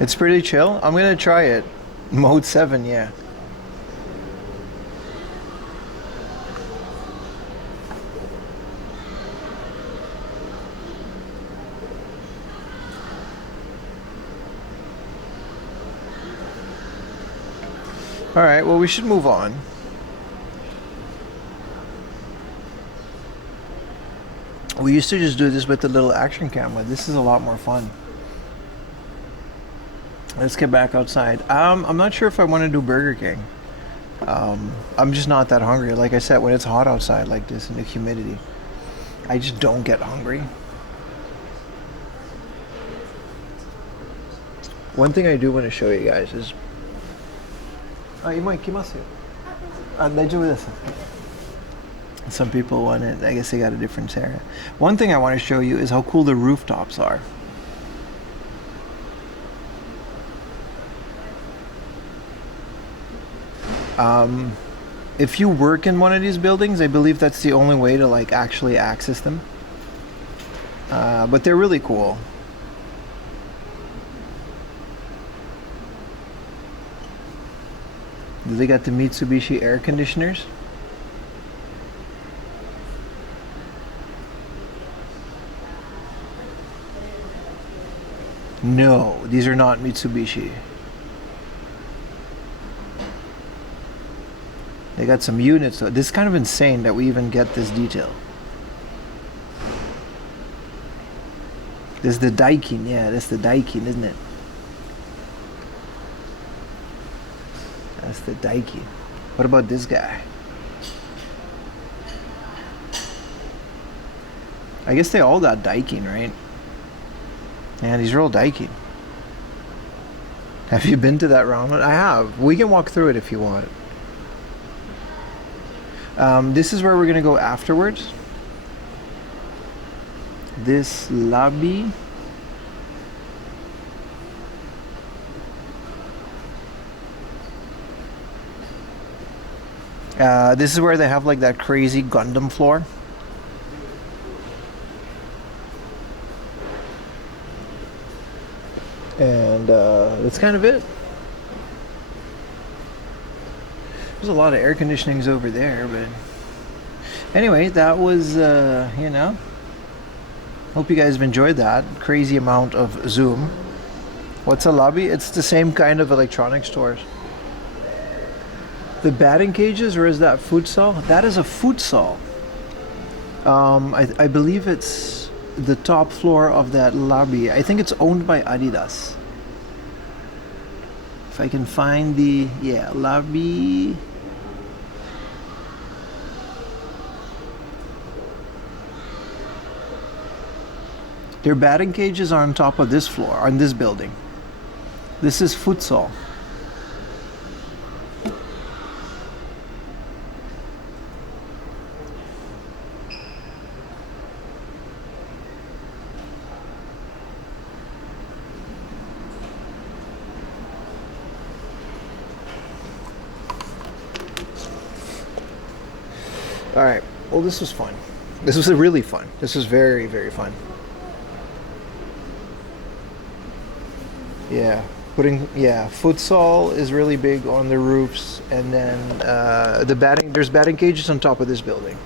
It's pretty chill. I'm gonna try it. Mode 7, yeah. Alright, well we should move on. We used to just do this with the little action camera. This is a lot more fun. Let's get back outside. I'm not sure if I want to do Burger King. I'm just not that hungry. Like I said, when it's hot outside like this in the humidity, I just don't get hungry. One thing I do want to show you guys is... Some people want it. I guess they got a different area. One thing I want to show you is how cool the rooftops are. If you work in one of these buildings, I believe that's the only way to like actually access them. But they're really cool. They got the Mitsubishi air conditioners. No, these are not Mitsubishi. They got some units. This is kind of insane that we even get this detail. This is the Daikin. Yeah, that's the Daikin, isn't it? That's the Daikin. What about this guy? I guess they all got Daikin, right? Yeah, these are all Daikin. Have you been to that ramen? I have. We can walk through it if you want. This is where we're gonna go afterwards. This lobby. This is where they have like that crazy Gundam floor. And that's kind of it. There's a lot of air conditionings over there, but anyway, that was, you know, hope you guys have enjoyed that. Crazy amount of zoom. What's a lobby? It's the same kind of electronic stores. The batting cages, or is that futsal? That is a futsal. I believe it's the top floor of that lobby. I think it's owned by Adidas. If I can find the, yeah, lobby. Their batting cages are on top of this floor, on this building. This is futsal. All right, well, this was fun. This was really fun. This was very, very fun. Yeah, futsal is really big on the roofs, and then there's batting cages on top of this building.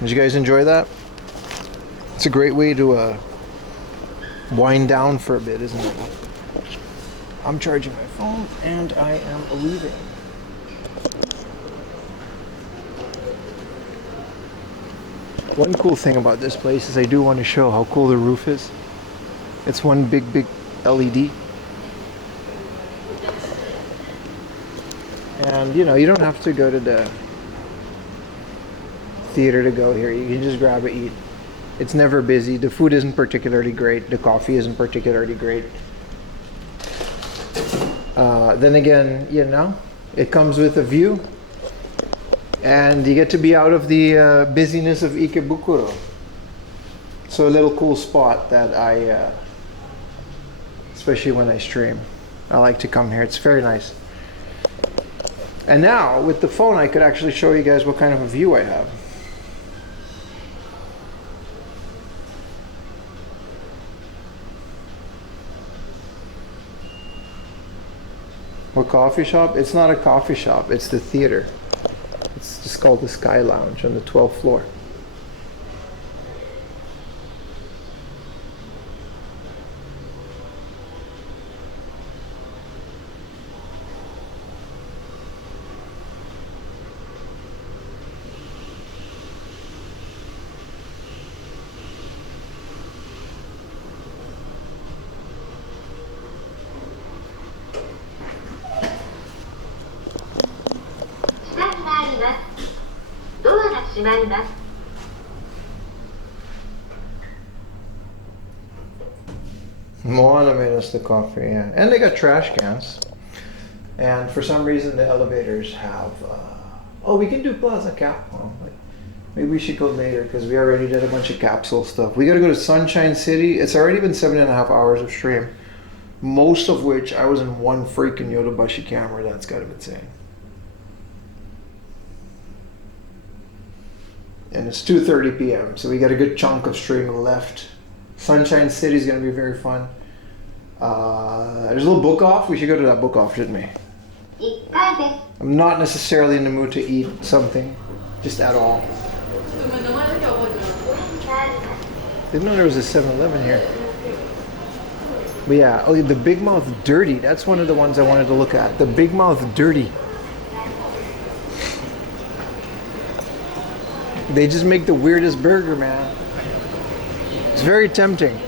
Did you guys enjoy that? It's a great way to wind down for a bit, isn't it? I'm charging my phone, and I am leaving. One cool thing about this place is I do want to show how cool the roof is. It's one big LED. And you know, you don't have to go to the theater to go here. You can just grab and eat. It's never busy. The food isn't particularly great. The coffee isn't particularly great. Then again, you know, it comes with a view. And you get to be out of the busyness of Ikebukuro. So a little cool spot that I, especially when I stream, I like to come here. It's very nice. And now, with the phone, I could actually show you guys what kind of a view I have. What coffee shop? It's not a coffee shop, it's the theater. It's just called the Sky Lounge on the 12th floor. Moana made us the coffee, yeah. And they got trash cans. And for some reason the elevators have, oh, we can do Plaza Cap. Oh, maybe we should go later because we already did a bunch of capsule stuff. We gotta go to Sunshine City. It's already been 7.5 hours of stream. Most of which I was in one freaking Yodobashi camera. That's gotta be insane. And it's 2:30 p.m. So we got a good chunk of stream left. Sunshine City is gonna be very fun. There's a little book off. We should go to that book off, shouldn't we? I'm not necessarily in the mood to eat something, just at all. Didn't know there was a 7-Eleven here. But yeah, oh, the Big Mouth Dirty. That's one of the ones I wanted to look at. The Big Mouth Dirty. They just make the weirdest burger, man. It's very tempting.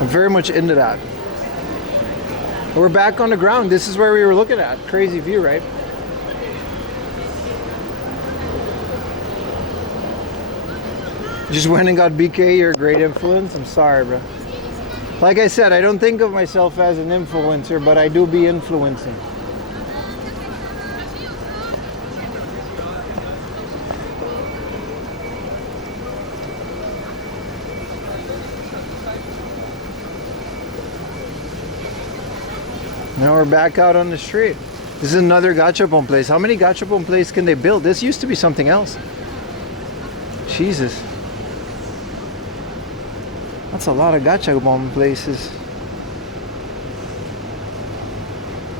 I'm very much into that. We're back on the ground. This is where we were looking at. Crazy view, right? Just went and got BK. You're a great influence. I'm sorry, bro. Like I said, I don't think of myself as an influencer, but I do be influencing. Now we're back out on the street. This is another gachapon place. How many gachapon places can they build? This used to be something else. Jesus. That's a lot of gachapon places.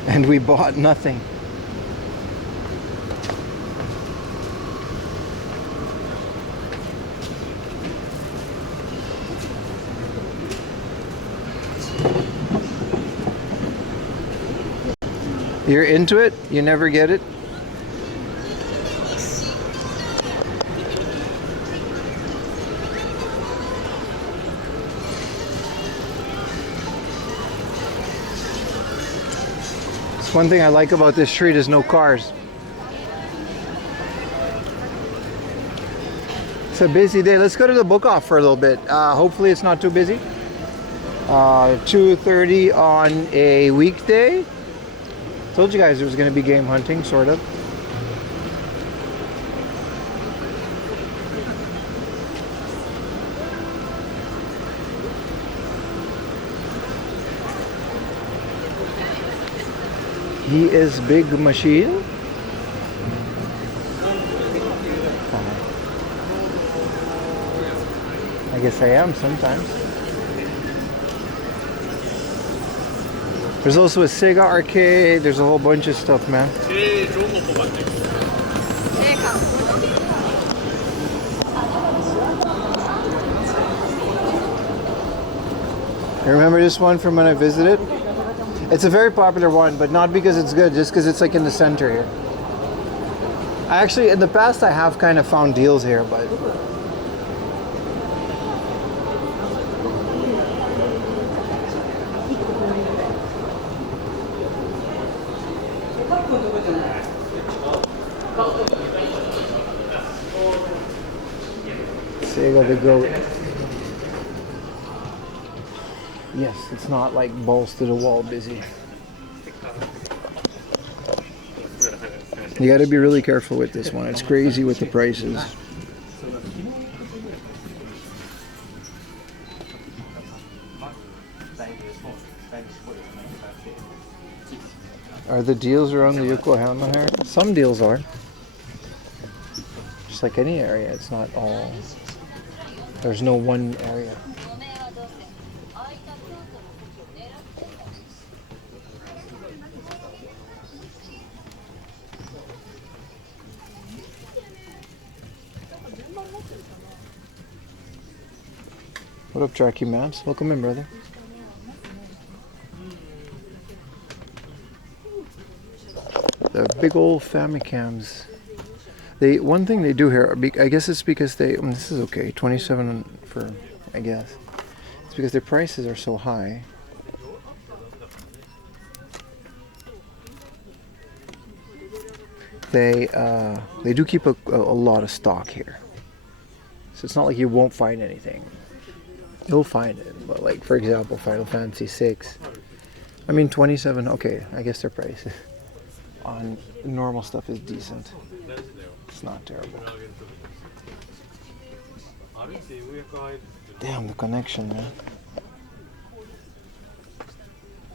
And we bought nothing. You're into it? You never get it? One thing I like about this street is no cars. It's a busy day. Let's go to the book off for a little bit. Hopefully it's not too busy. 2:30 on a weekday. Told you guys there was going to be game hunting, sort of. He is big machine. I guess I am sometimes. There's also a Sega arcade. There's a whole bunch of stuff, man. You remember this one from when I visited? It's a very popular one, but not because it's good, just because it's like in the center here. Actually, in the past I have kind of found deals here, but... Sega the goat. Yes, it's not like balls to the wall busy. You gotta be really careful with this one. It's crazy with the prices. Are the deals around the Yokohama here? Some deals are. Just like any area, it's not all. There's no one area. What up, Tracky Maps? Welcome in, brother. The big old Famicams. One thing they do here, I guess it's because this is okay, 27 for, I guess. It's because their prices are so high. They do keep a lot of stock here. So it's not like you won't find anything. You'll find it, but like, for example, Final Fantasy 6. I mean, 27, okay, I guess their price on normal stuff is decent. It's not terrible. Damn, the connection, man.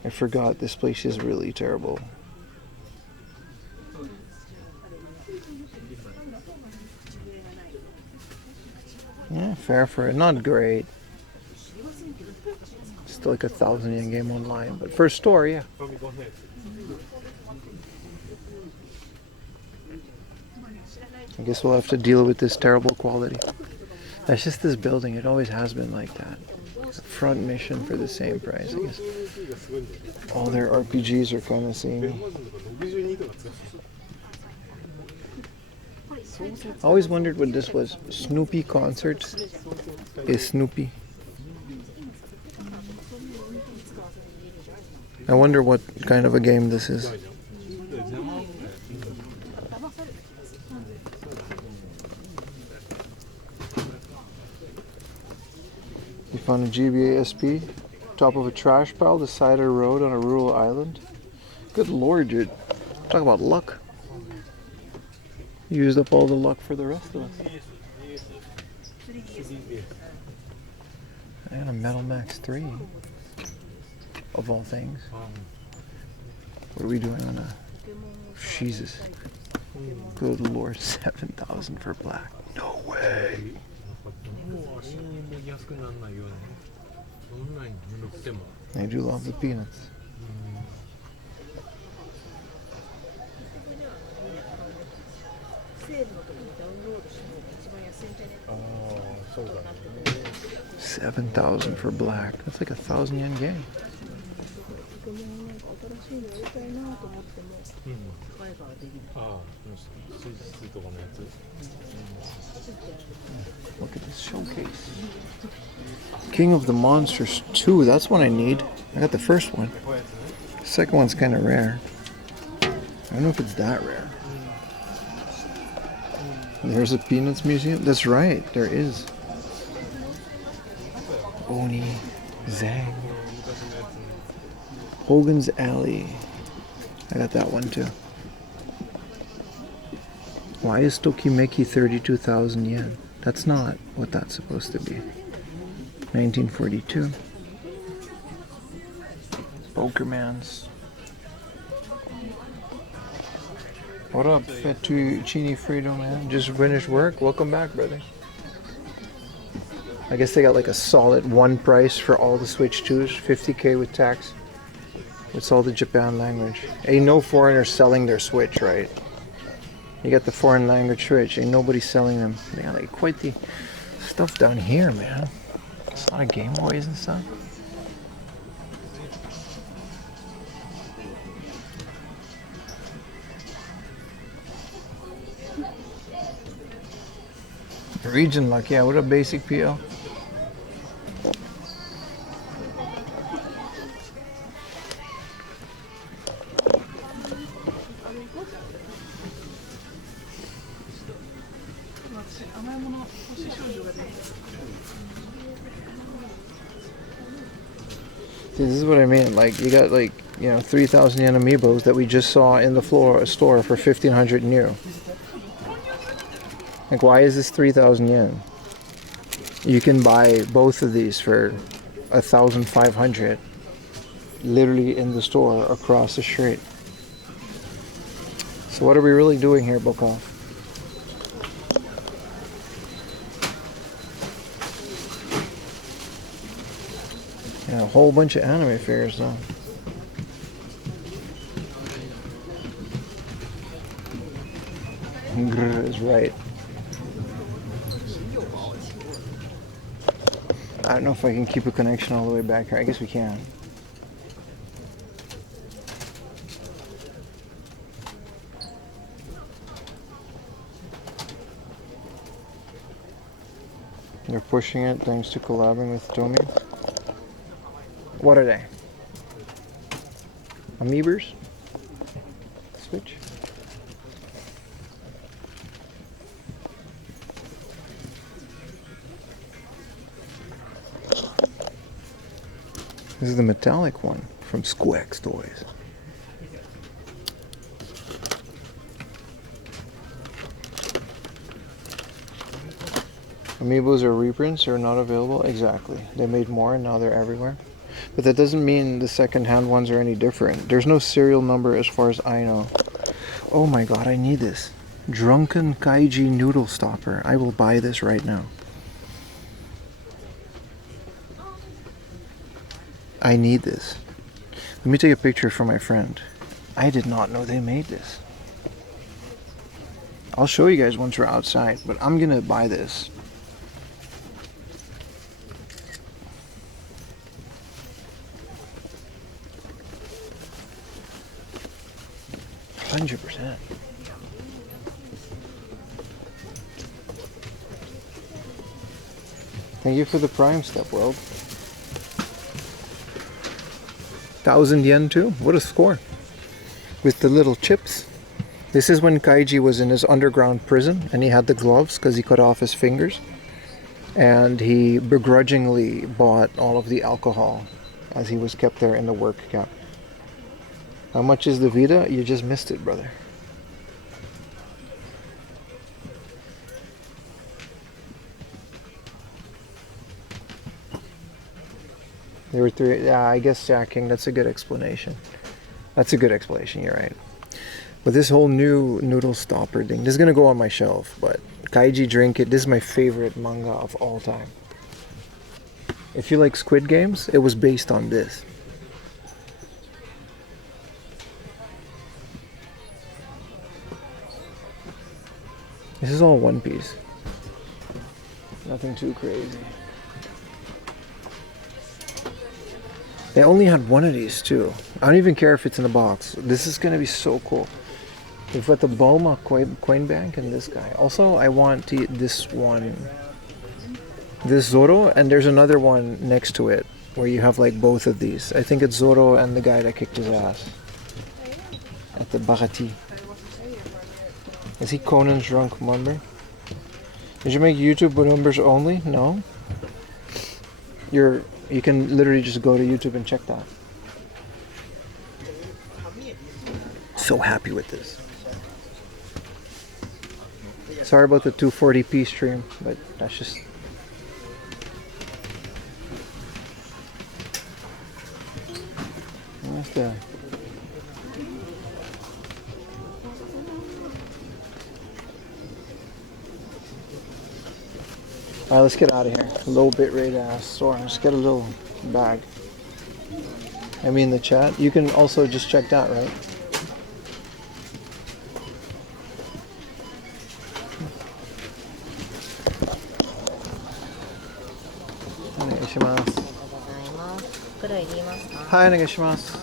I forgot this place is really terrible. Yeah, fair for it. Not great. Still like 1,000 yen game online, but for a store, yeah. I guess we'll have to deal with this terrible quality. That's just this building. It always has been like that. Front mission for the same price, I guess. All their RPGs are kind of samey. I always wondered what this was. Snoopy Concerts is Snoopy. I wonder what kind of a game this is. You found a GBA SP, top of a trash pile, the side of a road on a rural island. Good lord, dude. Talk about luck. You used up all the luck for the rest of us. And a Metal Max 3. Of all things. What are we doing on a... Jesus. Good lord, 7,000 for black. No way. I do love the peanuts. $7,000 for black. That's like 1,000 yen game. Look at this showcase. King of the Monsters 2. That's one I need. I got the first one. The second one's kind of rare. I don't know if it's that rare. There's a Peanuts Museum. That's right. There is. Oni. Zang. Hogan's Alley. I got that one too. Why is Tokimeki 32,000 yen? That's not what that's supposed to be. 1942. Pokermans. What up, Fettuccine Fredo, man? Just finished work? Welcome back, brother. I guess they got like a solid one price for all the Switch 2s, 50K with tax. It's all the Japan language. Ain't no foreigner selling their Switch, right? You got the foreign language Switch, ain't nobody selling them. They got like quite the stuff down here, man. It's a lot of Game Boys and stuff. Region luck, yeah, what a basic PL. This is what I mean, like, you got like, 3,000 yen amiibos that we just saw in the store for 1,500 new. Like, why is this 3,000 yen? You can buy both of these for 1,500 literally in the store across the street. So what are we really doing here, Bokov? Yeah, a whole bunch of anime figures though. Grr is right. I don't know if I can keep a connection all the way back here. I guess we can. They're pushing it thanks to collabing with Tomy. What are they? Amoebers? Switch? This is the metallic one from Squex Toys. Amiibos are reprints, are not available. Exactly. They made more and now they're everywhere. But that doesn't mean the second-hand ones are any different. There's no serial number as far as I know. Oh my god, I need this. Drunken Kaiji Noodle Stopper. I will buy this right now. I need this. Let me take a picture for my friend. I did not know they made this. I'll show you guys once we're outside, but I'm gonna buy this. %100%. Thank you for the Prime Step World. 1,000 yen too? What a score. With the little chips. This is when Kaiji was in his underground prison and he had the gloves because he cut off his fingers. And he begrudgingly bought all of the alcohol as he was kept there in the work camp. How much is the Vita? You just missed it, brother. There were 3. Yeah, I guess King. That's a good explanation. That's a good explanation. You're right. But this whole new noodle stopper thing, this is gonna go on my shelf. But Kaiji Drink It. This is my favorite manga of all time. If you like Squid Games, it was based on this. This is all One Piece. Nothing too crazy. They only had one of these too. I don't even care if it's in the box. This is gonna be so cool. We've got the Boma coin bank and this guy. Also, I want this one. This Zoro, and there's another one next to it where you have like both of these. I think it's Zoro and the guy that kicked his ass at the Barati. Is he Conan's drunk member? Did you make YouTube numbers only? No. You can literally just go to YouTube and check that. So happy with this. Sorry about the 240p stream, but that's just... What's that? Alright, let's get out of here. Low bitrate ass store. Let's get a little bag. I mean the chat. You can also just check that, right? Hi, onegaishimasu.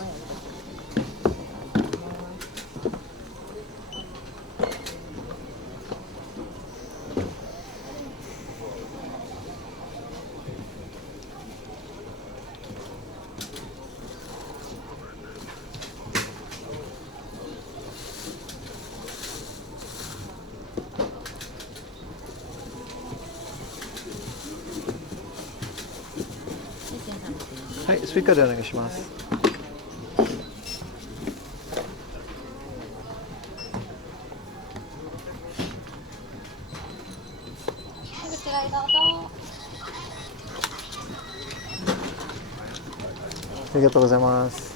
Hi, 追加でお願いします。こちらへどうぞ。ありがとうございます。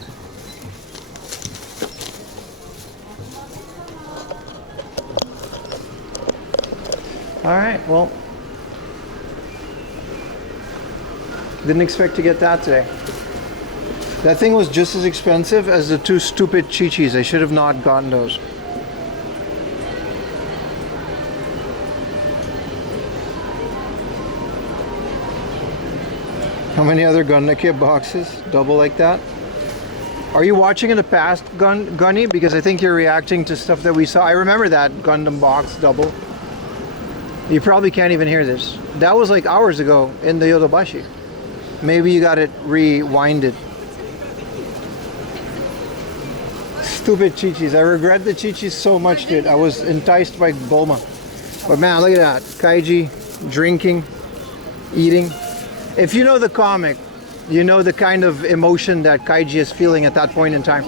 All right, well, didn't expect to get that today. That thing was just as expensive as the 2 stupid Chi-Chis. I should have not gotten those. How many other Gundam kit boxes? Double like that? Are you watching in the past, Gunny? Because I think you're reacting to stuff that we saw. I remember that Gundam box double. You probably can't even hear this. That was like hours ago in the Yodobashi. Maybe you got it rewinded. Stupid Chi-Chis. I regret the Chi-Chis so much, dude. I was enticed by Bulma. But man, look at that. Kaiji drinking, eating. If you know the comic, you know the kind of emotion that Kaiji is feeling at that point in time.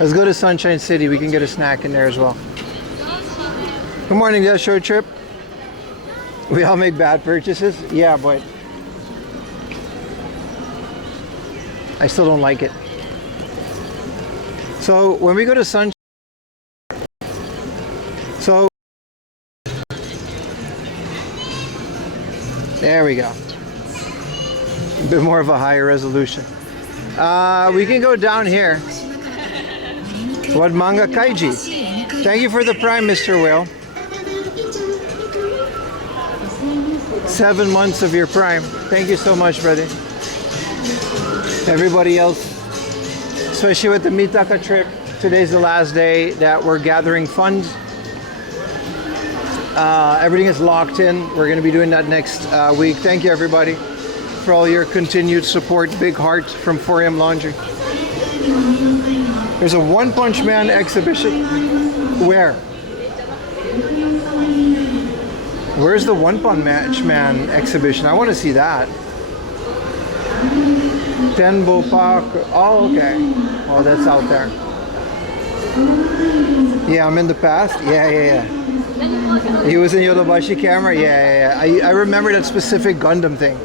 Let's go to Sunshine City. We can get a snack in there as well. Good morning, that short trip. We all make bad purchases. Yeah, but I still don't like it. So when we go to Sunshine, there we go. A bit more of a higher resolution. We can go down here. What manga Kaiji? Thank you for the prime, Mr. Whale. 7 months of your prime. Thank you so much, brother. Everybody else, especially with the Mitaka trip, today's the last day that we're gathering funds. Everything is locked in. We're going to be doing that next week. Thank you, everybody, for all your continued support. Big heart from 4M Laundry. There's a One Punch Man exhibition. Where? Where's the One Punch Man exhibition? I want to see that. Tenbo Park. Oh, okay. Oh, that's out there. Yeah, I'm in the past. Yeah. He was in Yodobashi camera. Yeah. I remember that specific Gundam thing.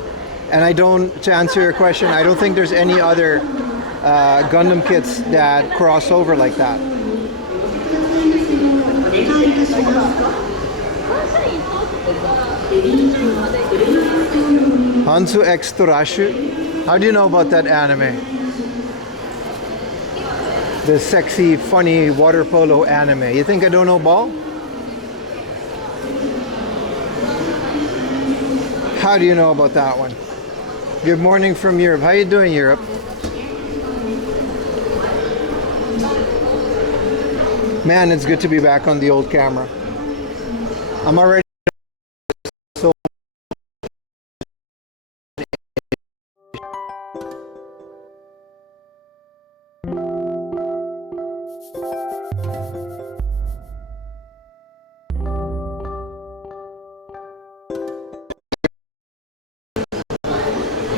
And I don't, to answer your question, I don't think there's any other Gundam kits that cross over like that. Hansu X Torashu. How do you know about that anime? The sexy, funny water polo anime. You think I don't know ball? How do you know about that one? Good morning from Europe. How you doing, Europe? Man, it's good to be back on the old camera. I'm already so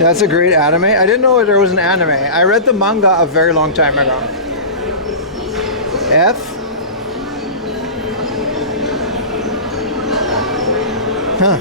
That's a great anime. I didn't know there was an anime. I read the manga a very long time ago. F? Huh.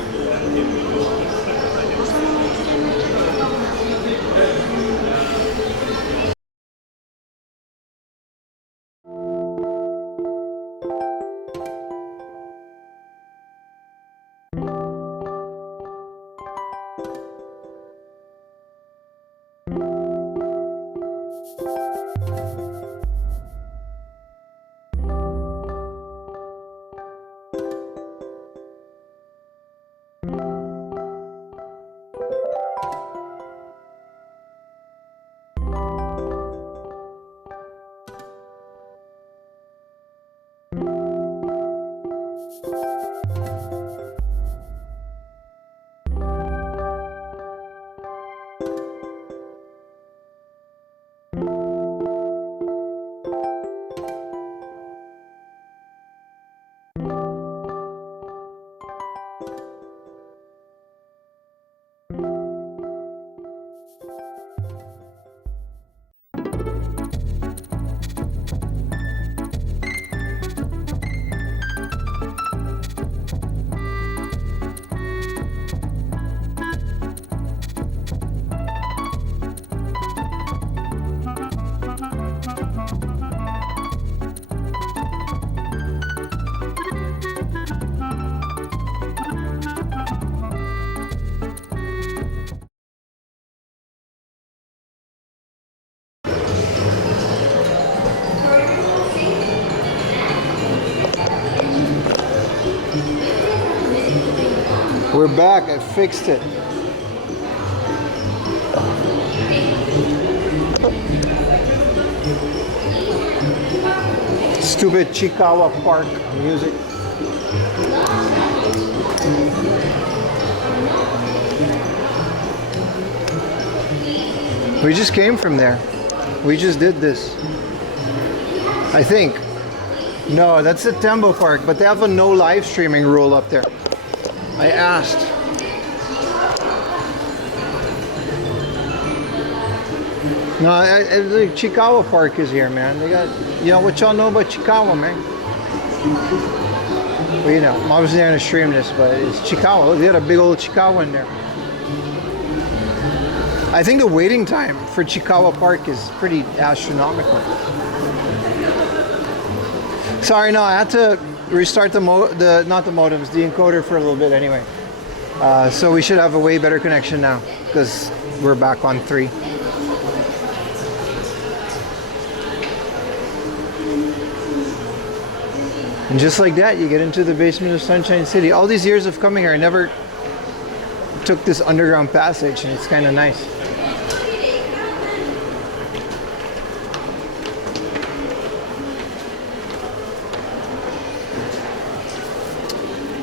We're back. I fixed it. Stupid Chikawa Park music. We just came from there. We just did this. I think. No, that's the Tembo Park, but they have a no live streaming rule up there. I asked. No, the Chikawa Park is here, man. They got, you know, what y'all know about Chikawa, man? Well, you know, I'm obviously not gonna stream this, but it's Chikawa. Look, they got a big old Chikawa in there. I think the waiting time for Chikawa Park is pretty astronomical. Sorry, no, I had to restart not the modems, the encoder for a little bit anyway. So we should have a way better connection now because we're back on 3. And just like that, you get into the basement of Sunshine City. All these years of coming here, I never took this underground passage, and it's kind of nice.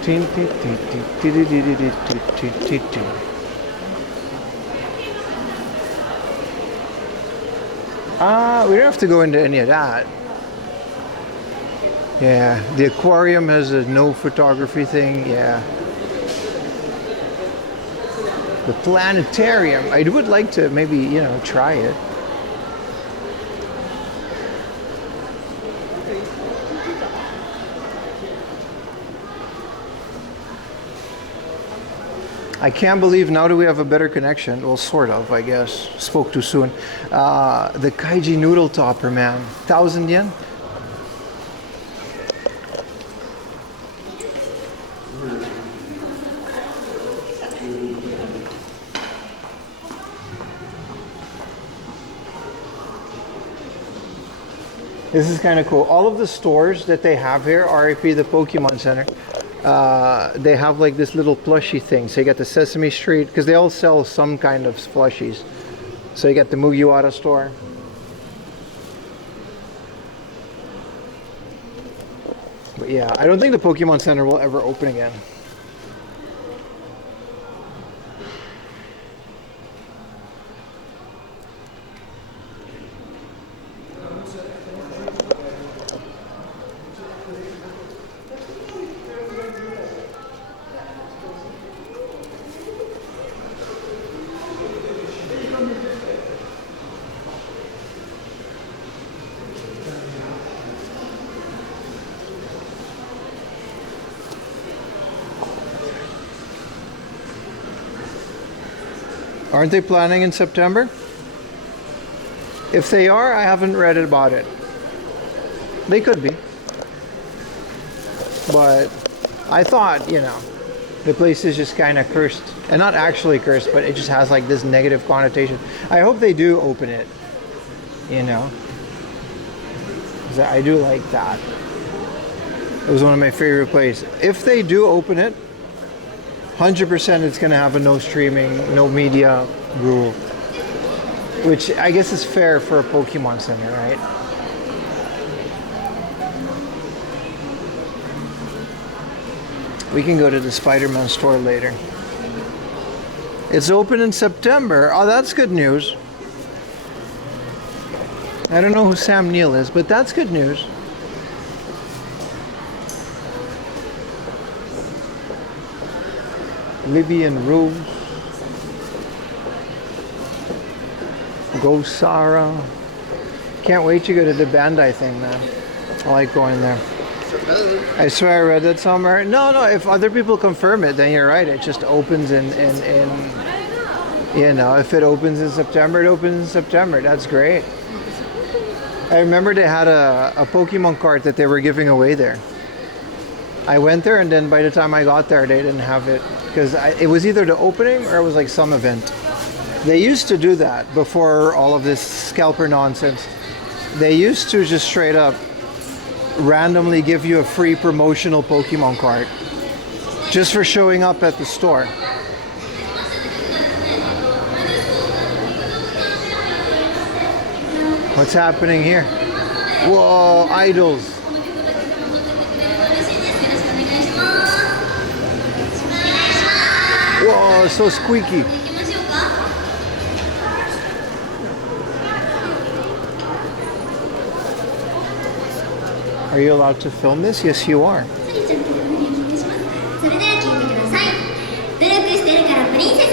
We don't have to go into any of that. Yeah, the aquarium has a no photography thing, yeah. The planetarium, I would like to maybe, you know, try it. I can't believe now that we have a better connection. Well, sort of, I guess. Spoke too soon. The Kaiji noodle topper, man. 1,000 yen? This is kind of cool. All of the stores that they have here, RIP, the Pokemon Center, they have like this little plushie thing. So you got the Sesame Street, because they all sell some kind of plushies. So you got the Mugiwara store. But yeah, I don't think the Pokemon Center will ever open again. Aren't they planning in September? If they are, I haven't read about it. They could be. But I thought, you know, the place is just kind of cursed. And not actually cursed, but it just has like this negative connotation. I hope they do open it, you know. 'Cause I do like that. It was one of my favorite places. If they do open it, 100% it's going to have a no streaming, no media rule. Which I guess is fair for a Pokemon Center, right? We can go to the Spider-Man store later. It's open in September. Oh, that's good news. I don't know who Sam Neill is, but that's good news. Libyan Rose. Go Sarah. Can't wait to go to the Bandai thing, man. I like going there. I swear I read that somewhere. No, if other people confirm it, then you're right. It just opens in you know, if it opens in September, it opens in September. That's great. I remember they had a Pokemon cart that they were giving away there. I went there, and then by the time I got there, they didn't have it. Because it was either the opening or it was like some event. They used to do that before all of this scalper nonsense. They used to just straight up randomly give you a free promotional Pokemon card just for showing up at the store. What's happening here? Whoa, idols. Whoa, so squeaky. Are you allowed to film this? Yes, you are. それでは聞いてください。努力してるからプリンセス。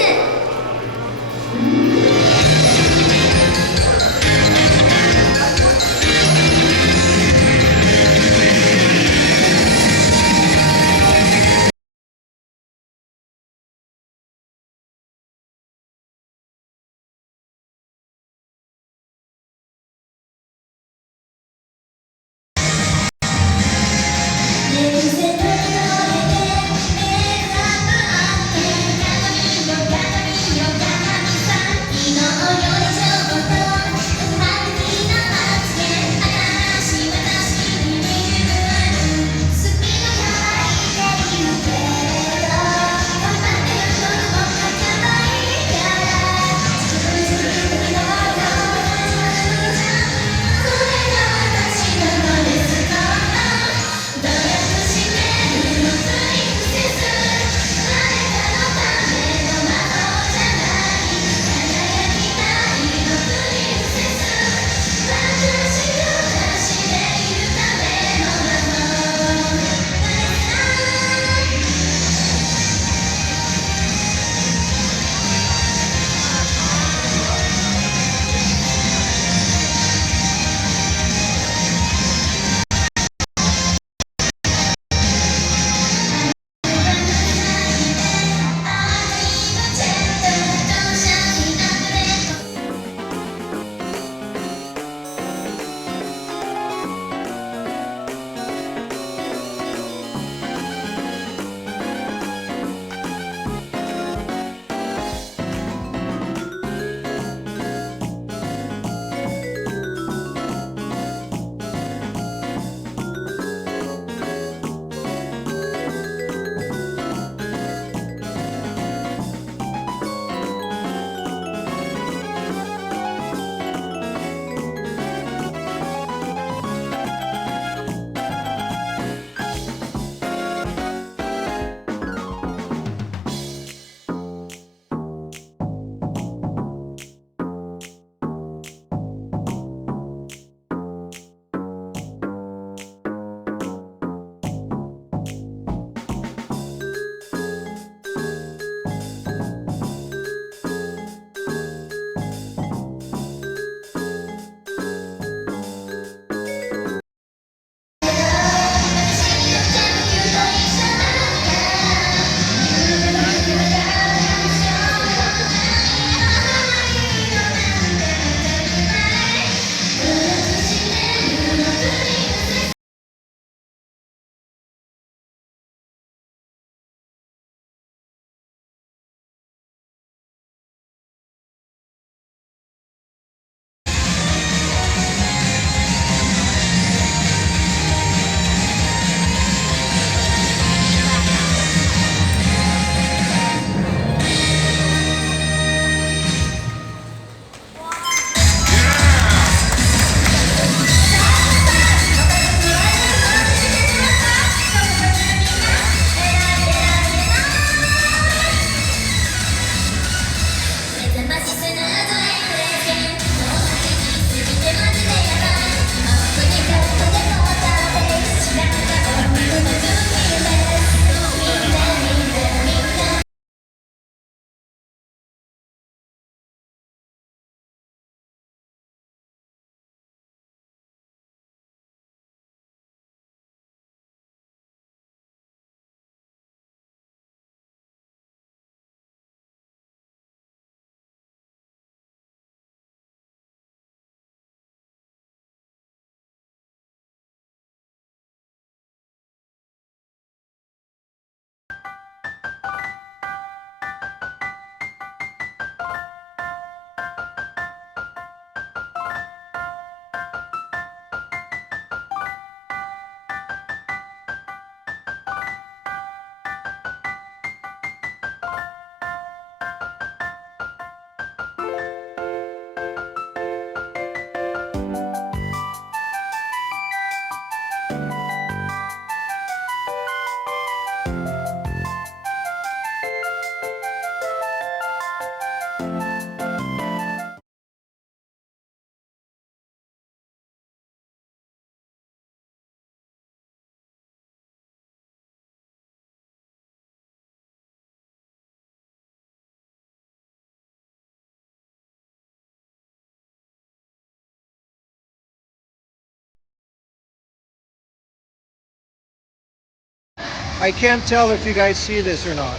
I can't tell if you guys see this or not.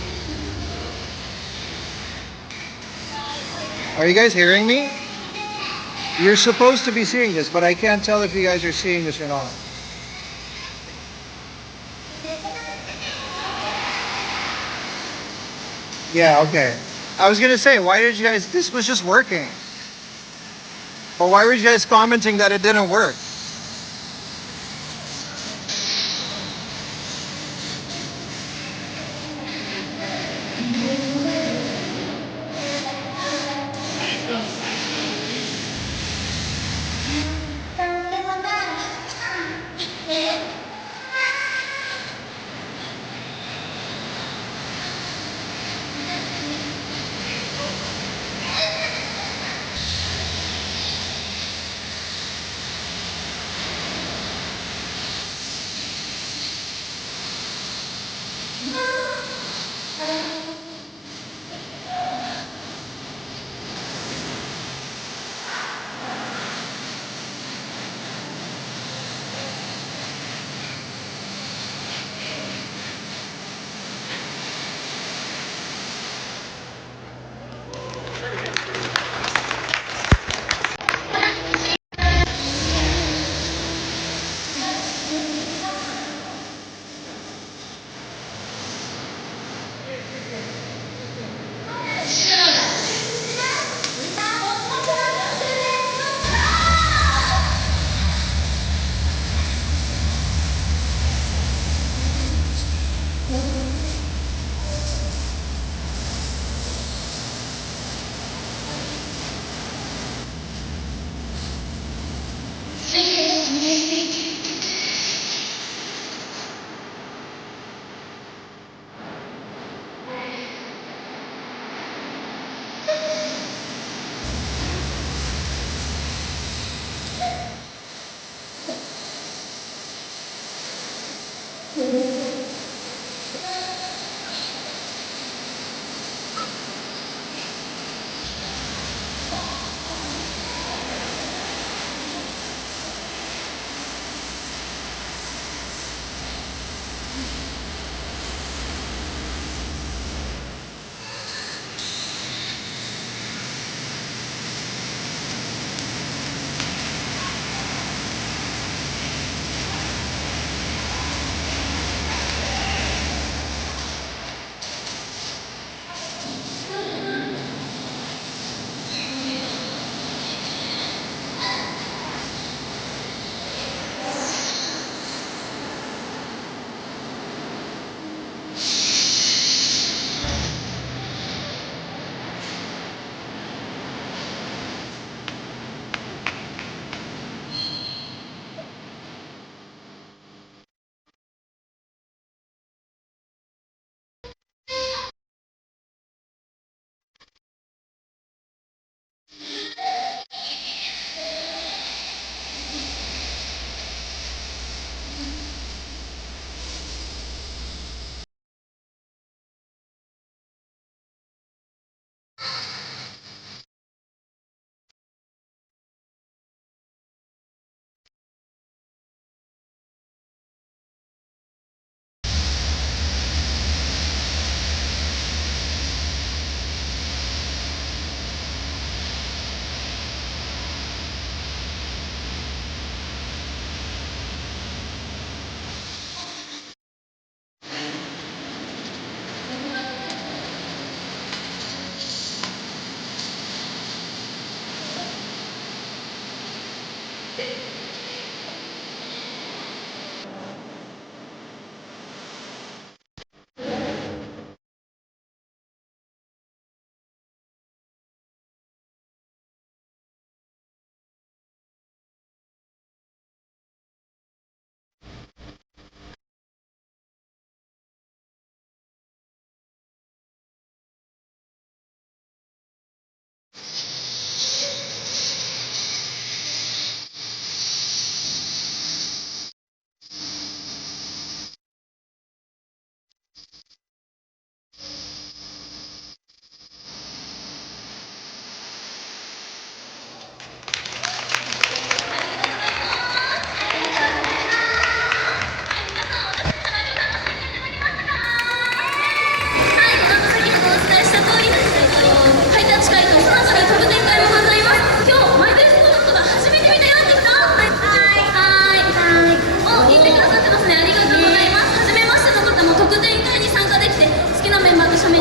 Are you guys hearing me? You're supposed to be seeing this, but I can't tell if you guys are seeing this or not. Yeah, okay. I was gonna say, why did you guys, this was just working. But why were you guys commenting that it didn't work?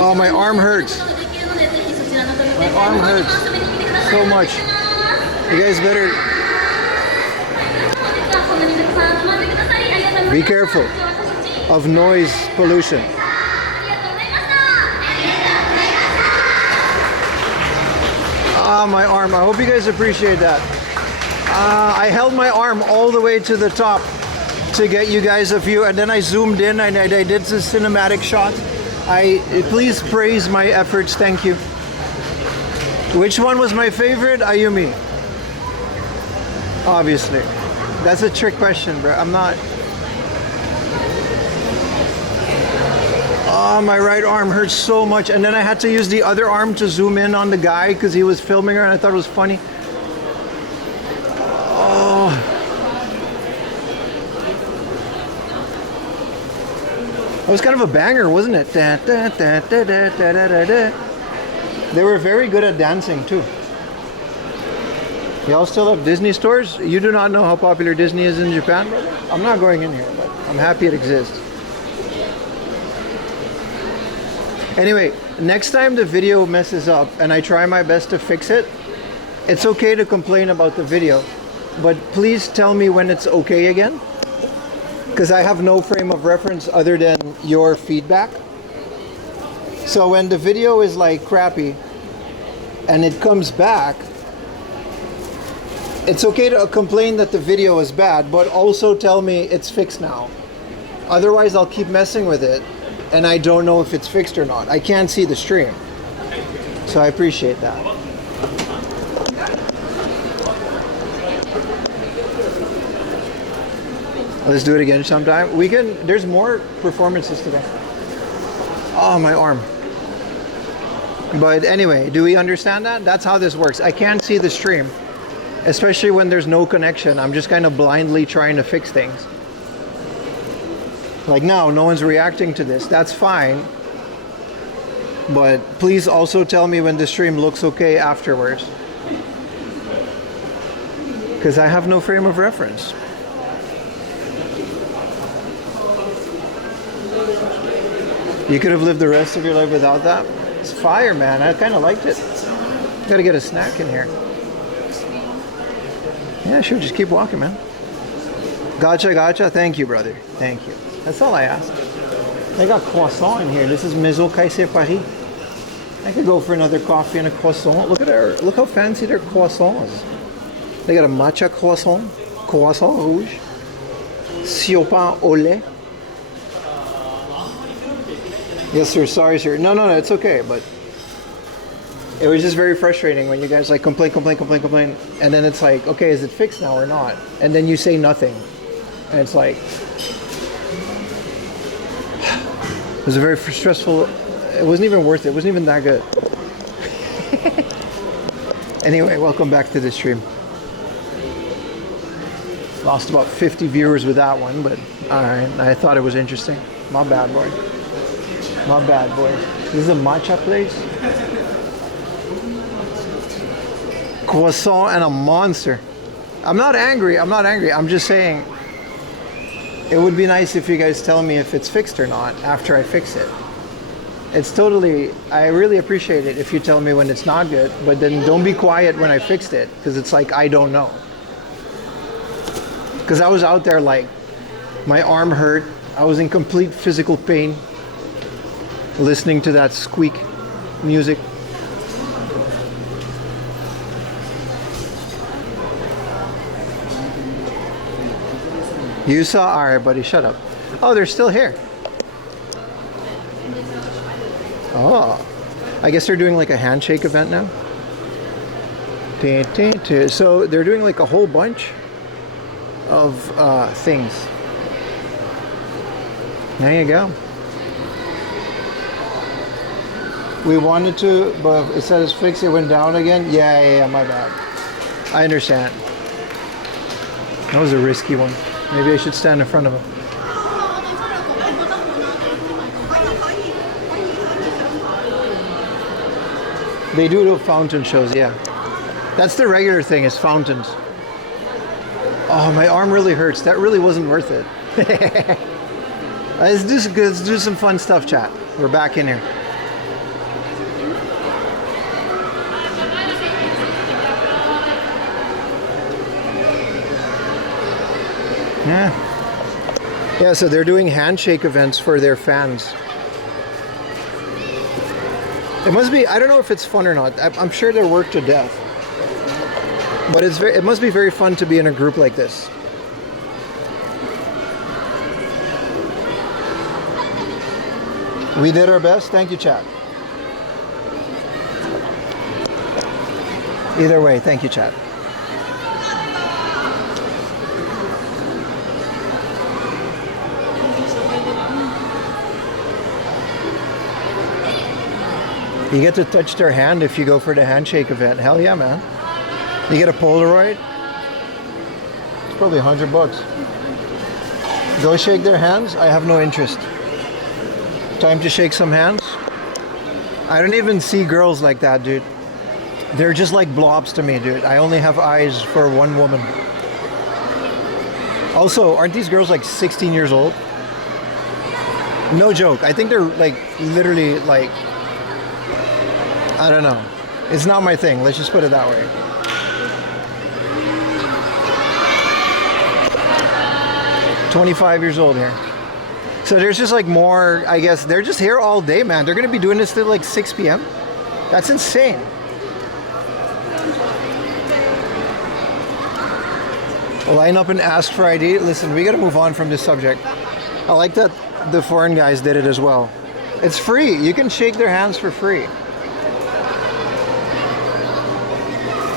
Oh, my arm hurts. My arm hurts so much. You guys better be careful of noise pollution. Ah, my arm. I hope you guys appreciate that. I held my arm all the way to the top to get you guys a view, and then I zoomed in and I did the cinematic shot. Please praise my efforts. Thank you. Which one was my favorite? Ayumi. Obviously. That's a trick question, bro. I'm not. Oh, my right arm hurts so much. And then I had to use the other arm to zoom in on the guy because he was filming her and I thought it was funny. Oh. It was kind of a banger, wasn't it? Da, da, da, da, da, da, da, da. They were very good at dancing too. Y'all still have Disney stores? You do not know how popular Disney is in Japan, brother? I'm not going in here, but I'm happy it exists. Anyway, next time the video messes up and I try my best to fix it, it's okay to complain about the video, but please tell me when it's okay again, because I have no frame of reference other than your feedback. So when the video is like crappy and it comes back, it's okay to complain that the video is bad, but also tell me it's fixed now. Otherwise I'll keep messing with it and I don't know if it's fixed or not. I can't see the stream. So I appreciate that. Let's do it again sometime. There's more performances today. Oh, my arm. But anyway, do we understand that? That's how this works. I can't see the stream, especially when there's no connection. I'm just kind of blindly trying to fix things. Like now, no one's reacting to this. That's fine. But please also tell me when the stream looks okay afterwards. Because I have no frame of reference. You could have lived the rest of your life without that? It's fire, man. I kind of liked it. Gotta get a snack in here. Yeah, sure. Just keep walking, man. Gotcha, gotcha. Thank you, brother. Thank you. That's all I ask. They got croissant in here. This is Maison Caisse Paris. I could go for another coffee and a croissant. Look how fancy their croissants. They got a matcha croissant, croissant rouge, siopin au lait. Yes, sir. Sorry, sir. No, it's okay. But it was just very frustrating when you guys like complain, and then it's like, okay, is it fixed now or not? And then you say nothing, and it's like, it was a very stressful. It wasn't even worth it. It wasn't even that good. Anyway, welcome back to the stream. Lost about 50 viewers with that one, but all right. I thought it was interesting. My bad, boy. My bad, boy. This is a matcha place. Croissant and a monster. I'm not angry. I'm just saying it would be nice if you guys tell me if it's fixed or not after I fix it. It's totally, I really appreciate it if you tell me when it's not good, but then don't be quiet when I fixed it, because it's like I don't know. Because I was out there like, my arm hurt. I was in complete physical pain listening to that squeak music. You saw, all right, buddy, shut up. Oh, they're still here. Oh, I guess they're doing like a handshake event now. So they're doing like a whole bunch of things. There you go. We wanted to, but it says fix, it went down again. Yeah, my bad. I understand. That was a risky one. Maybe I should stand in front of him. They do fountain shows, yeah. That's the regular thing, is fountains. Oh, my arm really hurts. That really wasn't worth it. Let's do some fun stuff, chat. We're back in here. Yeah. Yeah, so they're doing handshake events for their fans. It must be, I don't know if it's fun or not. I'm sure they're worked to death. But it must be very fun to be in a group like this. We did our best. Thank you, chat. Either way, thank you, chat. You get to touch their hand if you go for the handshake event. Hell yeah, man. You get a Polaroid. It's probably $100. Go shake their hands. I have no interest. Time to shake some hands. I don't even see girls like that, dude. They're just like blobs to me, dude. I only have eyes for one woman. Also, aren't these girls like 16 years old? No joke. I think they're like literally like, I don't know. It's not my thing. Let's just put it that way. "25 years old here." So there's just like more, I guess, they're just here all day, man. They're going to be doing this till like 6 p.m. That's insane. Line up and ask for ID. Listen, we got to move on from this subject. I like that the foreign guys did it as well. It's free. You can shake their hands for free.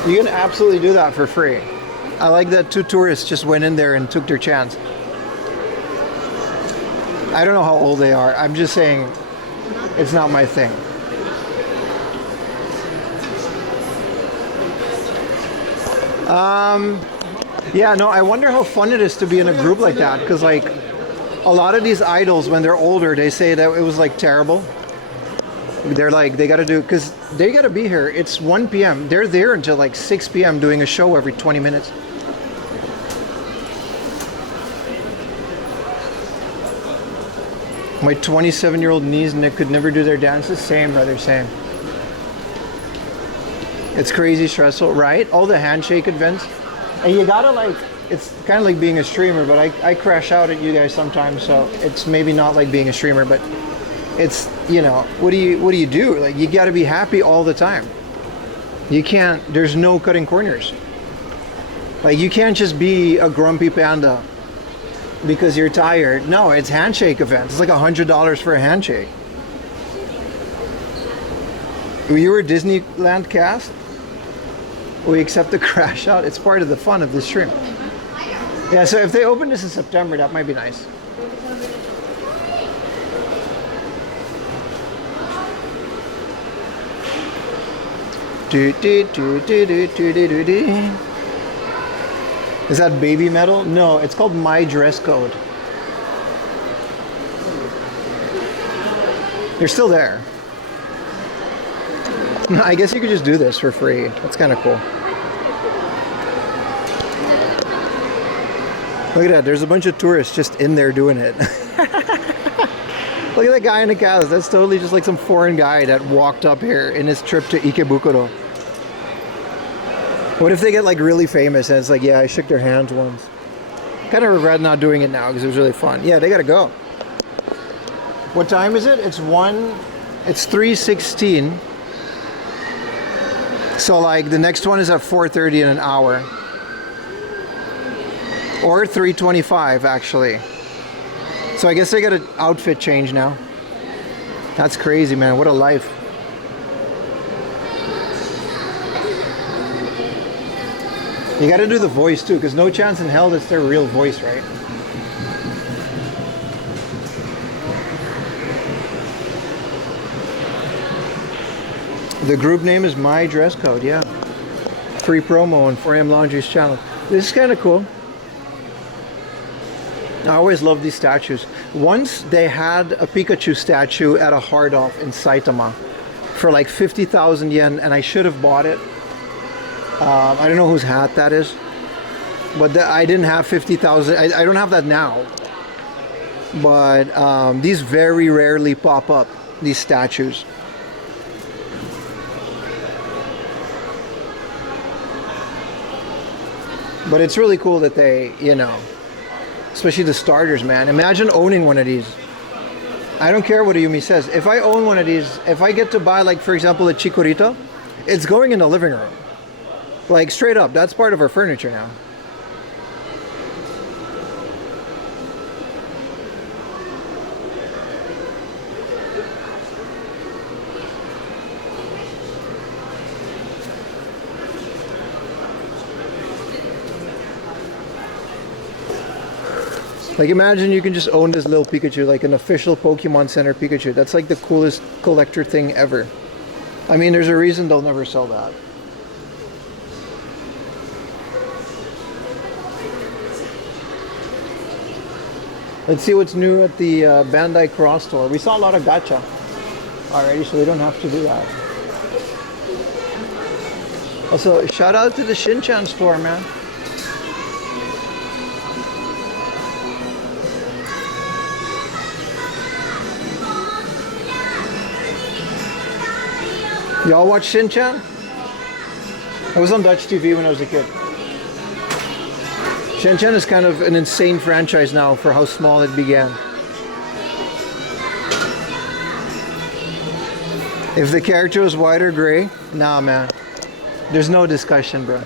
You can absolutely do that for free. I like that 2 tourists just went in there and took their chance. I don't know how old they are. I'm just saying it's not my thing. Yeah, no, I wonder how fun it is to be in a group like that, because like a lot of these idols, when they're older, they say that it was like terrible. They're like, they got to do, because they got to be here. It's 1 p.m. They're there until like 6 p.m. doing a show every 20 minutes. My 27-year-old niece could never do their dances. Same, brother, same. It's crazy stressful, right? All the handshake events. And you gotta like, it's kind of like being a streamer, but I crash out at you guys sometimes, so it's maybe not like being a streamer, but it's, you know, what do you do? Like, you gotta be happy all the time. You can't, there's no cutting corners. Like, you can't just be a grumpy panda because you're tired. No, it's handshake events. It's like $100 for a handshake. You were Disneyland cast? We accept the crash out. It's part of the fun of this stream. Yeah, so if they open this in September, that might be nice. Is that baby metal? No, it's called My Dress Code. They're still there. I guess you could just do this for free. That's kind of cool. Look at that. There's a bunch of tourists just in there doing it. Look at that guy in the cows. That's totally just like some foreign guy that walked up here in his trip to Ikebukuro. What if they get like really famous and it's like, yeah, I shook their hands once. Kind of regret not doing it now because it was really fun. Yeah, they gotta go. What time is it? It's 3:16. So like the next one is at 4:30 in an hour. Or 3:25 actually. So I guess they got an outfit change now. That's crazy, man. What a life. You got to do the voice too, because no chance in hell that's their real voice, right? The group name is My Dress Code, yeah. Free promo on 4am Laundry's channel. This is kind of cool. I always love these statues. Once they had a Pikachu statue at a hard off in Saitama for like 50,000 yen, and I should have bought it. I don't know whose hat that is, but I didn't have 50,000. I don't have that now. But these very rarely pop up, these statues. But it's really cool that they, you know, especially the starters, man. Imagine owning one of these. I don't care what Ayumi says. If I own one of these, if I get to buy, like, for example, a chikorita, it's going in the living room. Like, straight up, that's part of our furniture now. Like, imagine you can just own this little Pikachu, like an official Pokemon Center Pikachu. That's like the coolest collector thing ever. I mean, there's a reason they'll never sell that. Let's see what's new at the Bandai Cross store. We saw a lot of gacha already, so we don't have to do that. Also, shout out to the Shinchan store, man. Y'all watch Shinchan? I was on Dutch TV when I was a kid. Shinchan is kind of an insane franchise now for how small it began. If the character was white or gray, nah, man. There's no discussion, bro.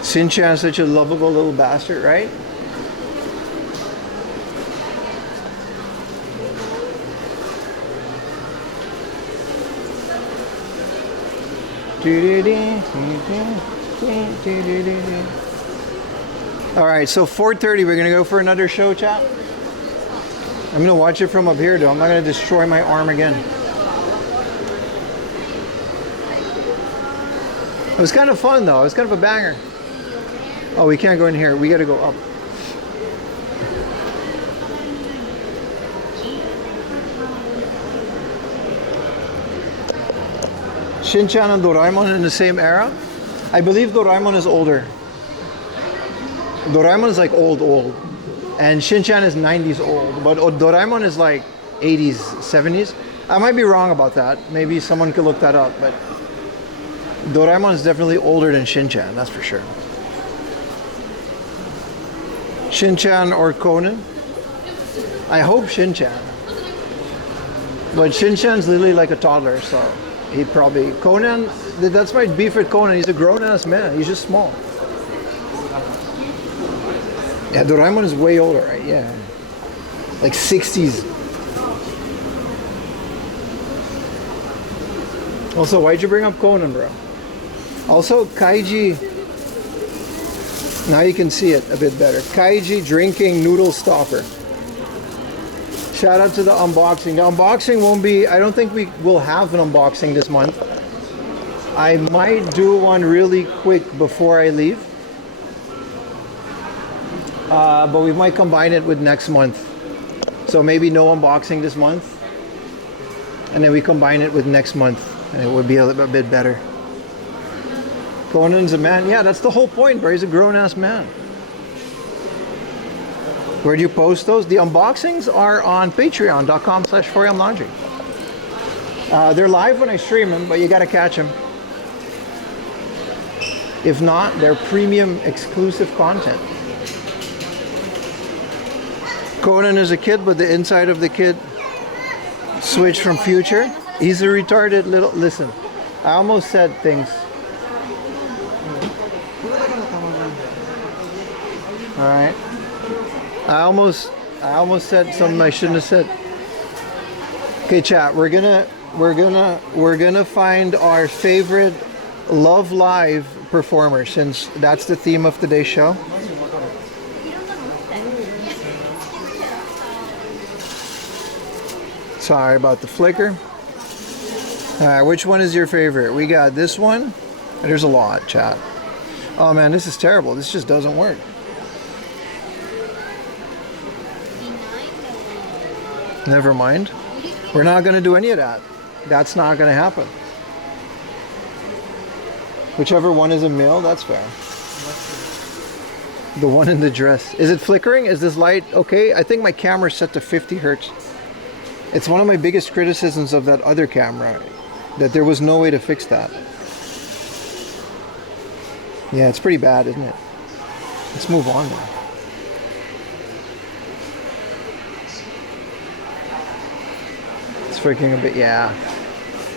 Shinchan is such a lovable little bastard, right? Alright, so 4:30 we're gonna go for another show, chat. I'm gonna watch it from up here though. I'm not gonna destroy my arm again. It was kind of fun though. It was kind of a banger. Oh, we can't go in here. We gotta go up. Shinchan and Doraemon in the same era? I believe Doraemon is older. Doraemon is like old. And Shinchan is 90s old. But Doraemon is like 80s, 70s. I might be wrong about that. Maybe someone could look that up. But Doraemon is definitely older than Shinchan, that's for sure. Shinchan or Conan? I hope Shinchan. But Shinchan's literally like a toddler, so he'd probably... Conan, that's my beef with Conan. He's a grown-ass man. He's just small. Yeah, Doraemon is way older, right? Yeah. Like 60s. Also, why'd you bring up Conan, bro? Also, Kaiji... Now you can see it a bit better. Kaiji drinking noodle stopper. Shout out to the unboxing. The unboxing won't be... I don't think we will have an unboxing this month. I might do one really quick before I leave. But we might combine it with next month. So maybe no unboxing this month. And then we combine it with next month. And it would be a bit better. Conan's a man. Yeah, that's the whole point, bro. He's a grown-ass man. Where do you post those? The unboxings are on patreon.com/4amlaundry. They're live when I stream them, but you gotta catch them. If not, they're premium exclusive content. Conan is a kid, but the inside of the kid switched from future. He's a retarded little... Listen, I almost said things. Alright. I almost said something I shouldn't have said. Okay, chat, we're gonna find our favorite Love Live performer, since that's the theme of today's show. Sorry about the flicker. Alright, which one is your favorite? We got this one. There's a lot, chat. Oh man, this is terrible. This just doesn't work. Never mind. We're not going to do any of that. That's not going to happen. Whichever one is a male, that's fair. The one in the dress. Is it flickering? Is this light okay? I think my camera's set to 50 hertz. It's one of my biggest criticisms of that other camera, that there was no way to fix that. Yeah, it's pretty bad, isn't it? Let's move on then. It's freaking a bit, yeah.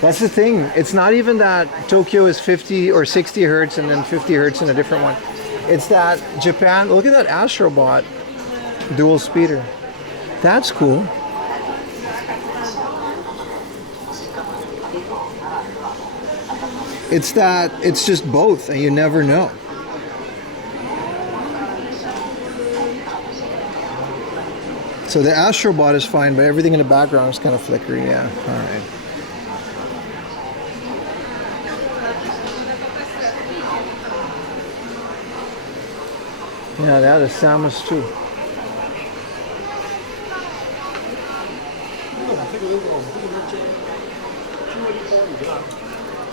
That's the thing. It's not even that Tokyo is 50 or 60 hertz and then 50 hertz in a different one. It's that Japan, look at that Astrobot dual speeder. That's cool. It's that, it's just both and you never know. So the Astrobot is fine, but everything in the background is kind of flickery. Yeah, all right. Yeah, that is Samus too.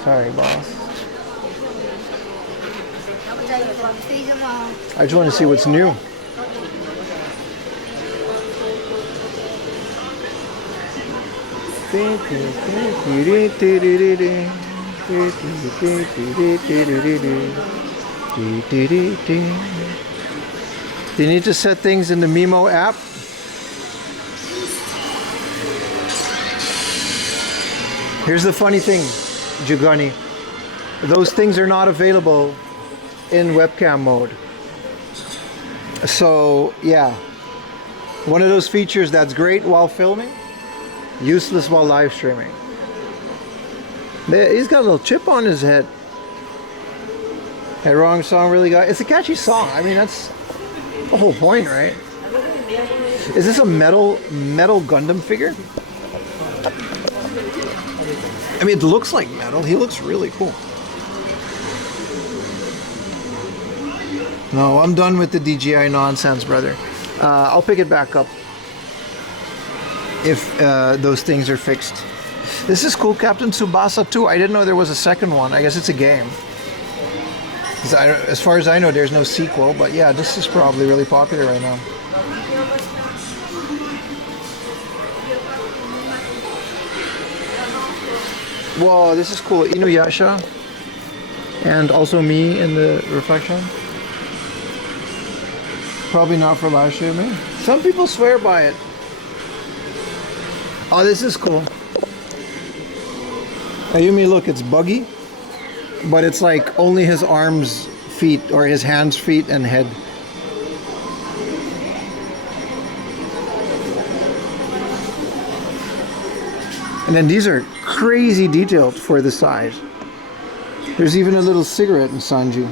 Sorry, boss. I just want to see what's new. Do you need to set things in the Mimo app? Here's the funny thing, Jugani. Those things are not available in webcam mode. So, yeah. One of those features that's great while filming, useless while live streaming. He's got a little chip on his head. That wrong song really got... It's a catchy song. I mean, that's the whole point, right? Is this a metal Gundam figure? I mean, it looks like metal. He looks really cool. No, I'm done with the DJI nonsense, brother. I'll pick it back up if those things are fixed. This is cool, Captain Tsubasa 2. I didn't know there was a second one. I guess it's a game. As far as I know, there's no sequel, but yeah, this is probably really popular right now. Whoa, this is cool. Inuyasha. And also me in the reflection. Probably not for live streaming. Some people swear by it. Oh, this is cool. Ayumi, look, it's buggy, but it's like only his arms, feet, or his hands, feet, and head. And then these are crazy detailed for the size. There's even a little cigarette in Sanji.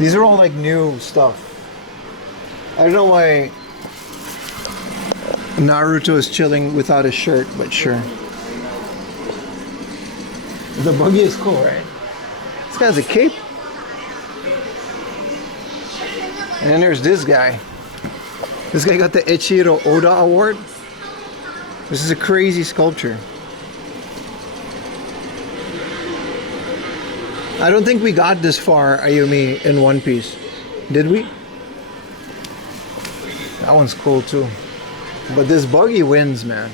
These are all like new stuff. I don't know why Naruto is chilling without a shirt, but sure. The buggy is cool, right? This guy's a cape. And then there's this guy. This guy got the Eiichiro Oda Award. This is a crazy sculpture. I don't think we got this far, Ayumi, in One Piece. Did we? That one's cool too. But this buggy wins, man.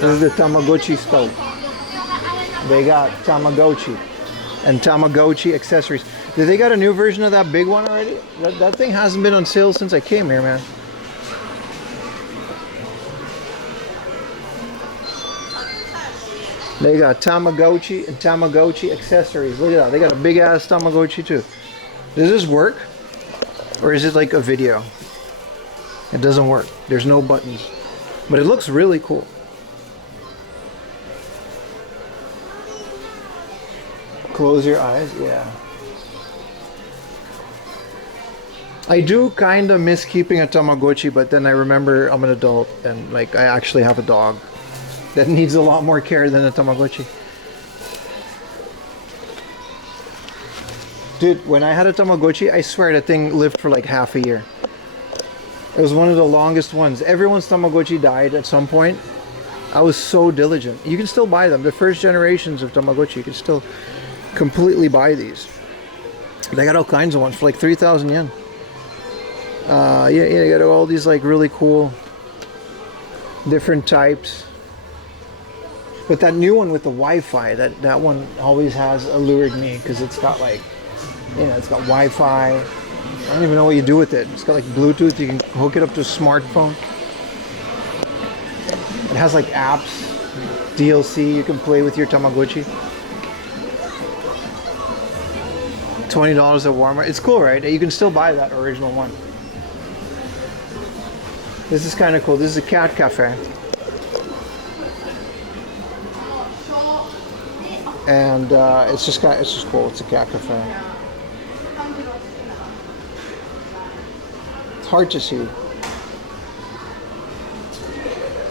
This is the Tamagotchi stove. They got Tamagotchi and Tamagotchi accessories. Did they got a new version of that big one already? That thing hasn't been on sale since I came here, man. They got Tamagotchi and Tamagotchi accessories. Look at that. They got a big ass Tamagotchi too. Does this work? Or is it like a video? It doesn't work. There's no buttons. But it looks really cool. Close your eyes, yeah. I do kind of miss keeping a Tamagotchi, but then I remember I'm an adult and like I actually have a dog that needs a lot more care than a Tamagotchi. Dude, when I had a Tamagotchi, I swear that thing lived for like half a year. It was one of the longest ones. Everyone's Tamagotchi died at some point. I was so diligent. You can still buy them. The first generations of Tamagotchi, you can still completely buy these. They got all kinds of ones for like 3,000 yen. Yeah, you got all these like really cool different types. But that new one with the Wi-Fi, that one always has allured me because it's got like, you know, it's got Wi-Fi. I don't even know what you do with it. It's got like Bluetooth. You can hook it up to a smartphone. It has like apps, DLC you can play with your Tamagotchi. $20 at Walmart. It's cool, right? You can still buy that original one. This is kind of cool. This is a cat cafe. And it's just cool. It's a cat cafe. It's hard to see.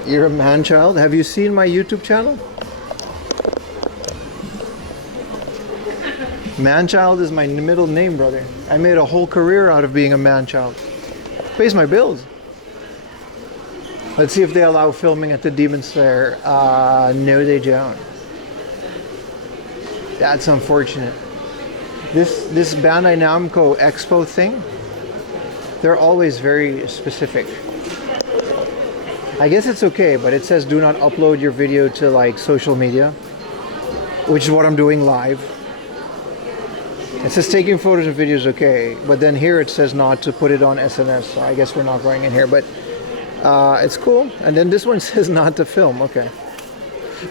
You're a man child? Have you seen my YouTube channel? Man child is my middle name, brother. I made a whole career out of being a man child. Pays my bills. Let's see if they allow filming at the Demon Slayer. No, they don't. That's unfortunate. This Bandai Namco Expo thing, they're always very specific. I guess it's okay, but it says do not upload your video to like social media, which is what I'm doing live. It says taking photos and videos okay, but then here it says not to put it on SNS, so I guess we're not going in here, but it's cool. And then this one says not to film, okay.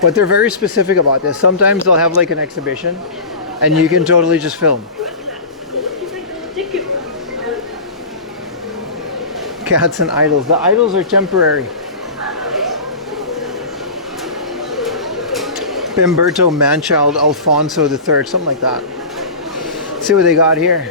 But they're very specific about this. Sometimes they'll have like an exhibition and you can totally just film. Cats and idols. The idols are temporary. Pimberto Manchild Alfonso III, something like that. Let's see what they got here.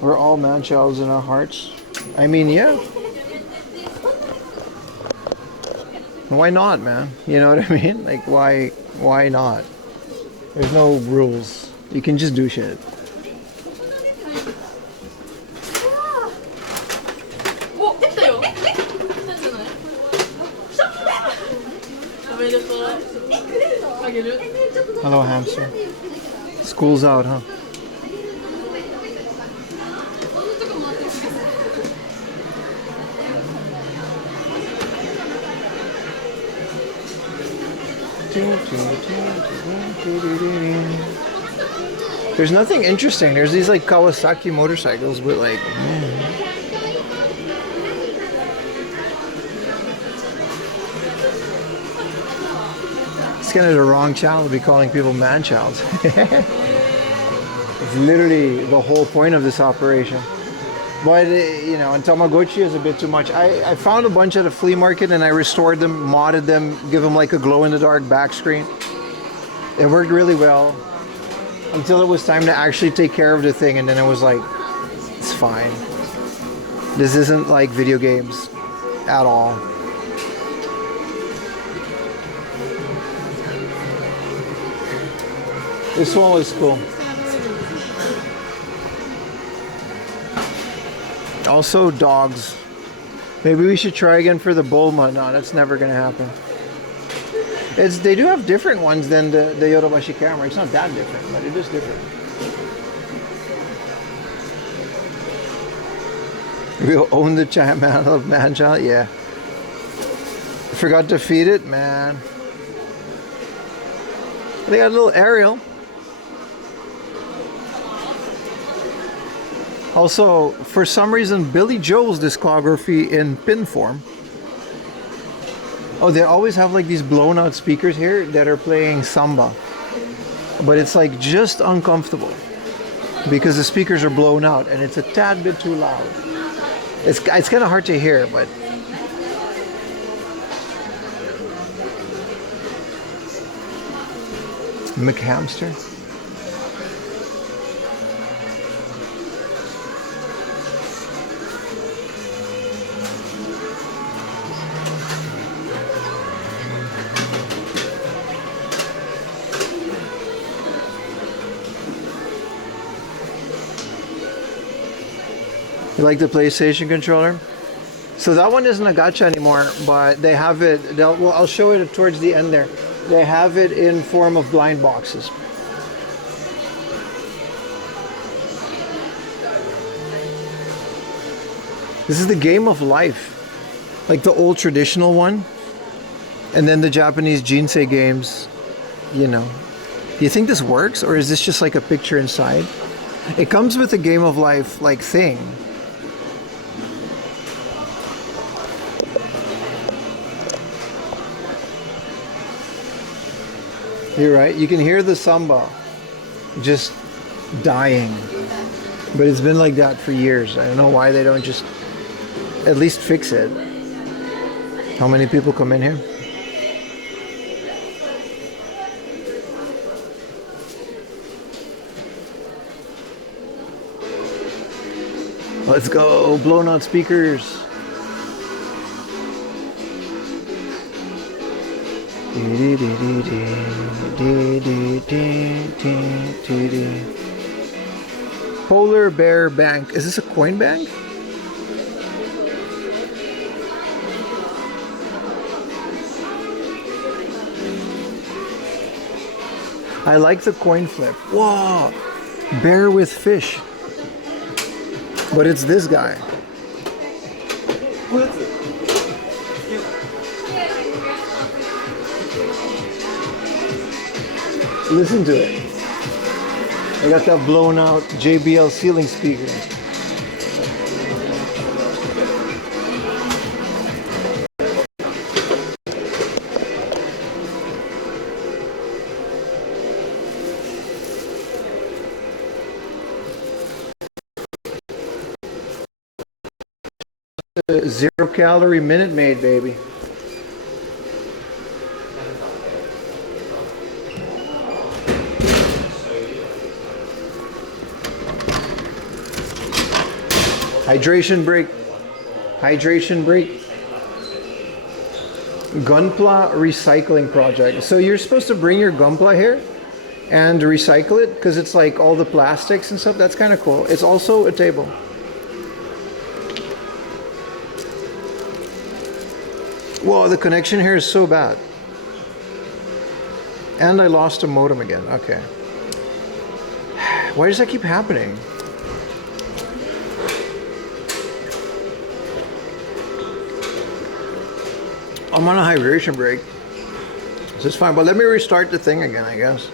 We're all man-childs in our hearts. I mean, yeah. Why not, man? You know what I mean? Like, why not? There's no rules. You can just do shit. Hello, hamster. School's out, huh? There's nothing interesting. There's these like Kawasaki motorcycles, but like, man. It's kind of the wrong channel to be calling people man-childs. It's literally the whole point of this operation. But, you know, and Tamagotchi is a bit too much. I found a bunch at a flea market and I restored them, modded them, give them like a glow-in-the-dark back screen. It worked really well until it was time to actually take care of the thing, and then it was like, it's fine. This isn't like video games at all. This one was cool. Also dogs. Maybe we should try again for the Bulma. No, that's never gonna happen. They do have different ones than the Yodobashi camera. It's not that different, but it is different. We'll own the channel of man-child, yeah. Forgot to feed it, man. They got a little aerial. Also, for some reason, Billy Joel's discography in pin form. Oh, they always have like these blown out speakers here that are playing samba. But it's like just uncomfortable because the speakers are blown out and it's a tad bit too loud. It's kind of hard to hear, but McHamster. You like the PlayStation controller? So that one isn't a gacha anymore, but they have it, well, I'll show it towards the end there. They have it in form of blind boxes. This is the game of life. Like the old traditional one. And then the Japanese Jinsei games, you know. Do you think this works, or is this just like a picture inside? It comes with a game of life like thing. You're right. You can hear the samba just dying. But it's been like that for years. I don't know why they don't just at least fix it. How many people come in here? Let's go. Blown out speakers. Polar Bear Bank. Is this a coin bank? I like the coin flip. Whoa! Bear with fish. But it's this guy. Listen to it. I got that blown out JBL ceiling speaker. Zero calorie Minute Maid, baby. Hydration break. Hydration break. Gunpla recycling project. So you're supposed to bring your gunpla here and recycle it because it's like all the plastics and stuff. That's kind of cool. It's also a table. Whoa, the connection here is so bad. And I lost a modem again. Okay. Why does that keep happening? I'm on a hydration break. This is fine, but let me restart the thing again, I guess.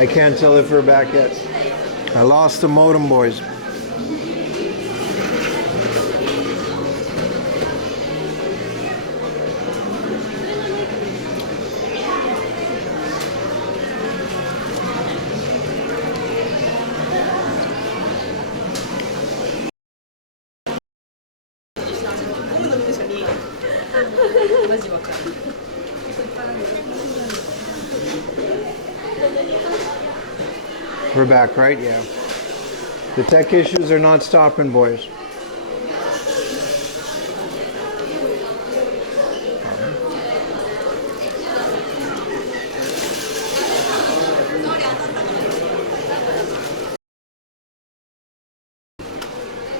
I can't tell if we're back yet. I lost the modem, boys. We're back, right? Yeah. The tech issues are not stopping, boys.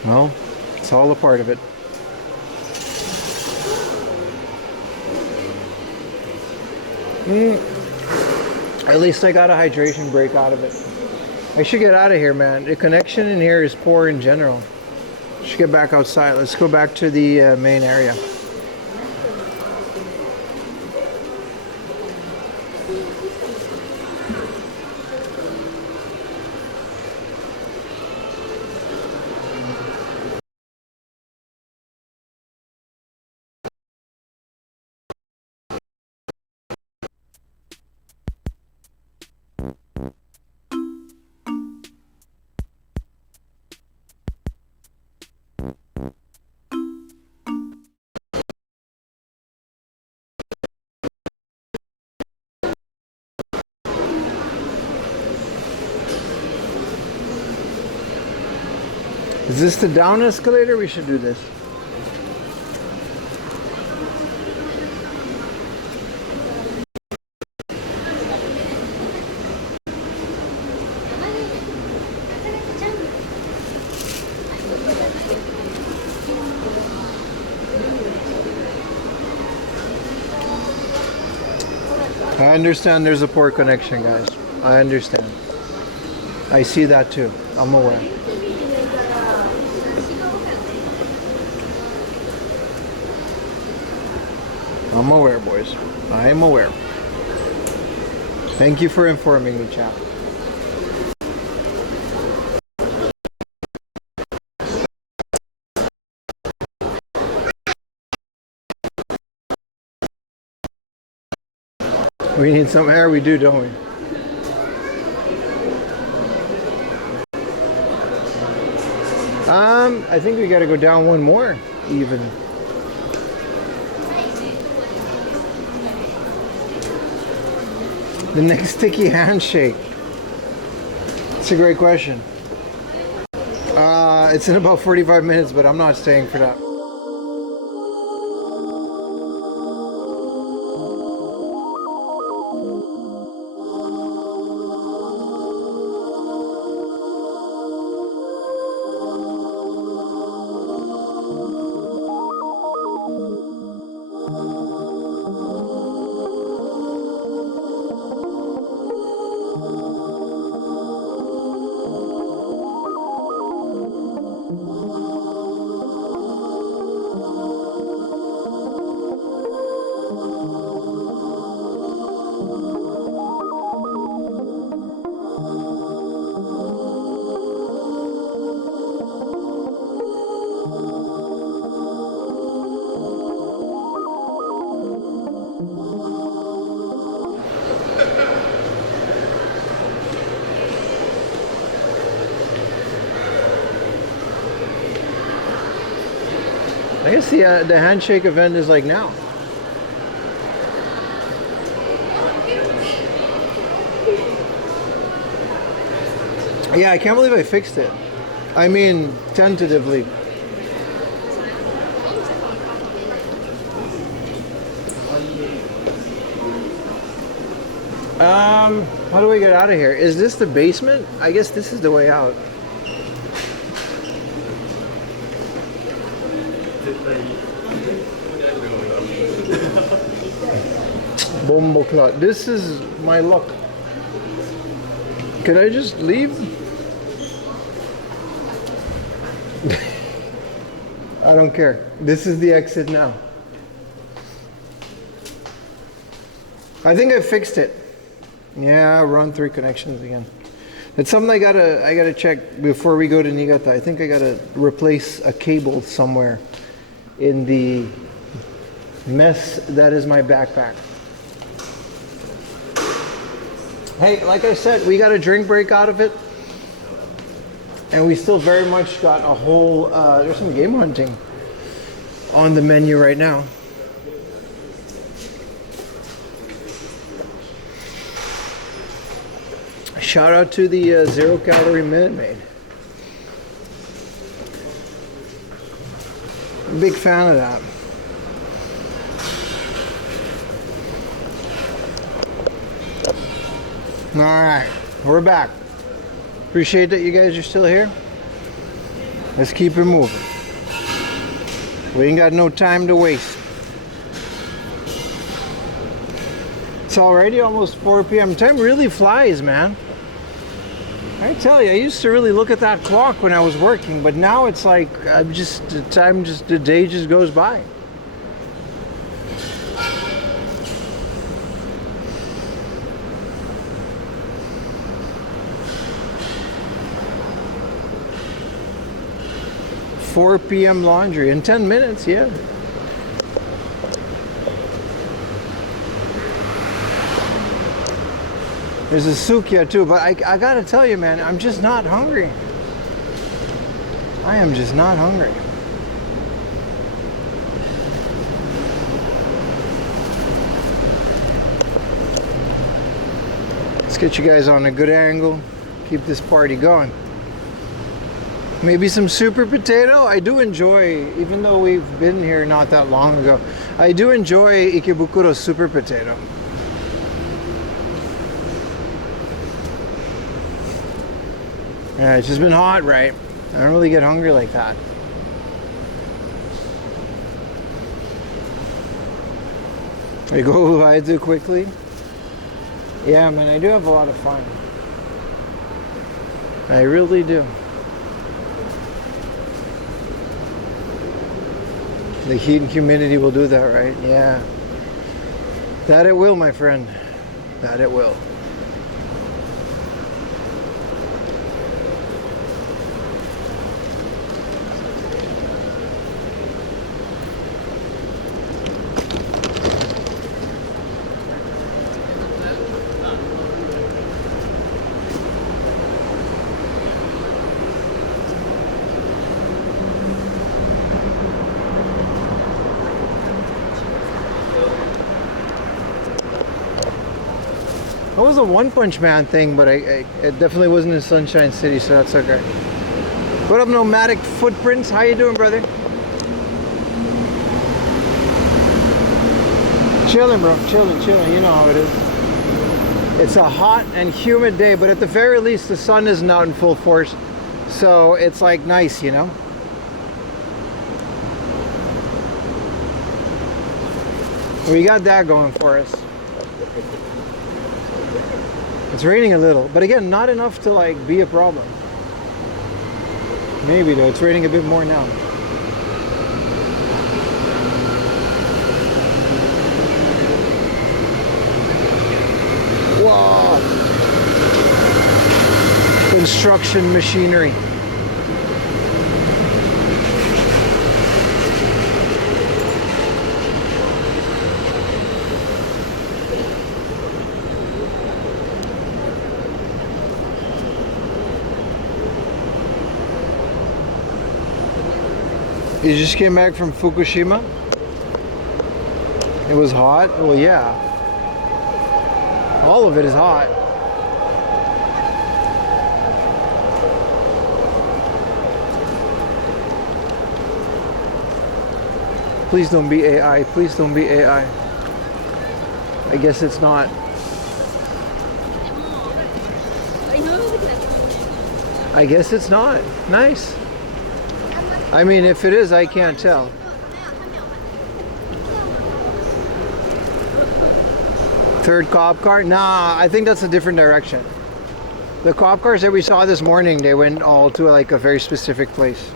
Well, it's all a part of it. At least I got a hydration break out of it. I should get out of here, man. The connection in here is poor in general. I should get back outside. Let's go back to the main area. Is this the down escalator? We should do this. I understand there's a poor connection, guys. I understand. I see that too. I'm aware. I'm aware, boys. I'm aware. Thank you for informing me, chap. We need some air, we do, don't we? I think we gotta go down one more, even. The next sticky handshake. It's a great question. It's in about 45 minutes, but I'm not staying for that. I guess the handshake event is like now. Yeah, I can't believe I fixed it. I mean, tentatively. How do I get out of here? Is this the basement? I guess this is the way out. Bomboclat. This is my luck. Can I just leave? I don't care. This is the exit now. I think I fixed it. Yeah, run 3 connections again. It's something I gotta check before we go to Niigata. I think I gotta replace a cable somewhere in the mess that is my backpack. Hey, like I said, we got a drink break out of it. And we still very much got a whole, there's some game hunting on the menu right now. Shout out to the 0 calorie Minute Maid. I'm a big fan of that. All right, we're back. Appreciate that you guys are still here. Let's keep it moving. We ain't got no time to waste. It's already almost 4 p.m. Time really flies, man. I tell you, I used to really look at that clock when I was working, but now it's like the day just goes by. "4 p.m. laundry in 10 minutes, yeah." There's a Sukiya too, but I gotta tell you, man, I'm just not hungry. I am just not hungry. Let's get you guys on a good angle. Keep this party going. Maybe some super potato. I do enjoy, even though we've been here not that long ago, I do enjoy Ikebukuro super potato. Yeah, it's just been hot, right? I don't really get hungry like that. I go by too quickly. Yeah, man, I do have a lot of fun. I really do. The heat and humidity will do that, right? Yeah. That it will, my friend. That it will. It was a One Punch Man thing, but it definitely wasn't in Sunshine City, so that's okay. What up, Nomadic Footprints? How you doing, brother? Chilling, bro. Chilling. You know how it is. It's a hot and humid day, but at the very least, the sun isn't out in full force, so it's like nice, you know? We got that going for us. It's raining a little, but again, not enough to like be a problem. Maybe though, it's raining a bit more now. Whoa! Construction machinery. You just came back from Fukushima? It was hot? Well, yeah. All of it is hot. Please don't be AI. Please don't be AI. I guess it's not. I guess it's not. Nice. I mean, if it is, I can't tell. Third cop car? Nah, I think that's a different direction. The cop cars that we saw this morning, they went all to like a very specific place.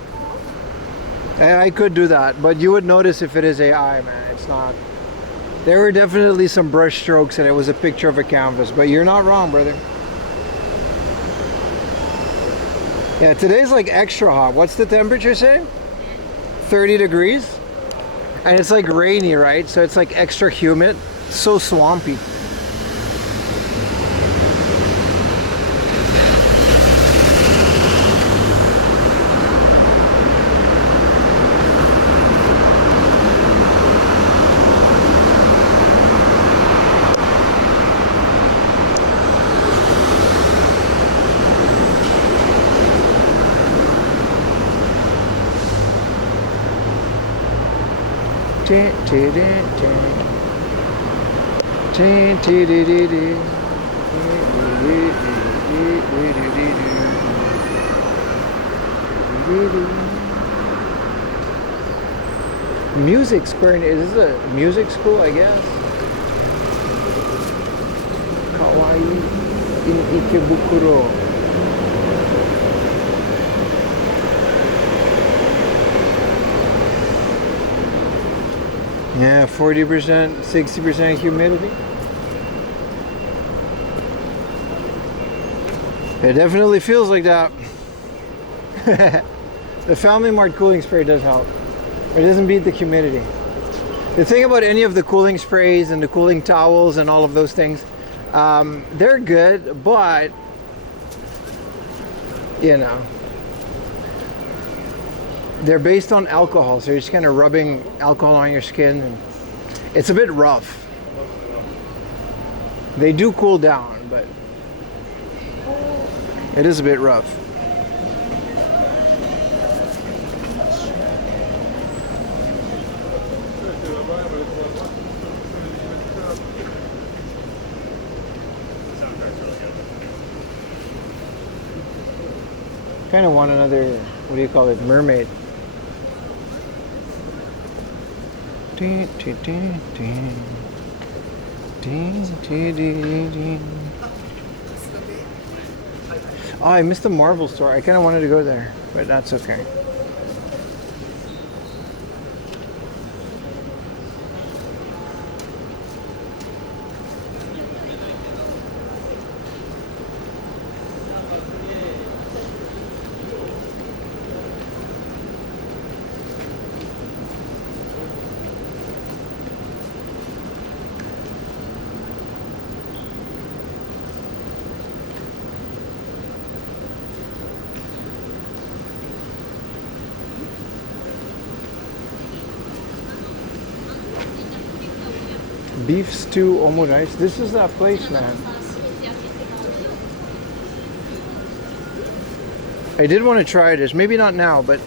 And I could do that, but you would notice if it is AI, man. It's not. There were definitely some brush strokes and it was a picture of a canvas, but you're not wrong, brother. Yeah, today's like extra hot. What's the temperature say? 30 degrees? And it's like rainy, right? So it's like extra humid. So swampy. Music square. Is this a music school, I guess? Kawaii in Ikebukuro. Yeah, 40%, 60% humidity. It definitely feels like that. The Family Mart cooling spray does help. It doesn't beat the humidity. The thing about any of the cooling sprays and the cooling towels and all of those things, they're good, but you know, they're based on alcohol, so you're just kind of rubbing alcohol on your skin, and it's a bit rough. They do cool down, but it is a bit rough. Kind of want another, what do you call it, mermaid. Oh, I missed the Marvel store. I kind of wanted to go there, but that's okay. Beef stew omurice. This is that place, man. I did want to try this. Maybe not now, but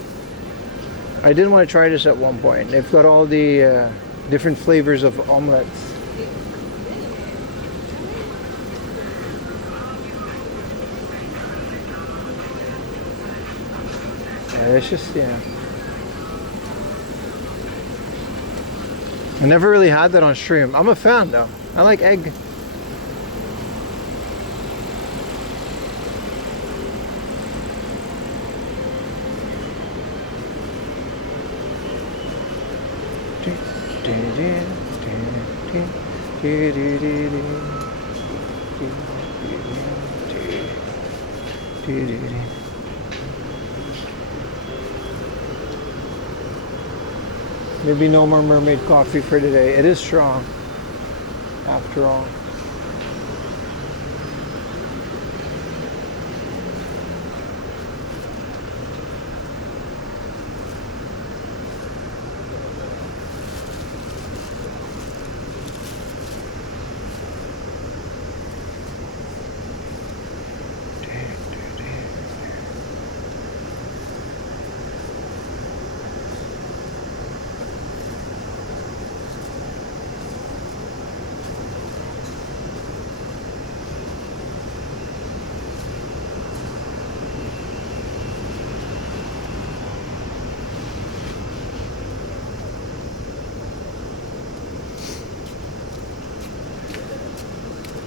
I did want to try this at one point. They've got all the different flavors of omelets. Yeah, that's just, yeah. I never really had that on stream. I'm a fan though. I like egg. Maybe no more mermaid coffee for today. It is strong, after all.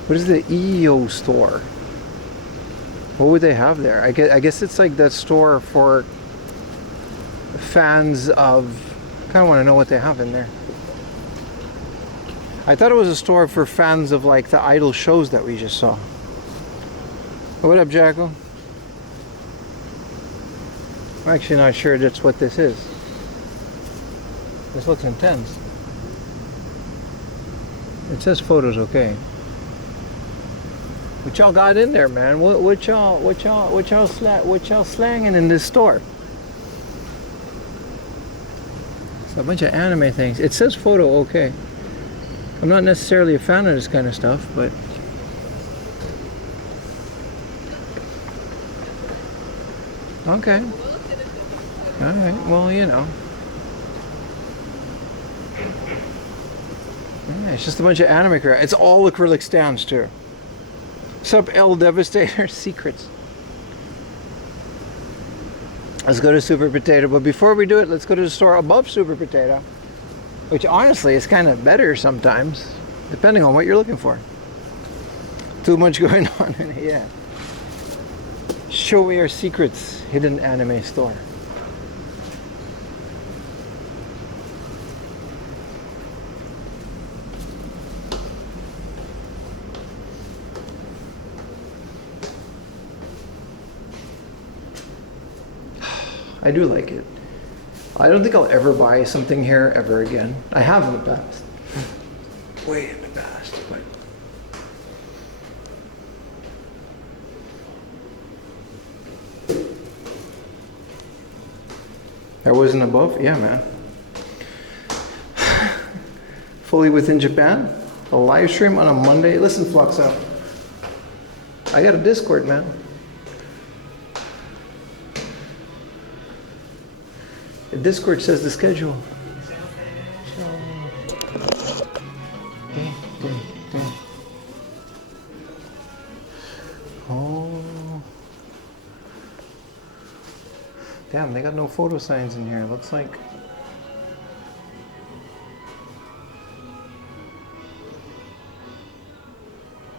What is the EO store? What would they have there? I guess it's like that store for fans of... I kind of want to know what they have in there. I thought it was a store for fans of like the idol shows that we just saw. What up, Jacko? I'm actually not sure that's what this is. This looks intense. It says photos okay. What y'all got in there, man? What y'all slanging in this store? It's a bunch of anime things. It says photo okay. I'm not necessarily a fan of this kind of stuff, but okay. Alright, well, you know. Yeah, it's just a bunch of anime crap. It's all acrylic stands too. Sup, L Devastator Secrets. Let's go to Super Potato, but before we do it, let's go to the store above Super Potato, which honestly is kind of better sometimes, depending on what you're looking for. Too much going on in here. Yeah. Show me our secrets, hidden anime store. I do like it. I don't think I'll ever buy something here ever again. I have in the past. Way in the past, but I wasn't above? Yeah, man. Fully within Japan. A live stream on a Monday. Listen, Flux up. I got a Discord, man. The Discord says the schedule. Oh. Damn, they got no photo signs in here. Looks like.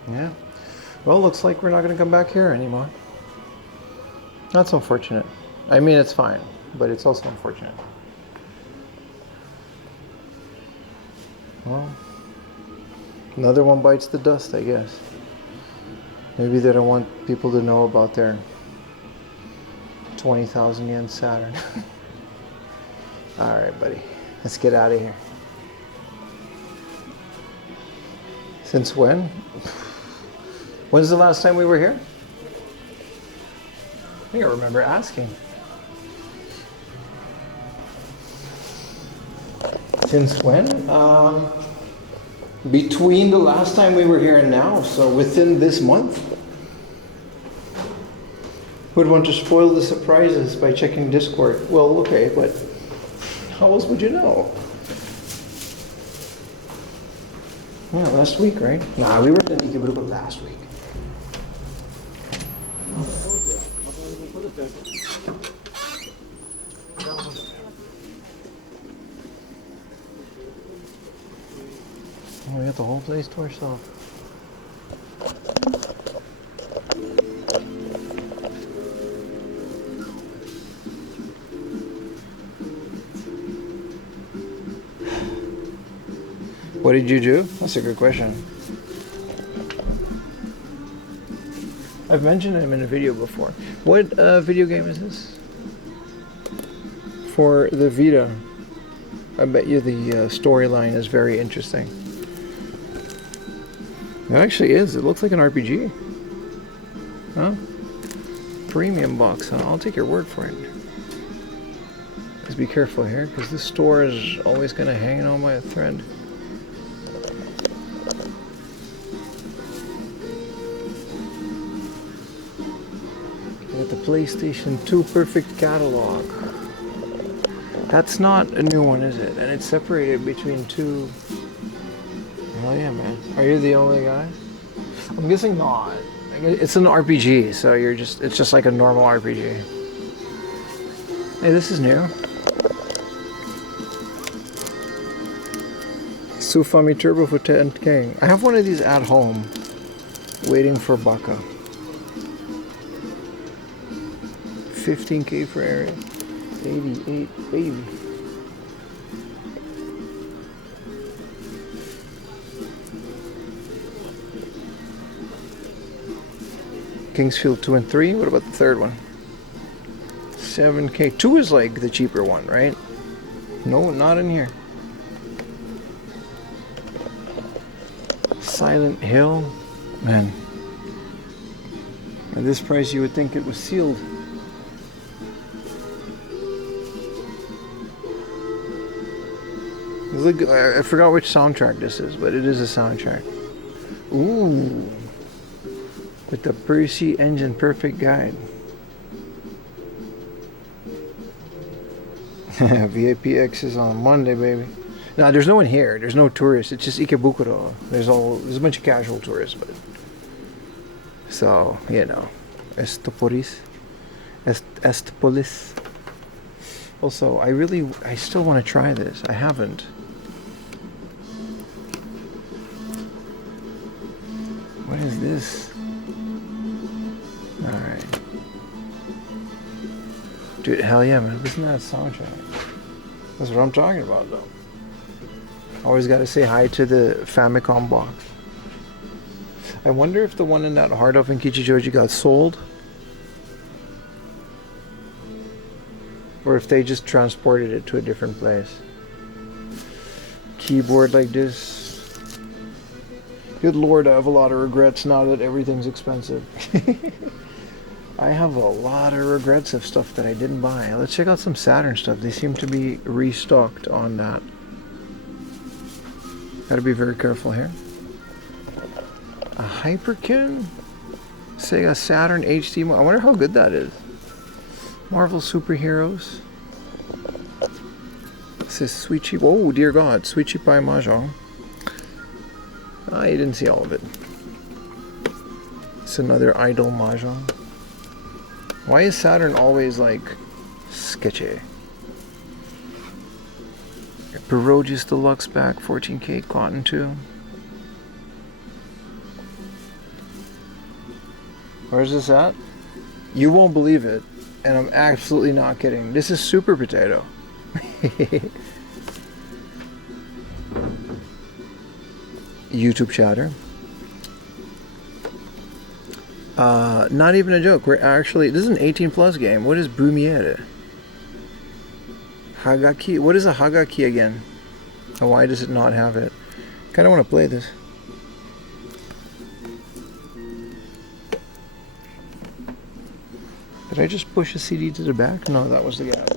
Yeah. Well, looks like we're not going to come back here anymore. That's unfortunate. I mean, it's fine, but it's also unfortunate. Well, another one bites the dust, I guess. Maybe they don't want people to know about their 20,000 yen Saturn. All right, buddy. Let's get out of here. Since when? When's the last time we were here? I think I remember asking. Since when? Between the last time we were here and now, so within this month. Who'd want to spoil the surprises by checking Discord? Well, okay, but how else would you know? Yeah, last week, right? Nah, we were in Ikebukuro last week. Oh, we got the whole place to ourselves. What did you do? That's a good question. I've mentioned him in a video before. What video game is this? For the Vita. I bet you the storyline is very interesting. It actually is. It looks like an RPG. Huh? Premium box, huh? I'll take your word for it. Just be careful here, because this store is always kind of hanging on by a thread. Got the PlayStation 2 Perfect Catalog. That's not a new one, is it? And it's separated between two. Oh yeah, man. Are you the only guy? I'm guessing not. It's an RPG, so it's just like a normal RPG. Hey, this is new. Sufami Turbo for 10K. I have one of these at home, waiting for Baka. 15K for area. 88, baby. Kingsfield 2 and 3. What about the third one? 7K. 2 is like the cheaper one, right? No, not in here. Silent Hill. Man. At this price, you would think it was sealed. Look, I forgot which soundtrack this is, but it is a soundtrack. Ooh. With the Percy Engine Perfect Guide. VIPX is on Monday, baby. No, there's no one here. There's no tourists. It's just Ikebukuro. There's a bunch of casual tourists, but so you know, Estopolis. Also, I still want to try this. I haven't. What is this? All right. Dude, hell yeah, man. Listen to that soundtrack. That's what I'm talking about, though. Always got to say hi to the Famicom box. I wonder if the one in that Heart of in Kichijoji got sold. Or if they just transported it to a different place. Keyboard like this. Good lord, I have a lot of regrets now that everything's expensive. I have a lot of regrets of stuff that I didn't buy. Let's check out some Saturn stuff. They seem to be restocked on that. Gotta be very careful here. A Hyperkin? Sega Saturn HD. I wonder how good that is. Marvel Superheroes. This is Sweet Cheap. Oh, dear God. Sweet Cheap by Mahjong. I didn't see all of it. It's another Idol Mahjong. Why is Saturn always like sketchy? Perogius Deluxe back, 14K Cotton 2. Where's this at? You won't believe it, and I'm absolutely not kidding. This is Super Potato. YouTube chatter. Not even a joke. We're actually, this is an 18+ game. What is Bumiere? Hagaki. What is a Hagaki again? And why does it not have it? Kind of want to play this. Did I just push a CD to the back? No, that was the gap.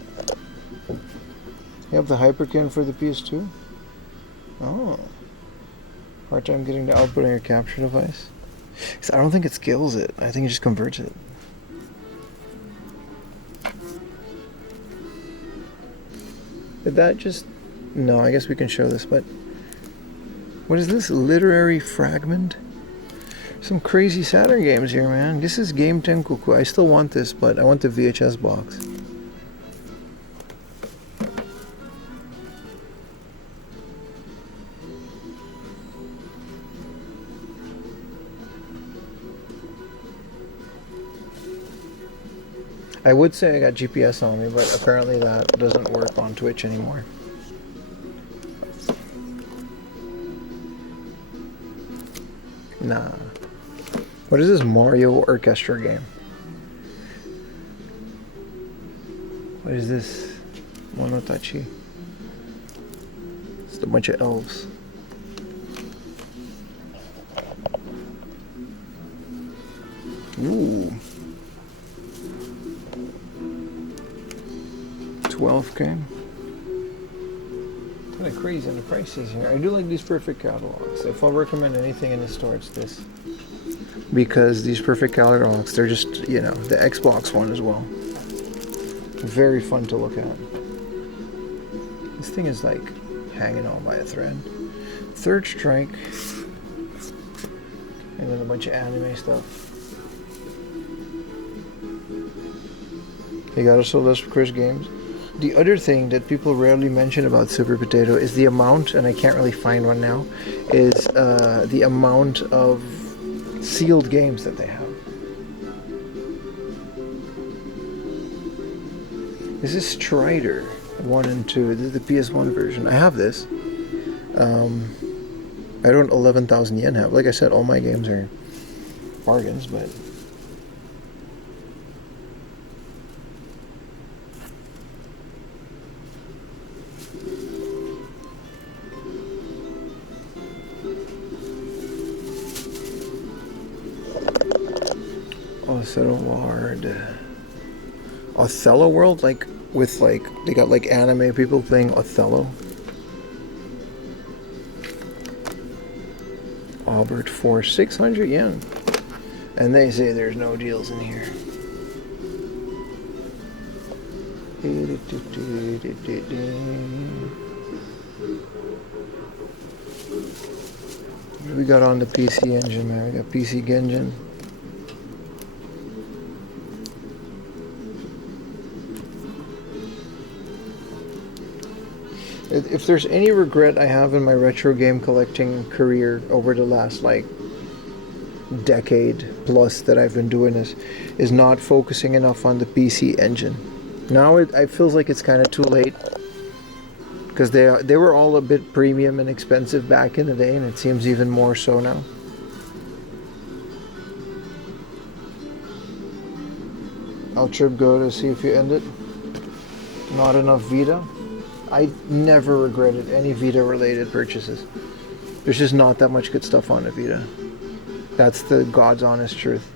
You have the Hyperkin for the PS2? Oh. Hard time getting the output on your capture device? I don't think it scales it. I think it just converts it. Did that just... No, I guess we can show this, but... What is this? Literary Fragment? Some crazy Saturn games here, man. This is Game Tenkoku. I still want this, but I want the VHS box. I would say I got GPS on me, but apparently that doesn't work on Twitch anymore. Nah. What is this Mario Orchestra game? What is this? Monotachi. It's a bunch of elves. Ooh. 12K. Kind of crazy on the prices here. I do like these perfect catalogs. If I'll recommend anything in the store, it's this. Because these perfect catalogs, they're just, you know, the Xbox one as well. Very fun to look at. This thing is like hanging on by a thread. Third Strike. And then a bunch of anime stuff. You got also list for Chris Games. The other thing that people rarely mention about Super Potato is the amount, and I can't really find one now, is the amount of sealed games that they have. This is Strider 1 and 2. This is the PS1 version. I have this. I don't 11,000 yen have. Like I said, all my games are bargains, but Settle Ward. Othello World? Like, with like, they got like anime people playing Othello. Albert for 600 yen. And they say there's no deals in here. What do we got on the PC Engine, man? We got PC Engine. If there's any regret I have in my retro game collecting career over the last like decade plus that I've been doing this, is not focusing enough on the PC Engine. Now it feels like it's kind of too late, because they were all a bit premium and expensive back in the day, and it seems even more so now. I'll trip go to see if you end it. Not enough Vita. I never regretted any Vita related purchases. There's just not that much good stuff on the Vita. That's the God's honest truth.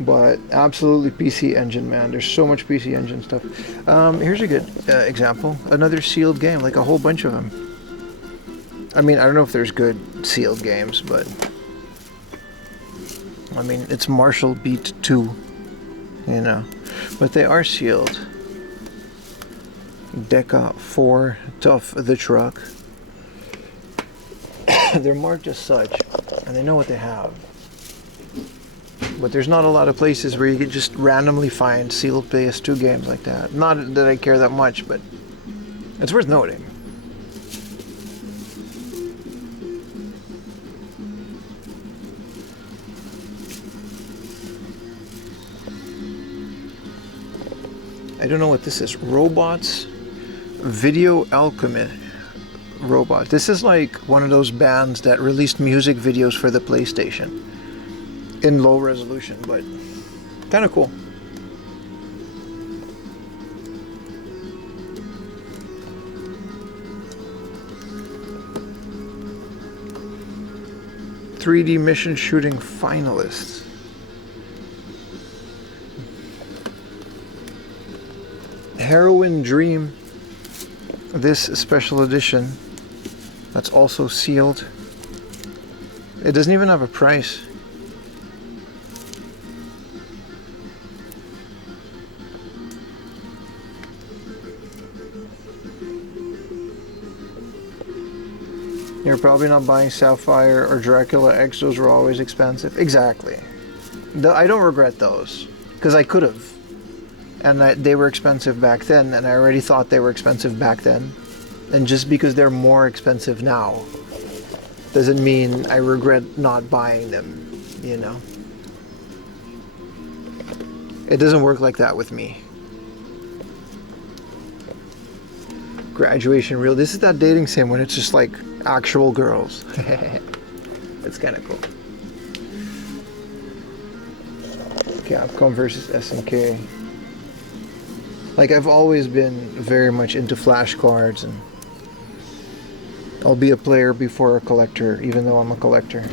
But absolutely PC Engine, man. There's so much PC Engine stuff. Here's a good example. Another sealed game, like a whole bunch of them. I mean, I don't know if there's good sealed games, but I mean, it's Marshall Beat 2, you know. But they are sealed. Deca 4, Tough the Truck. They're marked as such, and they know what they have. But there's not a lot of places where you can just randomly find sealed PS2 games like that. Not that I care that much, but it's worth noting. I don't know what this is. Robots Video Alchemy Robot. This is like one of those bands that released music videos for the PlayStation in low resolution, but kind of cool. .3D mission shooting finalists. Heroin Dream, this special edition, that's also sealed. It doesn't even have a price. You're probably not buying Sapphire or Dracula X, those were always expensive. Exactly. I don't regret those, because I could have. And they were expensive back then, and I already thought they were expensive back then. And just because they're more expensive now doesn't mean I regret not buying them, you know? It doesn't work like that with me. Graduation Reel. This is that dating sim when it's just like actual girls. It's kind of cool. Capcom versus SNK. Like, I've always been very much into flashcards, and I'll be a player before a collector, even though I'm a collector.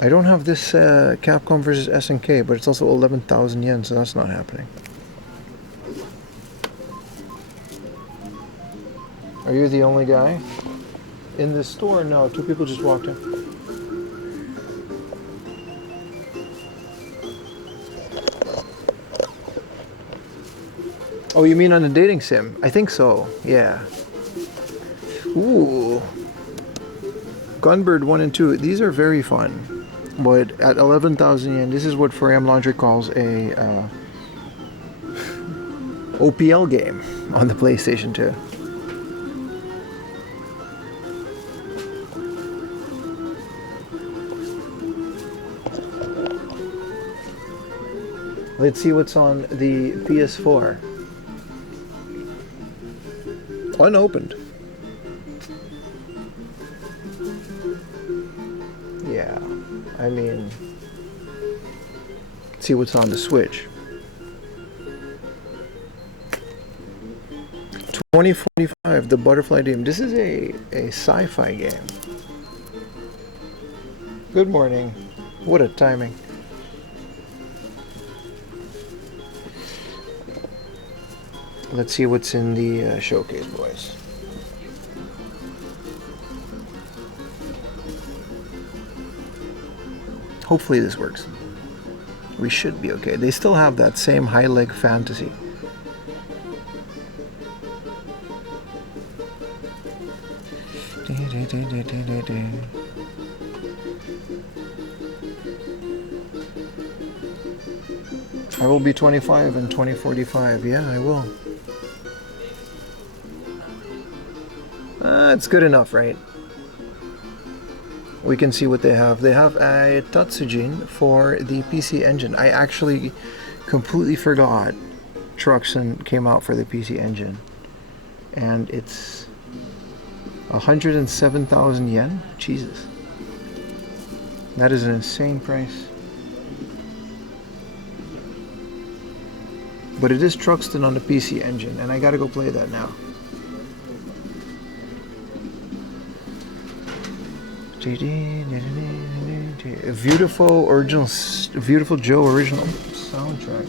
I don't have this Capcom versus SNK, but it's also 11,000 yen, so that's not happening. Are you the only guy in this store? No, 2 people just walked in. Oh, you mean on the dating sim? I think so, yeah. Ooh. Gunbird 1 and 2, these are very fun. But at 11,000 yen, this is what Frame Laundry calls a OPL game on the PlayStation 2. Let's see what's on the PS4. Unopened. Yeah, I mean, let's see what's on the Switch. 2045, the Butterfly Dream. This is a sci-fi game. Good morning. What a timing. Let's see what's in the showcase, boys. Hopefully this works. We should be okay. They still have that same high leg fantasy. I will be 25 in 2045. Yeah, I will. It's good enough, right? We can see what they have. They have a Tatsujin for the PC Engine. I actually completely forgot Truxton came out for the PC Engine. And it's 107,000 yen? Jesus. That is an insane price. But it is Truxton on the PC Engine, and I gotta go play that now. A beautiful original, beautiful Joe original soundtrack.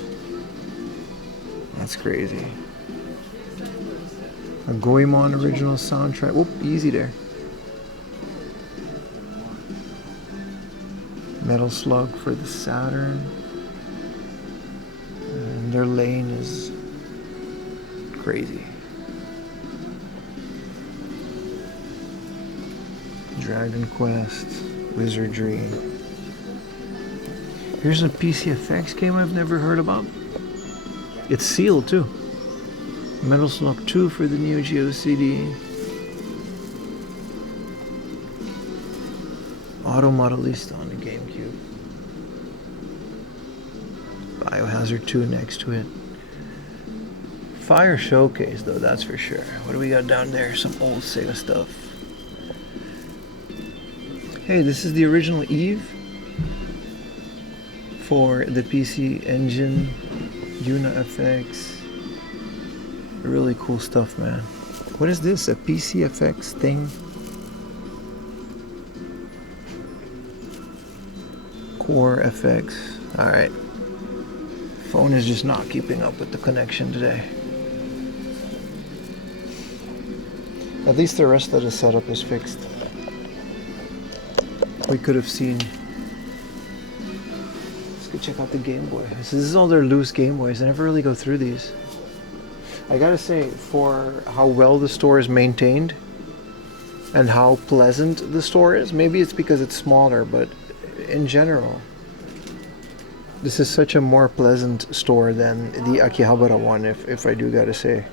That's crazy. A Goemon original soundtrack. Whoop, easy there. Metal Slug for the Saturn. And their lane is crazy. Dragon Quest, Wizardry. Here's a PCFX game I've never heard about. It's sealed too. Metal Slug 2 for the Neo Geo CD. Auto Modelista on the GameCube. Biohazard 2 next to it. Fire Showcase though, that's for sure. What do we got down there? Some old Sega stuff. Hey, this is the original Eve for the PC Engine, UnaFX. Really cool stuff, man. What is this? A PCFX thing? Core FX. Alright. Phone is just not keeping up with the connection today. At least the rest of the setup is fixed. We could have seen. Let's go check out the Game Boy. This is all their loose Game Boys. I never really go through these. I gotta say, for how well the store is maintained and how pleasant the store is, maybe it's because it's smaller, but in general, this is such a more pleasant store than the Akihabara one, if I do gotta say.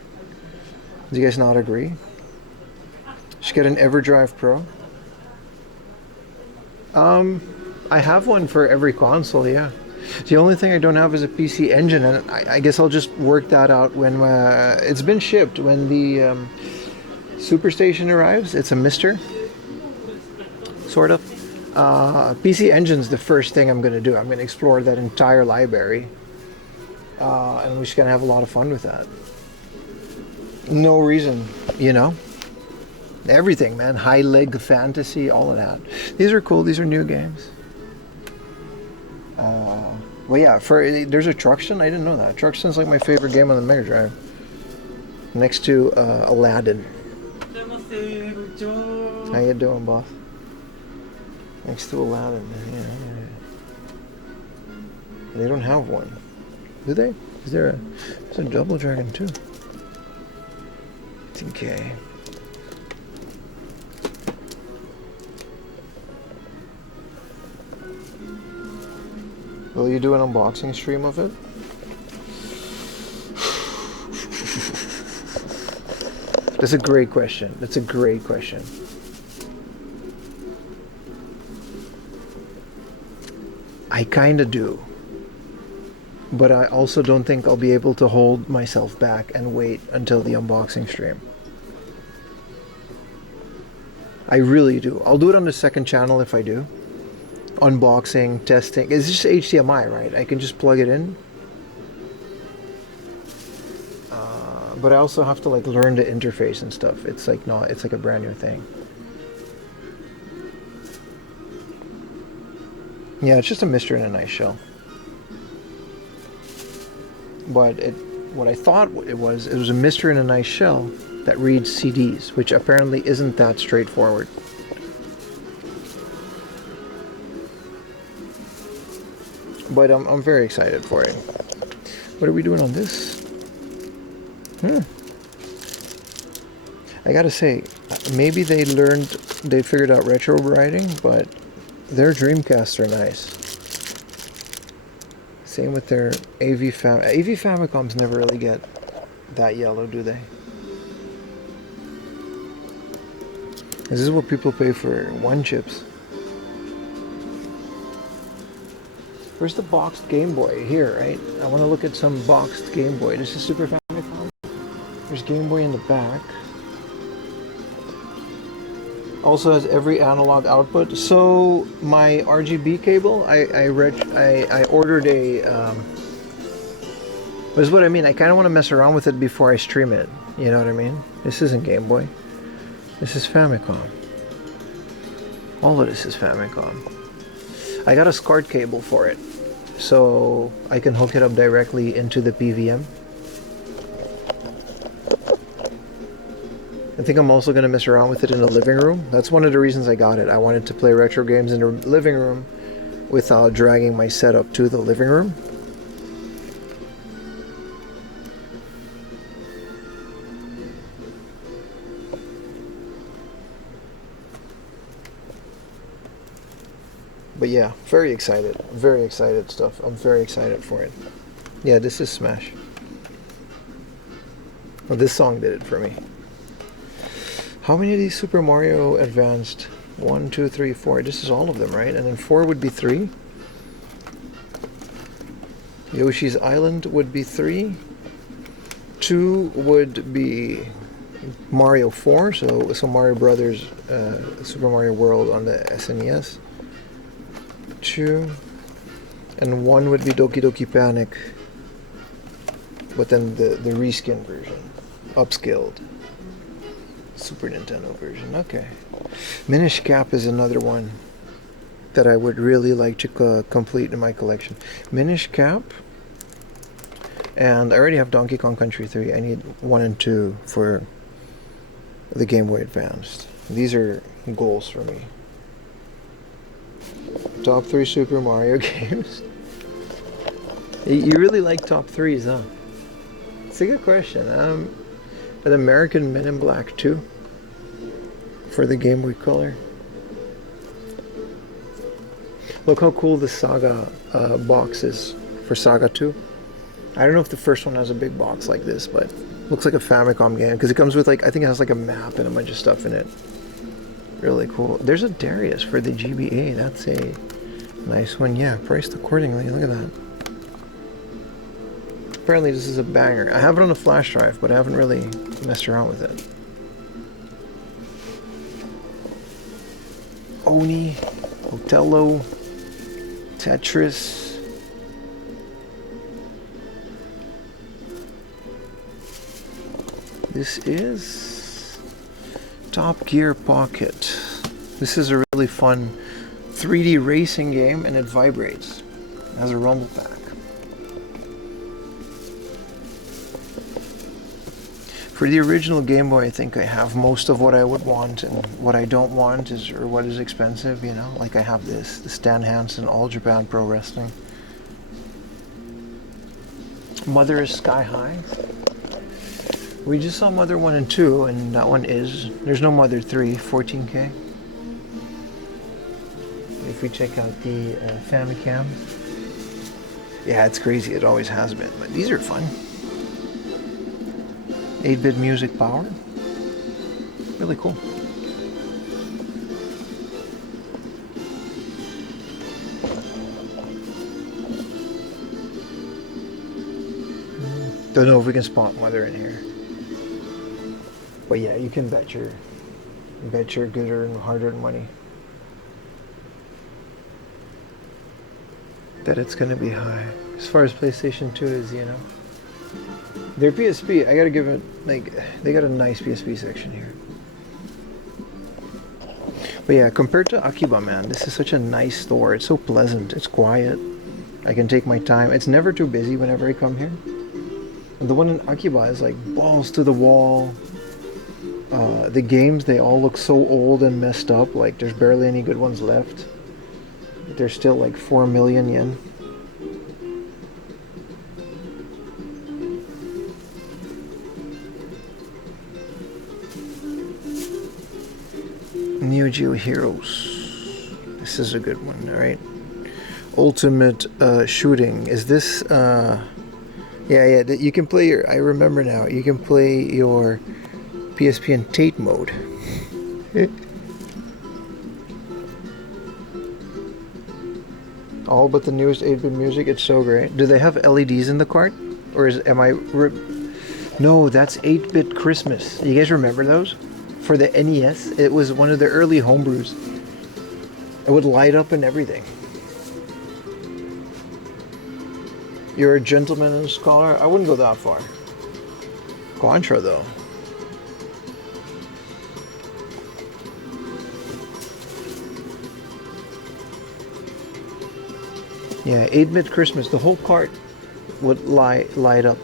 Do you guys not agree? Should get an EverDrive Pro. I have one for every console, yeah. The only thing I don't have is a PC Engine, and I guess I'll just work that out when it's been shipped. When the Superstation arrives, it's a Mister, sort of. PC Engine's the first thing I'm going to do. I'm going to explore that entire library, and we're just going to have a lot of fun with that. No reason, you know? Everything, man. High leg fantasy, all of that. These are cool. These are new games. Well, yeah. There's a Truxton. I didn't know that. Truxton's like my favorite game on the Mega Drive. Next to Aladdin. How you doing, boss? Next to Aladdin. Yeah. They don't have one, do they? Is there a Double Dragon too? Okay. Will you do an unboxing stream of it? That's a great question. That's a great question. I kinda do. But I also don't think I'll be able to hold myself back and wait until the unboxing stream. I really do. I'll do it on the second channel if I do. Unboxing, testing. It's just HDMI, right? I can just plug it in. but I also have to like learn the interface and stuff. It's like not, it's like a brand new thing. Yeah, it's just a mystery in a nice shell. But what I thought it was a mystery in a nice shell that reads CDs, which apparently isn't that straightforward. But I'm very excited for it. What are we doing on this? I gotta say, maybe they figured out retro writing, but their Dreamcasts are nice. Same with their AV Famicoms never really get that yellow, do they? This is what people pay for one chips. Where's the boxed Game Boy? Here, right? I want to look at some boxed Game Boy. This is Super Famicom. There's Game Boy in the back. Also has every analog output. So my RGB cable, I ordered a. This is what I mean. I kind of want to mess around with it before I stream it. You know what I mean? This isn't Game Boy. This is Famicom. All of this is Famicom. I got a SCART cable for it, so I can hook it up directly into the PVM. I think I'm also going to mess around with it in the living room. That's one of the reasons I got it. I wanted to play retro games in the living room without dragging my setup to the living room. But yeah, very excited stuff. I'm very excited for it. Yeah, this is Smash. Well, this song did it for me. How many of these Super Mario Advanced? 1, 2, 3, 4. This is all of them, right? And then 4 would be 3. Yoshi's Island would be 3. 2 would be Mario 4, so Mario Brothers, Super Mario World on the SNES. 2. And 1 would be Doki Doki Panic, but then the reskin version, upscaled. Super Nintendo version. Okay. Minish Cap is another one that I would really like to complete in my collection. Minish Cap, and I already have Donkey Kong Country 3. I need 1 and 2 for the Game Boy Advanced. These are goals for me. Top 3 Super Mario games. You really like top 3s, huh? It's a good question. An American Men in Black 2 for the Game Boy Color. Look how cool the Saga box is for Saga 2. I don't know if the first one has a big box like this, but looks like a Famicom game because it comes with, like, I think it has like a map and a bunch of stuff in it. Really cool. There's a Darius for the GBA. That's a nice one. Yeah, priced accordingly. Look at that. Apparently this is a banger. I have it on a flash drive, but I haven't really messed around with it. Oni, Othello, Tetris. This is Top Gear Pocket. This is a really fun 3D racing game, and it vibrates. It has a rumble pack. For the original Game Boy, I think I have most of what I would want, and what I don't want is, or what is expensive, you know? Like I have this, the Stan Hansen All Japan Pro Wrestling. Mother is Sky High. We just saw Mother 1 and 2, and that one is, there's no Mother 3, 14K. If we check out the Famicom. Yeah, it's crazy, it always has been, but these are fun. 8-bit music power. Really cool. Don't know if we can spot Mother in here. But yeah, you can bet your good and hard-earned money that it's gonna be high. As far as PlayStation 2 is, you know. Their PSP, I gotta give it, like, they got a nice PSP section here. But yeah, compared to Akiba, man, this is such a nice store. It's so pleasant. It's quiet. I can take my time. It's never too busy whenever I come here. And the one in Akiba is like balls to the wall. The games, they all look so old and messed up. Like there's barely any good ones left. They're still like 4 million yen. Neo Geo Heroes. This is a good one, alright. Ultimate shooting. Is this yeah, you can play your, I remember now, you can play your PSP in Tate mode. All but the newest 8-bit music, it's so great. Do they have LEDs in the cart? Or no, that's 8-bit Christmas. You guys remember those? For the NES, it was one of the early homebrews. It would light up and everything. You're a gentleman and a scholar? I wouldn't go that far. Contra, though. Yeah, 8-bit Christmas. The whole cart would light up.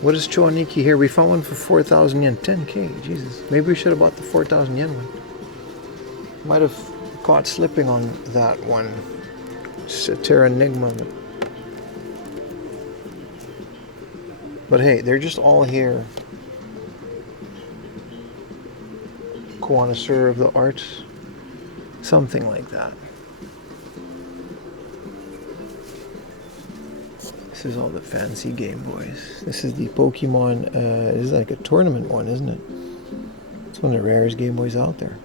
What is Choniki here? We found one for 4,000 yen. 10k, Jesus. Maybe we should have bought the 4,000 yen one. Might have caught slipping on that one. Terra Enigma. But hey, they're just all here. Connoisseur of the arts. Something like that. This is all the fancy Game Boys. This is the Pokemon, this is like a tournament one, isn't it? It's one of the rarest Game Boys out there.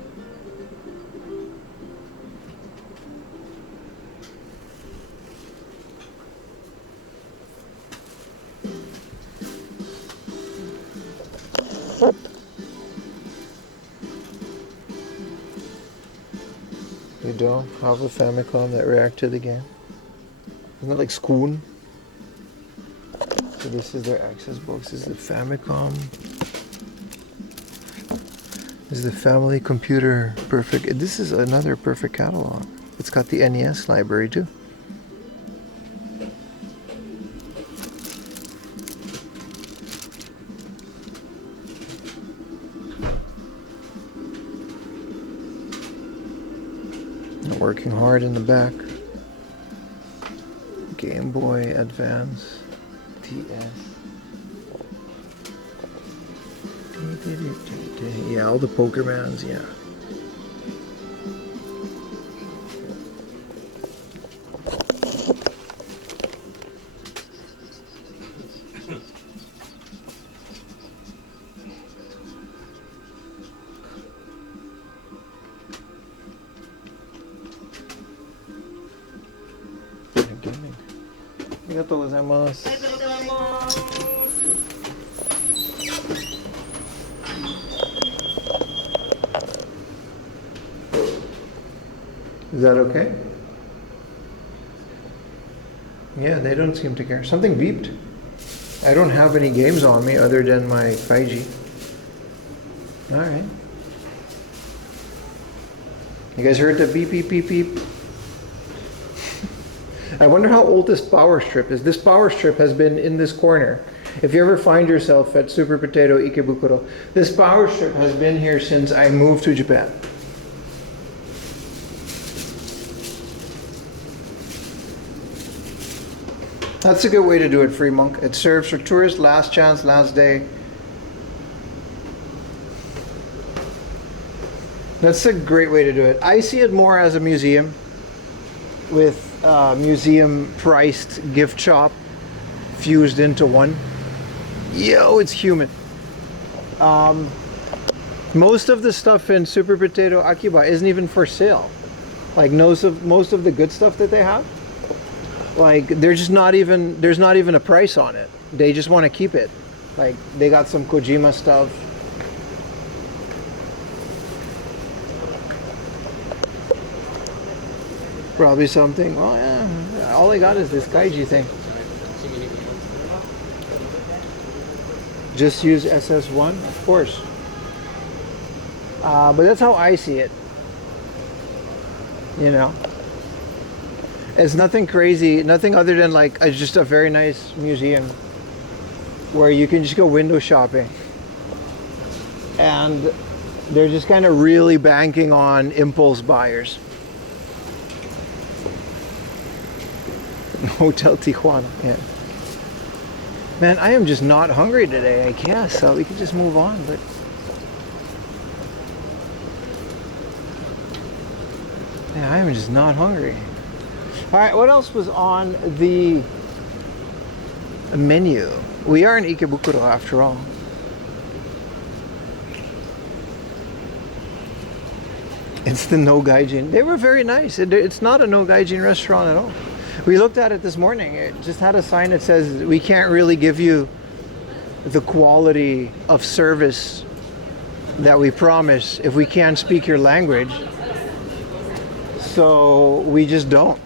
You don't have a Famicom that reacts to the game? Isn't that like Schoon? So this is their access box. This is the Famicom. This is the Family Computer Perfect. This is another perfect catalog. It's got the NES library too. Working hard in the back. Game Boy Advance. TS. Yeah, all the Pokermans, yeah. Arigatou gozaimasu. Is that okay? Yeah, they don't seem to care. Something beeped. I don't have any games on me other than my 5G. Alright. You guys heard the beep, beep, beep, beep? I wonder how old this power strip is. This power strip has been in this corner. If you ever find yourself at Super Potato Ikebukuro, this power strip has been here since I moved to Japan. That's a good way to do it, Free Monk. It serves for tourists, last chance, last day. That's a great way to do it. I see it more as a museum with museum priced gift shop fused into one. Yo, it's humid. Most of the stuff in Super Potato Akiba isn't even for sale. Like most of the good stuff that they have, like there's not even a price on it. They just want to keep it. Like they got some Kojima stuff. Probably something. Well, yeah. All I got is this Kaiji thing. Just use SS1, of course. But that's how I see it. You know, it's nothing crazy, nothing other than like just a very nice museum where you can just go window shopping, and they're just kind of really banking on impulse buyers. Hotel Tijuana, yeah. Man, I am just not hungry today, I guess, so we could just move on, but yeah, I am just not hungry. All right, what else was on the menu? We are in Ikebukuro after all. It's the no gaijin. They were very nice. It's not a no gaijin restaurant at all. We looked at it this morning. It just had a sign that says we can't really give you the quality of service that we promise if we can't speak your language. So we just don't.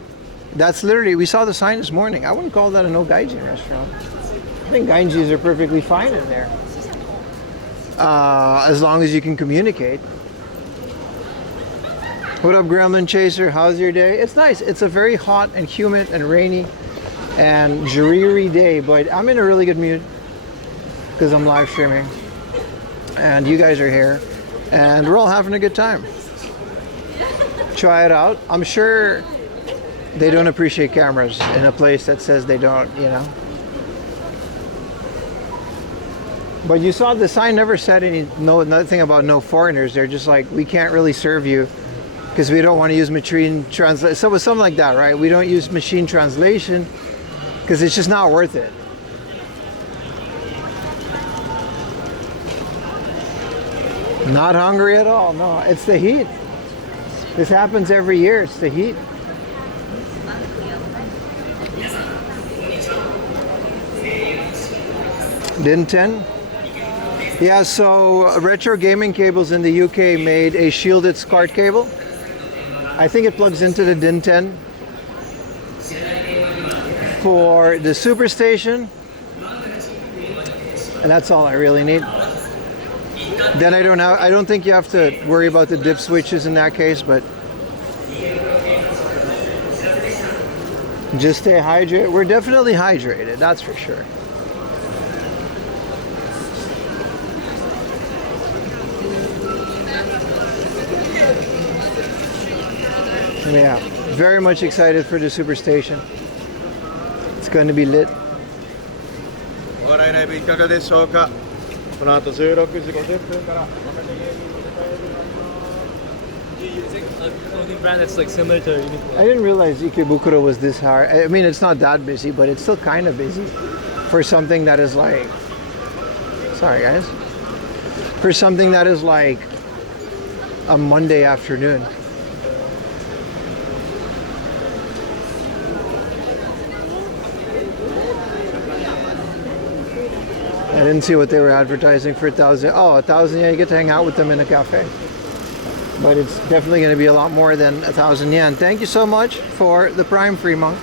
That's literally, we saw the sign this morning. I wouldn't call that a no gaijin restaurant. I think gaijins are perfectly fine in there. As long as you can communicate. What up, Gremlin Chaser? How's your day? It's nice. It's a very hot and humid and rainy and dreary day, but I'm in a really good mood because I'm live streaming and you guys are here and we're all having a good time. Try it out. I'm sure they don't appreciate cameras in a place that says they don't, you know. But you saw the sign never said nothing about no foreigners. They're just like, we can't really serve you because we don't want to use machine translation. So it was something like that, right? We don't use machine translation because it's just not worth it. Not hungry at all. No, it's the heat. This happens every year. It's the heat. DIN 10? Yeah, so Retro Gaming Cables in the UK made a shielded SCART cable. I think it plugs into the DIN 10 for the Superstation, and that's all I really need. Then I don't think you have to worry about the dip switches in that case, but just stay hydrated. We're definitely hydrated, that's for sure. Yeah, very much excited for the Superstation. It's going to be lit. お笑いライブいかがでしょうか。この後16時50分から。 Clothing brand that's like similar to Uniqlo. I didn't realize Ikebukuro was this hard. I mean, it's not that busy, but it's still kind of busy for something that is like, sorry guys, for something that is like a Monday afternoon. I didn't see what they were advertising for 1,000. Oh, 1,000 yen, you get to hang out with them in a cafe. But it's definitely going to be a lot more than 1,000 yen. Thank you so much for the Prime Free Monk.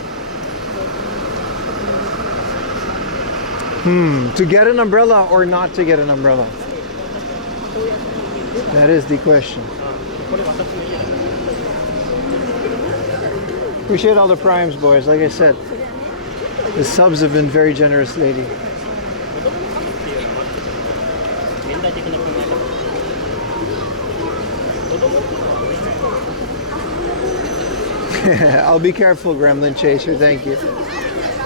To get an umbrella or not to get an umbrella? That is the question. Appreciate all the primes, boys. Like I said, the subs have been very generous lately. I'll be careful, Gremlin Chaser, thank you.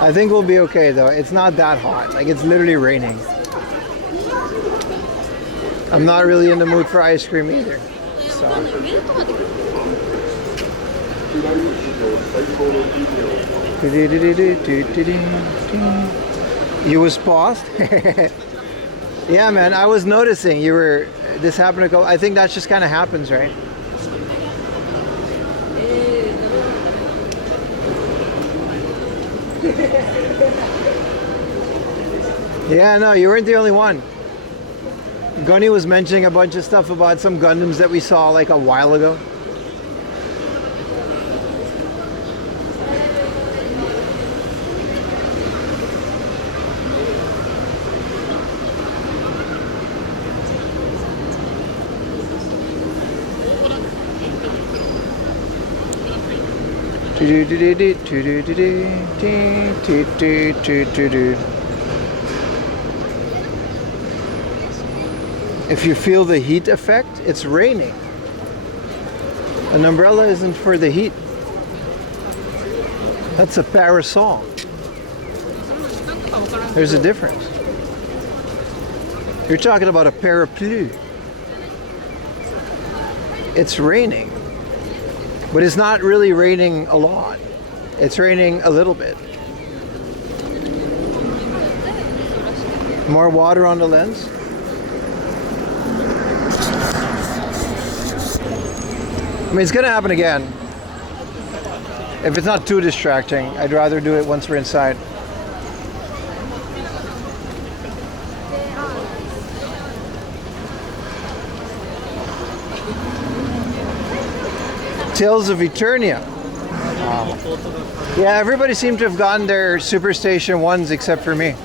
I think we'll be okay though. It's not that hot. Like, it's literally raining. I'm not really in the mood for ice cream either. So. You was paused? Yeah, man, I was noticing you were, this happened to go, I think that just kind of happens, right? Yeah, no, you weren't the only one. Gunny was mentioning a bunch of stuff about some Gundams that we saw like a while ago. If you feel the heat effect, it's raining. An umbrella isn't for the heat. That's a parasol. There's a difference. You're talking about a parapluie. It's raining, but it's not really raining a lot. It's raining a little bit. More water on the lens. I mean, it's gonna happen again. If it's not too distracting, I'd rather do it once we're inside. Tales of Eternia. Yeah, everybody seemed to have gotten their Superstation 1s except for me.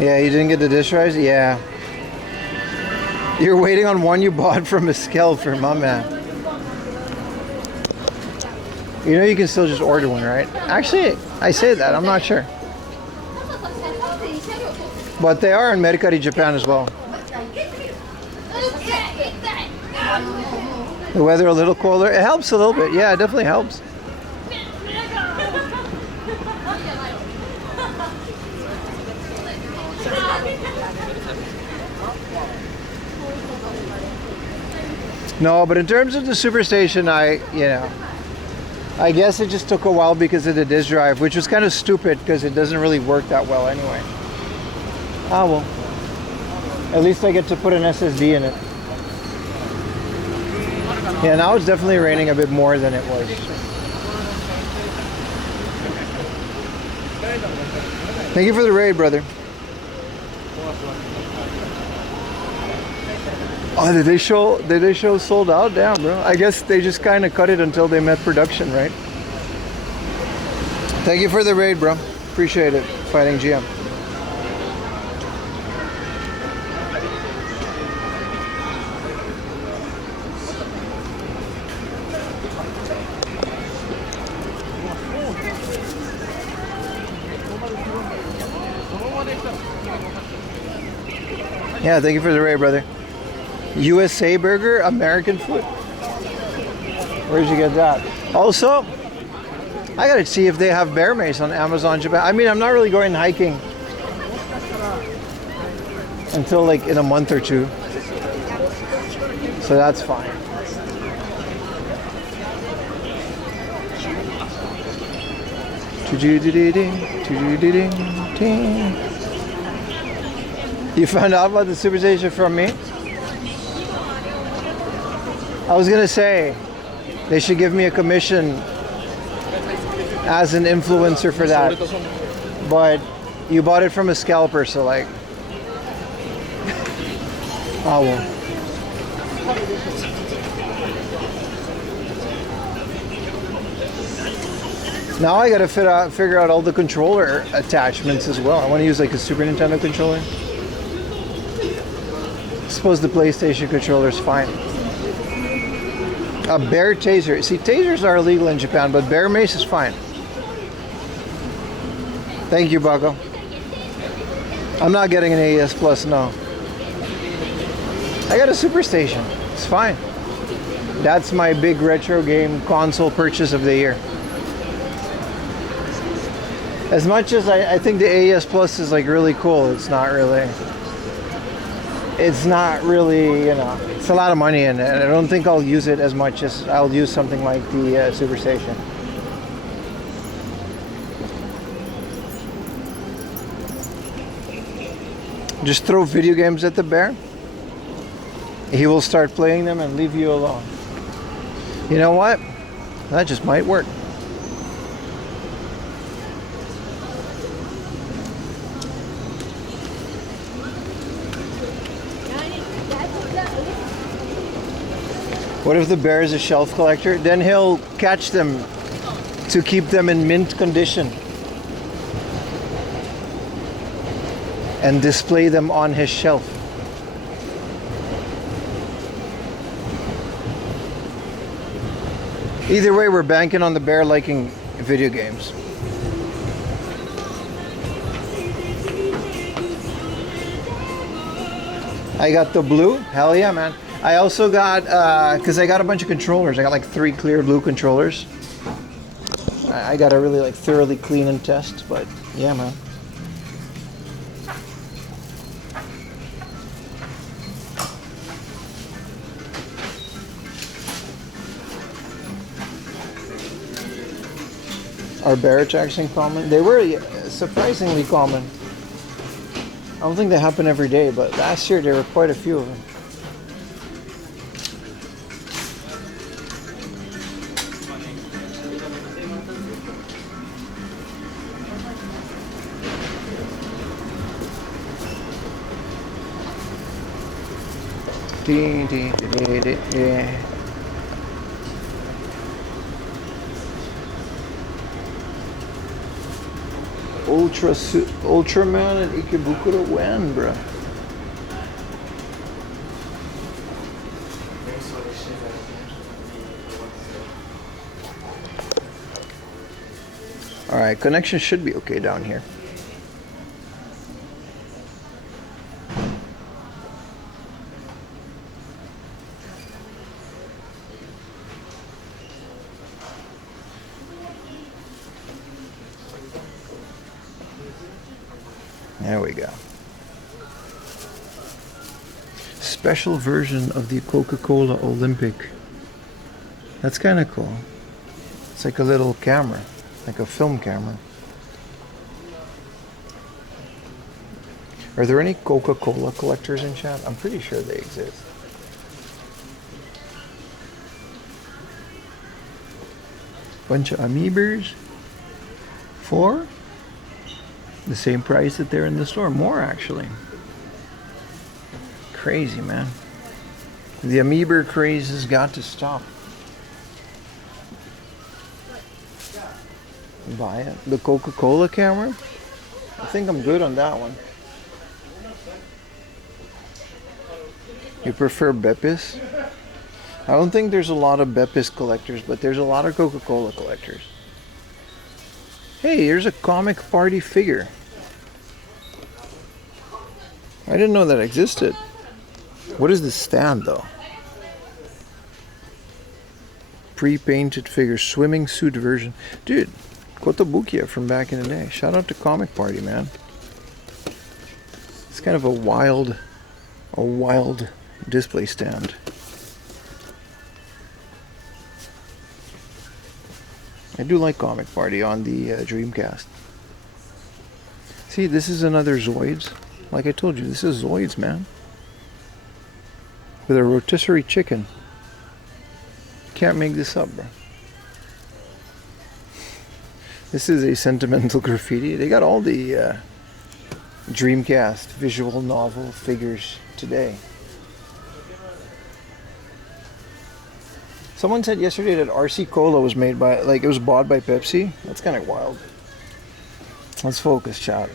Yeah, you didn't get the dish rice? Yeah. You're waiting on one you bought from a scalper, my man. You know you can still just order one, right? Actually, I say that, I'm not sure. But they are in Mercari Japan as well. The weather a little colder. It helps a little bit. Yeah, it definitely helps. No, but in terms of the Superstation, I guess it just took a while because of the disk drive, which was kind of stupid because it doesn't really work that well anyway. Ah well. At least I get to put an SSD in it. Yeah, now it's definitely raining a bit more than it was. Thank you for the raid, brother. Oh, did they show sold out? Damn, bro. I guess they just kind of cut it until they met production, right? Thank you for the raid, bro. Appreciate it. Fighting GM. Yeah, thank you for the raid, brother. USA burger, American food. Where'd you get that? Also, I gotta see if they have bear mace on Amazon Japan. I mean, I'm not really going hiking until like in a month or two, so that's fine. You found out about the Superstation from me? I was gonna say they should give me a commission as an influencer for that, but you bought it from a scalper, so like, oh well. Now I gotta figure out all the controller attachments as well. I want to use like a Super Nintendo controller. I suppose the PlayStation controller is fine. A bear taser. See, tasers are illegal in Japan, but bear mace is fine. Thank you, Bucko. I'm not getting an AES Plus, no. I got a Superstation. It's fine. That's my big retro game console purchase of the year. As much as I think the AES Plus is like really cool, it's not really. it's not really, you know, it's a lot of money, and I don't think I'll use it as much as I'll use something like the Superstation. Just throw video games at the bear. He will start playing them and leave you alone. You know what? That just might work. What if the bear is a shelf collector? Then he'll catch them to keep them in mint condition and display them on his shelf. Either way, we're banking on the bear liking video games. I got the blue. Hell yeah, man. I also got, because I got a bunch of controllers. I got like 3 clear blue controllers. I got to really like thoroughly clean and test, but yeah, man. Are bear attacks common? They were surprisingly common. I don't think they happen every day, but last year there were quite a few of them. Ultraman and Ikebukuro when, bruh? Alright, connection should be okay down here. There we go. Special version of the Coca-Cola Olympic. That's kind of cool. It's like a little camera, like a film camera. Are there any Coca-Cola collectors in chat? I'm pretty sure they exist. Bunch of Amiibers. 4? The same price that they're in the store. More, actually. Crazy, man. The Amiibo craze has got to stop. Buy it. The Coca-Cola camera? I think I'm good on that one. You prefer Beppis? I don't think there's a lot of Beppis collectors, but there's a lot of Coca-Cola collectors. Hey, here's a comic party figure. I didn't know that existed. What is this stand, though? Pre-painted figure, swimming suit version. Dude, Kotobukiya from back in the day. Shout out to Comic Party, man. It's kind of a wild display stand. I do like Comic Party on the Dreamcast. See, this is another Zoids. Like I told you, this is Zoids, man. With a rotisserie chicken. Can't make this up, bro. This is a sentimental graffiti. They got all the Dreamcast visual novel figures today. Someone said yesterday that RC Cola was made by, like, it was bought by Pepsi. That's kind of wild. Let's focus, chat.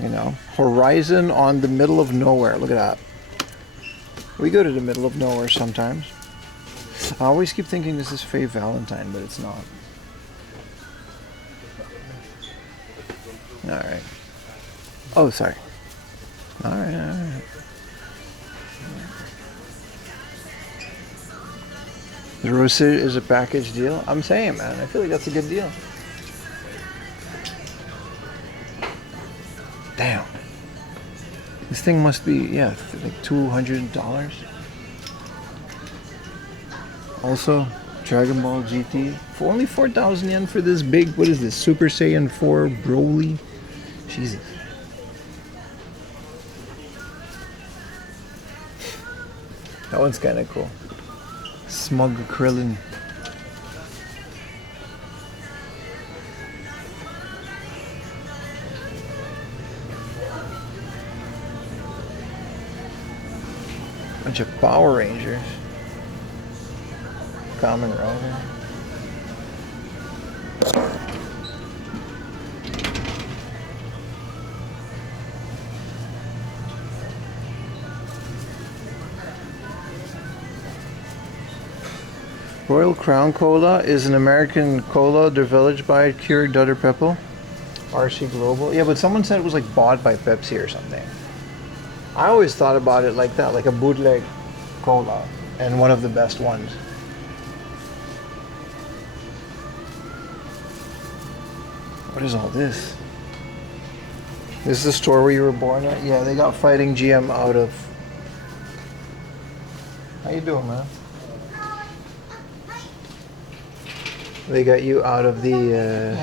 You know, Horizon on the middle of nowhere. Look at that. We go to the middle of nowhere sometimes. I always keep thinking this is Faye Valentine, but it's not. Alright. Oh, sorry. Alright. The roasted is a package deal. I'm saying, man, I feel like that's a good deal. Damn. This thing must be, yeah, like $200. Also, Dragon Ball GT for only 4,000 yen for this big, what is this, Super Saiyan 4 Broly? Jesus. That one's kind of cool. Smug Krillin. Bunch of Power Rangers. Common Rider. Royal Crown Cola is an American cola developed by Keurig Dr. Pepper. RC Global. Yeah, but someone said it was like bought by Pepsi or something. I always thought about it like that, like a bootleg cola, and one of the best ones. What is all this? This is the store where you were born at? Yeah, they got Fighting GM out of... How you doing, man? They got you out of the...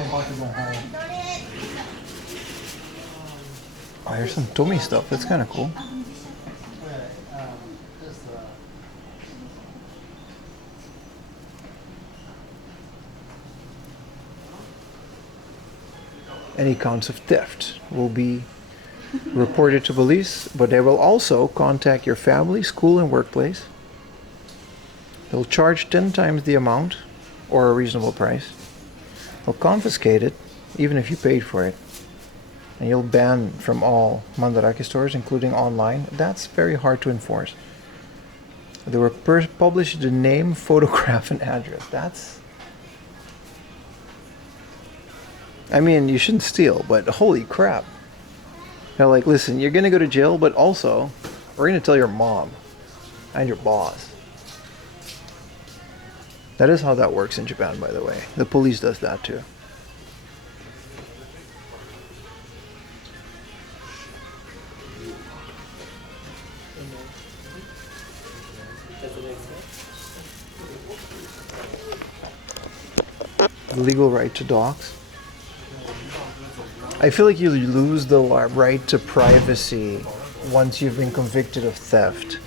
Oh, here's some Tommy stuff. That's kind of cool. Any counts of theft will be reported to police, but they will also contact your family, school, and workplace. They'll charge 10 times the amount, or a reasonable price. They'll confiscate it, even if you paid for it. And you'll ban from all Mandarake stores, including online. That's very hard to enforce. They will publish the name, photograph, and address. That's... I mean, you shouldn't steal, but holy crap. They're like, listen, you're gonna go to jail, but also, we're gonna tell your mom and your boss. That is how that works in Japan, by the way. The police does that too. The legal right to dox. I feel like you lose the right to privacy once you've been convicted of theft.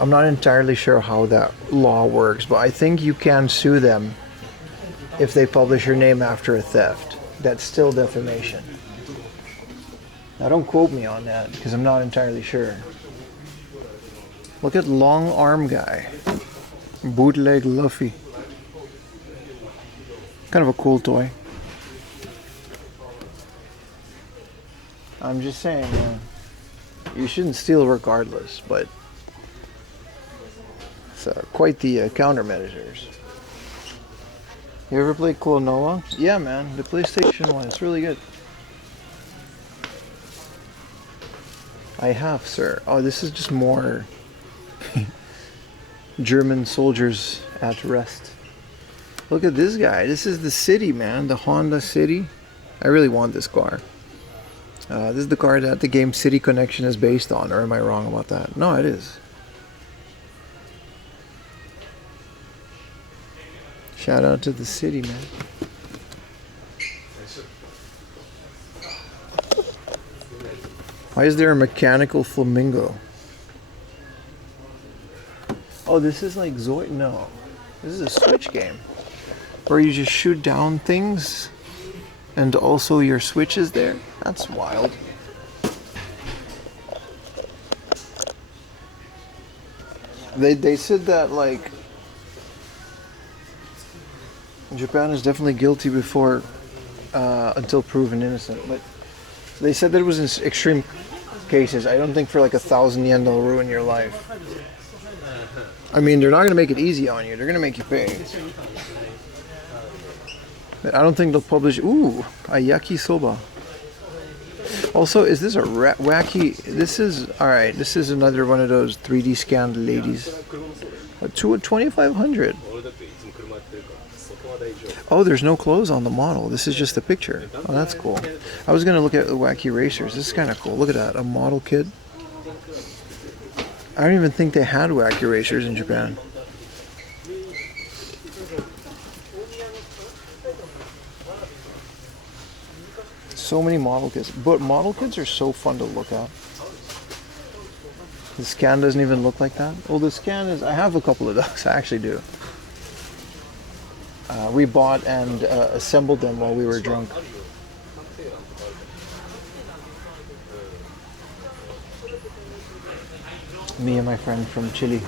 I'm not entirely sure how that law works, but I think you can sue them if they publish your name after a theft. That's still defamation. Now don't quote me on that, because I'm not entirely sure. Look at Long Arm Guy. Bootleg Luffy. Kind of a cool toy. I'm just saying, man, you shouldn't steal regardless, but it's quite the countermeasures. You ever played Klonoa? Yeah, man, the PlayStation one, it's really good. I have, sir. Oh, this is just more German soldiers at rest. Look at this guy. This is the City, man, the Honda City. I really want this car. This is the car that the game City Connection is based on, or am I wrong about that? No, it is. Shout out to the City, man. Why is there a mechanical flamingo? Oh, this is like Zoid? No. This is a Switch game. Where you just shoot down things and also your Switch is there? That's wild. They said that like Japan is definitely guilty before until proven innocent, but they said that it was in extreme cases. I don't think for like 1,000 yen they'll ruin your life. I mean, they're not going to make it easy on you. They're going to make you pay. But I don't think they'll publish... Ooh, a yakisoba. Also, is this a wacky... This is... Alright, this is another one of those 3D scanned ladies. 2,500. Oh, there's no clothes on the model. This is just a picture. Oh, that's cool. I was going to look at the wacky racers. This is kind of cool. Look at that. A model kid. I don't even think they had whack erasers in Japan. So many model kits. But model kits are so fun to look at. The scan doesn't even look like that. Well, the scan is... I have a couple of those. I actually do. We bought and assembled them while we were drunk. Me and my friend from Chile.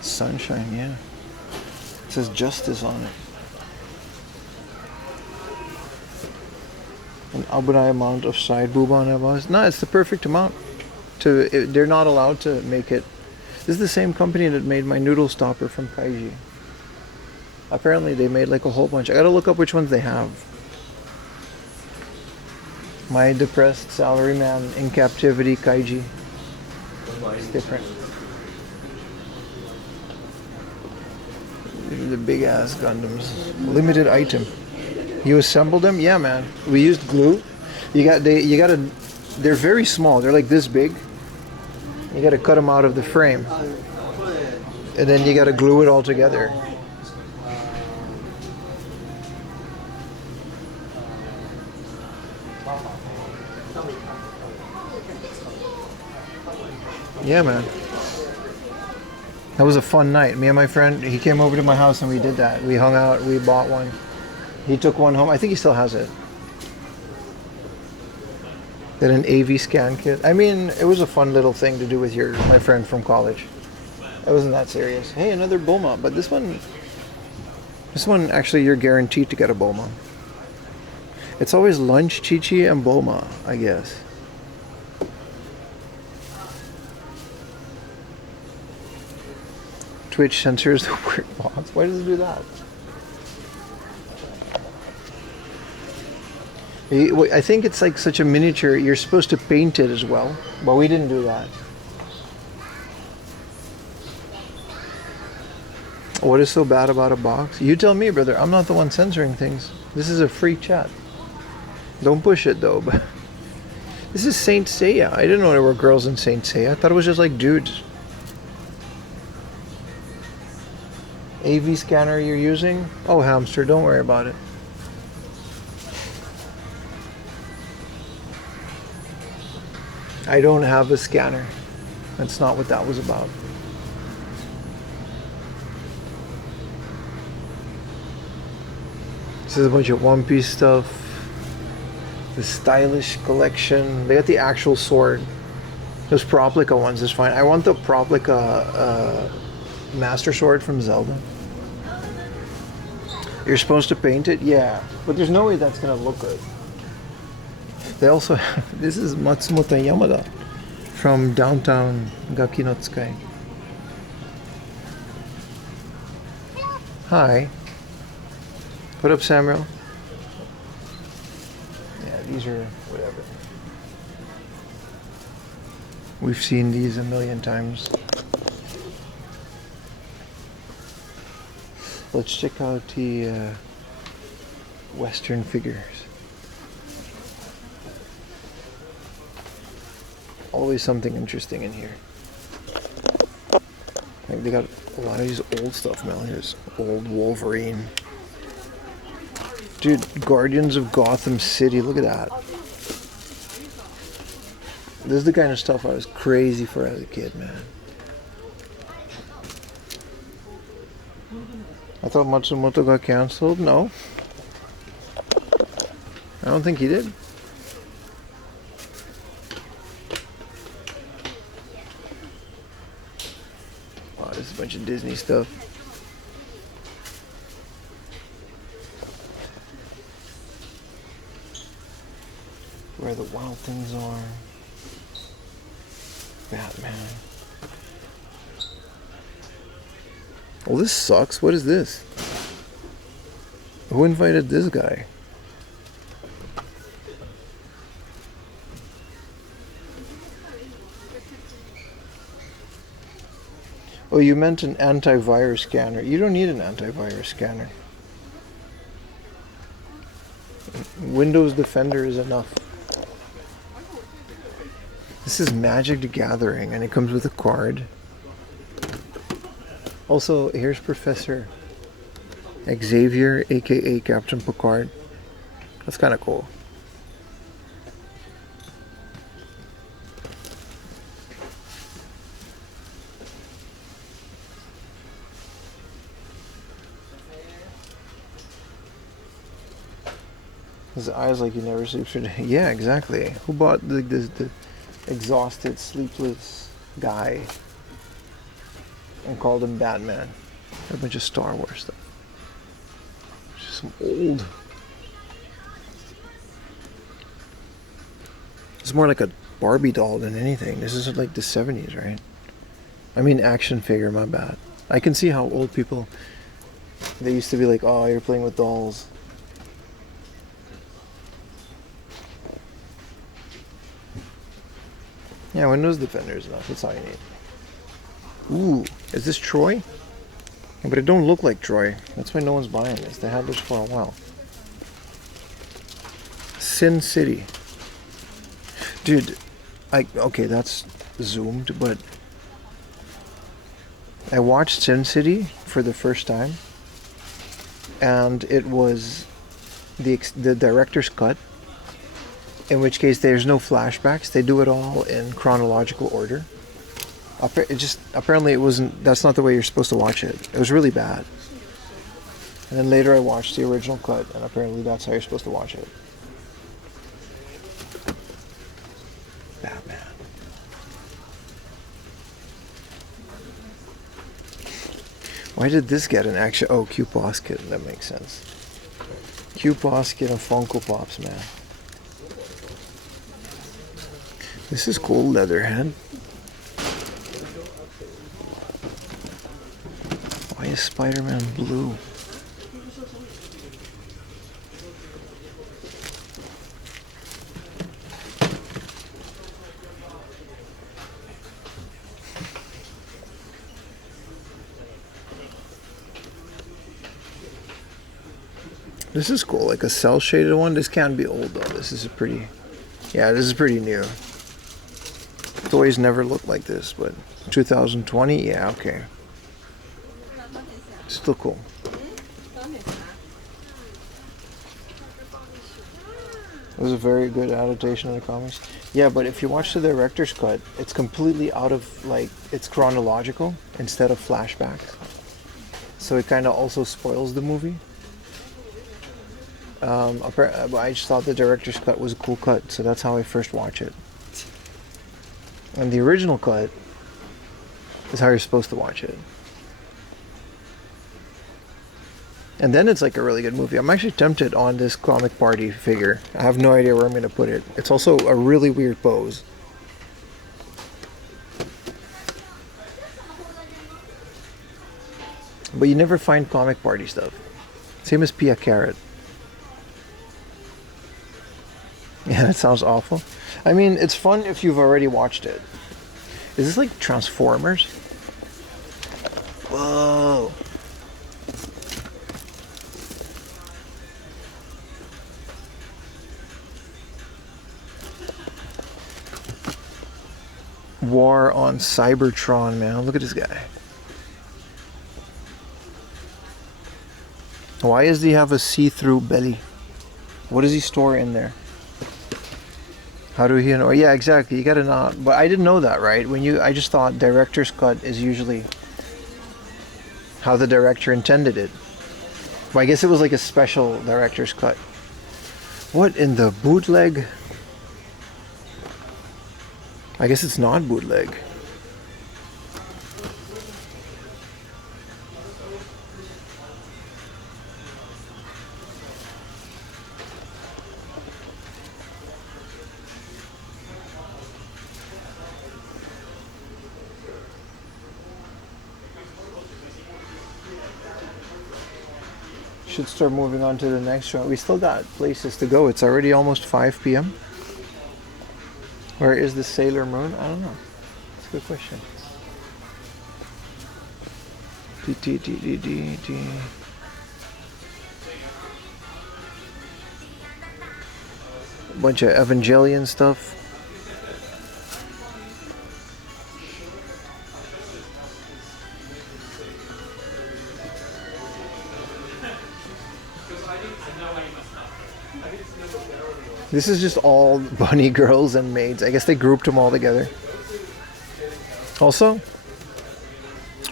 Sunshine, yeah. It says justice on it. An abunai amount of side boob on it was. No, it's the perfect amount. They're not allowed to make it. This is the same company that made my noodle stopper from Kaiji. Apparently they made like a whole bunch. I gotta look up which ones they have. My depressed salaryman in captivity Kaiji. It's different. These are the big ass Gundams. Limited item. You assembled them? Yeah, man. We used glue. You gotta. They're very small. They're like this big. You gotta cut them out of the frame, and then you gotta glue it all together. Yeah, man. That was a fun night. Me and my friend, he came over to my house and we did that. We hung out, we bought one. He took one home. I think he still has it. Then an AV scan kit. I mean, it was a fun little thing to do with my friend from college. It wasn't that serious. Hey, another Bulma. But this one actually you're guaranteed to get a Bulma. It's always lunch, Chi-Chi, and Bulma, I guess. Twitch censors the word box. Why does it do that? I think it's like such a miniature. You're supposed to paint it as well, but we didn't do that. What is so bad about a box? You tell me, brother. I'm not the one censoring things. This is a free chat. Don't push it though. But this is Saint Seiya. I didn't know there were girls in Saint Seiya. I thought it was just like dudes. AV scanner you're using? Oh, hamster, don't worry about it. I don't have a scanner. That's not what that was about. This is a bunch of One Piece stuff. The stylish collection. They got the actual sword. Those Proplica ones is fine. I want the Proplica Master Sword from Zelda. You're supposed to paint it? Yeah. But there's no way that's going to look good. They also have, this is Matsumoto Yamada from downtown Gaki no Tsukai. Hi. What up, Samuel? Yeah, these are whatever. We've seen these a million times. Let's check out the Western figures. Always something interesting in here. Like they got a lot of these old stuff now. Here's old Wolverine. Dude, Guardians of Gotham City. Look at that. This is the kind of stuff I was crazy for as a kid, man. I thought Matsumoto got cancelled. No. I don't think he did. Oh, this is a bunch of Disney stuff. Where the wild things are. Batman. Oh, this sucks. What is this? Who invited this guy? Oh, you meant an antivirus scanner. You don't need an antivirus scanner. Windows Defender is enough. This is Magic the Gathering, and it comes with a card. Also, here's Professor Xavier, aka Captain Picard. That's kind of cool. His eyes like he never sleeps for day. Yeah, exactly. Who bought the exhausted, sleepless guy and called him Batman? A bunch of Star Wars stuff. Just some old. It's more like a Barbie doll than anything. This is like the 70s, right? I mean action figure, my bad. I can see how old people, they used to be like, oh, you're playing with dolls. Yeah, Windows Defender is enough. That's all you need. Ooh, is this Troy? Yeah, but it don't look like Troy. That's why no one's buying this. They had this for a while. Sin City. Dude, okay, that's zoomed, but I watched Sin City for the first time, and it was the director's cut. In which case, there's no flashbacks. They do it all in chronological order. Apparently, it wasn't. That's not the way you're supposed to watch it. It was really bad. And then later, I watched the original cut, and apparently, that's how you're supposed to watch it. Batman. Why did this get an action? Oh, Q Posket. That makes sense. Q Posket and Funko Pops, man. This is cool, Leatherhead. Why is Spider-Man blue? This is cool, like a cell-shaded one. This can't be old though. This is pretty new. Toys never looked like this, but 2020, yeah, okay. Still cool. It was a very good adaptation of the comics. Yeah, but if you watch the director's cut, it's completely out of, like, it's chronological instead of flashbacks. So it kind of also spoils the movie. I just thought the director's cut was a cool cut, so that's how I first watch it. And the original cut is how you're supposed to watch it. And then it's like a really good movie. I'm actually tempted on this Comic Party figure. I have no idea where I'm going to put it. It's also a really weird pose. But you never find Comic Party stuff. Same as Pia Carrot. Yeah, that sounds awful. I mean, it's fun if you've already watched it. Is this like Transformers? Whoa. War on Cybertron, man. Look at this guy. Why does he have a see-through belly? What does he store in there? How do you know? Yeah, exactly. You gotta not. But I didn't know that, right? I just thought director's cut is usually how the director intended it. Well, I guess it was like a special director's cut. What in the bootleg? I guess it's not bootleg. Should start moving on to the next one. We still got places to go. It's already almost 5 p.m. Where is the Sailor Moon? I don't know. That's a good question. A bunch of Evangelion stuff. This is just all bunny girls and maids. I guess they grouped them all together. Also,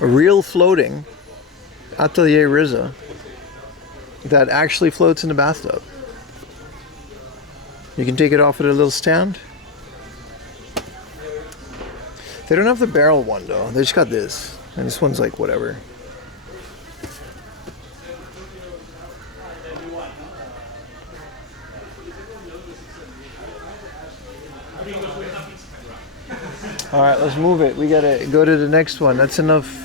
a real floating Atelier Riza that actually floats in the bathtub. You can take it off at a little stand. They don't have the barrel one though. They just got this. And this one's like whatever. All right, let's move it. We gotta go to the next one. That's enough.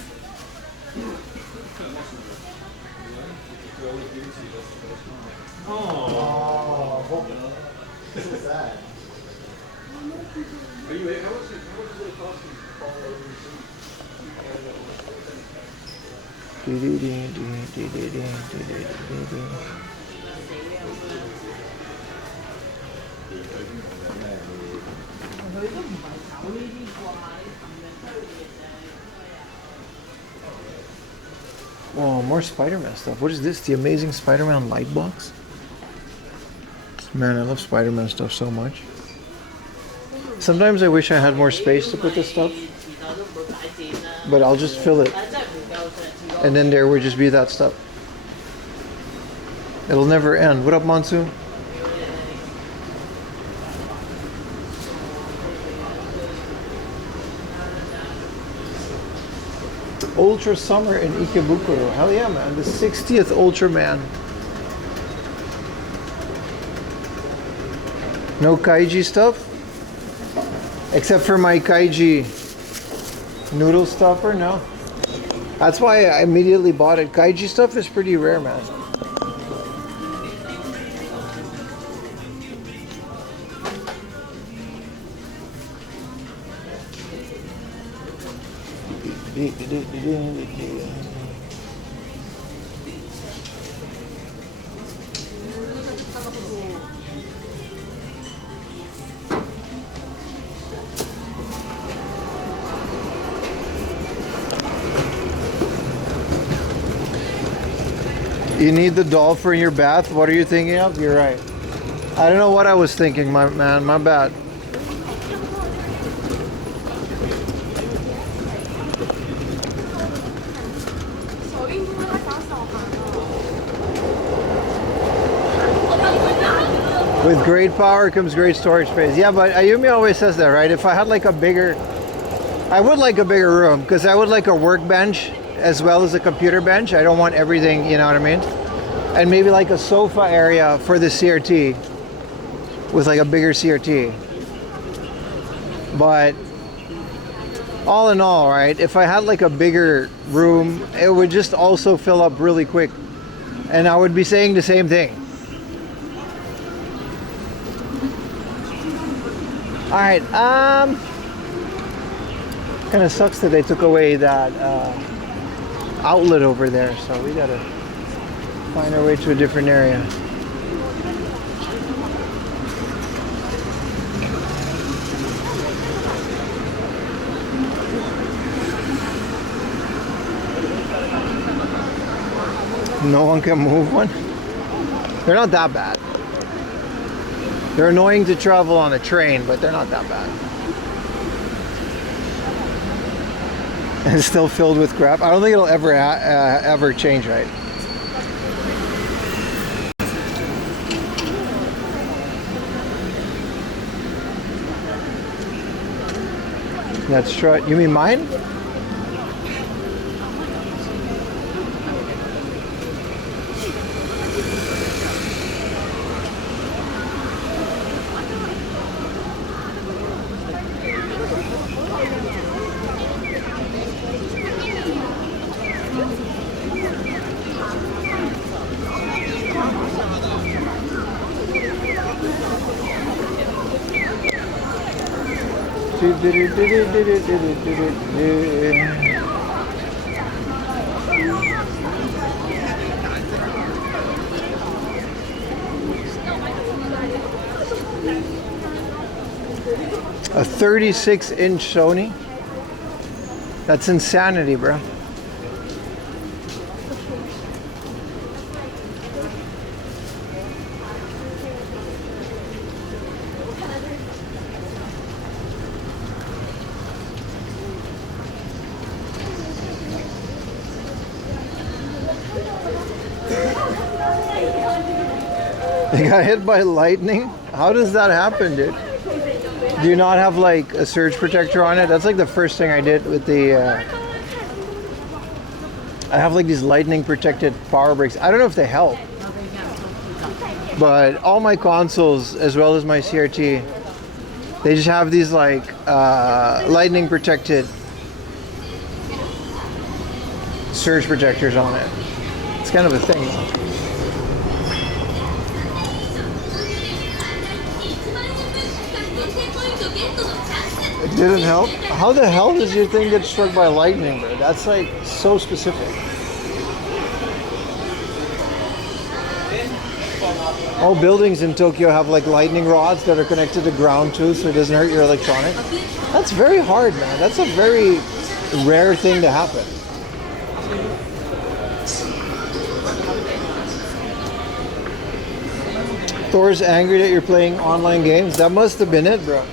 Oh, more Spider-Man stuff. What is this? The Amazing Spider-Man light box? Man, I love Spider-Man stuff so much. Sometimes I wish I had more space to put this stuff, but I'll just fill it. And then there would just be that stuff. It'll never end. What up, Monsoon? Ultra Summer in Ikebukuro. Hell yeah, man. The 60th Ultraman. No Kaiji stuff? Except for my Kaiji noodle stuffer? No. That's why I immediately bought it. Kaiji stuff is pretty rare, man. You need the doll for your bath? What are you thinking of? You're right. I don't know what I was thinking, my man. My bad. With great power comes great storage space. Yeah, but Ayumi always says that, right? If I had like a bigger... I would like a bigger room, because I would like a workbench as well as a computer bench. I don't want everything, you know what I mean? And maybe like a sofa area for the CRT with like a bigger CRT. But all in all, right, if I had like a bigger room, it would just also fill up really quick. And I would be saying the same thing. All right, kind of sucks that they took away that outlet over there, so we gotta find our way to a different area. No one can move one? They're not that bad. They're annoying to travel on a train, but they're not that bad. And it's still filled with crap. I don't think it'll ever change, right? That's right. You mean mine? A 36-inch Sony? That's insanity, bro. They got hit by lightning? How does that happen, dude? Do you not have like a surge protector on it? That's like the first thing I did with the I have like these lightning protected power brakes. I don't know if they help, but all my consoles as well as my CRT, they just have these like lightning protected surge protectors on it. It's kind of a thing. It didn't help? How the hell does your thing get struck by lightning, bro? That's like so specific. All buildings in Tokyo have like lightning rods that are connected to ground too, so it doesn't hurt your electronics. That's very hard, man. That's a very rare thing to happen. Thor's angry that you're playing online games. That must have been it, bro.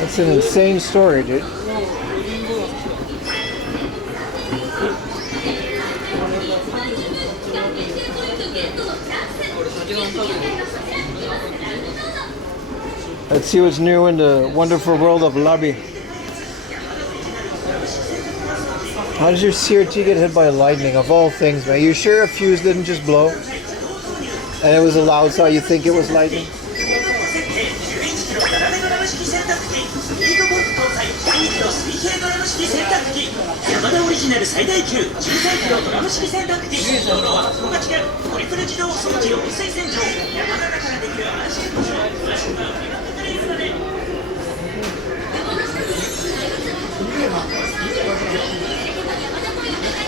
That's an insane story, dude. Let's see what's new in the wonderful world of Lobby. How does your CRT get hit by lightning, of all things, man? You sure a fuse didn't just blow? And it was a loud sound, you think it was lightning?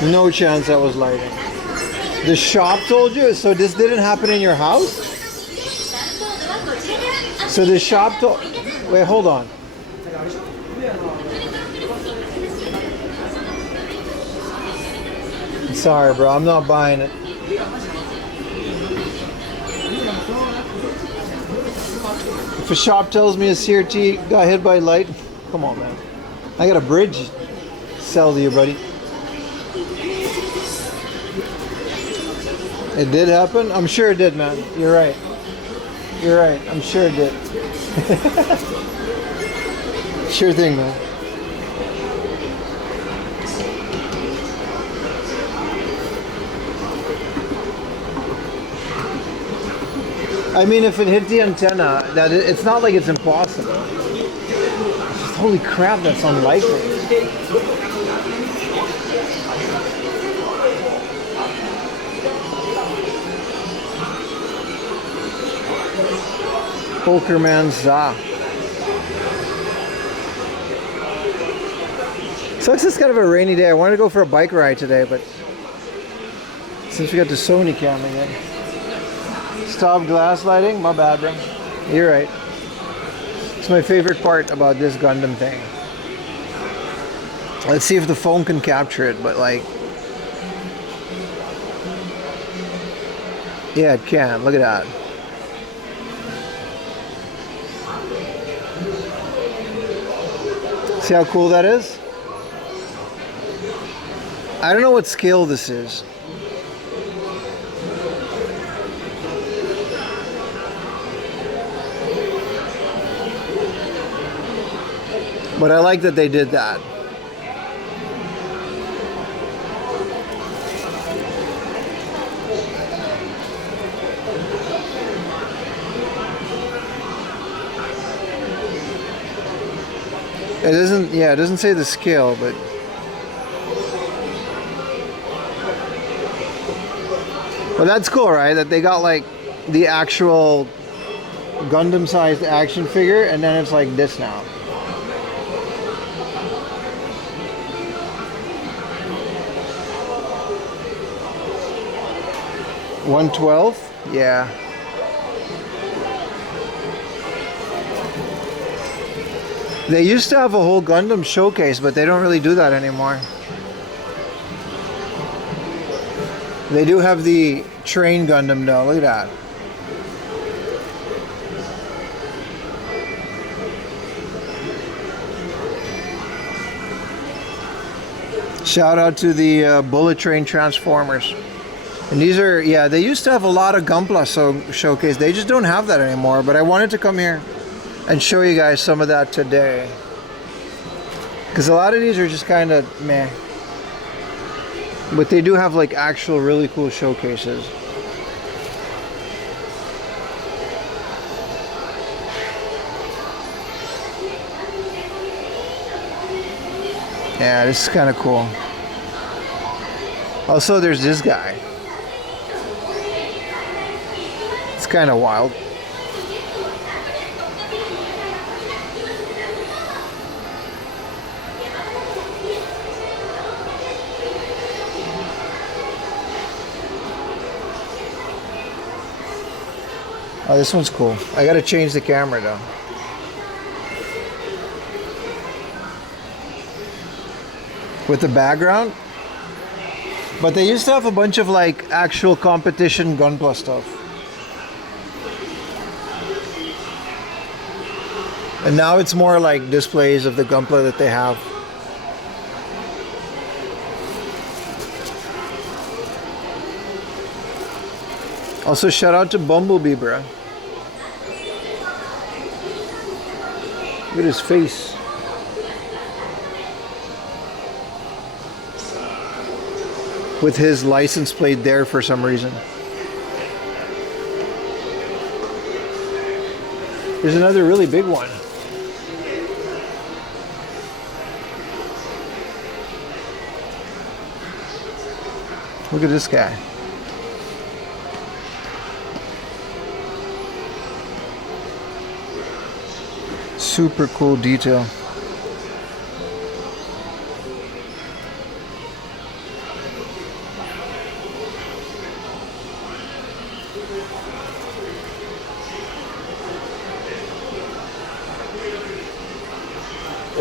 No chance that was lighting. The shop told you? So this didn't happen in your house? So the shop told... Wait, hold on. Sorry, bro. I'm not buying it. If a shop tells me a CRT got hit by light, come on, man. I got a bridge to sell to you, buddy. It did happen? I'm sure it did, man. You're right. You're right. I'm sure it did. Sure thing, man. I mean, if it hit the antenna, it's not like it's impossible. It's just, holy crap, that's unlikely. Pokerman Za. Sucks it's kind of a rainy day. I wanted to go for a bike ride today, but since we got the Sony cam again. Stop glass lighting? My bad, bro. You're right. It's my favorite part about this Gundam thing. Let's see if the phone can capture it, but like... Yeah, it can. Look at that. See how cool that is? I don't know what scale this is. But I like that they did that. It doesn't say the scale, but well, that's cool, right? That they got like the actual Gundam sized action figure, and then it's like this now. $112? Yeah. They used to have a whole Gundam showcase, but they don't really do that anymore. They do have the train Gundam though, look at that. Shout out to the Bullet Train Transformers. And these are, yeah, they used to have a lot of Gunpla showcase. They just don't have that anymore. But I wanted to come here and show you guys some of that today. Because a lot of these are just kind of meh. But they do have like actual really cool showcases. Yeah, this is kind of cool. Also, there's this guy. It's kind of wild. Oh, this one's cool. I gotta change the camera though. With the background. But they used to have a bunch of like actual competition Gunpla stuff. And now it's more like displays of the Gunpla that they have. Also, shout out to Bumblebee, bro. Look at his face. With his license plate there for some reason. There's another really big one. Look at this guy. Super cool detail.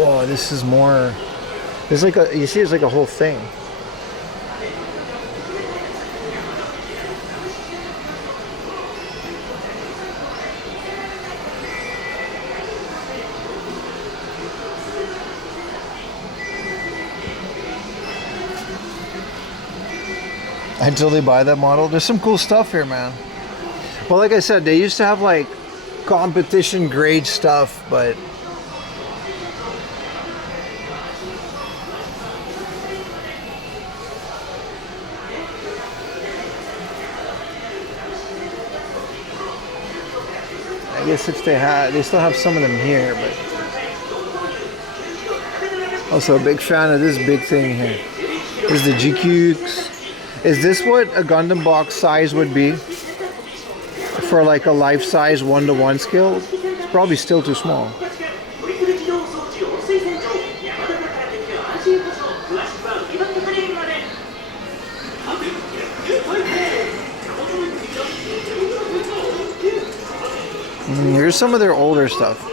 Oh, this is more. There's like a. You see, it's like a whole thing. I'd totally buy that model. There's some cool stuff here, man. Well, like I said, they used to have like competition grade stuff, but I guess if they still have some of them here, but also a big fan of this big thing here. This is the GQs. Is this what a Gundam box size would be for like a life-size 1-to-1 scale? It's probably still too small. Here's some of their older stuff.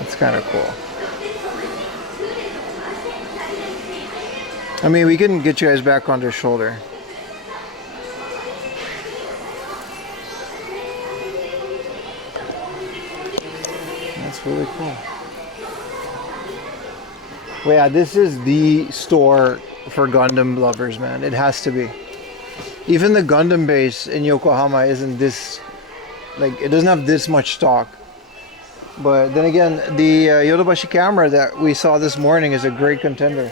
It's kind of cool. I mean, we can get you guys back on their shoulder. That's really cool. Well, yeah, this is the store for Gundam lovers, man. It has to be. Even the Gundam base in Yokohama isn't this, like, it doesn't have this much stock. But then again, the Yodobashi camera that we saw this morning is a great contender.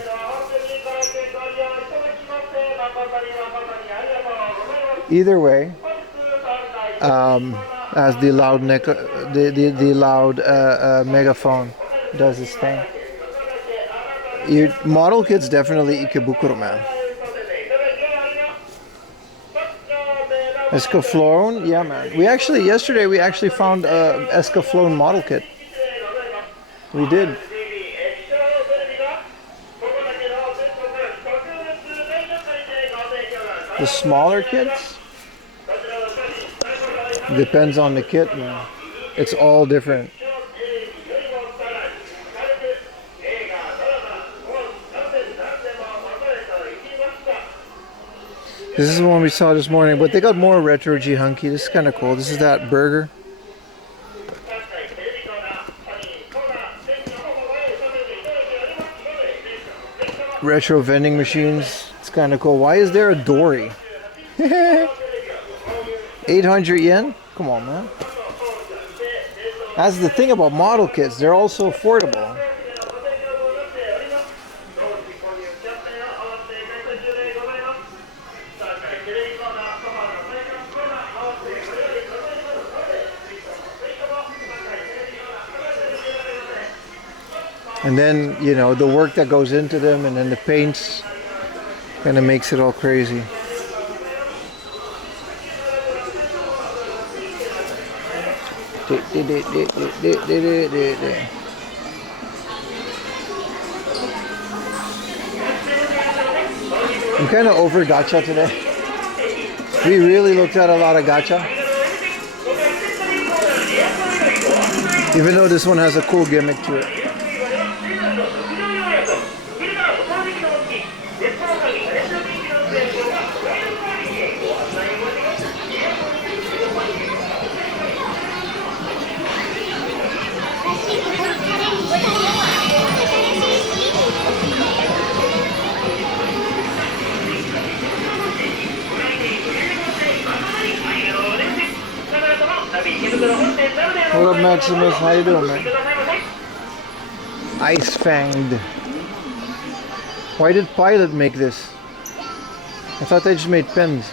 Either way, as the loud megaphone does its thing. Your model kit's definitely Ikebukuro, man. Escaflowne? Yeah, man. Yesterday we actually found a Escaflowne model kit. We did. The smaller kits? Depends on the kit, man. It's all different. This is the one we saw this morning, but they got more retro G-Hunky. This is kind of cool. This is that burger. Retro vending machines. It's kind of cool. Why is there a dory? 800 yen? Come on, man. That's the thing about model kits. They're also affordable. And then, you know, the work that goes into them, and then the paints kind of makes it all crazy. I'm kind of over gacha today. We really looked at a lot of gacha. Even though this one has a cool gimmick to it. What up, Maximus? How you doing, man? Ice Fanged. Why did Pilot make this? I thought they just made pens.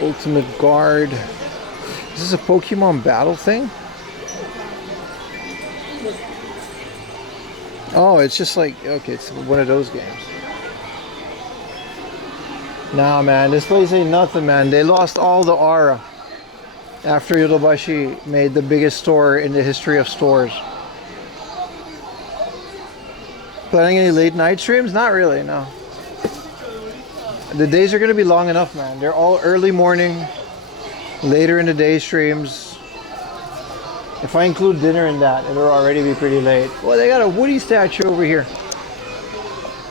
Ultimate Guard. Is this a Pokemon battle thing? Oh, it's just like, okay, it's one of those games. Nah, man, this place ain't nothing, man. They lost all the aura after Yodobashi made the biggest store in the history of stores. Planning any late night streams? Not really, no. The days are going to be long enough, man. They're all early morning, later in the day streams. If I include dinner in that, it'll already be pretty late. Well, they got a Woody statue over here.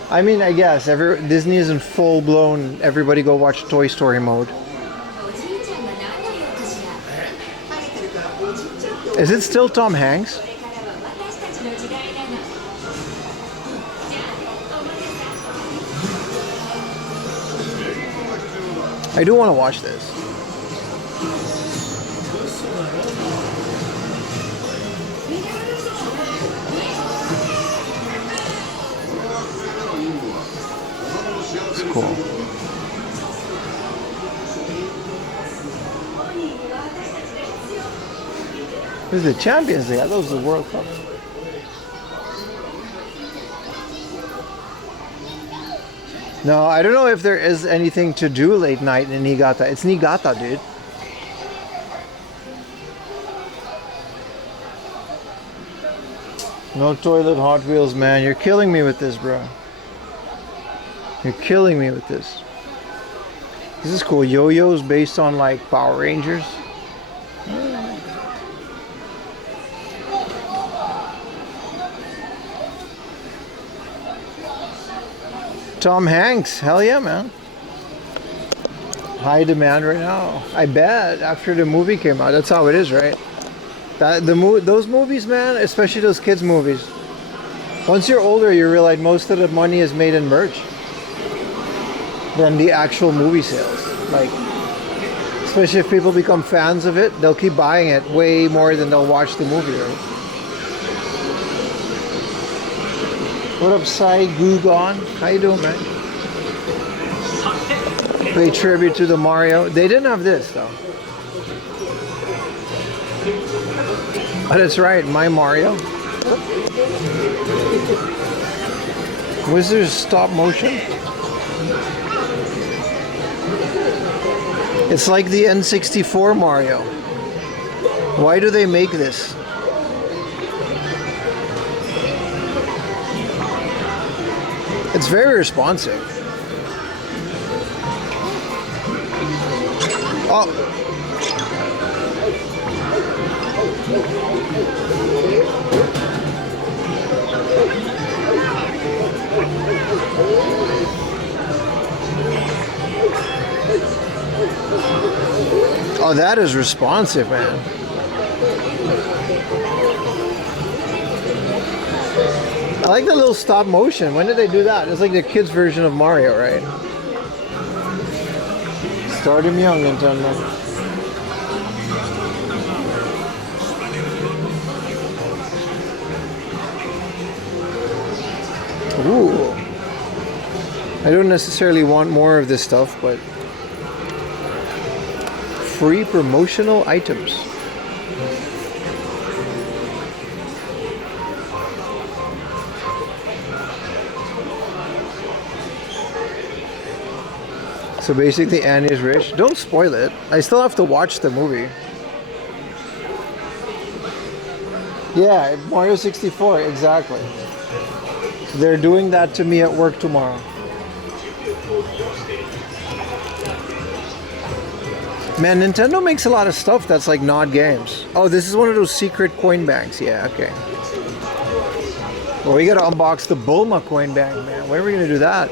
I mean, I guess Disney is in full-blown everybody go watch Toy Story mode. Is it still Tom Hanks? I do want to watch this. Cool. This is the Champions League. I thought it was the World Cup. No, I don't know if there is anything to do late night in Niigata. It's Niigata, dude. No toilet Hot Wheels, man. You're killing me with this, bro. You're killing me with this. This is cool. Yo-yos based on like Power Rangers. Tom Hanks. Hell yeah, man. High demand right now. I bet after the movie came out. That's how it is, right? Those movies, man, especially those kids movies. Once you're older, you realize most of the money is made in merch than the actual movie sales. Like, especially if people become fans of it, they'll keep buying it way more than they'll watch the movie, right? What up, Sai Gugon? How you doing, man? Pay tribute to the Mario. They didn't have this, though. Oh, that's right, my Mario. Was there stop motion? It's like the N64 Mario. Why do they make this? It's very responsive. Oh. Oh, that is responsive, man. I like the little stop motion. When did they do that? It's like the kids' version of Mario, right? Start him young, Nintendo. Ooh. I don't necessarily want more of this stuff, but free promotional items. So basically Annie's rich. Don't spoil it. I still have to watch the movie. Yeah, Mario 64, exactly. They're doing that to me at work tomorrow. Man, Nintendo makes a lot of stuff that's like not games. Oh, this is one of those secret coin banks. Yeah, okay. Well, we gotta unbox the Bulma coin bank, man. When are we gonna do that?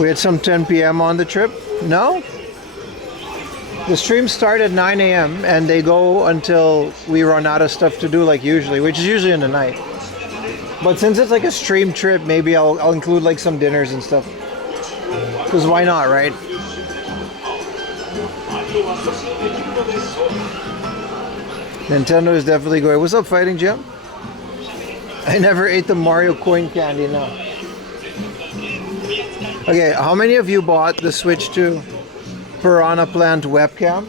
We had some 10 p.m. on the trip? No? The streams start at 9 a.m. and they go until we run out of stuff to do like usually, which is usually in the night. But since it's like a stream trip, maybe I'll include like some dinners and stuff. Because why not, right? Nintendo is definitely going. What's up, Fighting Jim? I never ate the Mario coin candy, no. Okay, how many of you bought the Switch 2 Piranha Plant webcam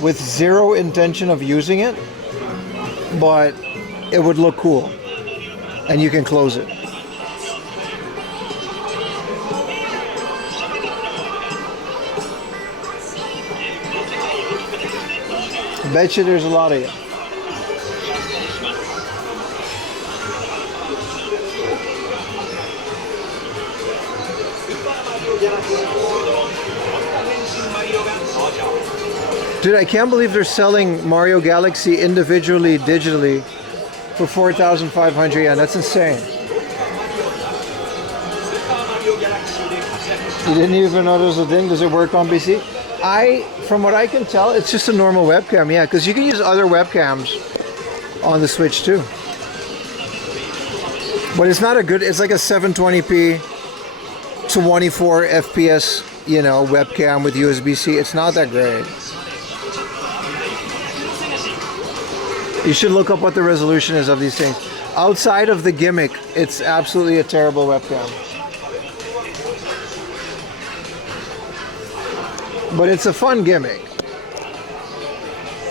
with zero intention of using it, but it would look cool and you can close it? Bet you there's a lot of you. Dude, I can't believe they're selling Mario Galaxy individually, digitally, for 4,500 yen. That's insane. You didn't even know there was a thing? Does it work on PC? From what I can tell, it's just a normal webcam, yeah, because you can use other webcams on the Switch too. But it's not a good, it's like a 720p 24 FPS, you know, webcam with USB-C. It's not that great. You should look up what the resolution is of these things. Outside of the gimmick, it's absolutely a terrible webcam. But it's a fun gimmick.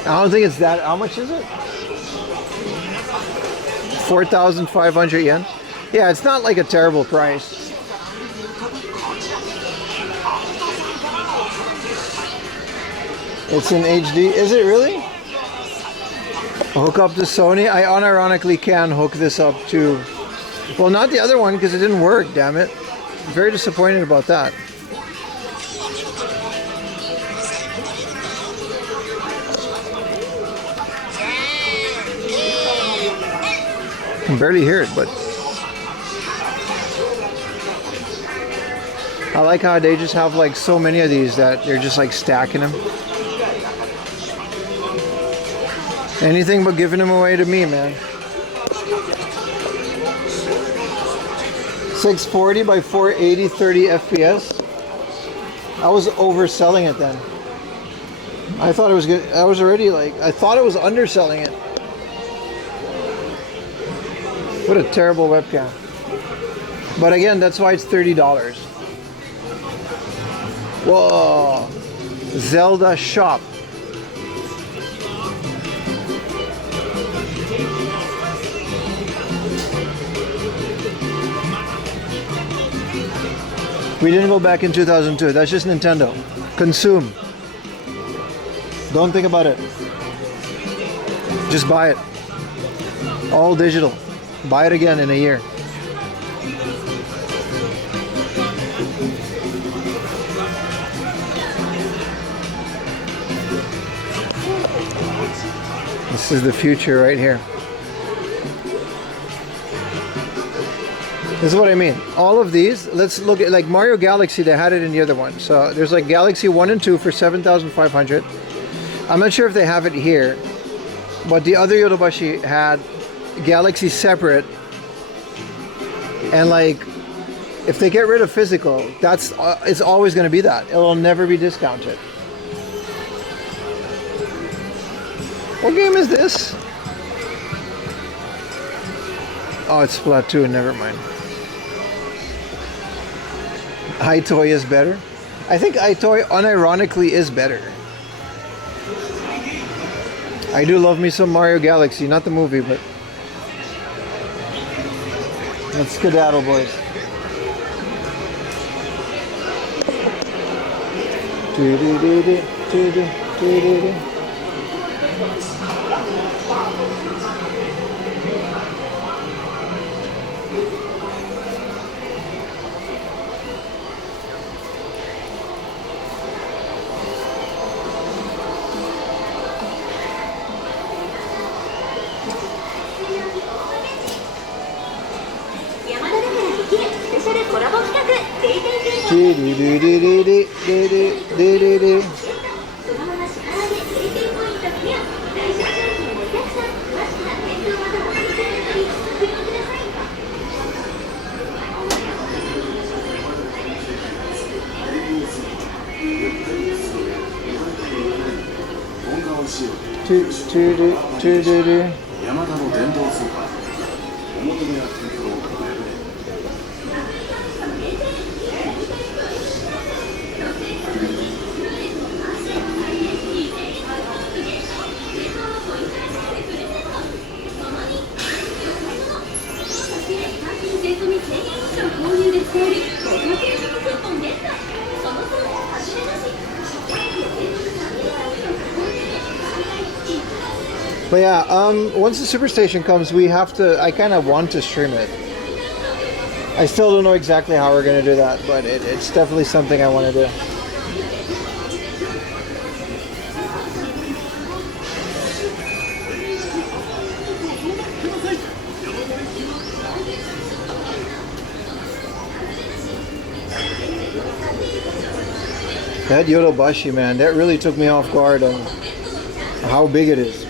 I don't think it's that. How much is it? 4,500 yen? Yeah, it's not like a terrible price. It's in HD. Is it really? Hook up to Sony. I unironically can hook this up to... Well, not the other one because it didn't work, damn it. I'm very disappointed about that. I can barely hear it, but... I like how they just have like so many of these that they're just like stacking them. Anything but giving them away to me, man. 640 by 480, 30 FPS. I was overselling it then. I thought it was good. I was already like, I thought it was underselling it. What a terrible webcam. But again, that's why it's $30. Whoa. Zelda Shop. We didn't go back in 2002. That's just Nintendo. Consume. Don't think about it. Just buy it. All digital. Buy it again in a year. This is the future right here. This is what I mean. All of these, let's look at like Mario Galaxy, they had it in the other one. So there's like Galaxy 1 and 2 for 7,500. I'm not sure if they have it here, but the other Yodobashi had Galaxy separate. And like, if they get rid of physical, that's it's always going to be that. It'll never be discounted. What game is this? Oh, it's Splatoon, never mind. iToy is better. I think iToy unironically is better. I do love me some Mario Galaxy, not the movie, but let's skedaddle, boys. But yeah, once the Superstation comes, we have to, I kind of want to stream it. I still don't know exactly how we're going to do that, but it's definitely something I want to do. That Yodobashi, man, that really took me off guard on how big it is.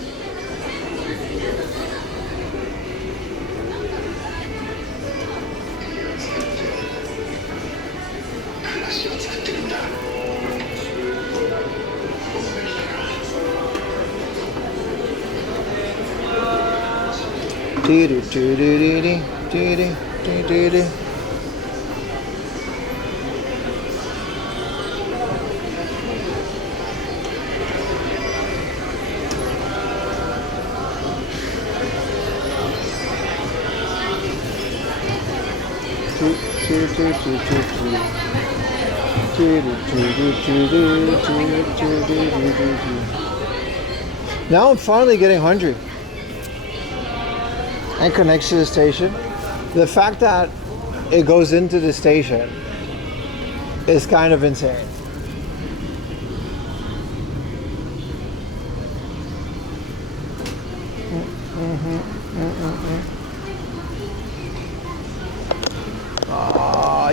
Now I'm finally getting hungry. And connects to the station. The fact that it goes into the station is kind of insane.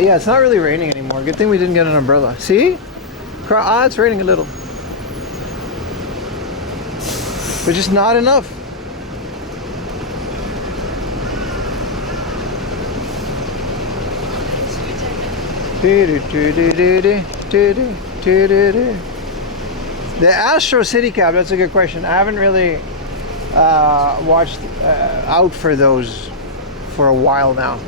Yeah, it's not really raining anymore. Good thing we didn't get an umbrella. See? It's raining a little. But just not enough. The Astro City Cab, that's a good question. I haven't really watched out for those for a while now.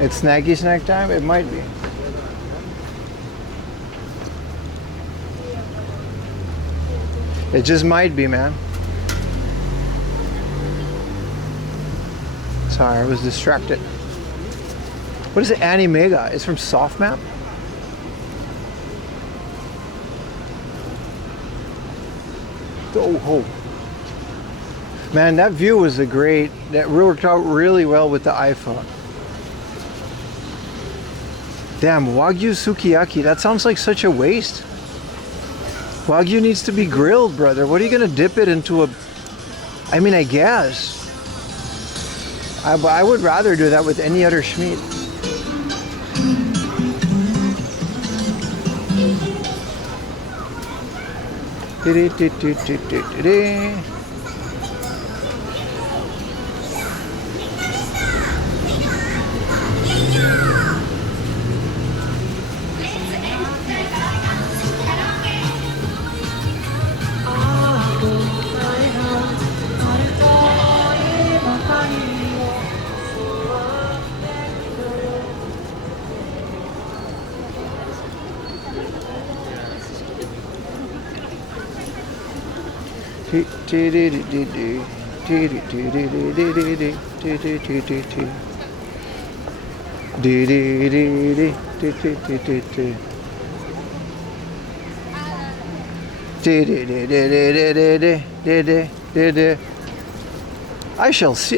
It's snacky snack time? It might be. It just might be, man. Sorry, I was distracted. What is it? Animega? It's from Softmap? Oh, man, that view was that worked out really well with the iPhone. Damn, Wagyu sukiyaki, that sounds like such a waste. Wagyu needs to be grilled, brother. What are you gonna dip it into I mean, I guess. I would rather do that with any other schmeat.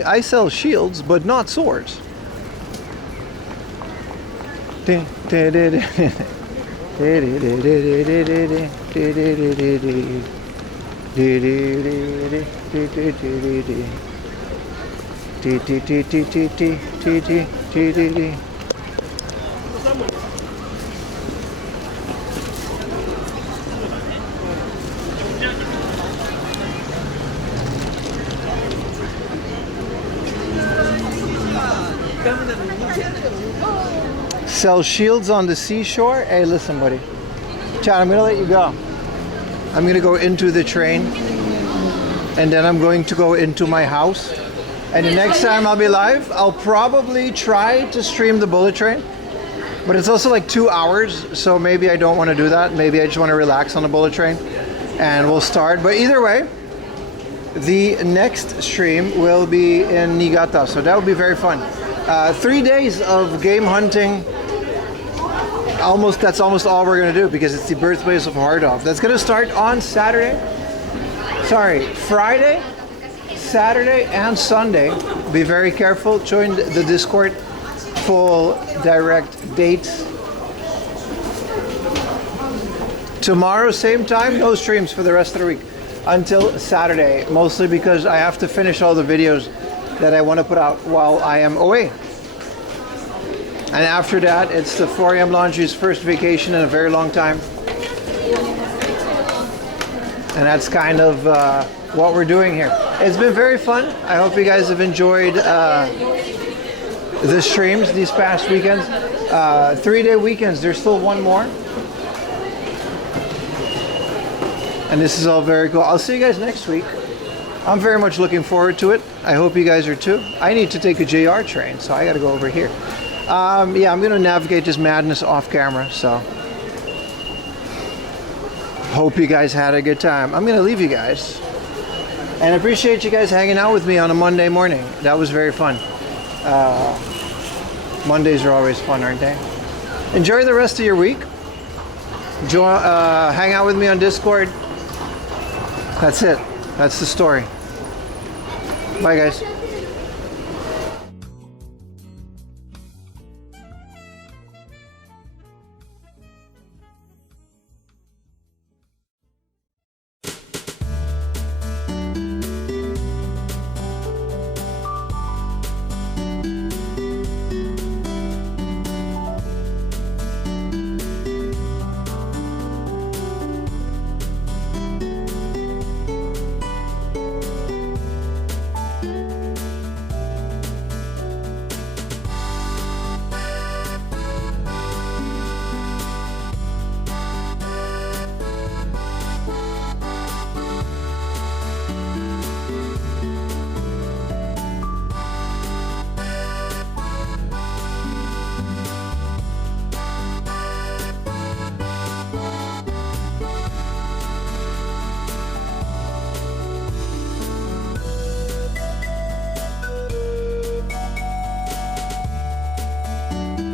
I sell shields, but not swords. Sell shields on the seashore? Hey, listen, buddy. Chad, I'm gonna let you go. I'm gonna go into the train, and then I'm going to go into my house. And the next time I'll be live, I'll probably try to stream the bullet train. But it's also like 2 hours, so maybe I don't want to do that. Maybe I just want to relax on the bullet train, and we'll start. But either way, the next stream will be in Niigata, so that will be very fun. 3 days of game hunting. That's almost all we're gonna do because it's the birthplace of Hardov. That's gonna start on Friday, Saturday, and Sunday. Be very careful. Join the Discord. Full direct dates. Tomorrow, same time, no streams for the rest of the week until Saturday. Mostly because I have to finish all the videos that I want to put out while I am away. And after that, it's the 4am Laundry's first vacation in a very long time. And that's kind of what we're doing here. It's been very fun. I hope you guys have enjoyed the streams these past weekends. 3-day weekends, there's still one more. And this is all very cool. I'll see you guys next week. I'm very much looking forward to it. I hope you guys are too. I need to take a JR train, so I gotta go over here. Yeah, I'm gonna navigate this madness off camera, so hope you guys had a good time. I'm gonna leave you guys, and I appreciate you guys hanging out with me on a Monday morning. That was very fun. Mondays are always fun, aren't they? Enjoy the rest of your week. Hang out with me on Discord. That's it. That's the story. Bye, guys.